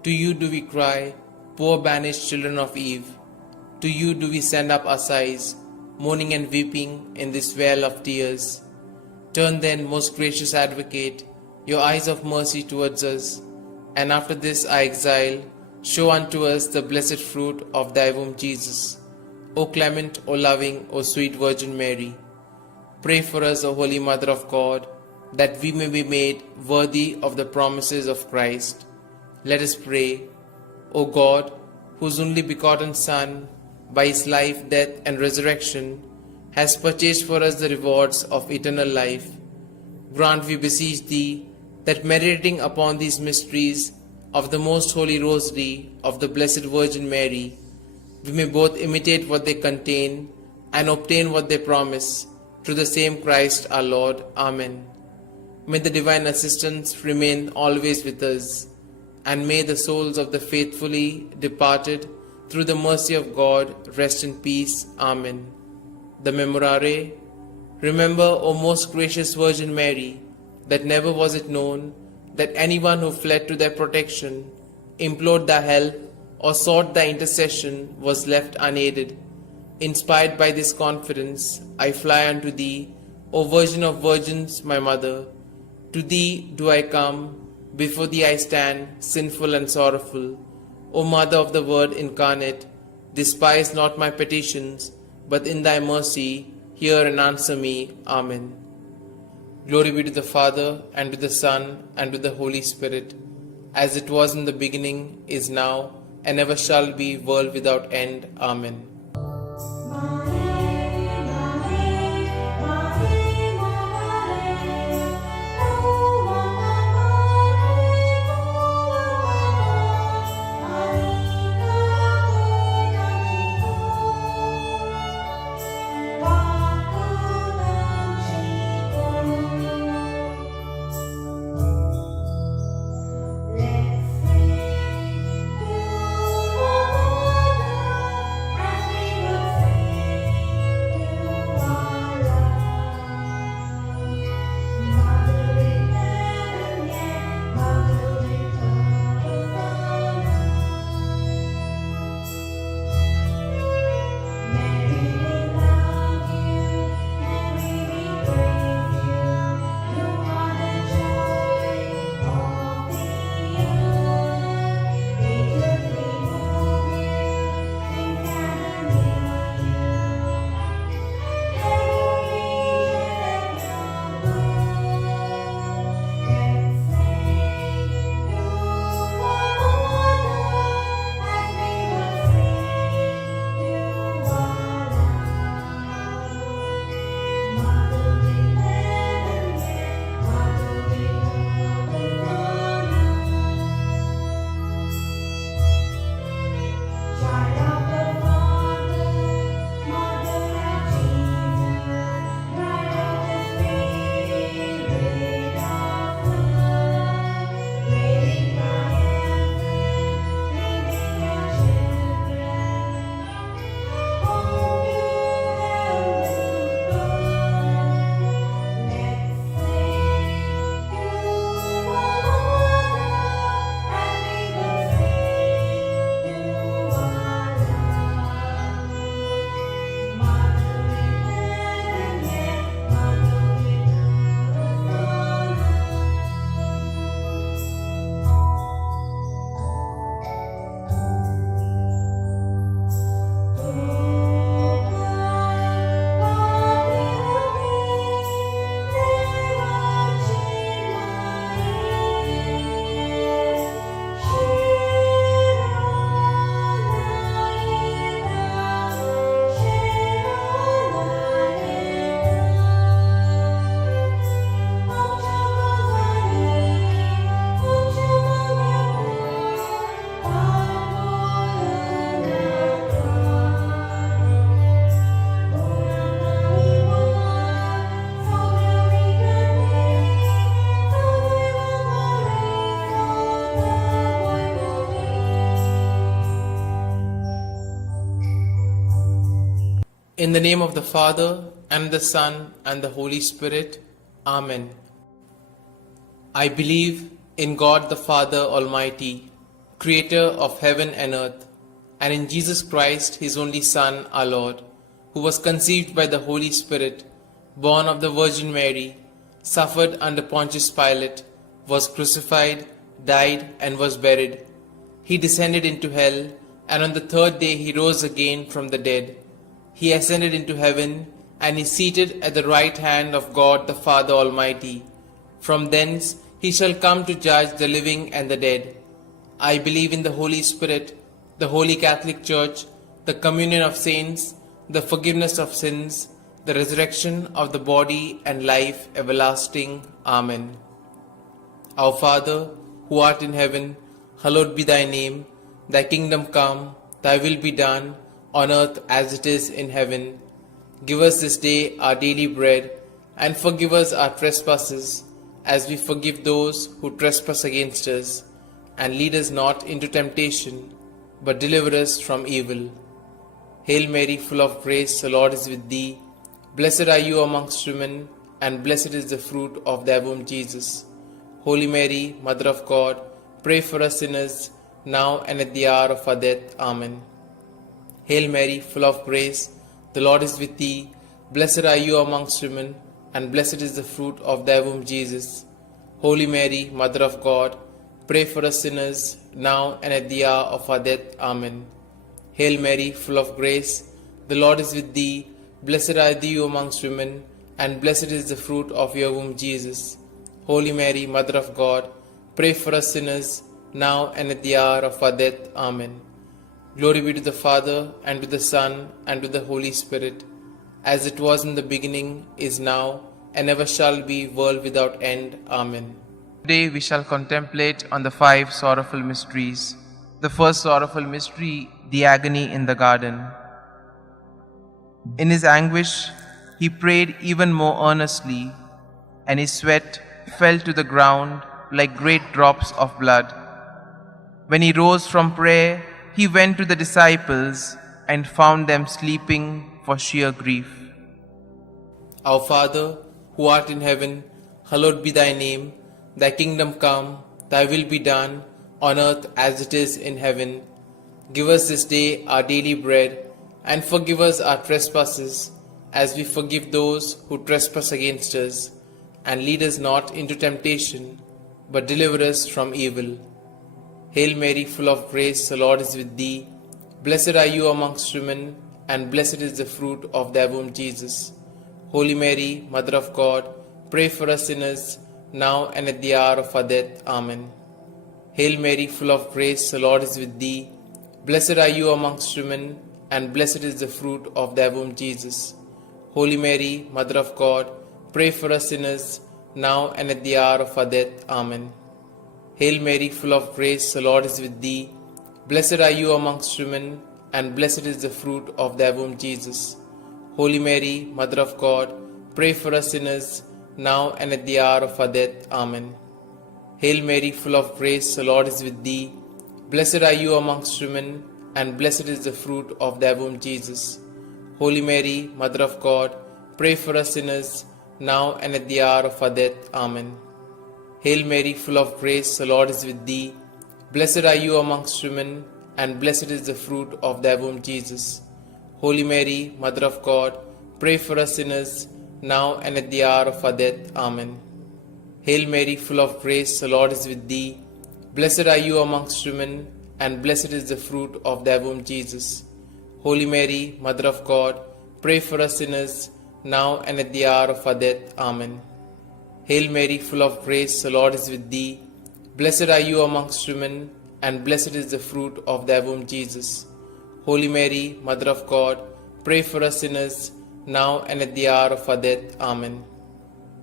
To you do we cry, poor banished children of Eve. To you do we send up our sighs, mourning and weeping in this vale of tears. Turn then, most gracious Advocate, your eyes of mercy towards us, and after this our exile, show unto us the blessed fruit of thy womb, Jesus. O clement, O loving, O sweet Virgin Mary, pray for us, O Holy Mother of God, that we may be made worthy of the promises of Christ. Let us pray. O God, whose only begotten Son, by his life, death, and resurrection, has purchased for us the rewards of eternal life, grant, we beseech thee, that meditating upon these mysteries of the most holy Rosary of the Blessed Virgin Mary, we may both imitate what they contain and obtain what they promise, through the same Christ our Lord. Amen. May the divine assistance remain always with us, and may the souls of the faithfully departed, through the mercy of God, rest in peace. Amen. The Memorare. Remember, O most gracious Virgin Mary, that never was it known that anyone who fled to thy protection, implored thy help, or sought thy intercession was left unaided. Inspired by this confidence, I fly unto thee, O Virgin of Virgins, my Mother. To thee do I come, before thee I stand, sinful and sorrowful. O Mother of the Word incarnate, despise not my petitions, but in thy mercy hear and answer me. Amen. Glory be to the Father, and to the Son, and to the Holy Spirit, as it was in the beginning, is now, and ever shall be, world without end. Amen. In the name of the Father, and the Son, and the Holy Spirit. Amen. I believe in God the Father Almighty, Creator of heaven and earth, and in Jesus Christ, His only Son, our Lord, who was conceived by the Holy Spirit, born of the Virgin Mary, suffered under Pontius Pilate, was crucified, died, and was buried. He descended into hell, and on the third day He rose again from the dead. He ascended into heaven, and is seated at the right hand of God the Father Almighty. From thence He shall come to judge the living and the dead. I believe in the Holy Spirit, the Holy Catholic Church, the communion of saints, the forgiveness of sins, the resurrection of the body, and life everlasting. Amen. Our Father, who art in heaven, hallowed be thy name. Thy kingdom come, thy will be done, on earth as it is in heaven. Give us this day our daily bread, and forgive us our trespasses, as we forgive those who trespass against us. And lead us not into temptation, but deliver us from evil. Hail Mary, full of grace, the Lord is with thee. Blessed are you amongst women, and blessed is the fruit of thy womb, Jesus. Holy Mary, Mother of God, pray for us sinners, now and at the hour of our death. Amen. Hail Mary, full of grace, the Lord is with thee. Blessed are you amongst women, and blessed is the fruit of thy womb, Jesus. Holy Mary, Mother of God, pray for us sinners, now and at the hour of our death. Amen. Hail Mary, full of grace, the Lord is with thee. Blessed are you amongst women, and blessed is the fruit of your womb, Jesus. Holy Mary, Mother of God, pray for us sinners, now and at the hour of our death. Amen. Glory be to the Father, and to the Son, and to the Holy Spirit, as it was in the beginning, is now, and ever shall be, world without end. Amen. Today we shall contemplate on the 5 sorrowful mysteries. The first sorrowful mystery, the agony in the garden. In his anguish, he prayed even more earnestly, and his sweat fell to the ground like great drops of blood. When he rose from prayer, he went to the disciples and found them sleeping for sheer grief. Our Father, who art in heaven, hallowed be thy name. Thy kingdom come, thy will be done, on earth as it is in heaven. Give us this day our daily bread, and forgive us our trespasses, as we forgive those who trespass against us. And lead us not into temptation, but deliver us from evil. Hail Mary, full of grace, the Lord is with thee. Blessed are you amongst women, and blessed is the fruit of thy womb, Jesus. Holy Mary, Mother of God, pray for us sinners, now and at the hour of our death. Amen. Hail Mary, full of grace, the Lord is with thee. Blessed are you amongst women, and blessed is the fruit of thy womb, Jesus. Holy Mary, Mother of God, pray for us sinners, now and at the hour of our death. Amen. Hail Mary, full of grace, the Lord is with thee. Blessed are you amongst women, and blessed is the fruit of thy womb, Jesus. Holy Mary, Mother of God, pray for us sinners, now and at the hour of our death. Amen. Hail Mary, full of grace, the Lord is with thee. Blessed are you amongst women, and blessed is the fruit of thy womb, Jesus. Holy Mary, Mother of God, pray for us sinners, now and at the hour of our death. Amen. Hail Mary, full of grace, the Lord is with thee. Blessed are you amongst women, and blessed is the fruit of thy womb, Jesus. Holy Mary, Mother of God, pray for us sinners, now and at the hour of our death. Amen. Hail Mary, full of grace, the Lord is with thee. Blessed are you amongst women, and blessed is the fruit of thy womb, Jesus. Holy Mary, Mother of God, pray for us sinners, now and at the hour of our death. Amen. Hail Mary, full of grace, the Lord is with thee. Blessed are you amongst women, and blessed is the fruit of thy womb, Jesus. Holy Mary, Mother of God, pray for us sinners, now and at the hour of our death. Amen.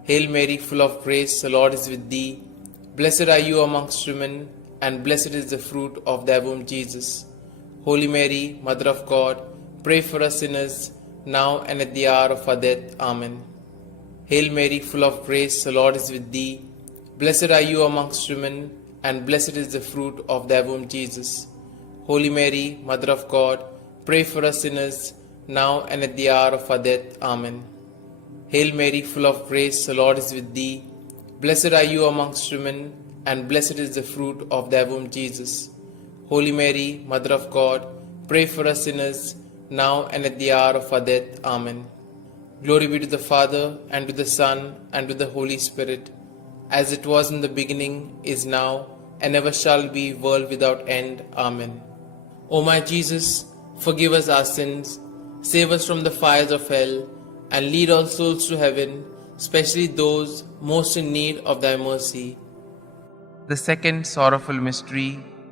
Hail Mary, full of grace, the Lord is with thee. Blessed are you amongst women, and blessed is the fruit of thy womb, Jesus. Holy Mary, Mother of God, pray for us sinners, now and at the hour of our death. Amen. Hail Mary, full of grace, the Lord is with thee. Blessed are you amongst women, and blessed is the fruit of thy womb, Jesus. Holy Mary, Mother of God, pray for us sinners, now and at the hour of our death. Amen. Hail Mary, full of grace, the Lord is with thee. Blessed are you amongst women, and blessed is the fruit of thy womb, Jesus. Holy Mary, Mother of God, pray for us sinners, now and at the hour of our death. Amen. Glory be to the Father, and to the Son, and to the Holy Spirit, as it was in the beginning, is now, and ever shall be, world without end. Amen. O my Jesus, forgive us our sins, save us from the fires of hell, and lead all souls to heaven, especially those most in need of thy mercy. The second sorrowful mystery,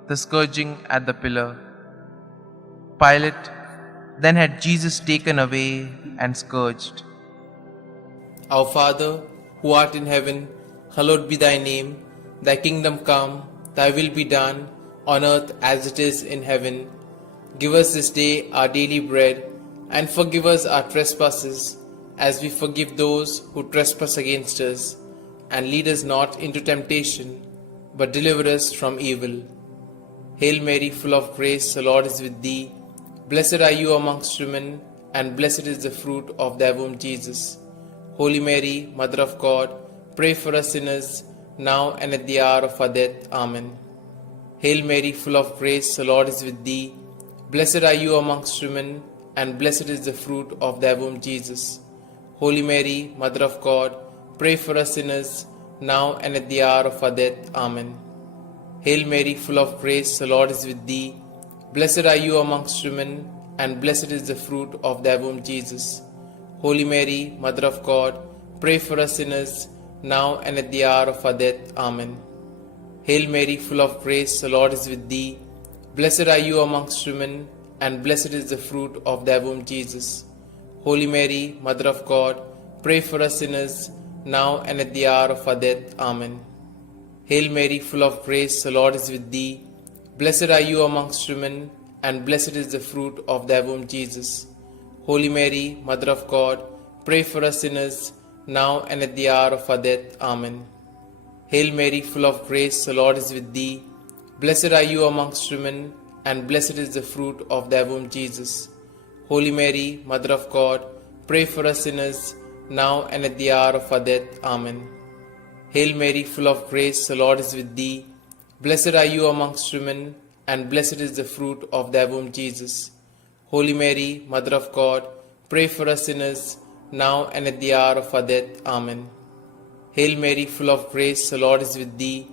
the scourging at the pillar. Pilate then had Jesus taken away and scourged. Our Father, who art in heaven, hallowed be thy name. Thy kingdom come, thy will be done, on earth as it is in heaven. Give us this day our daily bread, and forgive us our trespasses, as we forgive those who trespass against us. And lead us not into temptation, but deliver us from evil. Hail Mary, full of grace, the Lord is with thee. Blessed are you amongst women, and blessed is the fruit of thy womb, Jesus. Holy Mary, Mother of God, pray for us sinners, now and at the hour of our death. Amen. Hail Mary, full of grace, the Lord is with thee. Blessed are you amongst women, and blessed is the fruit of thy womb, Jesus. Holy Mary, Mother of God, pray for us sinners, now and at the hour of our death. Amen. Hail Mary, full of grace, the Lord is with thee. Blessed are you amongst women, and blessed is the fruit of thy womb, Jesus. Holy Mary, Mother of God, pray for us sinners, now and at the hour of our death. Amen. Hail Mary, full of grace, the Lord is with thee. Blessed are you amongst women, and blessed is the fruit of thy womb, Jesus. Holy Mary, Mother of God, pray for us sinners, now and at the hour of our death. Amen. Hail Mary, full of grace, the Lord is with thee. Blessed are you amongst women, and blessed is the fruit of thy womb, Jesus. Holy Mary, Mother of God, pray for us sinners, now and at the hour of our death. Amen. Hail Mary, full of grace, the Lord is with thee. Blessed are you amongst women, and blessed is the fruit of thy womb, Jesus. Holy Mary, Mother of God, pray for us sinners, now and at the hour of our death. Amen. Hail Mary, full of grace, the Lord is with thee. Blessed are you amongst women, and blessed is the fruit of thy womb, Jesus. Holy Mary, Mother of God, pray for us sinners, now and at the hour of our death. Amen. Hail Mary, full of grace, the Lord is with thee.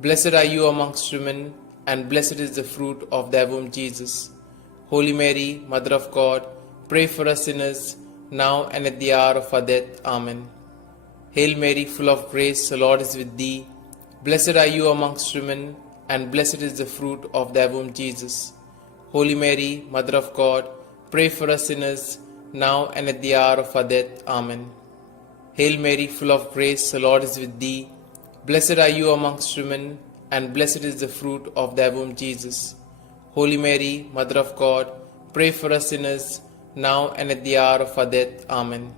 Blessed are you amongst women, and blessed is the fruit of thy womb, Jesus. Holy Mary, Mother of God, pray for us sinners, now and at the hour of our death. Amen. Hail Mary, full of grace, the Lord is with thee. Blessed are you amongst women, and blessed is the fruit of thy womb, Jesus. Holy Mary, Mother of God, pray for us sinners, now and at the hour of our death. Amen. Hail Mary, full of grace, the Lord is with thee. Blessed are you amongst women, and blessed is the fruit of thy womb, Jesus. Holy Mary, Mother of God, pray for us sinners, now and at the hour of our death. Amen.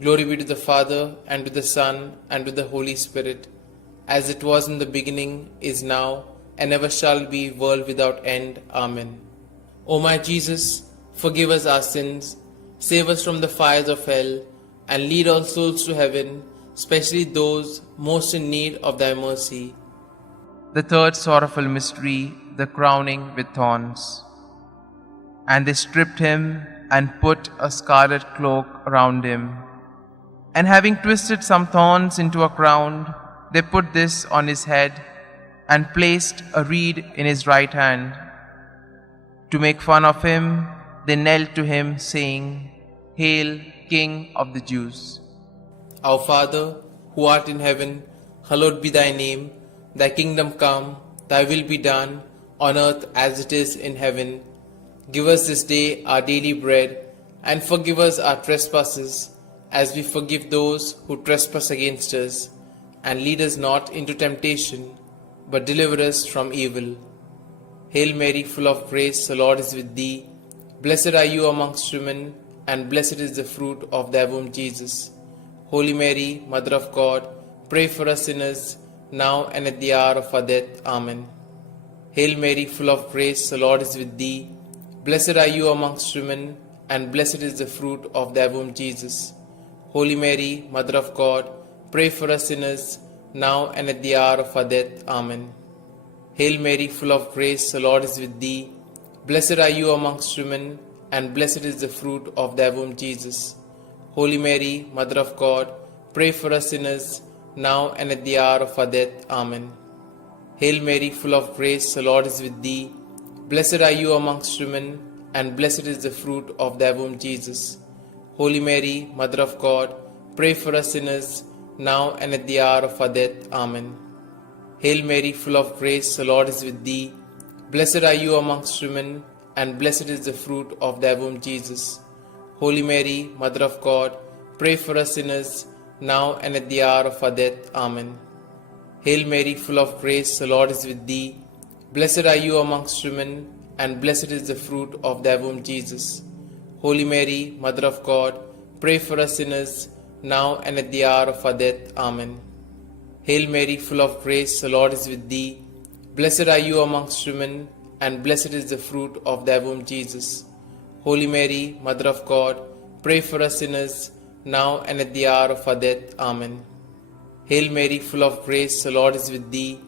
Glory be to the Father, and to the Son, and to the Holy Spirit, as it was in the beginning, is now, and ever shall be, world without end. Amen. O my Jesus, forgive us our sins, save us from the fires of hell, and lead all souls to heaven, especially those most in need of thy mercy. The third sorrowful mystery, the crowning with thorns. And they stripped him and put a scarlet cloak around him. And having twisted some thorns into a crown, they put this on his head and placed a reed in his right hand. To make fun of him, they knelt to him, saying, "Hail, King of the Jews." Our Father, who art in heaven, hallowed be thy name. Thy kingdom come, thy will be done, on earth as it is in heaven. Give us this day our daily bread, and forgive us our trespasses, as we forgive those who trespass against us. And lead us not into temptation, but deliver us from evil. Hail Mary, full of grace, the Lord is with thee. Blessed are you amongst women, and blessed is the fruit of thy womb, Jesus. Holy Mary, Mother of God, pray for us sinners, now and at the hour of our death. Amen. Hail Mary, full of grace, the Lord is with thee. Blessed are you amongst women, and blessed is the fruit of thy womb, Jesus. Holy Mary, Mother of God, pray for us sinners, now and at the hour of our death. Amen. Hail Mary, full of grace, the Lord is with thee. Blessed are you amongst women, and blessed is the fruit of thy womb, Jesus. Holy Mary, Mother of God, pray for us sinners, now and at the hour of our death. Amen. Hail Mary, full of grace, the Lord is with thee. Blessed are you amongst women, and blessed is the fruit of thy womb, Jesus. Holy Mary, Mother of God, pray for us sinners, now and at the hour of our death. Amen. Hail Mary, full of grace, the Lord is with thee. Blessed are you amongst women, and blessed is the fruit of thy womb, Jesus. Holy Mary, Mother of God, pray for us sinners, now and at the hour of our death. Amen. Hail Mary, full of grace, the Lord is with thee. Blessed are you amongst women, and blessed is the fruit of thy womb, Jesus. Holy Mary, Mother of God, pray for us sinners, now and at the hour of our death. Amen. Hail Mary, full of grace, the Lord is with thee. Blessed are you amongst women, and blessed is the fruit of thy womb, Jesus. Holy Mary, Mother of God, pray for us sinners, now and at the hour of our death. Amen. Hail Mary, full of grace, the Lord is with thee.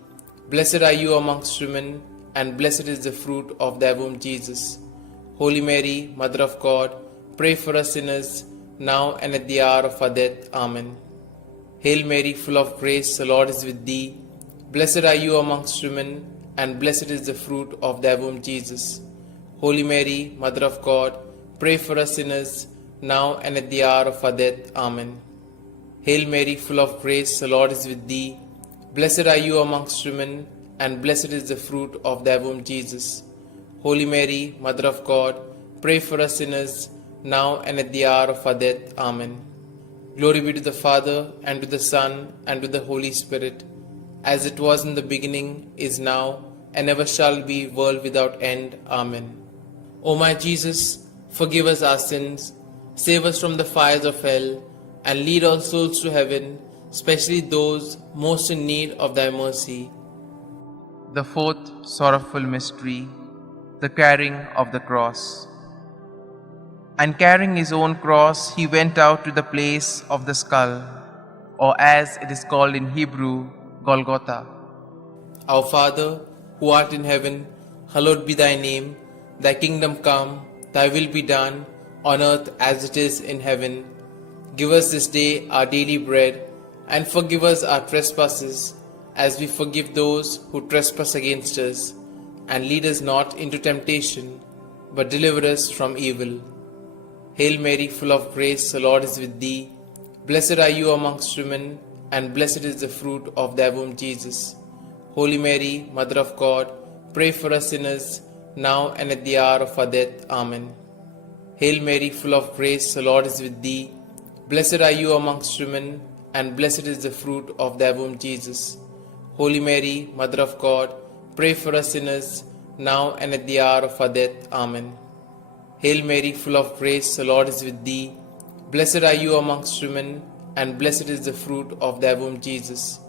Blessed are you amongst women, and blessed is the fruit of thy womb, Jesus. Holy Mary, Mother of God, pray for us sinners, now and at the hour of our death. Amen. Hail Mary, full of grace, the Lord is with thee. Blessed are you amongst women, and blessed is the fruit of thy womb, Jesus. Holy Mary, Mother of God, pray for us sinners, now and at the hour of our death. Amen. Hail Mary, full of grace, the Lord is with thee. Blessed are you amongst women, and blessed is the fruit of thy womb, Jesus. Holy Mary, Mother of God, pray for us sinners, now and at the hour of our death. Amen. Glory be to the Father, and to the Son, and to the Holy Spirit, as it was in the beginning, is now, and ever shall be, world without end. Amen. O my Jesus, forgive us our sins, save us from the fires of hell, and lead all souls to heaven, especially those most in need of thy mercy. The fourth sorrowful mystery, the carrying of the cross. And carrying his own cross, he went out to the place of the skull, or as it is called in Hebrew, Golgotha. Our Father, who art in heaven, hallowed be thy name. Thy kingdom come, thy will be done, on earth as it is in heaven. Give us this day our daily bread, and forgive us our trespasses, as we forgive those who trespass against us. And lead us not into temptation, but deliver us from evil. Hail Mary, full of grace, the Lord is with thee. Blessed are you amongst women, and blessed is the fruit of thy womb, Jesus. Holy Mary, Mother of God, pray for us sinners, now and at the hour of our death. Amen. Hail Mary, full of grace, the Lord is with thee. Blessed are you amongst women, and blessed is the fruit of thy womb, Jesus. Holy Mary, Mother of God, pray for us sinners, now and at the hour of our death. Amen. Hail Mary, full of grace, the Lord is with thee. Blessed are you amongst women, and blessed is the fruit of thy womb, Jesus.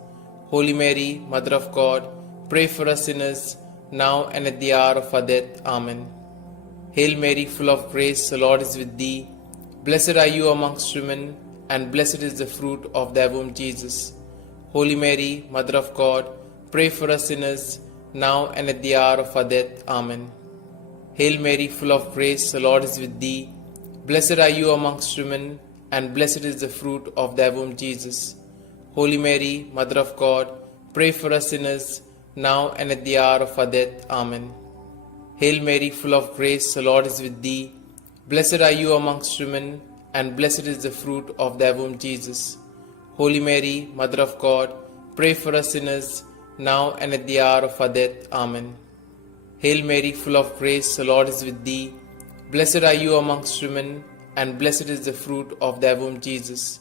Holy Mary, Mother of God, pray for us sinners, now and at the hour of our death. Amen. Hail Mary, full of grace, the Lord is with thee. Blessed are you amongst women, and blessed is the fruit of thy womb, Jesus. Holy Mary, Mother of God, pray for us sinners, now and at the hour of our death. Amen. Hail Mary, full of grace, the Lord is with thee. Blessed are you amongst women, and blessed is the fruit of thy womb, Jesus. Holy Mary, Mother of God, pray for us sinners, now and at the hour of our death. Amen. Hail Mary, full of grace, the Lord is with thee. Blessed are you amongst women, and blessed is the fruit of thy womb, Jesus. Holy Mary, Mother of God, pray for us sinners, now and at the hour of our death. Amen. Hail Mary, full of grace, the Lord is with thee. Blessed are you amongst women, and blessed is the fruit of thy womb, Jesus.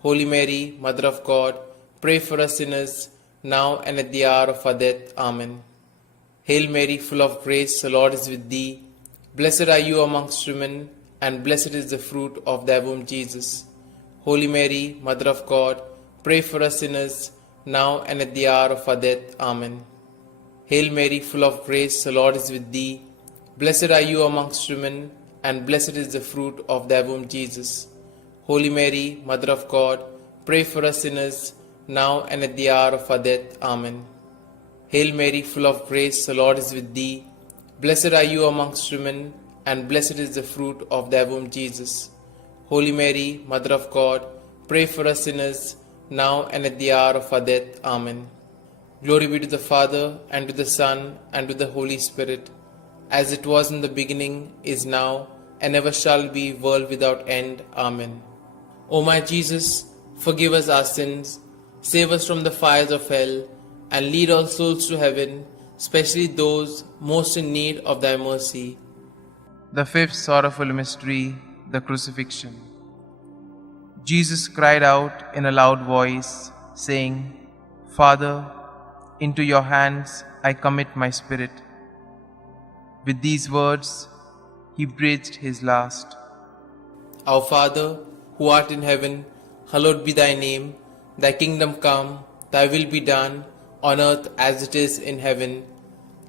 Holy Mary, Mother of God, pray for us sinners, now and at the hour of our death. Amen. Hail Mary, full of grace, the Lord is with thee. Blessed are you amongst women, and blessed is the fruit of thy womb, Jesus. Holy Mary, Mother of God, pray for us sinners, now and at the hour of our death. Amen. Hail Mary, full of grace, the Lord is with thee. Blessed are you amongst women, and blessed is the fruit of thy womb, Jesus. Holy Mary, Mother of God, pray for us sinners, now and at the hour of our death. Amen. Hail Mary, full of grace, the Lord is with thee. Blessed are you amongst women, and blessed is the fruit of thy womb, Jesus. Holy Mary, Mother of God, pray for us sinners, now and at the hour of our death. Amen. Glory be to the Father, and to the Son, and to the Holy Spirit, as it was in the beginning, is now, and ever shall be, world without end. Amen. O my Jesus, forgive us our sins, save us from the fires of hell, and lead all souls to heaven, especially those most in need of thy mercy. The fifth sorrowful mystery, the crucifixion. Jesus cried out in a loud voice, saying, Father, into your hands I commit my spirit. With these words, he breathed his last. Our Father, who art in heaven, hallowed be thy name. Thy kingdom come, thy will be done, on earth as it is in heaven.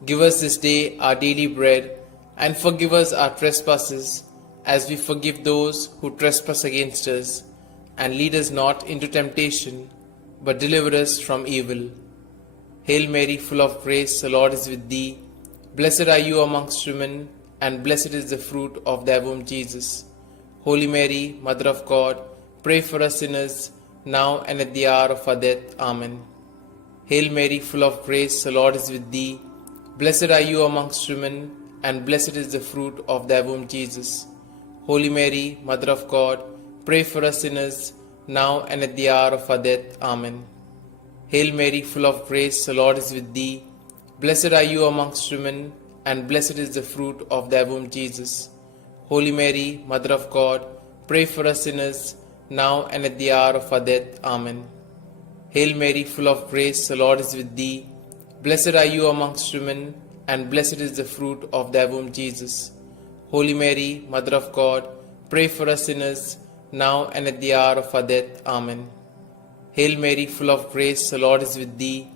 Give us this day our daily bread, and forgive us our trespasses, as we forgive those who trespass against us. And lead us not into temptation, but deliver us from evil. Hail Mary, full of grace, the Lord is with thee. Blessed are you amongst women, and blessed is the fruit of thy womb, Jesus. Holy Mary, Mother of God, pray for us sinners, now and at the hour of our death. Amen. Hail Mary, full of grace, the Lord is with thee. Blessed are you amongst women, and blessed is the fruit of thy womb, Jesus. Holy Mary, Mother of God, pray for us sinners, now and at the hour of our death. Amen. Hail Mary, full of grace, the Lord is with thee. Blessed are you amongst women, and blessed is the fruit of thy womb, Jesus. Holy Mary, Mother of God, pray for us sinners, now and at the hour of our death. Amen. Hail Mary, full of grace, the Lord is with thee. Blessed are you amongst women, and blessed is the fruit of thy womb, Jesus. Holy Mary, Mother of God, pray for us sinners, now and at the hour of our death. Amen. Hail Mary, full of grace, the Lord is with thee.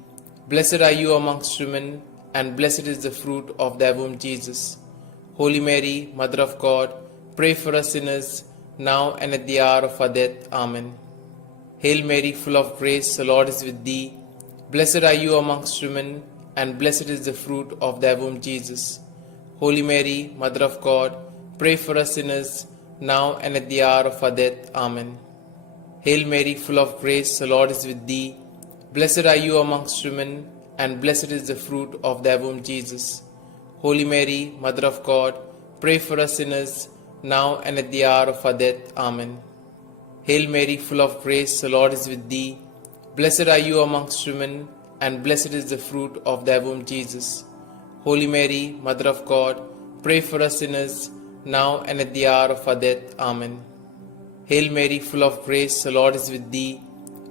Blessed are you amongst women, and blessed is the fruit of thy womb, Jesus. Holy Mary, Mother of God, pray for us sinners, now and at the hour of our death. Amen. Hail Mary, full of grace, the Lord is with thee. Blessed are you amongst women, and blessed is the fruit of thy womb, Jesus. Holy Mary, Mother of God, pray for us sinners, now and at the hour of our death. Amen. Hail Mary, full of grace, the Lord is with thee. Blessed are you amongst women, and blessed is the fruit of thy womb, Jesus. Holy Mary, Mother of God, pray for us sinners, now and at the hour of our death. Amen. Hail Mary, full of grace, the Lord is with thee. Blessed are you amongst women, and blessed is the fruit of thy womb, Jesus. Holy Mary, Mother of God, pray for us sinners, now and at the hour of our death. Amen. Hail Mary, full of grace, the Lord is with thee.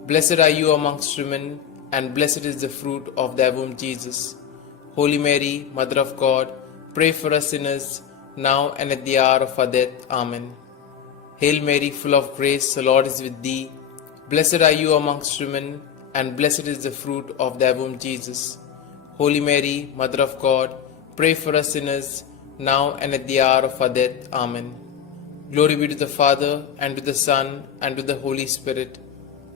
Blessed are you amongst women, and blessed is the fruit of thy womb, Jesus. Holy Mary, Mother of God, pray for us sinners, now and at the hour of our death. Amen. Hail Mary, full of grace, the Lord is with thee. Blessed are you amongst women, and blessed is the fruit of thy womb, Jesus. Holy Mary, Mother of God, pray for us sinners, now and at the hour of our death. Amen. Glory be to the Father, and to the Son, and to the Holy Spirit,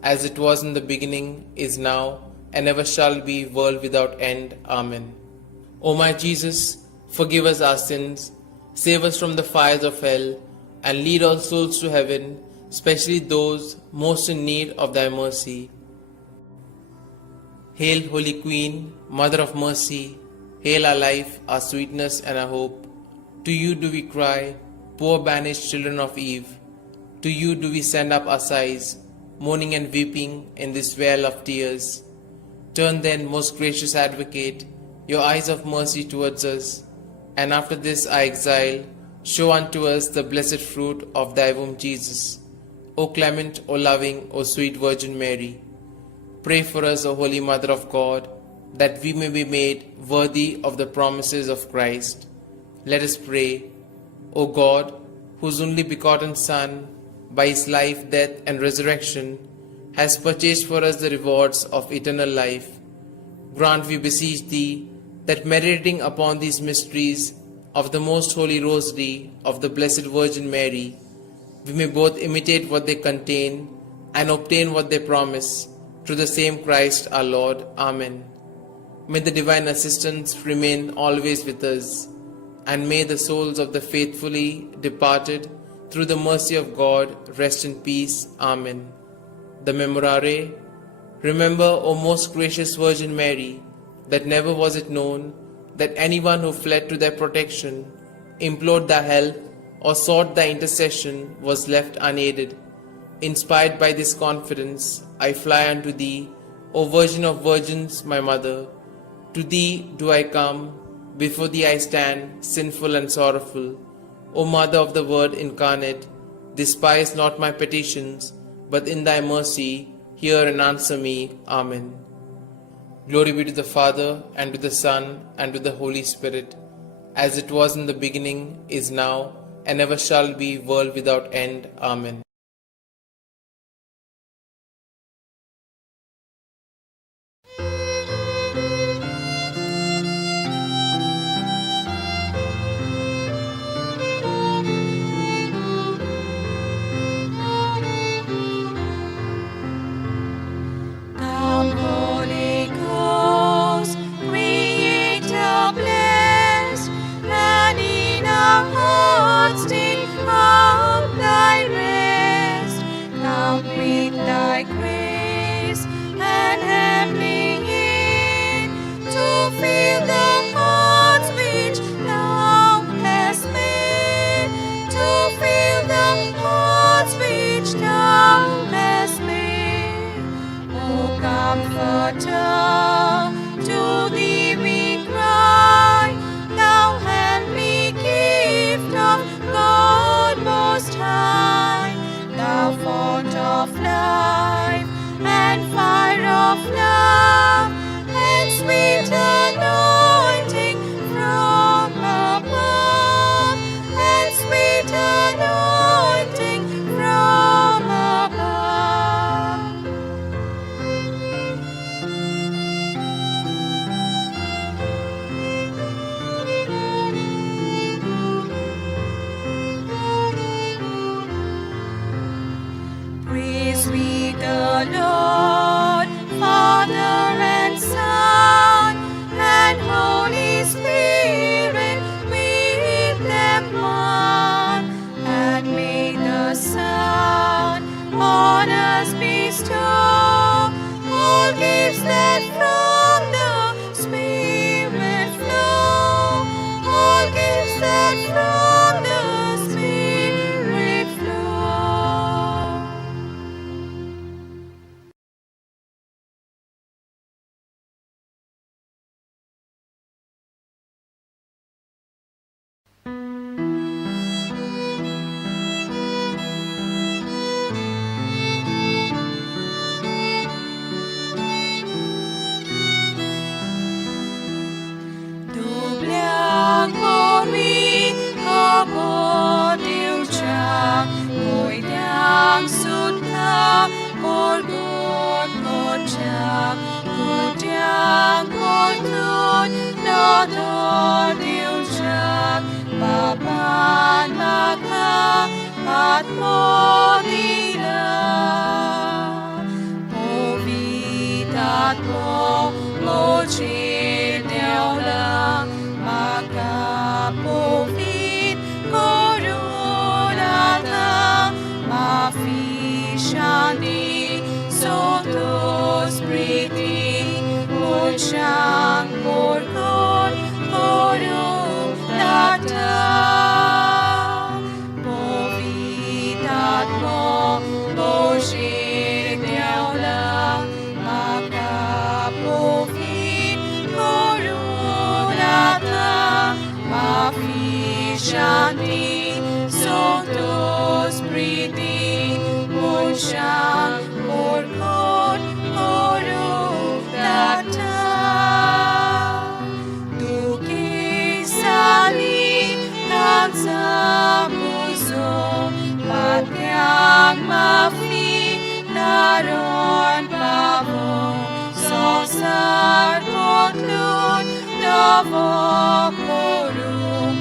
as it was in the beginning, is now, and ever shall be, world without end. Amen. O my Jesus, forgive us our sins, save us from the fires of hell, and lead all souls to heaven, especially those most in need of thy mercy. Hail, Holy Queen, Mother of Mercy, hail our life, our sweetness, and our hope. To you do we cry, poor banished children of Eve. To you do we send up our sighs, mourning and weeping in this vale of tears. Turn then, most gracious Advocate, your eyes of mercy towards us, and after this our exile, show unto us the blessed fruit of thy womb, Jesus. O clement, O loving, O sweet Virgin Mary, pray for us, O Holy Mother of God, that we may be made worthy of the promises of Christ. Let us pray. O God, whose only begotten Son, by his life, death, and resurrection, has purchased for us the rewards of eternal life, grant, we beseech thee, that meditating upon these mysteries of the Most Holy Rosary of the Blessed Virgin Mary, we may both imitate what they contain and obtain what they promise, through the same Christ our Lord. Amen. May the divine assistance remain always with us, and may the souls of the faithfully departed, through the mercy of God, rest in peace. Amen. The Memorare. Remember, O most gracious Virgin Mary, that never was it known that anyone who fled to their protection, implored thy help, or sought thy intercession was left unaided. Inspired by this confidence, I fly unto thee, O Virgin of Virgins, my Mother. To thee do I come, before thee I stand, sinful and sorrowful. O Mother of the Word incarnate, despise not my petitions, but in thy mercy hear and answer me. Amen. Glory be to the Father, and to the Son, and to the Holy Spirit, as it was in the beginning, is now, and ever shall be, world without end. Amen. Come, Holy Ghost, Creator blessed, and in our hearts take up thy rest. Come with thy grace and heavenly aid, to fill the hearts which thou hast made, to fill the hearts which thou hast made. O Comforter, to thee we cry, thou heavenly gift of God Most High, thou fount of life and fire of love, and sweet anointing from above, and sweet anointing from above. Praise we the Lord, Father and Son, and Holy Spirit, with them one. And may the Son on us bestow all gifts that from the Spirit flow, all gifts that from the Spirit flow. Doblang pori kapot diucap, ngồi đang sút tha korgot kocak, kodiang kortut nator diucap, papan maka at modila, povitat mo mochil lang, makapovit korunata, mafishani sotos priti, mochang korkon korunata, povitat mo mochil lang, makapovit korunata, mafishani sotos priti, mochang korkon korunata. Duki sali tansa puso, patyang mafi naron pavo, sosar kotlun davo korum,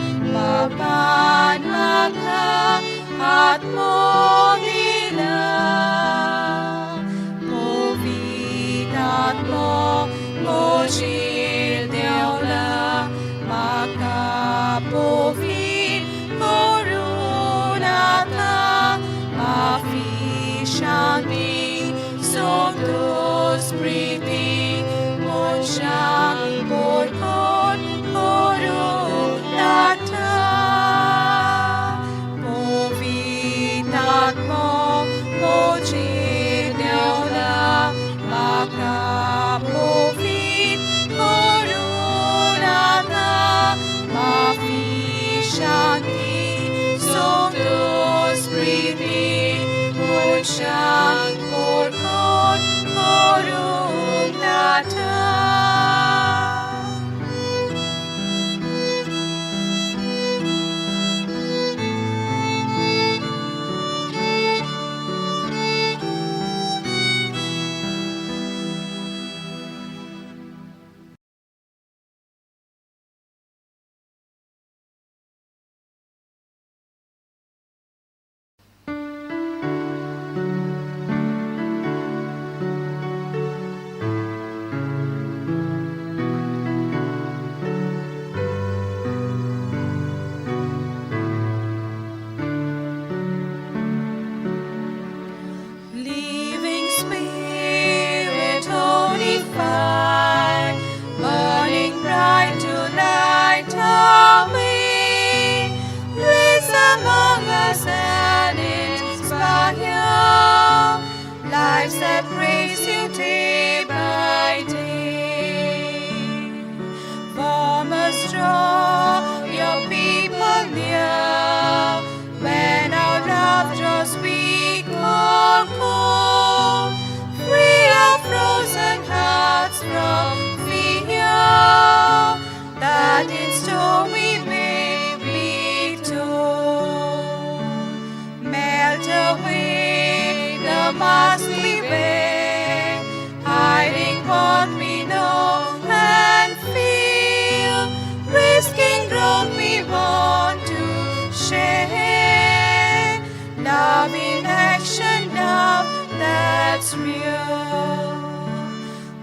Israel.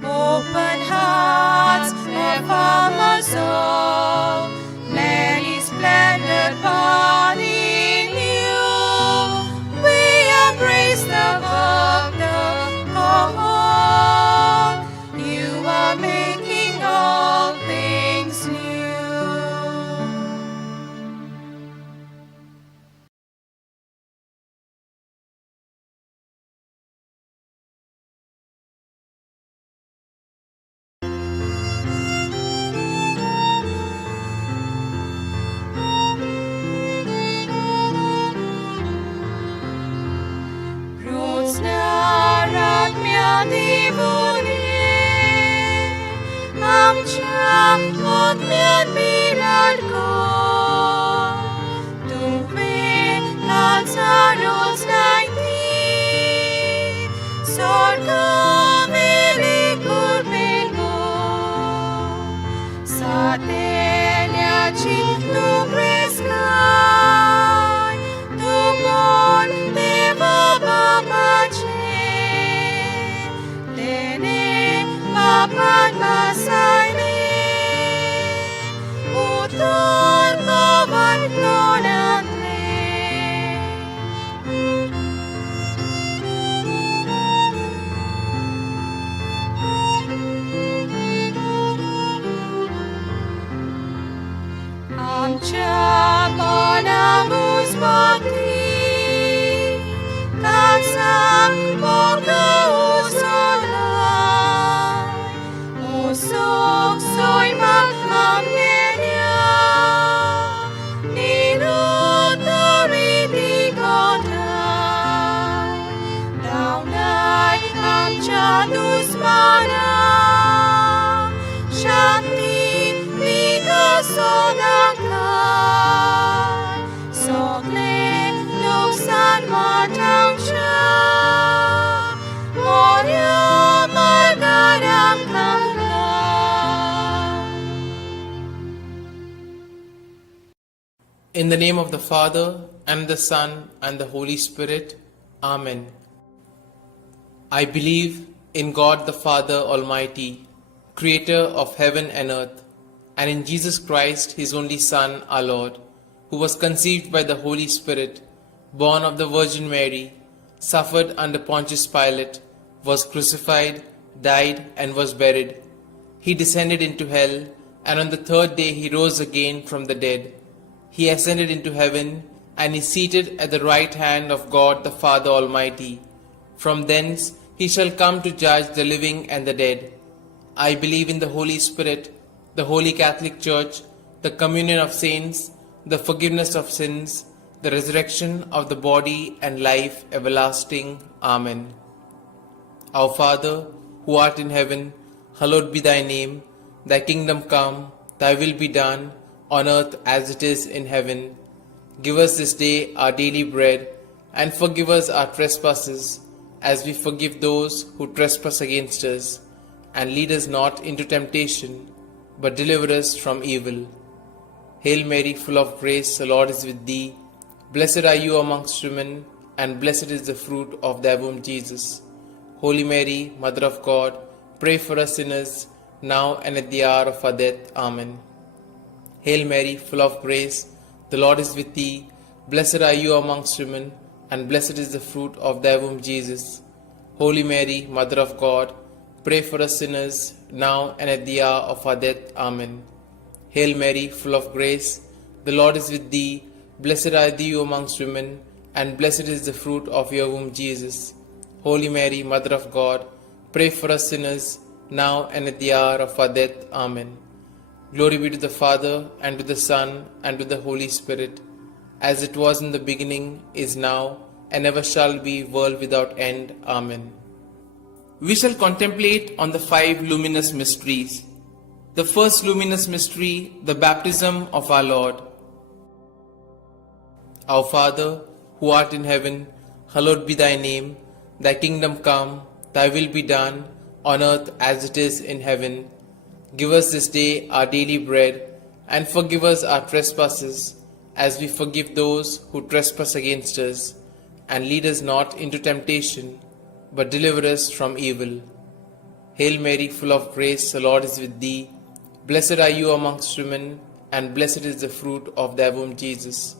Open hearts of farmers all, many splendid body new. We embrace the work, the call. You are making all things new. In the name of the Father, and the Son, and the Holy Spirit. Amen. I believe in God the Father Almighty, Creator of heaven and earth, and in Jesus Christ, His only Son, our Lord, who was conceived by the Holy Spirit, born of the Virgin Mary, suffered under Pontius Pilate, was crucified, died, and was buried. He descended into hell, and on the third day He rose again from the dead. He ascended into heaven, and is seated at the right hand of God the Father Almighty. From thence He shall come to judge the living and the dead. I believe in the Holy Spirit, the Holy Catholic Church, the communion of saints, the forgiveness of sins, the resurrection of the body, and life everlasting. Amen. Our Father, who art in heaven, hallowed be thy name. Thy kingdom come, thy will be done, on earth as it is in heaven. Give us this day our daily bread, and forgive us our trespasses, as we forgive those who trespass against us. And lead us not into temptation, but deliver us from evil. Hail Mary, full of grace, the Lord is with thee. Blessed are you amongst women, and blessed is the fruit of thy womb, Jesus. Holy Mary, Mother of God, pray for us sinners, now and at the hour of our death. Amen. Hail Mary, full of grace, the Lord is with thee. Blessed are you amongst women, and blessed is the fruit of thy womb, Jesus. Holy Mary, Mother of God, pray for us sinners, now and at the hour of our death. Amen. Hail Mary, full of grace, the Lord is with thee. Blessed are you amongst women, and blessed is the fruit of your womb, Jesus. Holy Mary, Mother of God, pray for us sinners, now and at the hour of our death. Amen. Glory be to the Father, and to the Son, and to the Holy Spirit, as it was in the beginning, is now, and ever shall be, world without end. Amen. We shall contemplate on the 5 luminous mysteries. The first luminous mystery, the baptism of our Lord. Our Father, who art in heaven, hallowed be thy name. Thy kingdom come, thy will be done, on earth as it is in heaven. Give us this day our daily bread, and forgive us our trespasses, as we forgive those who trespass against us. And lead us not into temptation, but deliver us from evil. Hail Mary, full of grace, the Lord is with thee. Blessed are you amongst women, and blessed is the fruit of thy womb, Jesus.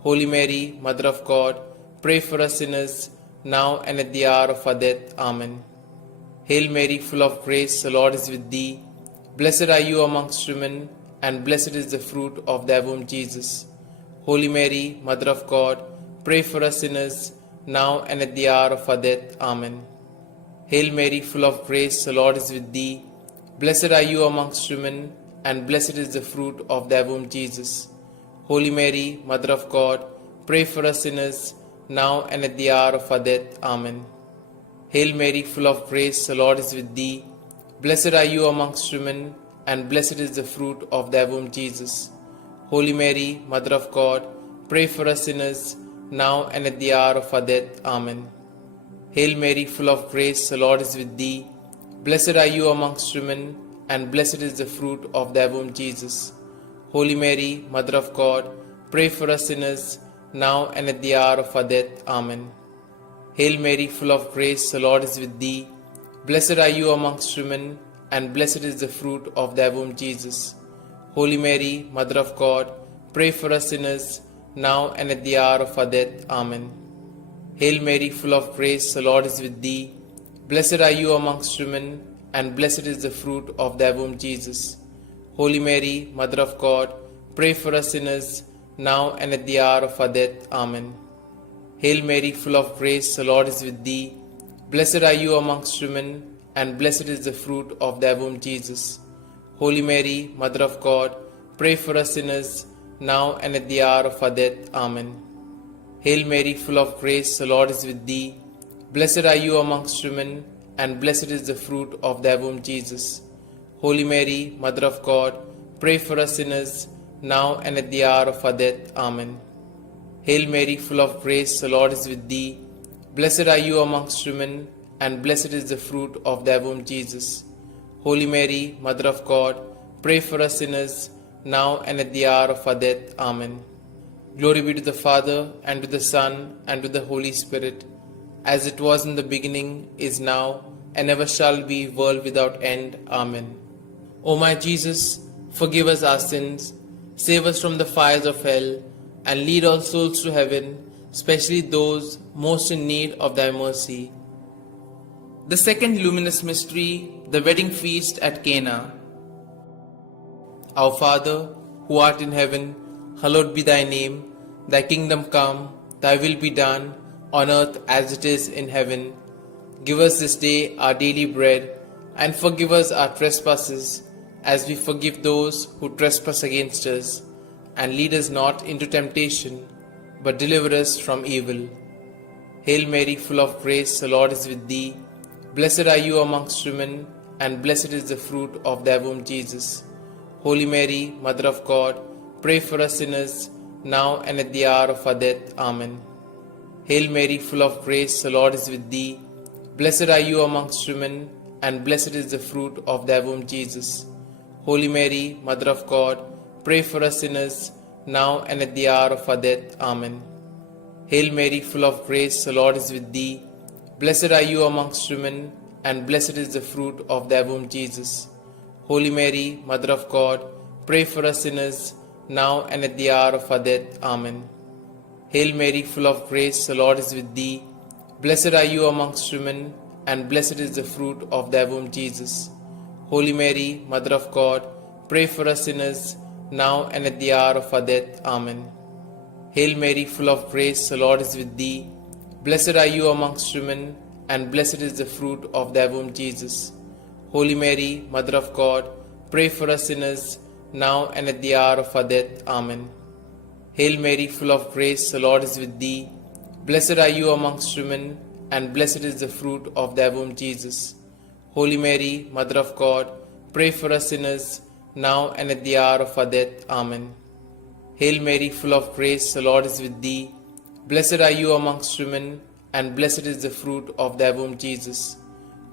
Holy Mary, Mother of God, pray for us sinners, now and at the hour of our death. Amen. Hail Mary, full of grace, the Lord is with thee. Blessed are you amongst women, and blessed is the fruit of thy womb, Jesus. Holy Mary, Mother of God, pray for us sinners, now and at the hour of our death. Amen. Hail Mary, full of grace, the Lord is with thee. Blessed are you amongst women, and blessed is the fruit of thy womb, Jesus. Holy Mary, Mother of God, pray for us sinners, now and at the hour of our death. Amen. Hail Mary, full of grace, the Lord is with thee. Blessed are you amongst women, and blessed is the fruit of thy womb, Jesus. Holy Mary, Mother of God, pray for us sinners, now and at the hour of our death. Amen. Hail Mary, full of grace, the Lord is with thee. Blessed are you amongst women, and blessed is the fruit of thy womb, Jesus. Holy Mary, Mother of God, pray for us sinners, now and at the hour of our death. Amen. Hail Mary, full of grace, the Lord is with thee. Blessed are you amongst women, and blessed is the fruit of thy womb, Jesus. Holy Mary, Mother of God, pray for us sinners, now and at the hour of our death. Amen. Hail Mary, full of grace, the Lord is with thee. Blessed are you amongst women, and blessed is the fruit of thy womb, Jesus. Holy Mary, Mother of God, pray for us sinners, now and at the hour of our death. Amen. Hail Mary, full of grace, the Lord is with thee. Blessed are you amongst women, and blessed is the fruit of thy womb, Jesus. Holy Mary, Mother of God, pray for us sinners, now and at the hour of our death. Amen. Hail Mary, full of grace, the Lord is with thee. Blessed are you amongst women, and blessed is the fruit of thy womb, Jesus. Holy Mary, Mother of God, pray for us sinners, now and at the hour of our death. Amen. Hail Mary, full of grace, the Lord is with thee. Blessed are you amongst women, and blessed is the fruit of thy womb, Jesus. Holy Mary, Mother of God, pray for us sinners, now and at the hour of our death. Amen. Glory be to the Father, and to the Son, and to the Holy Spirit, as it was in the beginning, is now, and ever shall be, world without end. Amen. O my Jesus, forgive us our sins, save us from the fires of hell, and lead all souls to heaven, especially those most in need of thy mercy. The second luminous mystery, the wedding feast at Cana. Our Father, who art in heaven, hallowed be thy name. Thy kingdom come, thy will be done, on earth as it is in heaven. Give us this day our daily bread, and forgive us our trespasses, as we forgive those who trespass against us. And lead us not into temptation, but deliver us from evil. Hail Mary, full of grace, the Lord is with thee. Blessed are you amongst women, and blessed is the fruit of thy womb, Jesus. Holy Mary, Mother of God, pray for us sinners, now and at the hour of our death. Amen. Hail Mary, full of grace, the Lord is with thee. Blessed are you amongst women, and blessed is the fruit of thy womb, Jesus. Holy Mary, Mother of God, pray for us sinners, now and at the hour of our death. Amen. Hail Mary, full of grace, the Lord is with thee. Blessed are you amongst women, and blessed is the fruit of thy womb, Jesus. Holy Mary, Mother of God, pray for us sinners, now and at the hour of our death. Amen. Hail Mary, full of grace, the Lord is with thee. Blessed are you amongst women, and blessed is the fruit of thy womb, Jesus. Holy Mary, Mother of God, pray for us sinners, now and at the hour of our death. Amen. Hail Mary, full of grace, the Lord is with thee. Blessed are you amongst women, and blessed is the fruit of thy womb, Jesus. Holy Mary, Mother of God, pray for us sinners, now and at the hour of our death. Amen. Hail Mary, full of grace, the Lord is with thee. Blessed are you amongst women, and blessed is the fruit of thy womb, Jesus. Holy Mary, Mother of God, pray for us sinners, now and at the hour of our death. Amen. Hail Mary, full of grace, the Lord is with thee. Blessed are you amongst women, and blessed is the fruit of thy womb, Jesus.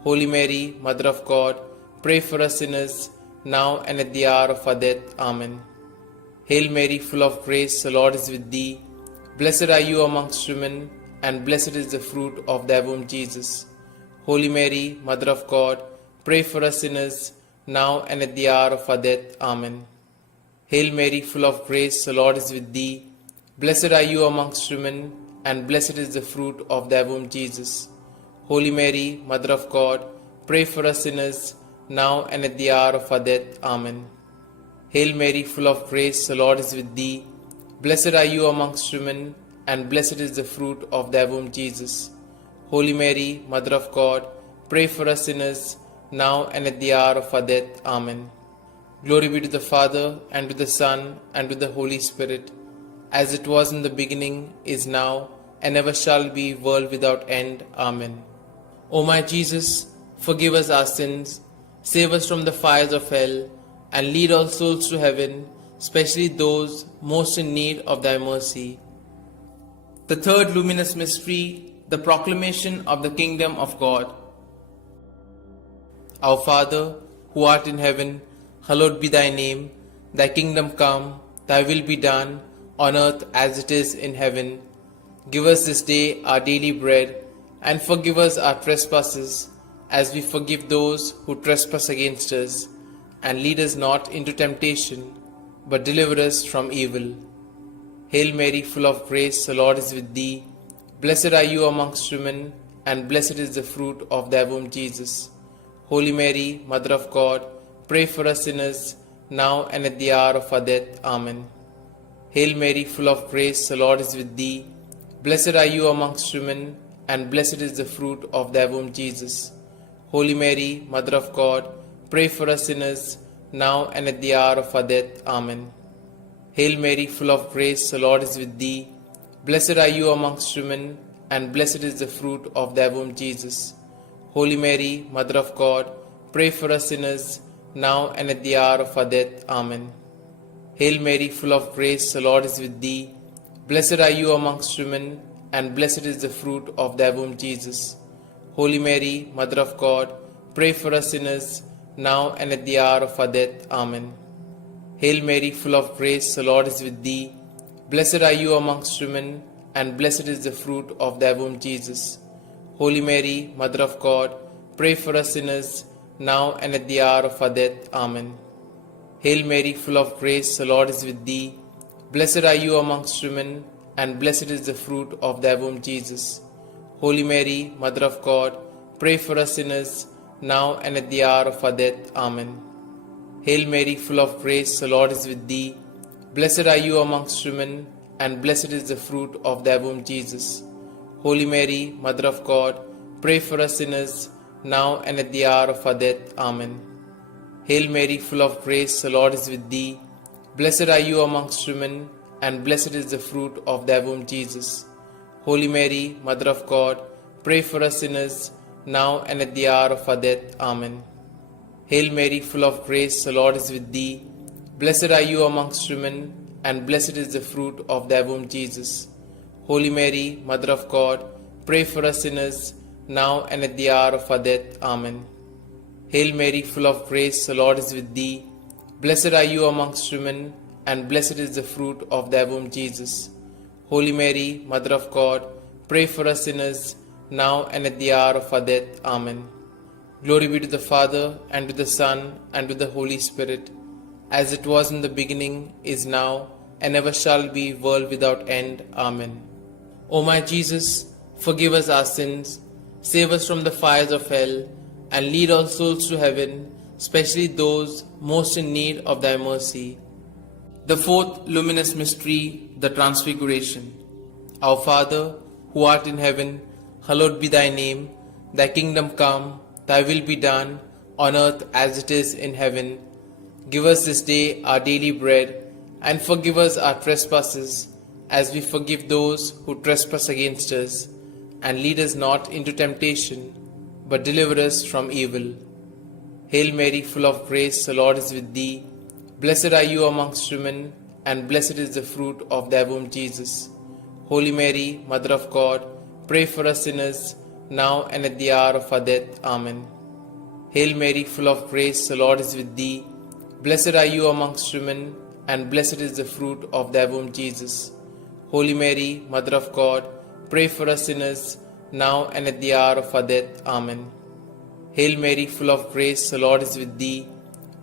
Holy Mary, Mother of God, pray for us sinners, now and at the hour of our death. Amen. Hail Mary, full of grace, the Lord is with thee. Blessed are you amongst women, and blessed is the fruit of thy womb, Jesus. Holy Mary, Mother of God, pray for us sinners, now and at the hour of our death. Amen. Hail Mary, full of grace, the Lord is with thee. Blessed are you amongst women, and blessed is the fruit of thy womb, Jesus. Holy Mary, Mother of God, pray for us sinners, now and at the hour of our death. Amen. Hail Mary, full of grace, the Lord is with thee. Blessed are you amongst women, and blessed is the fruit of thy womb, Jesus. Holy Mary, Mother of God, pray for us sinners, now and at the hour of our death. Amen. Glory be to the Father, and to the Son, and to the Holy Spirit, as it was in the beginning, is now, and ever shall be, world without end. Amen. O my Jesus, forgive us our sins, save us from the fires of hell, and lead all souls to heaven, especially those most in need of thy mercy. The third luminous mystery, the proclamation of the kingdom of God. Our Father, who art in heaven, hallowed be thy name. Thy kingdom come, thy will be done, on earth as it is in heaven. Give us this day our daily bread, and forgive us our trespasses, as we forgive those who trespass against us. And lead us not into temptation, but deliver us from evil. Hail Mary, full of grace, the Lord is with thee. Blessed are you amongst women, and blessed is the fruit of thy womb, Jesus. Holy Mary, Mother of God, pray for us sinners, now and at the hour of our death. Amen. Hail Mary, full of grace, the Lord is with thee. Blessed are you amongst women, and blessed is the fruit of thy womb, Jesus. Holy Mary, Mother of God, pray for us sinners, now and at the hour of our death. Amen. Hail Mary, full of grace, the Lord is with thee. Blessed are you amongst women, and blessed is the fruit of thy womb, Jesus. Holy Mary, Mother of God, pray for us sinners, now and at the hour of our death. Amen. Hail Mary, full of grace, the Lord is with thee. Blessed are you amongst women, and blessed is the fruit of thy womb, Jesus. Holy Mary, Mother of God, pray for us sinners, now and at the hour of our death. Amen. Hail Mary, full of grace, the Lord is with thee. Blessed are you amongst women, and blessed is the fruit of thy womb, Jesus. Holy Mary, Mother of God, pray for us sinners, now and at the hour of our death. Amen. Hail Mary, full of grace, the Lord is with thee. Blessed are you amongst women, and blessed is the fruit of thy womb, Jesus. Holy Mary, Mother of God, pray for us sinners, now and at the hour of our death. Amen. Hail Mary, full of grace, the Lord is with thee. Blessed are you amongst women, and blessed is the fruit of thy womb, Jesus. Holy Mary, Mother of God, pray for us sinners, now and at the hour of our death. Amen. Hail Mary, full of grace, the Lord is with thee. Blessed are you amongst women, and blessed is the fruit of thy womb, Jesus. Holy Mary, Mother of God, pray for us sinners, now and at the hour of our death. Amen. Hail Mary, full of grace, the Lord is with thee. Blessed are you amongst women, and blessed is the fruit of thy womb, Jesus. Holy Mary, Mother of God, pray for us sinners, now and at the hour of our death. Amen. Hail Mary, full of grace, the Lord is with thee. Blessed are you amongst women, and blessed is the fruit of thy womb, Jesus. Holy Mary, Mother of God, pray for us sinners, now and at the hour of our death. Amen. Glory be to the Father, and to the Son, and to the Holy Spirit, as it was in the beginning, is now, and ever shall be, world without end. Amen. O my Jesus, forgive us our sins, save us from the fires of hell, and lead all souls to heaven, especially those most in need of thy mercy. The fourth luminous mystery, the Transfiguration. Our Father, who art in heaven, hallowed be thy name. Thy kingdom come, thy will be done, on earth as it is in heaven. Give us this day our daily bread, and forgive us our trespasses, as we forgive those who trespass against us. And lead us not into temptation, but deliver us from evil. Hail Mary, full of grace, the Lord is with thee. Blessed are you amongst women, and blessed is the fruit of thy womb, Jesus. Holy Mary, Mother of God, pray for us sinners, now and at the hour of our death. Amen. Hail Mary, full of grace, the Lord is with thee. Blessed are you amongst women, and blessed is the fruit of thy womb, Jesus. Holy Mary, Mother of God, pray for us sinners, now and at the hour of our death. Amen. Hail Mary, full of grace, the Lord is with thee.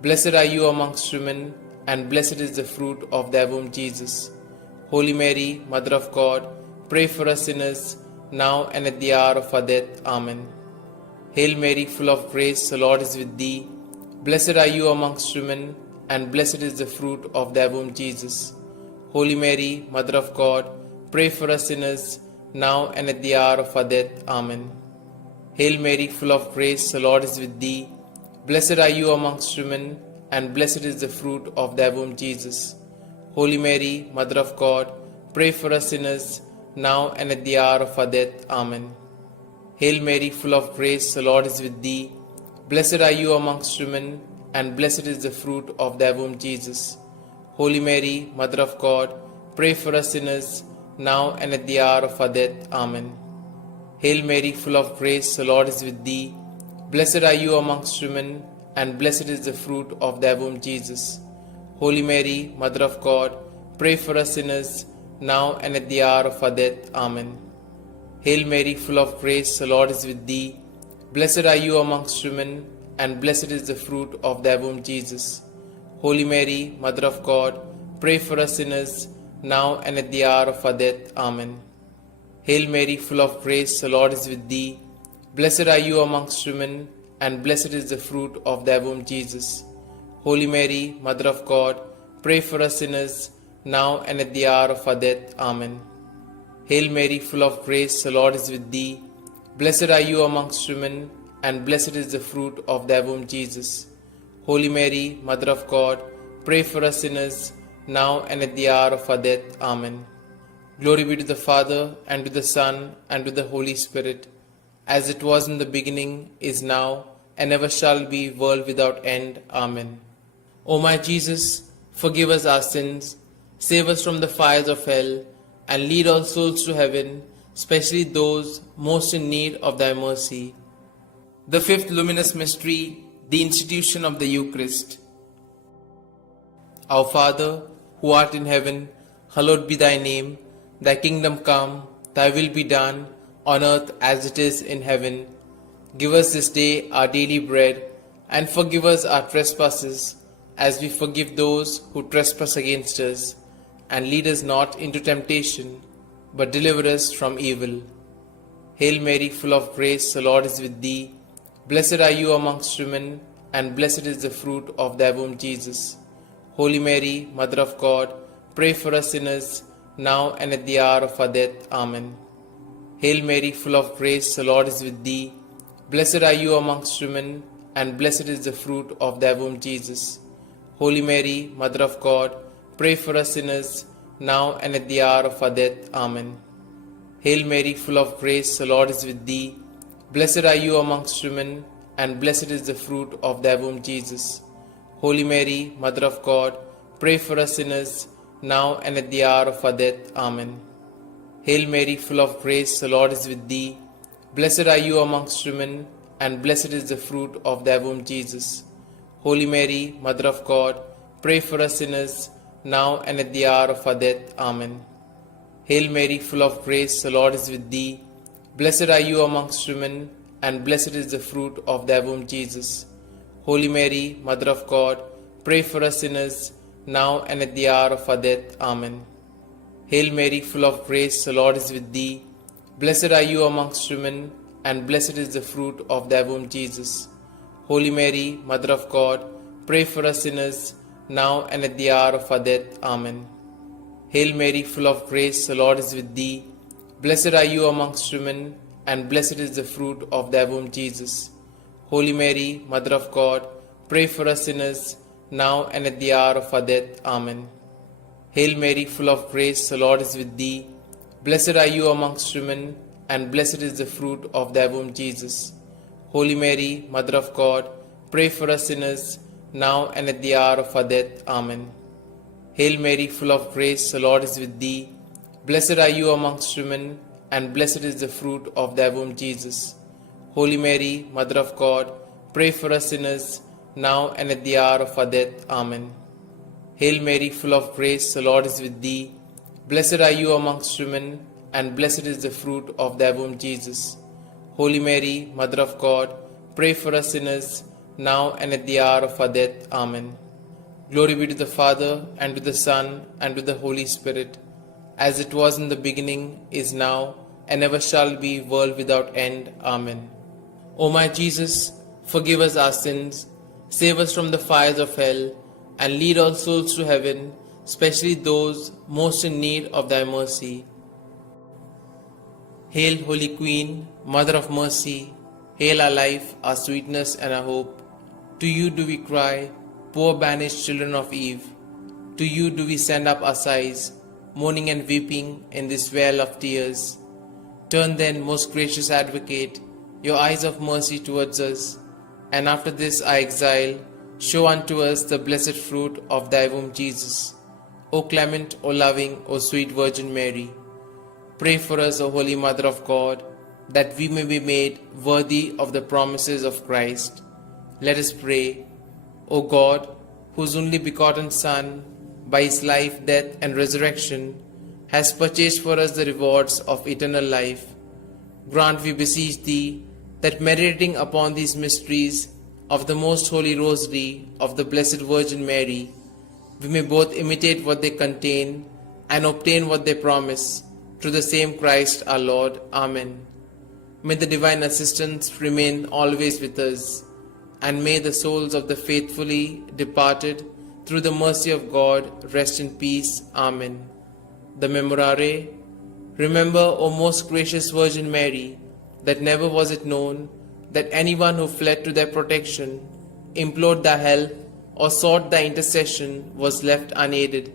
Blessed are you amongst women, and blessed is the fruit of thy womb, Jesus. Holy Mary, Mother of God, pray for us sinners, now and at the hour of our death. Amen. Hail Mary, full of grace, the Lord is with thee. Blessed are you amongst women, and blessed is the fruit of thy womb, Jesus. Holy Mary, Mother of God, pray for us sinners, now and at the hour of our death. Amen. Hail Mary, full of grace, the Lord is with thee. Blessed are you amongst women, and blessed is the fruit of thy womb, Jesus. Holy Mary, Mother of God, pray for us sinners, now and at the hour of our death. Amen. Hail Mary, full of grace, the Lord is with thee. Blessed are you amongst women, and blessed is the fruit of thy womb, Jesus. Holy Mary, Mother of God, pray for us sinners, now and at the hour of our death. Amen. Hail Mary, full of grace, the Lord is with thee. Blessed are you amongst women, and blessed is the fruit of thy womb, Jesus. Holy Mary, Mother of God, pray for us sinners, now and at the hour of our death. Amen. Hail Mary, full of grace, the Lord is with thee. Blessed are you amongst women, and blessed is the fruit of thy womb, Jesus. Holy Mary, Mother of God, pray for us sinners, now and at the hour of our death. Amen. Hail Mary, full of grace, the Lord is with thee. Blessed are you amongst women, and blessed is the fruit of thy womb, Jesus. Holy Mary, Mother of God, pray for us sinners, now and at the hour of our death. Amen. Hail Mary, full of grace, the Lord is with thee. Blessed are you amongst women, and blessed is the fruit of thy womb, Jesus. Holy Mary, Mother of God, pray for us sinners, now and at the hour of our death. Amen. Glory be to the Father, and to the Son, and to the Holy Spirit, as it was in the beginning, is now, and ever shall be, world without end. Amen. O my Jesus, forgive us our sins, save us from the fires of hell, and lead all souls to heaven, especially those most in need of thy mercy. The fifth luminous mystery, the institution of the Eucharist. Our Father, who art in heaven, hallowed be thy name. Thy kingdom come, thy will be done, on earth as it is in heaven. Give us this day our daily bread, and forgive us our trespasses, as we forgive those who trespass against us. And lead us not into temptation, but deliver us from evil. Hail Mary, full of grace, the Lord is with thee. Blessed are you amongst women, and blessed is the fruit of thy womb, Jesus. Holy Mary, Mother of God, pray for us sinners, now and at the hour of our death. Amen. Hail Mary, full of grace, the Lord is with thee. Blessed are you amongst women, and blessed is the fruit of thy womb, Jesus. Holy Mary, Mother of God, pray for us sinners, now and at the hour of our death. Amen. Hail Mary, full of grace, the Lord is with thee. Blessed are you amongst women, and blessed is the fruit of thy womb, Jesus. Holy Mary, Mother of God, pray for us sinners, now and at the hour of our death. Amen. Hail Mary, full of grace, the Lord is with thee. Blessed are you amongst women, and blessed is the fruit of thy womb, Jesus. Holy Mary, Mother of God, pray for us sinners, now and at the hour of our death. Amen. Hail Mary, full of grace, the Lord is with thee. Blessed are you amongst women, and blessed is the fruit of thy womb, Jesus. Holy Mary, Mother of God, pray for us sinners, now and at the hour of our death. Amen. Hail Mary, full of grace, the Lord is with thee. Blessed are you amongst women, and blessed is the fruit of thy womb, Jesus. Holy Mary, Mother of God, pray for us sinners, now and at the hour of our death. Amen. Hail Mary, full of grace, the Lord is with thee. Blessed are you amongst women, and blessed is the fruit of thy womb, Jesus. Holy Mary, Mother of God, pray for us sinners, now and at the hour of our death. Amen. Hail Mary, full of grace, the Lord is with thee. Blessed are you amongst women, and blessed is the fruit of thy womb, Jesus. Holy Mary, Mother of God, pray for us sinners, now and at the hour of our death. Amen. Hail Mary, full of grace, the Lord is with thee. Blessed are you amongst women, and blessed is the fruit of thy womb, Jesus. Holy Mary, Mother of God, pray for us sinners, now and at the hour of our death. Amen. Hail Mary, full of grace, the Lord is with thee. Blessed are you amongst women, and blessed is the fruit of thy womb, Jesus. Holy Mary, Mother of God, pray for us sinners, now and at the hour of our death. Amen. Glory be to the Father, and to the Son, and to the Holy Spirit, as it was in the beginning, is now, and ever shall be, world without end. Amen. O my Jesus, forgive us our sins, save us from the fires of hell, and lead all souls to heaven, especially those most in need of thy mercy. Hail, Holy Queen, Mother of Mercy, hail our life, our sweetness, and our hope. To you do we cry, poor banished children of Eve. To you do we send up our sighs, mourning and weeping in this vale of tears. Turn then, most gracious Advocate, your eyes of mercy towards us, and after this our exile, show unto us the blessed fruit of thy womb, Jesus. O clement, O loving, O sweet Virgin Mary, pray for us, O Holy Mother of God, that we may be made worthy of the promises of Christ. Let us pray. O God, whose only begotten Son, by his life, death, and resurrection, has purchased for us the rewards of eternal life, grant, we beseech thee, that meditating upon these mysteries of the most holy Rosary of the Blessed Virgin Mary, we may both imitate what they contain and obtain what they promise, through the same Christ our Lord. Amen. May the divine assistance remain always with us, and may the souls of the faithfully departed, through the mercy of God, rest in peace. Amen. The Memorare. Remember, O most gracious Virgin Mary, that never was it known that anyone who fled to thy protection, implored thy help, or sought thy intercession was left unaided.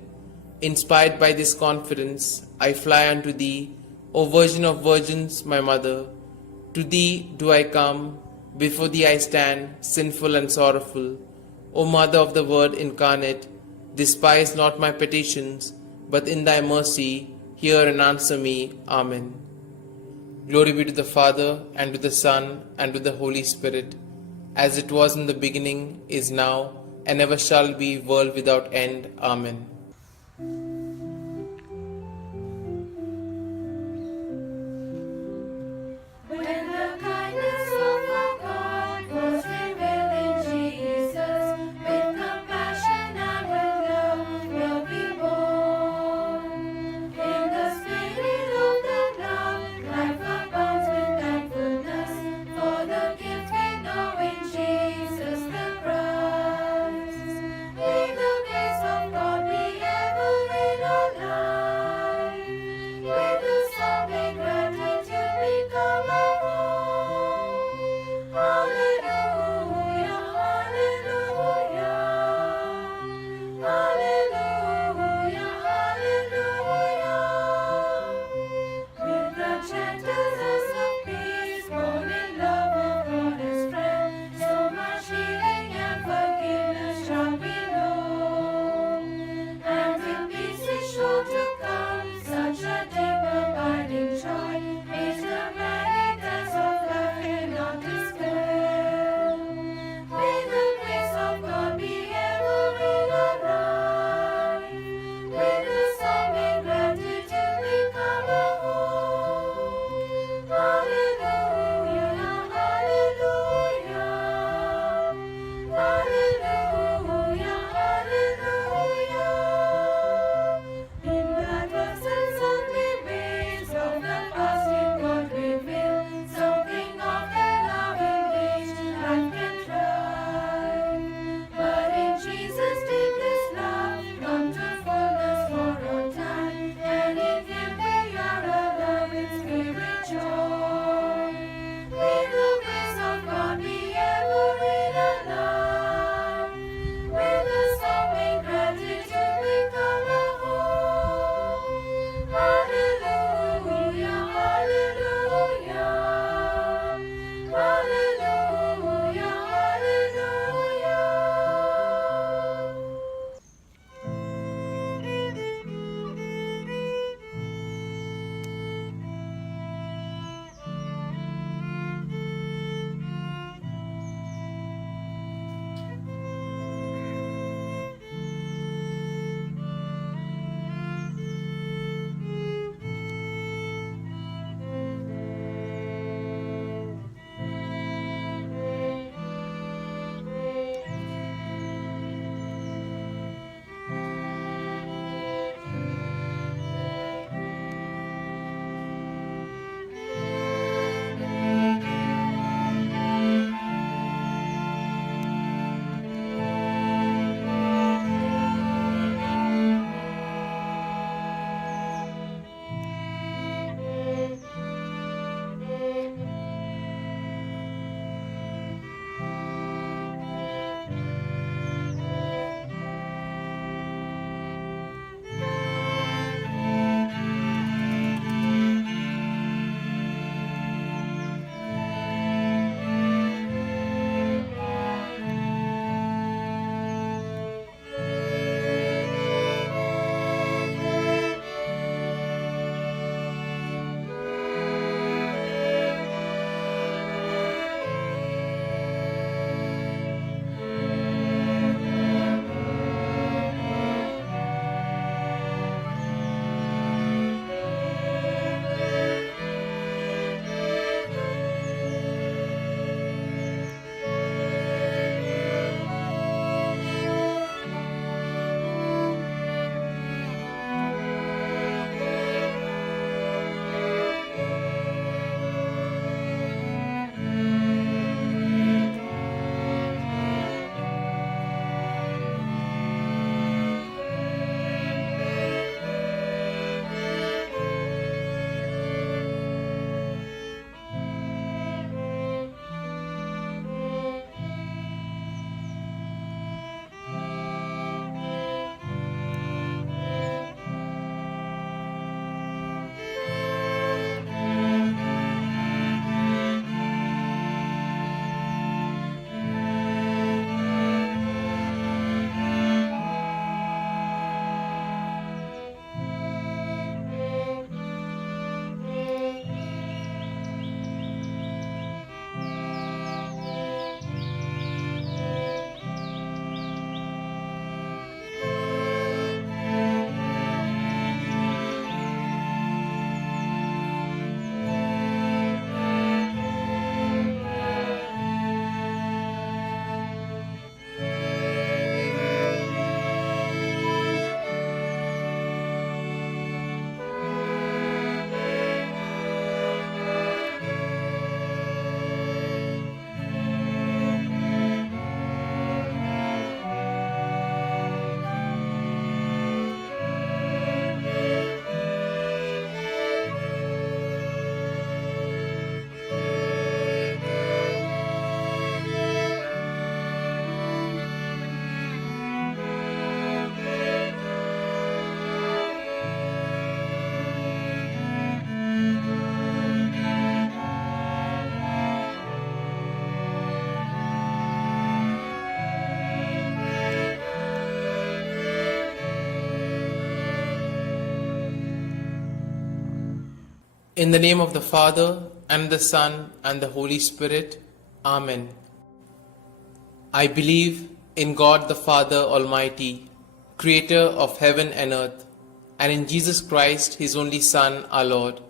Inspired by this confidence, I fly unto thee, O Virgin of Virgins, my Mother. To thee do I come, before thee I stand, sinful and sorrowful. O Mother of the Word incarnate, despise not my petitions, but in thy mercy hear and answer me. Amen. Glory be to the Father, and to the Son, and to the Holy Spirit, as it was in the beginning, is now, and ever shall be, world without end. Amen. When the kindness of our God was revealed in Jesus, with compassion and with love will be born. In the spirit of the love, life abounds with thankfulness for the gift we know in Jesus the Christ. May the grace of God be In the name of the Father, and the Son, and the Holy Spirit. Amen. I believe in God the Father Almighty, Creator of heaven and earth, and in Jesus Christ, His only Son, our Lord,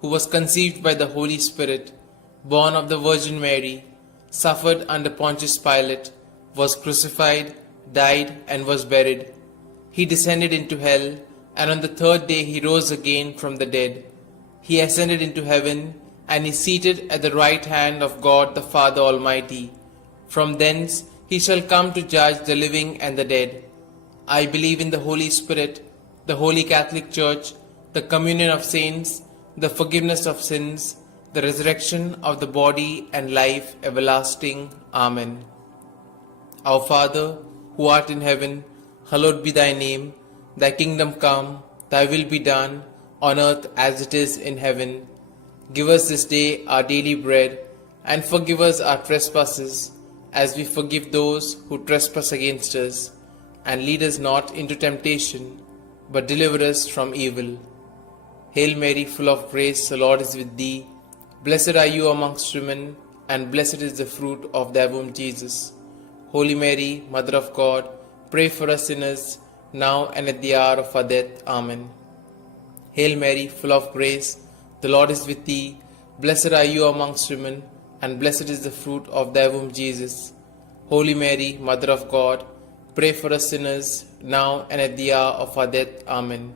who was conceived by the Holy Spirit, born of the Virgin Mary, suffered under Pontius Pilate, was crucified, died, and was buried. He descended into hell, and on the third day He rose again from the dead. He ascended into heaven, and is seated at the right hand of God the Father Almighty. From thence He shall come to judge the living and the dead. I believe in the Holy Spirit, the Holy Catholic Church, the communion of saints, the forgiveness of sins, the resurrection of the body, and life everlasting. Amen. Our Father, who art in heaven, hallowed be thy name. Thy kingdom come, thy will be done, on earth as it is in heaven. Give us this day our daily bread, and forgive us our trespasses, as we forgive those who trespass against us. And lead us not into temptation, but deliver us from evil. Hail Mary, full of grace, the Lord is with thee. Blessed are you amongst women, and blessed is the fruit of thy womb, Jesus. Holy Mary, Mother of God, pray for us sinners, now and at the hour of our death. Amen. Hail Mary, full of grace, the Lord is with thee. Blessed are you amongst women, and blessed is the fruit of thy womb, Jesus. Holy Mary, Mother of God, pray for us sinners, now and at the hour of our death. Amen.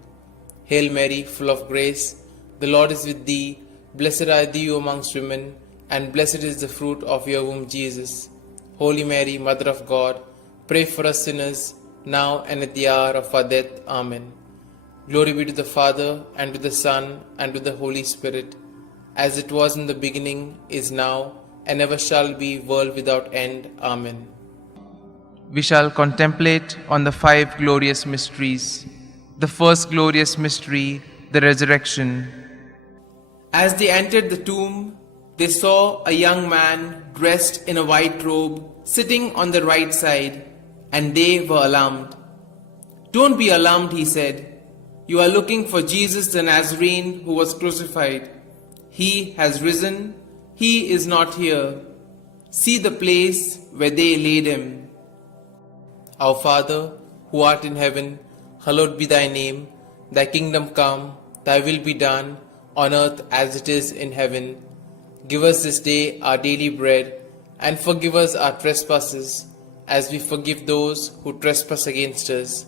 Hail Mary, full of grace, the Lord is with thee. Blessed are thou amongst women, and blessed is the fruit of your womb, Jesus. Holy Mary, Mother of God, pray for us sinners, now and at the hour of our death. Amen. Glory be to the Father, and to the Son, and to the Holy Spirit, as it was in the beginning, is now, and ever shall be, world without end. Amen. We shall contemplate on the 5 glorious mysteries. The first glorious mystery, the resurrection. As they entered the tomb, they saw a young man dressed in a white robe sitting on the right side, and they were alarmed. "Don't be alarmed," he said. "You are looking for Jesus the Nazarene who was crucified. He has risen. He is not here. See the place where they laid him. Our Father, who art in heaven, hallowed be thy name. Thy kingdom come, thy will be done, on earth as it is in heaven. Give us this day our daily bread, and forgive us our trespasses, as we forgive those who trespass against us.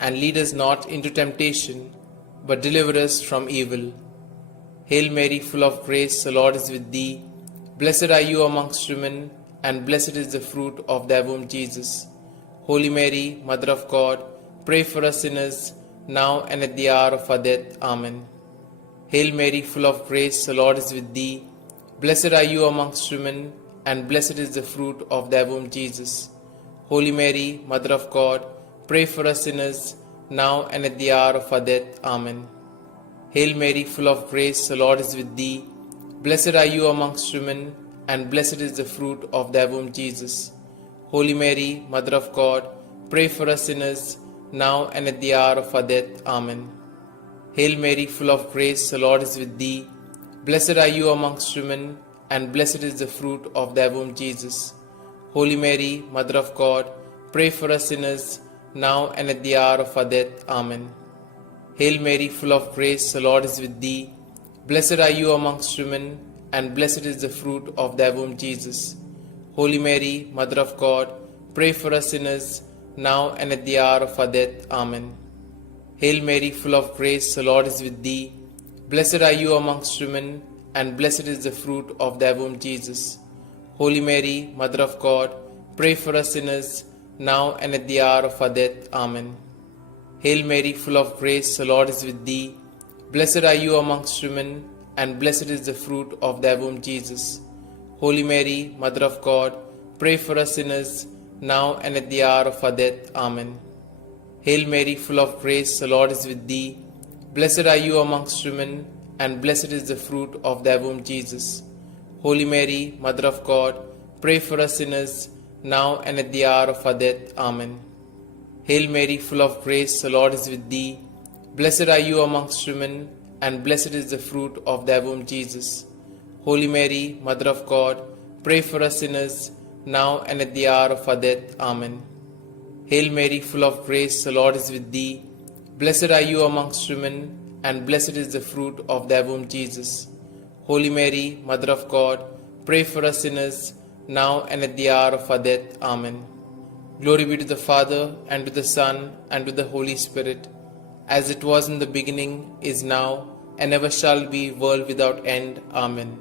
And lead us not into temptation, but deliver us from evil. Hail Mary, full of grace, the Lord is with thee. Blessed are you amongst women, and blessed is the fruit of thy womb, Jesus. Holy Mary, Mother of God, pray for us sinners, now and at the hour of our death. Amen. Hail Mary, full of grace, the Lord is with thee. Blessed are you amongst women, and blessed is the fruit of thy womb, Jesus. Holy Mary, Mother of God, pray for us sinners, now and at the hour of our death. Amen. Hail Mary, full of grace, the Lord is with thee. Blessed are you amongst women, and blessed is the fruit of thy womb, Jesus. Holy Mary, Mother of God, pray for us sinners, now and at the hour of our death. Amen. Hail Mary, full of grace, the Lord is with thee. Blessed are you amongst women, and blessed is the fruit of thy womb, Jesus. Holy Mary, Mother of God, pray for us sinners, now and at the hour of our death. Amen. Hail Mary, full of grace, the Lord is with thee. Blessed are you amongst women, and blessed is the fruit of thy womb, Jesus. Holy Mary, Mother of God, pray for us sinners, now and at the hour of our death. Amen. Hail Mary, full of grace, the Lord is with thee. Blessed are you amongst women, and blessed is the fruit of thy womb, Jesus. Holy Mary, Mother of God, pray for us sinners, now and at the hour of our death. Amen. Hail Mary, full of grace, the Lord is with thee. Blessed are you amongst women, and blessed is the fruit of thy womb, Jesus. Holy Mary, Mother of God, pray for us sinners, now and at the hour of our death. Amen. Hail Mary, full of grace, the Lord is with thee. Blessed are you amongst women, and blessed is the fruit of thy womb, Jesus. Holy Mary, Mother of God, pray for us sinners, now and at the hour of our death. Amen. Hail Mary, full of grace, the Lord is with thee. Blessed are you amongst women, and blessed is the fruit of thy womb, Jesus. Holy Mary, Mother of God, pray for us sinners, now and at the hour of our death. Amen. Hail Mary, full of grace, the Lord is with thee. Blessed are you amongst women, and blessed is the fruit of thy womb, Jesus. Holy Mary, Mother of God, pray for us sinners, now and at the hour of our death. Amen. Glory be to the Father, and to the Son, and to the Holy Spirit, as it was in the beginning, is now, and ever shall be, world without end. Amen.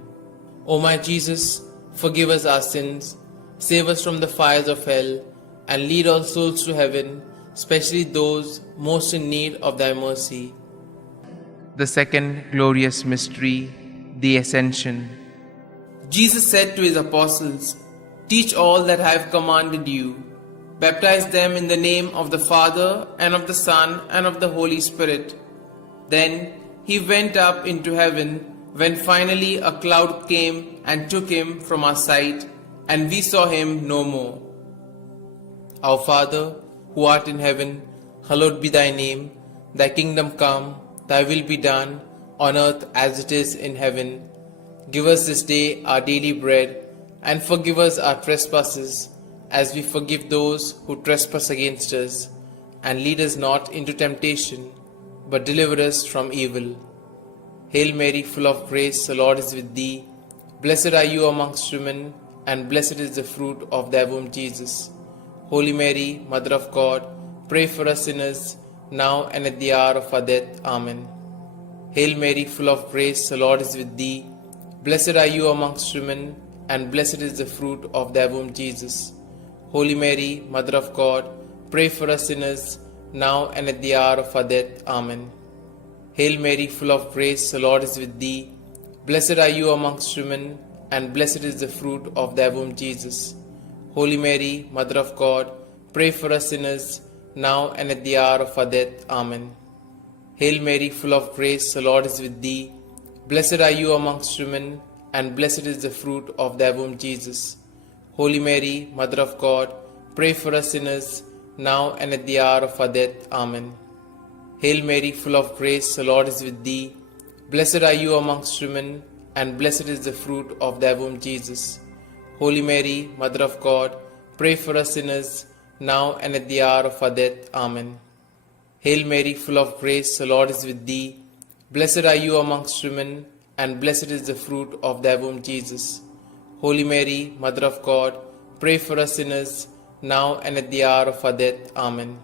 O my Jesus, forgive us our sins, save us from the fires of hell, and lead all souls to heaven, especially those most in need of thy mercy. The second glorious mystery, the Ascension. Jesus said to his apostles, "Teach all that I have commanded you. Baptize them in the name of the Father, and of the Son, and of the Holy Spirit." Then he went up into heaven, when finally a cloud came and took him from our sight, and we saw him no more. Our Father, who art in heaven, hallowed be thy name. Thy kingdom come, thy will be done, on earth as it is in heaven. Give us this day our daily bread, and forgive us our trespasses, as we forgive those who trespass against us. And lead us not into temptation, but deliver us from evil. Hail Mary, full of grace, the Lord is with thee. Blessed are you amongst women, and blessed is the fruit of thy womb, Jesus. Holy Mary, Mother of God, pray for us sinners, now and at the hour of our death. Amen. Hail Mary, full of grace, the Lord is with thee. Blessed are you amongst women, and blessed is the fruit of thy womb, Jesus. Holy Mary, Mother of God, pray for us sinners, now and at the hour of our death. Amen. Hail Mary, full of grace, the Lord is with thee. Blessed are you amongst women, and blessed is the fruit of thy womb, Jesus. Holy Mary, Mother of God, pray for us sinners, now and at the hour of our death. Amen. Hail Mary, full of grace, the Lord is with thee. Blessed are you amongst women, and blessed is the fruit of thy womb, Jesus. Holy Mary, Mother of God, pray for us sinners, now and at the hour of our death. Amen. Hail Mary, full of grace, the Lord is with thee. Blessed are you amongst women, and blessed is the fruit of thy womb, Jesus. Holy Mary, Mother of God, pray for us sinners, now and at the hour of our death. Amen. Hail Mary, full of grace, the Lord is with thee. Blessed are you amongst women, and blessed is the fruit of thy womb, Jesus. Holy Mary, Mother of God, pray for us sinners, now and at the hour of our death. Amen.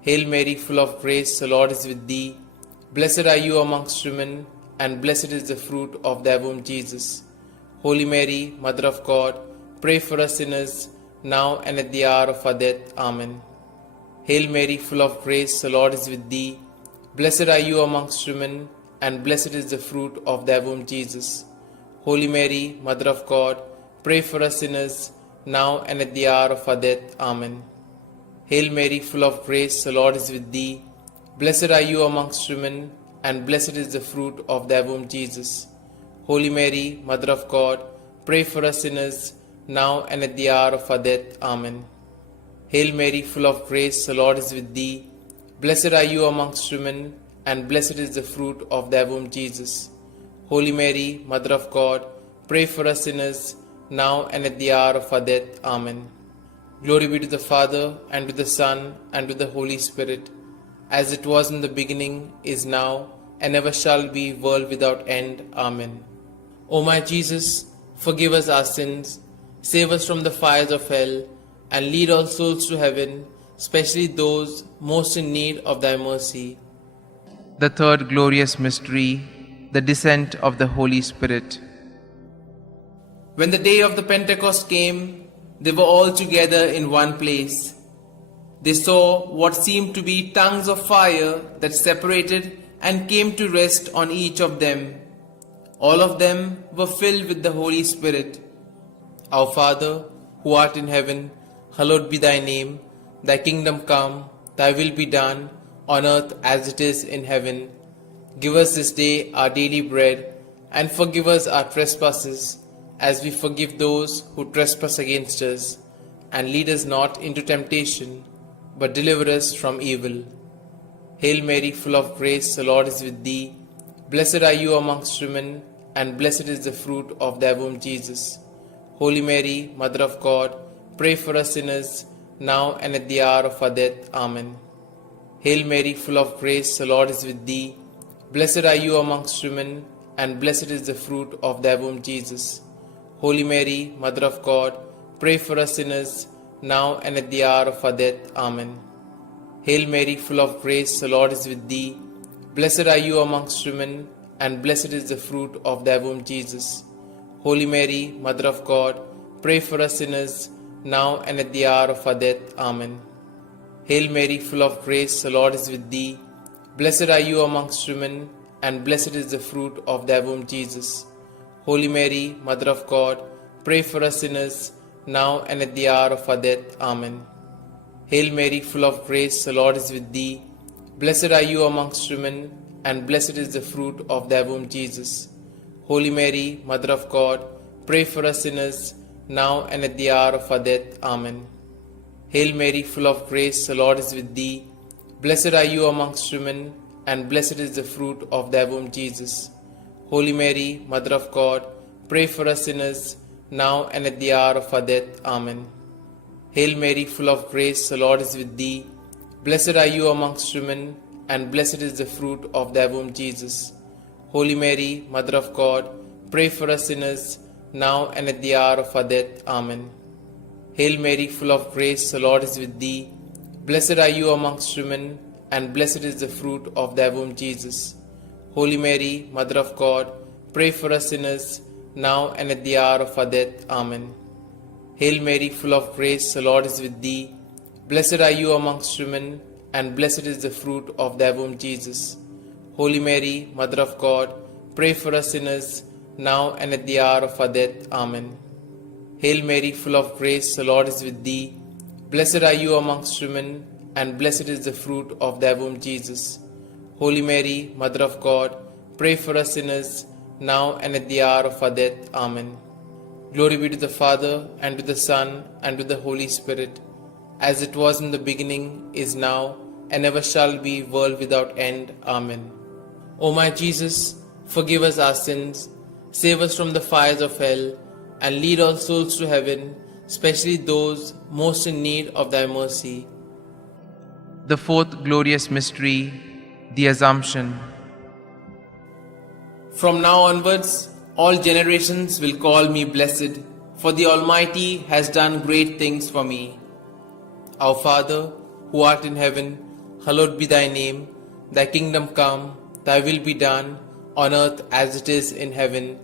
Hail Mary, full of grace, the Lord is with thee. Blessed are you amongst women, and blessed is the fruit of thy womb, Jesus. Holy Mary, Mother of God, pray for us sinners, now and at the hour of our death. Amen. Hail Mary, full of grace, the Lord is with thee. Blessed are you amongst women, and blessed is the fruit of thy womb, Jesus. Holy Mary, Mother of God, pray for us sinners, now and at the hour of our death. Amen. Hail Mary, full of grace, the Lord is with thee. Blessed are you amongst women, and blessed is the fruit of thy womb, Jesus. Holy Mary, Mother of God, pray for us sinners, now and at the hour of our death. Amen. Hail Mary, full of grace, the Lord is with thee. Blessed are you amongst women, and blessed is the fruit of thy womb, Jesus. Holy Mary, Mother of God, pray for us sinners, now and at the hour of our death. Amen. Glory be to the Father, and to the Son, and to the Holy Spirit, as it was in the beginning, is now, and ever shall be, world without end. Amen. O my Jesus, forgive us our sins, save us from the fires of hell, and lead all souls to heaven, especially those most in need of thy mercy. The third glorious mystery, the descent of the Holy Spirit. When the day of the Pentecost came, they were all together in one place. They saw what seemed to be tongues of fire that separated and came to rest on each of them. All of them were filled with the Holy Spirit. Our Father, who art in heaven, hallowed be thy name. Thy kingdom come, thy will be done, on earth as it is in heaven. Give us this day our daily bread, and forgive us our trespasses, as we forgive those who trespass against us. And lead us not into temptation, but deliver us from evil. Hail Mary, full of grace, the Lord is with thee. Blessed are you amongst women, and blessed is the fruit of thy womb, Jesus. Holy Mary, Mother of God, pray for us sinners, now and at the hour of our death. Amen. Hail Mary, full of grace, the Lord is with thee. Blessed are you amongst women, and blessed is the fruit of thy womb, Jesus. Holy Mary, Mother of God, pray for us sinners, now and at the hour of our death. Amen. Hail Mary, full of grace, the Lord is with thee. Blessed are you amongst women, and blessed is the fruit of thy womb, Jesus. Holy Mary, Mother of God, pray for us sinners, now and at the hour of our death. Amen. Hail Mary, full of grace, the Lord is with thee. Blessed are you amongst women, and blessed is the fruit of thy womb, Jesus. Holy Mary, Mother of God, pray for us sinners, now and at the hour of our death. Amen. Hail Mary, full of grace, the Lord is with thee. Blessed are you amongst women, and blessed is the fruit of thy womb, Jesus. Holy Mary, Mother of God, pray for us sinners, now and at the hour of our death. Amen. Hail Mary, full of grace, the Lord is with thee. Blessed are you amongst women, and blessed is the fruit of thy womb, Jesus. Holy Mary, Mother of God, pray for us sinners, now and at the hour of our death. Amen. Hail Mary, full of grace, the Lord is with thee. Blessed are you amongst women, and blessed is the fruit of thy womb, Jesus. Holy Mary, Mother of God, pray for us sinners, now and at the hour of our death. Amen. Hail Mary, full of grace, the Lord is with thee. Blessed are you amongst women, and blessed is the fruit of thy womb, Jesus. Holy Mary, Mother of God, pray for us sinners, now and at the hour of our death. Amen. Hail Mary, full of grace, the Lord is with thee. Blessed are you amongst women, and blessed is the fruit of thy womb, Jesus. Holy Mary, Mother of God, pray for us sinners, now and at the hour of our death. Amen. Hail Mary, full of grace, the Lord is with thee. Blessed are you amongst women, and blessed is the fruit of thy womb, Jesus. Holy Mary, Mother of God, pray for us sinners, now and at the hour of our death. Amen. Glory be to the Father, and to the Son, and to the Holy Spirit, as it was in the beginning, is now, and ever shall be, world without end. Amen. O my Jesus, forgive us our sins, save us from the fires of hell, and lead all souls to heaven, especially those most in need of thy mercy. The fourth glorious mystery, the Assumption. From now onwards, all generations will call me blessed, for the Almighty has done great things for me. Our Father, who art in heaven, hallowed be thy name. Thy kingdom come, thy will be done, on earth as it is in heaven.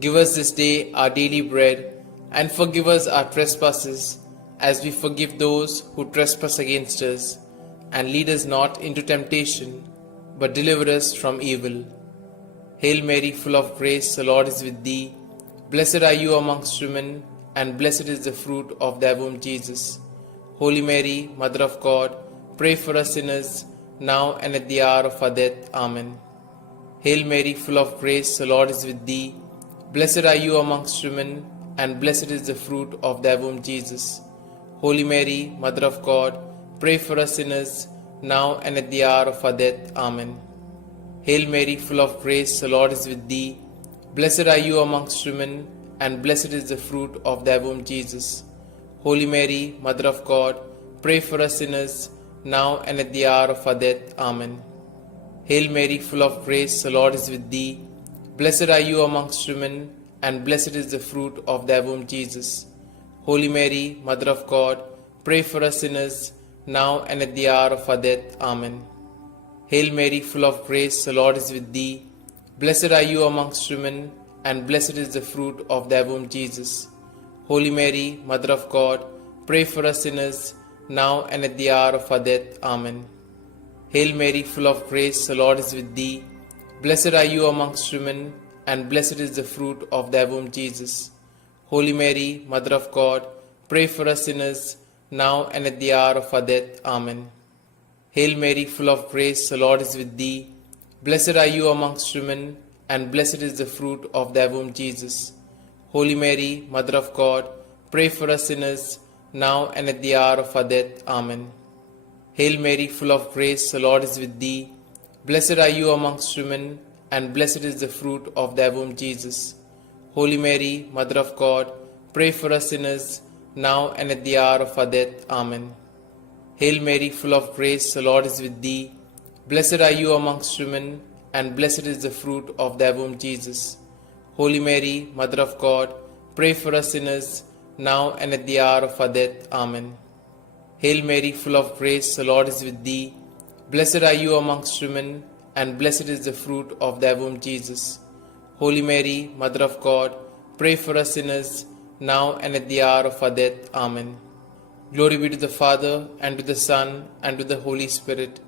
Give us this day our daily bread, and forgive us our trespasses, as we forgive those who trespass against us. And lead us not into temptation, but deliver us from evil. Hail Mary, full of grace, the Lord is with thee. Blessed are you amongst women, and blessed is the fruit of thy womb, Jesus. Holy Mary, Mother of God, pray for us sinners, now and at the hour of our death. Amen. Hail Mary, full of grace, the Lord is with thee. Blessed are you amongst women, and blessed is the fruit of thy womb, Jesus. Holy Mary, Mother of God, pray for us sinners, now and at the hour of our death. Amen. Hail Mary, full of grace, the Lord is with thee. Blessed are you amongst women, and blessed is the fruit of thy womb, Jesus. Holy Mary, Mother of God, pray for us sinners, now and at the hour of our death. Amen. Hail Mary, full of grace, the Lord is with thee. Blessed are you amongst women, and blessed is the fruit of thy womb, Jesus. Holy Mary, Mother of God, pray for us sinners, now and at the hour of our death. Amen. Hail Mary, full of grace, the Lord is with thee. Blessed are you amongst women, and blessed is the fruit of thy womb, Jesus. Holy Mary, Mother of God, pray for us sinners, now and at the hour of our death. Amen. Hail Mary, full of grace, the Lord is with thee. Blessed are you amongst women, and blessed is the fruit of thy womb, Jesus. Holy Mary, Mother of God, pray for us sinners, now and at the hour of our death. Amen. Hail Mary, full of grace, the Lord is with thee. Blessed are you amongst women, and blessed is the fruit of thy womb, Jesus. Holy Mary, Mother of God, pray for us sinners, now and at the hour of our death. Amen. Hail Mary, full of grace, the Lord is with thee. Blessed are you amongst women, and blessed is the fruit of thy womb, Jesus. Holy Mary, Mother of God, pray for us sinners, now and at the hour of our death. Amen. Hail Mary, full of grace, the Lord is with thee. Blessed are you amongst women, and blessed is the fruit of thy womb, Jesus. Holy Mary, Mother of God, pray for us sinners, now and at the hour of our death. Amen. Hail Mary, full of grace, the Lord is with thee. Blessed are you amongst women, and blessed is the fruit of thy womb, Jesus. Holy Mary, Mother of God, pray for us sinners, now and at the hour of our death. Amen. Glory be to the Father, and to the Son, and to the Holy Spirit,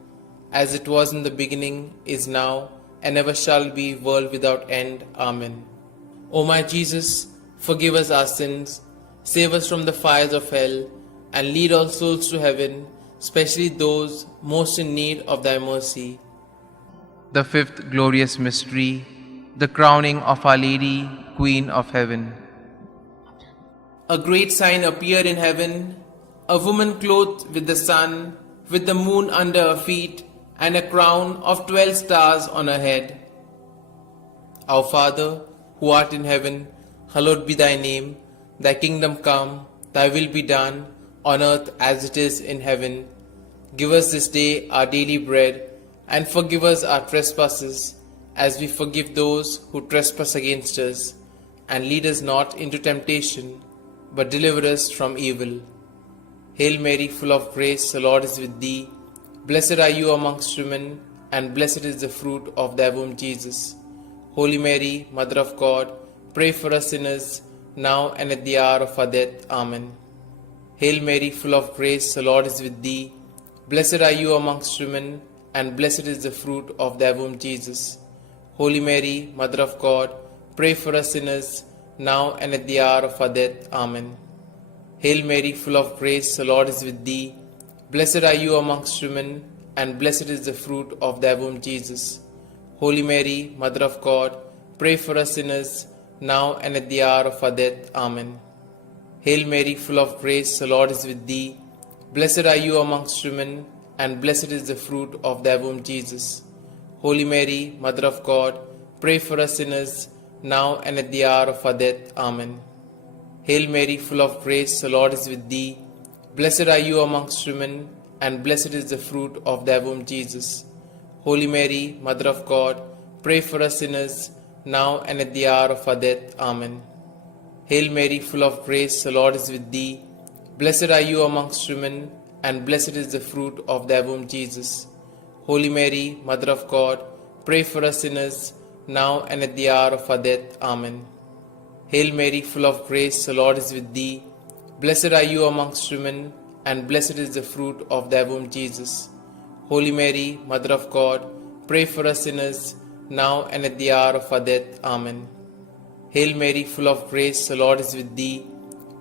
as it was in the beginning, is now, and ever shall be, world without end. Amen. O my Jesus, forgive us our sins, save us from the fires of hell, and lead all souls to heaven, especially those most in need of thy mercy. The fifth glorious mystery, the crowning of Our Lady, Queen of Heaven. A great sign appeared in heaven, a woman clothed with the sun, with the moon under her feet, and a crown of 12 stars on her head. Our Father, who art in heaven, hallowed be thy name. Thy kingdom come, thy will be done, on earth as it is in heaven. Give us this day our daily bread, and forgive us our trespasses, as we forgive those who trespass against us. And lead us not into temptation, but deliver us from evil. Hail Mary, full of grace, the Lord is with thee. Blessed are you amongst women, and blessed is the fruit of thy womb, Jesus. Holy Mary, Mother of God, pray for us sinners, now and at the hour of our death. Amen. Hail Mary, full of grace, the Lord is with thee. Blessed are you amongst women, and blessed is the fruit of thy womb, Jesus. Holy Mary, Mother of God, pray for us sinners, now and at the hour of our death. Amen. Hail Mary, full of grace, the Lord is with thee. Blessed are you amongst women, and blessed is the fruit of thy womb, Jesus. Holy Mary, Mother of God, pray for us sinners, now and at the hour of our death. Amen. Hail Mary, full of grace, the Lord is with thee. Blessed are you amongst women, and blessed is the fruit of thy womb, Jesus. Holy Mary, Mother of God, pray for us sinners, now and at the hour of our death. Amen. Hail Mary, full of grace, the Lord is with thee. Blessed are you amongst women, and blessed is the fruit of thy womb, Jesus. Holy Mary, Mother of God, pray for us sinners, now and at the hour of our death. Amen. Hail Mary, full of grace, the Lord is with thee. Blessed are you amongst women, and blessed is the fruit of thy womb, Jesus. Holy Mary, Mother of God, pray for us sinners, now and at the hour of our death. Amen. Hail Mary, full of grace, the Lord is with thee. Blessed are you amongst women, and blessed is the fruit of thy womb, Jesus. Holy Mary, Mother of God, pray for us sinners, now and at the hour of our death. Amen. Hail Mary, full of grace, the Lord is with thee.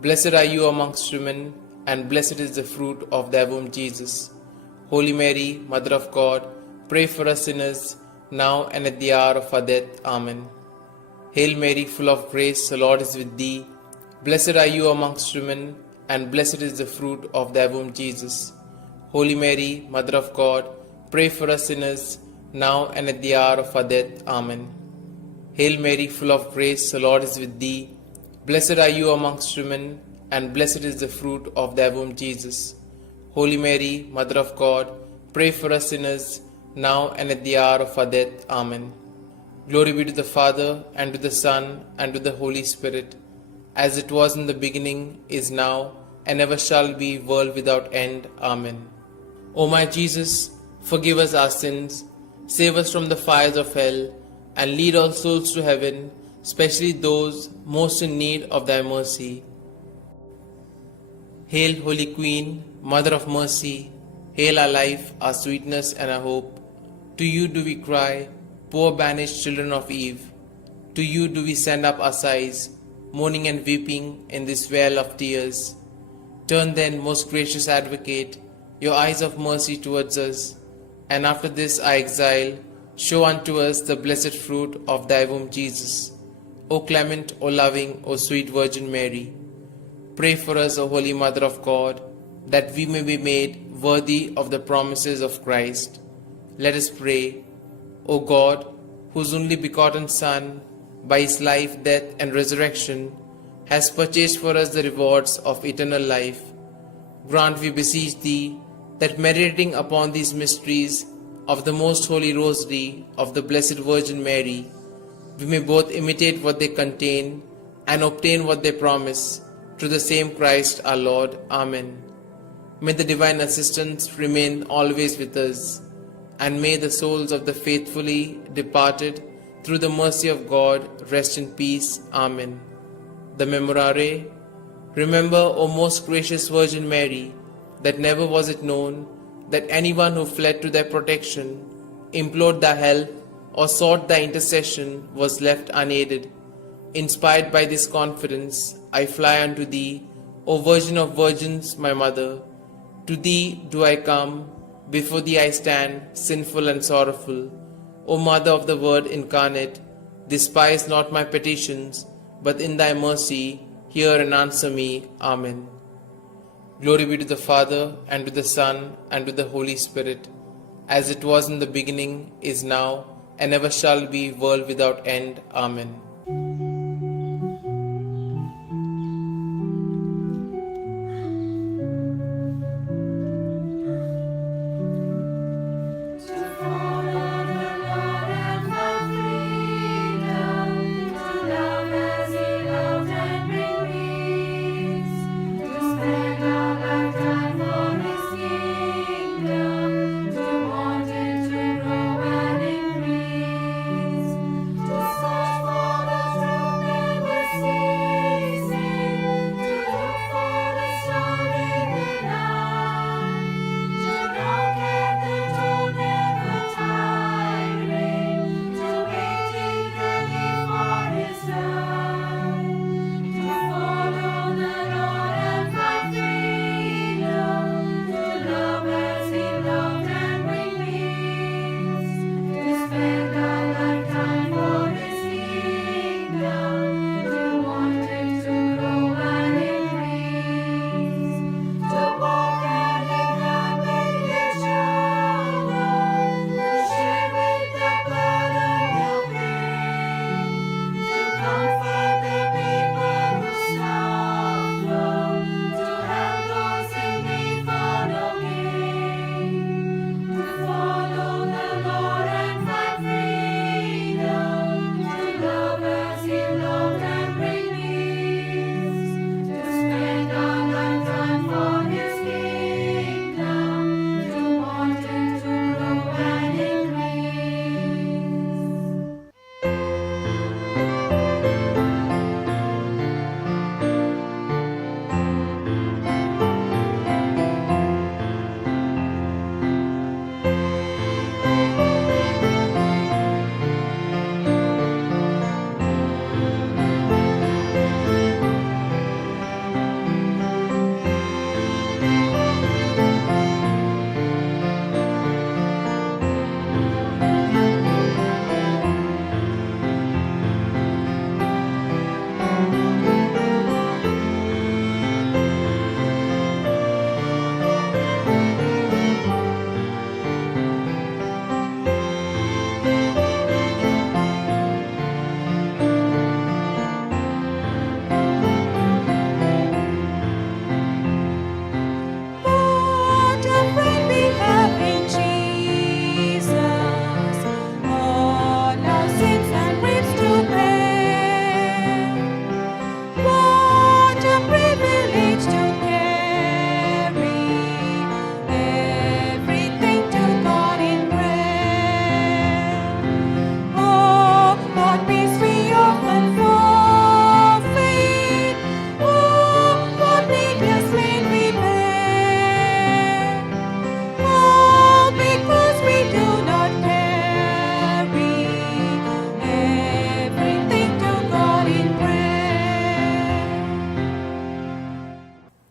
Blessed are you amongst women, and blessed is the fruit of thy womb, Jesus. Holy Mary, Mother of God, pray for us sinners, now and at the hour of our death. Amen. Hail Mary, full of grace, the Lord is with thee. Blessed are you amongst women, and blessed is the fruit of thy womb, Jesus. Holy Mary, Mother of God, pray for us sinners, now and at the hour of our death. Amen. Hail Mary, full of grace, the Lord is with thee. Blessed are you amongst women, and blessed is the fruit of thy womb, Jesus. Holy Mary, Mother of God, pray for us sinners, now and at the hour of our death. Amen. Glory be to the Father, and to the Son, and to the Holy Spirit, as it was in the beginning, is now, and ever shall be, world without end. Amen. O my Jesus, forgive us our sins, save us from the fires of hell, and lead all souls to heaven, especially those most in need of thy mercy. Hail, Holy Queen, Mother of Mercy, hail our life, our sweetness, and our hope. To you do we cry, poor banished children of Eve. To you do we send up our sighs, mourning and weeping in this vale of tears. Turn then, most gracious Advocate, your eyes of mercy towards us, and after this our exile, show unto us the blessed fruit of thy womb, Jesus. O clement, O loving, O sweet Virgin Mary, pray for us, O Holy Mother of God, that we may be made worthy of the promises of Christ. Let us pray. O God, whose only begotten Son, by his life, death, and resurrection, has purchased for us the rewards of eternal life, grant, we beseech thee, that meditating upon these mysteries of the most holy Rosary of the Blessed Virgin Mary, we may both imitate what they contain and obtain what they promise, through the same Christ our Lord. Amen. May the divine assistance remain always with us, and may the souls of the faithfully departed, through the mercy of God, rest in peace. Amen. The Memorare. Remember, O most gracious Virgin Mary, that never was it known that anyone who fled to thy protection, implored thy help, or sought thy intercession was left unaided. Inspired by this confidence, I fly unto thee, O Virgin of Virgins, my Mother. To thee do I come, before thee I stand, sinful and sorrowful. O Mother of the Word incarnate, despise not my petitions, but in thy mercy hear and answer me. Amen. Glory be to the Father, and to the Son, and to the Holy Spirit, as it was in the beginning, is now, and ever shall be, world without end. Amen.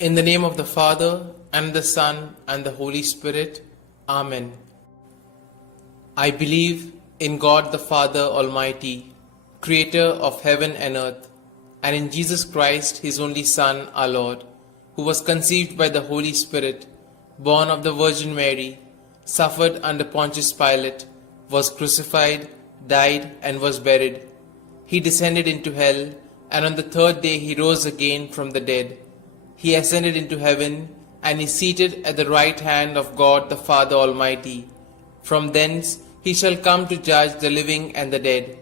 In the name of the Father, and the Son, and the Holy Spirit. Amen. I believe in God the Father Almighty, Creator of heaven and earth, and in Jesus Christ, His only Son, our Lord, who was conceived by the Holy Spirit, born of the Virgin Mary, suffered under Pontius Pilate, was crucified, died, and was buried. He descended into hell, and on the third day he rose again from the dead. He ascended into heaven, and is seated at the right hand of God the Father Almighty. From thence he shall come to judge the living and the dead.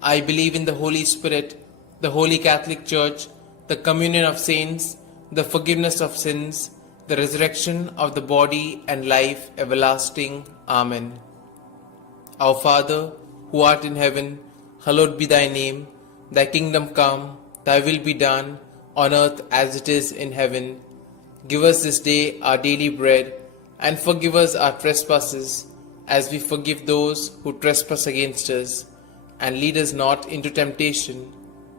I believe in the Holy Spirit, the Holy Catholic Church, the communion of saints, the forgiveness of sins, the resurrection of the body, and life everlasting. Amen. Our Father, who art in heaven, hallowed be thy name. Thy kingdom come, thy will be done, on earth as it is in heaven. Give us this day our daily bread, and forgive us our trespasses, as we forgive those who trespass against us. And lead us not into temptation,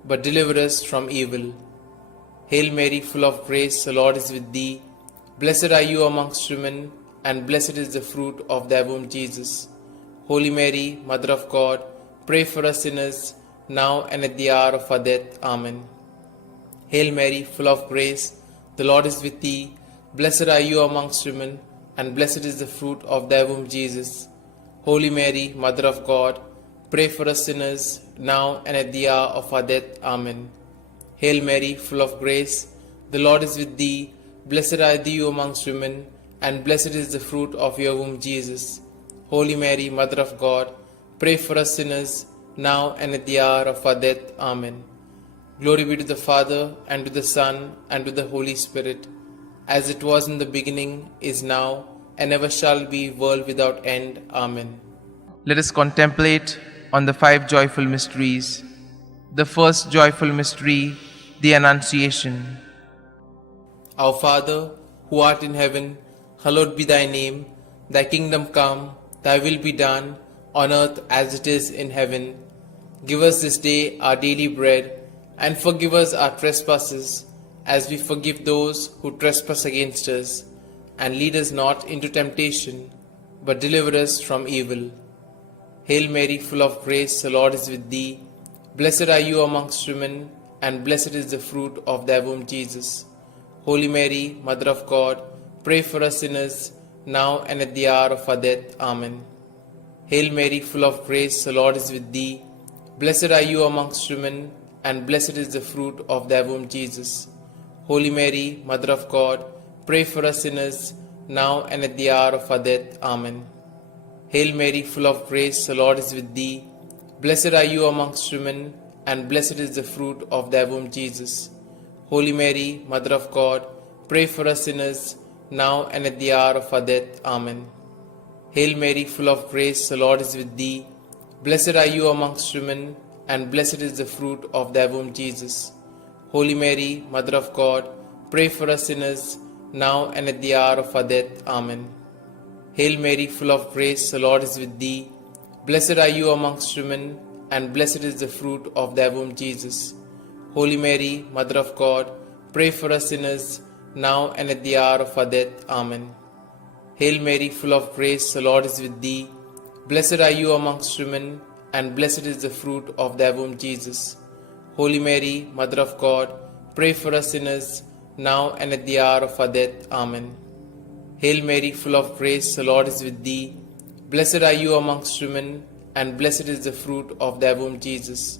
but deliver us from evil. Hail Mary, full of grace, the Lord is with thee. Blessed are you amongst women, and blessed is the fruit of thy womb, Jesus. Holy Mary, Mother of God, pray for us sinners, now and at the hour of our death. Amen. Hail Mary, full of grace, the Lord is with thee. Blessed are you amongst women, and blessed is the fruit of thy womb, Jesus. Holy Mary, Mother of God, pray for us sinners, now and at the hour of our death. Amen. Hail Mary, full of grace, the Lord is with thee. Blessed are you amongst women, and blessed is the fruit of your womb, Jesus. Holy Mary, Mother of God, pray for us sinners, now and at the hour of our death. Amen. Glory be to the Father, and to the Son, and to the Holy Spirit, as it was in the beginning, is now, and ever shall be, world without end. Amen. Let us contemplate on the 5 joyful mysteries. The first joyful mystery, the Annunciation. Our Father, who art in heaven, hallowed be thy name. Thy kingdom come, thy will be done, on earth as it is in heaven. Give us this day our daily bread, and forgive us our trespasses, as we forgive those who trespass against us. And lead us not into temptation, but deliver us from evil. Hail Mary, full of grace, the Lord is with thee. Blessed are you amongst women, and blessed is the fruit of thy womb, Jesus. Holy Mary, Mother of God, pray for us sinners, now and at the hour of our death. Amen. Hail Mary, full of grace, the Lord is with thee. Blessed are you amongst women, and blessed is the fruit of thy womb, Jesus. Holy Mary, Mother of God, pray for us sinners, now and at the hour of our death. Amen. Hail Mary, full of grace, the Lord is with thee. Blessed are you amongst women, and blessed is the fruit of thy womb, Jesus. Holy Mary, Mother of God, pray for us sinners, now and at the hour of our death. Amen. Hail Mary, full of grace, the Lord is with thee. Blessed are you amongst women, and blessed is the fruit of thy womb, Jesus. Holy Mary, Mother of God, pray for us sinners, now and at the hour of our death. Amen. Hail Mary, full of grace, the Lord is with thee. Blessed are you amongst women, and blessed is the fruit of thy womb, Jesus. Holy Mary, Mother of God, pray for us sinners, now and at the hour of our death. Amen. Hail Mary, full of grace, the Lord is with thee. Blessed are you amongst women, and blessed is the fruit of thy womb, Jesus. Holy Mary, Mother of God, pray for us sinners, now and at the hour of our death. Amen. Hail Mary, full of grace, the Lord is with thee. Blessed are you amongst women, and blessed is the fruit of thy womb, Jesus.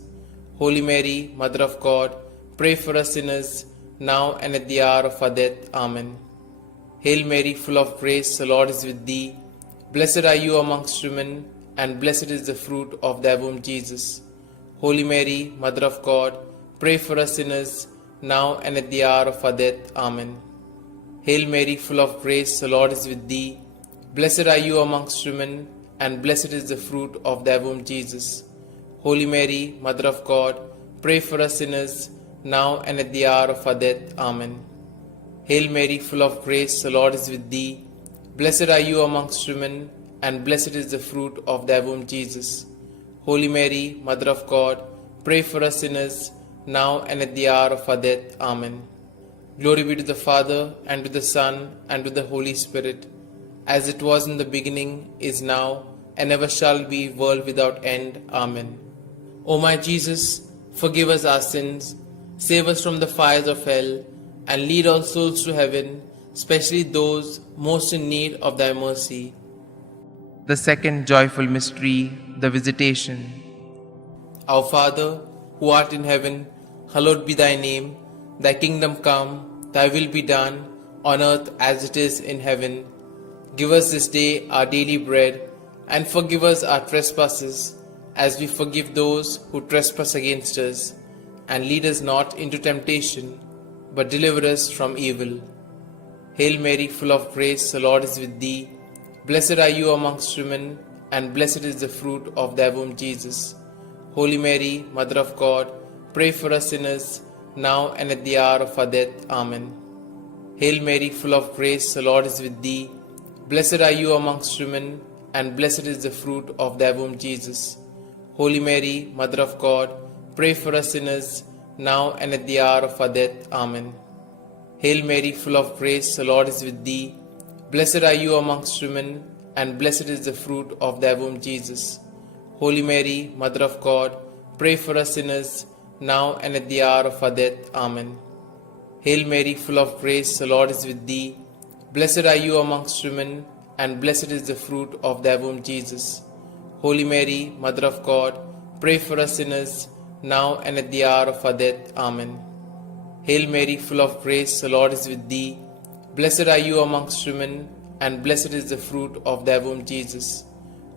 Holy Mary, Mother of God, pray for us sinners, now and at the hour of our death. Amen. Hail Mary, full of grace, the Lord is with thee. Blessed are you amongst women, and blessed is the fruit of thy womb, Jesus. Holy Mary, Mother of God, pray for us sinners, now and at the hour of our death. Amen. Hail Mary, full of grace, the Lord is with thee. Blessed are you amongst women, and blessed is the fruit of thy womb, Jesus. Holy Mary, Mother of God, pray for us sinners, now and at the hour of our death. Amen. Hail Mary, full of grace, the Lord is with thee. Blessed are you amongst women, and blessed is the fruit of thy womb, Jesus. Holy Mary, Mother of God, pray for us sinners, now and at the hour of our death. Amen. Glory be to the Father, and to the Son, and to the Holy Spirit, as it was in the beginning, is now, and ever shall be, world without end. Amen. O my Jesus, forgive us our sins, save us from the fires of hell, and lead all souls to heaven, especially those most in need of thy mercy. The second joyful mystery, the Visitation. Our Father, who art in heaven, hallowed be thy name. Thy kingdom come, thy will be done, on earth as it is in heaven. Give us this day our daily bread, and forgive us our trespasses, as we forgive those who trespass against us. And lead us not into temptation, but deliver us from evil. Hail Mary, full of grace, the Lord is with thee. Blessed are you amongst women, and blessed is the fruit of thy womb, Jesus. Holy Mary, Mother of God, pray for us sinners, now and at the hour of our death. Amen. Hail Mary, full of grace, the Lord is with thee. Blessed are you amongst women, and blessed is the fruit of thy womb, Jesus. Holy Mary, Mother of God, pray for us sinners, now and at the hour of our death. Amen. Hail Mary, full of grace, the Lord is with thee. Blessed are you amongst women, and blessed is the fruit of thy womb, Jesus. Holy Mary, Mother of God, pray for us sinners, now and at the hour of our death. Amen. Hail Mary, full of grace, the Lord is with thee. Blessed are you amongst women, and blessed is the fruit of thy womb, Jesus. Holy Mary, Mother of God, pray for us sinners, now and at the hour of our death. Amen. Hail Mary, full of grace, the Lord is with thee. Blessed are you amongst women, and blessed is the fruit of thy womb, Jesus.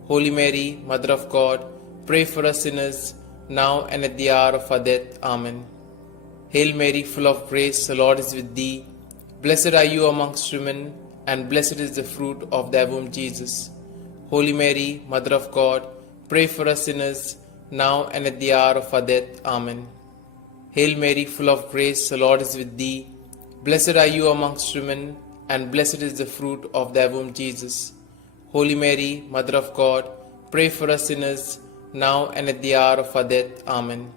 Holy Mary, Mother of God, pray for us sinners, now and at the hour of our death. Amen. Hail Mary, full of grace, the Lord is with thee. Blessed are you amongst women, and blessed is the fruit of thy womb, Jesus. Holy Mary, Mother of God, pray for us sinners, now and at the hour of our death. Amen. Hail Mary, full of grace, the Lord is with thee. Blessed are you amongst women, and blessed is the fruit of thy womb, Jesus. Holy Mary, Mother of God, pray for us sinners, now and at the hour of our death. Amen.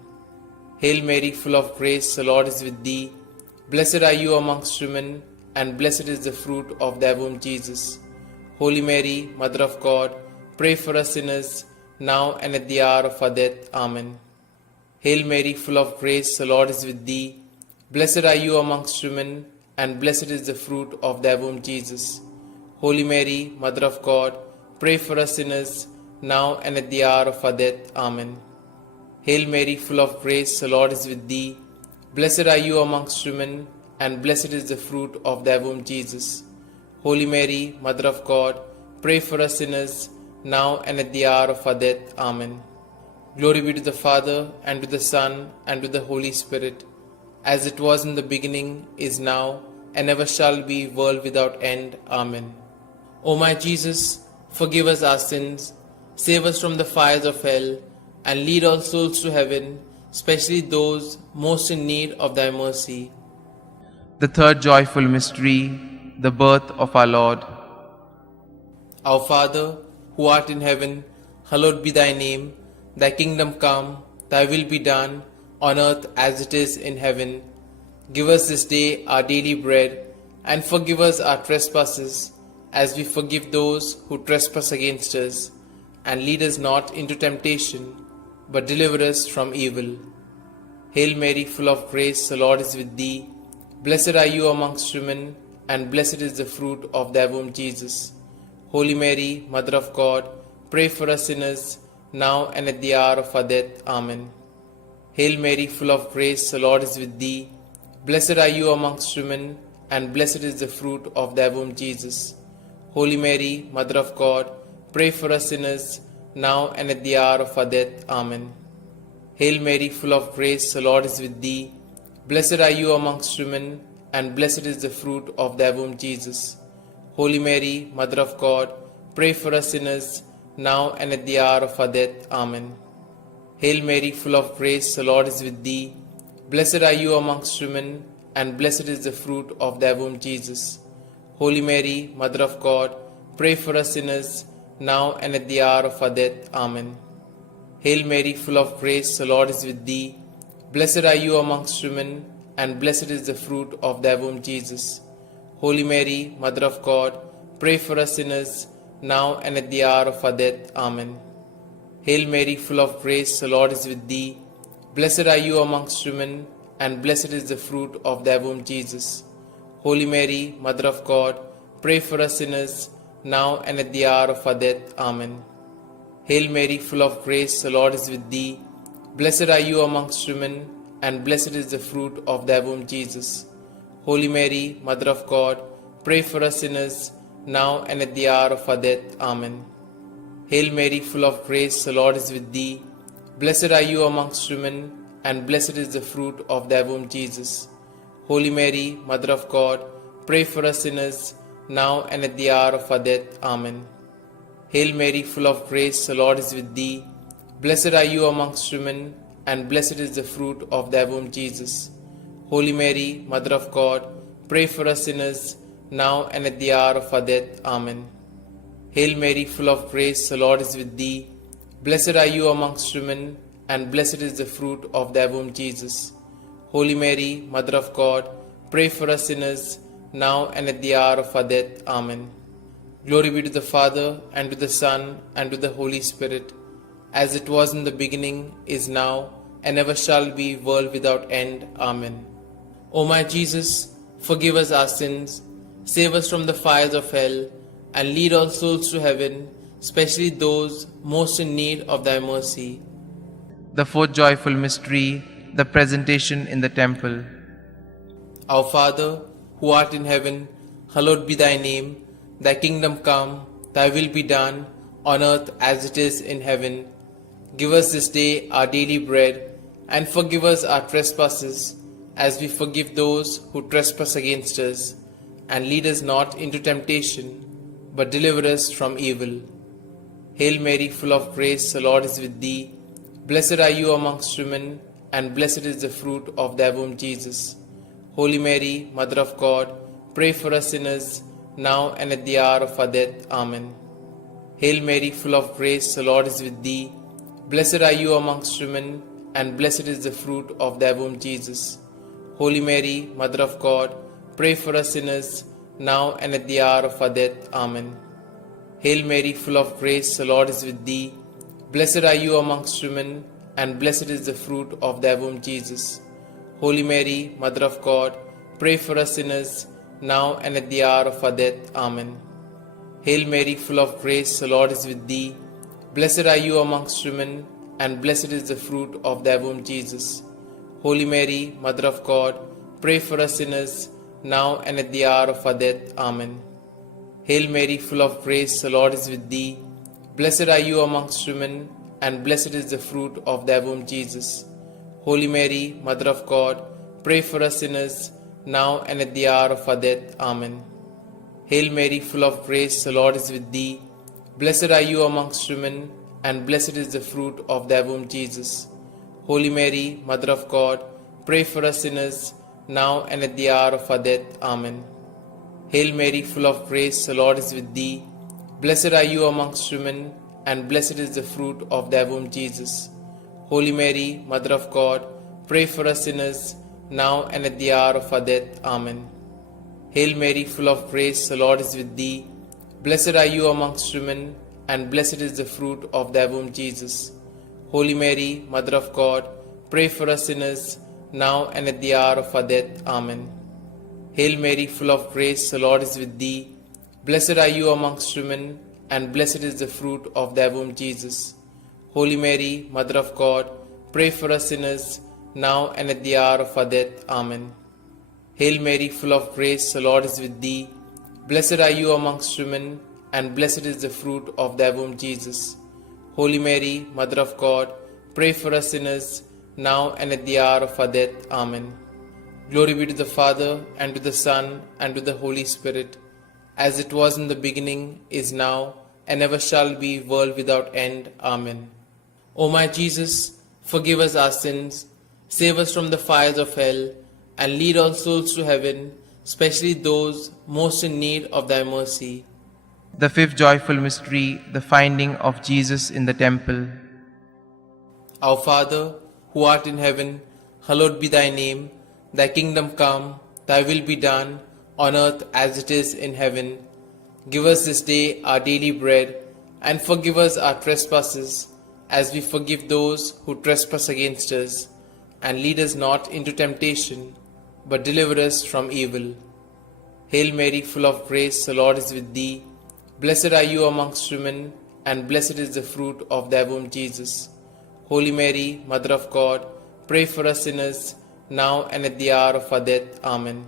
Hail Mary, full of grace, the Lord is with thee. Blessed are you amongst women, and blessed is the fruit of thy womb, Jesus. Holy Mary, Mother of God, pray for us sinners, now and at the hour of our death. Amen. Hail Mary, full of grace, the Lord is with thee. Blessed are you amongst women, and blessed is the fruit of thy womb, Jesus. Holy Mary, Mother of God, pray for us sinners, now and at the hour of our death. Amen. Hail Mary, full of grace, the Lord is with thee. Blessed are you amongst women, and blessed is the fruit of thy womb, Jesus. Holy Mary, Mother of God, pray for us sinners, now and at the hour of our death. Amen. Glory be to the Father, and to the Son, and to the Holy Spirit, as it was in the beginning, is now, and ever shall be, world without end. Amen. O my Jesus, forgive us our sins, save us from the fires of hell, and lead all souls to heaven, especially those most in need of thy mercy. The third joyful mystery, the birth of our Lord. Our Father, who art in heaven, hallowed be thy name. Thy kingdom come, thy will be done, on earth as it is in heaven. Give us this day our daily bread, and forgive us our trespasses, as we forgive those who trespass against us. And lead us not into temptation, but deliver us from evil. Hail Mary, full of grace, the Lord is with thee. Blessed are you amongst women, and blessed is the fruit of thy womb, Jesus. Holy Mary, Mother of God, pray for us sinners, now and at the hour of our death. Amen. Hail Mary, full of grace, the Lord is with thee. Blessed are you amongst women, and blessed is the fruit of thy womb, Jesus. Holy Mary, Mother of God, pray for us sinners, now and at the hour of our death. Amen. Hail Mary, full of grace, the Lord is with thee. Blessed are you amongst women, and blessed is the fruit of thy womb, Jesus. Holy Mary, Mother of God, pray for us sinners, now and at the hour of our death. Amen. Hail Mary, full of grace, the Lord is with thee. Blessed are you amongst women, and blessed is the fruit of thy womb, Jesus. Holy Mary, Mother of God, pray for us sinners, now and at the hour of our death. Amen. Hail Mary, full of grace, the Lord is with thee. Blessed are you amongst women, and blessed is the fruit of thy womb, Jesus. Holy Mary, Mother of God, pray for us sinners, now and at the hour of our death. Amen. Hail Mary, full of grace, the Lord is with thee. Blessed are you amongst women, and blessed is the fruit of thy womb, Jesus. Holy Mary, Mother of God, pray for us sinners, now and at the hour of our death. Amen. Hail Mary, full of grace, the Lord is with thee. Blessed are you amongst women, and blessed is the fruit of thy womb, Jesus. Holy Mary, Mother of God, pray for us sinners, now and at the hour of our death. Amen. Hail Mary, full of grace, the Lord is with thee. Blessed are you amongst women, and blessed is the fruit of thy womb, Jesus. Holy Mary, Mother of God, pray for us sinners, now and at the hour of our death. Amen. Hail Mary, full of grace, the Lord is with thee. Blessed are you amongst women, and blessed is the fruit of thy womb, Jesus. Holy Mary, Mother of God, pray for us sinners, now and at the hour of our death. Amen. Hail Mary, full of grace, the Lord is with thee. Blessed are you amongst women, and blessed is the fruit of thy womb, Jesus. Holy Mary, Mother of God, pray for us sinners, now and at the hour of our death. Amen. Glory be to the Father, and to the Son, and to the Holy Spirit, as it was in the beginning, is now, and ever shall be, world without end. Amen. O my Jesus, forgive us our sins, save us from the fires of hell, and lead all souls to heaven, especially those most in need of thy mercy. The fourth joyful mystery, the presentation in the temple. Our Father, who art in heaven, hallowed be thy name. Thy kingdom come, thy will be done, on earth as it is in heaven. Give us this day our daily bread, and forgive us our trespasses, as we forgive those who trespass against us. And lead us not into temptation, but deliver us from evil. Hail Mary, full of grace, the Lord is with thee. Blessed are you amongst women, and blessed is the fruit of thy womb, Jesus. Holy Mary, Mother of God, pray for us sinners, now and at the hour of our death. Amen. Hail Mary, full of grace, the Lord is with thee. Blessed are you amongst women, and blessed is the fruit of thy womb, Jesus. Holy Mary, Mother of God, pray for us sinners, now and at the hour of our death. Amen. Hail Mary, full of grace, the Lord is with thee. Blessed are you amongst women, and blessed is the fruit of thy womb, Jesus. Holy Mary, Mother of God, pray for us sinners, now and at the hour of our death. Amen. Hail Mary, full of grace, the Lord is with thee. Blessed are you amongst women, and blessed is the fruit of thy womb, Jesus. Holy Mary, Mother of God, pray for us sinners, now and at the hour of our death. Amen. Hail Mary, full of grace, the Lord is with thee. Blessed are you amongst women, and blessed is the fruit of thy womb, Jesus. Holy Mary, Mother of God, pray for us sinners, now and at the hour of our death. Amen. Hail Mary, full of grace, the Lord is with thee. Blessed are you amongst women, and blessed is the fruit of thy womb, Jesus. Holy Mary, Mother of God, pray for us sinners, now and at the hour of our death. Amen. Hail Mary, full of grace, the Lord is with thee. Blessed are you amongst women, and blessed is the fruit of thy womb, Jesus. Holy Mary, Mother of God, pray for us sinners, now and at the hour of our death. Amen. Hail Mary, full of grace, the Lord is with thee. Blessed are you amongst women, and blessed is the fruit of thy womb, Jesus. Holy Mary, Mother of God, pray for us sinners, now and at the hour of our death. Amen. Hail Mary, full of grace, the Lord is with thee. Blessed are you amongst women, and blessed is the fruit of thy womb, Jesus. Holy Mary, Mother of God, pray for us sinners, now and at the hour of our death. Amen. Hail Mary, full of grace, the Lord is with thee. Blessed are you amongst women, and blessed is the fruit of thy womb, Jesus. Holy Mary, Mother of God, pray for us sinners, now and at the hour of our death. Amen. Glory be to the Father, and to the Son, and to the Holy Spirit, as it was in the beginning, is now, and ever shall be, world without end. Amen. O my Jesus, forgive us our sins, save us from the fires of hell, and lead all souls to heaven, especially those most in need of thy mercy. The fifth joyful mystery, the finding of Jesus in the temple. Our Father, who art in heaven, hallowed be thy name. Thy kingdom come, thy will be done, on earth as it is in heaven. Give us this day our daily bread, and forgive us our trespasses, as we forgive those who trespass against us. And lead us not into temptation, but deliver us from evil. Hail Mary, full of grace, the Lord is with thee. Blessed are you amongst women, and blessed is the fruit of thy womb, Jesus. Holy Mary, Mother of God, pray for us sinners, now and at the hour of our death. Amen.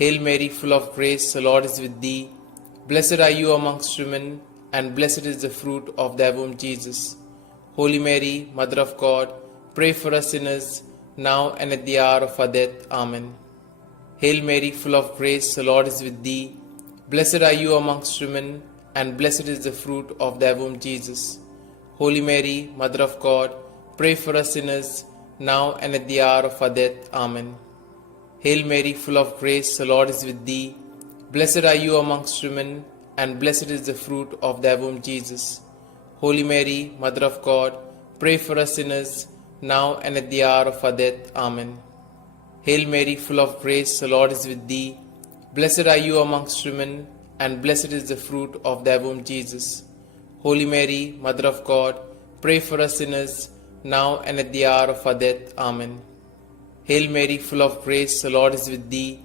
Hail Mary, full of grace, the Lord is with thee. Blessed are you amongst women, and blessed is the fruit of thy womb, Jesus. Holy Mary, Mother of God, pray for us sinners, now and at the hour of our death. Amen. Hail Mary, full of grace, the Lord is with thee. Blessed are you amongst women, and blessed is the fruit of thy womb, Jesus. Holy Mary, Mother of God, pray for us sinners, now and at the hour of our death. Amen. Hail Mary, full of grace, the Lord is with thee. Blessed are you amongst women, and blessed is the fruit of thy womb, Jesus. Holy Mary, Mother of God, pray for us sinners, now and at the hour of our death. Amen. Hail Mary, full of grace, the Lord is with thee. Blessed are you amongst women, and blessed is the fruit of thy womb, Jesus. Holy Mary, Mother of God, pray for us sinners, now and at the hour of our death. Amen. Hail Mary, full of grace, the Lord is with thee.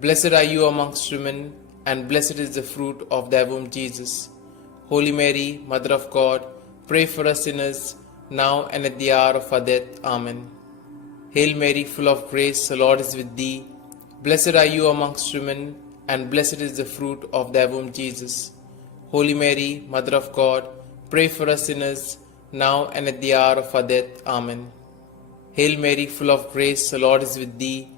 Blessed are you amongst women, and blessed is the fruit of thy womb, Jesus. Holy Mary, Mother of God, pray for us sinners, now and at the hour of our death. Amen. Hail Mary, full of grace, the Lord is with thee. Blessed are you amongst women, and blessed is the fruit of thy womb, Jesus. Holy Mary, Mother of God, pray for us sinners, now and at the hour of our death. Amen. Hail Mary, full of grace, the Lord is with thee.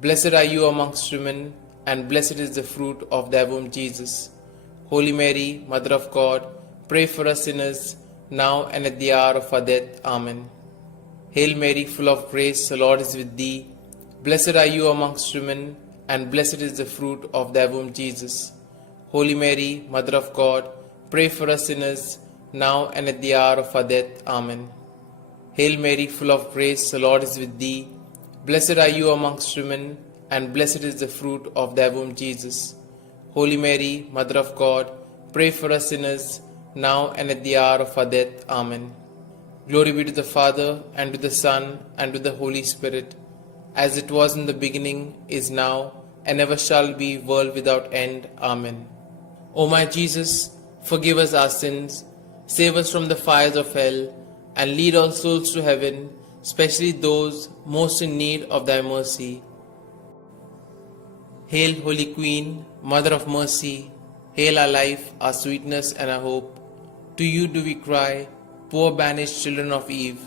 Blessed are you amongst women, and blessed is the fruit of thy womb, Jesus. Holy Mary, Mother of God, pray for us sinners, now and at the hour of our death. Amen. Hail Mary, full of grace, the Lord is with thee. Blessed are you amongst women, and blessed is the fruit of thy womb, Jesus. Holy Mary, Mother of God, pray for us sinners, now and at the hour of our death. Amen. Hail Mary, full of grace, the Lord is with thee. Blessed are you amongst women, and blessed is the fruit of thy womb, Jesus. Holy Mary, Mother of God, pray for us sinners, now and at the hour of our death. Amen. Glory be to the Father, and to the Son, and to the Holy Spirit, as it was in the beginning, is now, and ever shall be, world without end. Amen. O my Jesus, forgive us our sins, save us from the fires of hell, and lead all souls to heaven, especially those most in need of thy mercy. Hail, Holy Queen, Mother of Mercy, hail our life, our sweetness, and our hope. To you do we cry, poor banished children of Eve.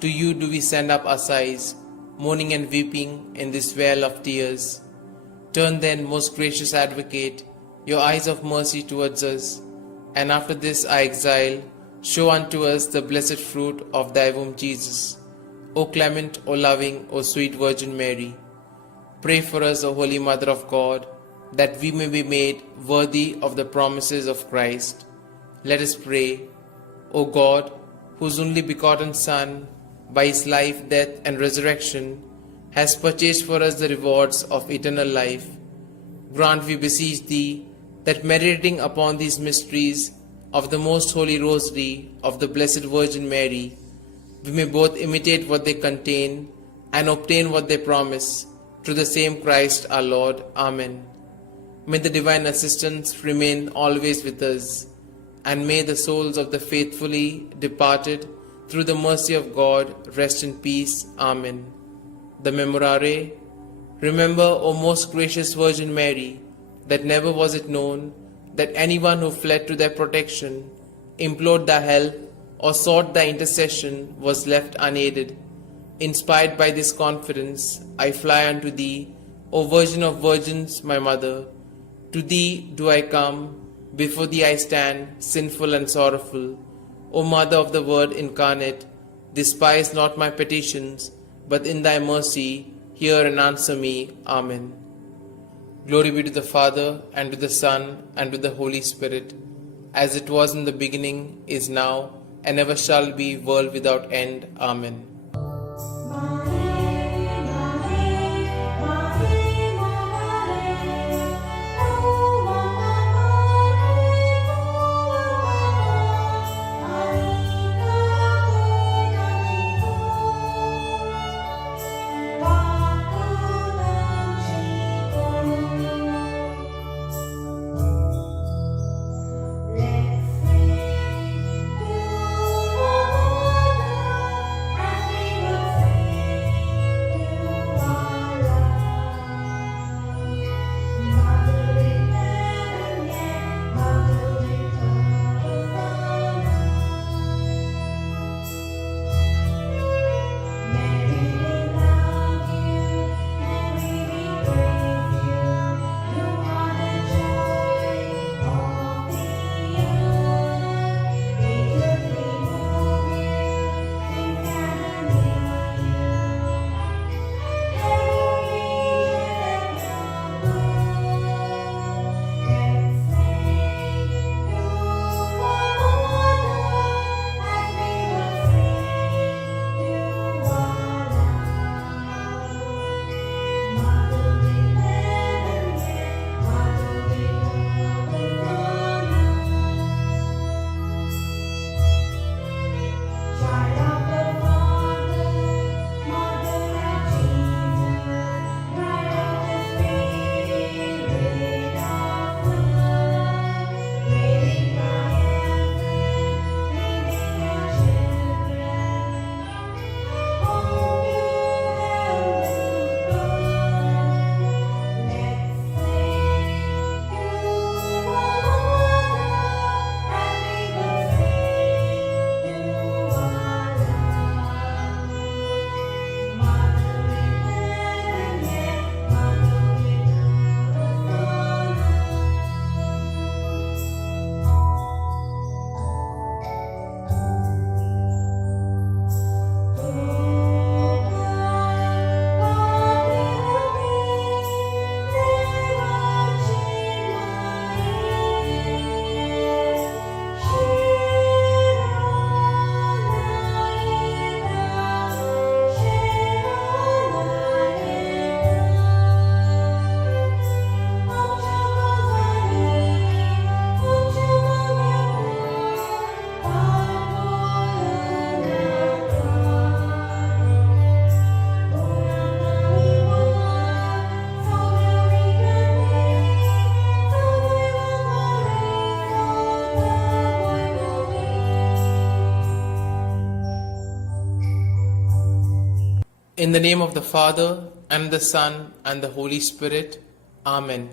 To you do we send up our sighs, mourning and weeping in this vale of tears. Turn then, most gracious Advocate, your eyes of mercy towards us, and after this our exile, show unto us the blessed fruit of thy womb, Jesus. O clement, O loving, O sweet Virgin Mary, pray for us, O Holy Mother of God, that we may be made worthy of the promises of Christ. Let us pray. O God, whose only begotten Son, by his life, death, and resurrection, has purchased for us the rewards of eternal life, grant, we beseech thee, that meditating upon these mysteries of the most holy Rosary of the Blessed Virgin Mary, we may both imitate what they contain and obtain what they promise, through the same Christ our Lord. Amen. May the divine assistance remain always with us, and may the souls of the faithfully departed, through the mercy of God, rest in peace. Amen. The Memorare. Remember, O most gracious Virgin Mary, that never was it known that anyone who fled to thy protection, implored thy help, or sought thy intercession was left unaided. Inspired by this confidence, I fly unto thee, O Virgin of Virgins, my Mother. To thee do I come, before thee I stand, sinful and sorrowful. O Mother of the Word incarnate, despise not my petitions, but in thy mercy hear and answer me. Amen. Glory be to the Father, and to the Son, and to the Holy Spirit, as it was in the beginning, is now, and ever shall be, world without end. Amen. In the name of the Father, and the Son, and the Holy Spirit. Amen.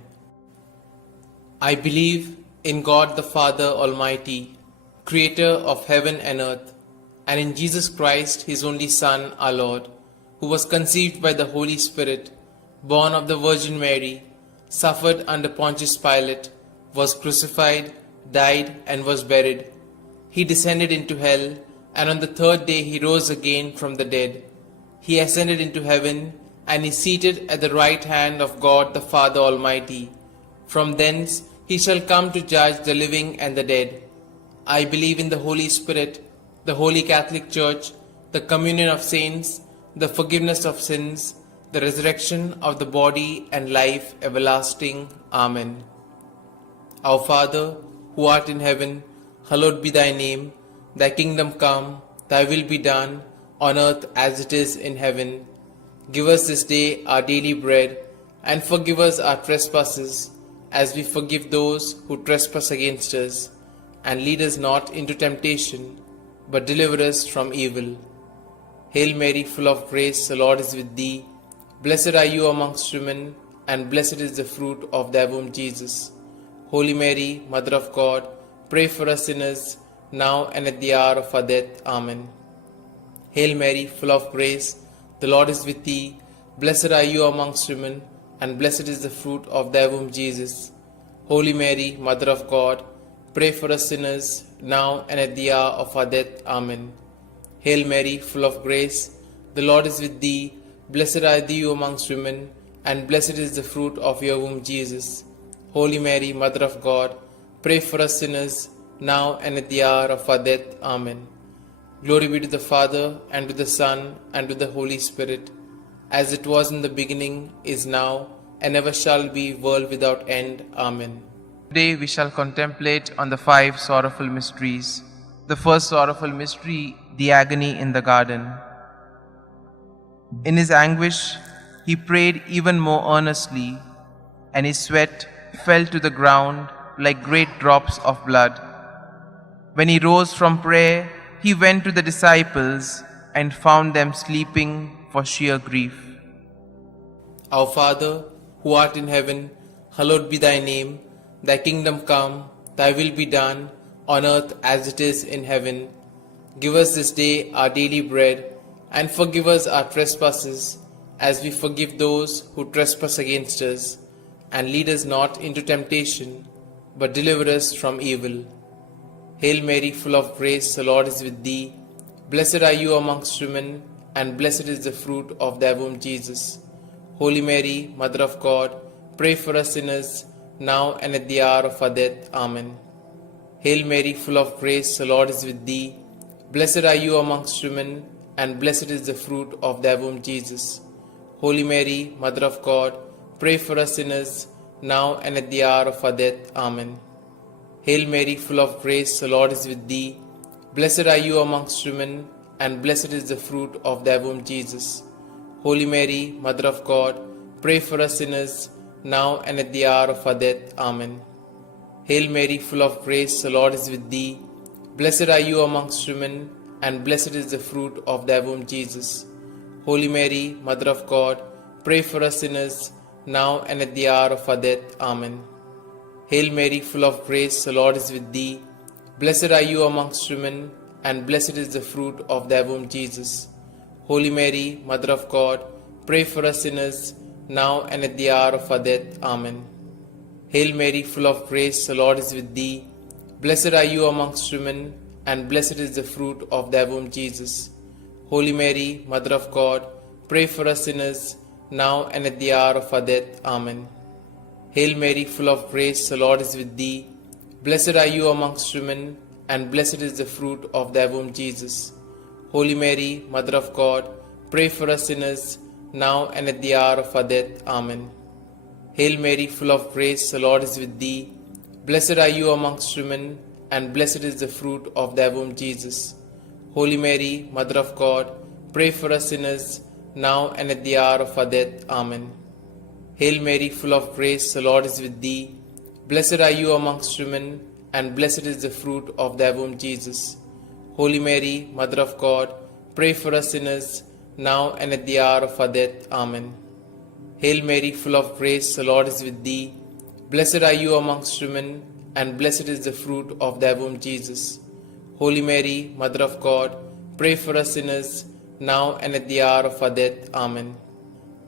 I believe in God the Father Almighty, creator of heaven and earth, and in Jesus Christ, his only Son, our Lord, who was conceived by the Holy Spirit, born of the Virgin Mary, suffered under Pontius Pilate, was crucified, died, and was buried. He descended into hell, and on the third day he rose again from the dead. He ascended into heaven, and is seated at the right hand of God the Father Almighty. From thence he shall come to judge the living and the dead. I believe in the Holy Spirit, the Holy Catholic Church, the communion of saints, the forgiveness of sins, the resurrection of the body, and life everlasting. Amen. Our Father, who art in heaven, hallowed be thy name. Thy kingdom come, thy will be done, on earth as it is in heaven. Give us this day our daily bread, and forgive us our trespasses, as we forgive those who trespass against us. And lead us not into temptation, but deliver us from evil. Hail Mary, full of grace, the Lord is with thee. Blessed are you amongst women, and blessed is the fruit of thy womb, Jesus. Holy Mary, Mother of God, pray for us sinners, now and at the hour of our death. Amen. Hail Mary, full of grace, the Lord is with thee. Blessed are you amongst women, and blessed is the fruit of thy womb, Jesus. Holy Mary, Mother of God, pray for us sinners, now and at the hour of our death. Amen. Hail Mary, full of grace, the Lord is with thee. Blessed are you amongst women, and blessed is the fruit of your womb, Jesus. Holy Mary, Mother of God, pray for us sinners, now and at the hour of our death. Amen. Glory be to the Father, and to the Son, and to the Holy Spirit, as it was in the beginning, is now, and ever shall be, world without end. Amen. Today we shall contemplate on the 5 sorrowful mysteries. The first sorrowful mystery, the agony in the garden. In his anguish, he prayed even more earnestly, and his sweat fell to the ground like great drops of blood. When he rose from prayer, he went to the disciples and found them sleeping for sheer grief. Our Father, who art in heaven, hallowed be thy name. Thy kingdom come, thy will be done, on earth as it is in heaven. Give us this day our daily bread, and forgive us our trespasses, as we forgive those who trespass against us. And lead us not into temptation, but deliver us from evil. Hail Mary, full of grace, the Lord is with thee. Blessed are you amongst women, and blessed is the fruit of thy womb, Jesus. Holy Mary, Mother of God, pray for us sinners, now and at the hour of our death. Amen. Hail Mary, full of grace, the Lord is with thee. Blessed are you amongst women, and blessed is the fruit of thy womb, Jesus. Holy Mary, Mother of God, pray for us sinners, now and at the hour of our death. Amen. Hail Mary, full of grace, the Lord is with thee. Blessed are you amongst women, and blessed is the fruit of thy womb, Jesus. Holy Mary, Mother of God, pray for us sinners, now and at the hour of our death. Amen. Hail Mary, full of grace, the Lord is with thee. Blessed are you amongst women, and blessed is the fruit of thy womb, Jesus. Holy Mary, Mother of God, pray for us sinners, now and at the hour of our death. Amen. Hail Mary, full of grace, the Lord is with thee. Blessed are you amongst women, and blessed is the fruit of thy womb, Jesus. Holy Mary, Mother of God, pray for us sinners, now and at the hour of our death. Amen. Hail Mary, full of grace, the Lord is with thee. Blessed are you amongst women, and blessed is the fruit of thy womb, Jesus. Holy Mary, Mother of God, pray for us sinners, now and at the hour of our death. Amen. Hail Mary, full of grace, the Lord is with thee. Blessed are you amongst women, and blessed is the fruit of thy womb, Jesus. Holy Mary, Mother of God, pray for us sinners, now and at the hour of our death. Amen. Hail Mary, full of grace, the Lord is with thee. Blessed are you amongst women, and blessed is the fruit of thy womb, Jesus. Holy Mary, Mother of God, pray for us sinners, now and at the hour of our death. Amen. Hail Mary, full of grace, the Lord is with thee. Blessed are you amongst women, and blessed is the fruit of thy womb, Jesus. Holy Mary, Mother of God, pray for us sinners, now and at the hour of our death. Amen. Hail Mary, full of grace, the Lord is with thee. Blessed are you amongst women, and blessed is the fruit of thy womb, Jesus. Holy Mary, Mother of God, pray for us sinners, now and at the hour of our death. Amen.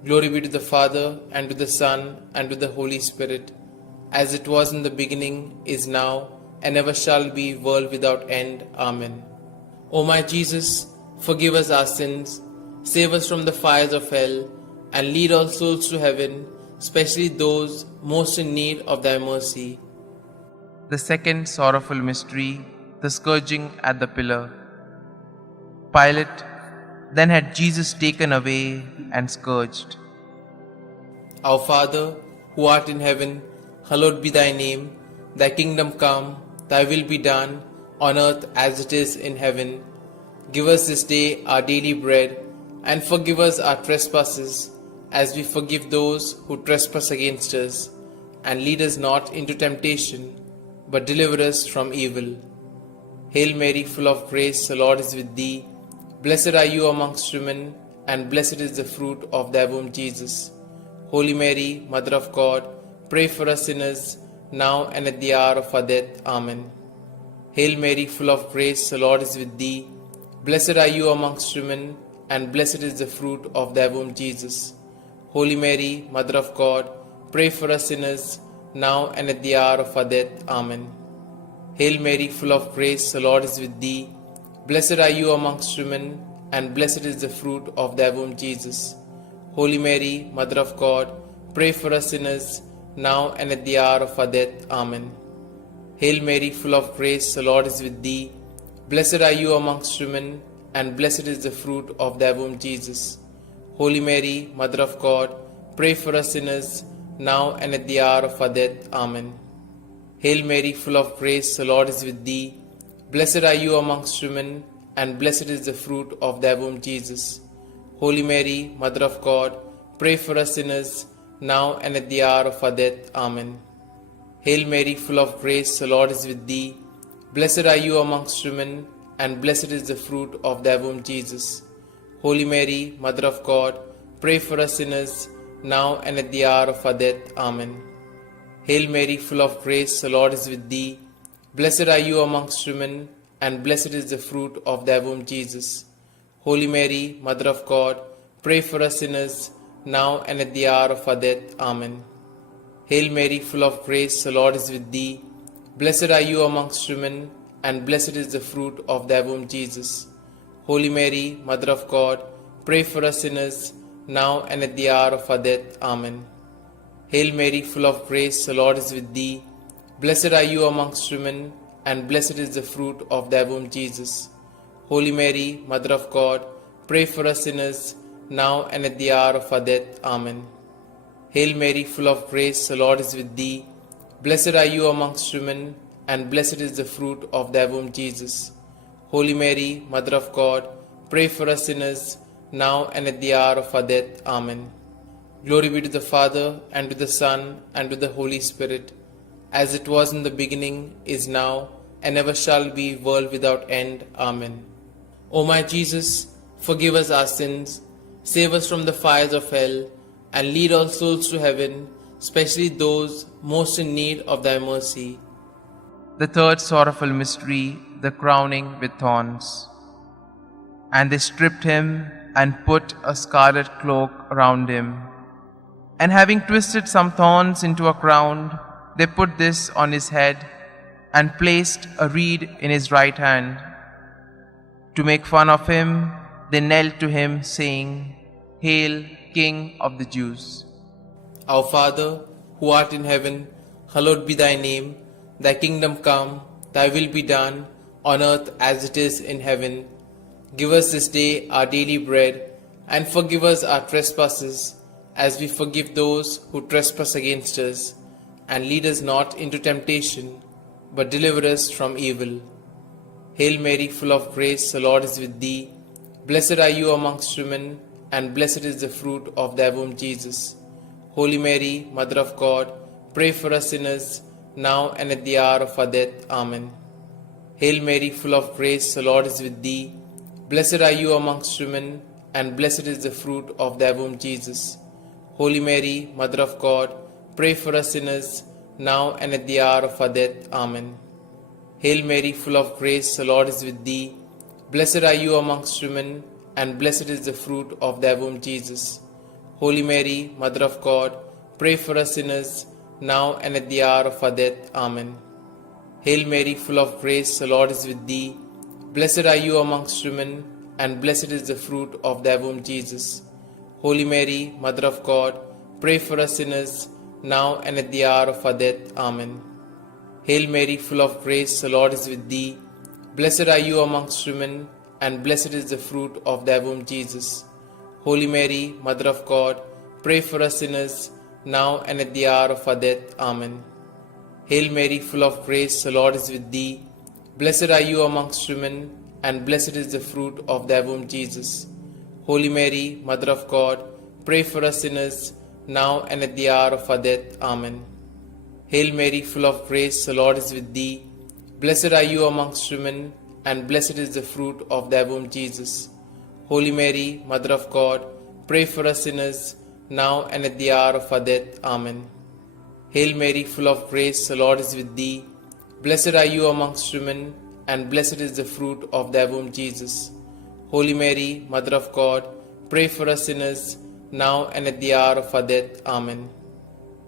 Glory be to the Father, and to the Son, and to the Holy Spirit, as it was in the beginning, is now, and ever shall be, world without end. Amen. O my Jesus, forgive us our sins, save us from the fires of hell, and lead all souls to heaven, especially those most in need of thy mercy. The second sorrowful mystery, the scourging at the pillar. Pilate then had Jesus taken away and scourged. Our Father, who art in heaven, hallowed be thy name. Thy kingdom come, thy will be done, on earth as it is in heaven. Give us this day our daily bread, and forgive us our trespasses, as we forgive those who trespass against us. And lead us not into temptation, but deliver us from evil. Hail Mary, full of grace, the Lord is with thee. Blessed are you amongst women, and blessed is the fruit of thy womb, Jesus. Holy Mary, Mother of God, pray for us sinners, now and at the hour of our death. Amen. Hail Mary, full of grace, the Lord is with thee. Blessed are you amongst women, and blessed is the fruit of thy womb, Jesus. Holy Mary, Mother of God, pray for us sinners, now and at the hour of our death. Amen. Hail Mary, full of grace, the Lord is with thee. Blessed are you amongst women, and blessed is the fruit of thy womb, Jesus. Holy Mary, Mother of God, pray for us sinners, now and at the hour of our death. Amen. Hail Mary, full of grace, the Lord is with thee. Blessed are you amongst women, and blessed is the fruit of thy womb, Jesus. Holy Mary, Mother of God, pray for us sinners, now and at the hour of our death. Amen. Hail Mary, full of grace, the Lord is with thee. Blessed are you amongst women, and blessed is the fruit of thy womb, Jesus. Holy Mary, Mother of God, pray for us sinners, now and at the hour of our death. Amen. Hail Mary, full of grace, the Lord is with thee. Blessed are you amongst women, and blessed is the fruit of thy womb, Jesus. Holy Mary, Mother of God, pray for us sinners, now and at the hour of our death. Amen. Hail Mary, full of grace, the Lord is with thee. Blessed are you amongst women, and blessed is the fruit of thy womb, Jesus. Holy Mary, Mother of God, pray for us sinners, now and at the hour of our death. Amen. Hail Mary, full of grace, the Lord is with thee. Blessed are you amongst women, and blessed is the fruit of thy womb, Jesus. Holy Mary, Mother of God, pray for us sinners, now and at the hour of our death. Amen. Hail Mary, full of grace, the Lord is with thee. Blessed are you amongst women, and blessed is the fruit of thy womb, Jesus. Holy Mary, Mother of God, pray for us sinners, now and at the hour of our death. Amen. Hail Mary, full of grace, the Lord is with thee. Blessed are you amongst women, and blessed is the fruit of thy womb, Jesus. Holy Mary, Mother of God, pray for us sinners, now and at the hour of our death. Amen. Glory be to the Father, and to the Son, and to the Holy Spirit, as it was in the beginning, is now, and ever shall be, world without end. Amen. O my Jesus, forgive us our sins, save us from the fires of hell, and lead all souls to heaven, especially those most in need of thy mercy. The third sorrowful mystery, the crowning with thorns. And they stripped him and put a scarlet cloak around him. And having twisted some thorns into a crown, they put this on his head and placed a reed in his right hand. To make fun of him, they knelt to him, saying, "Hail, King of the Jews." Our Father, who art in heaven, hallowed be thy name. Thy kingdom come, thy will be done, on earth as it is in heaven. Give us this day our daily bread, and forgive us our trespasses, as we forgive those who trespass against us. And lead us not into temptation, but deliver us from evil. Hail Mary, full of grace, the Lord is with thee. Blessed are you amongst women, and blessed is the fruit of thy womb, Jesus. Holy Mary, Mother of God, pray for us sinners, now and at the hour of our death. Amen. Hail Mary, full of grace, the Lord is with thee. Blessed are you amongst women, and blessed is the fruit of thy womb, Jesus. Holy Mary, Mother of God, pray for us sinners, now and at the hour of our death. Amen. Hail Mary, full of grace, the Lord is with thee. Blessed are you amongst women, and blessed is the fruit of thy womb, Jesus. Holy Mary, Mother of God, pray for us sinners, now and at the hour of our death. Amen. Hail Mary, full of grace, the Lord is with thee. Blessed are you amongst women, and blessed is the fruit of thy womb, Jesus. Holy Mary, Mother of God, pray for us sinners, now and at the hour of our death. Amen. Hail Mary, full of grace, the Lord is with thee. Blessed are you amongst women, and blessed is the fruit of thy womb, Jesus. Holy Mary, Mother of God, pray for us sinners, now and at the hour of our death. Amen. Hail Mary, full of grace, the Lord is with thee. Blessed are you amongst women, and blessed is the fruit of thy womb, Jesus. Holy Mary, Mother of God, pray for us sinners, now and at the hour of our death. Amen. Hail Mary, full of grace, the Lord is with thee. Blessed are you amongst women, and blessed is the fruit of thy womb, Jesus. Holy Mary, Mother of God, pray for us sinners, now and at the hour of our death. Amen. Hail Mary, full of grace, the Lord is with thee. Blessed are you amongst women, and blessed is the fruit of thy womb, Jesus. Holy Mary, Mother of God, pray for us sinners, now and at the hour of our death. Amen.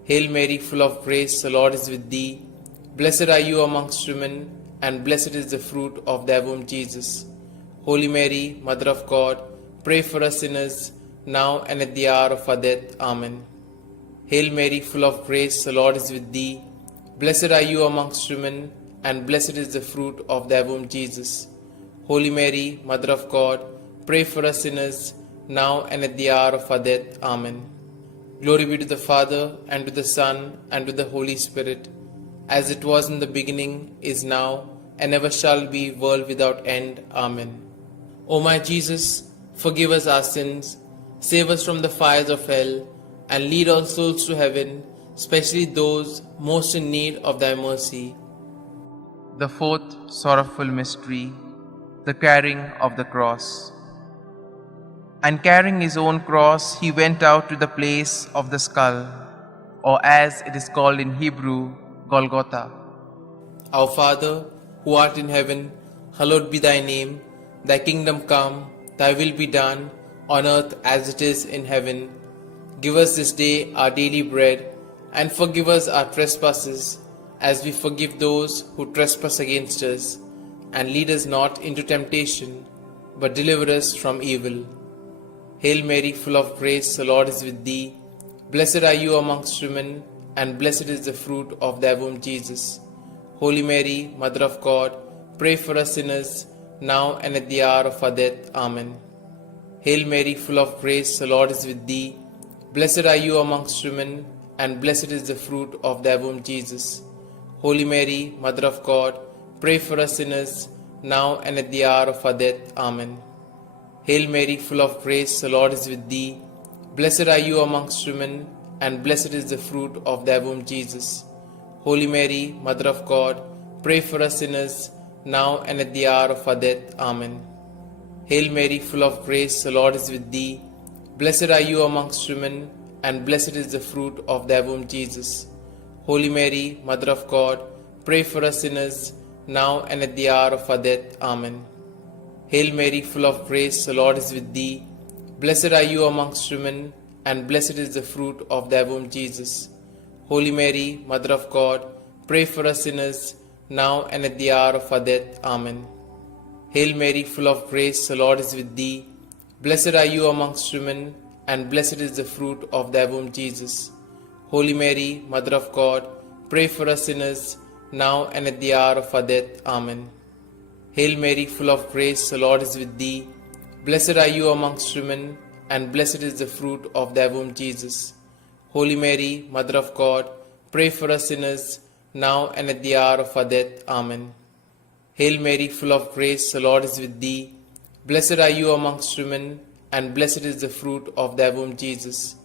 Hail Mary, full of grace, the Lord is with thee. Blessed are you amongst women, and blessed is the fruit of thy womb, Jesus. Holy Mary, Mother of God, pray for us sinners, now and at the hour of our death. Amen. Hail Mary, full of grace, the Lord is with thee. Blessed are you amongst women, and blessed is the fruit of thy womb, Jesus. Holy Mary, Mother of God, pray for us sinners, now and at the hour of our death. Amen. Glory be to the Father, and to the Son, and to the Holy Spirit, as it was in the beginning, is now, and ever shall be, world without end. Amen. O my Jesus, forgive us our sins, save us from the fires of hell, and lead all souls to heaven, especially those most in need of thy mercy. The fourth sorrowful mystery, the carrying of the cross. And carrying his own cross, he went out to the place of the skull, or as it is called in Hebrew, Golgotha. Our Father, who art in heaven, hallowed be thy name. Thy kingdom come, thy will be done, on earth as it is in heaven. Give us this day our daily bread, and forgive us our trespasses, as we forgive those who trespass against us. And lead us not into temptation, but deliver us from evil. Hail Mary, full of grace, the Lord is with thee. Blessed are you amongst women, and blessed is the fruit of thy womb, Jesus. Holy Mary, Mother of God, pray for us sinners, now and at the hour of our death. Amen. Hail Mary, full of grace, the Lord is with thee. Blessed are you amongst women, and blessed is the fruit of thy womb, Jesus. Holy Mary, Mother of God, pray for us sinners, now and at the hour of our death. Amen. Hail Mary, full of grace, the Lord is with thee. Blessed are you amongst women, and blessed is the fruit of thy womb, Jesus. Holy Mary, Mother of God, pray for us sinners, now and at the hour of our death. Amen. Hail Mary, full of grace, the Lord is with thee. Blessed are you amongst women, and blessed is the fruit of thy womb, Jesus. Holy Mary, Mother of God, pray for us sinners, now and at the hour of our death. Amen. Hail Mary, full of grace, the Lord is with thee. Blessed are you amongst women, and blessed is the fruit of thy womb, Jesus. Holy Mary, Mother of God, pray for us sinners, now and at the hour of our death. Amen. Hail Mary, full of grace, the Lord is with thee. Blessed are you amongst women, and blessed is the fruit of thy womb, Jesus. Holy Mary, Mother of God, pray for us sinners, now and at the hour of our death. Amen. Hail Mary, full of grace, the Lord is with thee. Blessed are you amongst women, and blessed is the fruit of thy womb, Jesus. Holy Mary, Mother of God, pray for us sinners, now and at the hour of our death. Amen. Hail Mary, full of grace, the Lord is with thee. Blessed are you amongst women, and blessed is the fruit of thy womb, Jesus.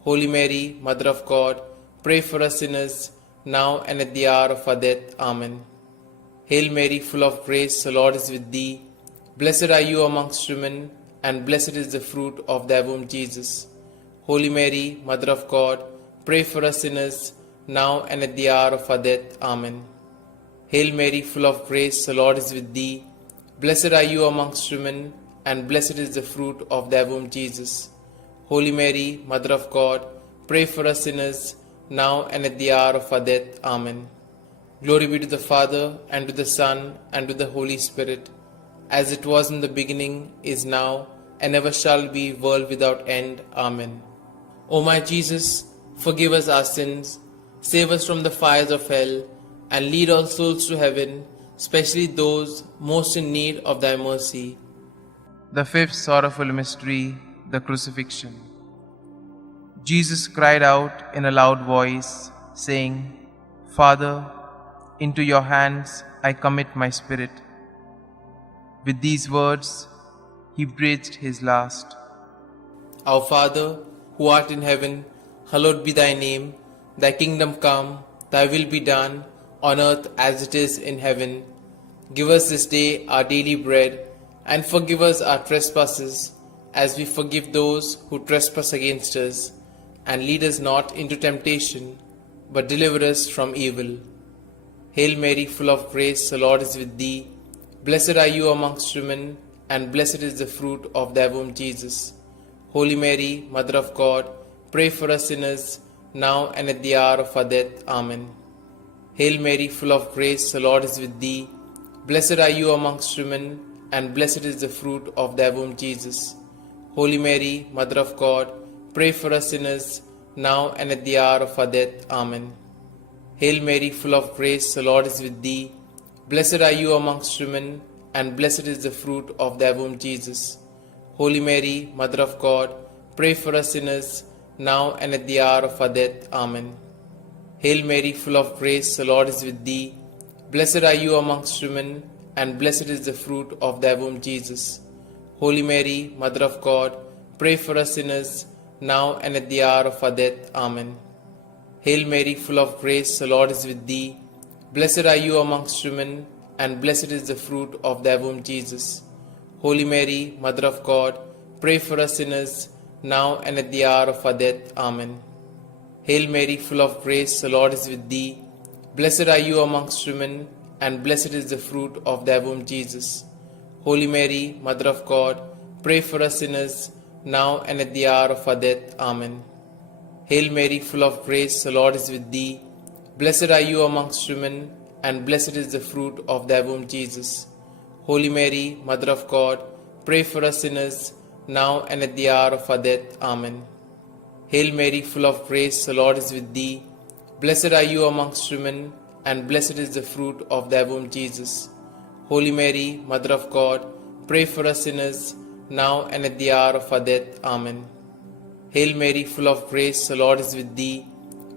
Holy Mary, Mother of God, pray for us sinners, now and at the hour of our death. Amen. Hail Mary, full of grace, the Lord is with thee. Blessed are you amongst women, and blessed is the fruit of thy womb, Jesus. Holy Mary, Mother of God, pray for us sinners, now and at the hour of our death. Amen. Hail Mary, full of grace, the Lord is with thee. Blessed are you amongst women, and blessed is the fruit of thy womb, Jesus. Holy Mary, Mother of God, pray for us sinners, now and at the hour of our death. Amen. Glory be to the Father, and to the Son, and to the Holy Spirit, as it was in the beginning, is now, and ever shall be, world without end. Amen. O my Jesus, forgive us our sins, save us from the fires of hell, and lead all souls to heaven, especially those most in need of thy mercy. The fifth sorrowful mystery, the crucifixion. Jesus cried out in a loud voice, saying, Father, into your hands I commit my spirit. With these words, he breathed his last. Our Father, who art in heaven, hallowed be thy name. Thy kingdom come, thy will be done, on earth as it is in heaven. Give us this day our daily bread, and forgive us our trespasses, as we forgive those who trespass against us. And lead us not into temptation, but deliver us from evil. Hail Mary, full of grace, the Lord is with thee. Blessed are you amongst women, and blessed is the fruit of thy womb, Jesus. Holy Mary, Mother of God, pray for us sinners, now and at the hour of our death. Amen. Hail Mary, full of grace, the Lord is with thee. Blessed are you amongst women, and blessed is the fruit of thy womb, Jesus. Holy Mary, Mother of God, pray for us sinners, now and at the hour of our death. Amen. Hail Mary, full of grace, the Lord is with thee. Blessed are you amongst women, and blessed is the fruit of thy womb, Jesus. Holy Mary, Mother of God, pray for us sinners, now and at the hour of our death. Amen. Hail Mary, full of grace, the Lord is with thee. Blessed are you amongst women, and blessed is the fruit of thy womb, Jesus. Holy Mary, Mother of God, pray for us sinners, now and at the hour of our death. Amen. Hail Mary, full of grace, the Lord is with thee. Blessed are you amongst women, and blessed is the fruit of thy womb, Jesus. Holy Mary, Mother of God, pray for us sinners, now and at the hour of our death. Amen. Hail Mary, full of grace, the Lord is with thee. Blessed are you amongst women, and blessed is the fruit of thy womb, Jesus. Holy Mary, Mother of God, pray for us sinners, now and at the hour of our death. Amen. Hail Mary, full of grace, the Lord is with thee. Blessed are you amongst women, and blessed is the fruit of thy womb, Jesus. Holy Mary, Mother of God, pray for us sinners, now and at the hour of our death. Amen. Hail Mary, full of grace, the Lord is with thee. Blessed are you amongst women, and blessed is the fruit of thy womb, Jesus. Holy Mary, Mother of God, pray for us sinners, now and at the hour of our death. Amen. Hail Mary, full of grace, the Lord is with thee.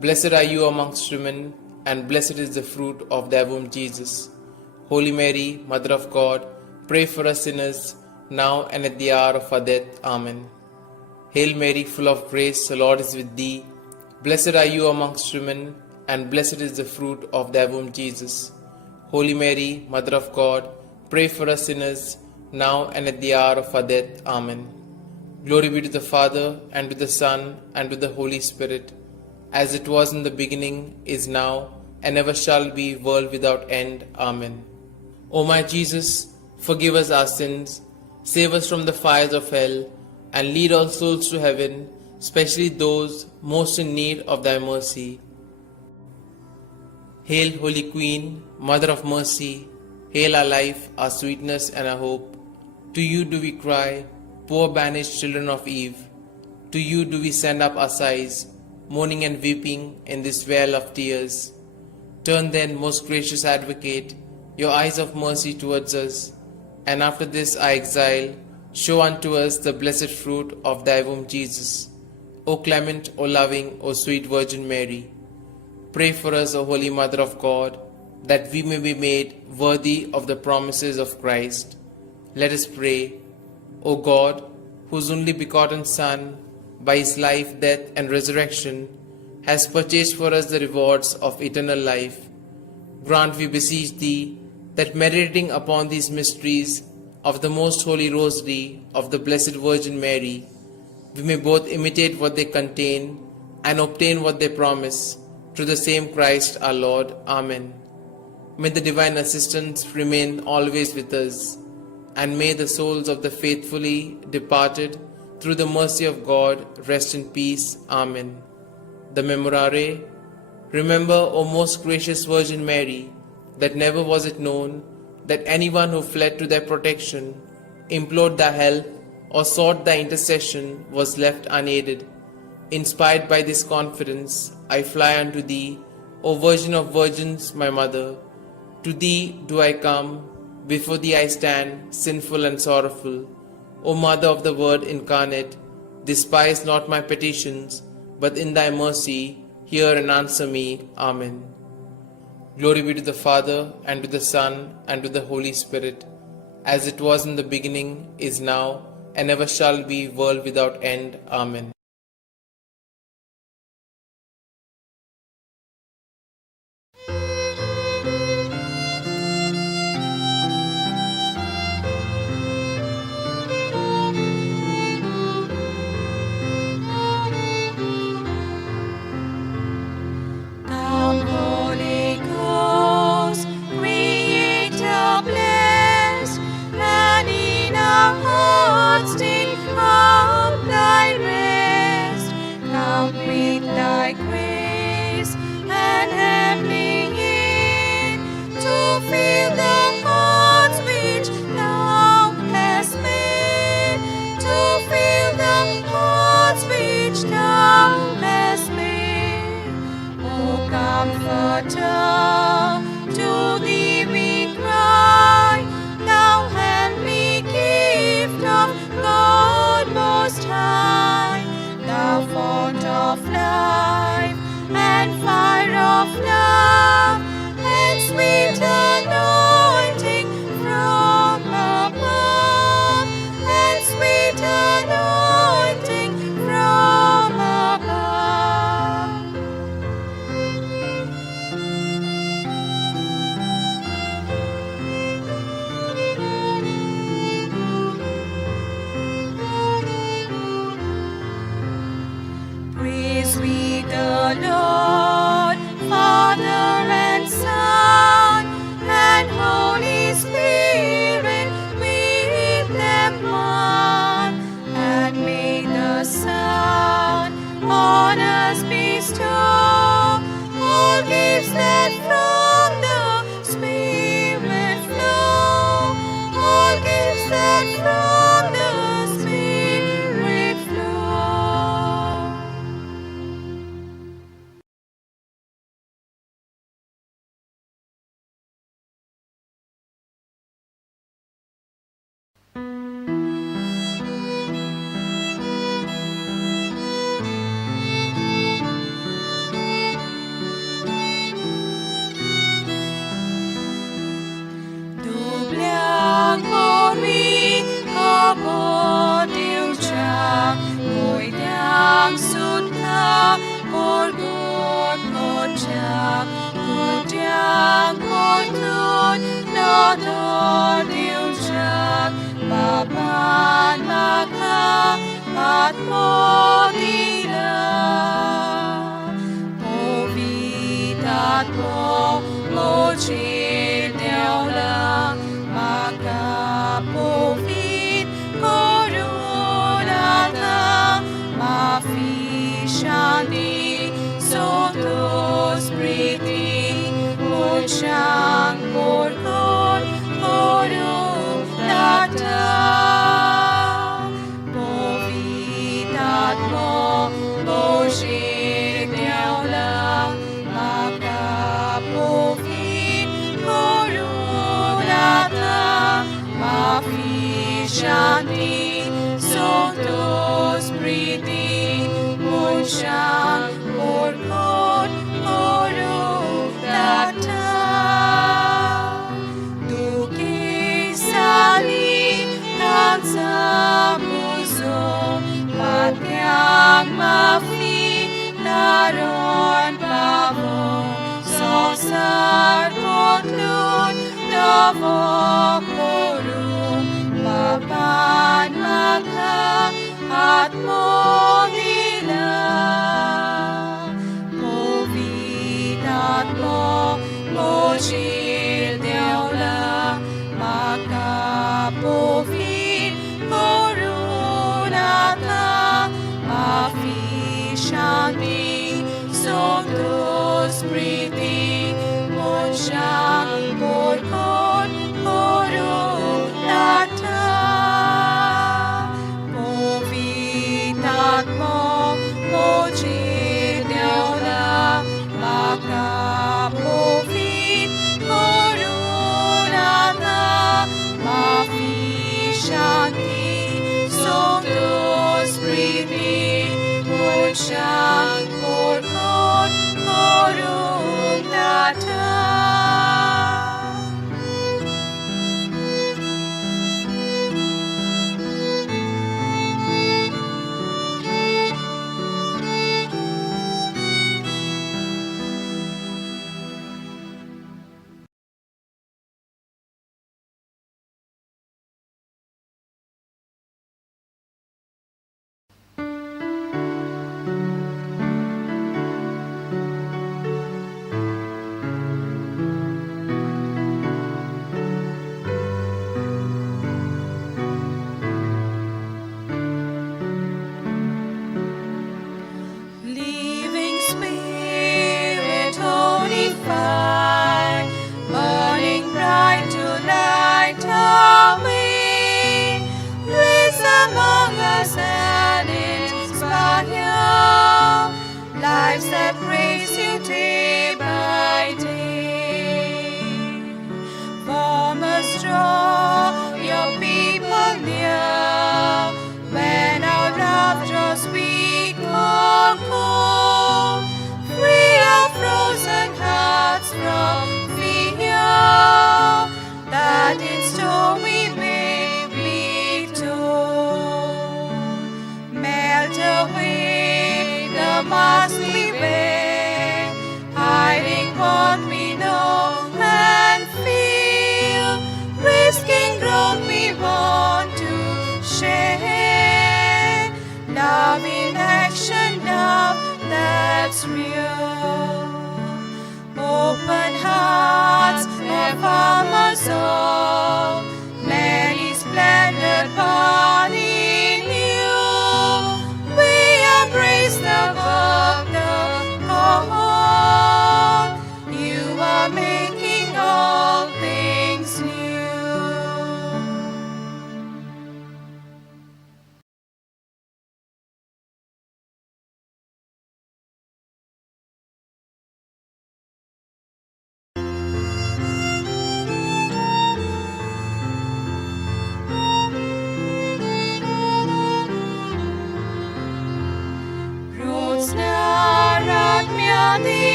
Blessed are you amongst women, and blessed is the fruit of thy womb, Jesus. Holy Mary, Mother of God, pray for us sinners, now and at the hour of our death. Amen. Hail Mary, full of grace, the Lord is with thee. Blessed are you amongst women, and blessed is the fruit of thy womb, Jesus. Holy Mary, Mother of God, pray for us sinners, now and at the hour of our death. Amen. Glory be to the Father, and to the Son, and to the Holy Spirit, as it was in the beginning, is now, and ever shall be, world without end. Amen. O my Jesus, forgive us our sins, save us from the fires of hell, and lead all souls to heaven, especially those most in need of thy mercy. Hail, Holy Queen, Mother of Mercy, hail our life, our sweetness, and our hope. To you do we cry, poor banished children of Eve. To you do we send up our sighs, mourning and weeping in this vale of tears. Turn then, most gracious Advocate, your eyes of mercy towards us, and after this our exile, show unto us the blessed fruit of thy womb, Jesus. O clement, O loving, O sweet Virgin Mary, pray for us, O Holy Mother of God, that we may be made worthy of the promises of Christ. Let us pray. O God, whose only begotten Son, by his life, death, and resurrection, has purchased for us the rewards of eternal life, grant, we beseech thee, that meditating upon these mysteries of the Most Holy Rosary of the Blessed Virgin Mary, we may both imitate what they contain and obtain what they promise, through the same Christ our Lord. Amen. May the divine assistance remain always with us, and may the souls of the faithfully departed, through the mercy of God, rest in peace. Amen. The Memorare. Remember, O most gracious Virgin Mary, that never was it known that anyone who fled to thy protection, implored thy help, or sought thy intercession was left unaided. Inspired by this confidence, I fly unto thee, O Virgin of Virgins, my Mother. To thee do I come, before thee I stand, sinful and sorrowful. O Mother of the Word incarnate, despise not my petitions, but in thy mercy hear and answer me. Amen. Glory be to the Father, and to the Son, and to the Holy Spirit, as it was in the beginning, is now, and ever shall be, world without end. Amen. Come, Holy Ghost, Creator blessed, and in our hearts take up thy rest. Come with thy grace and heavenly aid, to fill the hearts which thou hast made, to fill the hearts which thou hast made. O Comforter, to thee we cry, thou heavenly gift of God Most High, thou fount of life and fire of love, and sweet anointing from above, and sweet anointing from above. Praise we the Lord, Father and Son, and Holy Spirit with them one. And may the Son on us bestow all gifts that from the Spirit flow, all gifts that from the Spirit flow. Doblang pori kapot ilcha, ngồi đang sút tha, por god kocha, god yang kontun, na dod ilcha, baban maka at modila. Povitat po mochir deola, maka povit korunata, mafishani sotos priti, mochang porkon korunata. Povitat mo mochir deola, maka povit korunata, mafishani sotos priti, mochang porkon korunata. Duki sali tansa muso, patyang mafi naron pavo, sosar potlun davo korum, at mo nila. Povitat mo, mojil deola, makapovit korunata, mafishanti, sondos priti, monshang porkon korunata. Povitat mo, mojil deola, makapovit korunata, mafishanti, sondos priti, monshang porkon korunata. Living Spirit, holy fire, burning bright to light our way, place among us and inspire lives that praise you day by day. Farmers, draw your people near. When our love draws weak or cold, free our frozen hearts from fear, that in storm we may be told. Melt away the mask we wear, hiding what we know and feel, risking growth we want to share. Love in action, love that's real. Open hearts of our soul, many splendid body new. We embrace the work, the call. You are making all things new.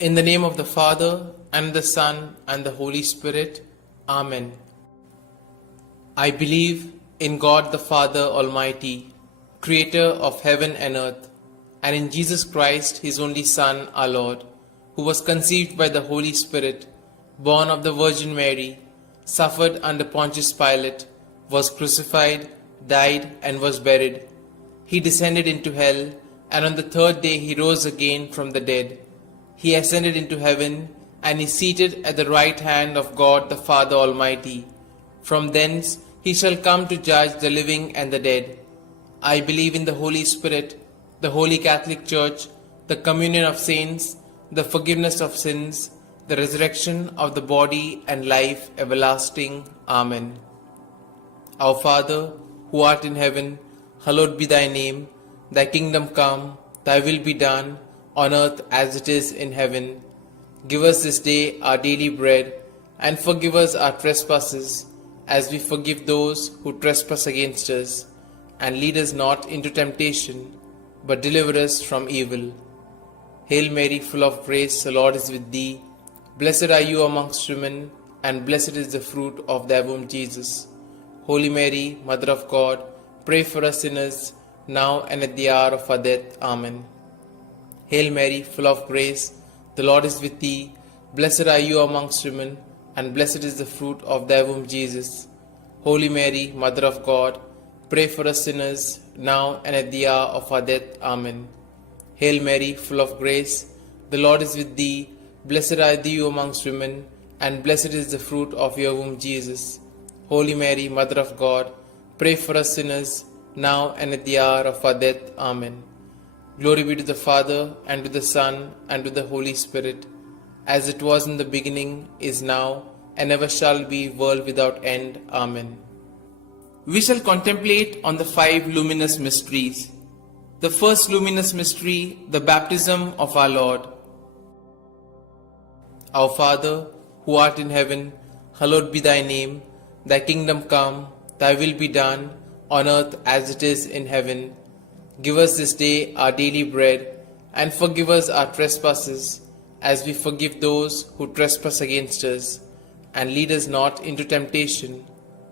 In the name of the Father, and the Son, and the Holy Spirit. Amen. I believe in God the Father Almighty, creator of heaven and earth, and in Jesus Christ, his only Son, our Lord, who was conceived by the Holy Spirit, born of the Virgin Mary, suffered under Pontius Pilate, was crucified, died, and was buried. He descended into hell, and on the third day he rose again from the dead. He ascended into heaven, and is seated at the right hand of God the Father Almighty. From thence he shall come to judge the living and the dead. I believe in the Holy Spirit, the Holy Catholic Church, the communion of saints, the forgiveness of sins, the resurrection of the body, and life everlasting. Amen. Our Father, who art in heaven, hallowed be thy name. Thy kingdom come, thy will be done, on earth as it is in heaven. Give us this day our daily bread, and forgive us our trespasses, as we forgive those who trespass against us. And lead us not into temptation, but deliver us from evil. Hail Mary, full of grace, the Lord is with thee. Blessed are you amongst women, and blessed is the fruit of thy womb, Jesus. Holy Mary, Mother of God, pray for us sinners, now and at the hour of our death. Amen. Hail Mary, full of grace, the Lord is with thee. Blessed are you amongst women, and blessed is the fruit of thy womb, Jesus. Holy Mary, Mother of God, pray for us sinners, now and at the hour of our death. Amen. Hail Mary, full of grace, the Lord is with thee. Blessed are you amongst women, and blessed is the fruit of your womb, Jesus. Holy Mary, Mother of God, pray for us sinners, now and at the hour of our death. Amen. Glory be to the Father, and to the Son, and to the Holy Spirit, as it was in the beginning, is now, and ever shall be, world without end. Amen. We shall contemplate on the 5 luminous mysteries. The first luminous mystery, the baptism of our Lord. Our Father, who art in heaven, hallowed be thy name. Thy kingdom come, thy will be done, on earth as it is in heaven. Give us this day our daily bread, and forgive us our trespasses, as we forgive those who trespass against us. And lead us not into temptation,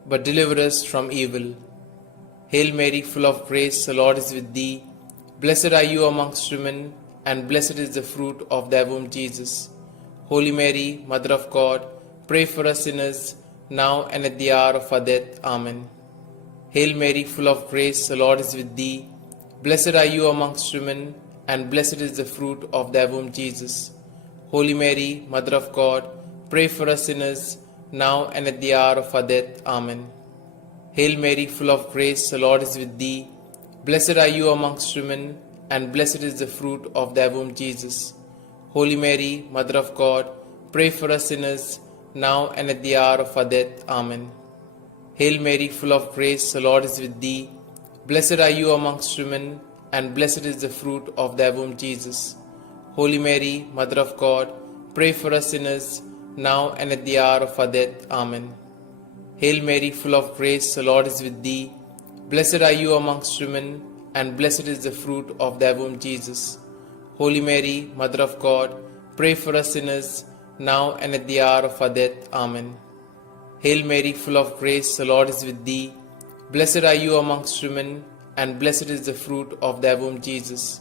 but deliver us from evil. Hail Mary, full of grace, the Lord is with thee. Blessed are you amongst women, and blessed is the fruit of thy womb, Jesus. Holy Mary, Mother of God, pray for us sinners, now and at the hour of our death. Amen. Hail Mary, full of grace, the Lord is with thee. Blessed are you amongst women, and blessed is the fruit of thy womb, Jesus. Holy Mary, Mother of God, pray for us sinners, now and at the hour of our death. Amen. Hail Mary, full of grace, the Lord is with thee. Blessed are you amongst women, and blessed is the fruit of thy womb, Jesus. Holy Mary, Mother of God, pray for us sinners, now and at the hour of our death. Amen. Hail Mary, full of grace, the Lord is with thee. Blessed are you amongst women, and blessed is the fruit of thy womb, Jesus. Holy Mary, Mother of God, pray for us sinners, now and at the hour of our death. Amen. Hail Mary, full of grace, the Lord is with thee. Blessed are you amongst women, and blessed is the fruit of thy womb, Jesus. Holy Mary, Mother of God, pray for us sinners, now and at the hour of our death. Amen. Hail Mary, full of grace, the Lord is with thee. Blessed are you amongst women, and blessed is the fruit of thy womb, Jesus.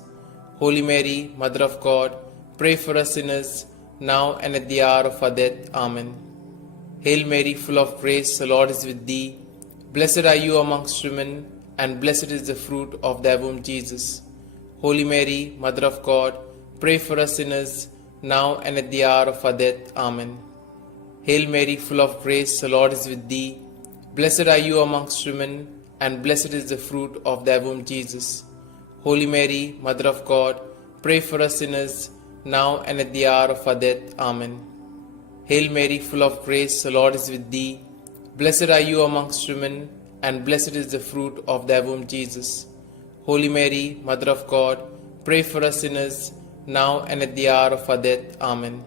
Holy Mary, Mother of God, pray for us sinners, now and at the hour of our death. Amen. Hail Mary, full of grace, the Lord is with thee. Blessed are you amongst women, and blessed is the fruit of thy womb, Jesus. Holy Mary, Mother of God, pray for us sinners, now and at the hour of our death. Amen. Hail Mary, full of grace, the Lord is with thee. Blessed are you amongst women, and blessed is the fruit of thy womb, Jesus. Holy Mary, Mother of God, pray for us sinners, now and at the hour of our death. Amen. Hail Mary, full of grace, the Lord is with thee. Blessed are you amongst women, and blessed is the fruit of thy womb, Jesus. Holy Mary, Mother of God, pray for us sinners, now and at the hour of our death. Amen.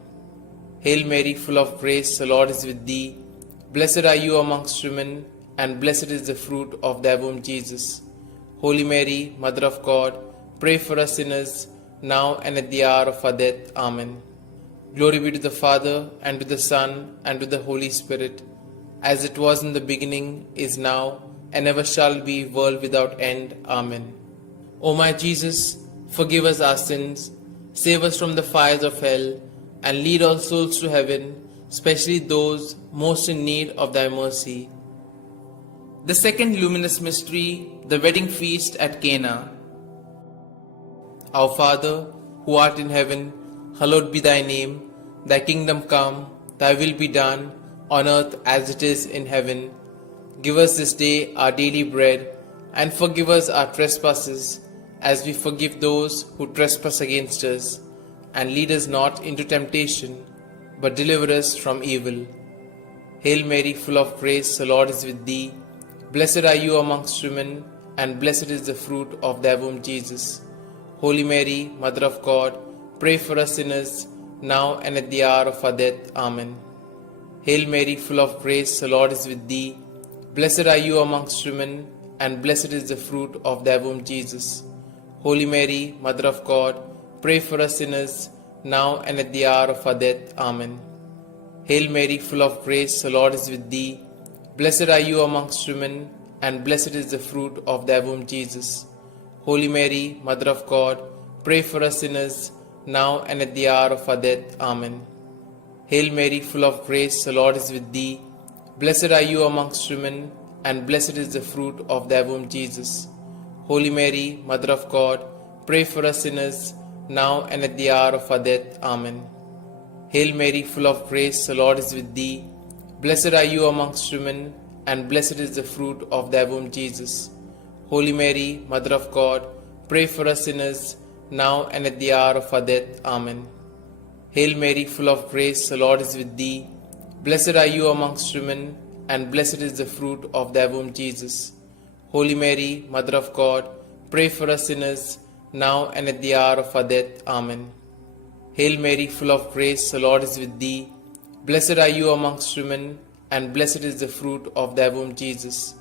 Hail Mary, full of grace, the Lord is with thee. Blessed are you amongst women, and blessed is the fruit of thy womb, Jesus. Holy Mary, Mother of God, pray for us sinners, now and at the hour of our death. Amen. Glory be to the Father, and to the Son, and to the Holy Spirit, as it was in the beginning, is now, and ever shall be, world without end. Amen. O my Jesus, forgive us our sins, save us from the fires of hell, and lead all souls to heaven, especially those most in need of thy mercy. The second luminous mystery, the wedding feast at Cana. Our Father, who art in heaven, hallowed be thy name. Thy kingdom come, thy will be done, on earth as it is in heaven. Give us this day our daily bread, and forgive us our trespasses, as we forgive those who trespass against us. And lead us not into temptation, but deliver us from evil. Hail Mary, full of grace, the Lord is with thee. Blessed are you amongst women, and blessed is the fruit of thy womb, Jesus. Holy Mary, Mother of God, pray for us sinners, now and at the hour of our death. Amen. Hail Mary, full of grace, the Lord is with thee. Blessed are you amongst women, and blessed is the fruit of thy womb, Jesus. Holy Mary, Mother of God, pray for us sinners, now and at the hour of our death. Amen. Hail Mary, full of grace, the Lord is with thee. Blessed are you amongst women, and blessed is the fruit of thy womb, Jesus. Holy Mary, Mother of God, pray for us sinners, now and at the hour of our death. Amen. Hail Mary, full of grace, the Lord is with thee. Blessed are you amongst women, and blessed is the fruit of thy womb, Jesus. Holy Mary, Mother of God, pray for us sinners, now and at the hour of our death. Amen. Hail Mary, full of grace, the Lord is with thee. Blessed are you amongst women, and blessed is the fruit of thy womb, Jesus. Holy Mary, Mother of God, pray for us sinners, now and at the hour of our death. Amen. Hail Mary, full of grace, the Lord is with thee. Blessed are you amongst women, and blessed is the fruit of thy womb, Jesus. Holy Mary, Mother of God, pray for us sinners, now and at the hour of our death. Amen. Hail Mary, full of grace, the Lord is with thee. Blessed are you amongst women, and blessed is the fruit of thy womb, Jesus.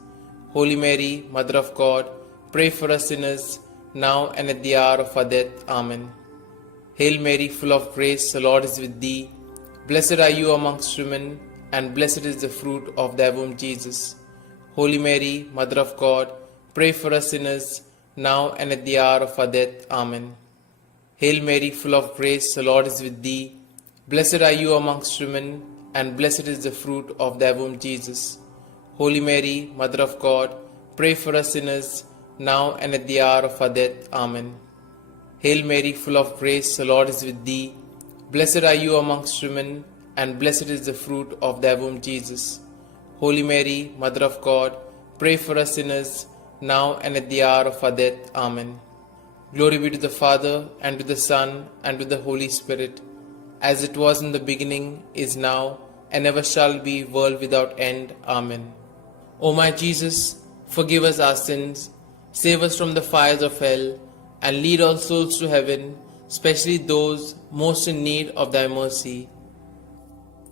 Holy Mary, Mother of God, pray for us sinners, now and at the hour of our death. Amen. Hail Mary, full of grace, the Lord is with thee. Blessed are you amongst women, and blessed is the fruit of thy womb, Jesus. Holy Mary, Mother of God, pray for us sinners, now and at the hour of our death. Amen. Hail Mary, full of grace, the Lord is with thee. Blessed are you amongst women, and blessed is the fruit of thy womb, Jesus. Holy Mary, Mother of God, pray for us sinners, now and at the hour of our death. Amen. Hail Mary, full of grace, the Lord is with thee. Blessed are you amongst women, and blessed is the fruit of thy womb, Jesus. Holy Mary, Mother of God, pray for us sinners, now and at the hour of our death. Amen. Glory be to the Father, and to the Son, and to the Holy Spirit, as it was in the beginning, is now, and ever shall be, world without end. Amen. O my Jesus, forgive us our sins, save us from the fires of hell, and lead all souls to heaven, especially those most in need of thy mercy.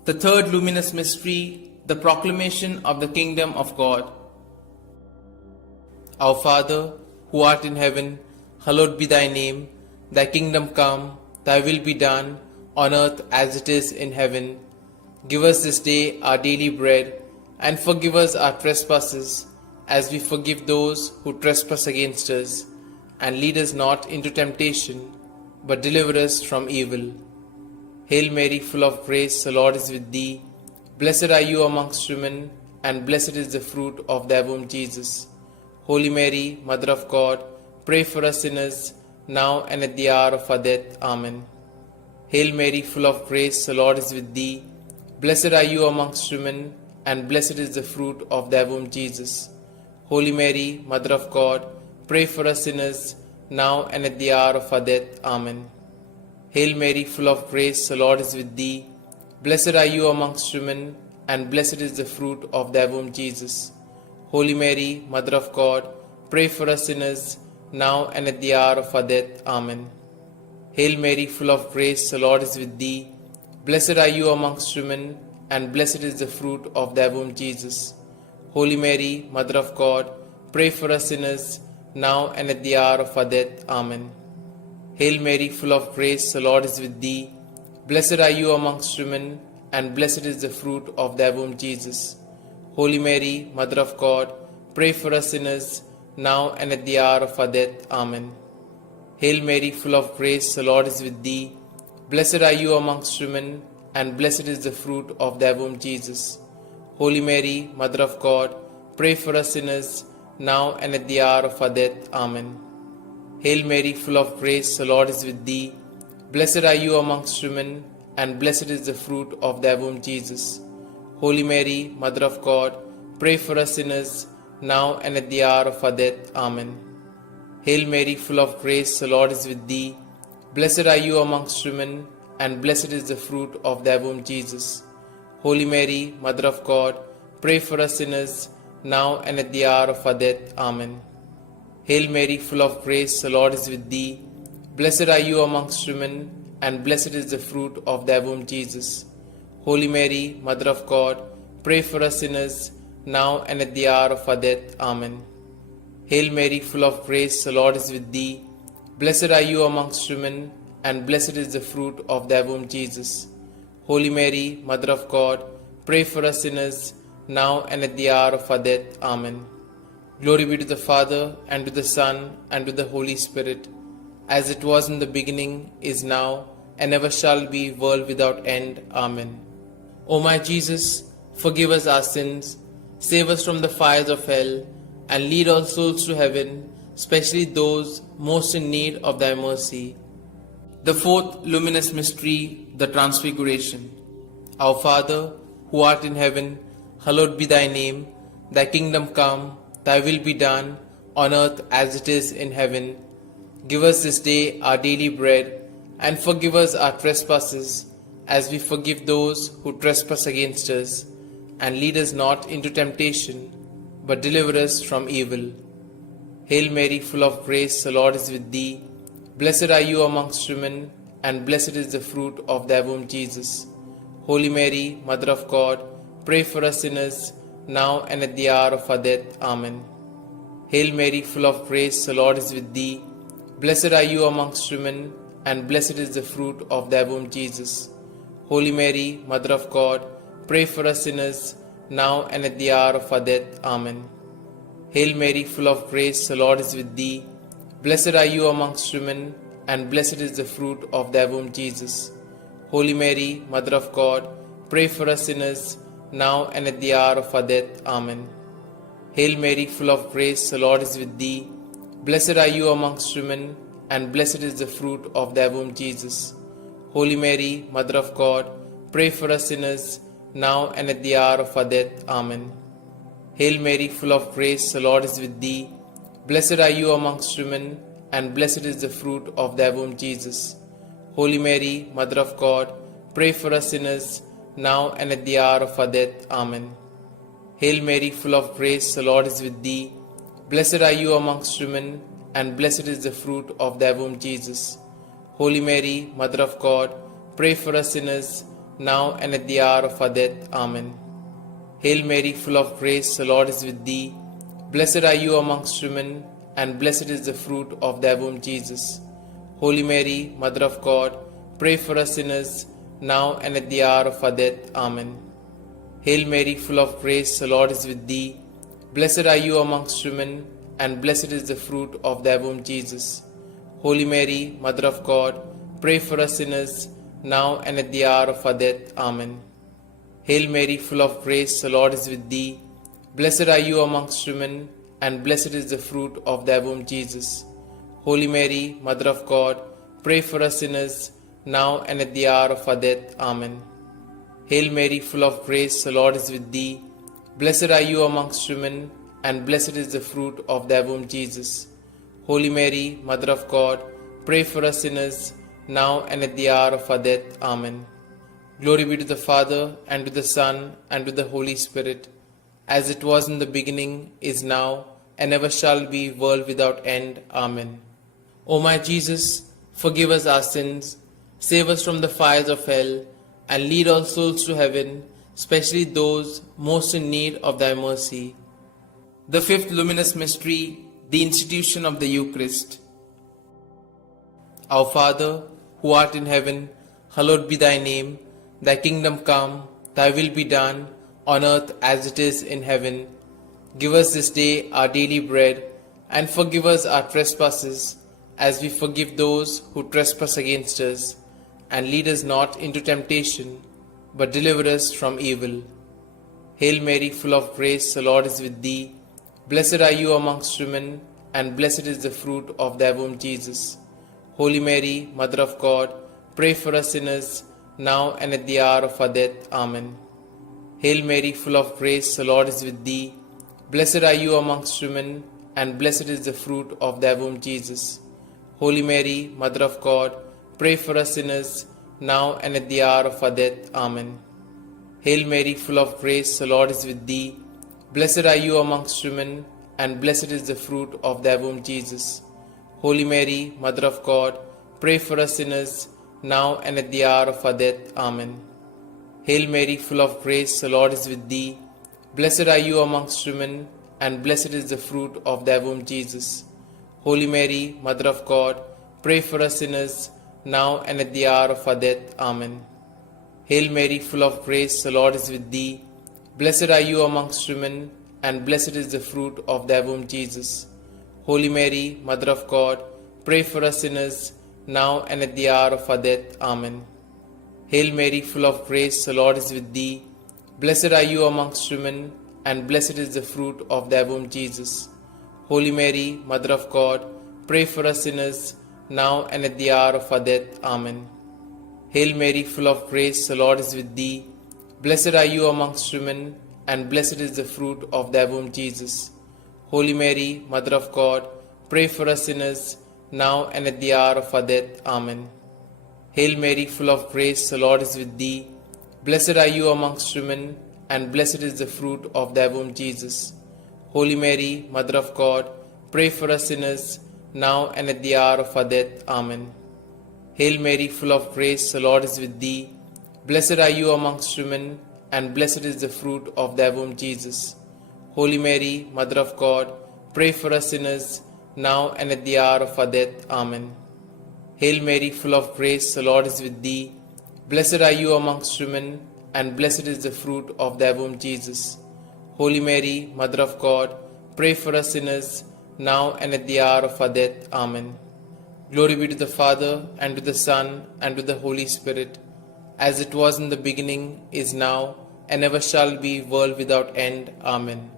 The third luminous mystery, the proclamation of the kingdom of God. Our Father, who art in heaven, hallowed be thy name. Thy kingdom come, thy will be done, on earth as it is in heaven. Give us this day our daily bread, and forgive us our trespasses, as we forgive those who trespass against us. And lead us not into temptation, but deliver us from evil. Hail Mary, full of grace, the Lord is with thee. Blessed are you amongst women, and blessed is the fruit of thy womb, Jesus. Holy Mary, Mother of God, pray for us sinners, now and at the hour of our death. Amen. Hail Mary, full of grace, the Lord is with thee. Blessed are you amongst women, and blessed is the fruit of thy womb, Jesus. Holy Mary, Mother of God, pray for us sinners, now and at the hour of our death. Amen. Hail Mary, full of grace, the Lord is with thee. Blessed are you amongst women, and blessed is the fruit of thy womb, Jesus. Holy Mary, Mother of God, pray for us sinners, now and at the hour of our death. Amen. Hail Mary, full of grace, the Lord is with thee. Blessed are you amongst women, and blessed is the fruit of thy womb, Jesus. Holy Mary, Mother of God, pray for us sinners, now and at the hour of our death. Amen. Hail Mary, full of grace, the Lord is with thee. Blessed are you amongst women, and blessed is the fruit of thy womb, Jesus. Holy Mary, Mother of God, pray for us sinners, now and at the hour of our death. Amen. Hail Mary, full of grace, the Lord is with thee. Blessed are you amongst women, and blessed is the fruit of thy womb, Jesus. Holy Mary, Mother of God, pray for us sinners, now and at the hour of our death. Amen. Hail Mary, full of grace, the Lord is with thee. Blessed are you amongst women, and blessed is the fruit of thy womb, Jesus. Holy Mary, Mother of God, pray for us sinners, now and at the hour of our death. Amen. Hail Mary, full of grace, the Lord is with thee. Blessed are you amongst women, and blessed is the fruit of thy womb, Jesus. Holy Mary, Mother of God, pray for us sinners, now and at the hour of our death. Amen. Hail Mary, full of grace, the Lord is with thee. Blessed are you amongst women, and blessed is the fruit of thy womb, Jesus. Holy Mary, Mother of God, pray for us sinners, now and at the hour of our death. Amen. Hail Mary, full of grace, the Lord is with thee. Blessed are you amongst women, and blessed is the fruit of thy womb, Jesus. Holy Mary, Mother of God, pray for us sinners, now and at the hour of our death. Amen. Glory be to the Father, and to the Son, and to the Holy Spirit, as it was in the beginning, is now, and ever shall be, world without end. Amen. O my Jesus, forgive us our sins, save us from the fires of hell, and lead all souls to heaven, especially those most in need of thy mercy. The fourth luminous mystery, the Transfiguration. Our Father, who art in heaven, hallowed be thy name. Thy kingdom come, thy will be done, on earth as it is in heaven. Give us this day our daily bread, and forgive us our trespasses, as we forgive those who trespass against us. And lead us not into temptation, but deliver us from evil. Hail Mary, full of grace, the Lord is with thee. Blessed are you amongst women, and blessed is the fruit of thy womb, Jesus. Holy Mary, Mother of God, pray for us sinners, now and at the hour of our death. Amen. Hail Mary, full of grace, the Lord is with thee. Blessed are you amongst women, and blessed is the fruit of thy womb, Jesus. Holy Mary, Mother of God, pray for us sinners, now and at the hour of our death. Amen. Hail Mary, full of grace, the Lord is with thee. Blessed are you amongst women, and blessed is the fruit of thy womb, Jesus. Holy Mary, Mother of God, pray for us sinners, now and at the hour of our death. Amen. Hail Mary, full of grace, the Lord is with thee. Blessed are you amongst women, and blessed is the fruit of thy womb, Jesus. Holy Mary, Mother of God, pray for us sinners, now and at the hour of our death. Amen. Hail Mary, full of grace, the Lord is with thee. Blessed are you amongst women, and blessed is the fruit of thy womb, Jesus. Holy Mary, Mother of God, pray for us sinners, now and at the hour of our death. Amen. Hail Mary, full of grace, the Lord is with thee. Blessed are you amongst women, and blessed is the fruit of thy womb, Jesus. Holy Mary, Mother of God, pray for us sinners, now and at the hour of our death. Amen. Hail Mary, full of grace, the Lord is with thee. Blessed are you amongst women, and blessed is the fruit of thy womb, Jesus. Holy Mary, Mother of God, pray for us sinners, now and at the hour of our death. Amen. Hail Mary, full of grace, the Lord is with thee. Blessed are you amongst women, and blessed is the fruit of thy womb, Jesus. Holy Mary, Mother of God, pray for us sinners, now and at the hour of our death. Amen. Hail Mary, full of grace, the Lord is with thee. Blessed are you amongst women, and blessed is the fruit of thy womb, Jesus. Holy Mary, Mother of God, pray for us sinners, now and at the hour of our death. Amen. Hail Mary, full of grace, the Lord is with thee. Blessed are you amongst women, and blessed is the fruit of thy womb, Jesus. Holy Mary, Mother of God, pray for us sinners, now and at the hour of our death. Amen. Glory be to the Father, and to the Son, and to the Holy Spirit, as it was in the beginning, is now, and ever shall be, world without end. Amen. O my Jesus, forgive us our sins, save us from the fires of hell, and lead all souls to heaven, especially those most in need of thy mercy. The fifth luminous mystery, the institution of the Eucharist. Our Father, who art in heaven, Hallowed be thy name, thy kingdom come, thy will be done, on earth as it is in heaven. Give us this day our daily bread, and forgive us our trespasses, as we forgive those who trespass against us. And lead us not into temptation, but deliver us from evil. Hail Mary, full of grace, the Lord is with thee. Blessed are you amongst women, and blessed is the fruit of thy womb, Jesus. Holy Mary, Mother of God, pray for us sinners, now and at the hour of our death. Amen. Hail Mary, full of grace, the Lord is with thee. Blessed are you amongst women, and blessed is the fruit of thy womb, Jesus. Holy Mary, Mother of God, pray for us sinners, now and at the hour of our death. Amen. Hail Mary, full of grace, the Lord is with thee. Blessed are you amongst women, and blessed is the fruit of thy womb, Jesus. Holy Mary, Mother of God, pray for us sinners, now and at the hour of our death. Amen. Hail Mary, full of grace, the Lord is with thee. Blessed are you amongst women, and blessed is the fruit of thy womb, Jesus. Holy Mary, Mother of God, pray for us sinners, now and at the hour of our death. Amen. Hail Mary, full of grace, the Lord is with thee. Blessed are you amongst women, and blessed is the fruit of thy womb, Jesus. Holy Mary, Mother of God, pray for us sinners, now and at the hour of our death. Amen. Hail Mary, full of grace, the Lord is with thee. Blessed are you amongst women, and blessed is the fruit of thy womb, Jesus. Holy Mary, Mother of God, pray for us sinners, now and at the hour of our death. Amen. Hail Mary, full of grace, the Lord is with thee. Blessed are you amongst women, and blessed is the fruit of thy womb, Jesus. Holy Mary, Mother of God, pray for us sinners, now and at the hour of our death. Amen. Hail Mary, full of grace, the Lord is with thee. Blessed are you amongst women, and blessed is the fruit of thy womb, Jesus. Holy Mary, Mother of God, pray for us sinners, now and at the hour of our death. Amen. Hail Mary, full of grace, the Lord is with thee. Blessed are you amongst women, and blessed is the fruit of thy womb, Jesus. Holy Mary, Mother of God, pray for us sinners, now and at the hour of our death. Amen. Hail Mary, full of grace, the Lord is with thee. Blessed are you amongst women, and blessed is the fruit of thy womb, Jesus. Holy Mary, Mother of God, pray for us sinners, now and at the hour of our death. Amen. Glory be to the Father, and to the Son, and to the Holy Spirit, as it was in the beginning, is now, and ever shall be, world without end. Amen.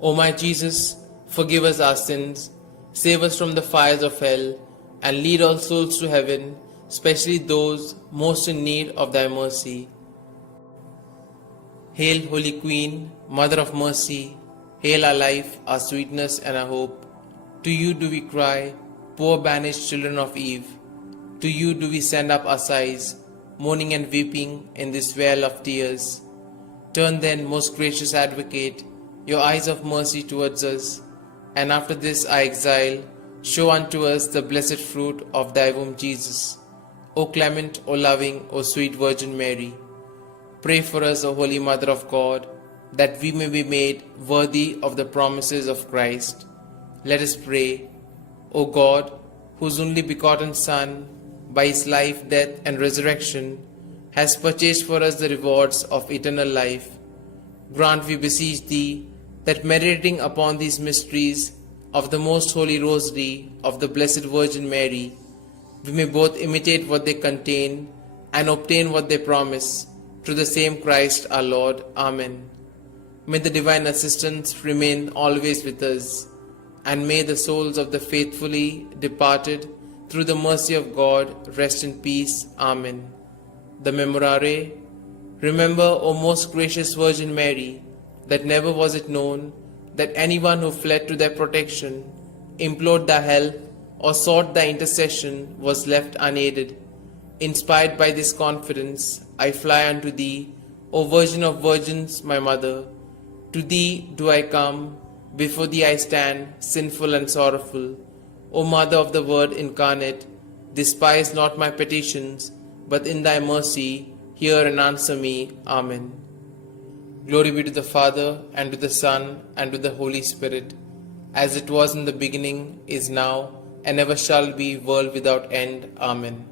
O my Jesus, forgive us our sins, save us from the fires of hell, and lead all souls to heaven, especially those most in need of thy mercy. Hail, Holy Queen, Mother of Mercy, hail our life, our sweetness, and our hope. To you do we cry, poor banished children of Eve. To you do we send up our sighs, mourning and weeping in this vale of tears. Turn then, most gracious Advocate, your eyes of mercy towards us, and after this our exile, show unto us the blessed fruit of thy womb, Jesus. O clement, O loving, O sweet Virgin Mary, pray for us, O Holy Mother of God, that we may be made worthy of the promises of Christ. Let us pray. O God, whose only begotten Son, by his life, death, and resurrection, has purchased for us the rewards of eternal life, grant, we beseech thee, that meditating upon these mysteries of the most holy Rosary of the Blessed Virgin Mary, we may both imitate what they contain and obtain what they promise, through the same Christ our Lord. Amen. May the divine assistance remain always with us, and may the souls of the faithfully departed, through the mercy of God, rest in peace. Amen. The Memorare. Remember, O most gracious Virgin Mary, that never was it known that anyone who fled to thy protection, implored thy help, or sought thy intercession was left unaided. Inspired by this confidence, I fly unto thee, O Virgin of Virgins, my Mother. To thee do I come, before thee I stand, sinful and sorrowful. O Mother of the Word incarnate, despise not my petitions, but in thy mercy hear and answer me. Amen. Glory be to the Father, and to the Son, and to the Holy Spirit, as it was in the beginning, is now, and ever shall be, world without end. Amen.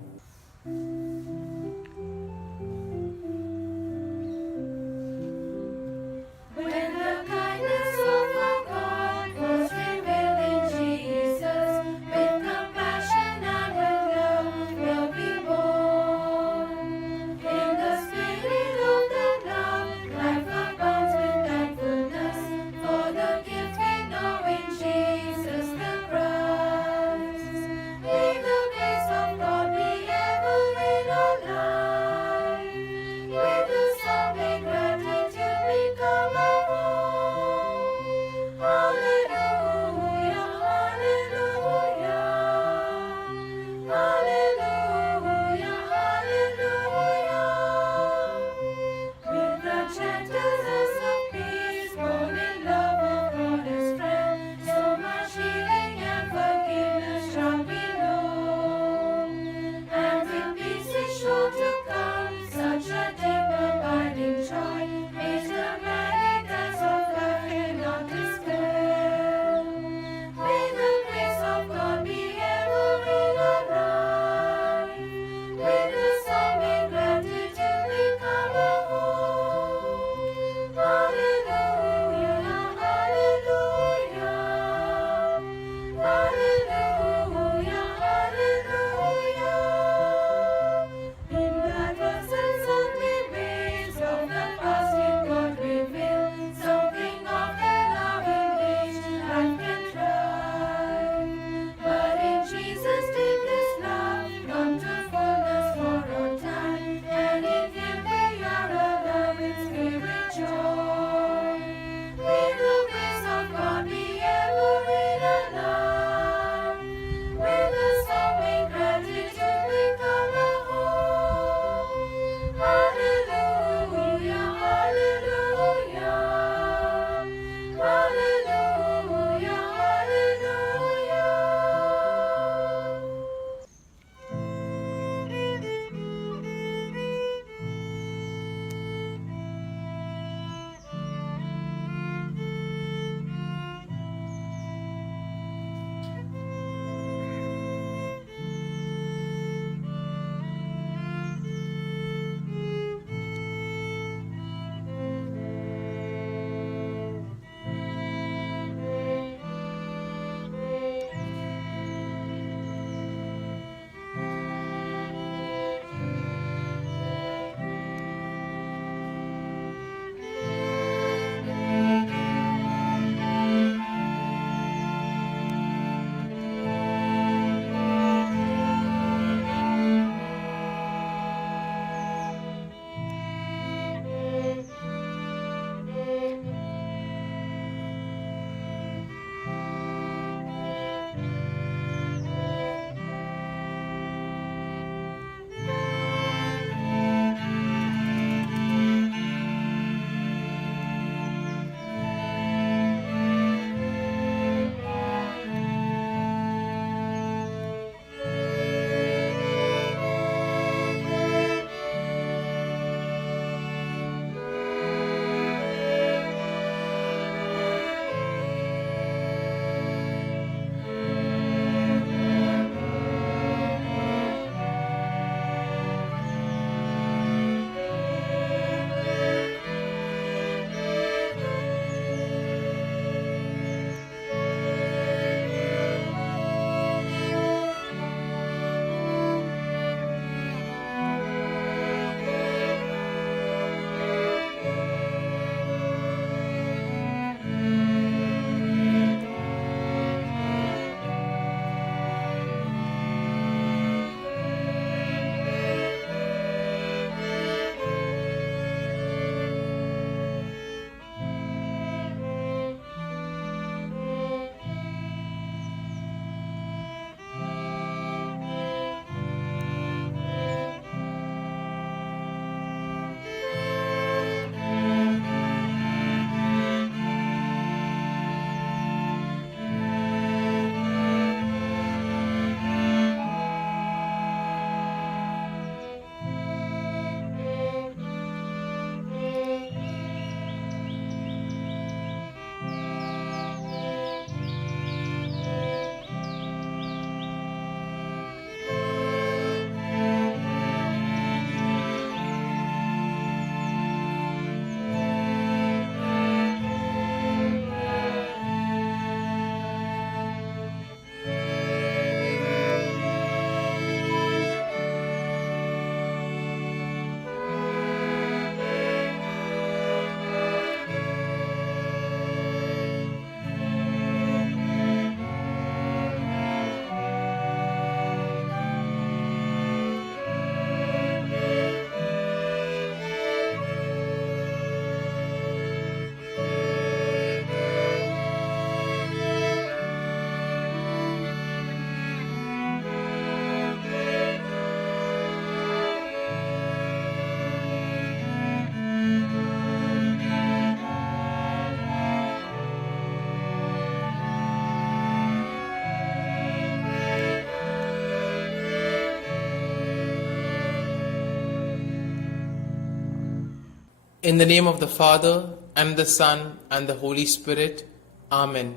In the name of the Father, and the Son, and the Holy Spirit. Amen.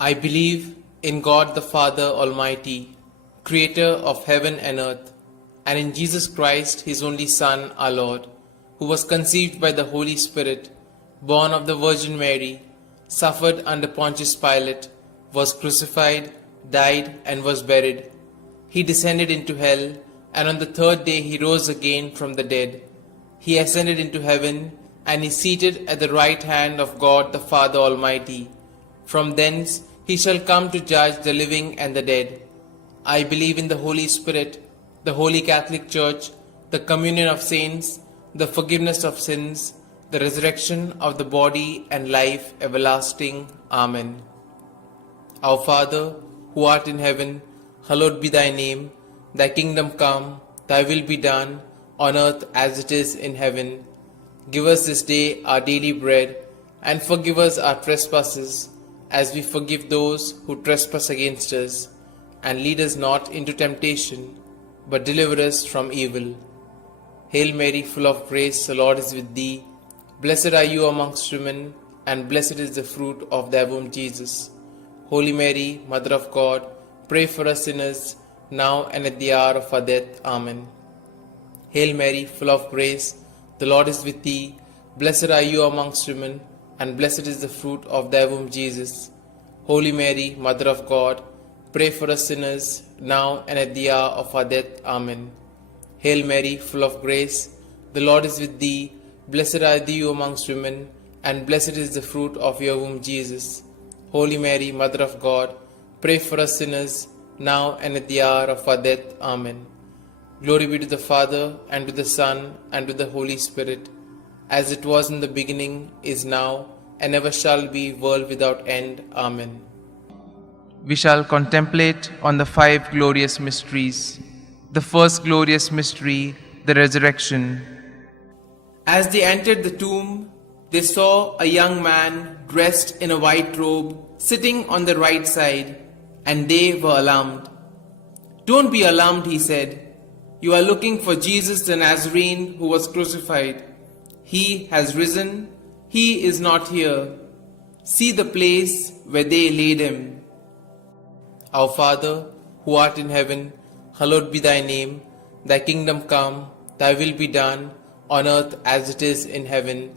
I believe in God the Father Almighty, Creator of heaven and earth, and in Jesus Christ, His only Son, our Lord, who was conceived by the Holy Spirit, born of the Virgin Mary, suffered under Pontius Pilate, was crucified, died, and was buried. He descended into hell, and on the third day He rose again from the dead. He ascended into heaven, and is seated at the right hand of God the Father Almighty. From thence He shall come to judge the living and the dead. I believe in the Holy Spirit, the Holy Catholic Church, the communion of saints, the forgiveness of sins, the resurrection of the body, and life everlasting. Amen. Our Father, who art in heaven, hallowed be thy name. Thy kingdom come, thy will be done, on earth as it is in heaven. Give us this day our daily bread, and forgive us our trespasses, as we forgive those who trespass against us. And lead us not into temptation, but deliver us from evil. Hail Mary, full of grace, the Lord is with thee. Blessed are you amongst women, and blessed is the fruit of thy womb, Jesus. Holy Mary, Mother of God, pray for us sinners, now and at the hour of our death. Amen. Hail Mary, full of grace, the Lord is with thee. Blessed are you amongst women, and blessed is the fruit of thy womb, Jesus. Holy Mary, Mother of God, pray for us sinners, now and at the hour of our death. Amen. Hail Mary, full of grace, the Lord is with thee. Blessed are you amongst women, and blessed is the fruit of your womb, Jesus. Holy Mary, Mother of God, pray for us sinners, now and at the hour of our death. Amen. Glory be to the Father, and to the Son, and to the Holy Spirit, as it was in the beginning, is now, and ever shall be, world without end. Amen. We shall contemplate on the 5 glorious mysteries. The first glorious mystery, the resurrection. As they entered the tomb, they saw a young man dressed in a white robe sitting on the right side, and they were alarmed. "Don't be alarmed," he said. "You are looking for Jesus the Nazarene who was crucified. He has risen. He is not here. See the place where they laid him." Our Father, who art in heaven, hallowed be thy name. Thy kingdom come, thy will be done, on earth as it is in heaven.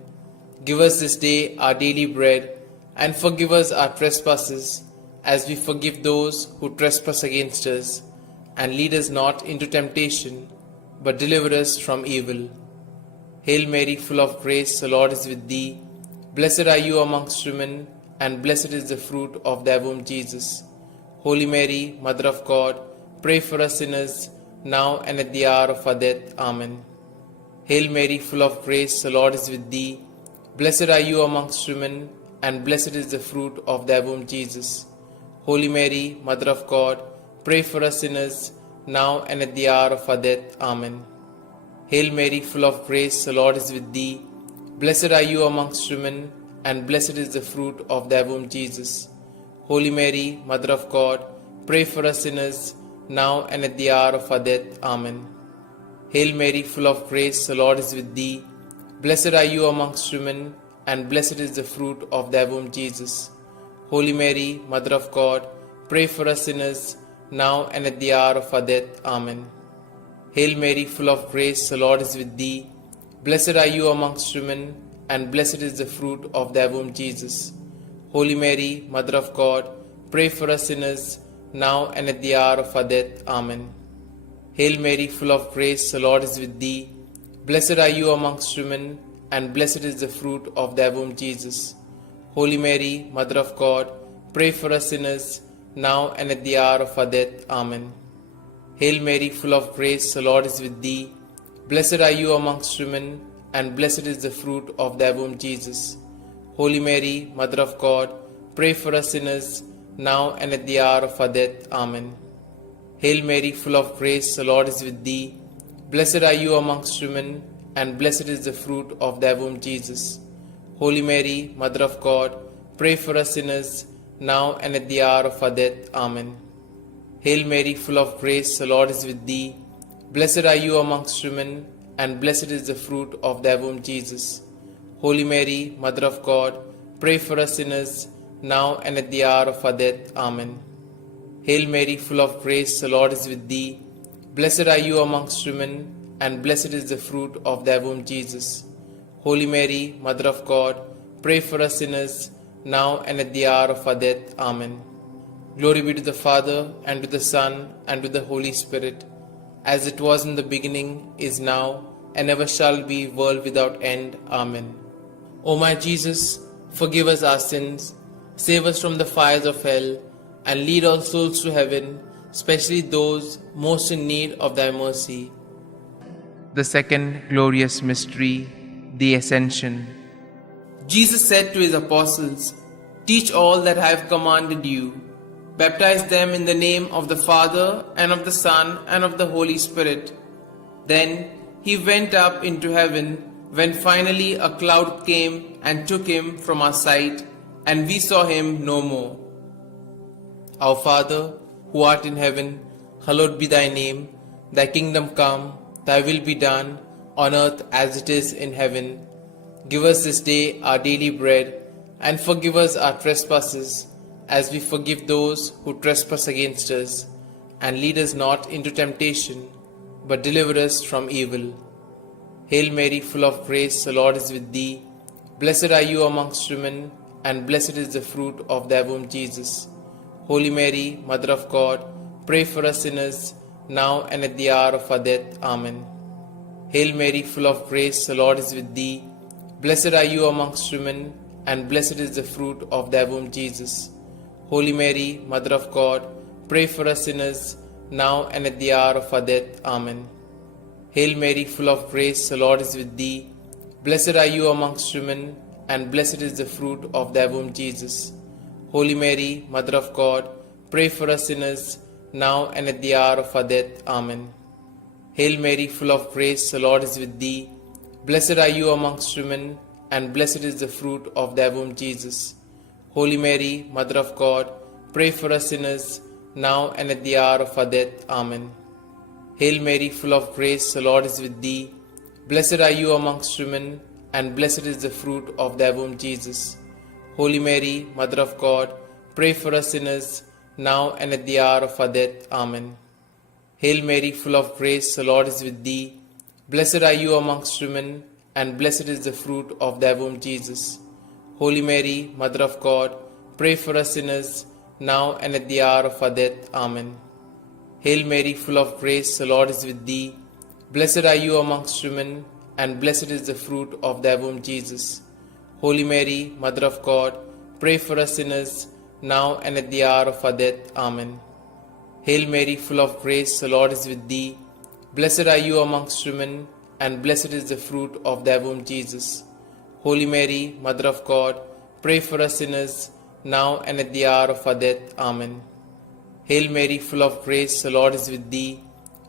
Give us this day our daily bread, and forgive us our trespasses, as we forgive those who trespass against us. And lead us not into temptation, but deliver us from evil. Hail Mary, full of grace, the Lord is with thee. Blessed are you amongst women, and blessed is the fruit of thy womb, Jesus. Holy Mary, Mother of God, pray for us sinners, now and at the hour of our death. Amen. Hail Mary, full of grace, the Lord is with thee. Blessed are you amongst women, and blessed is the fruit of thy womb, Jesus. Holy Mary, Mother of God, pray for us sinners, now and at the hour of our death. Amen. Hail Mary, full of grace, the Lord is with thee. Blessed are you amongst women, and blessed is the fruit of thy womb, Jesus. Holy Mary, Mother of God, pray for us sinners, now and at the hour of our death. Amen. Hail Mary, full of grace, the Lord is with thee. Blessed are you amongst women, and blessed is the fruit of thy womb, Jesus. Holy Mary, Mother of God, pray for us sinners, now and at the hour of our death. Amen. Hail Mary, full of grace, the Lord is with thee. Blessed are you amongst women, and blessed is the fruit of thy womb, Jesus. Holy Mary, Mother of God, pray for us sinners, now and at the hour of our death. Amen. Hail Mary, full of grace, the Lord is with thee. Blessed are you amongst women, and blessed is the fruit of thy womb, Jesus. Holy Mary, Mother of God, pray for us sinners, now and at the hour of our death. Amen. Hail Mary, full of grace, the Lord is with thee. Blessed are you amongst women, and blessed is the fruit of thy womb, Jesus. Holy Mary, Mother of God, pray for us sinners, now and at the hour of our death. Amen. Hail Mary, full of grace, the Lord is with thee. Blessed are you amongst women, and blessed is the fruit of thy womb, Jesus. Holy Mary, Mother of God, pray for us sinners, now and at the hour of our death. Amen. Hail Mary, full of grace, the Lord is with thee. Blessed are you amongst women, and blessed is the fruit of thy womb, Jesus. Holy Mary, Mother of God, pray for us sinners, now and at the hour of our death. Amen. Hail Mary, full of grace, the Lord is with thee. Blessed are you amongst women, and blessed is the fruit of thy womb, Jesus. Holy Mary, Mother of God, pray for us sinners, now and at the hour of our death. Amen. Glory be to the Father, and to the Son, and to the Holy Spirit, as it was in the beginning, is now, and ever shall be, world without end. Amen. O my Jesus, forgive us our sins, save us from the fires of hell, and lead all souls to heaven, especially those most in need of thy mercy. The second glorious mystery, the Ascension. Jesus said to his apostles, "Teach all that I have commanded you. Baptize them in the name of the Father, and of the Son, and of the Holy Spirit." Then he went up into heaven, when finally a cloud came and took him from our sight, and we saw him no more. Our Father, who art in heaven, hallowed be thy name. Thy kingdom come, thy will be done, on earth as it is in heaven. Give us this day our daily bread, and forgive us our trespasses, as we forgive those who trespass against us. And lead us not into temptation, but deliver us from evil. Hail Mary, full of grace, the Lord is with thee. Blessed are you amongst women, and blessed is the fruit of thy womb, Jesus. Holy Mary, Mother of God, pray for us sinners, now and at the hour of our death. Amen. Hail Mary, full of grace, the Lord is with thee. Blessed are you amongst women, and blessed is the fruit of thy womb, Jesus. Holy Mary, Mother of God, pray for us sinners, now and at the hour of our death. Amen. Hail Mary, full of grace, the Lord is with thee. Blessed are you amongst women, and blessed is the fruit of thy womb, Jesus. Holy Mary, Mother of God, pray for us sinners, now and at the hour of our death. Amen. Hail Mary, full of grace, the Lord is with thee. Blessed are you amongst women, and blessed is the fruit of thy womb, Jesus. Holy Mary, Mother of God, pray for us sinners, now and at the hour of our death. Amen. Hail Mary, full of grace, the Lord is with thee. Blessed are you amongst women, and blessed is the fruit of thy womb, Jesus. Holy Mary, Mother of God, pray for us sinners, now and at the hour of our death. Amen. Hail Mary, full of grace, the Lord is with thee. Blessed are you amongst women, and blessed is the fruit of thy womb, Jesus. Holy Mary, Mother of God, pray for us sinners, now and at the hour of our death. Amen. Hail Mary, full of grace, the Lord is with thee. Blessed are you amongst women, and blessed is the fruit of thy womb, Jesus. Holy Mary, Mother of God, pray for us sinners, now and at the hour of our death. Amen. Hail Mary, full of grace, the Lord is with thee. Blessed are you amongst women, and blessed is the fruit of thy womb, Jesus. Holy Mary, Mother of God, pray for us sinners, now and at the hour of our death. Amen. Hail Mary, full of grace, the Lord is with thee.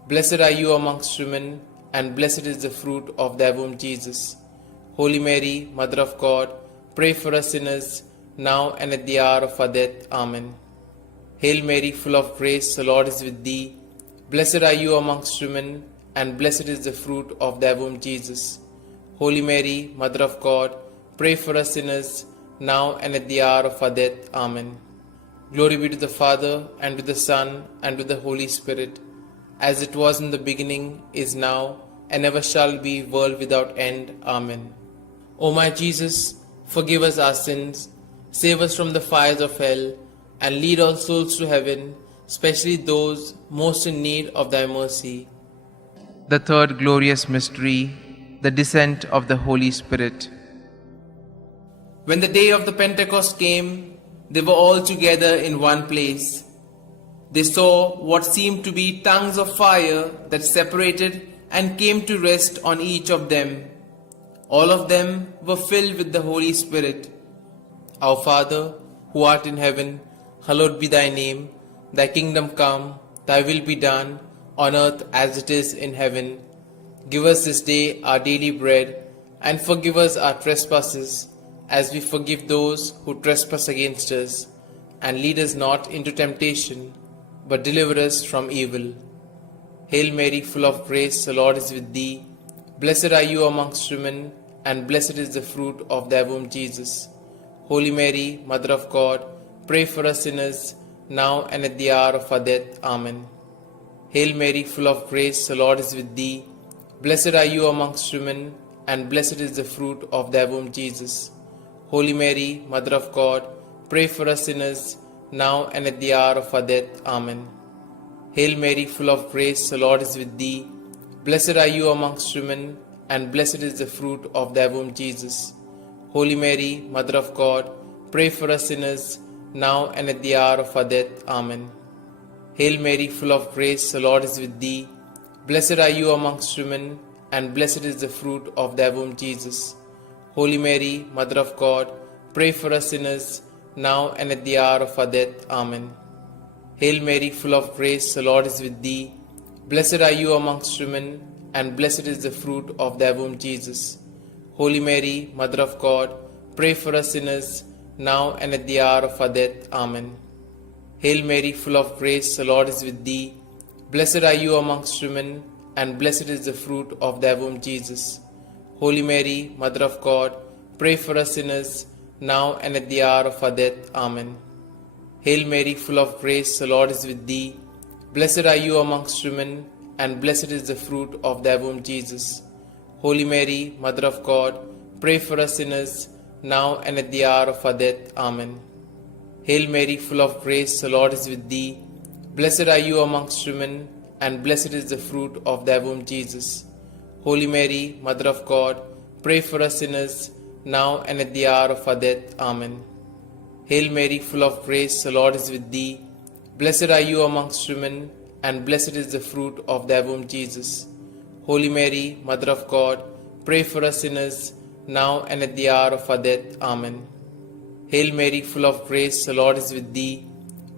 Blessed are you amongst women, and blessed is the fruit of thy womb, Jesus. Holy Mary, Mother of God, pray for us sinners, now and at the hour of our death. Amen. Hail Mary, full of grace, the Lord is with thee. Blessed are you amongst women, and blessed is the fruit of thy womb, Jesus. Holy Mary, Mother of God, pray for us sinners, now and at the hour of our death. Amen. Glory be to the Father, and to the Son, and to the Holy Spirit, as it was in the beginning, is now, and ever shall be, world without end. Amen. O my Jesus, forgive us our sins, save us from the fires of hell, and lead all souls to heaven, especially those most in need of thy mercy. The third glorious mystery, the descent of the Holy Spirit. When the day of the Pentecost came, they were all together in one place. They saw what seemed to be tongues of fire that separated and came to rest on each of them. All of them were filled with the Holy Spirit. Our Father, who art in heaven, hallowed be thy name. Thy kingdom come, thy will be done, on earth as it is in heaven. Give us this day our daily bread, and forgive us our trespasses, as we forgive those who trespass against us. And lead us not into temptation, but deliver us from evil. Hail Mary, full of grace, the Lord is with thee. Blessed are you amongst women, and blessed is the fruit of thy womb, Jesus. Holy Mary, Mother of God, pray for us sinners, now and at the hour of our death. Amen. Hail Mary, full of grace, the Lord is with thee. Blessed are you amongst women, and blessed is the fruit of thy womb, Jesus. Holy Mary, Mother of God, pray for us sinners, now and at the hour of our death. Amen. Hail Mary, full of grace, the Lord is with thee. Blessed are you amongst women, and blessed is the fruit of thy womb, Jesus. Holy Mary, Mother of God, pray for us sinners, now and at the hour of our death. Amen. Hail Mary, full of grace, the Lord is with thee. Blessed are you amongst women, and blessed is the fruit of thy womb, Jesus. Holy Mary, Mother of God, pray for us sinners, now and at the hour of our death. Amen. Hail Mary, full of grace, the Lord is with thee. Blessed are you amongst women, and blessed is the fruit of thy womb, Jesus. Holy Mary, Mother of God, pray for us sinners, now and at the hour of our death. Amen. Hail Mary, full of grace, the Lord is with thee. Blessed are you amongst women, and blessed is the fruit of thy womb, Jesus. Holy Mary, Mother of God, pray for us sinners, now and at the hour of our death. Amen. Hail Mary, full of grace, the Lord is with thee. Blessed are you amongst women, and blessed is the fruit of thy womb, Jesus. Holy Mary, Mother of God, pray for us sinners, now and at the hour of our death. Amen. Hail Mary, full of grace, the Lord is with thee. Blessed are you amongst women, and blessed is the fruit of thy womb, Jesus. Holy Mary, Mother of God, pray for us sinners, now and at the hour of our death. Amen. Hail Mary, full of grace, the Lord is with thee. Blessed are you amongst women, and blessed is the fruit of thy womb, Jesus. Holy Mary, Mother of God, pray for us sinners, now and at the hour of our death. Amen. Hail Mary, full of grace, the Lord is with thee.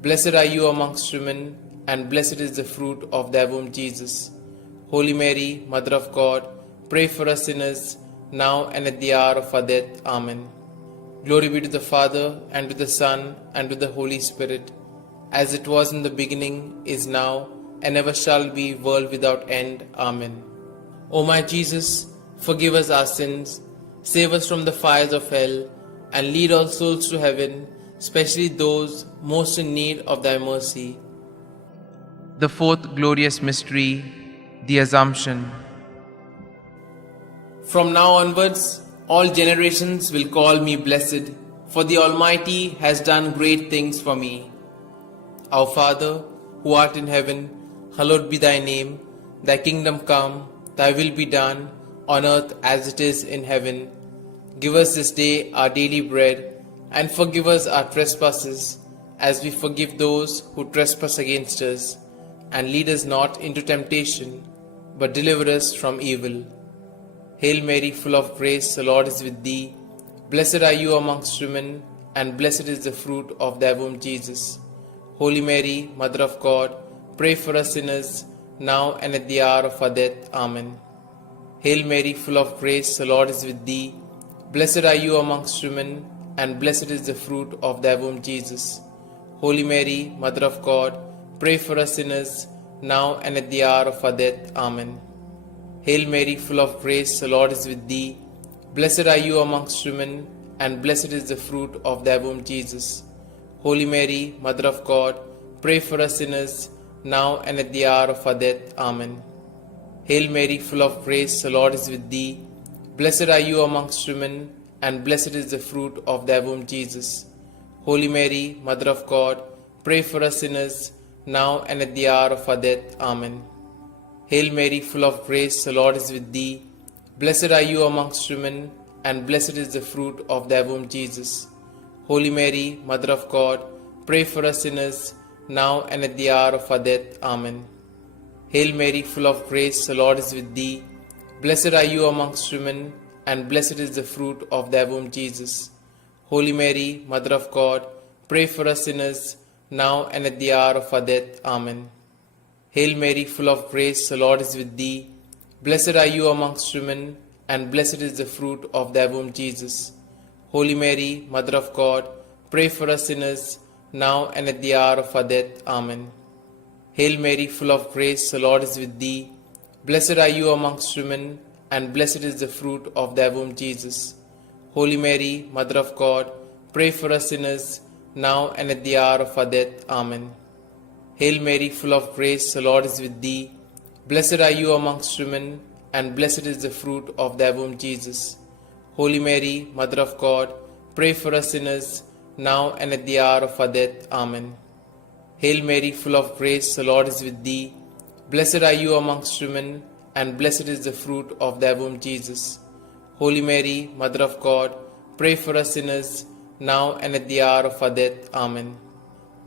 Blessed are you amongst women, and blessed is the fruit of thy womb, Jesus. Holy Mary, Mother of God, pray for us sinners, now and at the hour of our death. Amen. Glory be to the Father, and to the Son, and to the Holy Spirit, as it was in the beginning, is now, and ever shall be, world without end. Amen. O my Jesus, forgive us our sins, save us from the fires of hell, and lead all souls to heaven, especially those most in need of thy mercy. The fourth glorious mystery, the Assumption. From now onwards, all generations will call me blessed, for the Almighty has done great things for me. Our Father, who art in heaven, hallowed be thy name. Thy kingdom come, thy will be done, on earth as it is in heaven. Give us this day our daily bread, and forgive us our trespasses, as we forgive those who trespass against us. And lead us not into temptation, but deliver us from evil. Hail Mary, full of grace, the Lord is with thee. Blessed are you amongst women, and blessed is the fruit of thy womb, Jesus. Holy Mary, Mother of God, pray for us sinners, now and at the hour of our death. Amen. Hail Mary, full of grace, the Lord is with thee. Blessed are you amongst women, and blessed is the fruit of thy womb, Jesus. Holy Mary, Mother of God, pray for us sinners, now and at the hour of our death. Amen. Hail Mary, full of grace, the Lord is with thee. Blessed are you amongst women, and blessed is the fruit of thy womb, Jesus. Holy Mary, Mother of God, pray for us sinners, now and at the hour of our death. Amen. Hail Mary, full of grace, the Lord is with thee. Blessed are you amongst women, and blessed is the fruit of thy womb, Jesus. Holy Mary, Mother of God, pray for us sinners, now and at the hour of our death. Amen. Hail Mary, full of grace, the Lord is with thee. Blessed are you amongst women, and blessed is the fruit of thy womb, Jesus. Holy Mary, Mother of God, pray for us sinners, now and at the hour of our death. Amen. Hail Mary, full of grace, the Lord is with thee. Blessed are you amongst women, and blessed is the fruit of thy womb, Jesus. Holy Mary, Mother of God, pray for us sinners, now and at the hour of our death. Amen. Hail Mary, full of grace, the Lord is with thee. Blessed are you amongst women, and blessed is the fruit of thy womb, Jesus. Holy Mary, Mother of God, pray for us sinners, now and at the hour of our death. Amen. Hail Mary, full of grace, the Lord is with thee. Blessed are you amongst women, and blessed is the fruit of thy womb, Jesus. Holy Mary, Mother of God, pray for us sinners, now and at the hour of our death. Amen. Hail Mary, full of grace, the Lord is with thee. Blessed are you amongst women, and blessed is the fruit of thy womb, Jesus. Holy Mary, Mother of God, pray for us sinners, now and at the hour of our death. Amen. Hail Mary, full of grace, the Lord is with thee. Blessed are you amongst women, and blessed is the fruit of thy womb, Jesus. Holy Mary, Mother of God, pray for us sinners, now and at the hour of our death. Amen.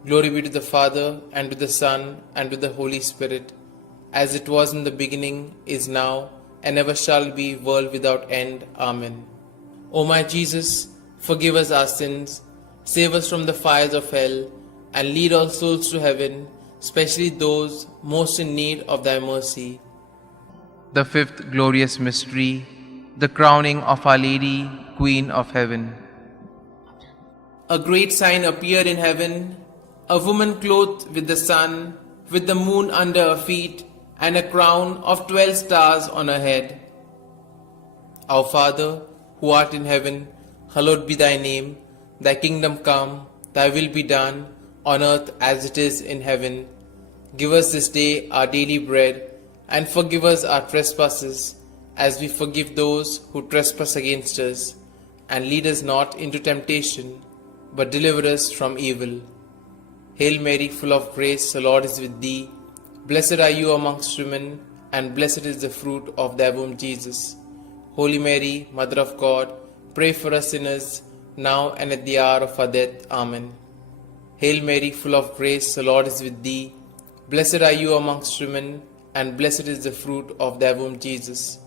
Glory be to the Father, and to the Son, and to the Holy Spirit, as it was in the beginning, is now, and ever shall be, world without end. Amen. O my Jesus, forgive us our sins, save us from the fires of hell, and lead all souls to heaven, especially those most in need of thy mercy. The fifth glorious mystery, the crowning of Our Lady, Queen of Heaven. A great sign appeared in heaven, a woman clothed with the sun, with the moon under her feet, and a crown of 12 stars on her head. Our Father, who art in heaven, hallowed be thy name. Thy kingdom come, thy will be done, on earth as it is in heaven. Give us this day our daily bread, and forgive us our trespasses, as we forgive those who trespass against us. And lead us not into temptation, but deliver us from evil. Hail Mary, full of grace, the Lord is with thee. Blessed are you amongst women, and blessed is the fruit of thy womb, Jesus. Holy Mary, Mother of God, pray for us sinners, now and at the hour of our death. Amen. Hail Mary, full of grace, the Lord is with thee. Blessed are you amongst women, and blessed is the fruit of thy womb, Jesus.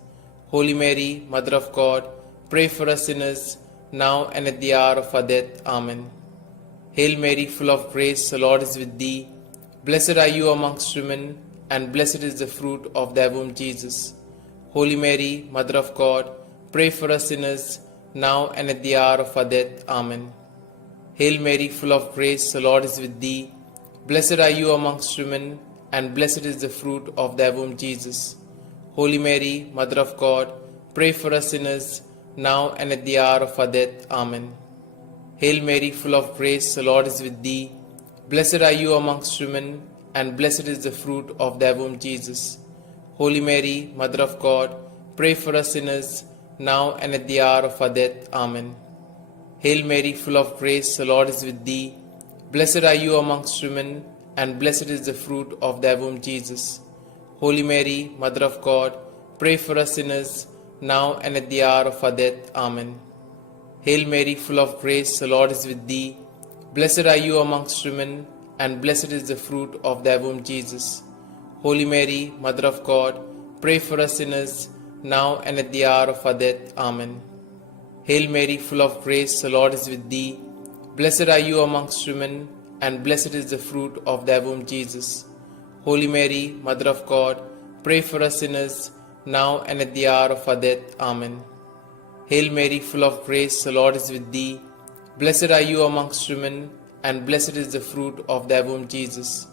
Holy Mary, Mother of God, pray for us sinners, now and at the hour of our death. Amen. Hail Mary, full of grace, the Lord is with thee. Blessed are you amongst women, and blessed is the fruit of thy womb, Jesus. Holy Mary, Mother of God, pray for us sinners, now and at the hour of our death. Amen. Hail Mary, full of grace, the Lord is with thee. Blessed are you amongst women, and blessed is the fruit of thy womb, Jesus. Holy Mary, Mother of God, pray for us sinners, now and at the hour of our death. Amen. Hail Mary, full of grace, the Lord is with thee. Blessed are you amongst women, and blessed is the fruit of thy womb, Jesus. Holy Mary, Mother of God, pray for us sinners, now and at the hour of our death. Amen. Hail Mary, full of grace, the Lord is with thee. Blessed are you amongst women, and blessed is the fruit of thy womb, Jesus. Holy Mary, Mother of God, pray for us sinners, now and at the hour of our death. Amen. Hail Mary, full of grace, the Lord is with thee. Blessed are you amongst women, and blessed is the fruit of thy womb, Jesus. Holy Mary, Mother of God, pray for us sinners, now and at the hour of our death. Amen. Hail Mary, full of grace, the Lord is with thee. Blessed are you amongst women, and blessed is the fruit of thy womb, Jesus. Holy Mary, Mother of God, pray for us sinners, now and at the hour of our death. Amen. Hail Mary, full of grace, the Lord is with thee. Blessed are you amongst women, and blessed is the fruit of thy womb, Jesus.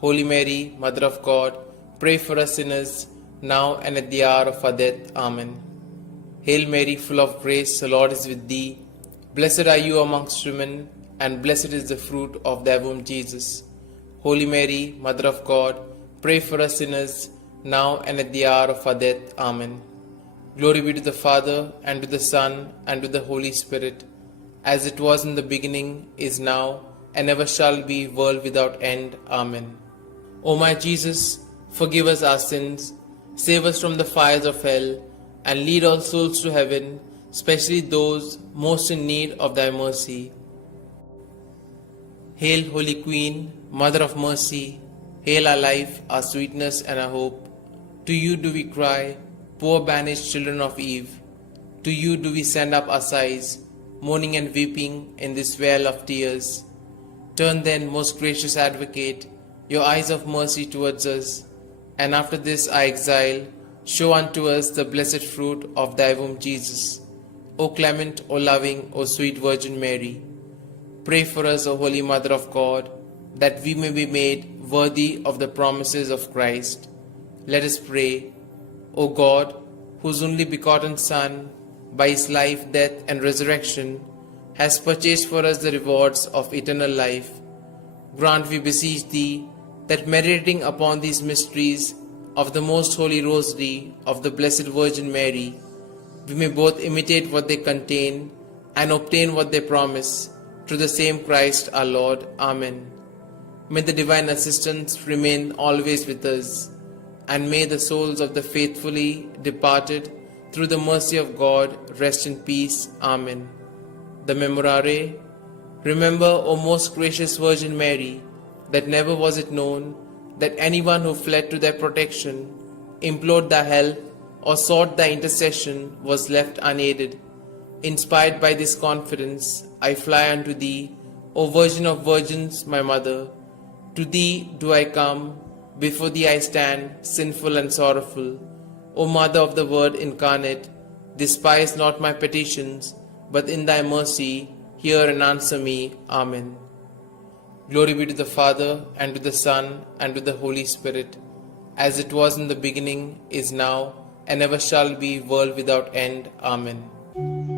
Holy Mary, Mother of God, pray for us sinners, now and at the hour of our death. Amen. Hail Mary, full of grace, the Lord is with thee. Blessed are you amongst women, and blessed is the fruit of thy womb, Jesus. Holy Mary, Mother of God, pray for us sinners, now and at the hour of our death. Amen. Glory be to the Father, and to the Son, and to the Holy Spirit, as it was in the beginning, is now, and ever shall be, world without end. Amen. O my Jesus, forgive us our sins, save us from the fires of hell, and lead all souls to heaven, especially those most in need of thy mercy. Hail, Holy Queen, Mother of Mercy, hail our life, our sweetness, and our hope. To you do we cry, poor banished children of Eve. To you do we send up our sighs, mourning and weeping in this vale of tears. Turn then, most gracious Advocate, your eyes of mercy towards us, and after this our exile, show unto us the blessed fruit of thy womb, Jesus. O clement, O loving, O sweet Virgin Mary, pray for us, O Holy Mother of God, that we may be made worthy of the promises of Christ. Let us pray. O God, whose only begotten Son, by his life, death, and resurrection, has purchased for us the rewards of eternal life, grant, we beseech thee, that meditating upon these mysteries of the most holy Rosary of the Blessed Virgin Mary, we may both imitate what they contain and obtain what they promise, through the same Christ our Lord. Amen. May the divine assistance remain always with us, and may the souls of the faithfully departed, through the mercy of God, rest in peace. Amen. The Memorare. Remember, O most gracious Virgin Mary, that never was it known that anyone who fled to thy protection, implored thy help, or sought thy intercession was left unaided. Inspired by this confidence, I fly unto thee, O Virgin of Virgins, my Mother. To thee do I come, before thee I stand, sinful and sorrowful. O Mother of the Word incarnate, despise not my petitions, but in thy mercy hear and answer me. Amen. Glory be to the Father, and to the Son, and to the Holy Spirit, as it was in the beginning, is now, and ever shall be, world without end. Amen.